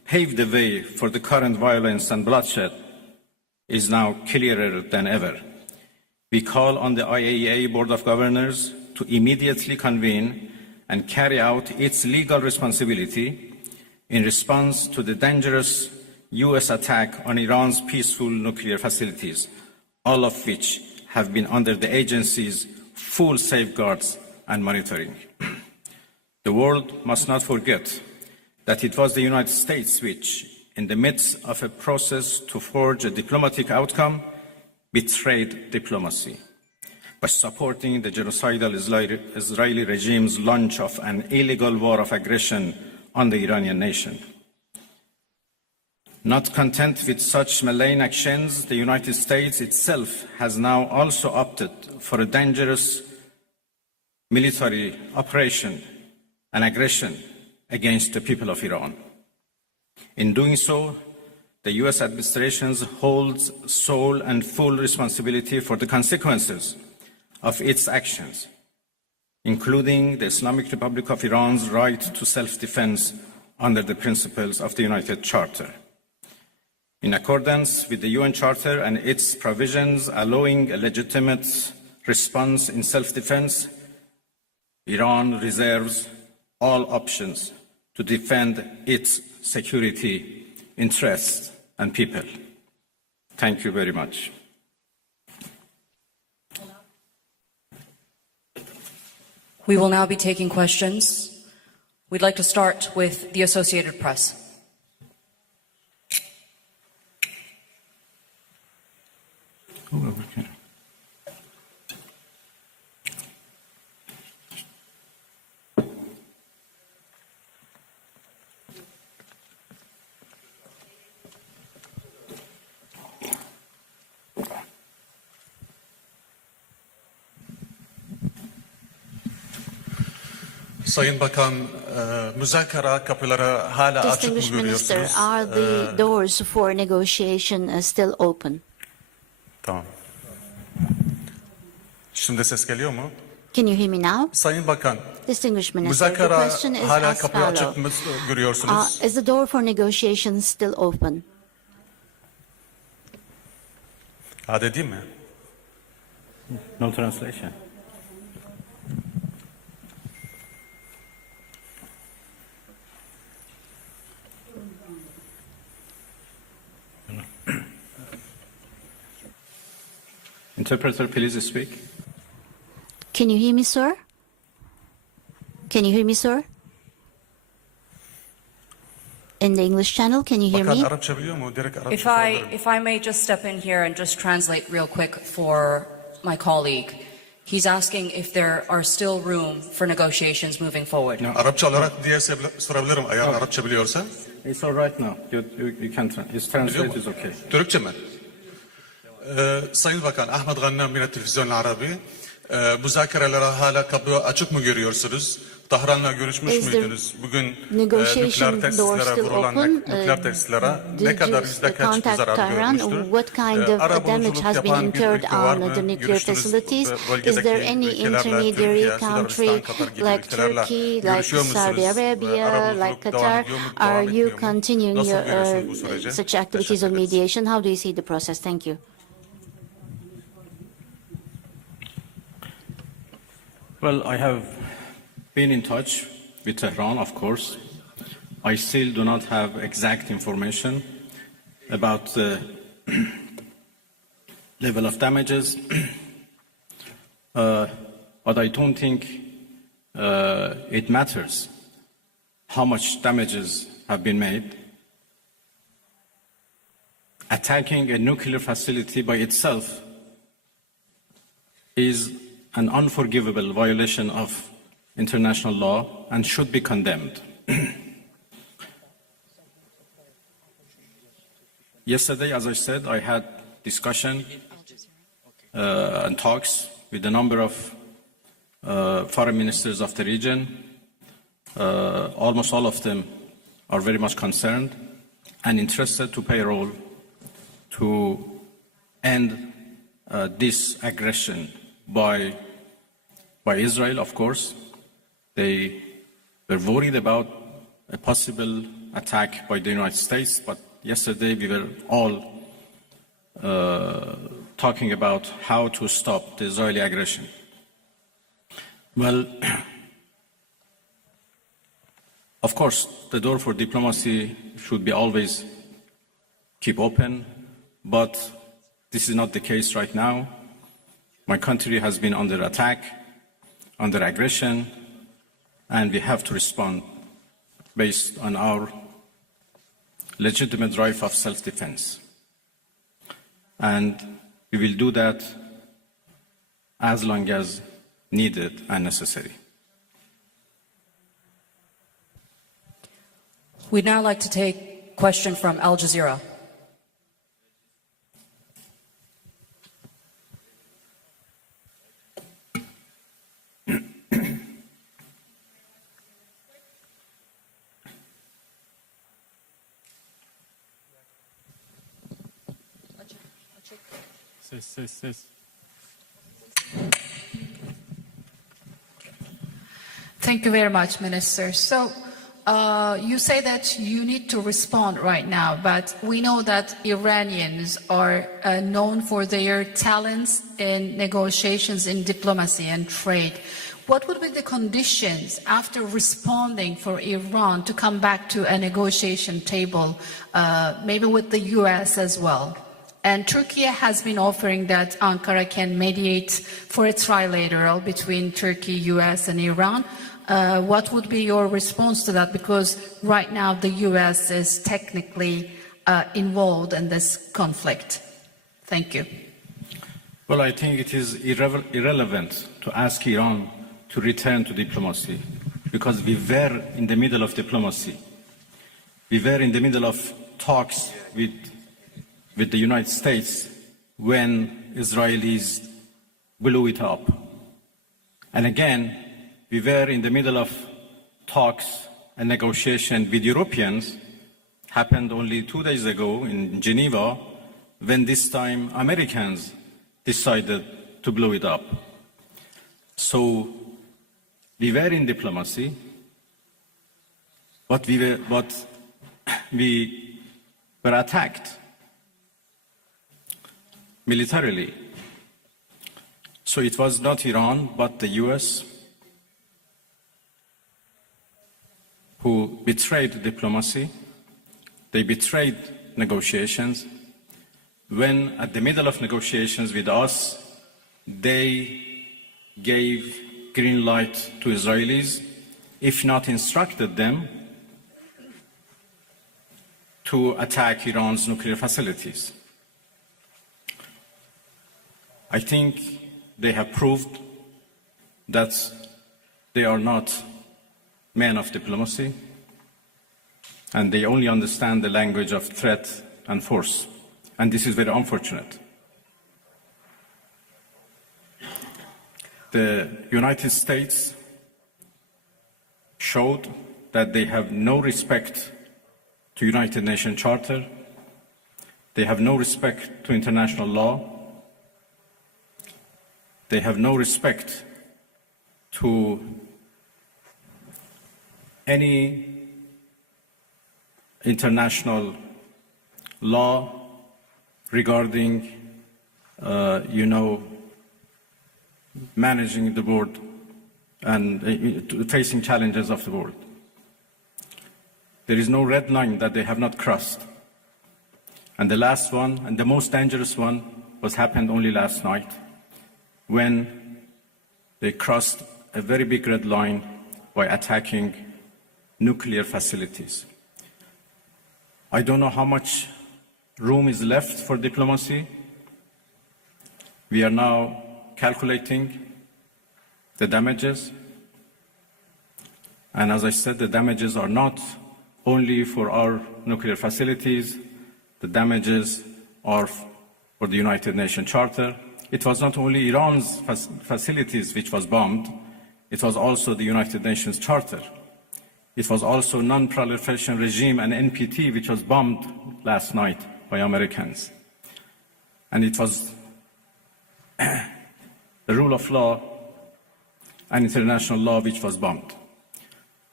paved the way for the current violence and bloodshed is now clearer than ever. We call on the IAEA Board of Governors to immediately convene and carry out its legal responsibility in response to the dangerous US attack on Iran's peaceful nuclear facilities, all of which have been under the agency's full safeguards and monitoring. The world must not forget that it was the United States which, in the midst of a process to forge a diplomatic outcome, betrayed diplomacy by supporting the genocidal Israeli regime's launch of an illegal war of aggression on the Iranian nation. Not content with such malign actions, the United States itself has now also opted for a dangerous military operation and aggression against the people of Iran. In doing so, the US administration holds sole and full responsibility for the consequences of its actions, including the Islamic Republic of Iran's right to self-defense under the principles of the United Charter. In accordance with the UN Charter and its provisions allowing a legitimate response in self-defense, Iran reserves all options to defend its security interests and people. Thank you very much. We will now be taking questions. We'd like to start with the Associated Press. Sayın Bakan, müzakere kapıları hala açık mı Distinguished Minister, görüyorsunuz? are the doors for negotiation still open? Tamam. Şimdi ses geliyor mu? Can you hear me now? Sayın Bakan, Distinguished Minister, the müzakere question is hala as kapıyı açık mı follows. görüyorsunuz? Is the door for negotiations still open? Adedi mi? No translation. Interpreter, please speak. Can you hear me, sir? Can you hear me, sir? In the English channel, can you hear Bakan me? Arapça biliyor mu? Direkt Arapça sorabilirim. If I may just step in here and just translate real quick for my colleague. He's asking if there are still room for negotiations moving forward. No. Arapça olarak diye sorabilirim eğer Arapça biliyorsa. It's all right now. You can translate is okay. Türkçe mi? Sayın Bakan, Ahmet Gannam yine Televizyon Arabi. Müzakerelere hala kapı açık mı görüyorsunuz? Tahran'la görüşmüş Is the müydünüz? Bugün negotiation nükleer door testlere still vurulan open? nükleer testlere ne Did kadar you yüzde kaç contact zarar Tehran? görmüştür? What kind of damage has been yapan bir incurred ülke var on mı? the nuclear Görüştünüz, facilities? bölgedeki Is there any ülkelerle, intermediary Türkiye, country Sudanistan, Katar gibi like ülkelerle Turkey, like görüşüyor musunuz? Saudi Arabia, Arabuluculuk like devam Qatar? ediyor mu, Are devam you etmiyor mu? continuing Nasıl your görüyorsunuz bu süreci? such activities Teşekkür of ederiz. mediation? How do you see the process? Thank you. Well, I have been in touch with Tehran, of course. I still do not have exact information about the level of damages, but I don't think it matters how much damages have been made. Attacking a nuclear facility by itself is an unforgivable violation of international law and should be condemned. Yesterday, as I said, I had discussion and talks with a number of foreign ministers of the region. Almost all of them are very much concerned and interested to play a role to end this aggression by Israel, of course. They were worried about a possible attack by the United States, but yesterday we were all talking about how to stop the Israeli aggression. Well, of course, the door for diplomacy should be always keep open, but this is not the case right now. My country has been under attack, under aggression, and we have to respond based on our legitimate right of self-defense. And we will do that as long as needed and necessary. We'd now like to take a question from Al Jazeera. Thank you very much, Minister. So you say that you need to respond right now, but we know that Iranians are known for their talents in negotiations, in diplomacy and trade. What would be the conditions after responding for Iran to come back to a negotiation table, maybe with the US as well? And Turkey has been offering that Ankara can mediate for a trilateral between Turkey, US and Iran. What would be your response to that? Because right now the US is technically involved in this conflict. Thank you. Well, I think it is irrelevant to ask Iran to return to diplomacy, because we were in the middle of diplomacy. We were in the middle of talks with the United States when Israelis blew it up. And again, we were in the middle of talks and negotiation with Europeans, happened only 2 days ago in Geneva, when this time Americans decided to blow it up. So we were in diplomacy, but we were attacked militarily. So it was not Iran, but the US who betrayed diplomacy. They betrayed negotiations. When at the middle of negotiations with us, they gave green light to Israelis, if not instructed them to attack Iran's nuclear facilities. I think they have proved that they are not men of diplomacy, and they only understand the language of threat and force. And this is very unfortunate. The United States showed that they have no respect to United Nations Charter. They have no respect to international law. They have no respect to any international law regarding, managing the world and facing challenges of the world. There is no red line that they have not crossed. And the last one, and the most dangerous one, happened only last night, when they crossed a very big red line by attacking nuclear facilities. I don't know how much room is left for diplomacy. We are now calculating the damages. And as I said, the damages are not only for our nuclear facilities. The damages are for the United Nations Charter. It was not only Iran's facilities which was bombed, it was also the United Nations Charter. It was also non-proliferation regime and NPT, which was bombed last night by Americans. And it was the rule of law and international law which was bombed.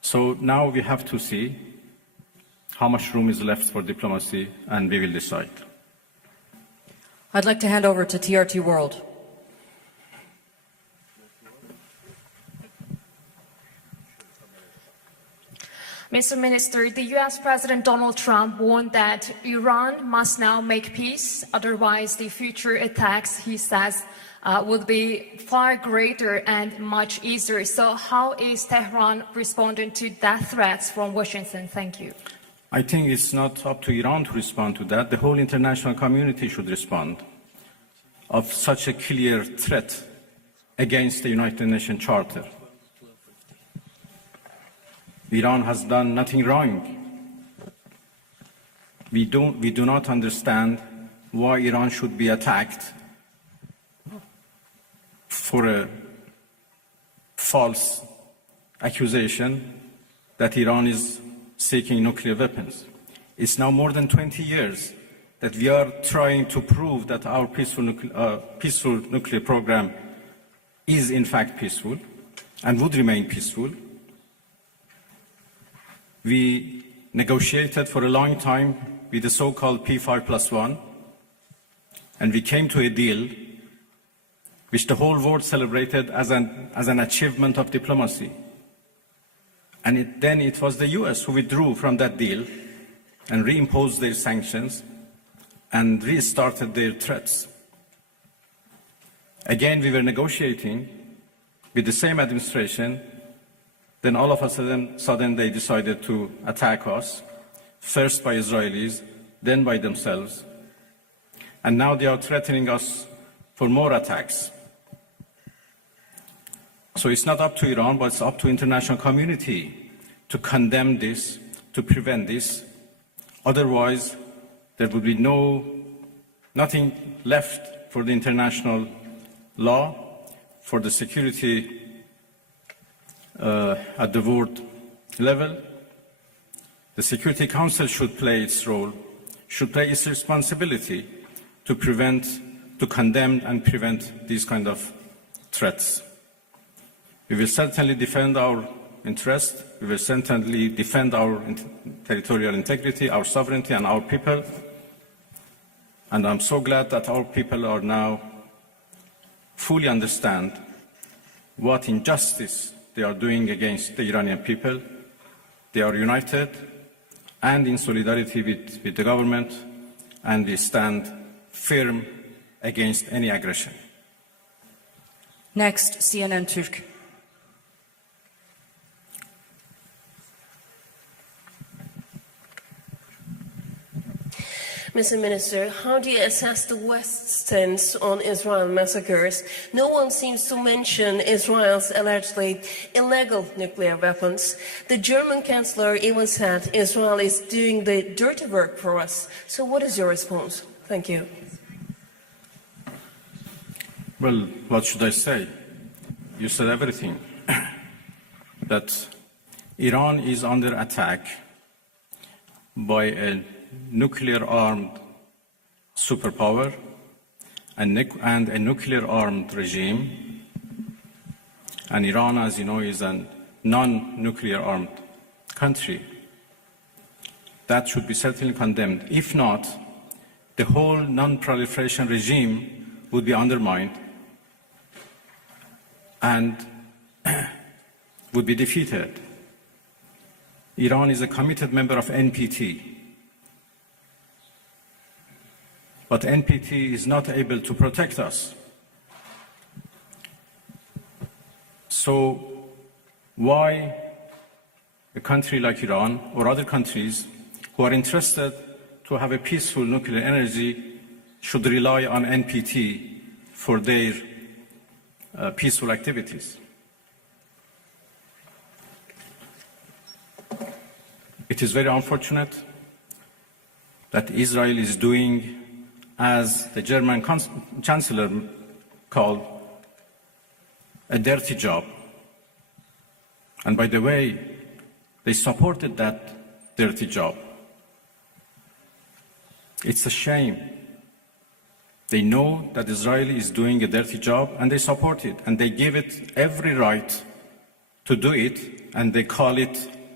So now we have to see how much room is left for diplomacy, and we will decide. I'd like to hand over to TRT World. Mr. Minister, the U.S. President Donald Trump warned that Iran must now make peace, otherwise the future attacks, he says, would be far greater and much easier. So how is Tehran responding to that threats from Washington? Thank you. I think it's not up to Iran to respond to that. The whole international community should respond of such a clear threat against the United Nations Charter. Iran has done nothing wrong. We do not understand why Iran should be attacked for a false accusation that Iran is seeking nuclear weapons. It's now more than 20 years that we are trying to prove that our peaceful nuclear program is in fact peaceful and would remain peaceful. We negotiated for a long time with the so-called P5+1, and we came to a deal which the whole world celebrated as an achievement of diplomacy. And then it was the US who withdrew from that deal and reimposed their sanctions and restarted their threats. Again, we were negotiating with the same administration. Then all of a sudden they decided to attack us, first by Israelis, then by themselves. And now they are threatening us for more attacks. So it's not up to Iran, but it's up to the international community to condemn this, to prevent this. Otherwise, there would be nothing left for the international law, for the security at the world level. The Security Council should play its role, should play its responsibility to condemn and prevent these kind of threats. We will certainly defend our interest. We will certainly defend our territorial integrity, our sovereignty, and our people. And I'm so glad that our people are now fully understand what injustice they are doing against the Iranian people. They are united and in solidarity with the government, and we stand firm against any aggression. Next, CNN Türk. Mr. Minister, how do you assess the West's stance on Israel massacres? No one seems to mention Israel's allegedly illegal nuclear weapons. The German Chancellor even said Israel is doing the dirty work for us. So what is your response? Thank you. Well, what should I say? You said everything. That Iran is under attack by a nuclear-armed superpower and a nuclear-armed regime. And Iran, as you know, is a non-nuclear-armed country. That should be certainly condemned. If not, the whole non-proliferation regime would be undermined and would be defeated. Iran is a committed member of NPT. But NPT is not able to protect us. So why a country like Iran or other countries who are interested to have a peaceful nuclear energy should rely on NPT for their peaceful activities? It is very unfortunate that Israel is doing, as the German Chancellor called, a dirty job. And by the way, they supported that dirty job. It's a shame. They know that Israel is doing a dirty job and they support it, and they give it every right to do it, and they call it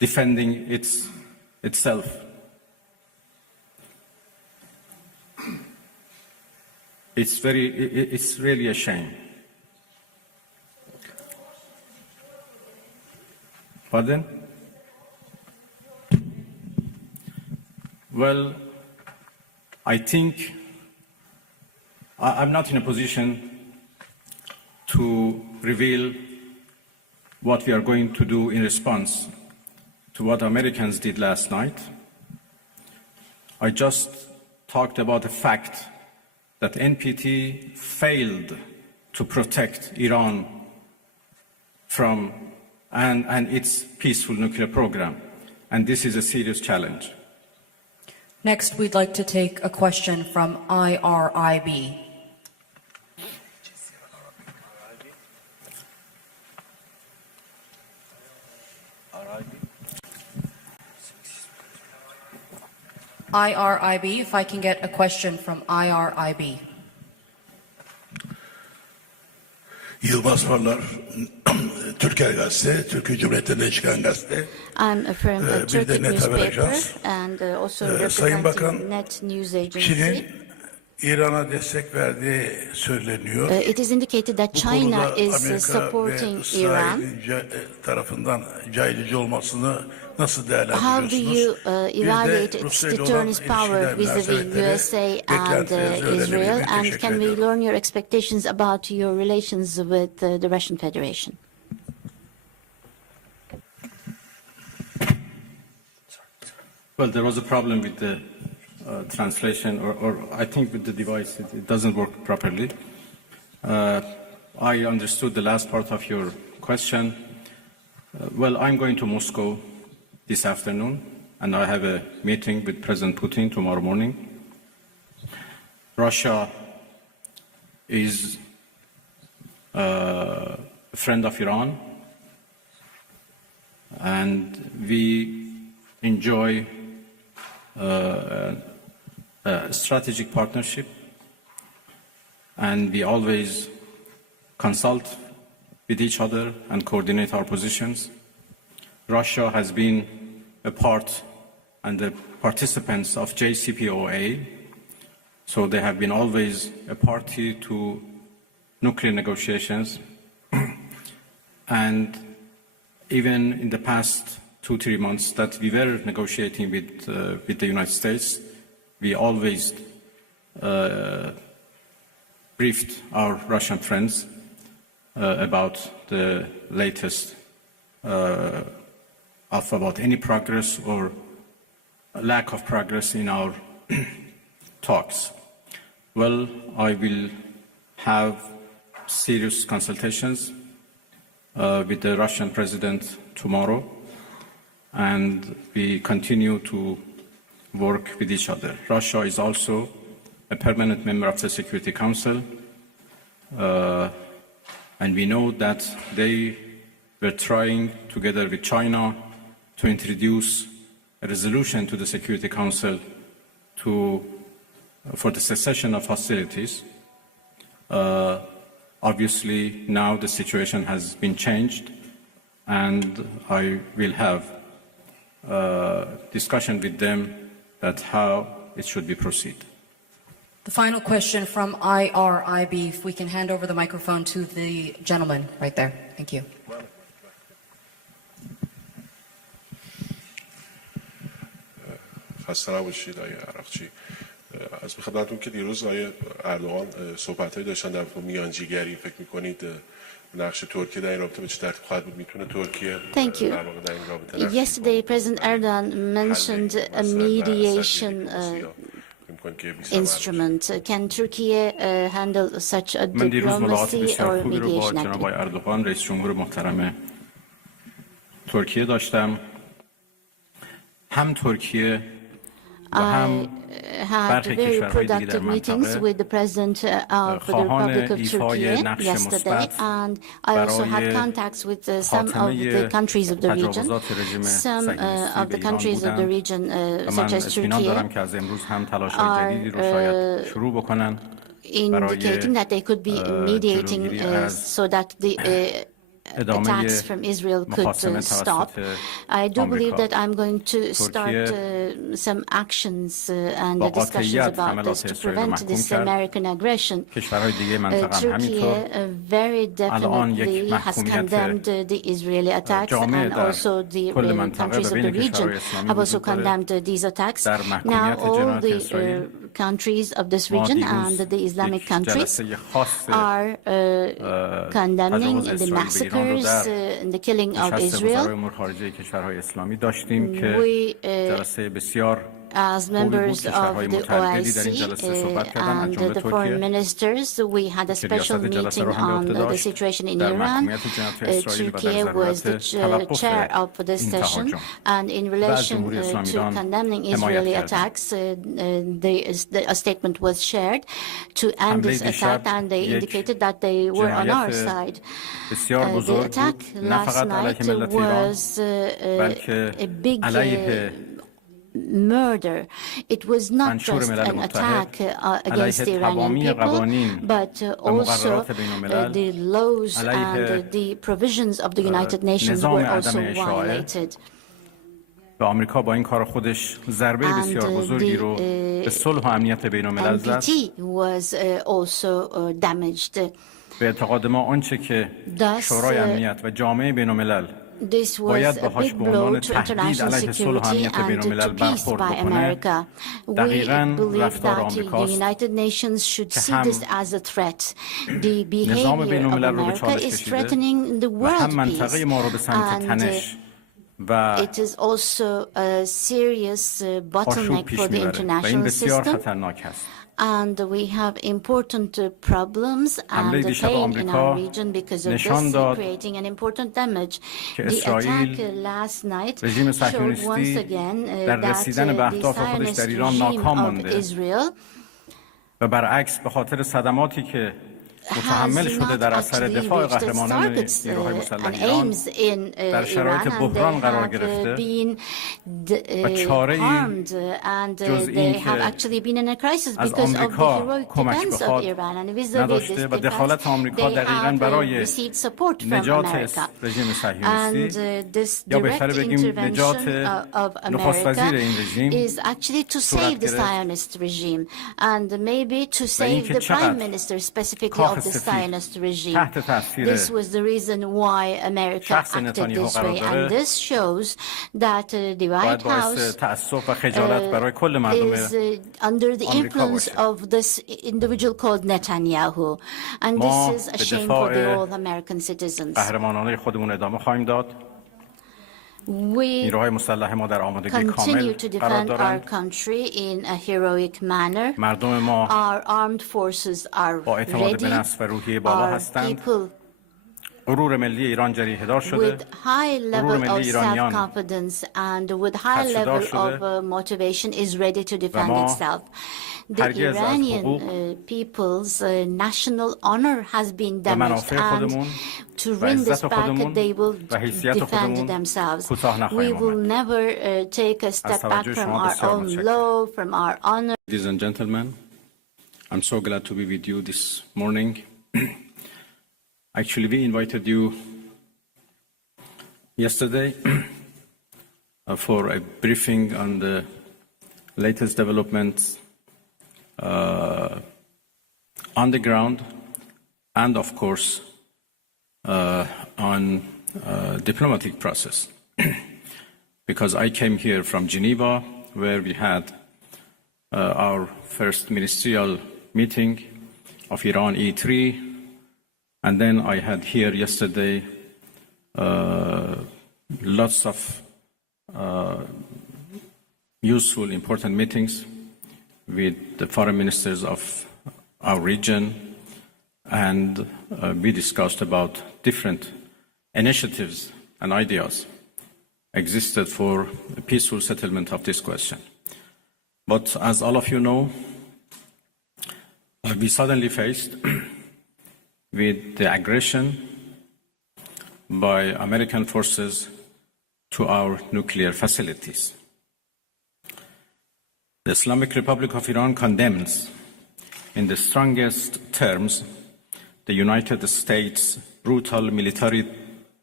defending itself. It's really a shame. Pardon? Well, I think I'm not in a position to reveal what we are going to do in response to what Americans did last night. I just talked about the fact that NPT failed to protect Iran from and its peaceful nuclear program, and this is a serious challenge. Next, we'd like to take a question from IRIB. IRIB, if I can get a question from IRIB. Yılmaz Farlar, Türker Gazete, Türkiye Cumhuriyeti'nden çıkan gazete. I'm from a Bir de Turkish Net Haber newspaper Ajans. and also Sayın Bakan, representing Net News Agency. Çin'in İran'a destek verdiği söyleniyor. It is indicated that Bu China konuda is Amerika supporting ve Iran. İsrail'in tarafından caydırıcı olmasını nasıl How do değerlendiriyorsunuz? you Bir evaluate de its Rusya ile olan deterrence power ilişkiler vis-a-vis münasebeleri, USA and beklentilerinizi öğrenebilir Israel? miyim? And Teşekkür can we ediyorum. learn your expectations about your relations with the Russian Federation? Well, there was a problem with the translation, or I think with the device, it doesn't work properly. I understood the last part of your question. Well, I'm going to Moscow this afternoon, and I have a meeting with President Putin tomorrow morning. Russia is a friend of Iran, and we enjoy a strategic partnership, and we always consult with each other and coordinate our positions. Russia has been a part and the participants of JCPOA, so they have been always a party to nuclear negotiations. And even in the past 2-3 months that we were negotiating with the United States, we always briefed our Russian friends about the latest about any progress or lack of progress in our talks. Well, I will have serious consultations with the Russian president tomorrow, and we continue to work with each other. Russia is also a permanent member of the Security Council, and we know that they were trying, together with China, to introduce a resolution to the Security Council for the cessation of hostilities. Obviously, now the situation has been changed, and I will have a discussion with them that how it should be proceed. The final question from IRIB, if we can hand over the microphone to the gentleman right there. Thank you. خسته نباشید آقای عراقچی. از خدمتتون که دیروز آقای اردوغان صحبت‌هایی داشتن در میانجیگری، فکر می‌کنید نقش ترکیه در این رابطه به چه ترتیب خواهد بود؟ میتونه ترکیه در واقع در این رابطه Yesterday, President Erdogan mentioned a mediation instrument. Can Turkey handle such a من دیروز ملاقات diplomacy بسیار or خوبی رو با mediation جناب activity? آقای اردوغان رئیس جمهور محترم ترکیه داشتم. هم ترکیه و هم had very productive meetings with the President of the Republic of Turkey yesterday, and I also had contacts with some of the countries of the region. Some of the countries of the region, such as Turkey, are indicating that they could be mediating so that the attacks from Israel could stop. I do believe that I'm going to start some actions and discussions about this to prevent this American aggression. Turkey very definitely has condemned the Israeli attacks, and also the countries of the region have also condemned these attacks. Now all the countries of this region and the Islamic countries are condemning the massacres and the killing of Israel. We, as members of the OIC and the foreign ministers, we had a special meeting on the situation in Iran. Turkey was the chair of this session, and in relation to condemning Israeli attacks, a statement was shared to end this attack, and they indicated that they were on our side. The attack last night was a big murder. It was not just an attack against the Iranian people, but also the laws and the provisions of the United Nations were also violated. آمریکا با این کار خودش ضربه بسیار بزرگی رو به صلح و امنیت بین‌الملل زد. به اعتقاد ما آنچه که شورای امنیت و جامعه بین‌الملل باید باهاش به عنوان تهدید علیه صلح و امنیت بین‌الملل برخورد بکنه، دقیقاً رفتار آمریکاست که هم نظام بین‌الملل رو به چالش کشیده و هم منطقه ما رو به سمت تنش It is also a serious bottleneck for the international system, and we have important problems and pain in our region because of this, creating an important damage. The attack last night showed once again that the Zionist regime of Israel و برعکس به خاطر صدماتی که متحمل شده در اثر دفاع قهرمانان نیروهای مسلح ایران در شرایط بحران قرار گرفته و چاره‌ای جز این که از آمریکا کمک بخواد نداشته و دخالت آمریکا دقیقاً برای نجات رژیم صهیونیستی یا بهتر بگیم نجات نخست وزیر این رژیم صورت گرفت و اینکه چقدر of the Zionist regime. This was the reason why America acted this way, and this shows that the White House is under the influence of this individual called Netanyahu, and this is a shame for the all American citizens. We continue to defend our country in a heroic manner. Our armed forces are ready. Our people with high level of self-confidence and with high level of motivation is ready to defend itself. The Iranian people's national honor has been damaged, and to win this back, they will defend themselves. We will never take a step back from our own law, from our honor. Ladies and gentlemen, I'm so glad to be with you this morning. Actually, we invited you yesterday for a briefing on the latest developments on the ground, and of course on diplomatic process. Because I came here from Geneva, where we had our first ministerial meeting of Iran E3, and then I had here yesterday lots of useful, important meetings with the foreign ministers of our region, and we discussed about different initiatives and ideas existed for a peaceful settlement of this question. But as all of you know, we suddenly faced with the aggression by American forces to our nuclear facilities. The Islamic Republic of Iran condemns in the strongest terms the United States' brutal military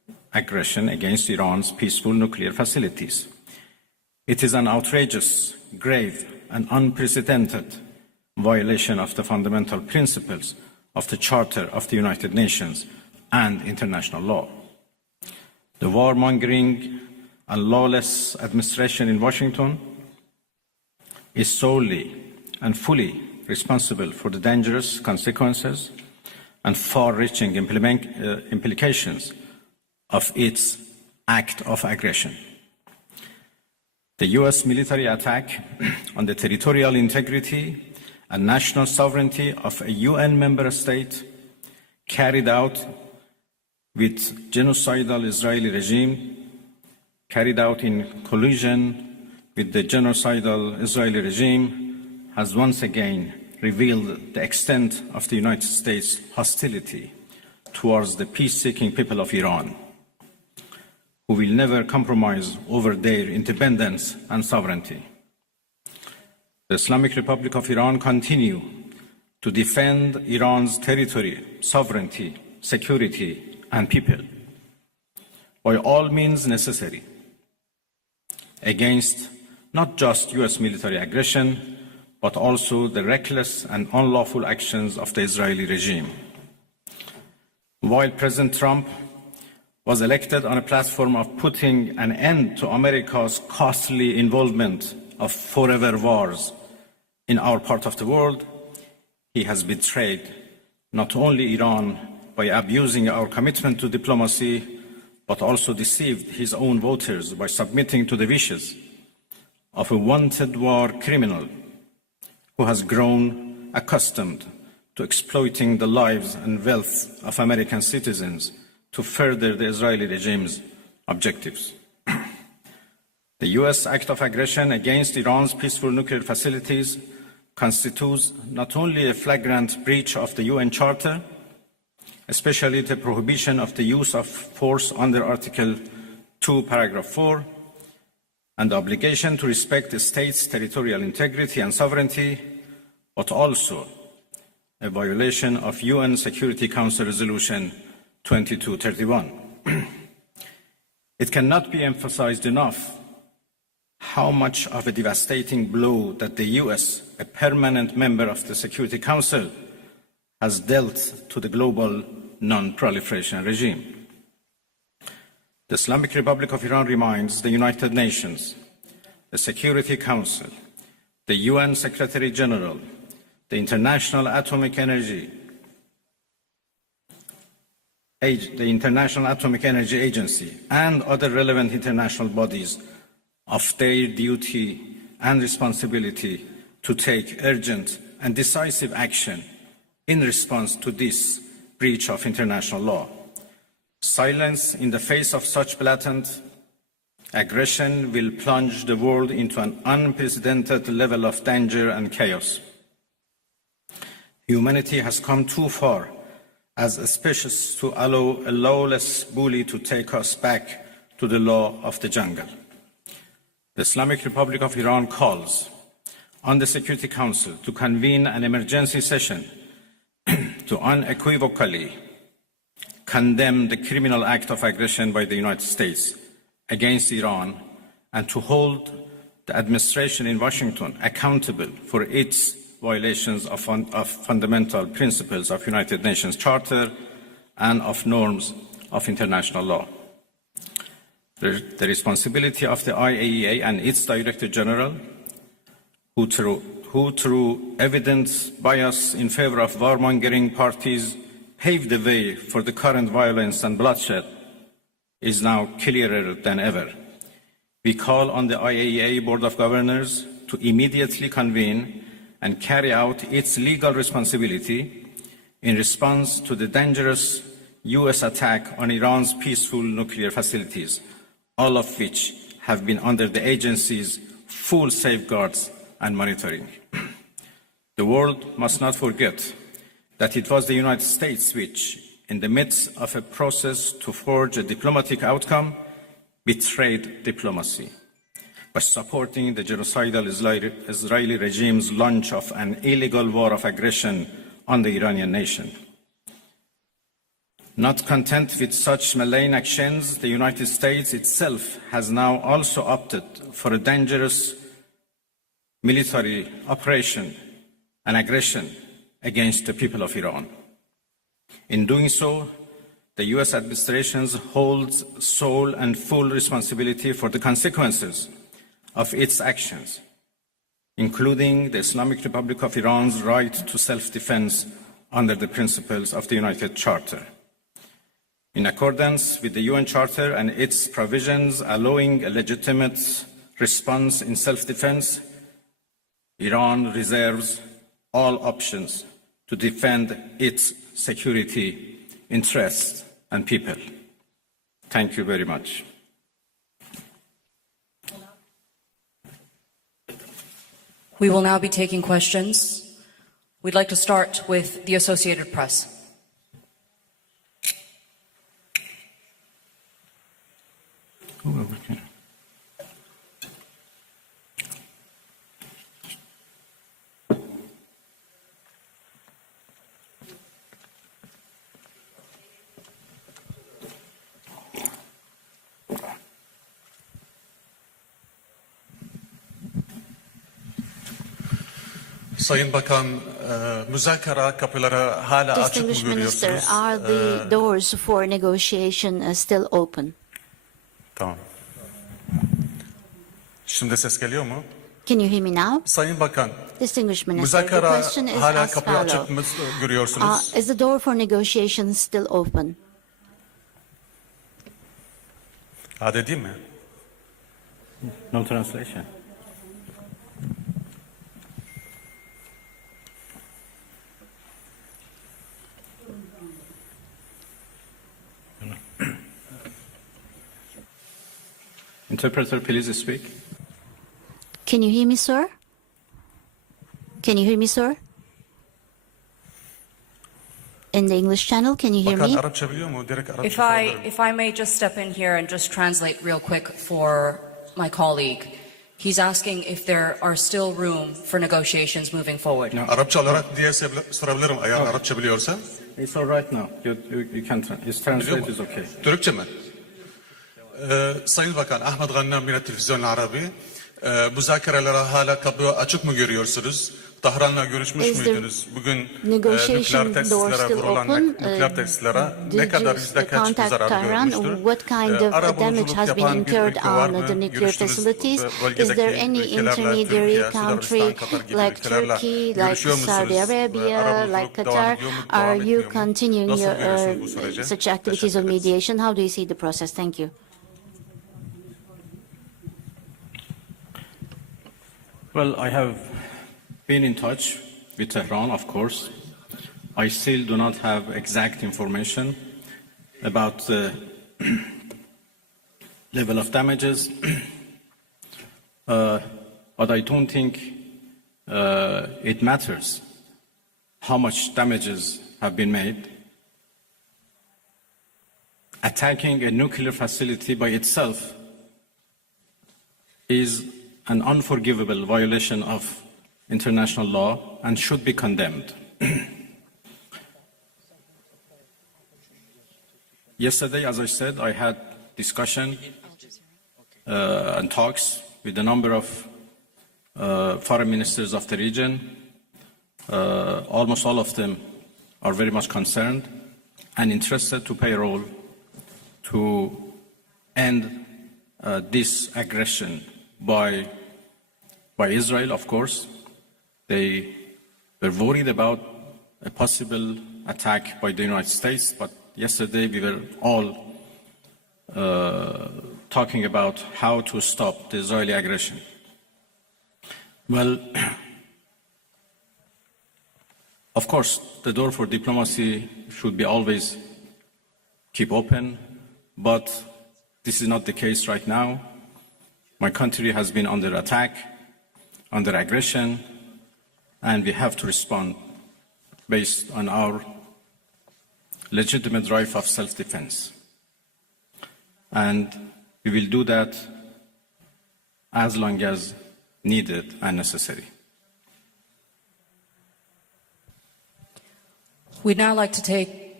aggression against Iran's peaceful nuclear facilities. It is an outrageous, grave, and unprecedented violation of the fundamental principles of the Charter of the United Nations and international law. The warmongering and lawless administration in Washington is solely and fully responsible for the dangerous consequences and far-reaching implications of its act of aggression. The US military attack on the territorial integrity and national sovereignty of a UN member state carried out with genocidal Israeli regime, carried out in collusion with the genocidal Israeli regime, has once again revealed the extent of the United States' hostility towards the peace-seeking people of Iran, who will never compromise over their independence and sovereignty. The Islamic Republic of Iran continues to defend Iran's territory, sovereignty, security, and people by all means necessary against not just US military aggression, but also the reckless and unlawful actions of the Israeli regime. While President Trump was elected on a platform of putting an end to America's costly involvement of forever wars in our part of the world, he has betrayed not only Iran by abusing our commitment to diplomacy, but also deceived his own voters by submitting to the wishes of a wanted war criminal who has grown accustomed to exploiting the lives and wealth of American citizens to further the Israeli regime's objectives. The US act of aggression against Iran's peaceful nuclear facilities constitutes not only a flagrant breach of the UN Charter, especially the prohibition of the use of force under Article 2, Paragraph 4, and the obligation to respect the state's territorial integrity and sovereignty, but also a violation of UN Security Council Resolution 2231. It cannot be emphasized enough how much of a devastating blow that the US, a permanent member of the Security Council, has dealt to the global non-proliferation regime. The Islamic Republic of Iran reminds the United Nations, the Security Council, the UN Secretary General, the International Atomic Energy Agency, and other relevant international bodies of their duty and responsibility to take urgent and decisive action in response to this breach of international law. Silence in the face of such blatant aggression will plunge the world into an unprecedented level of danger and chaos. Humanity has come too far as a species to allow a lawless bully to take us back to the law of the jungle. The Islamic Republic of Iran calls on the Security Council to convene an emergency session to unequivocally condemn the criminal act of aggression by the United States against Iran and to hold the administration in Washington accountable for its violations of fundamental principles of United Nations Charter and of norms of international law. The responsibility of the IAEA and its Director General, who through evidence bias in favor of warmongering parties paved the way for the current violence and bloodshed, is now clearer than ever. We call on the IAEA Board of Governors to immediately convene and carry out its legal responsibility in response to the dangerous US attack on Iran's peaceful nuclear facilities, all of which have been under the agency's full safeguards and monitoring. The world must not forget that it was the United States which, in the midst of a process to forge a diplomatic outcome, betrayed diplomacy by supporting the genocidal Israeli regime's launch of an illegal war of aggression on the Iranian nation. Not content with such malign actions, the United States itself has now also opted for a dangerous military operation and aggression against the people of Iran. In doing so, the US administration holds sole and full responsibility for the consequences of its actions, including the Islamic Republic of Iran's right to self-defense under the principles of the United Charter. In accordance with the UN Charter and its provisions allowing a legitimate response in self-defense, Iran reserves all options to defend its security interests and people. Thank you very much. We will now be taking questions. We'd like to start with the Associated Press. Sayın Bakan, müzakere kapıları hala açık mı Distinguished Minister, görüyorsunuz? are the doors for negotiation still open? Tamam. Şimdi ses geliyor mu? Can you hear me now? Sayın Bakan, Distinguished Minister, the müzakere question is hala as kapıyı açık mı follows. görüyorsunuz? Is the door for negotiation still open? Hadi değil mi? No translation. Interpreter, please speak. Can you hear me, sir? Can you hear me, sir? In the English channel, can you hear Bakan me? Arapça biliyor mu? Direkt Arapça sorabilirim. If I may just step in here and just translate real quick for my colleague. He's asking if there are still room for negotiations moving forward. No. Arapça olarak diye sorabilirim eğer Arapça biliyorsa. It's all right now. You can his translate is okay. Türkçe mi? Sayın Bakan, Ahmet Gannam yine Televizyon Arabi. Müzakerelere hala kapı açık mı görüyorsunuz? Tahran'la görüşmüş Is the müydünüz? Bugün negotiation nükleer door tesislere still vurulan open? nükleer tesislere ne Did kadar you yüzde kaç bir contact zarar Tehran? görmüştür? What kind of damage Arabuluculuk has been yapan bir incurred ülke var on mı? the nuclear Görüştünüz, facilities? Is bölgedeki there any ülkelerle, intermediary Türkiye, country Sudan, Katar gibi like ülkelerle Turkey, like görüşüyor Saudi musunuz? Arabia, Arabuluculuk like devam Qatar? ediyor mu, Are devam you etmiyor mu? continuing Nasıl your görüyorsunuz bu süreci? such activities of Teşekkür ederiz. mediation? How do you see the process? Thank you. Well, I have been in touch with Tehran, of course. I still do not have exact information about the level of damages, but I don't think it matters how much damages have been made. Attacking a nuclear facility by itself is an unforgivable violation of international law and should be condemned. Yesterday, as I said, I had discussion and talks with a number of foreign ministers of the region. Almost all of them are very much concerned and interested to play a role to end this aggression by Israel, of course. They were worried about a possible attack by the United States, but yesterday we were all talking about how to stop the Israeli aggression. Well, of course, the door for diplomacy should be always keep open, but this is not the case right now. My country has been under attack, under aggression, and we have to respond based on our legitimate right of self-defense. And we will do that as long as needed and necessary. We'd now like to take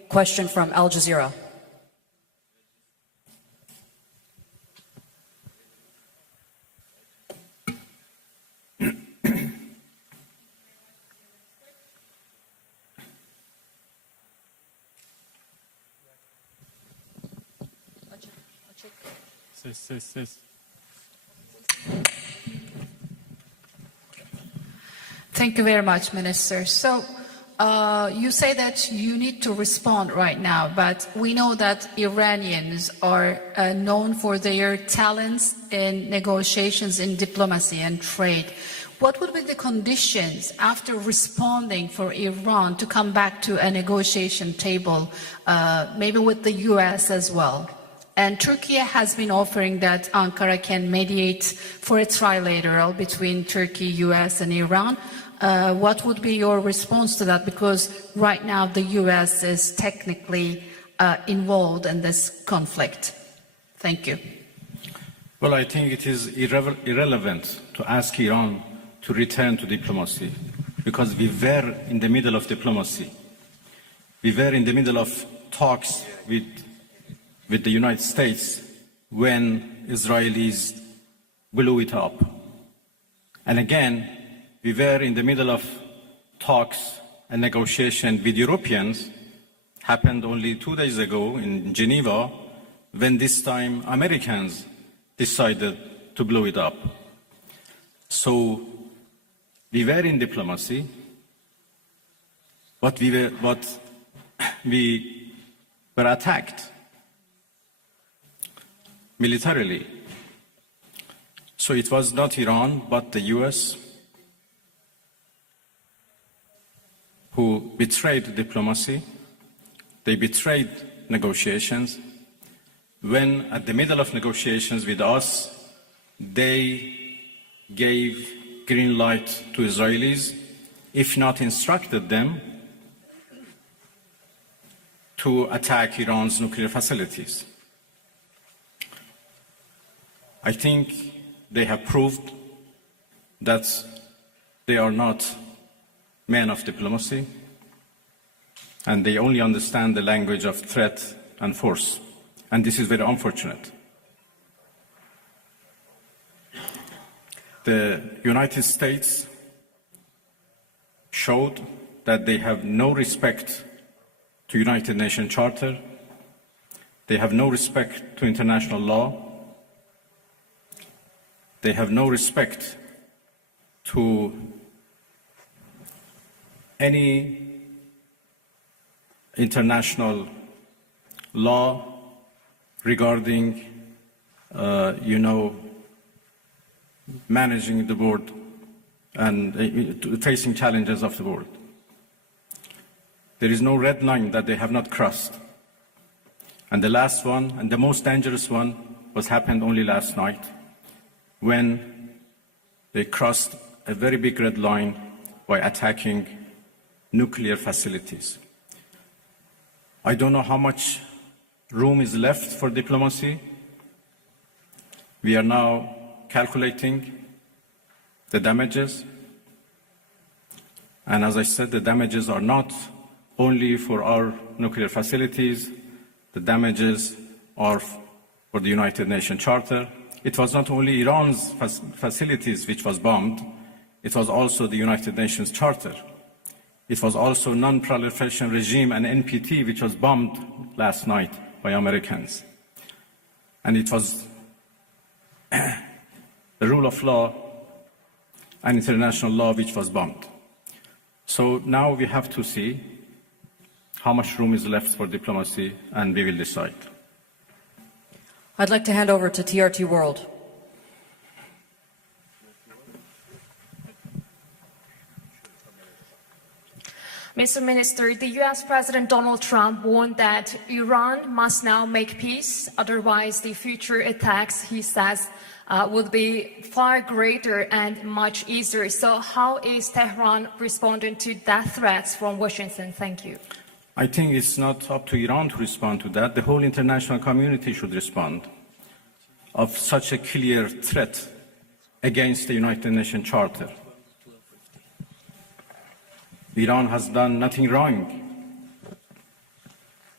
question from Al Jazeera. Thank you very much, Minister. So you say that you need to respond right now, but we know that Iranians are known for their talents in negotiations, in diplomacy and trade. What would be the conditions after responding for Iran to come back to a negotiation table, maybe with the US as well? And Turkey has been offering that Ankara can mediate for a trilateral between Turkey, US and Iran. What would be your response to that? Because right now the US is technically involved in this conflict. Thank you. Well, I think it is irrelevant to ask Iran to return to diplomacy, because we were in the middle of diplomacy. We were in the middle of talks with the United States when Israelis blew it up. And again, we were in the middle of talks and negotiation with Europeans, happened only 2 days ago in Geneva, when this time Americans decided to blow it up. So we were in diplomacy, but we were attacked militarily. So it was not Iran, but the US who betrayed diplomacy. They betrayed negotiations. When at the middle of negotiations with us, they gave green light to Israelis, if not instructed them, to attack Iran's nuclear facilities. I think they have proved that they are not men of diplomacy, and they only understand the language of threat and force. And this is very unfortunate. The United States showed that they have no respect to United Nations Charter. They have no respect to international law. They have no respect to any international law regarding, managing the world and facing challenges of the world. There is no red line that they have not crossed. And the last one, and the most dangerous one, happened only last night, when they crossed a very big red line by attacking nuclear facilities. I don't know how much room is left for diplomacy. We are now calculating the damages. And as I said, the damages are not only for our nuclear facilities, the damages are for the United Nations Charter. It was not only Iran's facilities which was bombed, it was also the United Nations Charter. It was also non-proliferation regime and NPT, which was bombed last night by Americans. And it was the rule of law and international law which was bombed. So now we have to see how much room is left for diplomacy, and we will decide. I'd like to hand over to TRT World. Mr. Minister, the US President Donald Trump warned that Iran must now make peace, otherwise the future attacks, he says, would be far greater and much easier. So how is Tehran responding to that threats from Washington? Thank you. I think it's not up to Iran to respond to that. The whole international community should respond of such a clear threat against the United Nations Charter. Iran has done nothing wrong.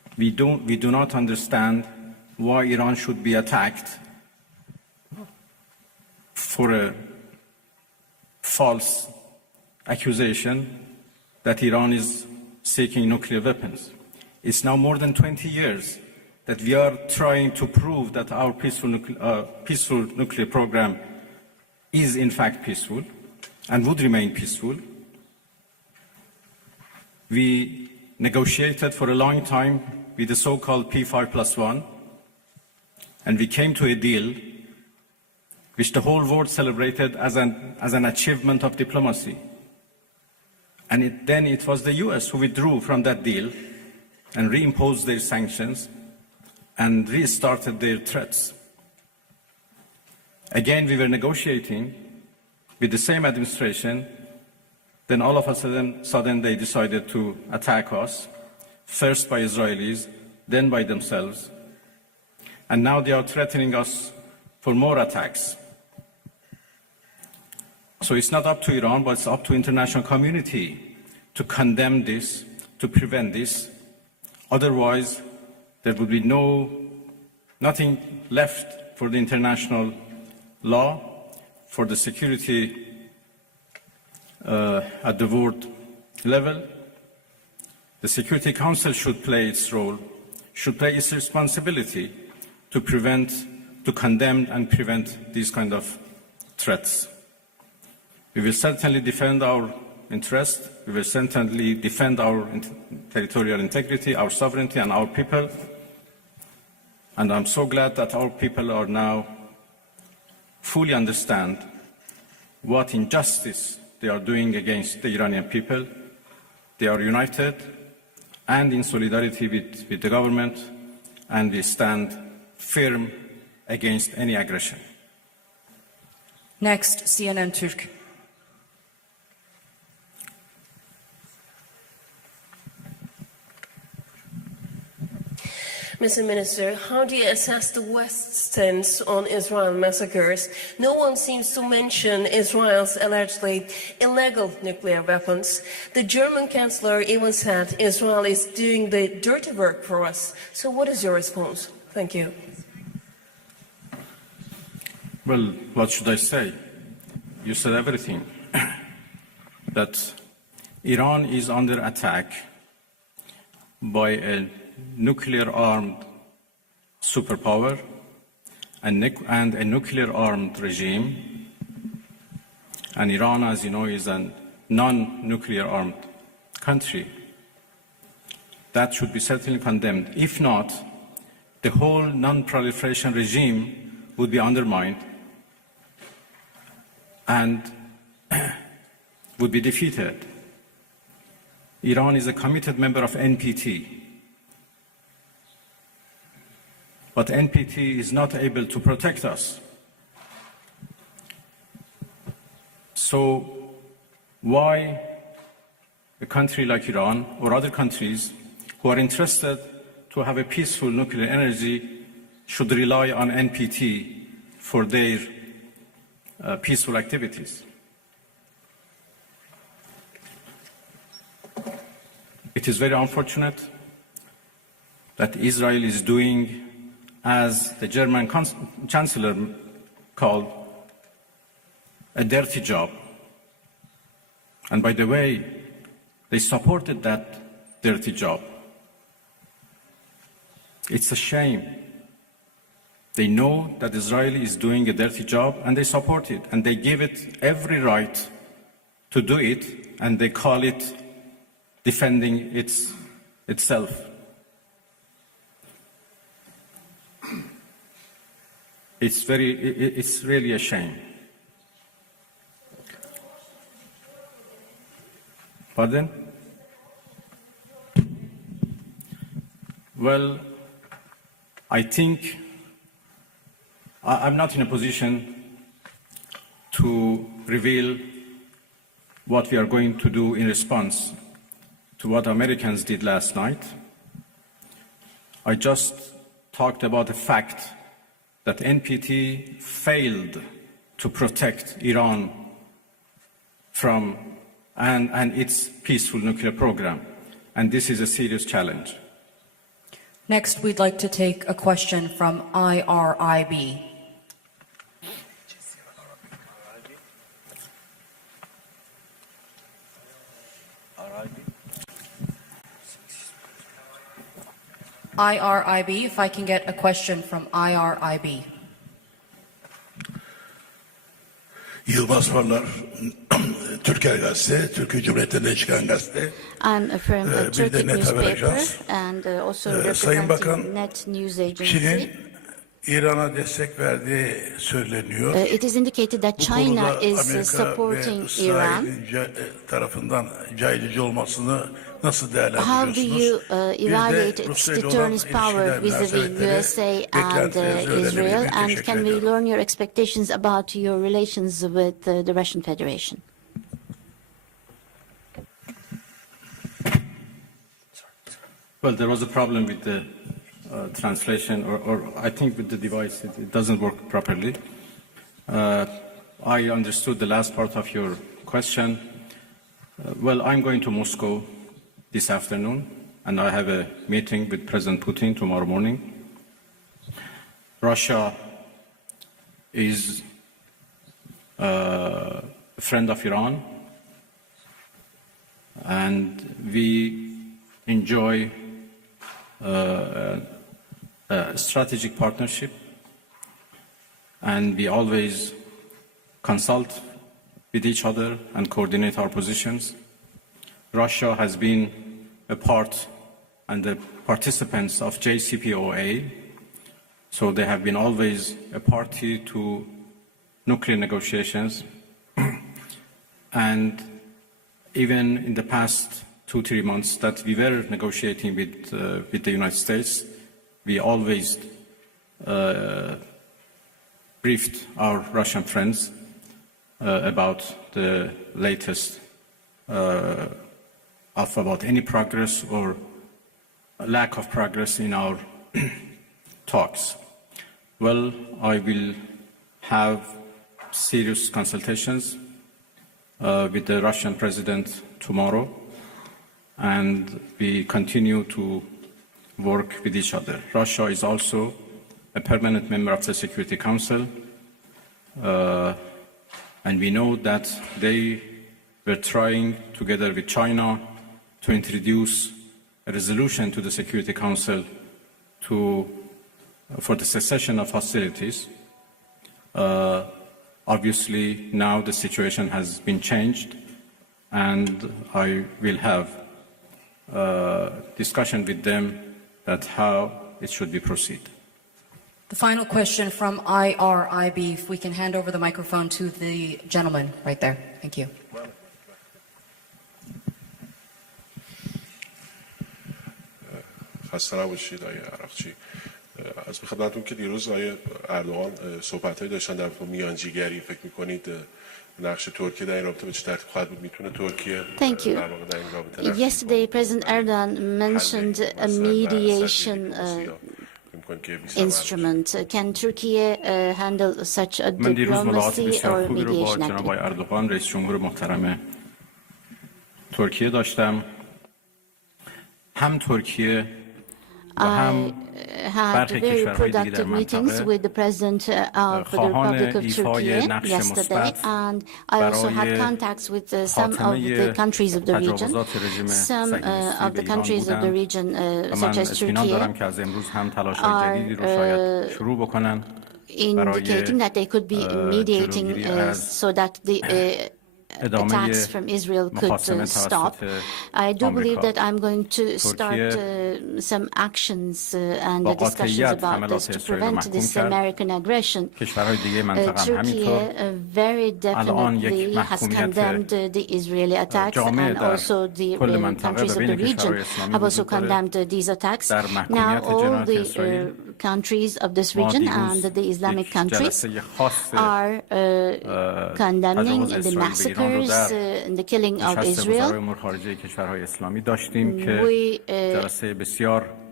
We do not understand why Iran should be attacked for a false accusation that Iran is seeking nuclear weapons. It's now more than 20 years that we are trying to prove that our peaceful nuclear program is in fact peaceful and would remain peaceful. We negotiated for a long time with the so-called P5+1, and we came to a deal which the whole world celebrated as an achievement of diplomacy. And then it was the US who withdrew from that deal and reimposed their sanctions and restarted their threats. Again, we were negotiating with the same administration. Then all of a sudden they decided to attack us, first by Israelis, then by themselves. And now they are threatening us for more attacks. So it's not up to Iran, but it's up to the international community to condemn this, to prevent this. Otherwise, there would be nothing left for the international law, for the security at the world level. The Security Council should play its role, should play its responsibility to condemn and prevent these kind of threats. We will certainly defend our interest. We will certainly defend our territorial integrity, our sovereignty, and our people. And I'm so glad that our people are now fully understand what injustice they are doing against the Iranian people. They are united and in solidarity with the government, and we stand firm against any aggression. Next, CNN Türk. Mr. Minister, how do you assess the West's stance on Israel massacres? No one seems to mention Israel's allegedly illegal nuclear weapons. The German Chancellor even said Israel is doing the dirty work for us. So what is your response? Thank you. Well, what should I say? You said everything. That Iran is under attack by a nuclear-armed superpower and a nuclear-armed regime. And Iran, as you know, is a non-nuclear-armed country. That should be certainly condemned. If not, the whole non-proliferation regime would be undermined and would be defeated. Iran is a committed member of NPT. But NPT is not able to protect us. So why a country like Iran or other countries who are interested to have a peaceful nuclear energy should rely on NPT for their peaceful activities? It is very unfortunate that Israel is doing, as the German Chancellor called, a dirty job. And by the way, they supported that dirty job. It's a shame. They know that Israel is doing a dirty job and they support it, and they give it every right to do it, and they call it defending itself. It's really a shame. Pardon? Well, I think I'm not in a position to reveal what we are going to do in response to what Americans did last night. I just talked about the fact that NPT failed to protect Iran from and its peaceful nuclear program, and this is a serious challenge. Next, we'd like to take a question from IRIB. IRIB, if I can get a question from IRIB. Yılmaz Varlar, Türker Gazete, Türkiye Cumhuriyeti'nden çıkan gazete. I'm from a Bir Turkish de Net Haber newspaper Ajans. and also Sayın Bakan, representing Net News Agency. Çin'in İran'a destek verdiği söyleniyor. It is indicated that Bu China konuda is Amerika supporting ve Iran. İsrail'in tarafından caydırıcı olmasını nasıl How do you değerlendiriyorsunuz? evaluate its deterrence power vis-a-vis USA and Israel? And can we learn your expectations about your relations with the Russian Federation? Well, there was a problem with the translation, or I think with the device, it doesn't work properly. I understood the last part of your question. Well, I'm going to Moscow this afternoon, and I have a meeting with President Putin tomorrow morning. Russia is a friend of Iran, and we enjoy a strategic partnership, and we always consult with each other and coordinate our positions. Russia has been a part and the participants of JCPOA, so they have been always a party to nuclear negotiations. And even in the past 2-3 months that we were negotiating with the United States, we always briefed our Russian friends about the latest about any progress or lack of progress in our talks. Well, I will have serious consultations with the Russian president tomorrow, and we continue to work with each other. Russia is also a permanent member of the Security Council, and we know that they were trying, together with China, to introduce a resolution to the Security Council for the cessation of hostilities. Obviously, now the situation has been changed, and I will have discussion with them that how it should be proceed. The final question from IRIB, if we can hand over the microphone to the gentleman right there. Thank you. خسته نباشید آقای عراقچی. از خدمتتون که دیروز آقای اردوغان صحبت‌هایی داشتن در مورد میانجیگری، فکر می‌کنید نقش ترکیه در این رابطه به چه ترتیب خواهد بود؟ میتونه ترکیه Thank you. Yesterday, President Erdogan mentioned a mediation instrument. Can Turkey handle such a من دیروز ملاقات diplomacy بسیار or خوبی رو با mediation جناب آقای اردوغان رئیس جمهور محترم ترکیه داشتم. هم ترکیه و هم had very productive meetings with the President of the Republic of Turkey yesterday, and I also had contacts with some of the countries of the region. Some of the countries of the region, such as Turkey, are indicating that they could be mediating so that the attacks from Israel could stop. I do believe that I'm going to start some actions and discussions about this to prevent this American aggression. Turkey very definitely has condemned the Israeli attacks, and also the countries of the region have also condemned these attacks. Now all the countries of this region and the Islamic countries are condemning the massacres and the killing of Israel. We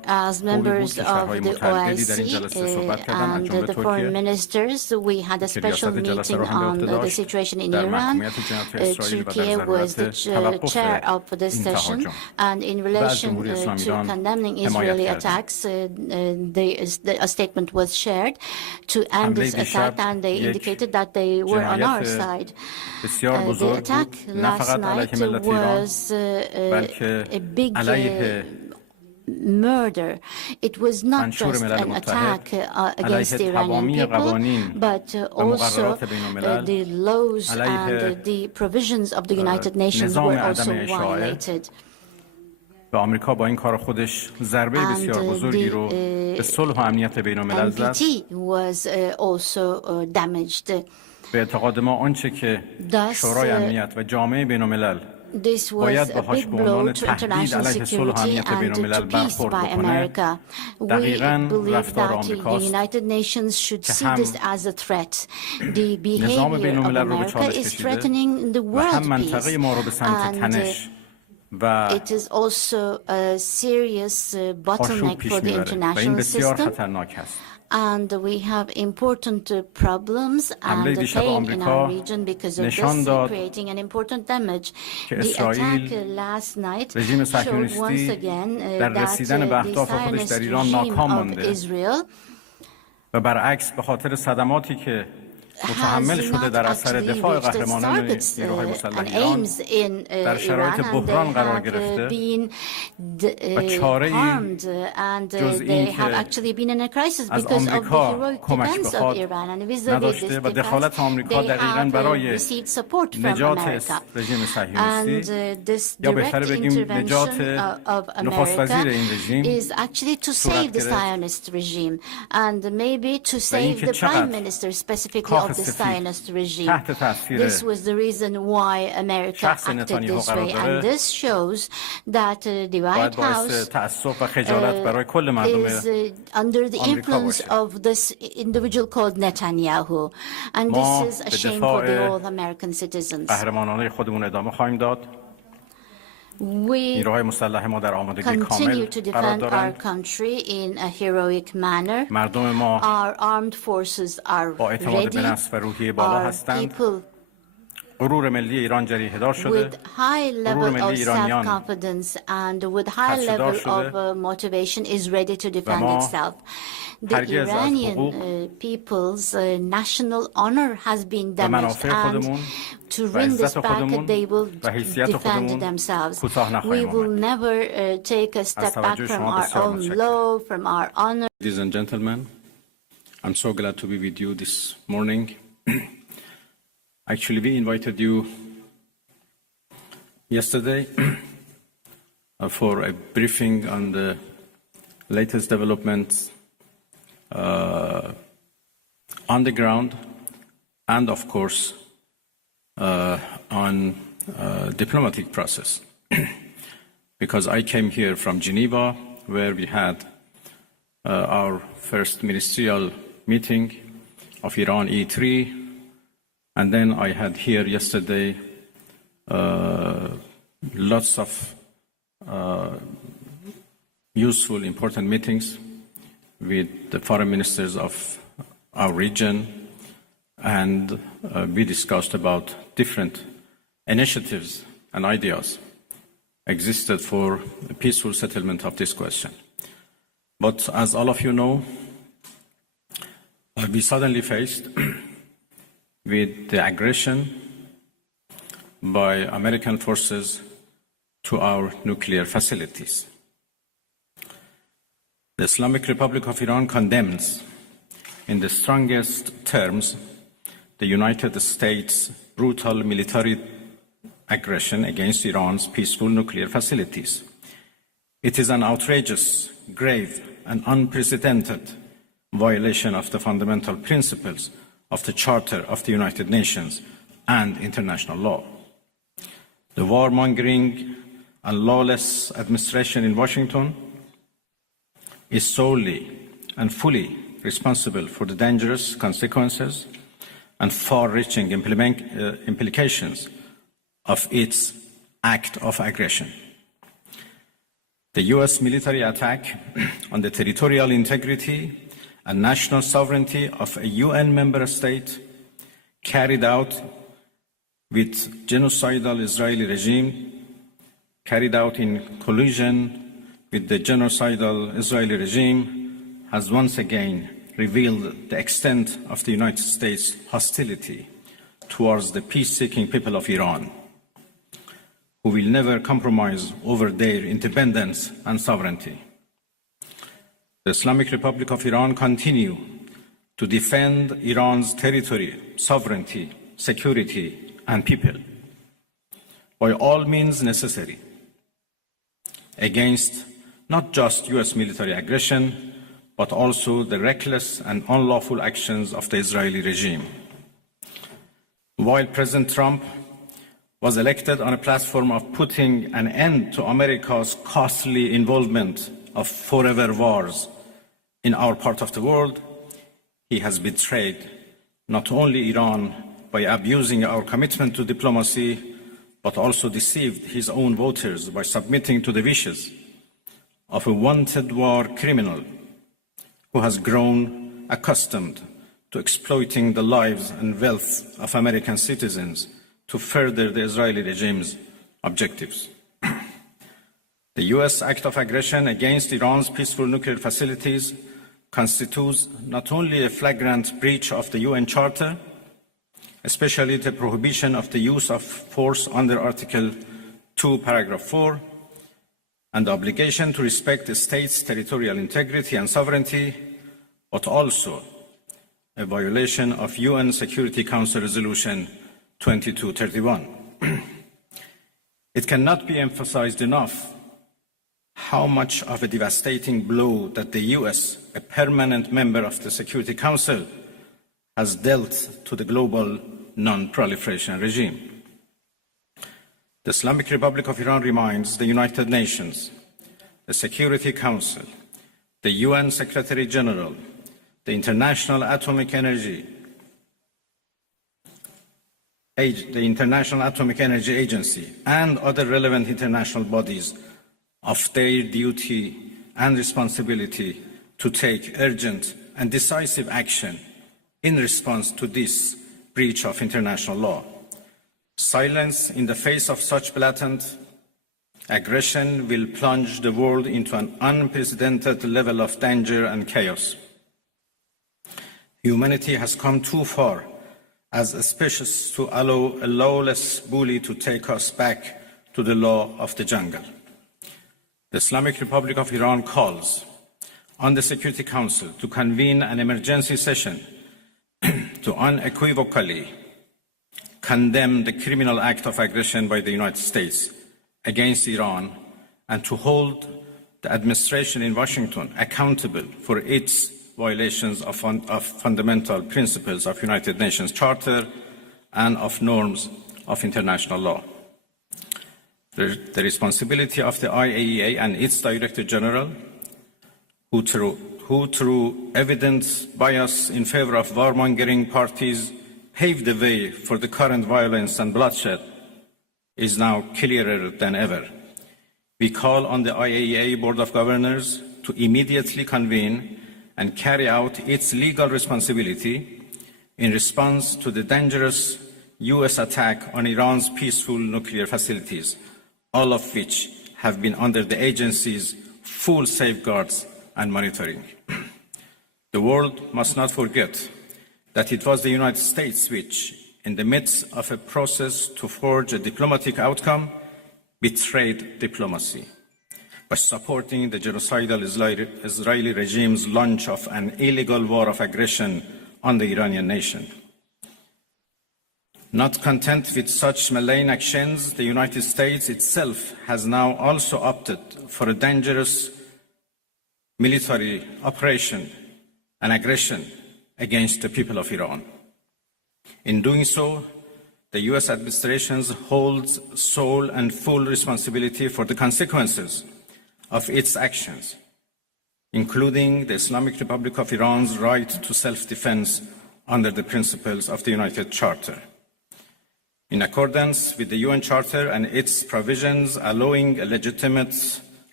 As members of the OIC and the foreign ministers, we had a special meeting on the situation in Iran. Turkey was the chair of this session, and in relation to condemning Israeli attacks, a statement was shared to end this attack, and they indicated that they were on our side. The attack last night was a big murder. It was not just an attack against the Iranian people, but also the laws and the provisions of the United Nations were also violated. NPT was also damaged. Thus, this was a big blow to international security and to peace by America. We believe that the United Nations should see this as a threat. The behavior of America is threatening the world peace, and it is also a serious bottleneck for the international system. And we have important problems and pain in our region because of this, creating an important damage. The attack last night showed once again that the Zionist regime of Israel has not actually reached its targets and aims in Iran, and they have been harmed, and they have actually been in a crisis because of the heroic defense of Iran. And vis-a-vis this defense, they have received support from America. And this direct intervention of America is actually to save the Zionist regime, and maybe to save the Prime Minister specifically of the Zionist regime. This was the reason why America acted this way, and this shows that the White House is under the influence of this individual called Netanyahu, and this is a shame for the all American citizens. We continue to defend our country in a heroic manner. Our armed forces are ready. Our people with high level of self-confidence and with high level of motivation is ready to defend itself. The Iranian people's national honor has been damaged, and to win this back, they will defend themselves. We will never take a step back from our own law, from our honor. Ladies and gentlemen, I'm so glad to be with you this morning. Actually, we invited you yesterday for a briefing on the latest developments on the ground, and of course on diplomatic process. Because I came here from Geneva, where we had our first ministerial meeting of Iran E3, and then I had here yesterday lots of useful, important meetings with the foreign ministers of our region, and we discussed about different initiatives and ideas existed for a peaceful settlement of this question. But as all of you know, we suddenly faced with the aggression by American forces to our nuclear facilities. The Islamic Republic of Iran condemns in the strongest terms the United States' brutal military aggression against Iran's peaceful nuclear facilities. It is an outrageous, grave, and unprecedented violation of the fundamental principles of the Charter of the United Nations and international law. The warmongering and lawless administration in Washington is solely and fully responsible for the dangerous consequences and far-reaching implications of its act of aggression. The US military attack on the territorial integrity and national sovereignty of a UN member state carried out with genocidal Israeli regime, carried out in collusion with the genocidal Israeli regime, has once again revealed the extent of the United States' hostility towards the peace-seeking people of Iran, who will never compromise over their independence and sovereignty. The Islamic Republic of Iran continues to defend Iran's territory, sovereignty, security, and people by all means necessary against not just US military aggression, but also the reckless and unlawful actions of the Israeli regime. While President Trump was elected on a platform of putting an end to America's costly involvement of forever wars in our part of the world, he has betrayed not only Iran by abusing our commitment to diplomacy, but also deceived his own voters by submitting to the wishes of a wanted war criminal who has grown accustomed to exploiting the lives and wealth of American citizens to further the Israeli regime's objectives. The US act of aggression against Iran's peaceful nuclear facilities constitutes not only a flagrant breach of the UN Charter, especially the prohibition of the use of force under Article 2, Paragraph 4, and the obligation to respect the state's territorial integrity and sovereignty, but also a violation of UN Security Council Resolution 2231. It cannot be emphasized enough how much of a devastating blow that the US, a permanent member of the Security Council, has dealt to the global non-proliferation regime. The Islamic Republic of Iran reminds the United Nations, the Security Council, the UN Secretary General, the International Atomic Energy Agency, and other relevant international bodies of their duty and responsibility to take urgent and decisive action in response to this breach of international law. Silence in the face of such blatant aggression will plunge the world into an unprecedented level of danger and chaos. Humanity has come too far as a species to allow a lawless bully to take us back to the law of the jungle. The Islamic Republic of Iran calls on the Security Council to convene an emergency session to unequivocally condemn the criminal act of aggression by the United States against Iran and to hold the administration in Washington accountable for its violations of fundamental principles of United Nations Charter and of norms of international law. The responsibility of the IAEA and its Director General, who through evident bias in favor of warmongering parties paved the way for the current violence and bloodshed, is now clearer than ever. We call on the IAEA Board of Governors to immediately convene and carry out its legal responsibility in response to the dangerous US attack on Iran's peaceful nuclear facilities, all of which have been under the agency's full safeguards and monitoring. The world must not forget that it was the United States which, in the midst of a process to forge a diplomatic outcome, betrayed diplomacy by supporting the genocidal Israeli regime's launch of an illegal war of aggression on the Iranian nation. Not content with such malign actions, the United States itself has now also opted for a dangerous military operation and aggression against the people of Iran. In doing so, the US administration holds sole and full responsibility for the consequences of its actions, including the Islamic Republic of Iran's right to self-defense under the principles of the United Charter. In accordance with the UN Charter and its provisions allowing a legitimate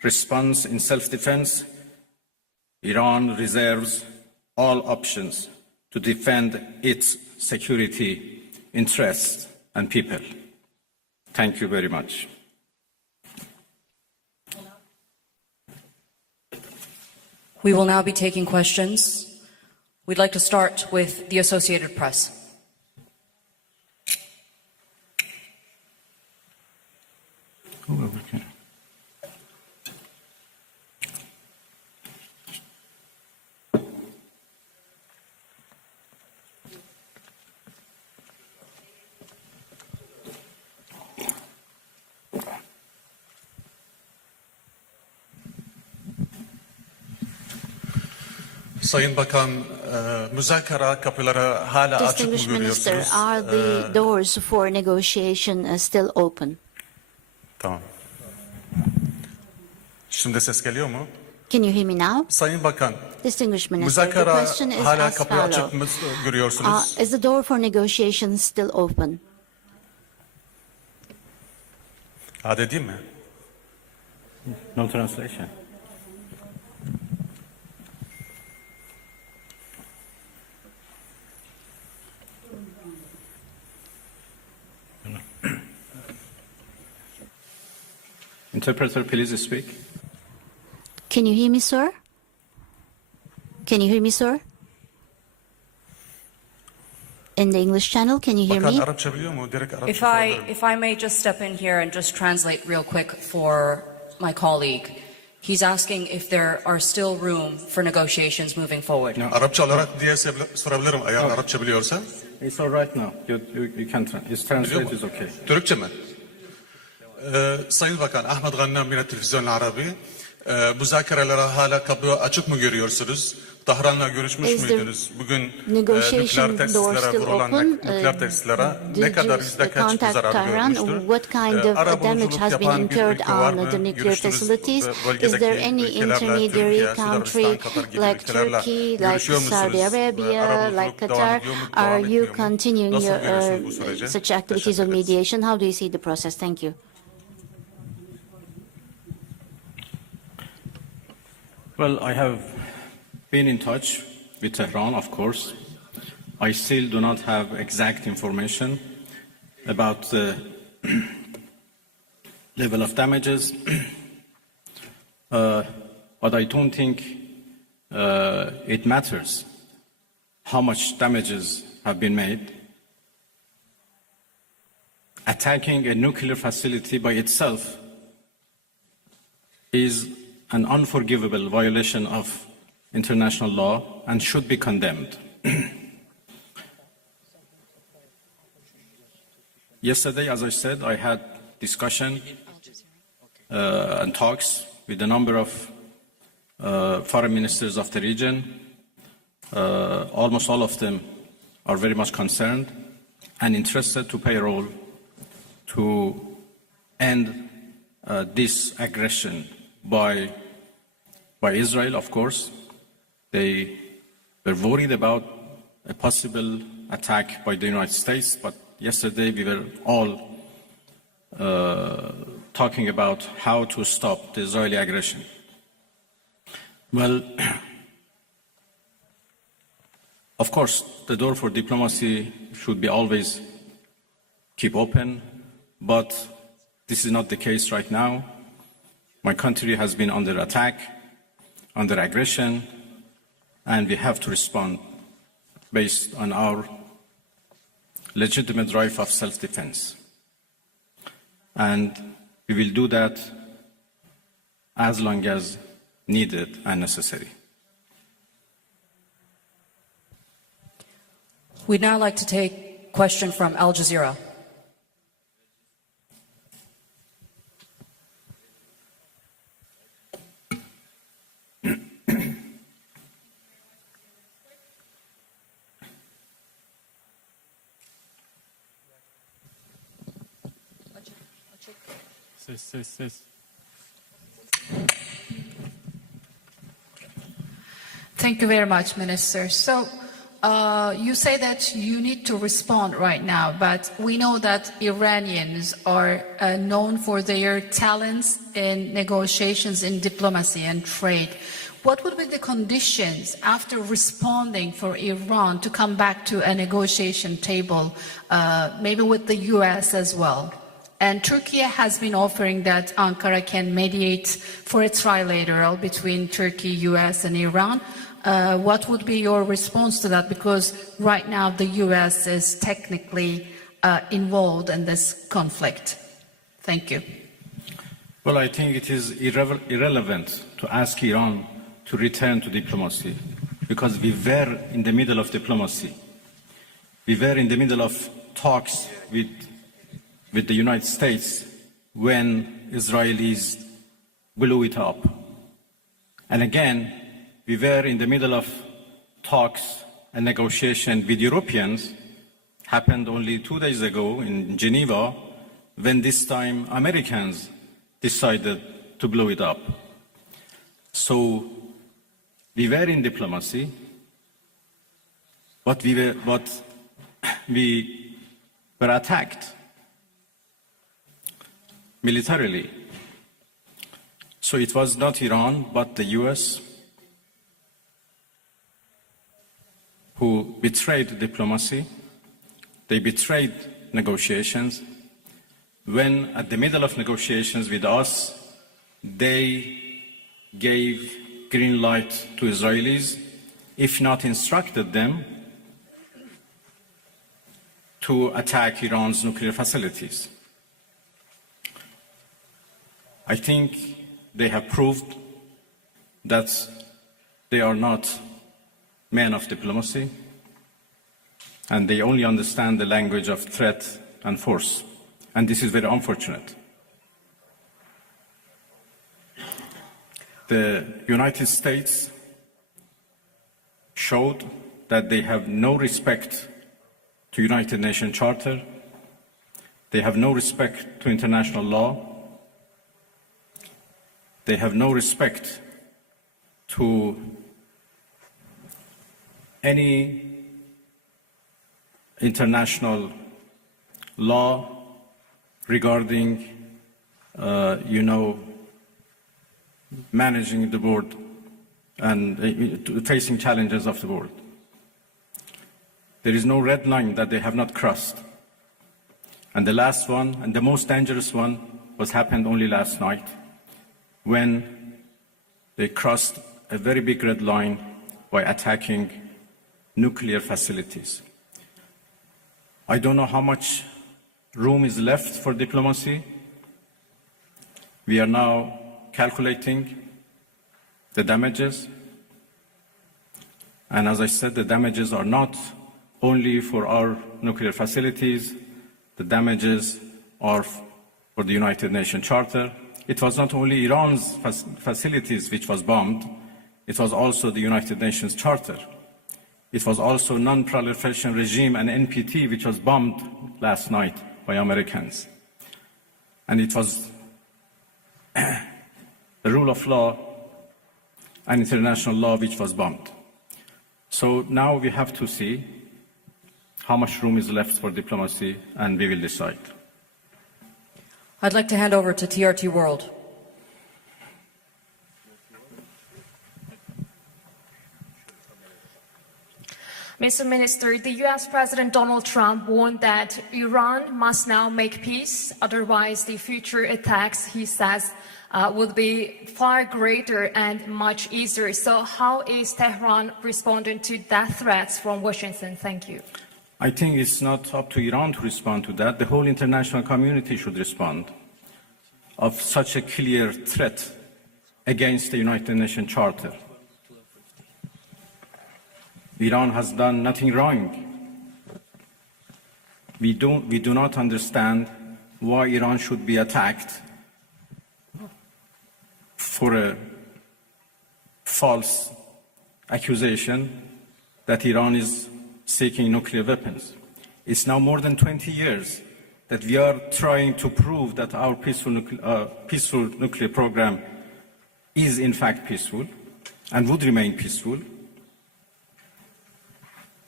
response in self-defense, Iran reserves all options to defend its security interests and people. Thank you very much. We will now be taking questions. We'd like to start with the Associated Press. Sayın Bakan, müzakere kapıları hala açık mı Distinguished Minister, görüyorsunuz? are the doors for negotiation still open? Tamam. Şimdi ses geliyor mu? Can you hear me now? Sayın Bakan, Distinguished Minister, the müzakere question is hala as kapıyı açık mı follows. görüyorsunuz? Is the door for negotiation still open? Hadi değil mi? No translation. Interpreter, please speak. Can you hear me, sir? Can you hear me, sir? In the English channel, can you hear Bakan me? Arapça biliyor mu? Direkt Arapça If I may just step in here and just translate real quick for my colleague. He's asking if there are still room for negotiations moving forward. Arapça olarak diye sorabilirim eğer Arapça biliyorsa. It's all right now. You can translate is okay. Türkçe mi? Sayın Bakan, Ahmet Gannam yine televizyon Arabi. Müzakerelere hala kapı açık mı görüyorsunuz? Tahran'la görüşmüş müydünüz? Bugün nükleer tesislere vurulan nükleer tesislere ne kadar yüzde kaç bir zarar görmüştür? What kind of damage has been incurred on the nuclear facilities? Is there any intermediary country like Turkey, like Saudi Arabia, like Qatar? Are you continuing your such activities of mediation? How do you see the process? Thank you. Well, I have been in touch with Tehran, of course. I still do not have exact information about the level of damages, but I don't think it matters how much damages have been made. Attacking a nuclear facility by itself is an unforgivable violation of international law and should be condemned. Yesterday, as I said, I had discussion and talks with a number of foreign ministers of the region. Almost all of them are very much concerned and interested to play a role to end this aggression by Israel, of course. They were worried about a possible attack by the United States, but yesterday we were all talking about how to stop the Israeli aggression. Well, of course, the door for diplomacy should be always keep open, but this is not the case right now. My country has been under attack, under aggression, and we have to respond based on our legitimate right of self-defense. And we will do that as long as needed and necessary. We'd now like to take a question from Al Jazeera. Thank you very much, Minister. So, you say that you need to respond right now, but we know that Iranians are known for their talents in negotiations, in diplomacy and trade. What would be the conditions after responding for Iran to come back to a negotiation table, maybe with the US as well? And Turkey has been offering that Ankara can mediate for a trilateral between Turkey, US and Iran. What would be your response to that? Because right now the US is technically involved in this conflict. Thank you. Well, I think it is irrelevant to ask Iran to return to diplomacy, because we were in the middle of diplomacy. We were in the middle of talks with the United States when Israelis blew it up. And again, we were in the middle of talks and negotiation with Europeans, happened only 2 days ago in Geneva, when this time Americans decided to blow it up. So we were in diplomacy, but we were attacked militarily. So it was not Iran, but the US who betrayed diplomacy. They betrayed negotiations. When at the middle of negotiations with us, they gave green light to Israelis, if not instructed them to attack Iran's nuclear facilities. I think they have proved that they are not men of diplomacy, and they only understand the language of threat and force. And this is very unfortunate. The United States showed that they have no respect to United Nations Charter. They have no respect to international law. They have no respect to any international law regarding, managing the world and facing challenges of the world. There is no red line that they have not crossed. And the last one, and the most dangerous one, was happened only last night, when they crossed a very big red line by attacking nuclear facilities. I don't know how much room is left for diplomacy. We are now calculating the damages. And as I said, the damages are not only for our nuclear facilities, the damages are for the United Nations Charter. It was not only Iran's facilities which was bombed, it was also the United Nations Charter. It was also non-proliferation regime and NPT, which was bombed last night by Americans. And it was the rule of law and international law which was bombed. So now we have to see how much room is left for diplomacy, and we will decide. I'd like to hand over to TRT World. Mr. Minister, the US President Donald Trump warned that Iran must now make peace, otherwise the future attacks, he says, would be far greater and much easier. So how is Tehran responding to that threats from Washington? Thank you. I think it's not up to Iran to respond to that. The whole international community should respond of such a clear threat against the United Nations Charter. Iran has done nothing wrong. We do not understand why Iran should be attacked for a false accusation that Iran is seeking nuclear weapons. It's now more than 20 years that we are trying to prove that our peaceful nuclear program is in fact peaceful and would remain peaceful.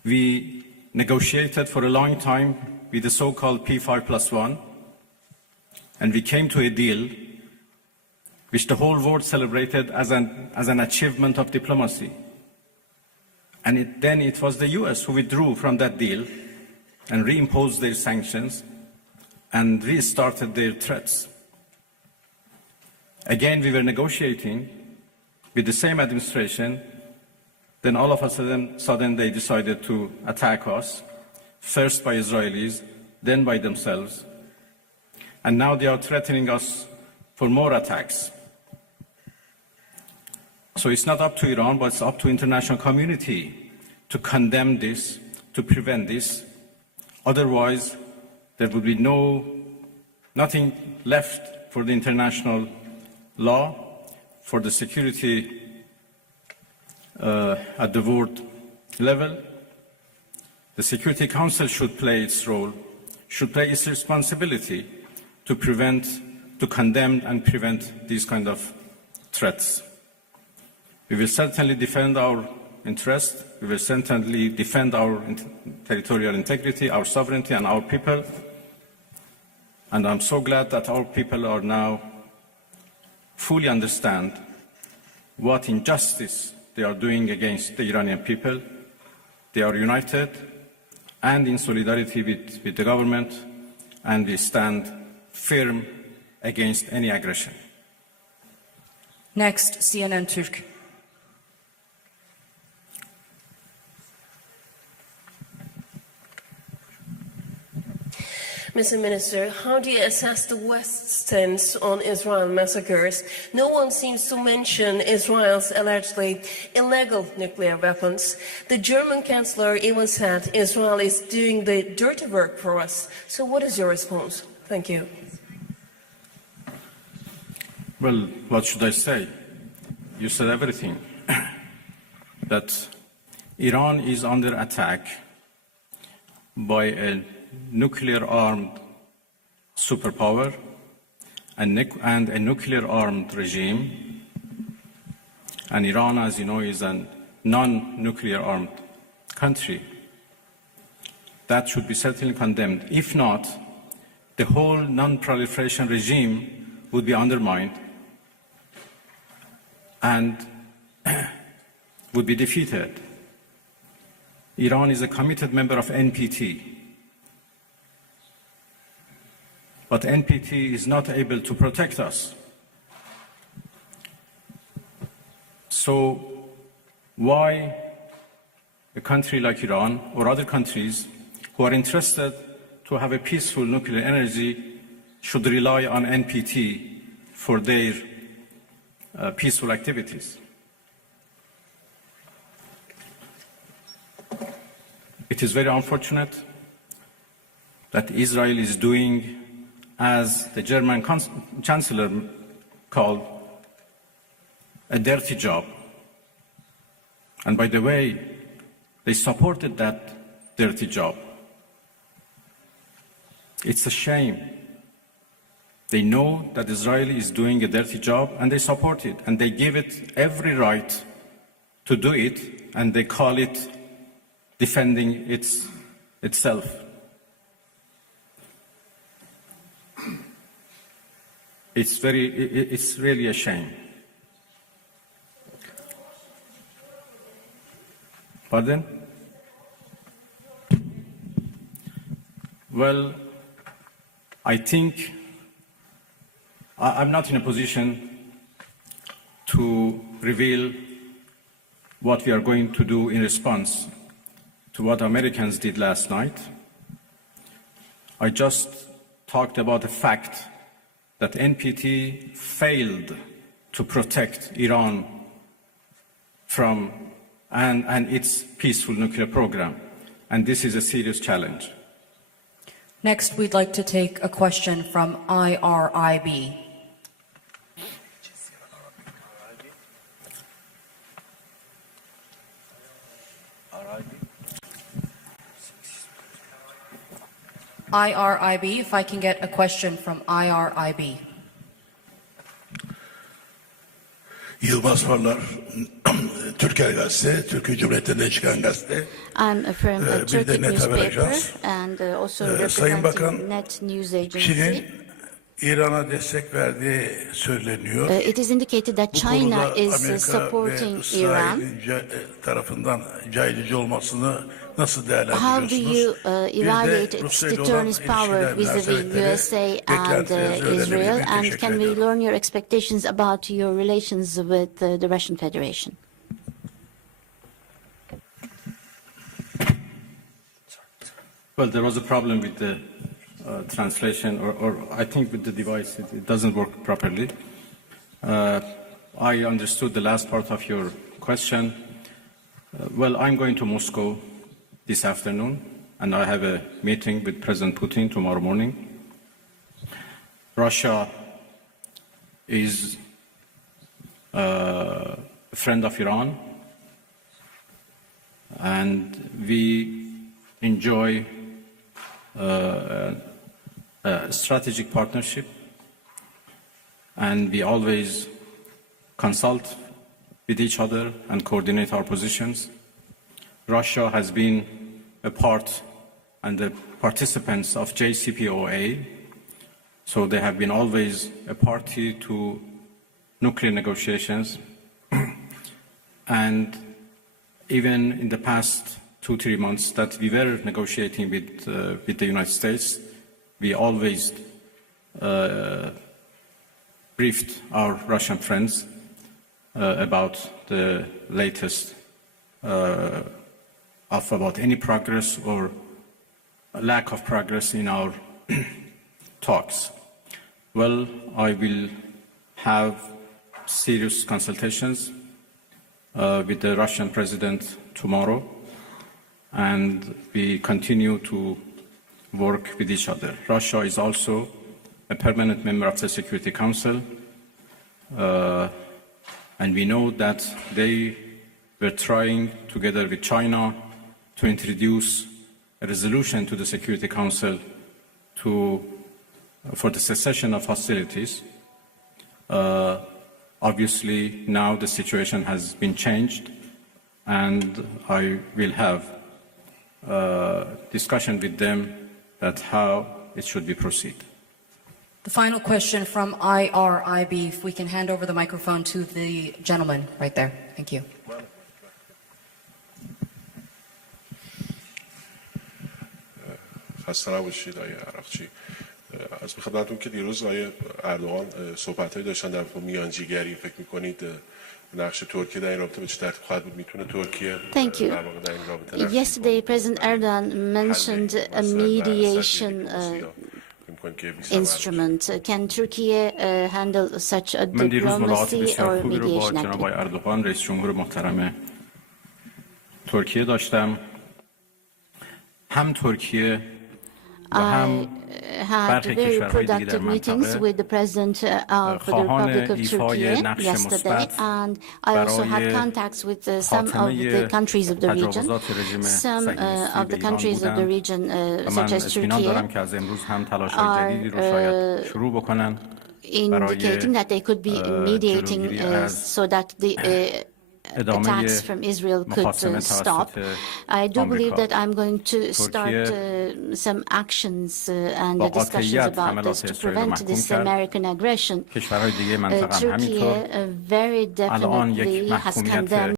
We negotiated for a long time with the so-called P5+1, and we came to a deal which the whole world celebrated as an achievement of diplomacy. And then it was the US who withdrew from that deal and reimposed their sanctions and restarted their threats. Again, we were negotiating with the same administration. Then all of a sudden they decided to attack us, first by Israelis, then by themselves. And now they are threatening us for more attacks. So it's not up to Iran, but it's up to international community to condemn this, to prevent this. Otherwise, there will be nothing left for the international law, for the security at the world level. The Security Council should play its role, should play its responsibility to condemn and prevent these kind of threats. We will certainly defend our interest. We will certainly defend our territorial integrity, our sovereignty, and our people. And I'm so glad that our people are now fully understand what injustice they are doing against the Iranian people. They are united and in solidarity with the government, and we stand firm against any aggression. Next, CNN Türk. Mr. Minister, how do you assess the West's stance on Israel massacres? No one seems to mention Israel's allegedly illegal nuclear weapons. The German Chancellor even said Israel is doing the dirty work for us. So what is your response? Thank you. Well, what should I say? You said everything. That Iran is under attack by a nuclear-armed superpower and a nuclear-armed regime. And Iran, as you know, is a non-nuclear-armed country. That should be certainly condemned. If not, the whole non-proliferation regime would be undermined and would be defeated. Iran is a committed member of NPT. But NPT is not able to protect us. So why a country like Iran or other countries who are interested to have a peaceful nuclear energy should rely on NPT for their peaceful activities? It is very unfortunate that Israel is doing, as the German Chancellor called, a dirty job. And by the way, they supported that dirty job. It's a shame. They know that Israel is doing a dirty job and they support it, and they give it every right to do it, and they call it defending itself. It's really a shame. Pardon? Well, I think I'm not in a position to reveal what we are going to do in response to what Americans did last night. I just talked about the fact that NPT failed to protect Iran from and its peaceful nuclear program. And this is a serious challenge. Next, we'd like to take a question from IRIB. IRIB, if I can get a question from IRIB. Yılmaz Farlar, Türker Gazete, Türkiye Cumhuriyeti'nden çıkan gazete. I'm from a Bir de Turkic Net Haber newspaper Ajans. and also Sayın representing Bakan, Net News Agency. Çin'in İran'a destek verdiği söyleniyor. It is indicated that Bu China konuda is Amerika supporting ve Iran. İsrail'in tarafından caydırıcı olmasını nasıl How do değerlendiriyorsunuz? you Bir de evaluate its Rusya ile olan deterrence power ilişkiler, vis-a-vis münasebetleri, USA and beklentilerinizi öğrenebilir Israel? miyim? And Teşekkür can we ediyorum. learn your expectations about your relations with the Russian Federation? Well, there was a problem with the translation, or I think with the device, it doesn't work properly. I understood the last part of your question. Well, I'm going to Moscow this afternoon, and I have a meeting with President Putin tomorrow morning. Russia is a friend of Iran, and we enjoy a strategic partnership, and we always consult with each other and coordinate our positions. Russia has been a part and the participants of JCPOA, so they have been always a party to nuclear negotiations. And even in the past 2-3 months that we were negotiating with the United States, we always briefed our Russian friends about the latest about any progress or lack of progress in our talks. Well, I will have serious consultations with the Russian president tomorrow, and we continue to work with each other. Russia is also a permanent member of the Security Council, and we know that they were trying, together with China, to introduce a resolution to the Security Council for the cessation of hostilities. Obviously, now the situation has been changed, and I will have discussion with them that how it should be proceed. The final question from IRIB, if we can hand over the microphone to the gentleman right there. Thank you. خسته نباشید آقای عراقچی. از خدمتتون که دیروز آقای اردوغان صحبت‌هایی داشتن در مورد میانجیگری، فکر می‌کنید نقش ترکیه در این رابطه به چه ترتیب خواهد بود؟ میتونه ترکیه در واقع در این رابطه Yesterday, President Erdogan mentioned a mediation instrument. Can Turkey handle such a من دیروز ملاقات diplomacy بسیار or خوبی رو با mediation جناب activity? اردوغان رئیس جمهور محترم ترکیه داشتم. هم ترکیه و هم had very productive meetings with the President of the Republic of Turkey yesterday, and I also had contacts with some of the countries of the region. Some of the countries of the region, such as Turkey, are indicating that they could be mediating so that the attacks from Israel could stop. I do believe that I'm going to start some actions and discussions about this to prevent this American aggression. Turkey very definitely has condemned